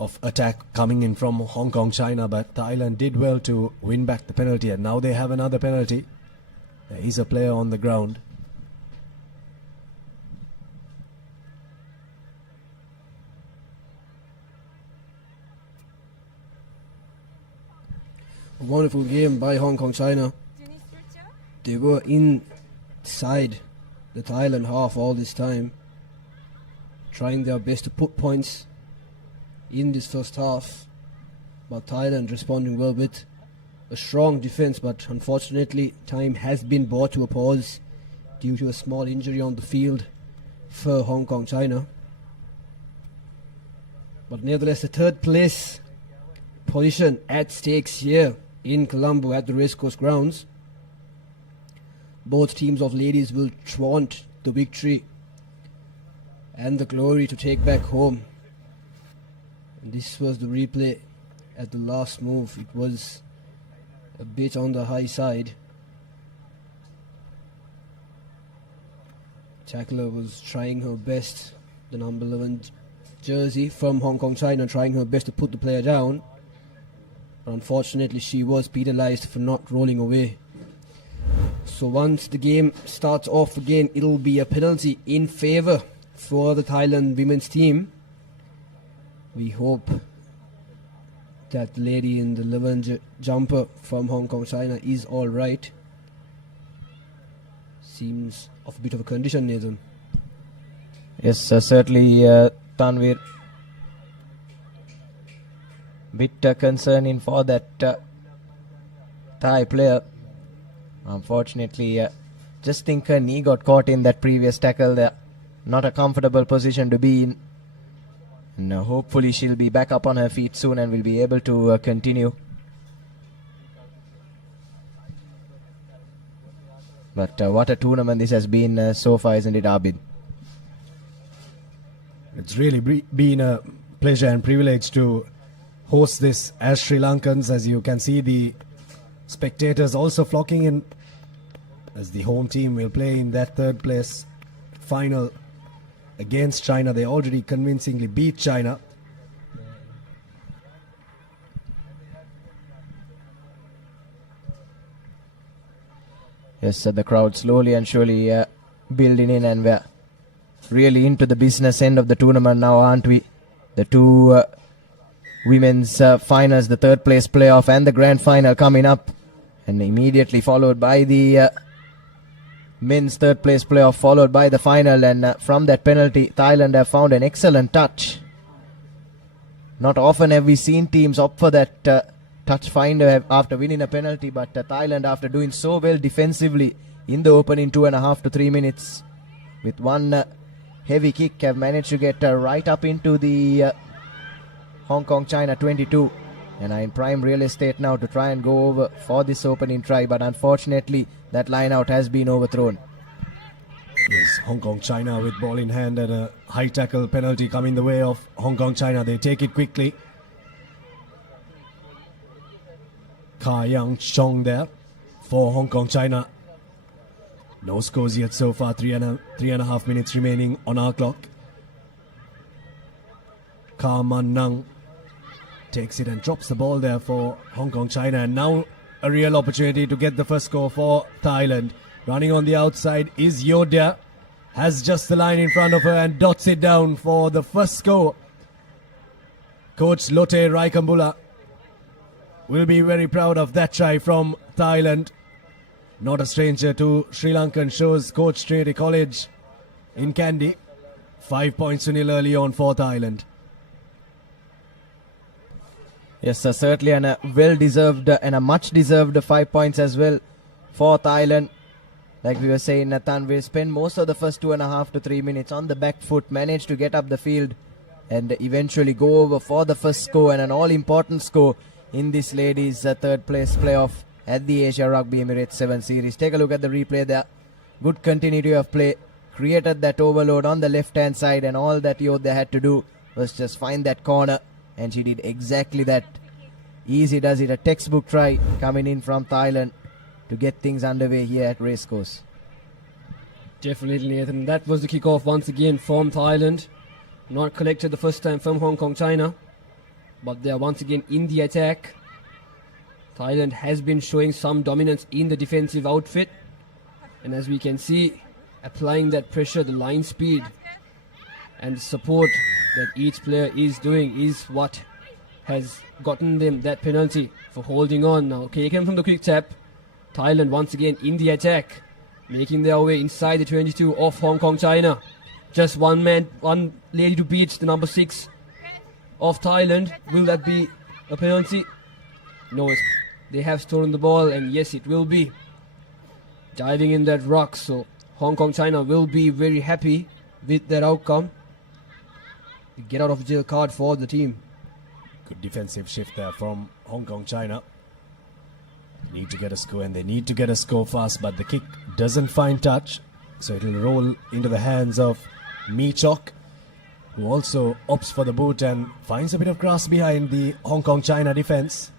of attack coming in from Hong Kong, China, but Thailand did well to win back the penalty, and now they have another penalty. There is a player on the ground. A wonderful game by Hong Kong, China. They were inside the Thailand half all this time, trying their best to put points in this first half, but Thailand responding well with a strong defense. But unfortunately, time has been brought to a pause due to a small injury on the field for Hong Kong, China. But nevertheless, the third place position at stakes here in Colombo at the Racecourse grounds. Both teams of ladies will want the victory and the glory to take back home. And this was the replay at the last move. It was a bit on the high side. Tackler was trying her best, the number 11 jersey from Hong Kong China, trying her best to put the player down. But unfortunately, she was penalized for not rolling away. So once the game starts off again, it'll be a penalty in favor for the Thailand women's team. We hope that the lady in the 11 jumper from Hong Kong China is all right. Seems of a bit of a condition, Nathan. Yes, certainly, Tanvir. Bit concerning for that Thai player. Unfortunately, just think her knee got caught in that previous tackle there. Not a comfortable position to be in. And hopefully she'll be back up on her feet soon and will be able to continue. But what a tournament this has been so far, isn't it, Abid? It's really been a pleasure and privilege to host this as Sri Lankans. As you can see, the spectators also flocking in as the home team will play in that third place final against China. They already convincingly beat China. Yes, the crowd slowly and surely building in, and we're really into the business end of the tournament now, aren't we? The two women's finals, the third place playoff and the grand final coming up, and immediately followed by the men's third place playoff, followed by the final. And from that penalty, Thailand have found an excellent touch. Not often have we seen teams opt for that touch finder after winning a penalty, but Thailand, after doing so well defensively in the opening 2.5 to 3 minutes, with one heavy kick, have managed to get right up into the Hong Kong China 22, and are in prime real estate now to try and go over for this opening try. But unfortunately, that line out has been overthrown. Yes, Hong Kong China with ball in hand and a high tackle penalty coming the way of Hong Kong China. They take it quickly. Ka Yang Chong there for Hong Kong China. No scores yet so far. 3.5 minutes remaining on our clock. Ka Man Nang takes it and drops the ball there for Hong Kong China. And now a real opportunity to get the first score for Thailand. Running on the outside is Yodia. Has just the line in front of her and dots it down for the first score. Coach Lotte Raikambula will be very proud of that try from Thailand. Not a stranger to Sri Lankan shows, Coach Trinity College in Kandy. 5 points to nil early on for Thailand. Yes, sir, certainly, and a well-deserved and a much-deserved 5 points as well for Thailand. Like we were saying, Tanvir spent most of the first 2.5 to 3 minutes on the back foot, managed to get up the field and eventually go over for the first score and an all-important score in this ladies' third place playoff at the Asia Rugby Emirates 7 series. Take a look at the replay there. Good continuity of play. Created that overload on the left-hand side, and all that Yodha had to do was just find that corner, and she did exactly that. Easy does it. A textbook try coming in from Thailand to get things underway here at Racecourse. Definitely, Nathan. That was the kickoff once again from Thailand. Not collected the first time from Hong Kong China, but they are once again in the attack. Thailand has been showing some dominance in the defensive outfit, and as we can see, applying that pressure, the line speed and support that each player is doing is what has gotten them that penalty for holding on. Now taken from the quick tap. Thailand once again in the attack, making their way inside the 22 of Hong Kong China. Just one lady to beat the number 6 of Thailand. Will that be a penalty? No, they have stolen the ball, and yes, it will be. Diving in that rock, so Hong Kong China will be very happy with that outcome. Get out of jail card for the team. Good defensive shift there from Hong Kong China. Need to get a score, and they need to get a score fast, but the kick doesn't find touch, so it'll roll into the hands of Mi Chok. who also opts for the boot and finds a bit of grass behind the Hong Kong-China defense.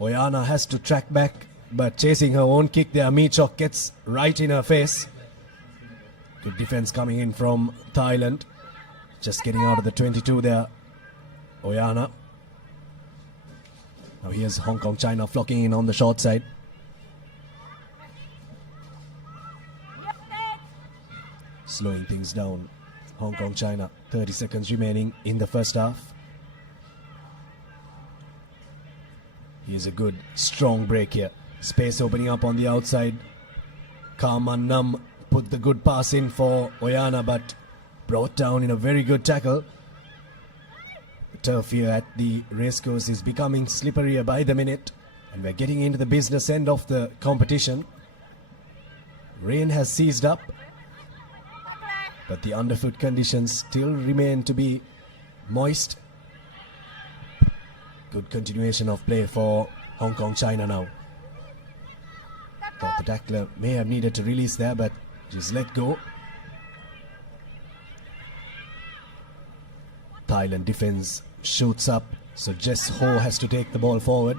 Oyana has to track back, but chasing her own kick there, Mi Chok gets right in her face. Good defense coming in from Thailand. Just getting out of the 22 there, Oyana. Now here's Hong Kong-China flocking in on the short side. Slowing things down. Hong Kong-China, 30 seconds remaining in the first half. Here's a good, strong break here. Space opening up on the outside. Karman Nam put the good pass in for Oyana, but brought down in a very good tackle. The turf here at the racecourse is becoming slipperier by the minute, and we're getting into the business end of the competition. Rain has ceased up, but the underfoot conditions still remain to be moist. Good continuation of play for Hong Kong-China now. Thought the tackler may have needed to release there, but just let go. Thailand defense shoots up, so Jess Ho has to take the ball forward.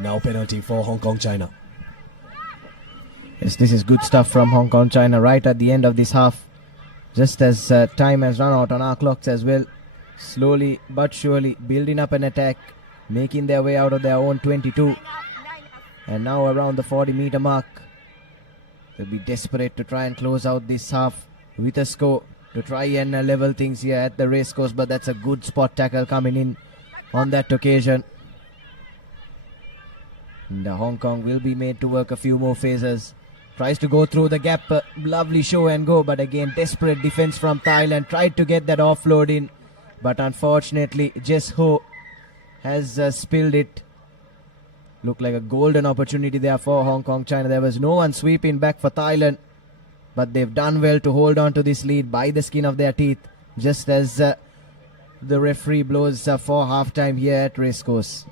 Now penalty for Hong Kong-China. Yes, this is good stuff from Hong Kong-China right at the end of this half. Just as time has run out on our clocks as well. Slowly but surely building up an attack, making their way out of their own 22. And now around the 40-meter mark. They'll be desperate to try and close out this half with a score to try and level things here at the racecourse. But that's a good spot tackle coming in on that occasion. And Hong Kong will be made to work a few more phases. Tries to go through the gap. Lovely show and go. But again, desperate defense from Thailand. Tried to get that offload in. But unfortunately, Jess Ho has spilled it. Looked like a golden opportunity there for Hong Kong-China. There was no one sweeping back for Thailand. But they've done well to hold on to this lead by the skin of their teeth. Just as the referee blows for halftime here at Racecourse.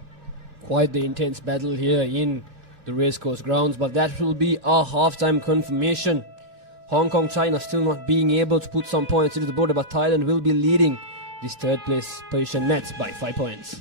Quite the intense battle here in the Racecourse grounds. But that will be our halftime confirmation. Hong Kong-China still not being able to put some points into the border. But Thailand will be leading this third place position match by 5 points.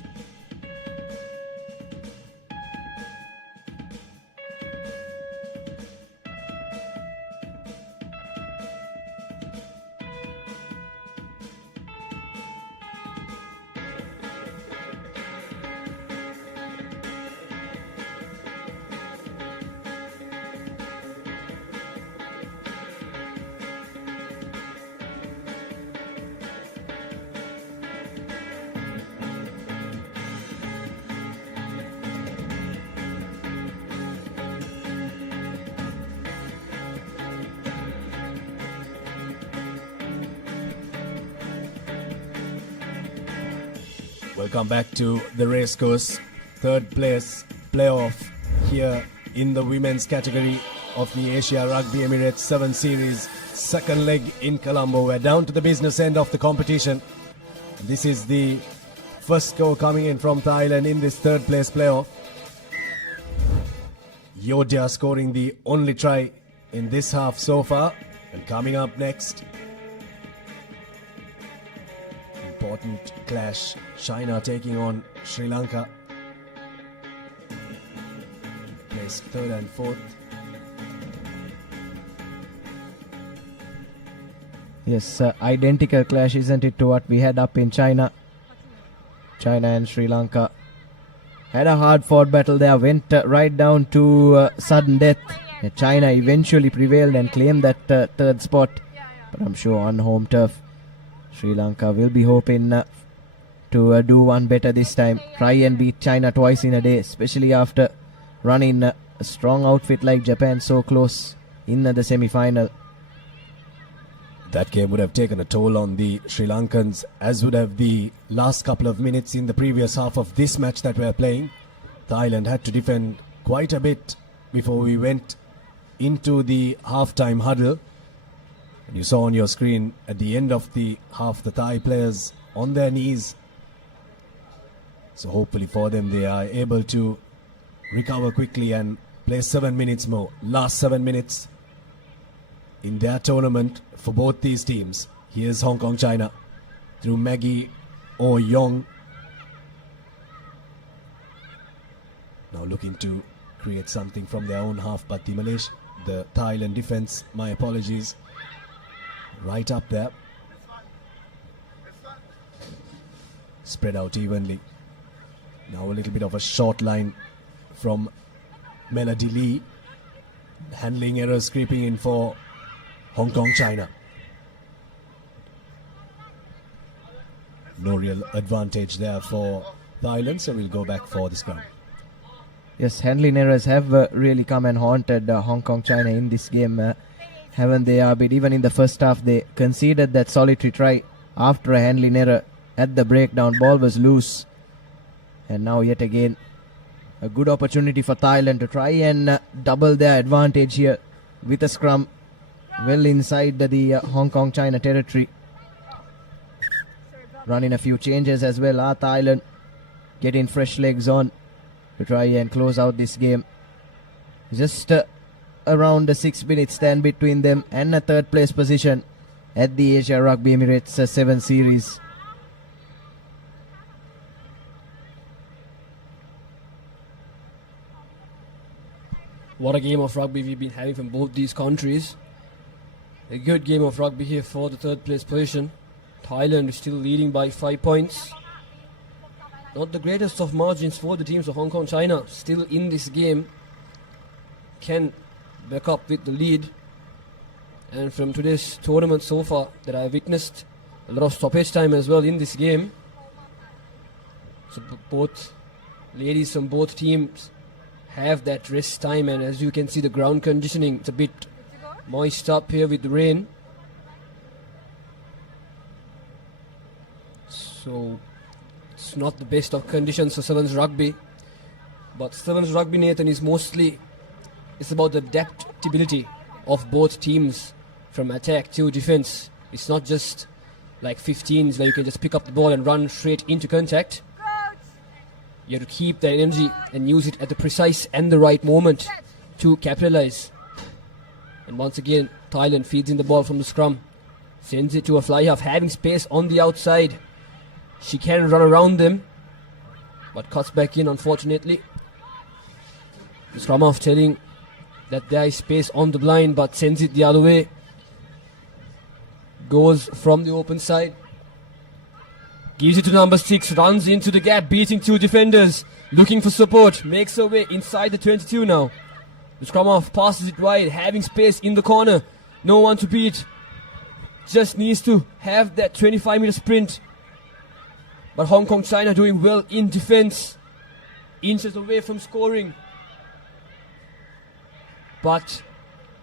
Welcome back to the racecourse. Third place playoff here in the women's category of the Asia Rugby Emirates 7 Series. Second leg in Colombo. We're down to the business end of the competition. This is the first score coming in from Thailand in this third place playoff. Yodhya scoring the only try in this half so far. And coming up next, important clash. China taking on Sri Lanka. Placed third and fourth. Yes, identical clash, isn't it, to what we had up in China. China and Sri Lanka had a hard-fought battle there, went right down to sudden death. China eventually prevailed and claimed that third spot, but I'm sure on home turf, Sri Lanka will be hoping to do one better this time. Try and beat China twice in a day, especially after running a strong outfit like Japan so close in the semi-final. That game would have taken a toll on the Sri Lankans, as would have the last couple of minutes in the previous half of this match that we're playing. Thailand had to defend quite a bit before we went into the halftime huddle. And you saw on your screen at the end of the half the Thai players on their knees. So hopefully for them they are able to recover quickly and play 7 minutes more. Last 7 minutes in their tournament for both these teams. Here's Hong Kong China through Maggie Oh Yong. Now looking to create something from their own half, but the Thailand defense, my apologies, right up there. Spread out evenly. Now a little bit of a short line from Melody Lee. Handling errors creeping in for Hong Kong China. No real advantage there for Thailand, so we'll go back for the scrum. Yes, handling errors have really come and haunted Hong Kong China in this game, haven't they? But even in the first half, they conceded that solitary try after a handling error at the breakdown. Ball was loose, and now yet again a good opportunity for Thailand to try and double their advantage here with a scrum well inside the Hong Kong China territory. Running a few changes as well. Thailand getting fresh legs on to try and close out this game. Just around the 6 minutes stand between them and a third place position at the Asia Rugby Emirates 7 series. What a game of rugby we've been having from both these countries. A good game of rugby here for the third place position. Thailand is still leading by 5 points. Not the greatest of margins for the teams of Hong Kong China. Still in this game. Can back up with the lead. And from today's tournament so far that I witnessed, a lot of stoppage time as well in this game. So both ladies from both teams have that rest time, and as you can see, the ground conditioning, it's a bit moist up here with the rain. So it's not the best of conditions for Sevens rugby. But Sevens rugby, Nathan, is mostly, it's about the adaptability of both teams from attack to defense. It's not just like 15s where you can just pick up the ball and run straight into contact. You have to keep that energy and use it at the precise and the right moment to capitalize. And once again, Thailand feeds in the ball from the scrum. Sends it to a fly half, having space on the outside. She can run around them, but cuts back in, unfortunately. The scrum half telling that there is space on the blind, but sends it the other way. Goes from the open side. Gives it to number 6, runs into the gap, beating 2 defenders, looking for support, makes her way inside the 22 now. The scrum half passes it wide, having space in the corner, no one to beat. Just needs to have that 25-meter sprint. But Hong Kong China doing well in defense, inches away from scoring. But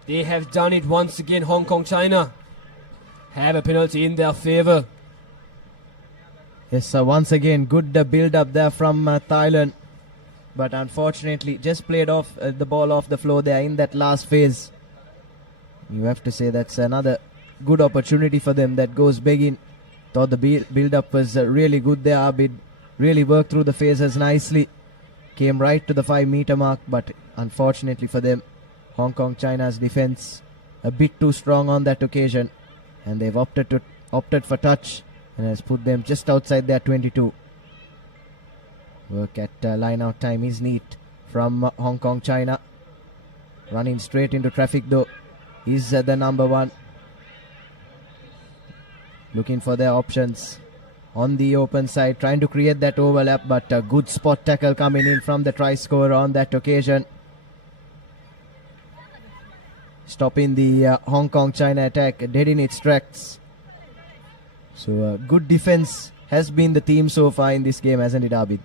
they have done it once again. Hong Kong China have a penalty in their favor. Yes, once again, good build-up there from Thailand. But unfortunately, just played off the ball off the floor there in that last phase. You have to say that's another good opportunity for them that goes begging. Thought the build-up was really good there. Abid really worked through the phases nicely. Came right to the 5-meter mark, but unfortunately for them, Hong Kong China's defense a bit too strong on that occasion. And they've opted for touch. And has put them just outside their 22. Work at line out time is neat from Hong Kong China. Running straight into traffic though is the number 1. Looking for their options on the open side, trying to create that overlap, but a good spot tackle coming in from the try scorer on that occasion. Stopping the Hong Kong China attack dead in its tracks. So good defense has been the theme so far in this game, hasn't it, Abid?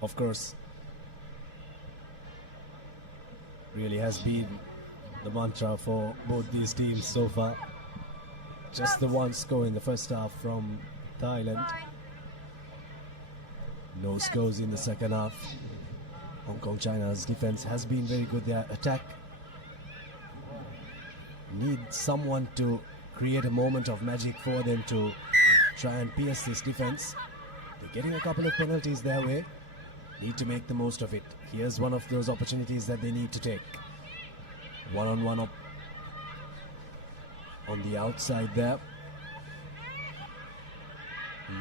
Of course. Really has been the mantra for both these teams so far. Just the one score in the first half from Thailand. No scores in the second half. Hong Kong China's defense has been very good. Their attack need someone to create a moment of magic for them to try and pierce this defense. They're getting a couple of penalties their way. Need to make the most of it. Here's one of those opportunities that they need to take. One-on-one up on the outside there.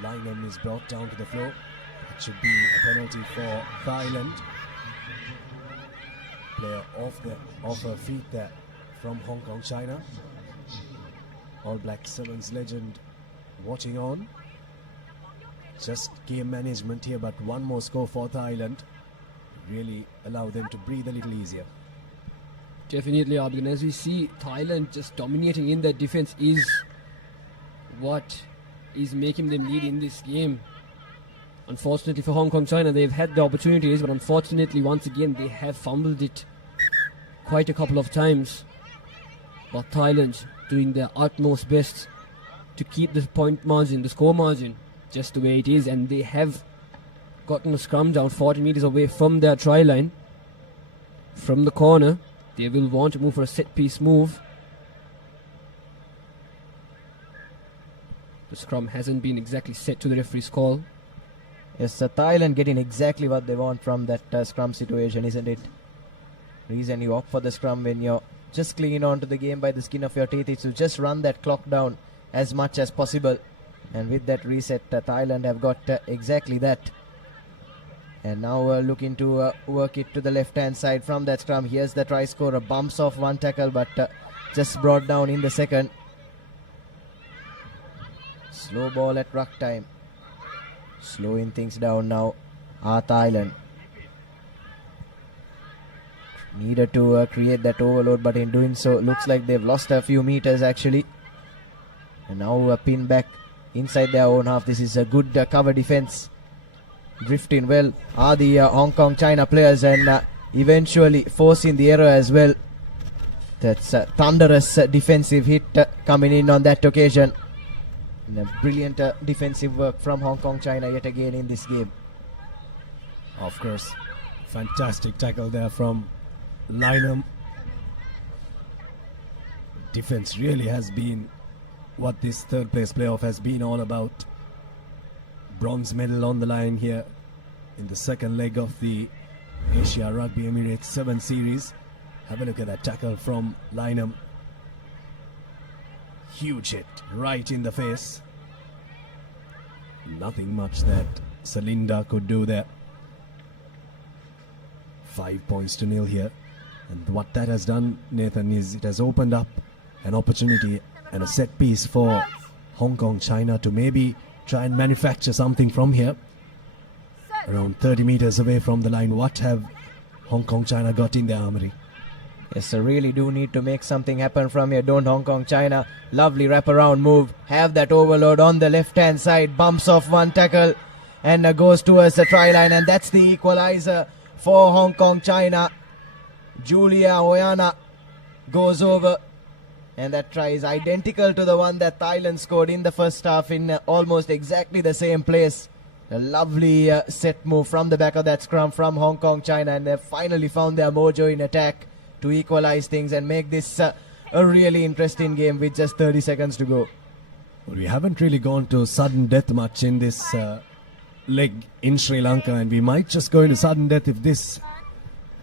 Lineham is brought down to the floor. It should be a penalty for Thailand. Player off her feet there from Hong Kong, China. All Black Sevens legend watching on. Just game management here, but one more score for Thailand. Really allow them to breathe a little easier. Definitely, Abhigan. As we see, Thailand just dominating in their defense is what is making them lead in this game. Unfortunately for Hong Kong, China, they've had the opportunities, but unfortunately, once again, they have fumbled it quite a couple of times. But Thailand doing their utmost best to keep the point margin, the score margin, just the way it is, and they have gotten a scrum down 40 meters away from their try line. From the corner, they will want to move for a set piece move. The scrum hasn't been exactly set to the referee's call. Yes, Thailand getting exactly what they want from that scrum situation, isn't it? Reason you opt for the scrum when you're just clinging on to the game by the skin of your teeth is to just run that clock down as much as possible. And with that reset, Thailand have got exactly that. And now looking to work it to the left-hand side from that scrum. Here's the try scorer. Bumps off one tackle, but just brought down in the second. Slow ball at ruck time. Slowing things down now are Thailand. Needed to create that overload, but in doing so, looks like they've lost a few meters actually. And now a pin back inside their own half. This is a good cover defense. Drifting well are the Hong Kong China players, and eventually forcing the error as well. That's a thunderous defensive hit coming in on that occasion. And a brilliant defensive work from Hong Kong China yet again in this game. Of course, fantastic tackle there from Lineham. Defense really has been what this third place playoff has been all about. Bronze medal on the line here in the second leg of the Asia Rugby Emirates 7 series. Have a look at that tackle from Lineham. Huge hit right in the face. Nothing much that Salinda could do there. 5 points to nil here. And what that has done, Nathan, is it has opened up an opportunity and a set piece for Hong Kong China to maybe try and manufacture something from here. Around 30 meters away from the line, what have Hong Kong China got in their armory? Yes, they really do need to make something happen from here, don't Hong Kong China? Lovely wraparound move. Have that overload on the left-hand side. Bumps off one tackle and goes towards the try line. And that's the equalizer for Hong Kong China. Julia Oyana goes over. And that try is identical to the one that Thailand scored in the first half in almost exactly the same place. A lovely set move from the back of that scrum from Hong Kong China. And they've finally found their mojo in attack to equalize things and make this a really interesting game with just 30 seconds to go. Well, we haven't really gone to sudden death much in this leg in Sri Lanka, and we might just go into sudden death if this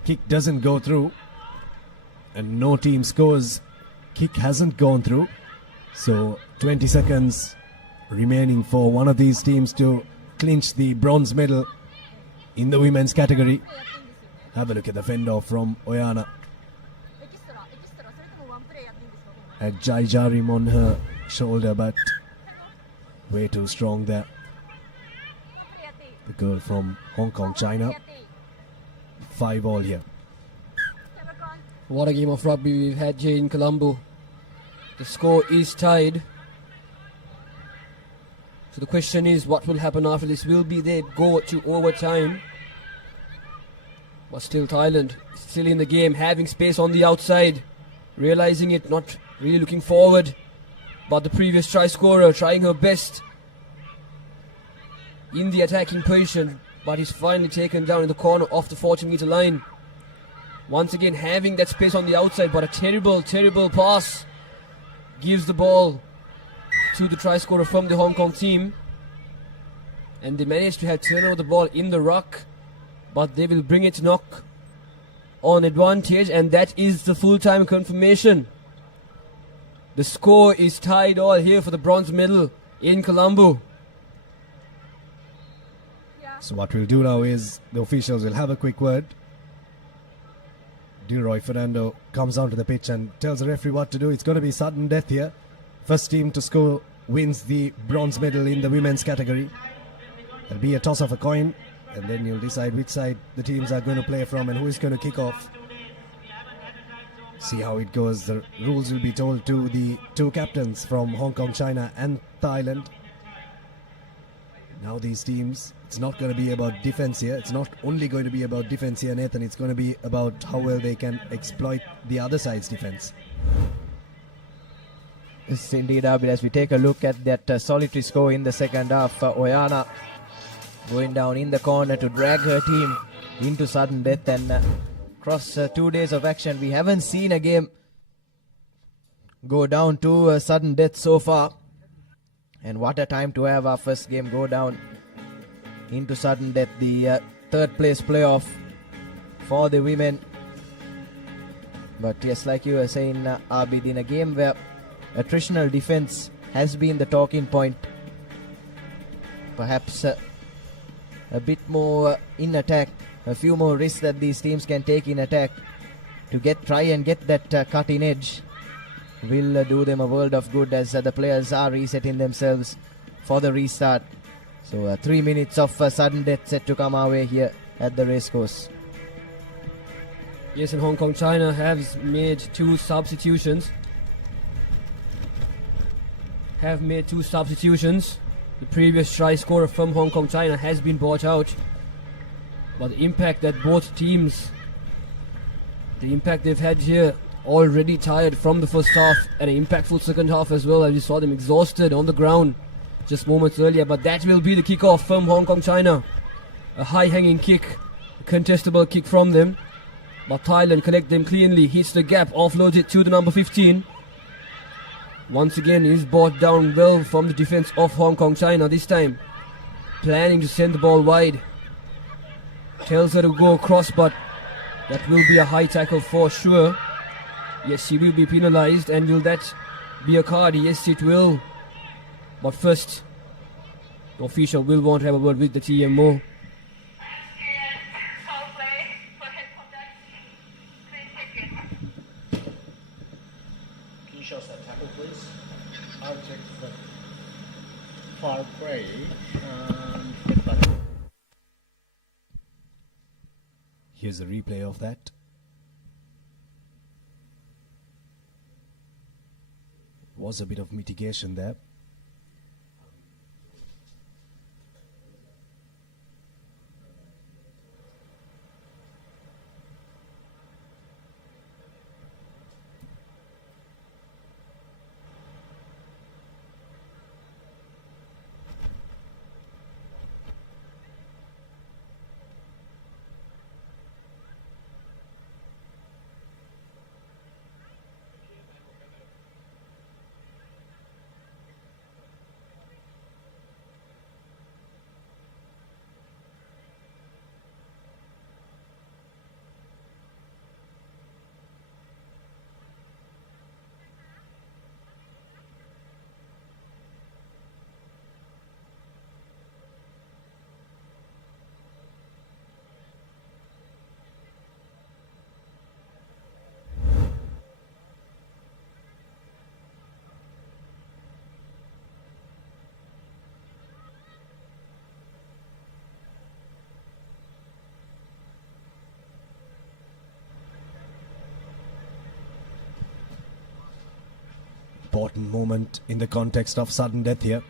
kick doesn't go through and no team scores. Kick hasn't gone through, so 20 seconds remaining for one of these teams to clinch the bronze medal in the women's category. Have a look at the fend off from Oyana. Had Jai Jarim on her shoulder, but way too strong there. The girl from Hong Kong, China. 5-all here. What a game of rugby we've had here in Colombo. The score is tied. So the question is, what will happen after this? Will be they go to overtime? But still Thailand, still in the game, having space on the outside. Realizing it, not really looking forward. But the previous try scorer trying her best in the attacking position. But he's finally taken down in the corner off the 40-meter line. Once again having that space on the outside, but a terrible, terrible pass. Gives the ball to the try scorer from the Hong Kong team. And they managed to have turn over the ball in the ruck. But they will bring it knock. on advantage, and that is the full-time confirmation. The score is tied all here for the bronze medal in Colombo. So what we'll do now is the officials will have a quick word. Dilroy Fernando comes onto the pitch and tells the referee what to do. It's going to be sudden death here. First team to score wins the bronze medal in the women's category. There'll be a toss of a coin, and then you'll decide which side the teams are going to play from and who is going to kick off. See how it goes. The rules will be told to the two captains from Hong Kong, China and Thailand. Now these teams, it's not going to be about defense here. It's not only going to be about defense here, Nathan. It's going to be about how well they can exploit the other side's defense. Yes, indeed, Abid. As we take a look at that solitary score in the second half, Oyana going down in the corner to drag her team into sudden death, and across 2 days of action, we haven't seen a game go down to sudden death so far. And what a time to have our first game go down into sudden death. The third place playoff for the women. But yes, like you were saying, Abid, in a game where attritional defense has been the talking point, perhaps a bit more in attack, a few more risks that these teams can take in attack to try and get that cutting edge will do them a world of good, as the players are resetting themselves for the restart. So 3 minutes of sudden death set to come our way here at the racecourse. Yes, and Hong Kong China has made two substitutions. The previous try scorer from Hong Kong China has been brought out. But the impact that both teams, the impact they've had here, already tired from the first half, and an impactful second half as well, as you saw them exhausted on the ground just moments earlier. But that will be the kickoff from Hong Kong China. A high-hanging kick, a contestable kick from them. But Thailand collect them cleanly, hits the gap, offloads it to the number 15. Once again is brought down well from the defense of Hong Kong China this time. Planning to send the ball wide. Tells her to go across, but that will be a high tackle for sure. Yes, she will be penalized, and will that be a card? Yes, it will. But first, the official will want to have a word with the TMO. Can you show us that tackle, please? I'll take the foul play and hit button. Here's a replay of that. Was a bit of mitigation there. Important moment in the context of sudden death here.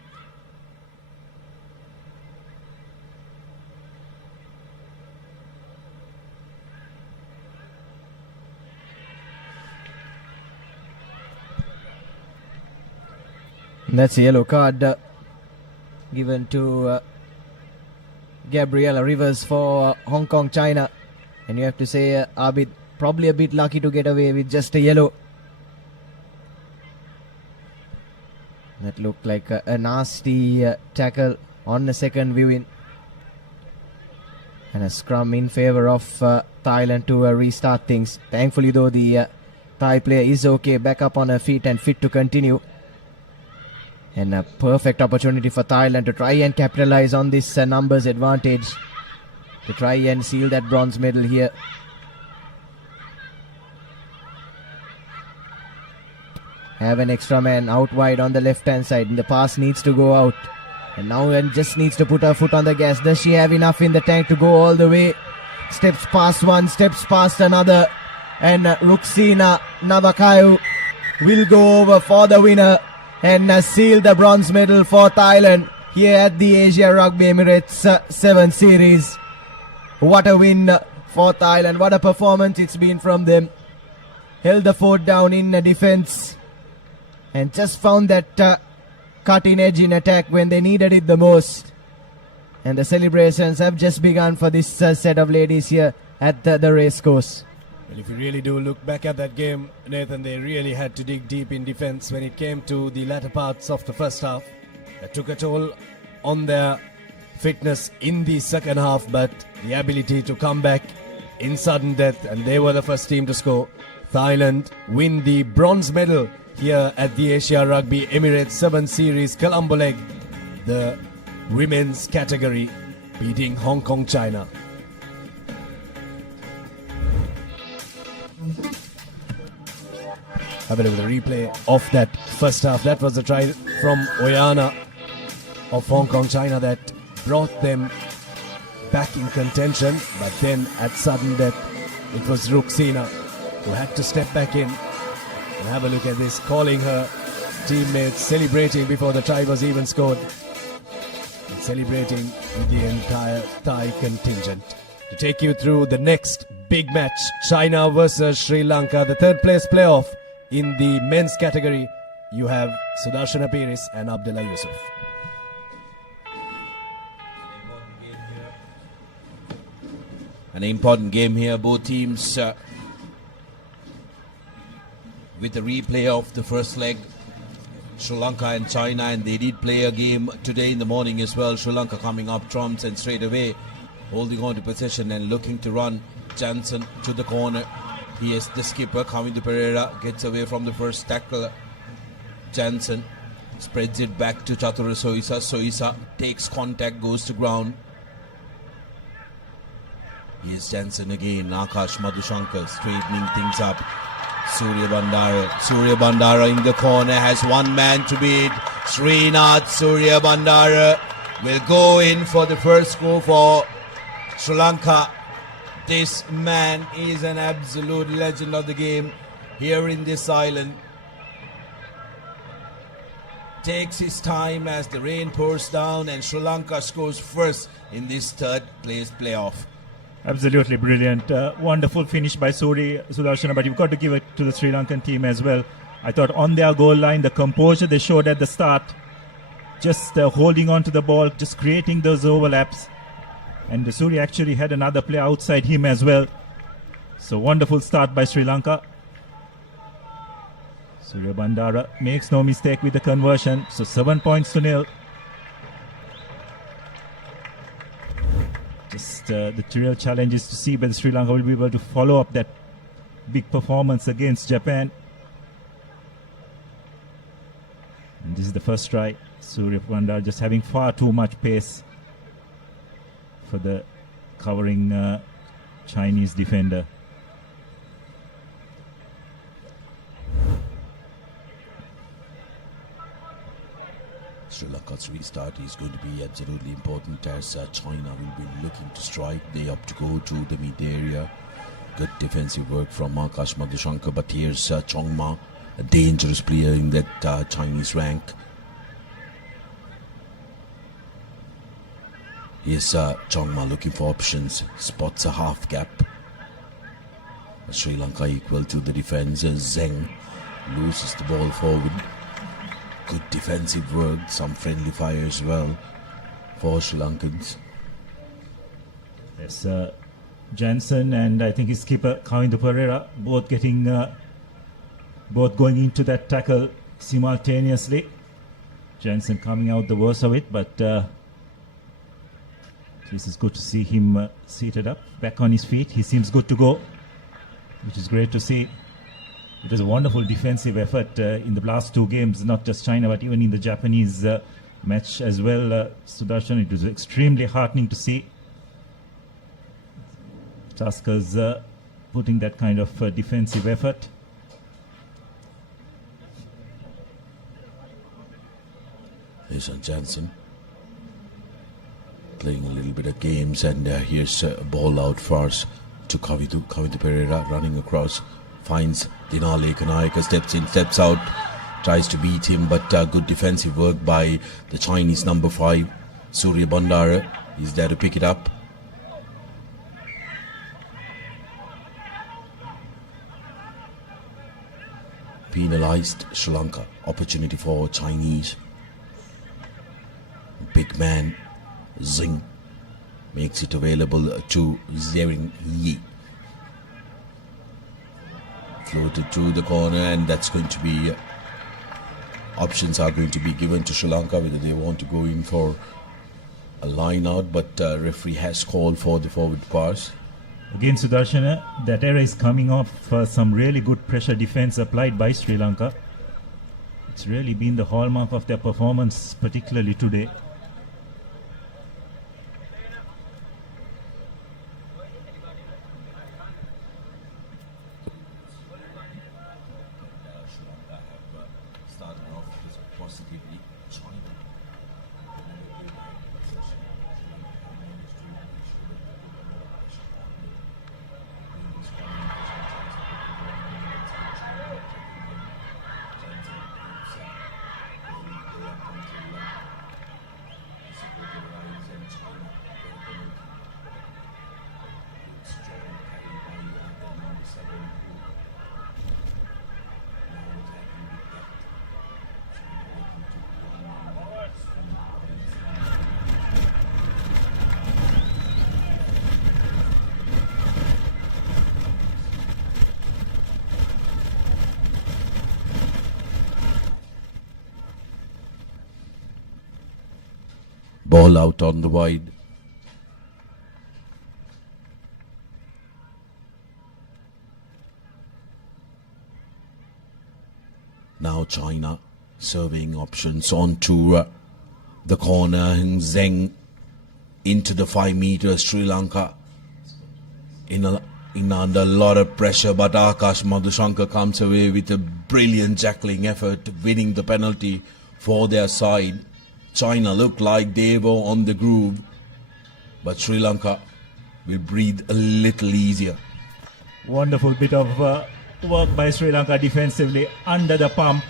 And that's a yellow card given to Gabriella Rivers for Hong Kong China. And you have to say, Abid, probably a bit lucky to get away with just a yellow. That looked like a nasty tackle on the second viewing. And a scrum in favor of Thailand to restart things. Thankfully though, the Thai player is okay, back up on her feet and fit to continue. And a perfect opportunity for Thailand to try and capitalize on this numbers advantage, to try and seal that bronze medal here. Have an extra man out wide on the left hand side, and the pass needs to go out. And now Ann just needs to put her foot on the gas. Does she have enough in the tank to go all the way? Steps past one, steps past another. And Ruksina Navakayu will go over for the winner and seal the bronze medal for Thailand here at the Asia Rugby Emirates 7 Series. What a win for Thailand. What a performance it's been from them. Held the fort down in defense and just found that cutting edge in attack when they needed it the most. And the celebrations have just begun for this set of ladies here at the race course. Well, if you really do look back at that game, Nathan, they really had to dig deep in defense when it came to the latter parts of the first half. That took a toll on their fitness in the second half, but the ability to come back in sudden death, and they were the first team to score. Thailand win the bronze medal here at the Asia Rugby Emirates 7 Series Colombo leg, the women's category, beating Hong Kong, China. Have a look at the replay of that first half. That was a try from Oyana of Hong Kong, China that brought them back in contention. But then at sudden death, it was Ruksina who had to step back in. And have a look at this, calling her teammates, celebrating before the try was even scored. And celebrating with the entire Thai contingent. To take you through the next big match, China versus Sri Lanka, the third place playoff. In the men's category, you have Sudarshana Piris and Abdullah Yusuf. An important game here, both teams with the replay of the first leg, Sri Lanka and China, and they did play a game today in the morning as well. Sri Lanka coming up trumps and straight away holding on to possession and looking to run. Jansen to the corner. He is the skipper, coming to Pereira, gets away from the first tackle. Jansen spreads it back to Chatura Soisa. Soisa takes contact, goes to ground. Here's Jansen again. Akash Madhushankar straightening things up. Surya Bandara. Surya Bandara in the corner has one man to beat. Srinath Surya Bandara will go in for the first goal for Sri Lanka. This man is an absolute legend of the game here in this island. Takes his time as the rain pours down and Sri Lanka scores first in this third place playoff. Absolutely brilliant. Wonderful finish by Sudarshana, but you've got to give it to the Sri Lankan team as well. I thought on their goal line, the composure they showed at the start, just holding on to the ball, just creating those overlaps. And the Suri actually had another player outside him as well. So wonderful start by Sri Lanka. Surya Bandara makes no mistake with the conversion. So 7 points to 0. Just the real challenge is to see whether Sri Lanka will be able to follow up that big performance against Japan. And this is the first try. Surya Bandara just having far too much pace for the covering Chinese defender. Sri Lanka's restart is going to be absolutely important as China will be looking to strike. They opt to go to the mid area. Good defensive work from Akash Madhushankar, but here's Chongma, a dangerous player in that Chinese rank. Here's Chongma looking for options, spots a half gap. Sri Lanka equal to the defense. Zeng loses the ball forward. Good defensive work, some friendly fire as well for Sri Lankans. Yes, Jansen and I think his skipper Kavindu Pereira both getting, both going into that tackle simultaneously. Jansen coming out the worst of it, but This is good to see him seated up, back on his feet. He seems good to go, which is great to see. It was a wonderful defensive effort in the last two games, not just China, but even in the Japanese match as well. Sudarshan, it was extremely heartening to see Tuskers putting that kind of defensive effort. Jason Jansen playing a little bit of games, and here's a ball out first to Kavitu Pereira running across, finds Dinale Kanayaka, steps in, steps out, tries to beat him, but good defensive work by the Chinese number 5, Surya Bandara. He's there to pick it up. Penalized Sri Lanka. Opportunity for Chinese. Big man Zing makes it available to Zering Yi. Floated to the corner, and that's going to be options are going to be given to Sri Lanka whether they want to go in for a line out, but referee has called for the forward pass. Again, Sudarshana, that error is coming off some really good pressure defense applied by Sri Lanka. It's really been the hallmark of their performance, particularly today. Ball out on the wide. Now China serving options onto the corner. Zheng into the 5 meters. Sri Lanka in under a lot of pressure, but Akash Madhushankar comes away with a brilliant jackling effort, winning the penalty for their side. China looked like they were on the groove, but Sri Lanka will breathe a little easier. Wonderful bit of work by Sri Lanka defensively under the pump.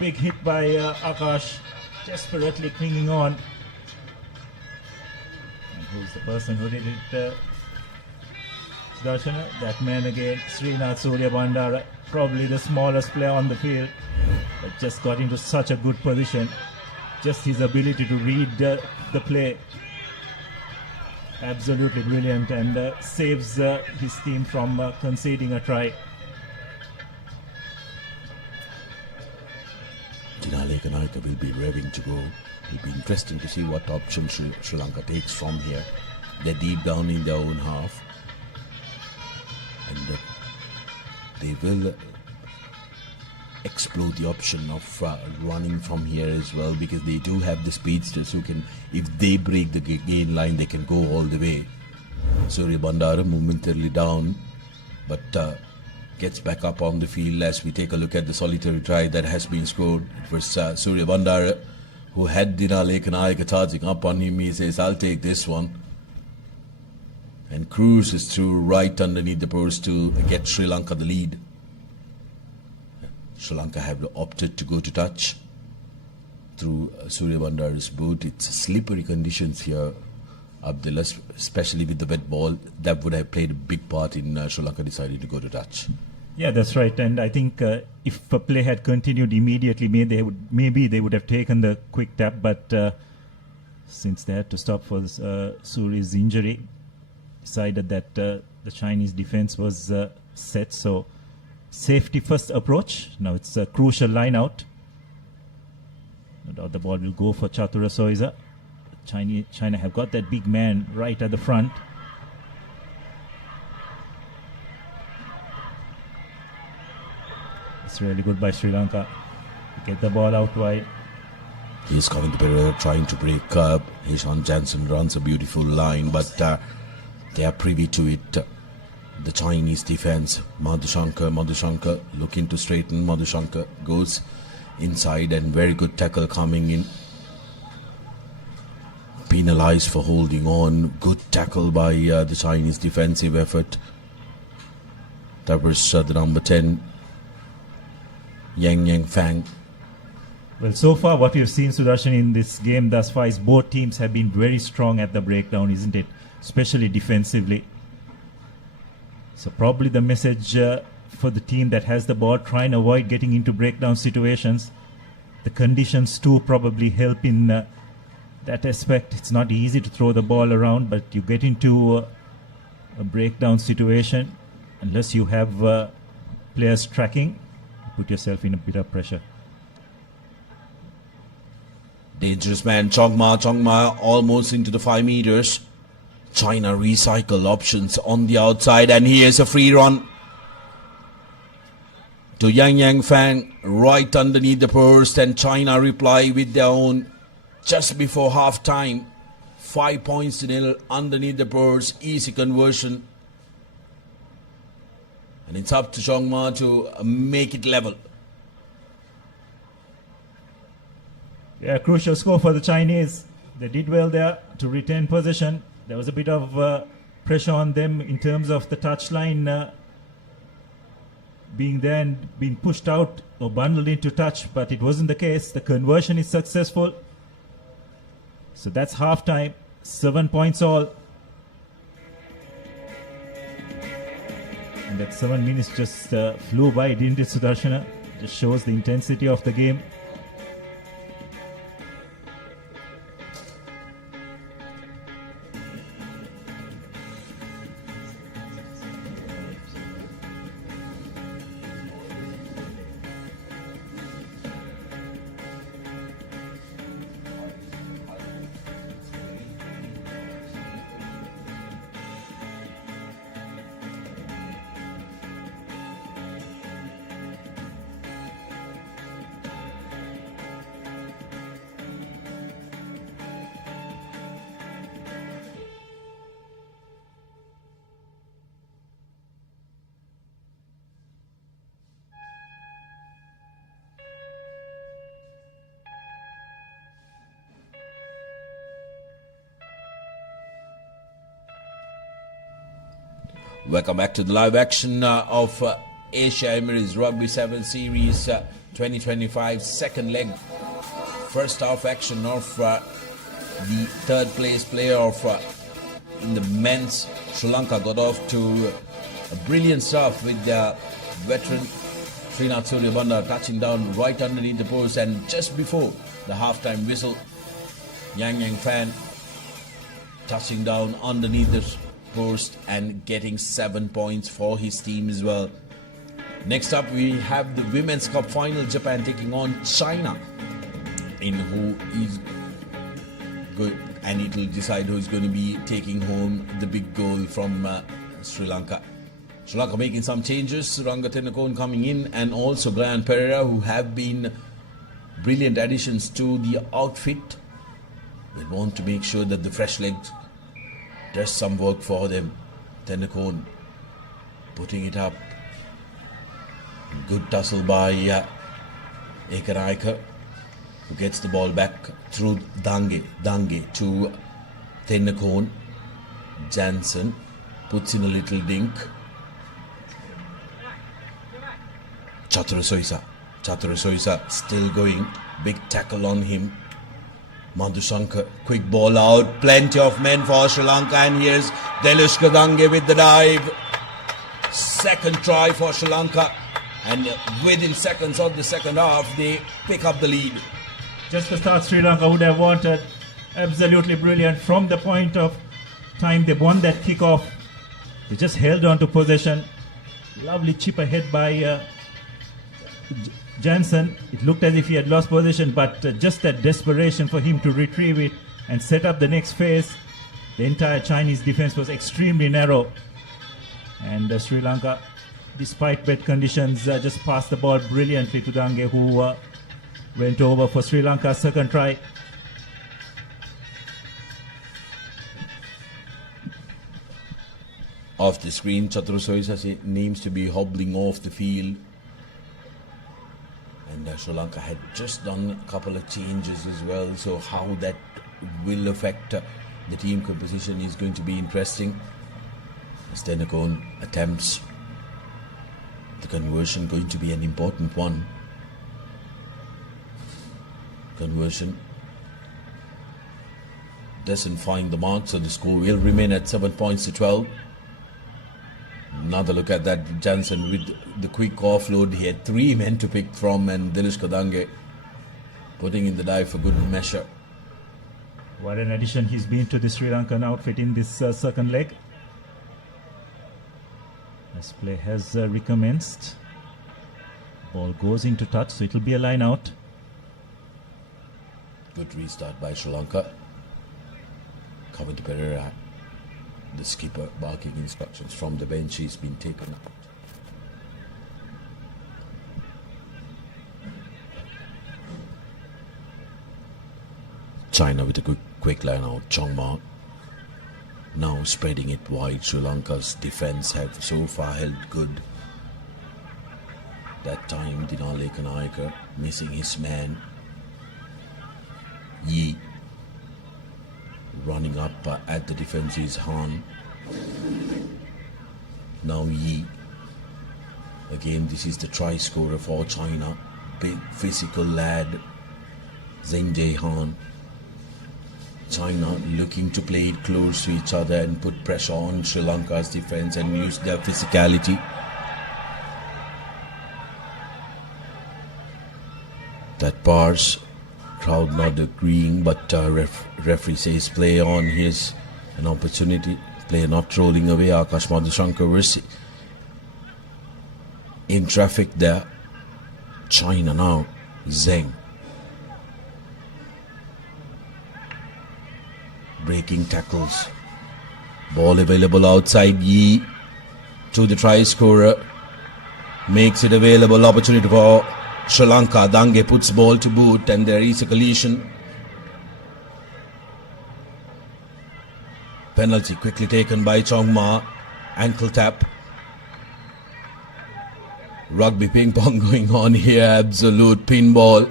Big hit by Akash, desperately clinging on. And who's the person who did it? Sudarshana, that man again, Srinath Surya Bandara, probably the smallest player on the field, but just got into such a good position. Just his ability to read the play, absolutely brilliant, and saves his team from conceding a try. Dinale Kanayaka will be revving to go. It'll be interesting to see what option Sri Lanka takes from here. They're deep down in their own half, and they will explore the option of running from here as well, because they do have the speedsters who can, if they break the gain line, they can go all the way. Surya Bandara momentarily down, but gets back up on the field as we take a look at the solitary try that has been scored. It was Surya Bandara who had Dinale Kanayaka charging up on him. He says, I'll take this one, and cruises through right underneath the post to get Sri Lanka the lead. Sri Lanka have opted to go to touch through Surya Bandara's boot. It's slippery conditions here, Abdullah, especially with the wet ball. That would have played a big part in Sri Lanka deciding to go to touch. Yeah, that's right. And I think if the play had continued immediately, maybe they would have taken the quick tap. But since they had to stop for Surya's injury, decided that the Chinese defense was set. So safety first approach. Now it's a crucial line out. No doubt the ball will go for Chatura Soiza. China have got that big man right at the front. It's really good by Sri Lanka. Get the ball out wide. He's coming to Pereira, trying to break curb. Hishan Jansen runs a beautiful line, but they are privy to it. The Chinese defense. Madhushankar looking to straighten. Madhushankar goes inside, and very good tackle coming in. Penalized for holding on. Good tackle by the Chinese defensive effort. That was the number 10, Yang Fang. Well, so far what we've seen, Sudarshan, in this game thus far is both teams have been very strong at the breakdown, isn't it? Especially defensively. So probably the message for the team that has the ball, try and avoid getting into breakdown situations. The conditions too probably help in that aspect. It's not easy to throw the ball around, but you get into a breakdown situation, unless you have players tracking, put yourself in a bit of pressure. Dangerous man, Chongma almost into the 5 meters. China recycle options on the outside, and here's a free run to Yang Fang right underneath the post, and China reply with their own just before half time. 5 points to nil underneath the post, easy conversion, and it's up to Chongma to make it level. Yeah, crucial score for the Chinese. They did well there to retain possession. There was a bit of pressure on them in terms of the touchline being there and being pushed out or bundled into touch, but it wasn't the case. The conversion is successful. So that's half time. 7 points all. And that 7 minutes just flew by, didn't it, Sudarshana? Just shows the intensity of the game. Welcome back to the live action of Asia Emirates Rugby 7 Series 2025 second leg. First half action of the third place player of in the men's. Sri Lanka got off to a brilliant start with their veteran Srinath Suryabanda touching down right underneath the post, and just before the halftime whistle, Yang Fan touching down underneath the post and getting 7 points for his team as well. Next up we have the Women's Cup final, Japan taking on China, in who is good, and it will decide who is going to be taking home the big goal from Sri Lanka. Sri Lanka making some changes, Ranga Tennakoon coming in, and also Glenn Pereira, who have been brilliant additions to the outfit. They want to make sure that the fresh legs does some work for them. Tennakoon putting it up. Good tussle by Ekaraika, who gets the ball back through Dange to Tennakoon. Jansen puts in a little dink. Chaturasuisa still going. Big tackle on him. Madhushankar, quick ball out. Plenty of men for Sri Lanka, and here's Delushka Dange with the dive. Second try for Sri Lanka, and within seconds of the second half they pick up the lead. Just the start Sri Lanka would have wanted. Absolutely brilliant. From the point of time they won that kick-off, they just held on to possession. Lovely chip ahead by Jansen. It looked as if he had lost possession, but just that desperation for him to retrieve it and set up the next phase. The entire Chinese defense was extremely narrow, and Sri Lanka, despite wet conditions, just passed the ball brilliantly to Dange, who went over for Sri Lanka's second try. Off the screen, Chatru Soisasi seems to be hobbling off the field. And Sri Lanka had just done a couple of changes as well, so how that will affect the team composition is going to be interesting. As Tenakon attempts the conversion, going to be an important one. Conversion doesn't find the mark, so the score will remain at 7 points to 12. Another look at that, Jansen with the quick offload. He had 3 men to pick from, and Dinesh Kadange putting in the dive for good measure. What an addition he's been to the Sri Lankan outfit in this second leg. As play has recommenced. Ball goes into touch, so it will be a line out. Good restart by Sri Lanka. Coming to Pereira. The skipper barking instructions from the bench. He's been taken out. China with a quick line out. Chongma now spreading it wide. Sri Lanka's defense have so far held good. That time Dinale Kanayaka missing his man. Yi running up at the defense is Han. Now Yi. Again, this is the try scorer for China. Big physical lad, Zheng Jie Han. China looking to play it close to each other and put pressure on Sri Lanka's defense and use their physicality. That bars. Crowd not agreeing, but referee says play on. Here's an opportunity. Player not rolling away. Akash Madhushankar was in traffic there. China now. Zheng. Breaking tackles. Ball available outside. Yi to the try scorer. Makes it available. Opportunity for Sri Lanka. Dange puts ball to boot, and there is a collision. Penalty quickly taken by Chongma. Ankle tap. Rugby ping pong going on here. Absolute pinball.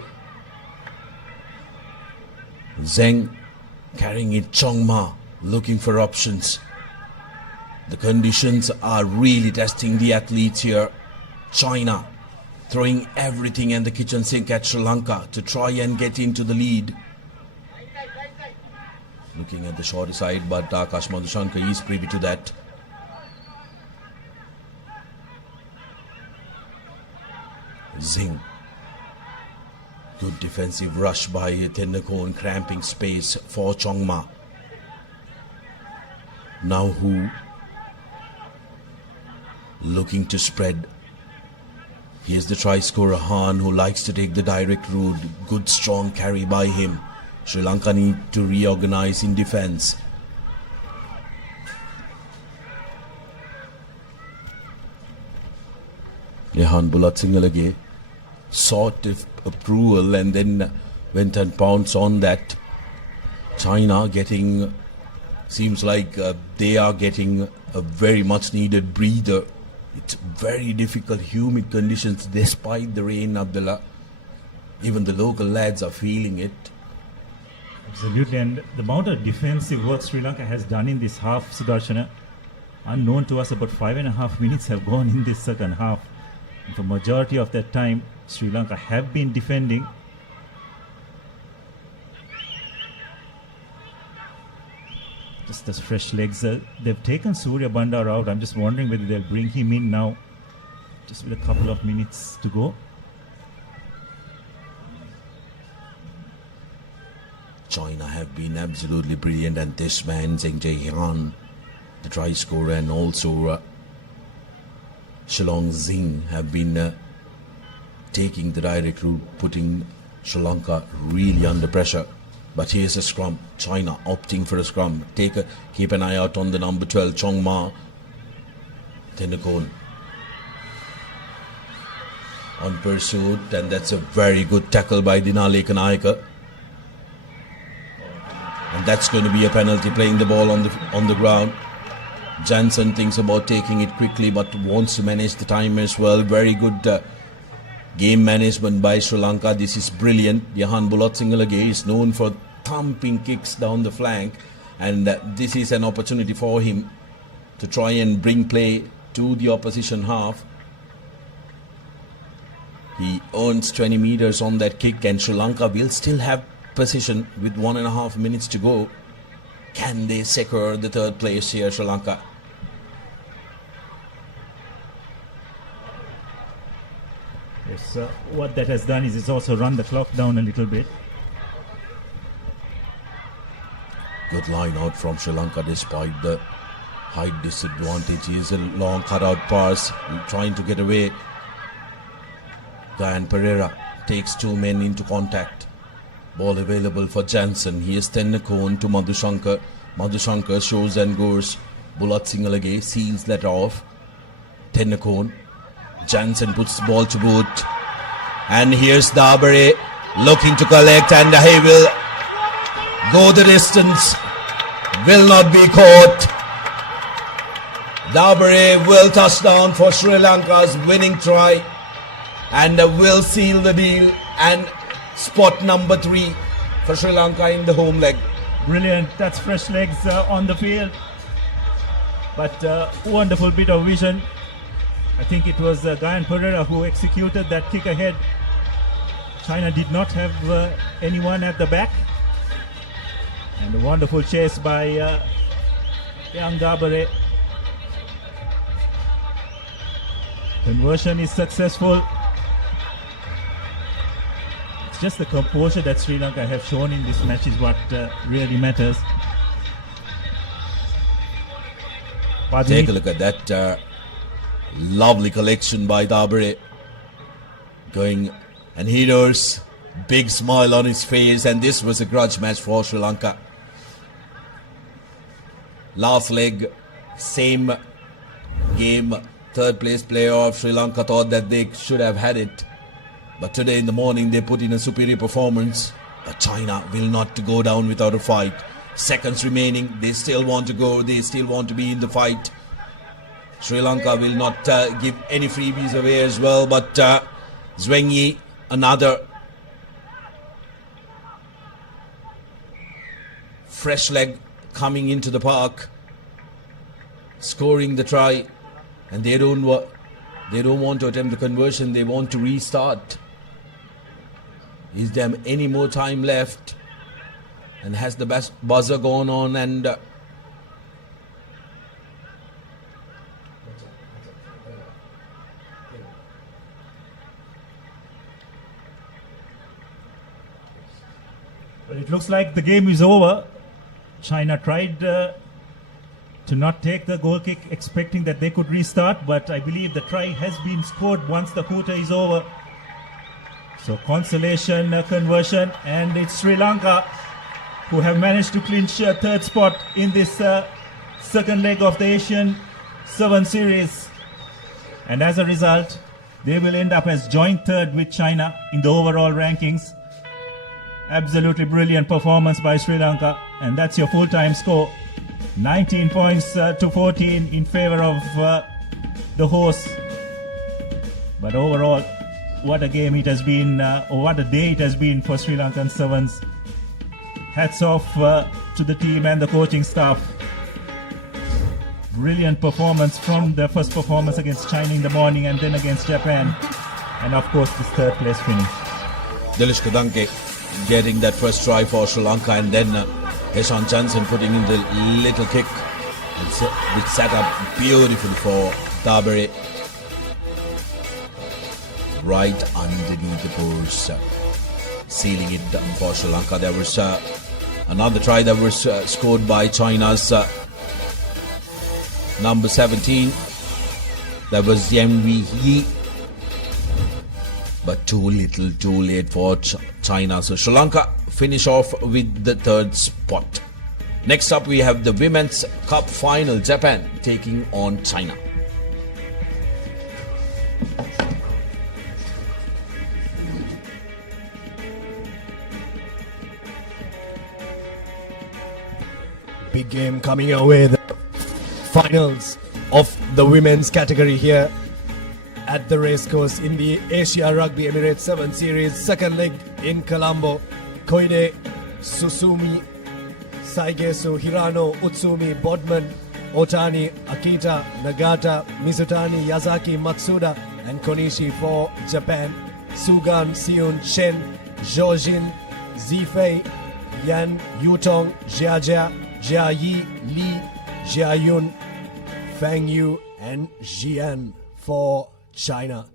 Zheng carrying it. Chongma looking for options. The conditions are really testing the athletes here. China throwing everything in the kitchen sink at Sri Lanka to try and get into the lead. Looking at the shorter side, but Akash Madhushankar is privy to that. Zheng. Good defensive rush by Tendakon, cramping space for Chongma. Now Hu looking to spread. Here's the try scorer Han, who likes to take the direct route. Good strong carry by him. Sri Lanka need to reorganize in defense. Lehan Bulatsingalage sought approval and then went and pounced on that. China getting, seems like they are getting a very much needed breather. It's very difficult, humid conditions despite the rain, Abdullah. Even the local lads are feeling it. Absolutely, and the amount of defensive work Sri Lanka has done in this half, Sudarshana, unknown to us, about 5.5 minutes have gone in this second half. And for majority of that time, Sri Lanka have been defending. Just as fresh legs. They've taken Surya Bandar out. I'm just wondering whether they'll bring him in now, just with a couple of minutes to go. China have been absolutely brilliant, and this man, Zheng Jie Han, the try scorer, and also Shillong Zing have been taking the direct route, putting Sri Lanka really under pressure. But here's a scrum. China opting for a scrum. Keep an eye out on the number 12, Chong Ma. Tenakon on pursuit, and that's a very good tackle by Dinale Kanayaka. And that's going to be a penalty, playing the ball on the ground. Jansen thinks about taking it quickly, but wants to manage the time as well. Very good game management by Sri Lanka. This is brilliant. Yahan Bulotsingalage is known for thumping kicks down the flank, and this is an opportunity for him to try and bring play to the opposition half. He earns 20 meters on that kick, and Sri Lanka will still have possession with 1.5 minutes to go. Can they secure the third place here, Sri Lanka? Yes, what that has done is it's also run the clock down a little bit. Good line out from Sri Lanka despite the height disadvantage. Here's a long cutout pass, trying to get away. Diane Pereira takes two men into contact. Ball available for Jansen. Here's Tennakon to Madhushankar. Madhushankar shows and goes. Bulat Singalage seals that off. Tennakon. Jansen puts the ball to boot. And here's Dabare looking to collect, and he will go the distance. Will not be caught. Dabare will touch down for Sri Lanka's winning try, and will seal the deal, and spot number 3 for Sri Lanka in the home leg. Brilliant. That's fresh legs on the field, but wonderful bit of vision. I think it was Diane Pereira who executed that kick ahead. China did not have anyone at the back, and a wonderful chase by young Dabare. Conversion is successful. It's just the composure that Sri Lanka have shown in this match is what really matters. Take a look at that lovely collection by Dabare. Going, and he knows, big smile on his face, and this was a grudge match for Sri Lanka. Last leg, same game, third place player of Sri Lanka thought that they should have had it, but today in the morning they put in a superior performance. But China will not go down without a fight. Seconds remaining, they still want to go, they still want to be in the fight. Sri Lanka will not give any freebies away as well, but Zwengi, another fresh leg coming into the park, scoring the try, and they don't want to attempt the conversion. They want to restart. Is there any more time left? And has the best buzzer gone on? And well, it looks like the game is over. China tried to not take the goal kick, expecting that they could restart, but I believe the try has been scored once the quarter is over. So consolation conversion, and it's Sri Lanka who have managed to clinch third spot in this second leg of the Asian 7 series. And as a result, they will end up as joint third with China in the overall rankings. Absolutely brilliant performance by Sri Lanka, and that's your full-time score. 19 points to 14 in favor of the hosts. But overall, what a game it has been, or what a day it has been for Sri Lankan Sevens. Hats off to the team and the coaching staff. Brilliant performance from their first performance against China in the morning, and then against Japan, and of course this third place finish. Dilish Kadanke getting that first try for Sri Lanka, and then Heshan Jansen putting in the little kick, which set up beautifully for Dabare. Right underneath the post, sealing it down for Sri Lanka. There was another try that was scored by China's number 17. That was Yan Wei Yi. But too little, too late for China. So Sri Lanka finish off with the third spot. Next up, we have the Women's Cup final, Japan taking on China. Big game coming our way. The finals of the women's category here at the racecourse in the Asia Rugby Emirates 7 Series. Second leg in Colombo. Koide, Susumi, Saigesu, Hirano, Utsumi, Bodman, Otani, Akita, Nagata, Mizutani, Yazaki, Matsuda and Konishi for Japan. Sugan, Seun, Shen, Zhojin, Zifei, Yan, Yutong, Jiajia, Jia Yi, Li, Jia Yun, Fang Yu and Jian for China.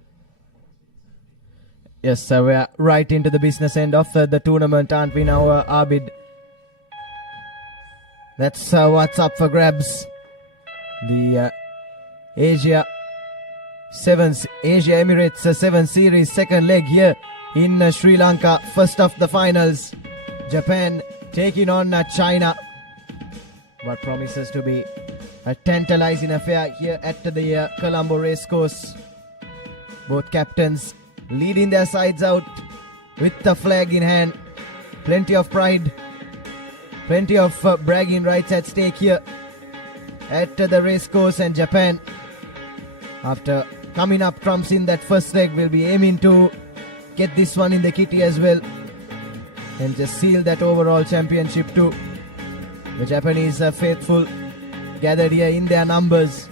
Yes, we are right into the business end of the tournament, aren't we now, Abid? That's what's up for grabs. The Asia Emirates 7 Series second leg here in Sri Lanka. First of the finals, Japan taking on China. What promises to be a tantalizing affair here at the Colombo racecourse. Both captains leading their sides out with the flag in hand. Plenty of pride, plenty of bragging rights at stake here at the racecourse, and Japan, after coming up trumps in that first leg, will be aiming to get this one in the kitty as well and just seal that overall championship too. The Japanese faithful gathered here in their numbers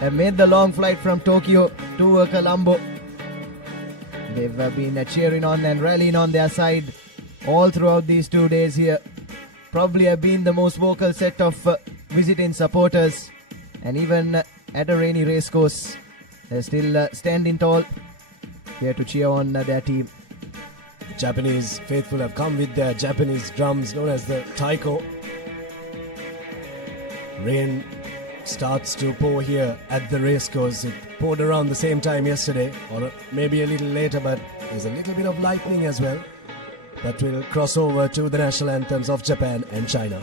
have made the long flight from Tokyo to Colombo. They've been cheering on and rallying on their side all throughout these 2 days here. Probably have been the most vocal set of visiting supporters, and even at a rainy racecourse, they're still standing tall here to cheer on their team. Japanese faithful have come with their Japanese drums known as the taiko. Rain starts to pour here at the racecourse. It poured around the same time yesterday, or maybe a little later, but there's a little bit of lightning as well. But we'll cross over to the national anthems of Japan and China.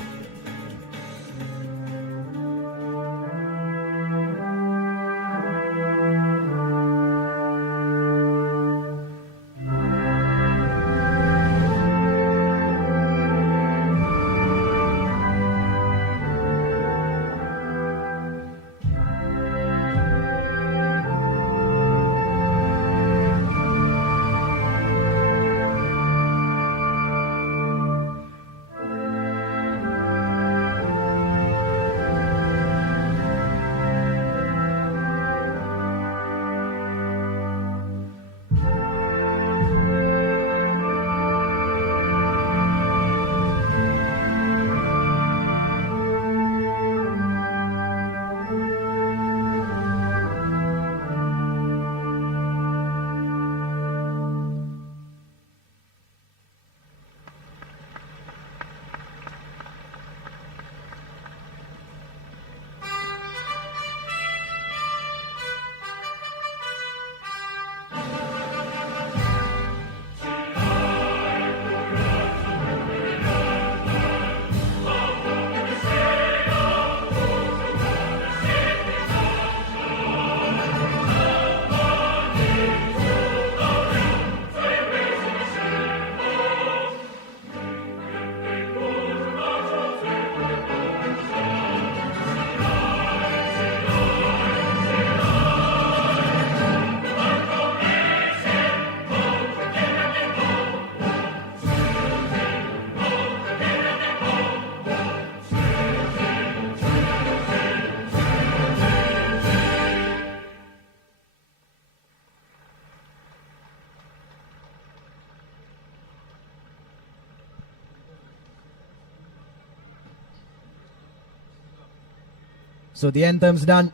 So the anthem's done,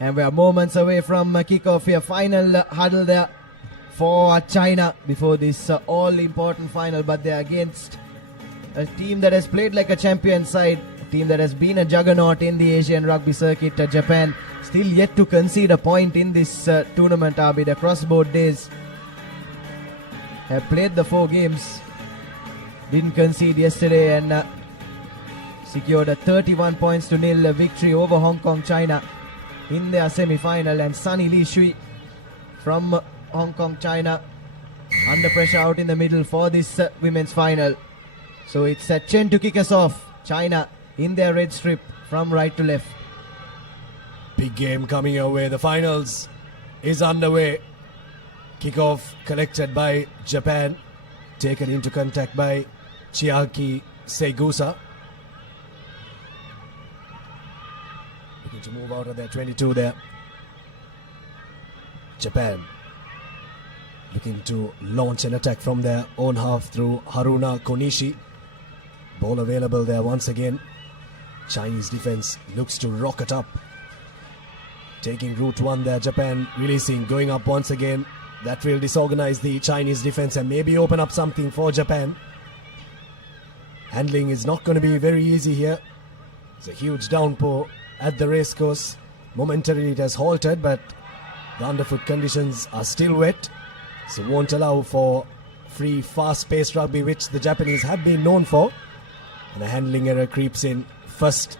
and we are moments away from kickoff here. Final huddle there for China before this all-important final, but they're against a team that has played like a champion side, a team that has been a juggernaut in the Asian rugby circuit. Japan still yet to concede a point in this tournament, Abid. Across both days have played the 4 games didn't concede yesterday and secured a 31-0 victory over Hong Kong China in their semi-final. And Sunny Lee Shui from Hong Kong China under pressure out in the middle for this women's final. So it's Chen to kick us off. China in their red strip from right to left. Big game coming your way. The finals is underway. Kickoff collected by Japan. Taken into contact by Chiaki Segusa. Looking to move out of their 22 there. Japan looking to launch an attack from their own half through Haruna Konishi. Ball available there once again. Chinese defense looks to rocket up. Taking route one there, Japan releasing, going up once again. That will disorganize the Chinese defense and maybe open up something for Japan. Handling is not going to be very easy here. It's a huge downpour at the racecourse. Momentarily it has halted, but the underfoot conditions are still wet, so won't allow for free, fast-paced rugby, which the Japanese have been known for. And a handling error creeps in. First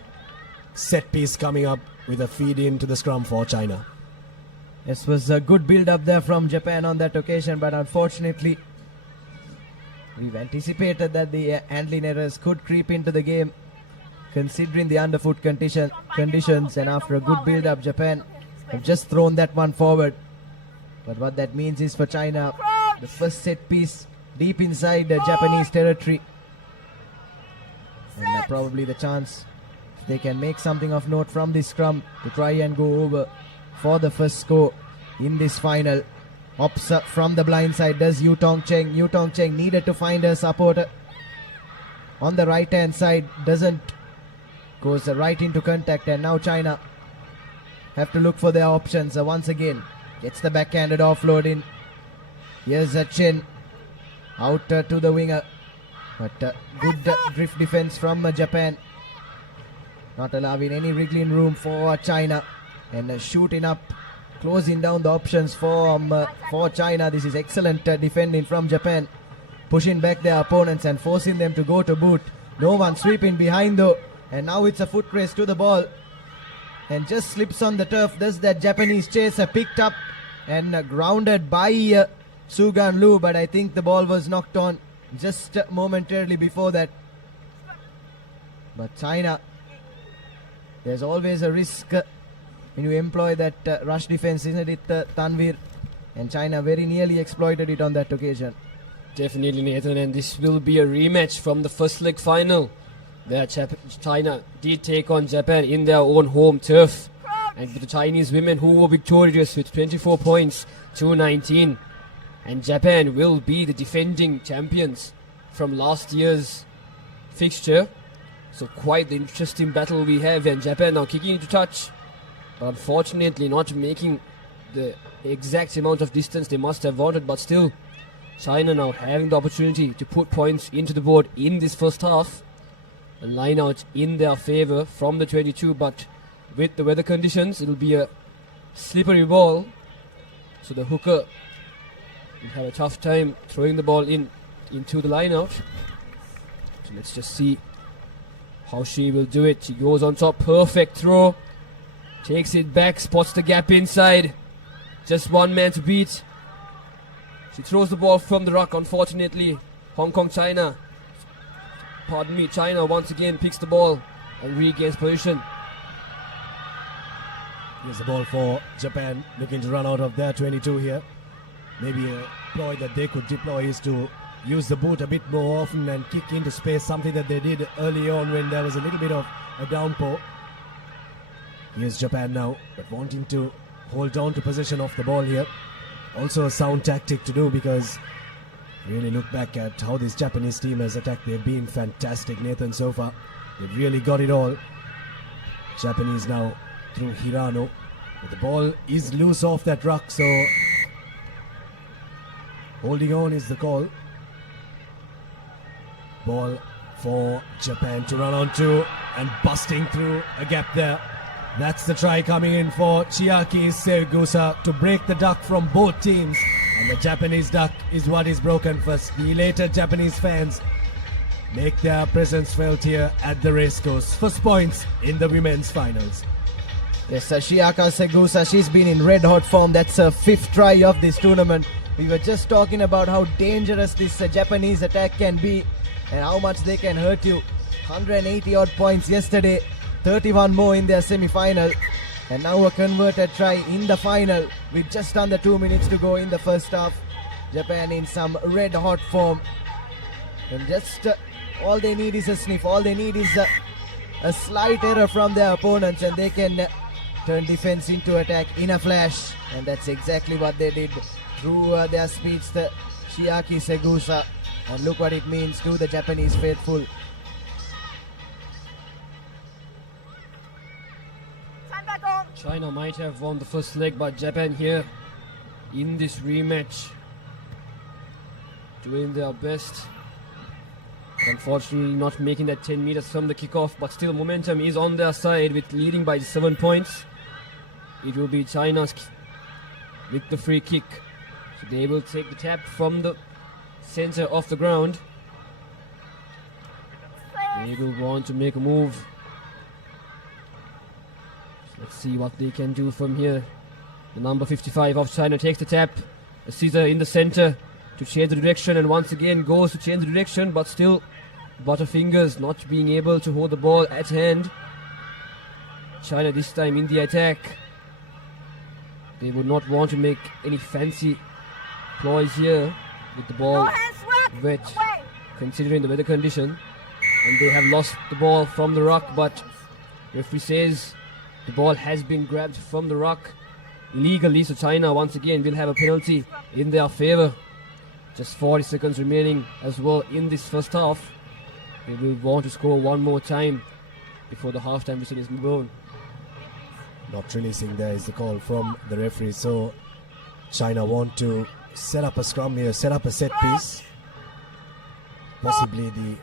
set piece coming up with a feed into the scrum for China. This was a good build-up there from Japan on that occasion, but unfortunately we've anticipated that the handling errors could creep into the game considering the underfoot conditions, and after a good build-up, Japan have just thrown that one forward. But what that means is for China, the first set piece deep inside the Japanese territory, and probably the chance if they can make something of note from this scrum to try and go over for the first score in this final. Hops up from the blind side does Yu Tong Cheng. Yu Tong Cheng needed to find a supporter on the right hand side, doesn't, goes right into contact, and now China have to look for their options once again. Gets the backhanded offload in. Here's a Chen out to the winger, but good drift defense from Japan, not allowing any wriggling room for China, and shooting up, closing down the options for China. This is excellent defending from Japan, pushing back their opponents and forcing them to go to boot. No one sweeping behind though, and now it's a foot race to the ball and just slips on the turf. Does that Japanese chaser picked up and grounded by Sugan Lu, but I think the ball was knocked on just momentarily before that. But China, there's always a risk when you employ that rush defense, isn't it, Tanvir? And China very nearly exploited it on that occasion. Definitely, Nathan, and this will be a rematch from the first leg final where China did take on Japan in their own home turf, and the Chinese women who were victorious with 24 points to 19, and Japan will be the defending champions from last year's fixture. So quite the interesting battle we have, and Japan now kicking into touch, but unfortunately not making the exact amount of distance they must have wanted, but still China now having the opportunity to put points into the board in this first half. A line out in their favour from the 22, but with the weather conditions it'll be a slippery ball, so the hooker will have a tough time throwing the ball into the line out. So let's just see how she will do it. She goes on top, perfect throw, takes it back, spots the gap inside, just one man to beat. She throws the ball from the ruck. Unfortunately, China once again picks the ball and regains position. Here's the ball for Japan, looking to run out of their 22 here. Maybe a ploy that they could deploy is to use the boot a bit more often and kick into space, something that they did early on when there was a little bit of a downpour. Here's Japan now, but wanting to hold on to possession of the ball here. Also a sound tactic to do, because really look back at how this Japanese team has attacked. They've been fantastic, Nathan, so far. They've really got it all. Japanese now through Hirano. But the ball is loose off that ruck, so holding on is the call. Ball for Japan to run onto, and busting through a gap there. That's the try coming in for Chiaki Segusa to break the duck from both teams. And the Japanese duck is what is broken first. The elated Japanese fans make their presence felt here at the racecourse. First points in the women's finals. Yes, Shiaka Segusa, she's been in red hot form. That's her 5th try of this tournament. We were just talking about how dangerous this Japanese attack can be and how much they can hurt you. 180 odd points yesterday, 31 more in their semi-final, and now a converted try in the final with just under 2 minutes to go in the first half. Japan in some red hot form, and just all they need is a sniff. All they need is a slight error from their opponents, and they can turn defense into attack in a flash, and that's exactly what they did through their speedster Shiaki Segusa, and look what it means to the Japanese faithful. China might have won the first leg, but Japan here in this rematch doing their best. Unfortunately not making that 10 meters from the kickoff, but still momentum is on their side with leading by 7 points. It will be China's with the free kick. So they will take the tap from the center of the ground. They will want to make a move. So let's see what they can do from here. The number 55 of China takes the tap. A scissor in the center to change the direction, and once again goes to change the direction, but still Butterfingers not being able to hold the ball at hand. China this time in the attack. They would not want to make any fancy ploys here with the ball wet, considering the weather condition. And they have lost the ball from the ruck, but referee says the ball has been grabbed from the ruck illegally, so China once again will have a penalty in their favor. Just 40 seconds remaining as well in this first half. They will want to score one more time before the halftime whistle is blown. Not releasing there is the call from the referee, so China want to set up a scrum here, set up a set piece. Possibly the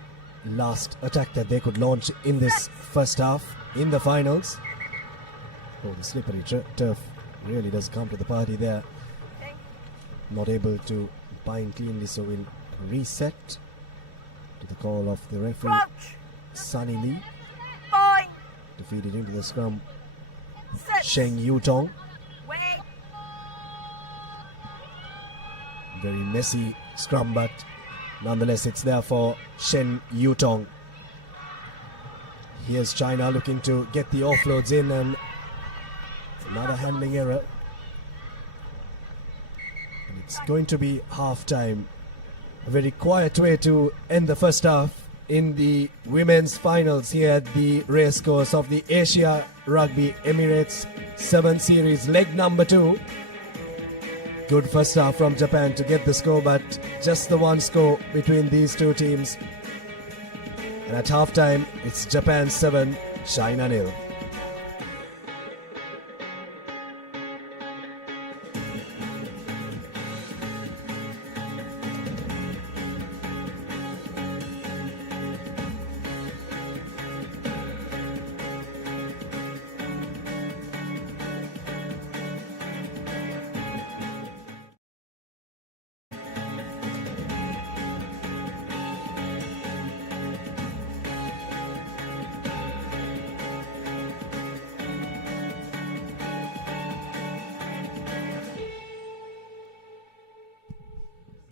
last attack that they could launch in this first half in the finals. Oh, the slippery turf really does come to the party there. Not able to bind cleanly, so we'll reset to the call of the referee, Sunny Lee, to feed it into the scrum. Sheng Yutong. Very messy scrum, but nonetheless it's there for Shen Yutong. Here's China looking to get the offloads in, and another handling error. And it's going to be half time. A very quiet way to end the first half in the women's finals here at the racecourse of the Asia Rugby Emirates 7 Series, leg number 2. Good first half from Japan to get the score, but just the one score between these two teams. And at halftime, it's Japan 7, China 0.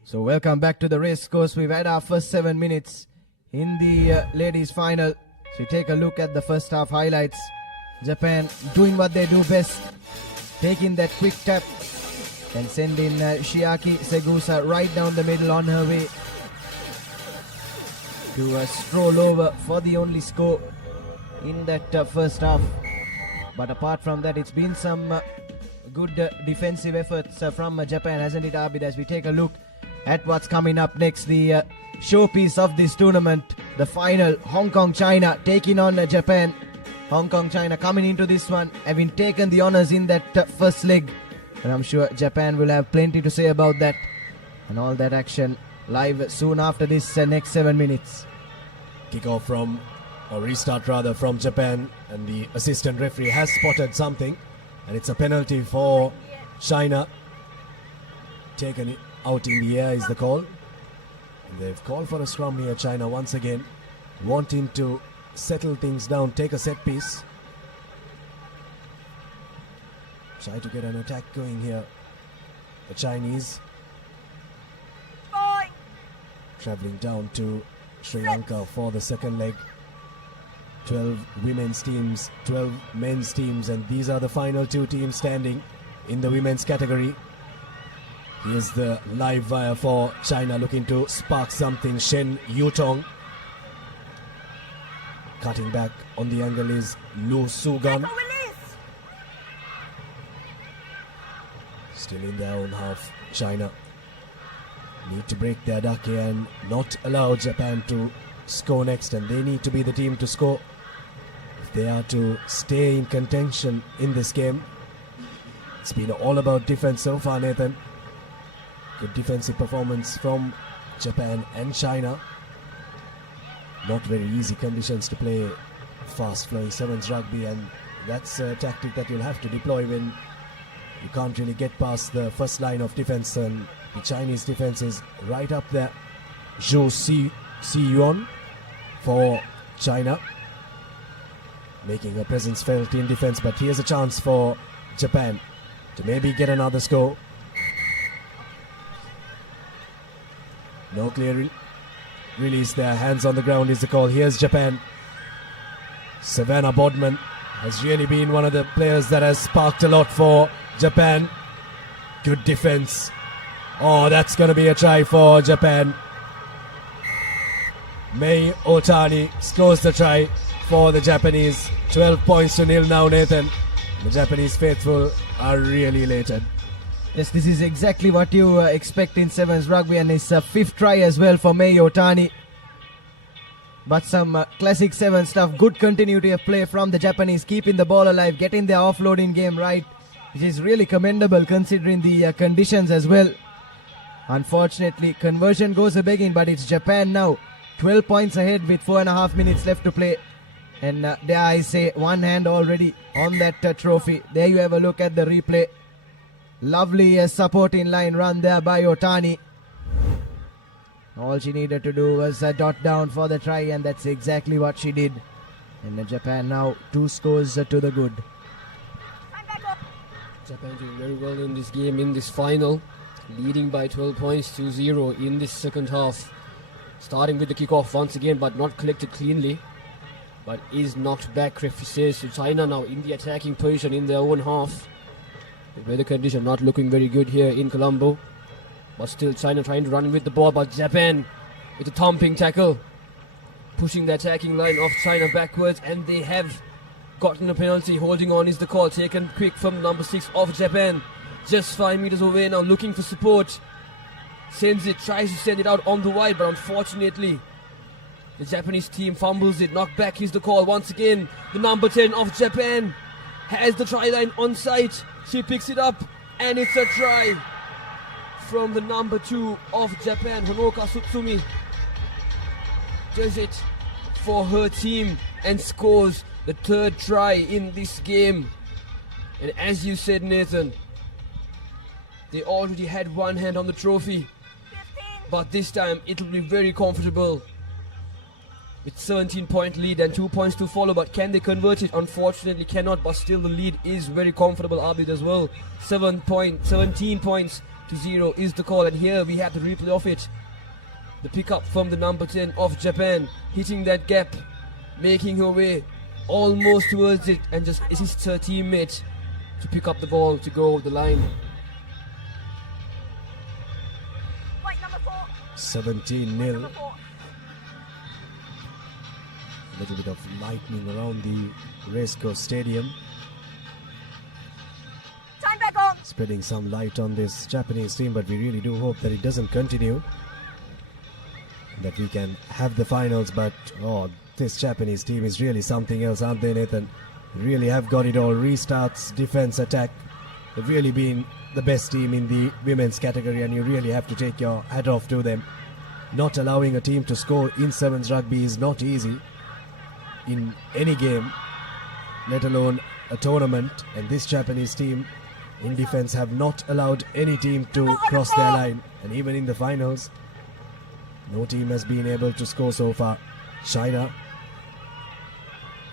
So welcome back to the race course. We've had our first 7 minutes in the ladies final. So take a look at the first half highlights. Japan doing what they do best, taking that quick tap and sending Shiaki Segusa right down the middle on her way to stroll over for the only score in that first half. But apart from that, it's been some good defensive efforts from Japan, hasn't it, Abid? As we take a look at what's coming up next, the showpiece of this tournament, the final, Hong Kong China taking on Japan. Hong Kong China coming into this one, having taken the honors in that first leg, and I'm sure Japan will have plenty to say about that, and all that action live soon after this next 7 minutes. Kick off from, or restart rather, from Japan, and the assistant referee has spotted something, and it's a penalty for China. Taken it out in the air is the call. They've called for a scrum here, China, once again, wanting to settle things down, take a set piece. Try to get an attack going here. The Chinese travelling down to Sri Lanka for the second leg. 12 women's teams, 12 men's teams, and these are the final two teams standing in the women's category. Here's the live wire for China, looking to spark something. Shen Yutong. Cutting back on the angle is Lu Sugan. Still in their own half, China need to break their duck here and not allow Japan to score next, and they need to be the team to score if they are to stay in contention in this game. It's been all about defense so far, Nathan. Good defensive performance from Japan and China. Not very easy conditions to play fast-flowing sevens rugby, and that's a tactic that you'll have to deploy when you can't really get past the first line of defense, and the Chinese defense is right up there. Zhou Si-yuan for China, making her presence felt in defense, but here's a chance for Japan to maybe get another score. No clear release there. Hands on the ground is the call. Here's Japan. Savannah Bodman has really been one of the players that has sparked a lot for Japan. Good defense. Oh, that's going to be a try for Japan. Mei Otani scores the try for the Japanese. 12 points to nil now, Nathan. The Japanese faithful are really elated. Yes, this is exactly what you expect in sevens rugby, and it's a fifth try as well for Mei Otani. But some classic seven stuff. Good continuity of play from the Japanese, keeping the ball alive, getting their offloading game right, which is really commendable considering the conditions as well. Unfortunately, conversion goes a begging, but it's Japan now 12 points ahead with 4.5 minutes left to play. And there I say, one hand already on that trophy. There you have a look at the replay. Lovely supporting line run there by Otani. All she needed to do was dot down for the try, and that's exactly what she did. And Japan now 2 scores to the good. Japan doing very well in this game, in this final, leading by 12 points 2-0 in this second half. Starting with the kickoff once again, but not collected cleanly, but is knocked back, referee says, to China now in the attacking position in their own half. The weather condition not looking very good here in Colombo, but still China trying to run with the ball, but Japan with a thumping tackle, pushing the attacking line of China backwards, and they have gotten a penalty. Holding on is the call, taken quick from number 6 of Japan. Just 5 meters away now, looking for support. Sends it, tries to send it out on the wide, but unfortunately the Japanese team fumbles it. Knocked back is the call once again. The number 10 of Japan has the try line on sight. She picks it up, and it's a try from the number 2 of Japan, Honoka Tsutsumi. Does it for her team and scores the 3rd try in this game. And as you said, Nathan, they already had one hand on the trophy, but this time it'll be very comfortable with 17-point lead and 2 points to follow. But can they convert it? Unfortunately cannot, but still the lead is very comfortable, Abid, as well. 17 points to 0 is the call, and here we have the replay of it. The pickup from the number 10 of Japan, hitting that gap, making her way almost towards it, and just assists her teammate to pick up the ball to go over the line. 17-0. A little bit of lightning around the Racecourse Stadium, spreading some light on this Japanese team, but we really do hope that it doesn't continue, that we can have the finals. But this Japanese team is really something else, aren't they, Nathan? They really have got it all. Restarts, defense, attack. They've really been the best team in the women's category, and you really have to take your hat off to them. Not allowing a team to score in sevens rugby is not easy in any game, let alone a tournament. And this Japanese team in defense have not allowed any team to cross their line, and even in the finals No team has been able to score so far. China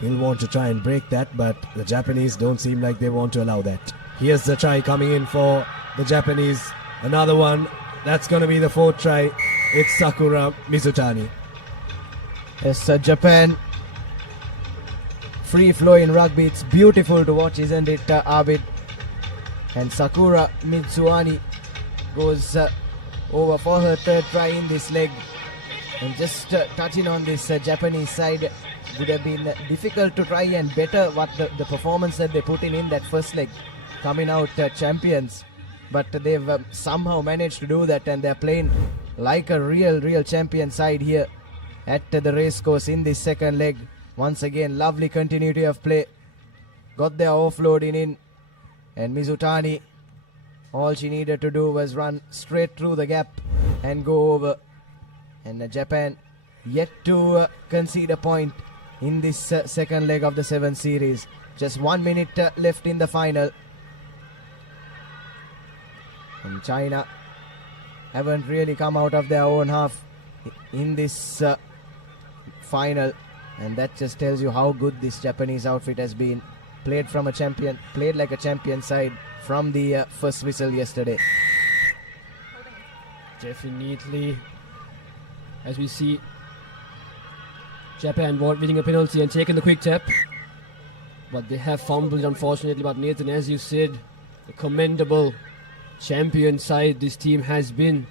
will want to try and break that, but the Japanese don't seem like they want to allow that. Here's the try coming in for the Japanese. Another one. That's going to be the fourth try. It's Sakura Mizutani. Yes, Japan. Free flow in rugby. It's beautiful to watch, isn't it, Abid? And Sakura Mitsuani goes over for her third try in this leg. And just touching on this Japanese side, would have been difficult to try and better what the performance that they put in that first leg, coming out champions. But they've somehow managed to do that, and they're playing like a real champion side here at the race course in this second leg. Once again, lovely continuity of play. Got their offloading in, and Mizutani, all she needed to do was run straight through the gap and go over. And Japan yet to concede a point in this second leg of the 7th series. Just 1 minute left in the final. And China haven't really come out of their own half in this final, and that just tells you how good this Japanese outfit has been. Played like a champion side from the first whistle yesterday. Definitely, as we see Japan winning a penalty and taking the quick tap, but they have fumbled, unfortunately. But Nathan, as you said, a commendable champion side this team has been.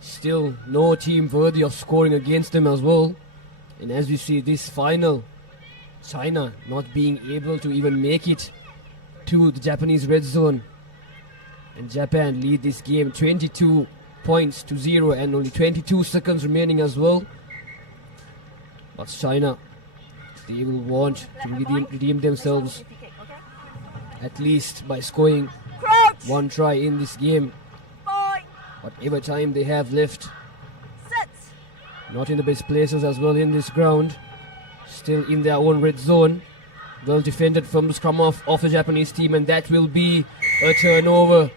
Still no team worthy of scoring against them as well. And as we see this final, China not being able to even make it to the Japanese red zone, and Japan lead this game 22 points to 0 and only 22 seconds remaining as well. But China, they will want to redeem themselves, at least by scoring one try in this game. Whatever time they have left. Not in the best places as well in this ground. Still in their own red zone. Well defended from the scrum of the Japanese team, and that will be a turnover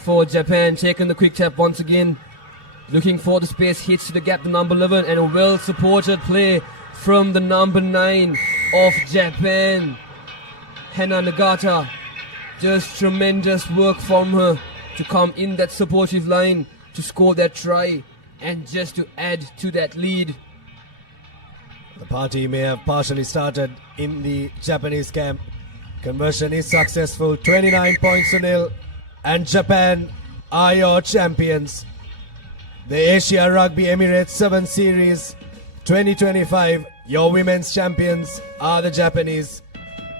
for Japan. Taking the quick tap once again. Looking for the space, hits to the gap, the number 11, and a well supported play from the number 9 of Japan, Hana Nagata. Just tremendous work from her to come in that supportive line to score that try and just to add to that lead. The party may have partially started in the Japanese camp. Conversion is successful, 29 points to 0, and Japan are your champions. The Asia Rugby Emirates 7 Series 2025, your women's champions are the Japanese.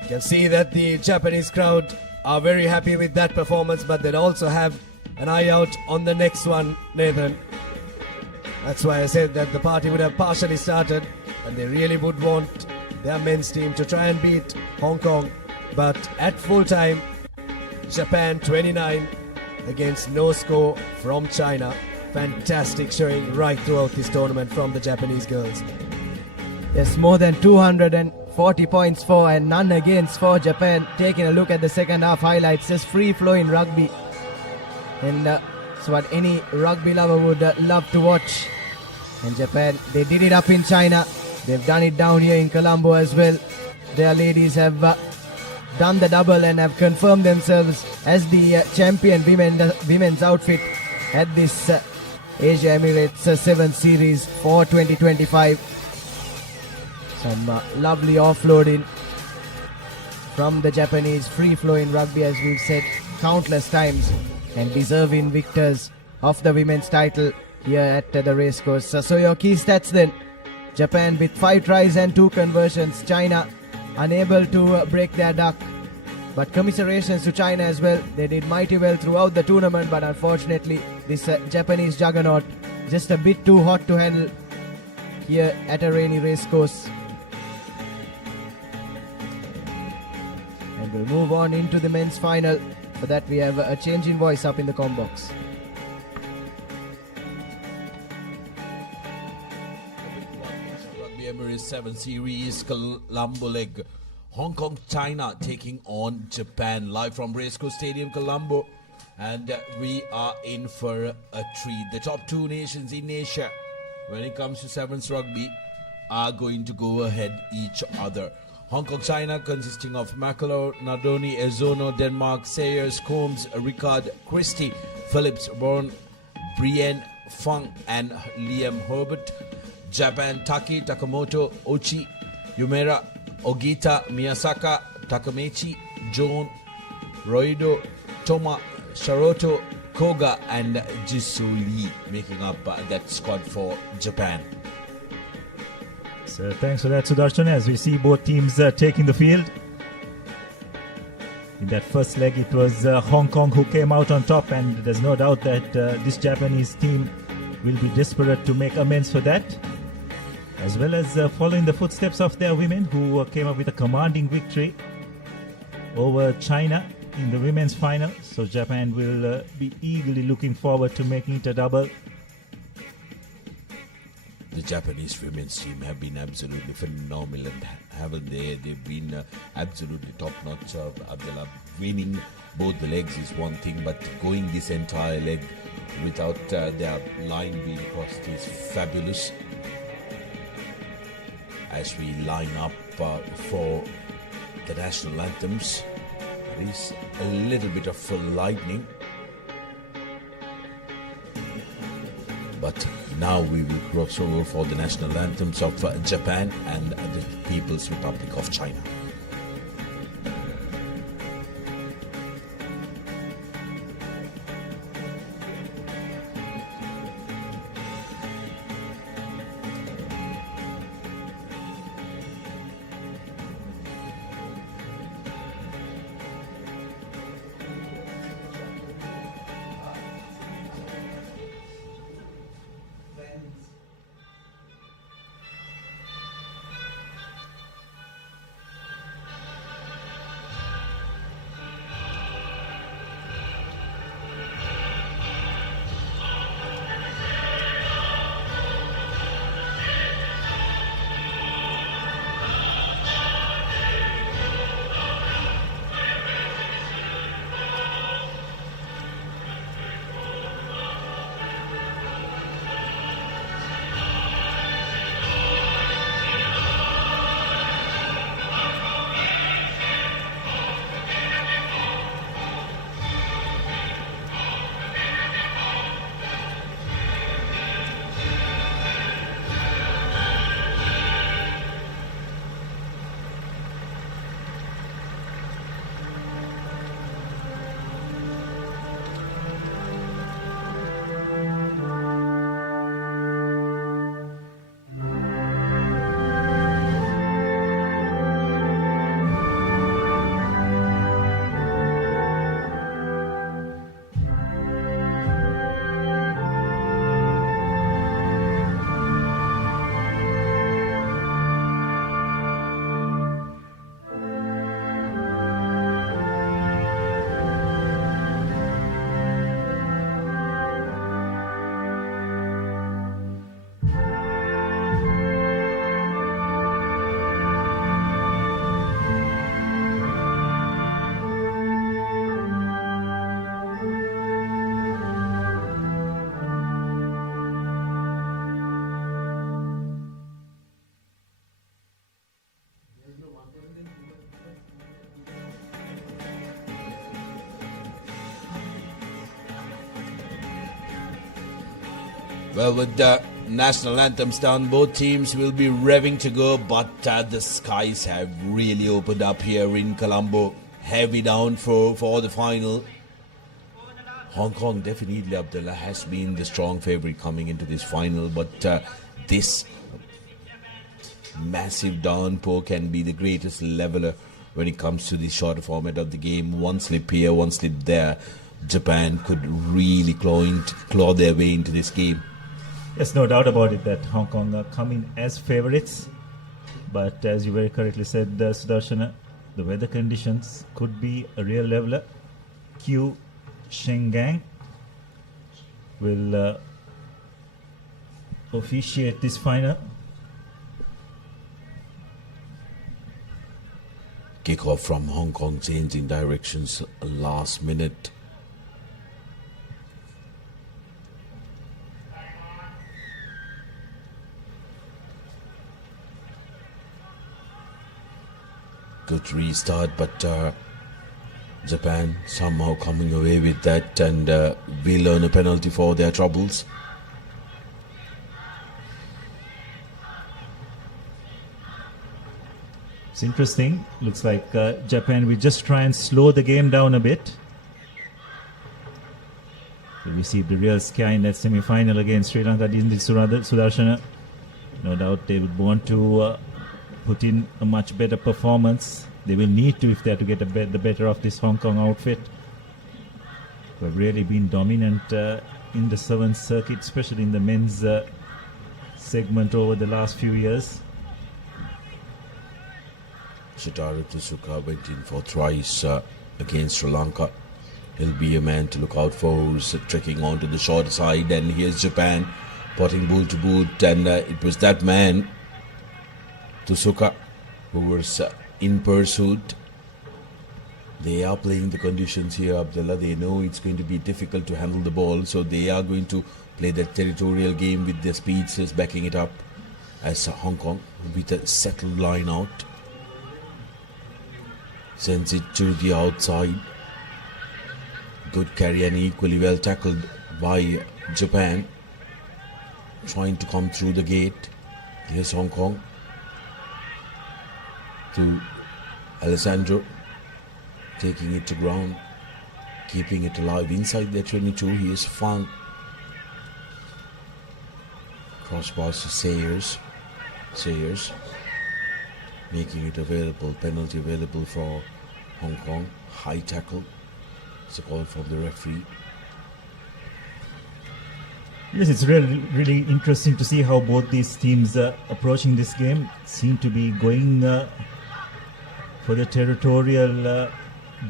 You can see that the Japanese crowd are very happy with that performance, but they'd also have an eye out on the next one, Nathan. That's why I said that the party would have partially started, and they really would want their men's team to try and beat Hong Kong. But at full time, Japan 29 against no score from China. Fantastic showing right throughout this tournament from the Japanese girls. Yes, more than 240 points for and none against for Japan. Taking a look at the second half highlights, just free flowing rugby. And it's what any rugby lover would love to watch. And Japan, they did it up in China. They've done it down here in Colombo as well. Their ladies have done the double and have confirmed themselves as the champion women's outfit at this Asia Emirates 7 Series for 2025. Some lovely offloading from the Japanese, free-flowing rugby, as we've said countless times, and deserving victors of the women's title here at the racecourse. So your key stats then: Japan with 5 tries and 2 conversions. China unable to break their duck. But commiserations to China as well. They did mighty well throughout the tournament, but unfortunately this Japanese juggernaut just a bit too hot to handle here at a rainy racecourse. And we'll move on into the men's final. For that we have a change in voice up in the comm box. Rugby Emirates 7 Series Colombo leg. Hong Kong, China taking on Japan. Live from Racecourse Stadium, Colombo. and we are in for a treat. The top two nations in Asia when it comes to sevens rugby are going to go ahead each other. Hong Kong, China, consisting of Makalo, Nadoni, Ezono, Denmark, Sayers, Combs, Ricard, Christie, Phillips, Bourne, Brienne, Fung, and Liam Herbert. Japan, Taki, Takamoto, Ochi, Yumera, Ogita, Miyasaka, Takamechi, Joan, Roido, Toma, Sharoto, Koga, and Jisoo Lee making up that squad for Japan. So thanks for that, Sudarshan, as we see both teams taking the field. In that first leg, it was Hong Kong who came out on top, and there's no doubt that this Japanese team will be desperate to make amends for that, as well as following the footsteps of their women who came up with a commanding victory over China in the women's final. So Japan will be eagerly looking forward to making it a double. The Japanese women's team have been absolutely phenomenal, haven't they? They've been absolutely top-notch. Abdullah, winning both the legs is one thing, but going this entire leg without their line being crossed is fabulous. As we line up for the national anthems, there is a little bit of lightning. But now we will cross over for the national anthems of Japan and the People's Republic of China. Well, with the national anthems done, both teams will be revving to go, but the skies have really opened up here in Colombo. Heavy down for the final. Hong Kong definitely, Abdullah, has been the strong favourite coming into this final, but this massive downpour can be the greatest leveler when it comes to the shorter format of the game. One slip here, one slip there. Japan could really claw their way into this game. Yes, no doubt about it that Hong Kong are coming as favourites. But as you very correctly said, Sudarshana, the weather conditions could be a real leveler. Q Shengang will officiate this final. Kick off from Hong Kong, changing directions last minute. good restart, but Japan somehow coming away with that, and will earn a penalty for their troubles. It's interesting. Looks like Japan will just try and slow the game down a bit. We'll receive the real sky in that semi-final against Sri Lanka. Sudarshana. No doubt they would want to put in a much better performance. They will need to if they are to get the better of this Hong Kong outfit, who have really been dominant in the 7th circuit, especially in the men's segment over the last few years. Shotaro Tsuka went in for thrice against Sri Lanka. He'll be a man to look out for, who's trekking onto the short side, and here's Japan potting boot to boot, and it was that man, Tsuka, who was in pursuit. They are playing the conditions here, Abdullah. They know it's going to be difficult to handle the ball, so they are going to play that territorial game with their speedsters backing it up, as Hong Kong with a settled line out sends it to the outside. Good carry and equally well tackled by Japan, trying to come through the gate. Here's Hong Kong to Alessandro, taking it to ground, keeping it alive inside their 22. Here's Fang, cross pass to Sayers, making it available, penalty available for Hong Kong. High tackle. It's a call from the referee. Yes, it's really interesting to see how both these teams are approaching this game. Seem to be going for the territorial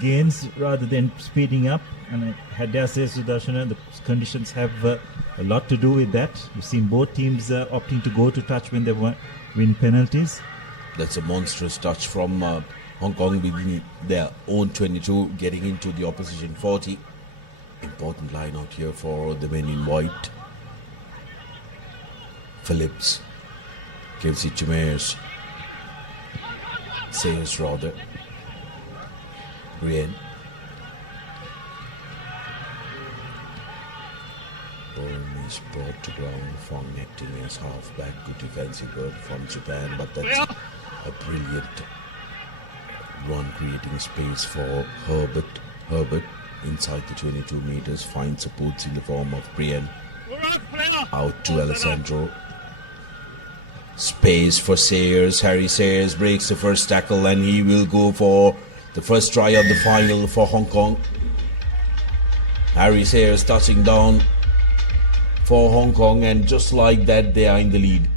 gains rather than speeding up. And I had dare say, Sudarshana, the conditions have a lot to do with that. We've seen both teams opting to go to touch when they win penalties. That's a monstrous touch from Hong Kong within their own 22, getting into the opposition 40. Important line out here for the men in white. Phillips gives it to Sayers rather. Brienne. Ball is brought to ground. Fong acting as halfback. Good defensive work from Japan, but that's a brilliant run, creating space for Herbert. Herbert inside the 22 meters finds supports in the form of Brienne. Out to Alessandro. Space for Sayers. Harry Sayers breaks the first tackle, and he will go for the first try of the final for Hong Kong. Harry Sayers touching down for Hong Kong, and just like that they are in the lead.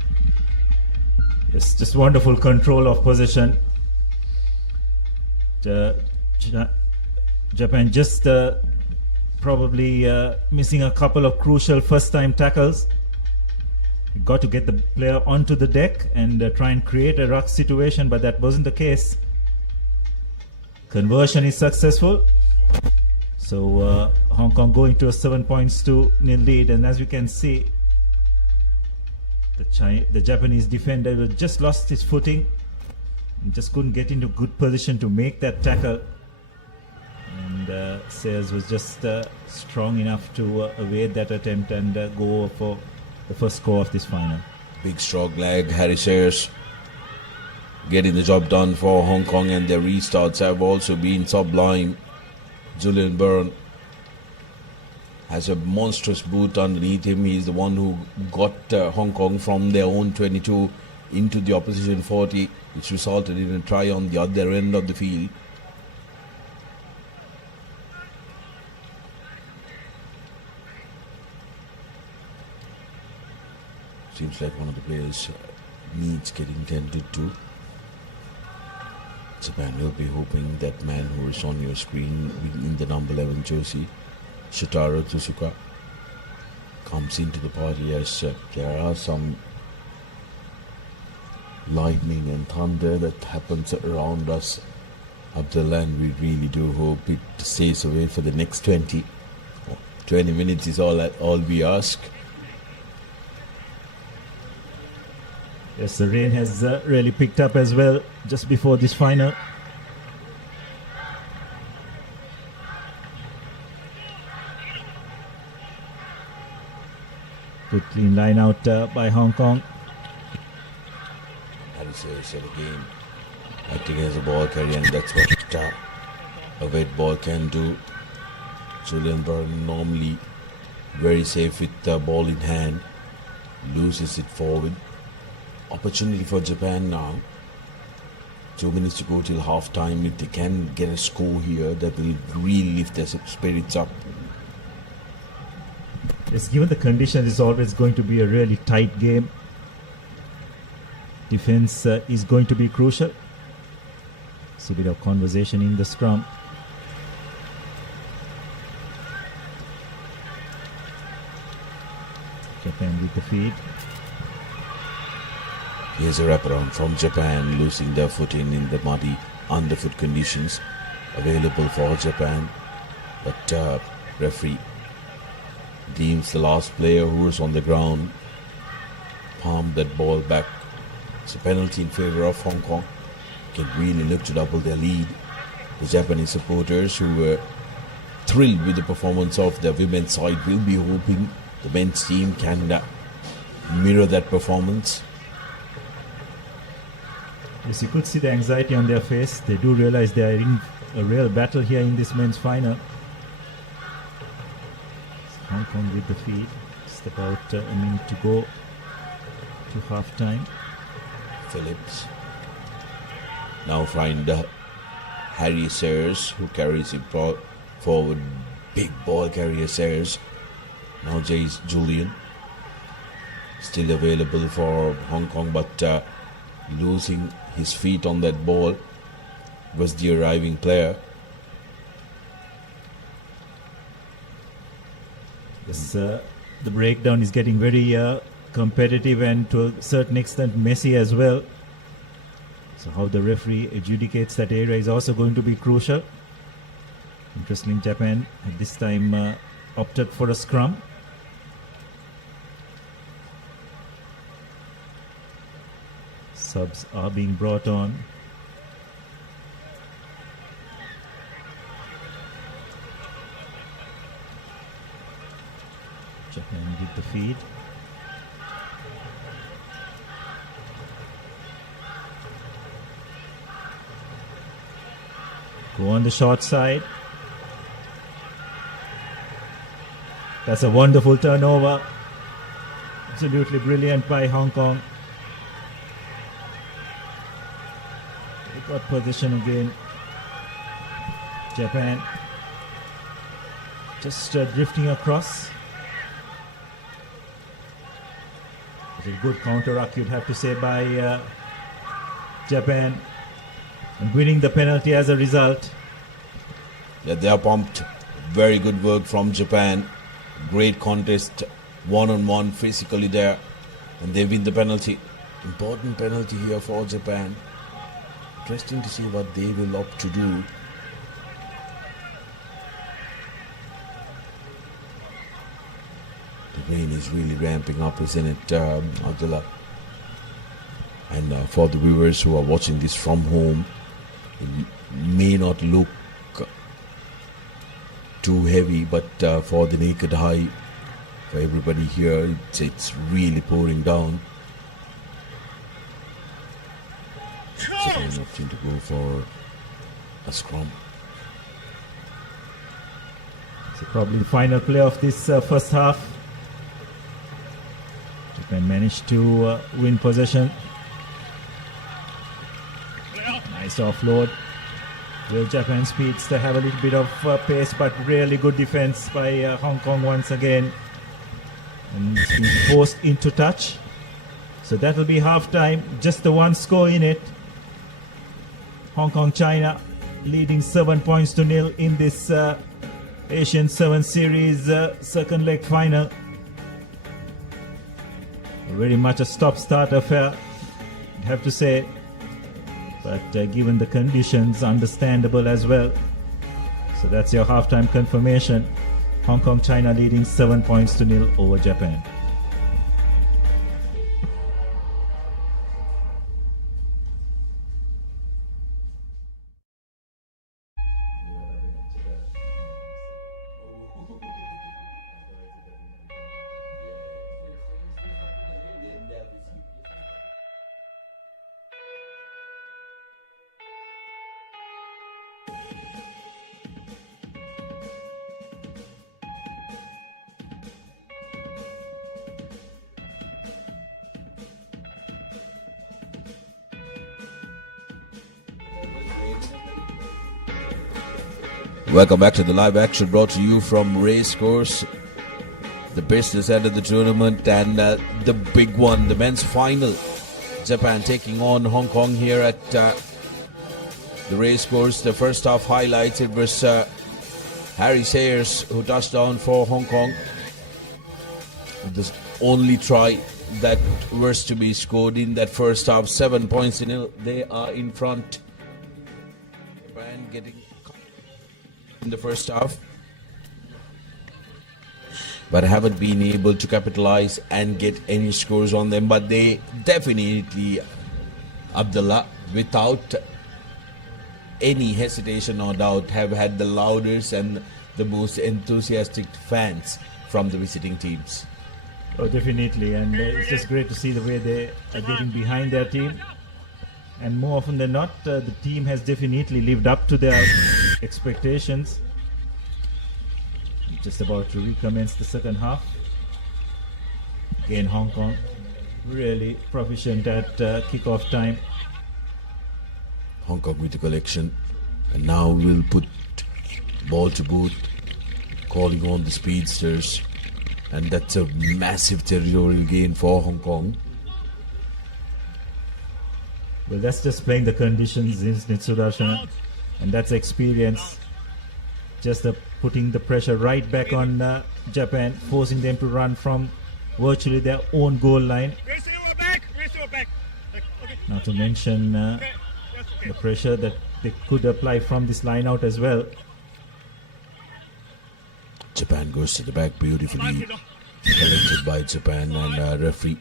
Yes, just wonderful control of possession. Japan just probably missing a couple of crucial first-time tackles. Got to get the player onto the deck and try and create a ruck situation, but that wasn't the case. Conversion is successful. So Hong Kong going to a 7-0 lead, and as you can see, the Japanese defender just lost his footing and just couldn't get into good position to make that tackle. And Sayers was just strong enough to evade that attempt and go for the first score of this final. Big strong leg, Harry Sayers getting the job done for Hong Kong, and their restarts have also been sublime. Julian Byrne has a monstrous boot underneath him. He's the one who got Hong Kong from their own 22 into the opposition 40, which resulted in a try on the other end of the field. Seems like one of the players needs getting tended to. Japan will be hoping that man who is on your screen in the number 11 jersey, Shotaro Tsuka, comes into the party, as there are some lightning and thunder that happens around us, Abdullah, and we really do hope it stays away for the next 20 minutes is all we ask. Yes, the rain has really picked up as well just before this final. Good clean line out by Hong Kong. Harry said again, acting as a ball carrier, and that's what a wet ball can do. Julian Burton normally very safe with the ball in hand, loses it forward. Opportunity for Japan now. 2 minutes to go till half time. If they can get a score here, that will really lift their spirits up. Yes, given the conditions, it's always going to be a really tight game. Defense is going to be crucial. It's a bit of conversation in the scrum. Japan with the feed. Here's a wraparound from Japan, losing their footing in the muddy underfoot conditions available for Japan. But referee deems the last player who was on the ground palmed that ball back. It's a penalty in favor of Hong Kong. Can really look to double their lead. The Japanese supporters, who were thrilled with the performance of the women's side, will be hoping the men's team can mirror that performance. Yes, you could see the anxiety on their face. They do realize they are in a real battle here in this men's final. Hong Kong with the feed. Just about a minute to go to half time. Phillips now find Harry Sayers, who carries it forward. Big ball carrier Sayers. Now Julian still available for Hong Kong, but losing his feet on that ball was the arriving player. Yes, the breakdown is getting very competitive and to a certain extent messy as well. So how the referee adjudicates that area is also going to be crucial. Interestingly, Japan at this time opted for a scrum. Subs are being brought on. Japan with the feed. Go on the short side. That's a wonderful turnover. Absolutely brilliant by Hong Kong. They got position again. Japan just drifting across. It's a good counter-ruck, you'd have to say, by Japan, and winning the penalty as a result. Yeah, they are pumped. Very good work from Japan. Great contest, one-on-one, physically there, and they win the penalty. Important penalty here for Japan. Interesting to see what they will opt to do. The rain is really ramping up, isn't it, Abdullah? And for the viewers who are watching this from home, it may not look too heavy, but for the naked eye, for everybody here, it's really pouring down. Japan opting to go for a scrum. So probably the final play of this first half. Japan managed to win possession. Nice offload. Well, Japan speeds, they have a little bit of pace, but really good defense by Hong Kong once again. And it's been forced into touch. So that will be half time. Just the one score in it. Hong Kong, China leading 7-0 in this Asian 7 Series second leg final. Very much a stop-start affair, I have to say. But given the conditions, understandable as well. So that's your halftime confirmation. Hong Kong, China leading 7-0 over Japan. Welcome back to the live action brought to you from Racecourse, the business end of the tournament, and the big one, the men's final. Japan taking on Hong Kong here at the Racecourse. The first half highlights, it was Harry Sayers who touched down for Hong Kong. The only try that was to be scored in that first half, 7 points to nil. They are in front. Japan getting in the first half, but haven't been able to capitalize and get any scores on them. But they definitely, Abdullah, without any hesitation or doubt, have had the loudest and the most enthusiastic fans from the visiting teams. Oh, definitely, and it's just great to see the way they are getting behind their team. And more often than not, the team has definitely lived up to their expectations. Just about to recommence the second half. Again, Hong Kong really proficient at kickoff time. Hong Kong with the collection, and now we'll put ball to boot, calling on the speedsters, and that's a massive territorial gain for Hong Kong. Well, that's just playing the conditions, isn't it, Sudarshan? And that's experience. Just putting the pressure right back on Japan, forcing them to run from virtually their own goal line. Not to mention the pressure that they could apply from this line out as well. Japan goes to the back, beautifully collected by Japan, and referee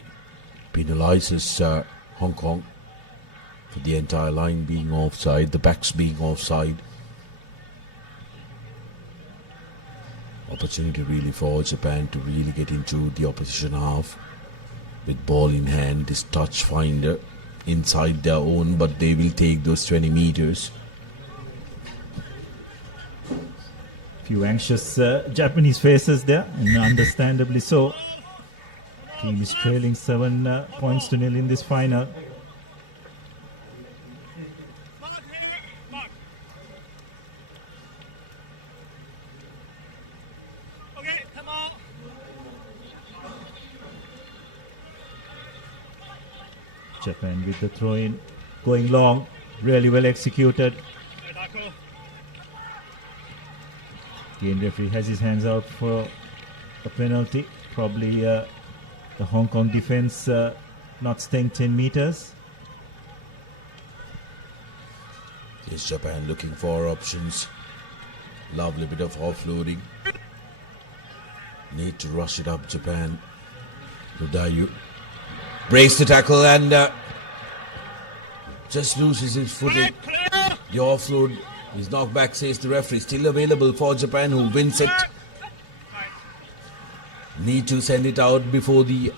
penalizes Hong Kong for the entire line being offside, the backs being offside. Opportunity really for Japan to really get into the opposition half with ball in hand, this touch finder inside their own, but they will take those 20 meters. Few anxious Japanese faces there, and understandably so. Team is trailing 7 points to nil in this final. Japan with the throw-in, going long, really well executed. Again, referee has his hands out for a penalty. Probably the Hong Kong defense not staying 10 meters. Is Japan looking for options? Lovely bit of offloading. Need to rush it up, Japan. Rudayu breaks the tackle and just loses his footing. The offload is knocked back, says the referee. Still available for Japan, who wins it. Need to send it out before the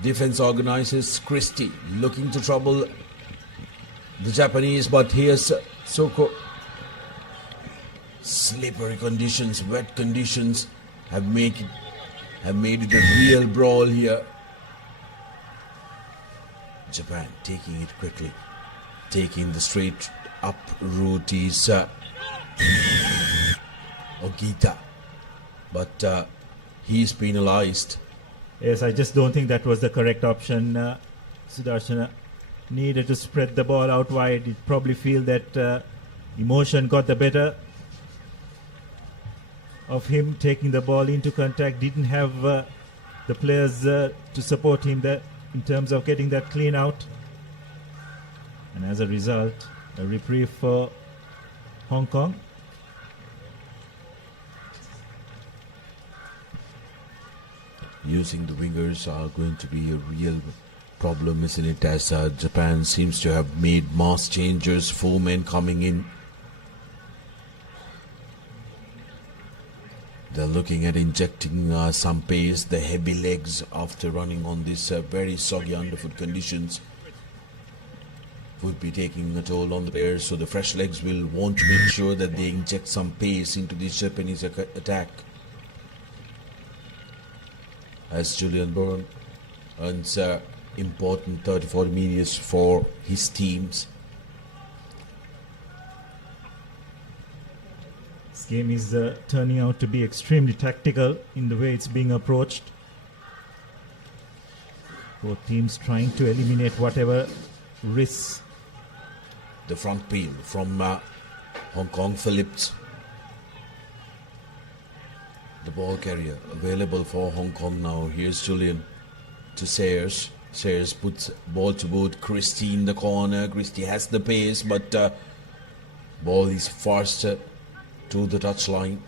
defense organizers. Christie looking to trouble the Japanese, but here's Soko. Slippery conditions, wet conditions have made it a real brawl here. Japan taking it quickly, taking the straight up route is Ogita, but he's penalized. Yes, I just don't think that was the correct option. Sudarshan needed to spread the ball out wide. He'd probably feel that emotion got the better of him taking the ball into contact. Didn't have the players to support him there in terms of getting that clean out. And as a result, a reprieve for Hong Kong. Using the wingers are going to be a real problem, isn't it? As Japan seems to have made mass changes, 4 men coming in. They're looking at injecting some pace, the heavy legs after running on these very soggy underfoot conditions would be taking a toll on the players, so the fresh legs will want to make sure that they inject some pace into this Japanese attack. As Julian Bourne earns important 30-40 meters for his teams. This game is turning out to be extremely tactical in the way it's being approached. Both teams trying to eliminate whatever risks. The front peel from Hong Kong, Phillips. The ball carrier available for Hong Kong now. Here's Julian to Sayers. Sayers puts ball to boot. Christie in the corner. Christie has the pace, but ball is faster to the touchline.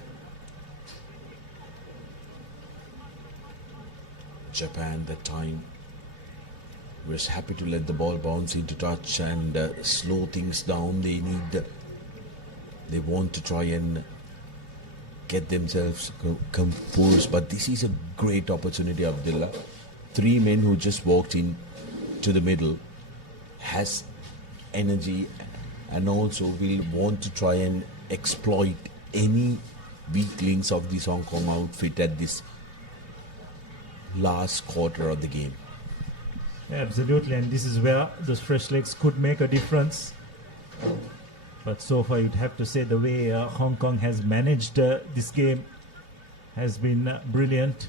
Japan that time was happy to let the ball bounce into touch and slow things down. They want to try and get themselves composed, but this is a great opportunity, Abdullah. 3 men who just walked in to the middle has energy and also will want to try and exploit any weak links of this Hong Kong outfit at this last quarter of the game. Absolutely, and this is where those fresh legs could make a difference. But so far, you'd have to say the way Hong Kong has managed this game has been brilliant.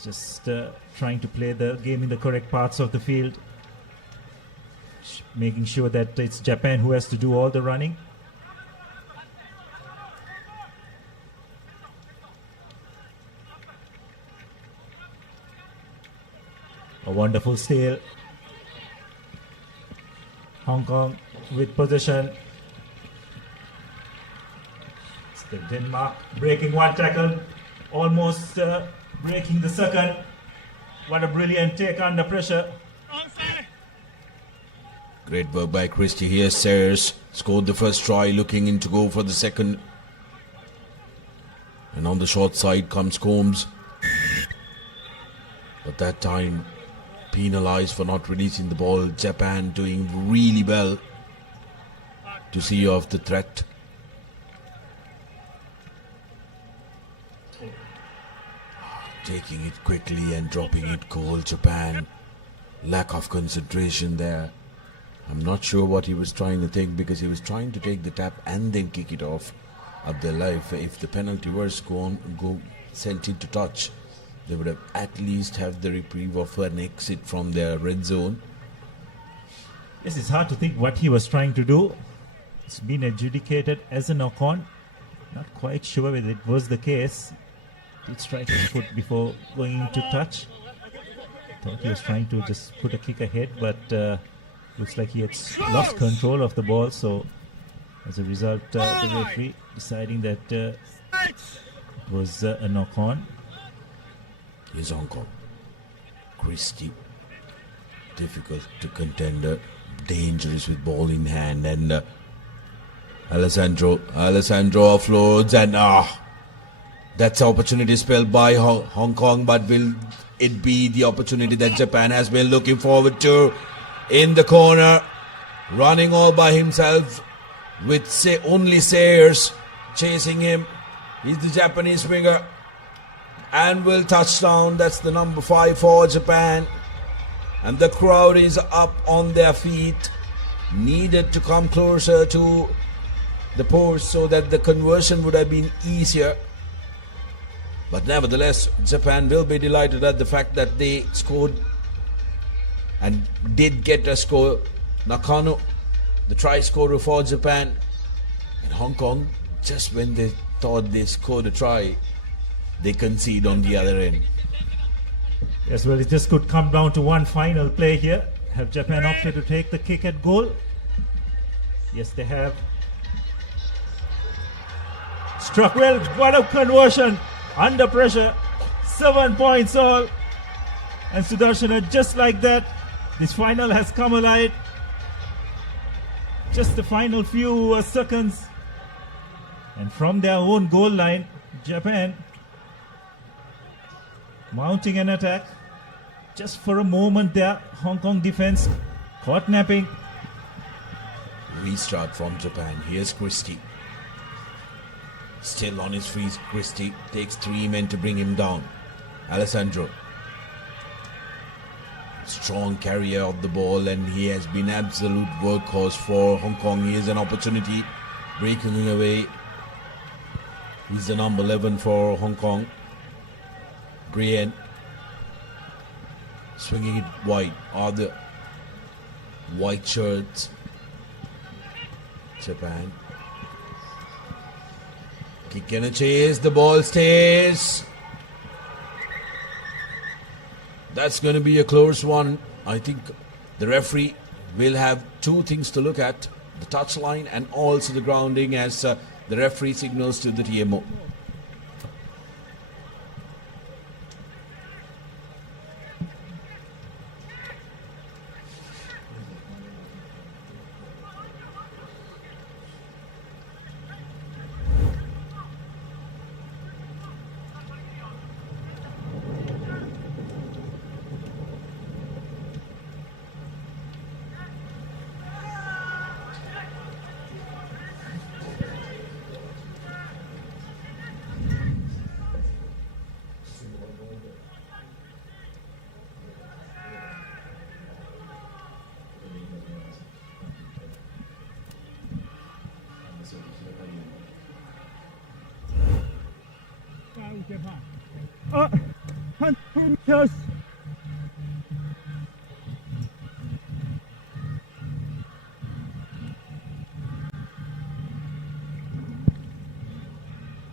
Just trying to play the game in the correct parts of the field, making sure that it's Japan who has to do all the running. A wonderful steal. Hong Kong with possession. It's the Denmark breaking one tackle, almost breaking the second. What a brilliant take under pressure. Great work by Christie here. Sayers scored the first try, looking in to go for the second. And on the short side comes Combs. But that time penalized for not releasing the ball. Japan doing really well to see off the threat. Taking it quickly and dropping it cold. Japan, lack of concentration there. I'm not sure what he was trying to think, because he was trying to take the tap and then kick it off of their life. If the penalty was sent into touch, they would have at least have the reprieve of an exit from their red zone. Yes, it's hard to think what he was trying to do. It's been adjudicated as a knock-on. Not quite sure whether it was the case. Did strike his foot before going into touch. Thought he was trying to just put a kick ahead, but looks like he had lost control of the ball. So as a result, the referee deciding that it was a knock-on. Here's Hong Kong. Christie, difficult to contender, dangerous with ball in hand, and Alessandro offloads, and that's opportunity spelled by Hong Kong, but will it be the opportunity that Japan has been looking forward to? In the corner, running all by himself with only Sayers chasing him. He's the Japanese winger and will touch down. That's the number 5 for Japan, and the crowd is up on their feet. Needed to come closer to the post so that the conversion would have been easier. But nevertheless, Japan will be delighted at the fact that they scored and did get a score. Nakano, the try scorer for Japan. And Hong Kong, just when they thought they scored a try, they concede on the other end. Yes, well, it just could come down to one final play here. Have Japan opted to take the kick at goal? Yes, they have. Struck well. What a conversion. Under pressure. 7 points all. And Sudarshana, just like that, this final has come alive. Just the final few seconds. And from their own goal line, Japan mounting an attack. Just for a moment there, Hong Kong defense caught napping. Restart from Japan. Here's Christie. Still on his feet, Christie takes 3 men to bring him down. Alessandro, strong carrier of the ball, and he has been absolute workhorse for Hong Kong. Here's an opportunity breaking away. He's the number 11 for Hong Kong. Brian swinging it wide. Are the white shirts. Japan. Kick and a chase. The ball stays. That's going to be a close one. I think the referee will have two things to look at. The touchline and also the grounding as the referee signals to the TMO. Japan. 100 meters.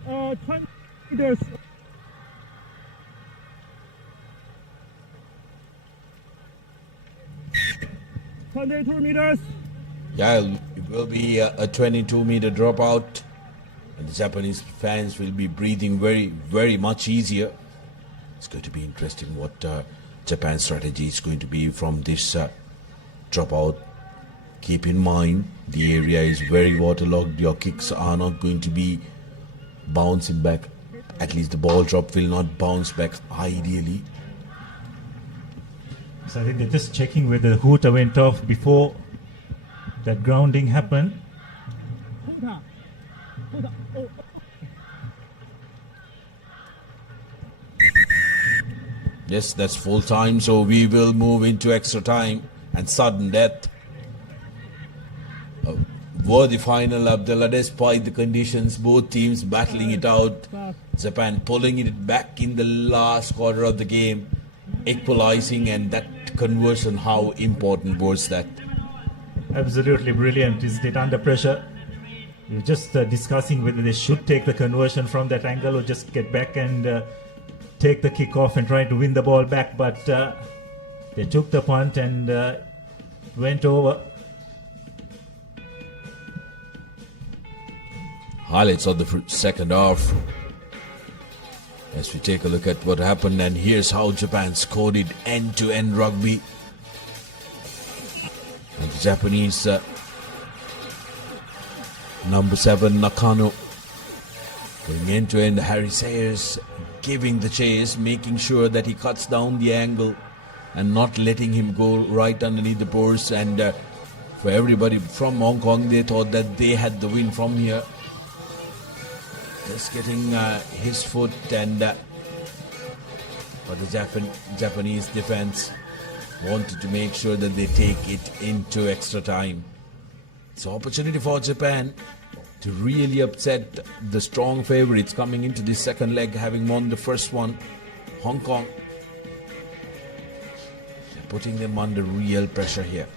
Uh, 20 meters. Yeah, it will be a 22-meter dropout. And the Japanese fans will be breathing very, very much easier. It's going to be interesting what Japan's strategy is going to be from this dropout. Keep in mind, the area is very waterlogged. Your kicks are not going to be bouncing back. At least the ball drop will not bounce back ideally. So I think they're just checking whether the hooter went off before that grounding happened. Yes, that's full time, so we will move into extra time and sudden death. Worthy final, Abdullah, despite the conditions, both teams battling it out. Japan pulling it back in the last quarter of the game, equalizing, and that conversion, how important was that? Absolutely brilliant, isn't it? Under pressure. We were just discussing whether they should take the conversion from that angle or just get back and take the kick off and try to win the ball back, but they took the punt and went over. Highlights of the second half as we take a look at what happened, and here's how Japan scored it end-to-end rugby. And the Japanese number 7 Nakano going end-to-end. Harry Sayers giving the chase, making sure that he cuts down the angle and not letting him go right underneath the post. And for everybody from Hong Kong, they thought that they had the win from here. Just getting his foot, and but the Japanese defense wanted to make sure that they take it into extra time. It's an opportunity for Japan to really upset the strong favorites coming into the second leg, having won the first one. Hong Kong, they're putting them under real pressure here.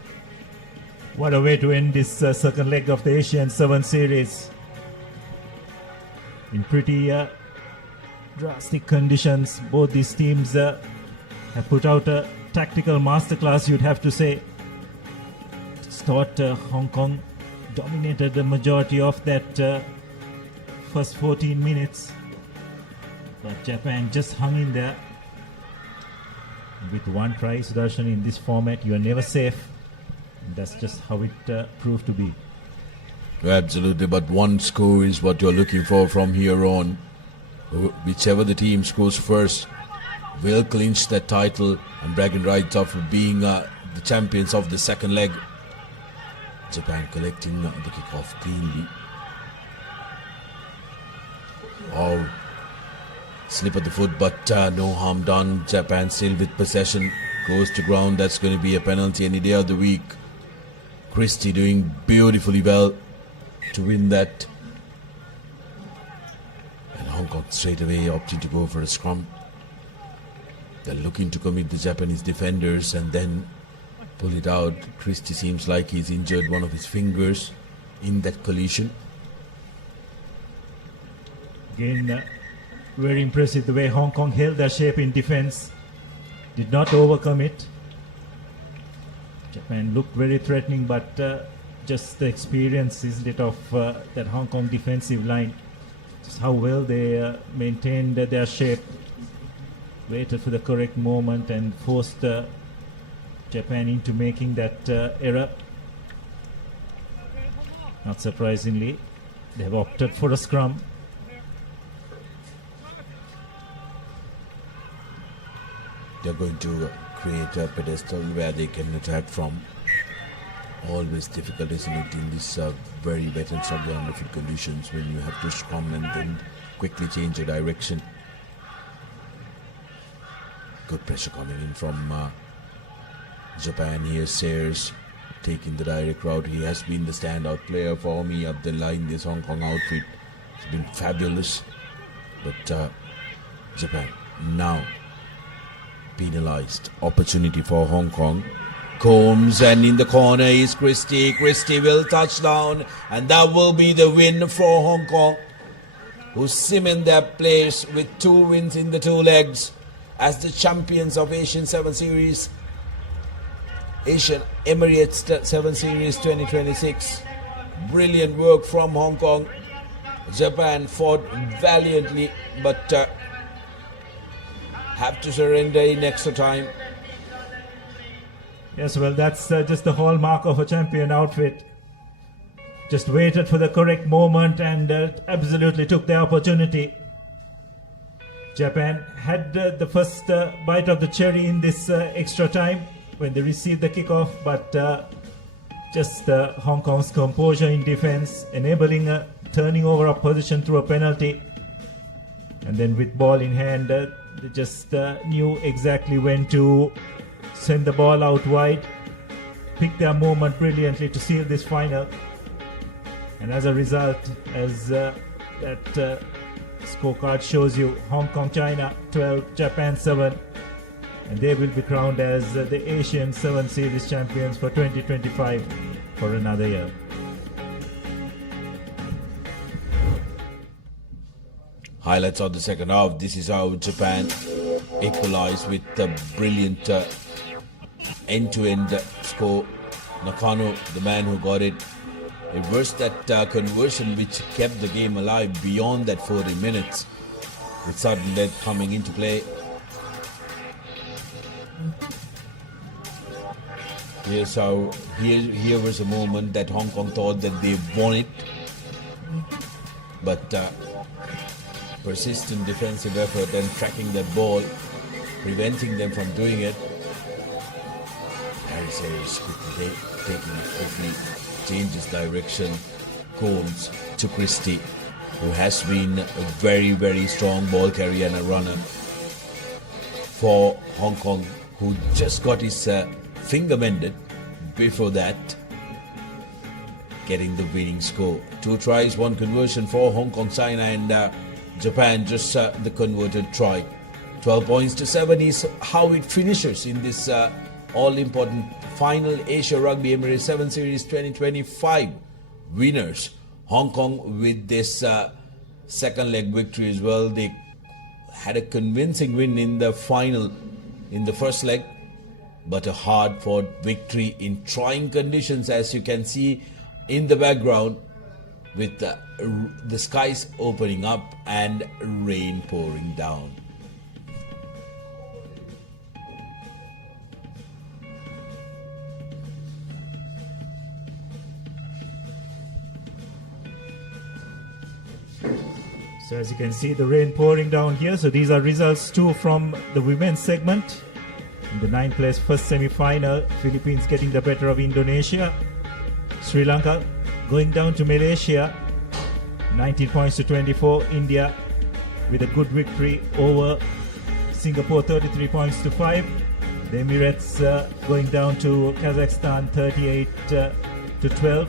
What a way to end this second leg of the Asian 7 series. In pretty drastic conditions, both these teams have put out a tactical masterclass, you'd have to say. Just thought Hong Kong dominated the majority of that first 14 minutes, but Japan just hung in there. With one try, Sudarshan, in this format, you are never safe. And that's just how it proved to be. Absolutely, but one score is what you're looking for from here on. Whichever the team scores first will clinch that title and bragging rights of being the champions of the second leg. Japan collecting the kickoff cleanly. Oh, slip of the foot, but no harm done. Japan still with possession, goes to ground. That's going to be a penalty any day of the week. Christie doing beautifully well. to win that. And Hong Kong straight away opting to go for a scrum. They're looking to commit the Japanese defenders and then pull it out. Christie seems like he's injured one of his fingers in that collision. Again, very impressive the way Hong Kong held their shape in defense. Did not overcome it. Japan looked very threatening, but just the experience, isn't it, of that Hong Kong defensive line. Just how well they maintained their shape. Waited for the correct moment and forced Japan into making that error. Not surprisingly, they have opted for a scrum. They're going to create a pedestal where they can attack from. Always difficult, isn't it, in this very wet and soggy underfoot conditions when you have to scrum and then quickly change your direction. Good pressure coming in from Japan. Here's Sayers taking the direct route. He has been the standout player for me up the line. This Hong Kong outfit has been fabulous. But Japan now penalized. Opportunity for Hong Kong. Combs, and in the corner is Christie. Christie will touch down, and that will be the win for Hong Kong, who cement their place with 2 wins in the 2 legs as the champions of Asian 7 Series, Asian Emirates 7 Series 2026. Brilliant work from Hong Kong. Japan fought valiantly, but have to surrender in extra time. Yes, well, that's just the hallmark of a champion outfit. Just waited for the correct moment and absolutely took the opportunity. Japan had the first bite of the cherry in this extra time when they received the kickoff, but just Hong Kong's composure in defense, enabling a turning over of position through a penalty. And then with ball in hand, they just knew exactly when to send the ball out wide, pick their moment brilliantly to seal this final. And as a result, as that scorecard shows you, Hong Kong, China 12, Japan 7, and they will be crowned as the Asian 7 Series champions for 2025 for another year. Highlights of the second half. This is how Japan equalized with the brilliant end-to-end score. Nakano, the man who got it, reversed that conversion which kept the game alive beyond that 40 minutes, with sudden death coming into play. Here was a moment that Hong Kong thought that they won it, but persistent defensive effort and tracking that ball, preventing them from doing it. Harry Sayers quickly taking it quickly, changes direction. Combs to Christie, who has been a very, very strong ball carrier and a runner for Hong Kong, who just got his finger mended before that, getting the winning score. 2 tries, 1 conversion for Hong Kong, China, and Japan just the converted try. 12 points to 7 is how it finishes in this all-important final Asia Rugby Emirates 7 Series 2025. Winners, Hong Kong, with this second leg victory as well. They had a convincing win in the final in the first leg, but a hard-fought victory in trying conditions, as you can see in the background, with the skies opening up and rain pouring down. So as you can see, the rain pouring down here. So these are results too from the women's segment. In the 9th place first semi-final, Philippines getting the better of Indonesia. Sri Lanka going down to Malaysia, 19 points to 24. India with a good victory over Singapore, 33 points to 5. The Emirates going down to Kazakhstan, 38 to 12.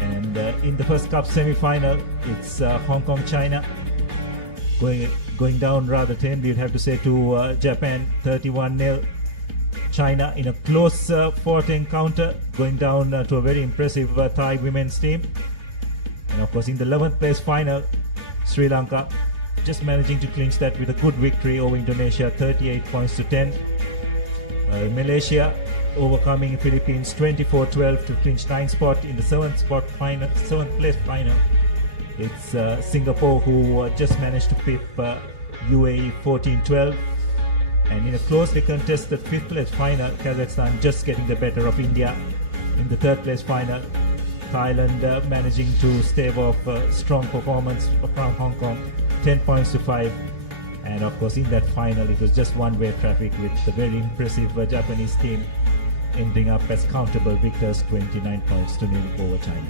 And in the first cup semi-final, it's Hong Kong, China going down rather tamely, you'd have to say, to Japan, 31-0. China in a close fought encounter, going down to a very impressive Thai women's team. And of course, in the 11th place final, Sri Lanka just managing to clinch that with a good victory over Indonesia, 38 points to 10. Malaysia overcoming Philippines 24-12 to clinch 9th spot in the 7th place final. It's Singapore who just managed to pip UAE 14-12. And in a closely contested 5th place final, Kazakhstan just getting the better of India. In the 3rd place final, Thailand managing to stave off a strong performance from Hong Kong, 10 points to 5. And of course, in that final, it was just one-way traffic with the very impressive Japanese team ending up as countable victors, 29 points to 0 over China.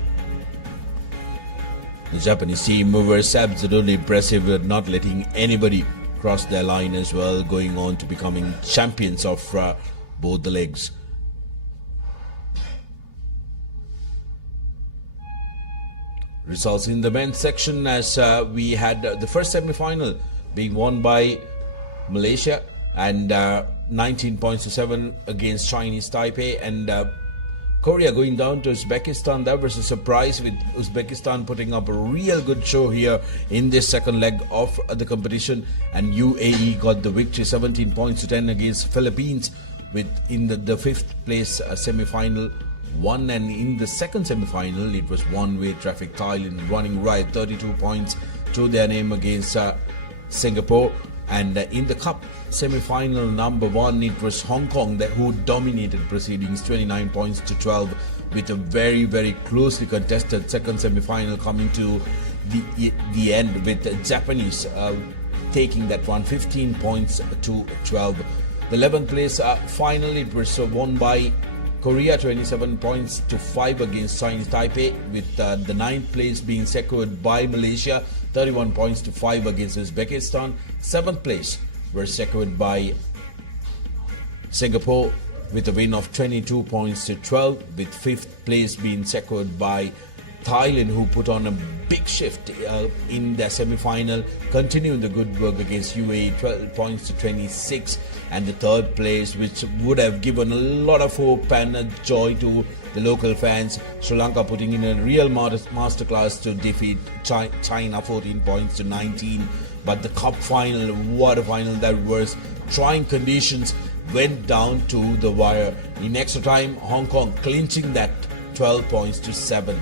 The Japanese team was absolutely impressive, not letting anybody cross their line as well, going on to becoming champions of both the legs. Results in the men's section, as we had the first semi-final being won by Malaysia, and 19 points to 7 against Chinese Taipei, and Korea going down to Uzbekistan. That was a surprise, with Uzbekistan putting up a real good show here in this second leg of the competition, and UAE got the victory, 17 points to 10 against Philippines, with in the 5th place semi-final won. And in the second semi-final, it was one-way traffic. Thailand running right, 32 points to their name against Singapore. And in the cup semi-final number 1, it was Hong Kong who dominated proceedings, 29 points to 12, with a very, very closely contested second semi-final coming to the end, with the Japanese taking that one, 15 points to 12. The 11th place final, it was won by Korea, 27 points to 5 against Chinese Taipei, with the 9th place being secured by Malaysia, 31 points to 5 against Uzbekistan. 7th place were secured by Singapore with a win of 22 points to 12, with 5th place being secured by Thailand, who put on a big shift in their semi-final, continuing the good work against UAE, 12 points to 26. And the 3rd place, which would have given a lot of hope and joy to the local fans, Sri Lanka putting in a real masterclass to defeat China, 14 points to 19. But the cup final, what a final that was. Trying conditions, went down to the wire. In extra time, Hong Kong clinching that 12 points to 7,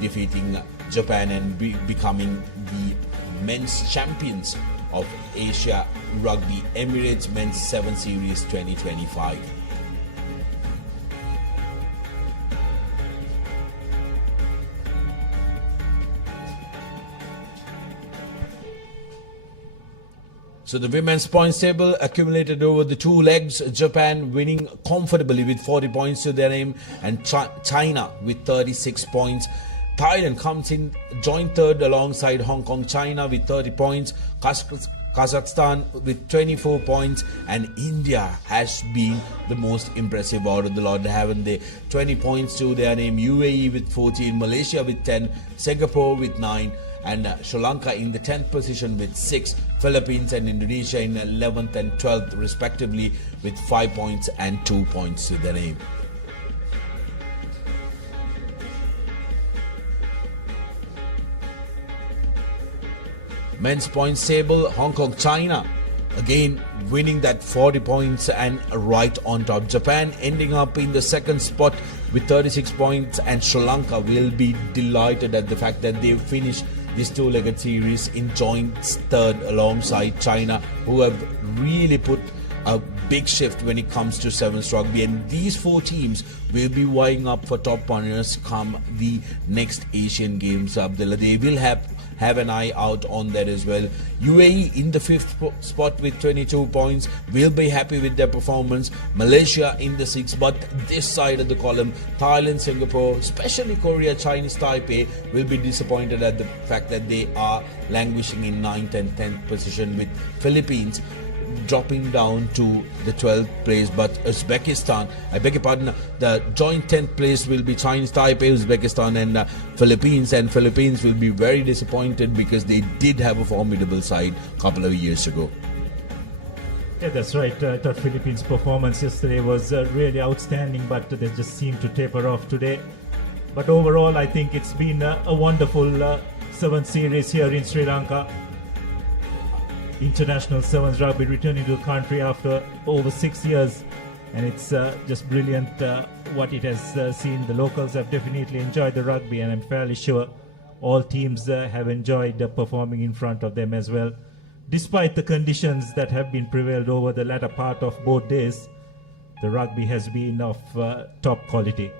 defeating Japan and becoming the men's champions of Asia Rugby Emirates Men's 7 Series 2025. So the women's points table accumulated over the 2 legs. Japan winning comfortably with 40 points to their name, and China with 36 points. Thailand comes in joint 3rd alongside Hong Kong, China with 30 points. Kazakhstan with 24 points, and India has been the most impressive out of the lot, haven't they? 20 points to their name. UAE with 14, Malaysia with 10, Singapore with 9, and Sri Lanka in the 10th position with 6, Philippines and Indonesia in 11th and 12th respectively with 5 points and 2 points to their name. Men's points table, Hong Kong, China again winning that 40 points and right on top. Japan ending up in the 2nd spot with 36 points, and Sri Lanka will be delighted at the fact that they finished this 2-legged series in joint 3rd alongside China, who have really put a big shift when it comes to sevens rugby. And these 4 teams will be vying up for top honors come the next Asian Games. Abdullah, they will have an eye out on that as well. UAE in the 5th spot with 22 points, will be happy with their performance. Malaysia in the 6th, but this side of the column, Thailand, Singapore, especially Korea, Chinese Taipei, will be disappointed at the fact that they are languishing in 9th and 10th position, with Philippines dropping down to the 12th place, but Uzbekistan, I beg your pardon, the joint 10th place will be Chinese Taipei, Uzbekistan and Philippines, and Philippines will be very disappointed because they did have a formidable side a couple of years ago. Yeah, that's right. I thought Philippines' performance yesterday was really outstanding, but they just seemed to taper off today. But overall, I think it's been a wonderful Sevens series here in Sri Lanka. International Sevens rugby returning to the country after over 6 years, and it's just brilliant what it has seen. The locals have definitely enjoyed the rugby, and I'm fairly sure all teams have enjoyed performing in front of them as well. Despite the conditions that have been prevailed over the latter part of both days, the rugby has been of top quality.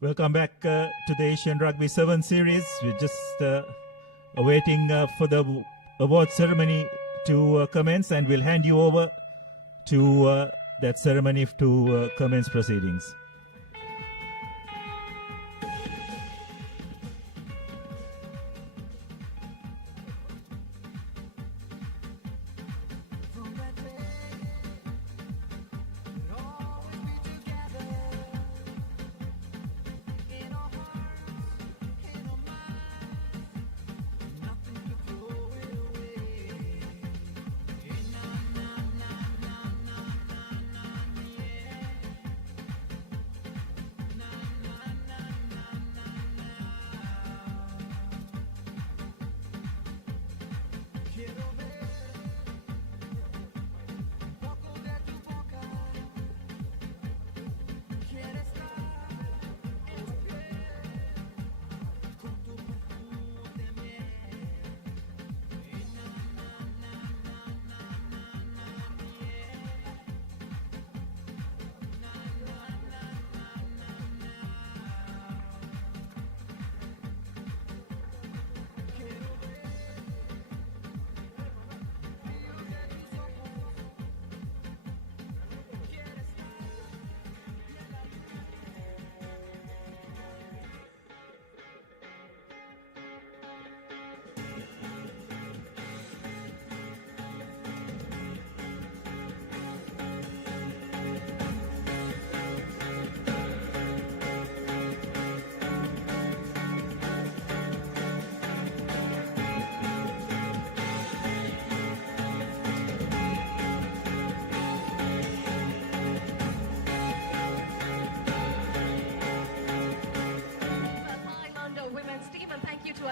Welcome back to the Asian Rugby 7 Series. We're just awaiting for the award ceremony to commence, and we'll hand you over to that ceremony to commence proceedings.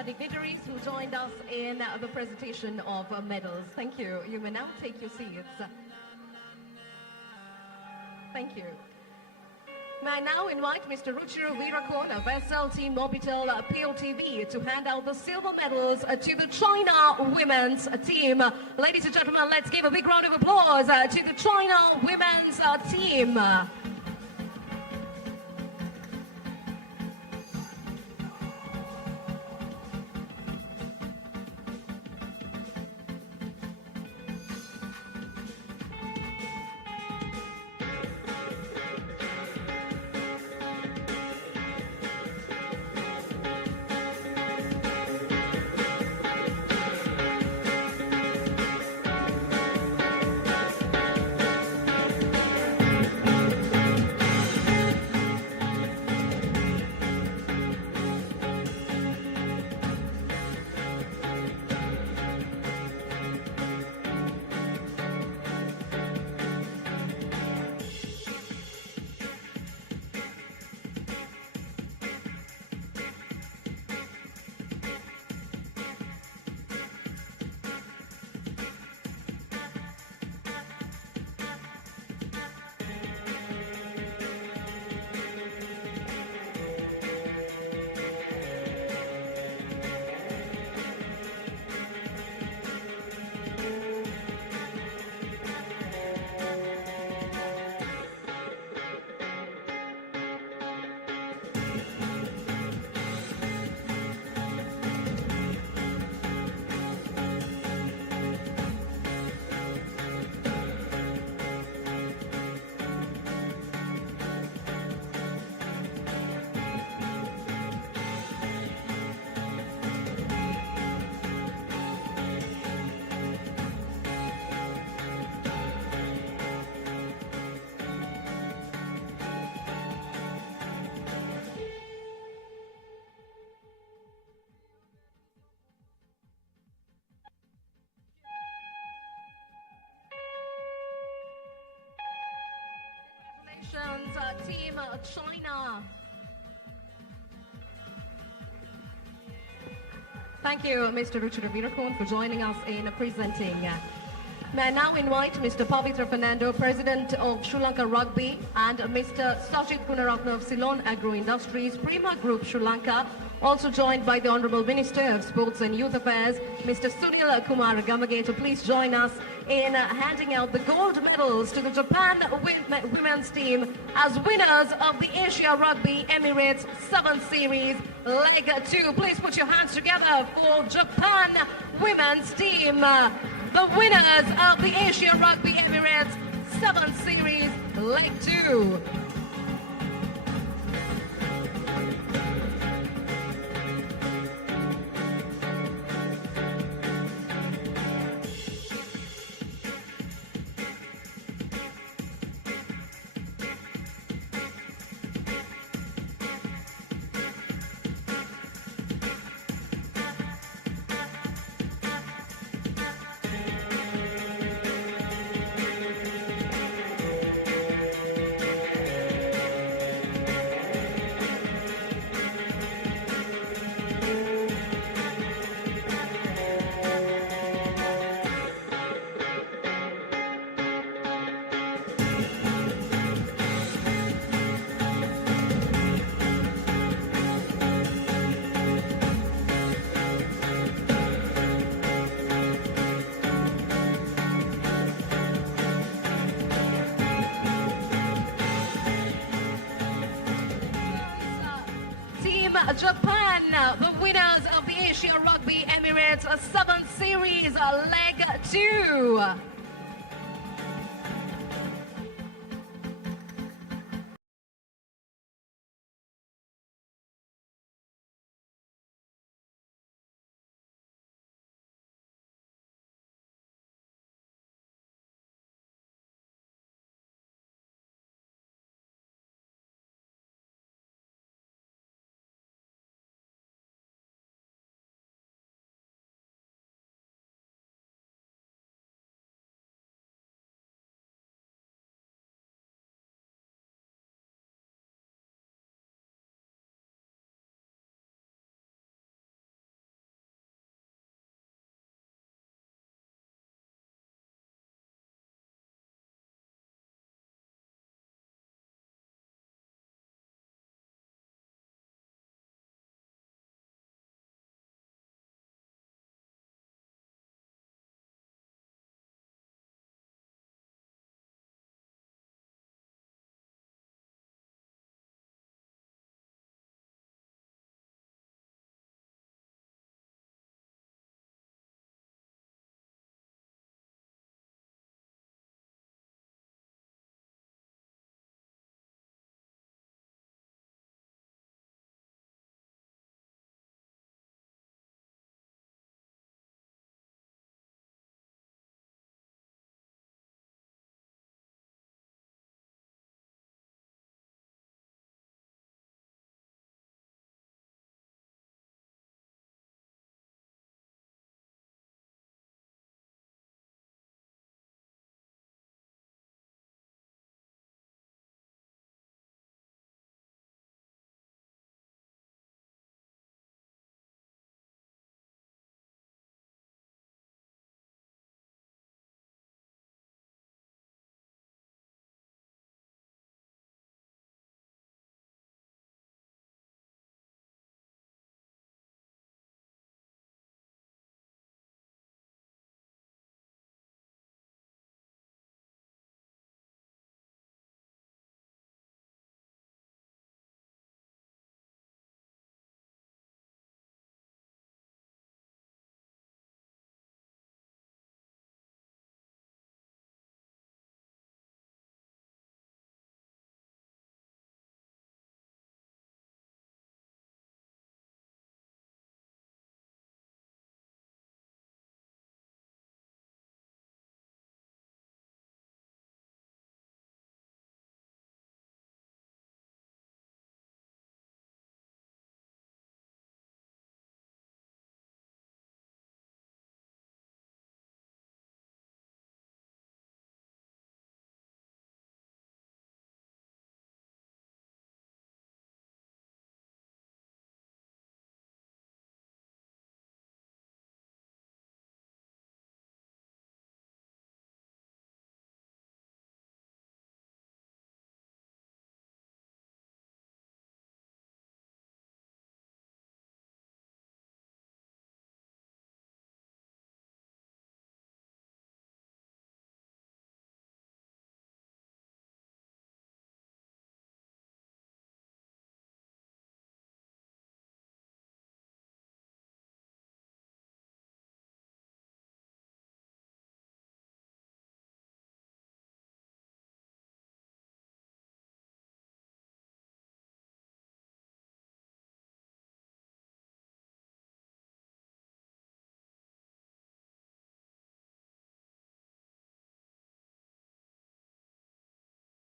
Dignitaries who joined us in the presentation of medals. Thank you. You may now take your seats. Thank you. May I now invite Mr. Ruchira Virakon of SLT Mobitel PLTV to hand out the silver medals to the China women's team. Ladies and gentlemen, let's give a big round of applause to the China women's team. Team China. Thank you, Mr. Ruchira Virakon, for joining us in presenting. May I now invite Mr. Pavitra Fernando, President of Sri Lanka Rugby, and Mr. Sajid Gunaratna of Ceylon Agro Industries, Prima Group Sri Lanka, Also joined by the Honourable Minister of Sports and Youth Affairs, Mr. Sunil Kumar Gamage, to please join us in handing out the gold medals to the Japan women's team as winners of the Asia Rugby Emirates 7th Series Leg 2. Please put your hands together for Japan women's team, the winners of the Asia Rugby Emirates 7th Series Leg 2. Japan, the winners of the Asia Rugby Emirates 7th Series Leg 2.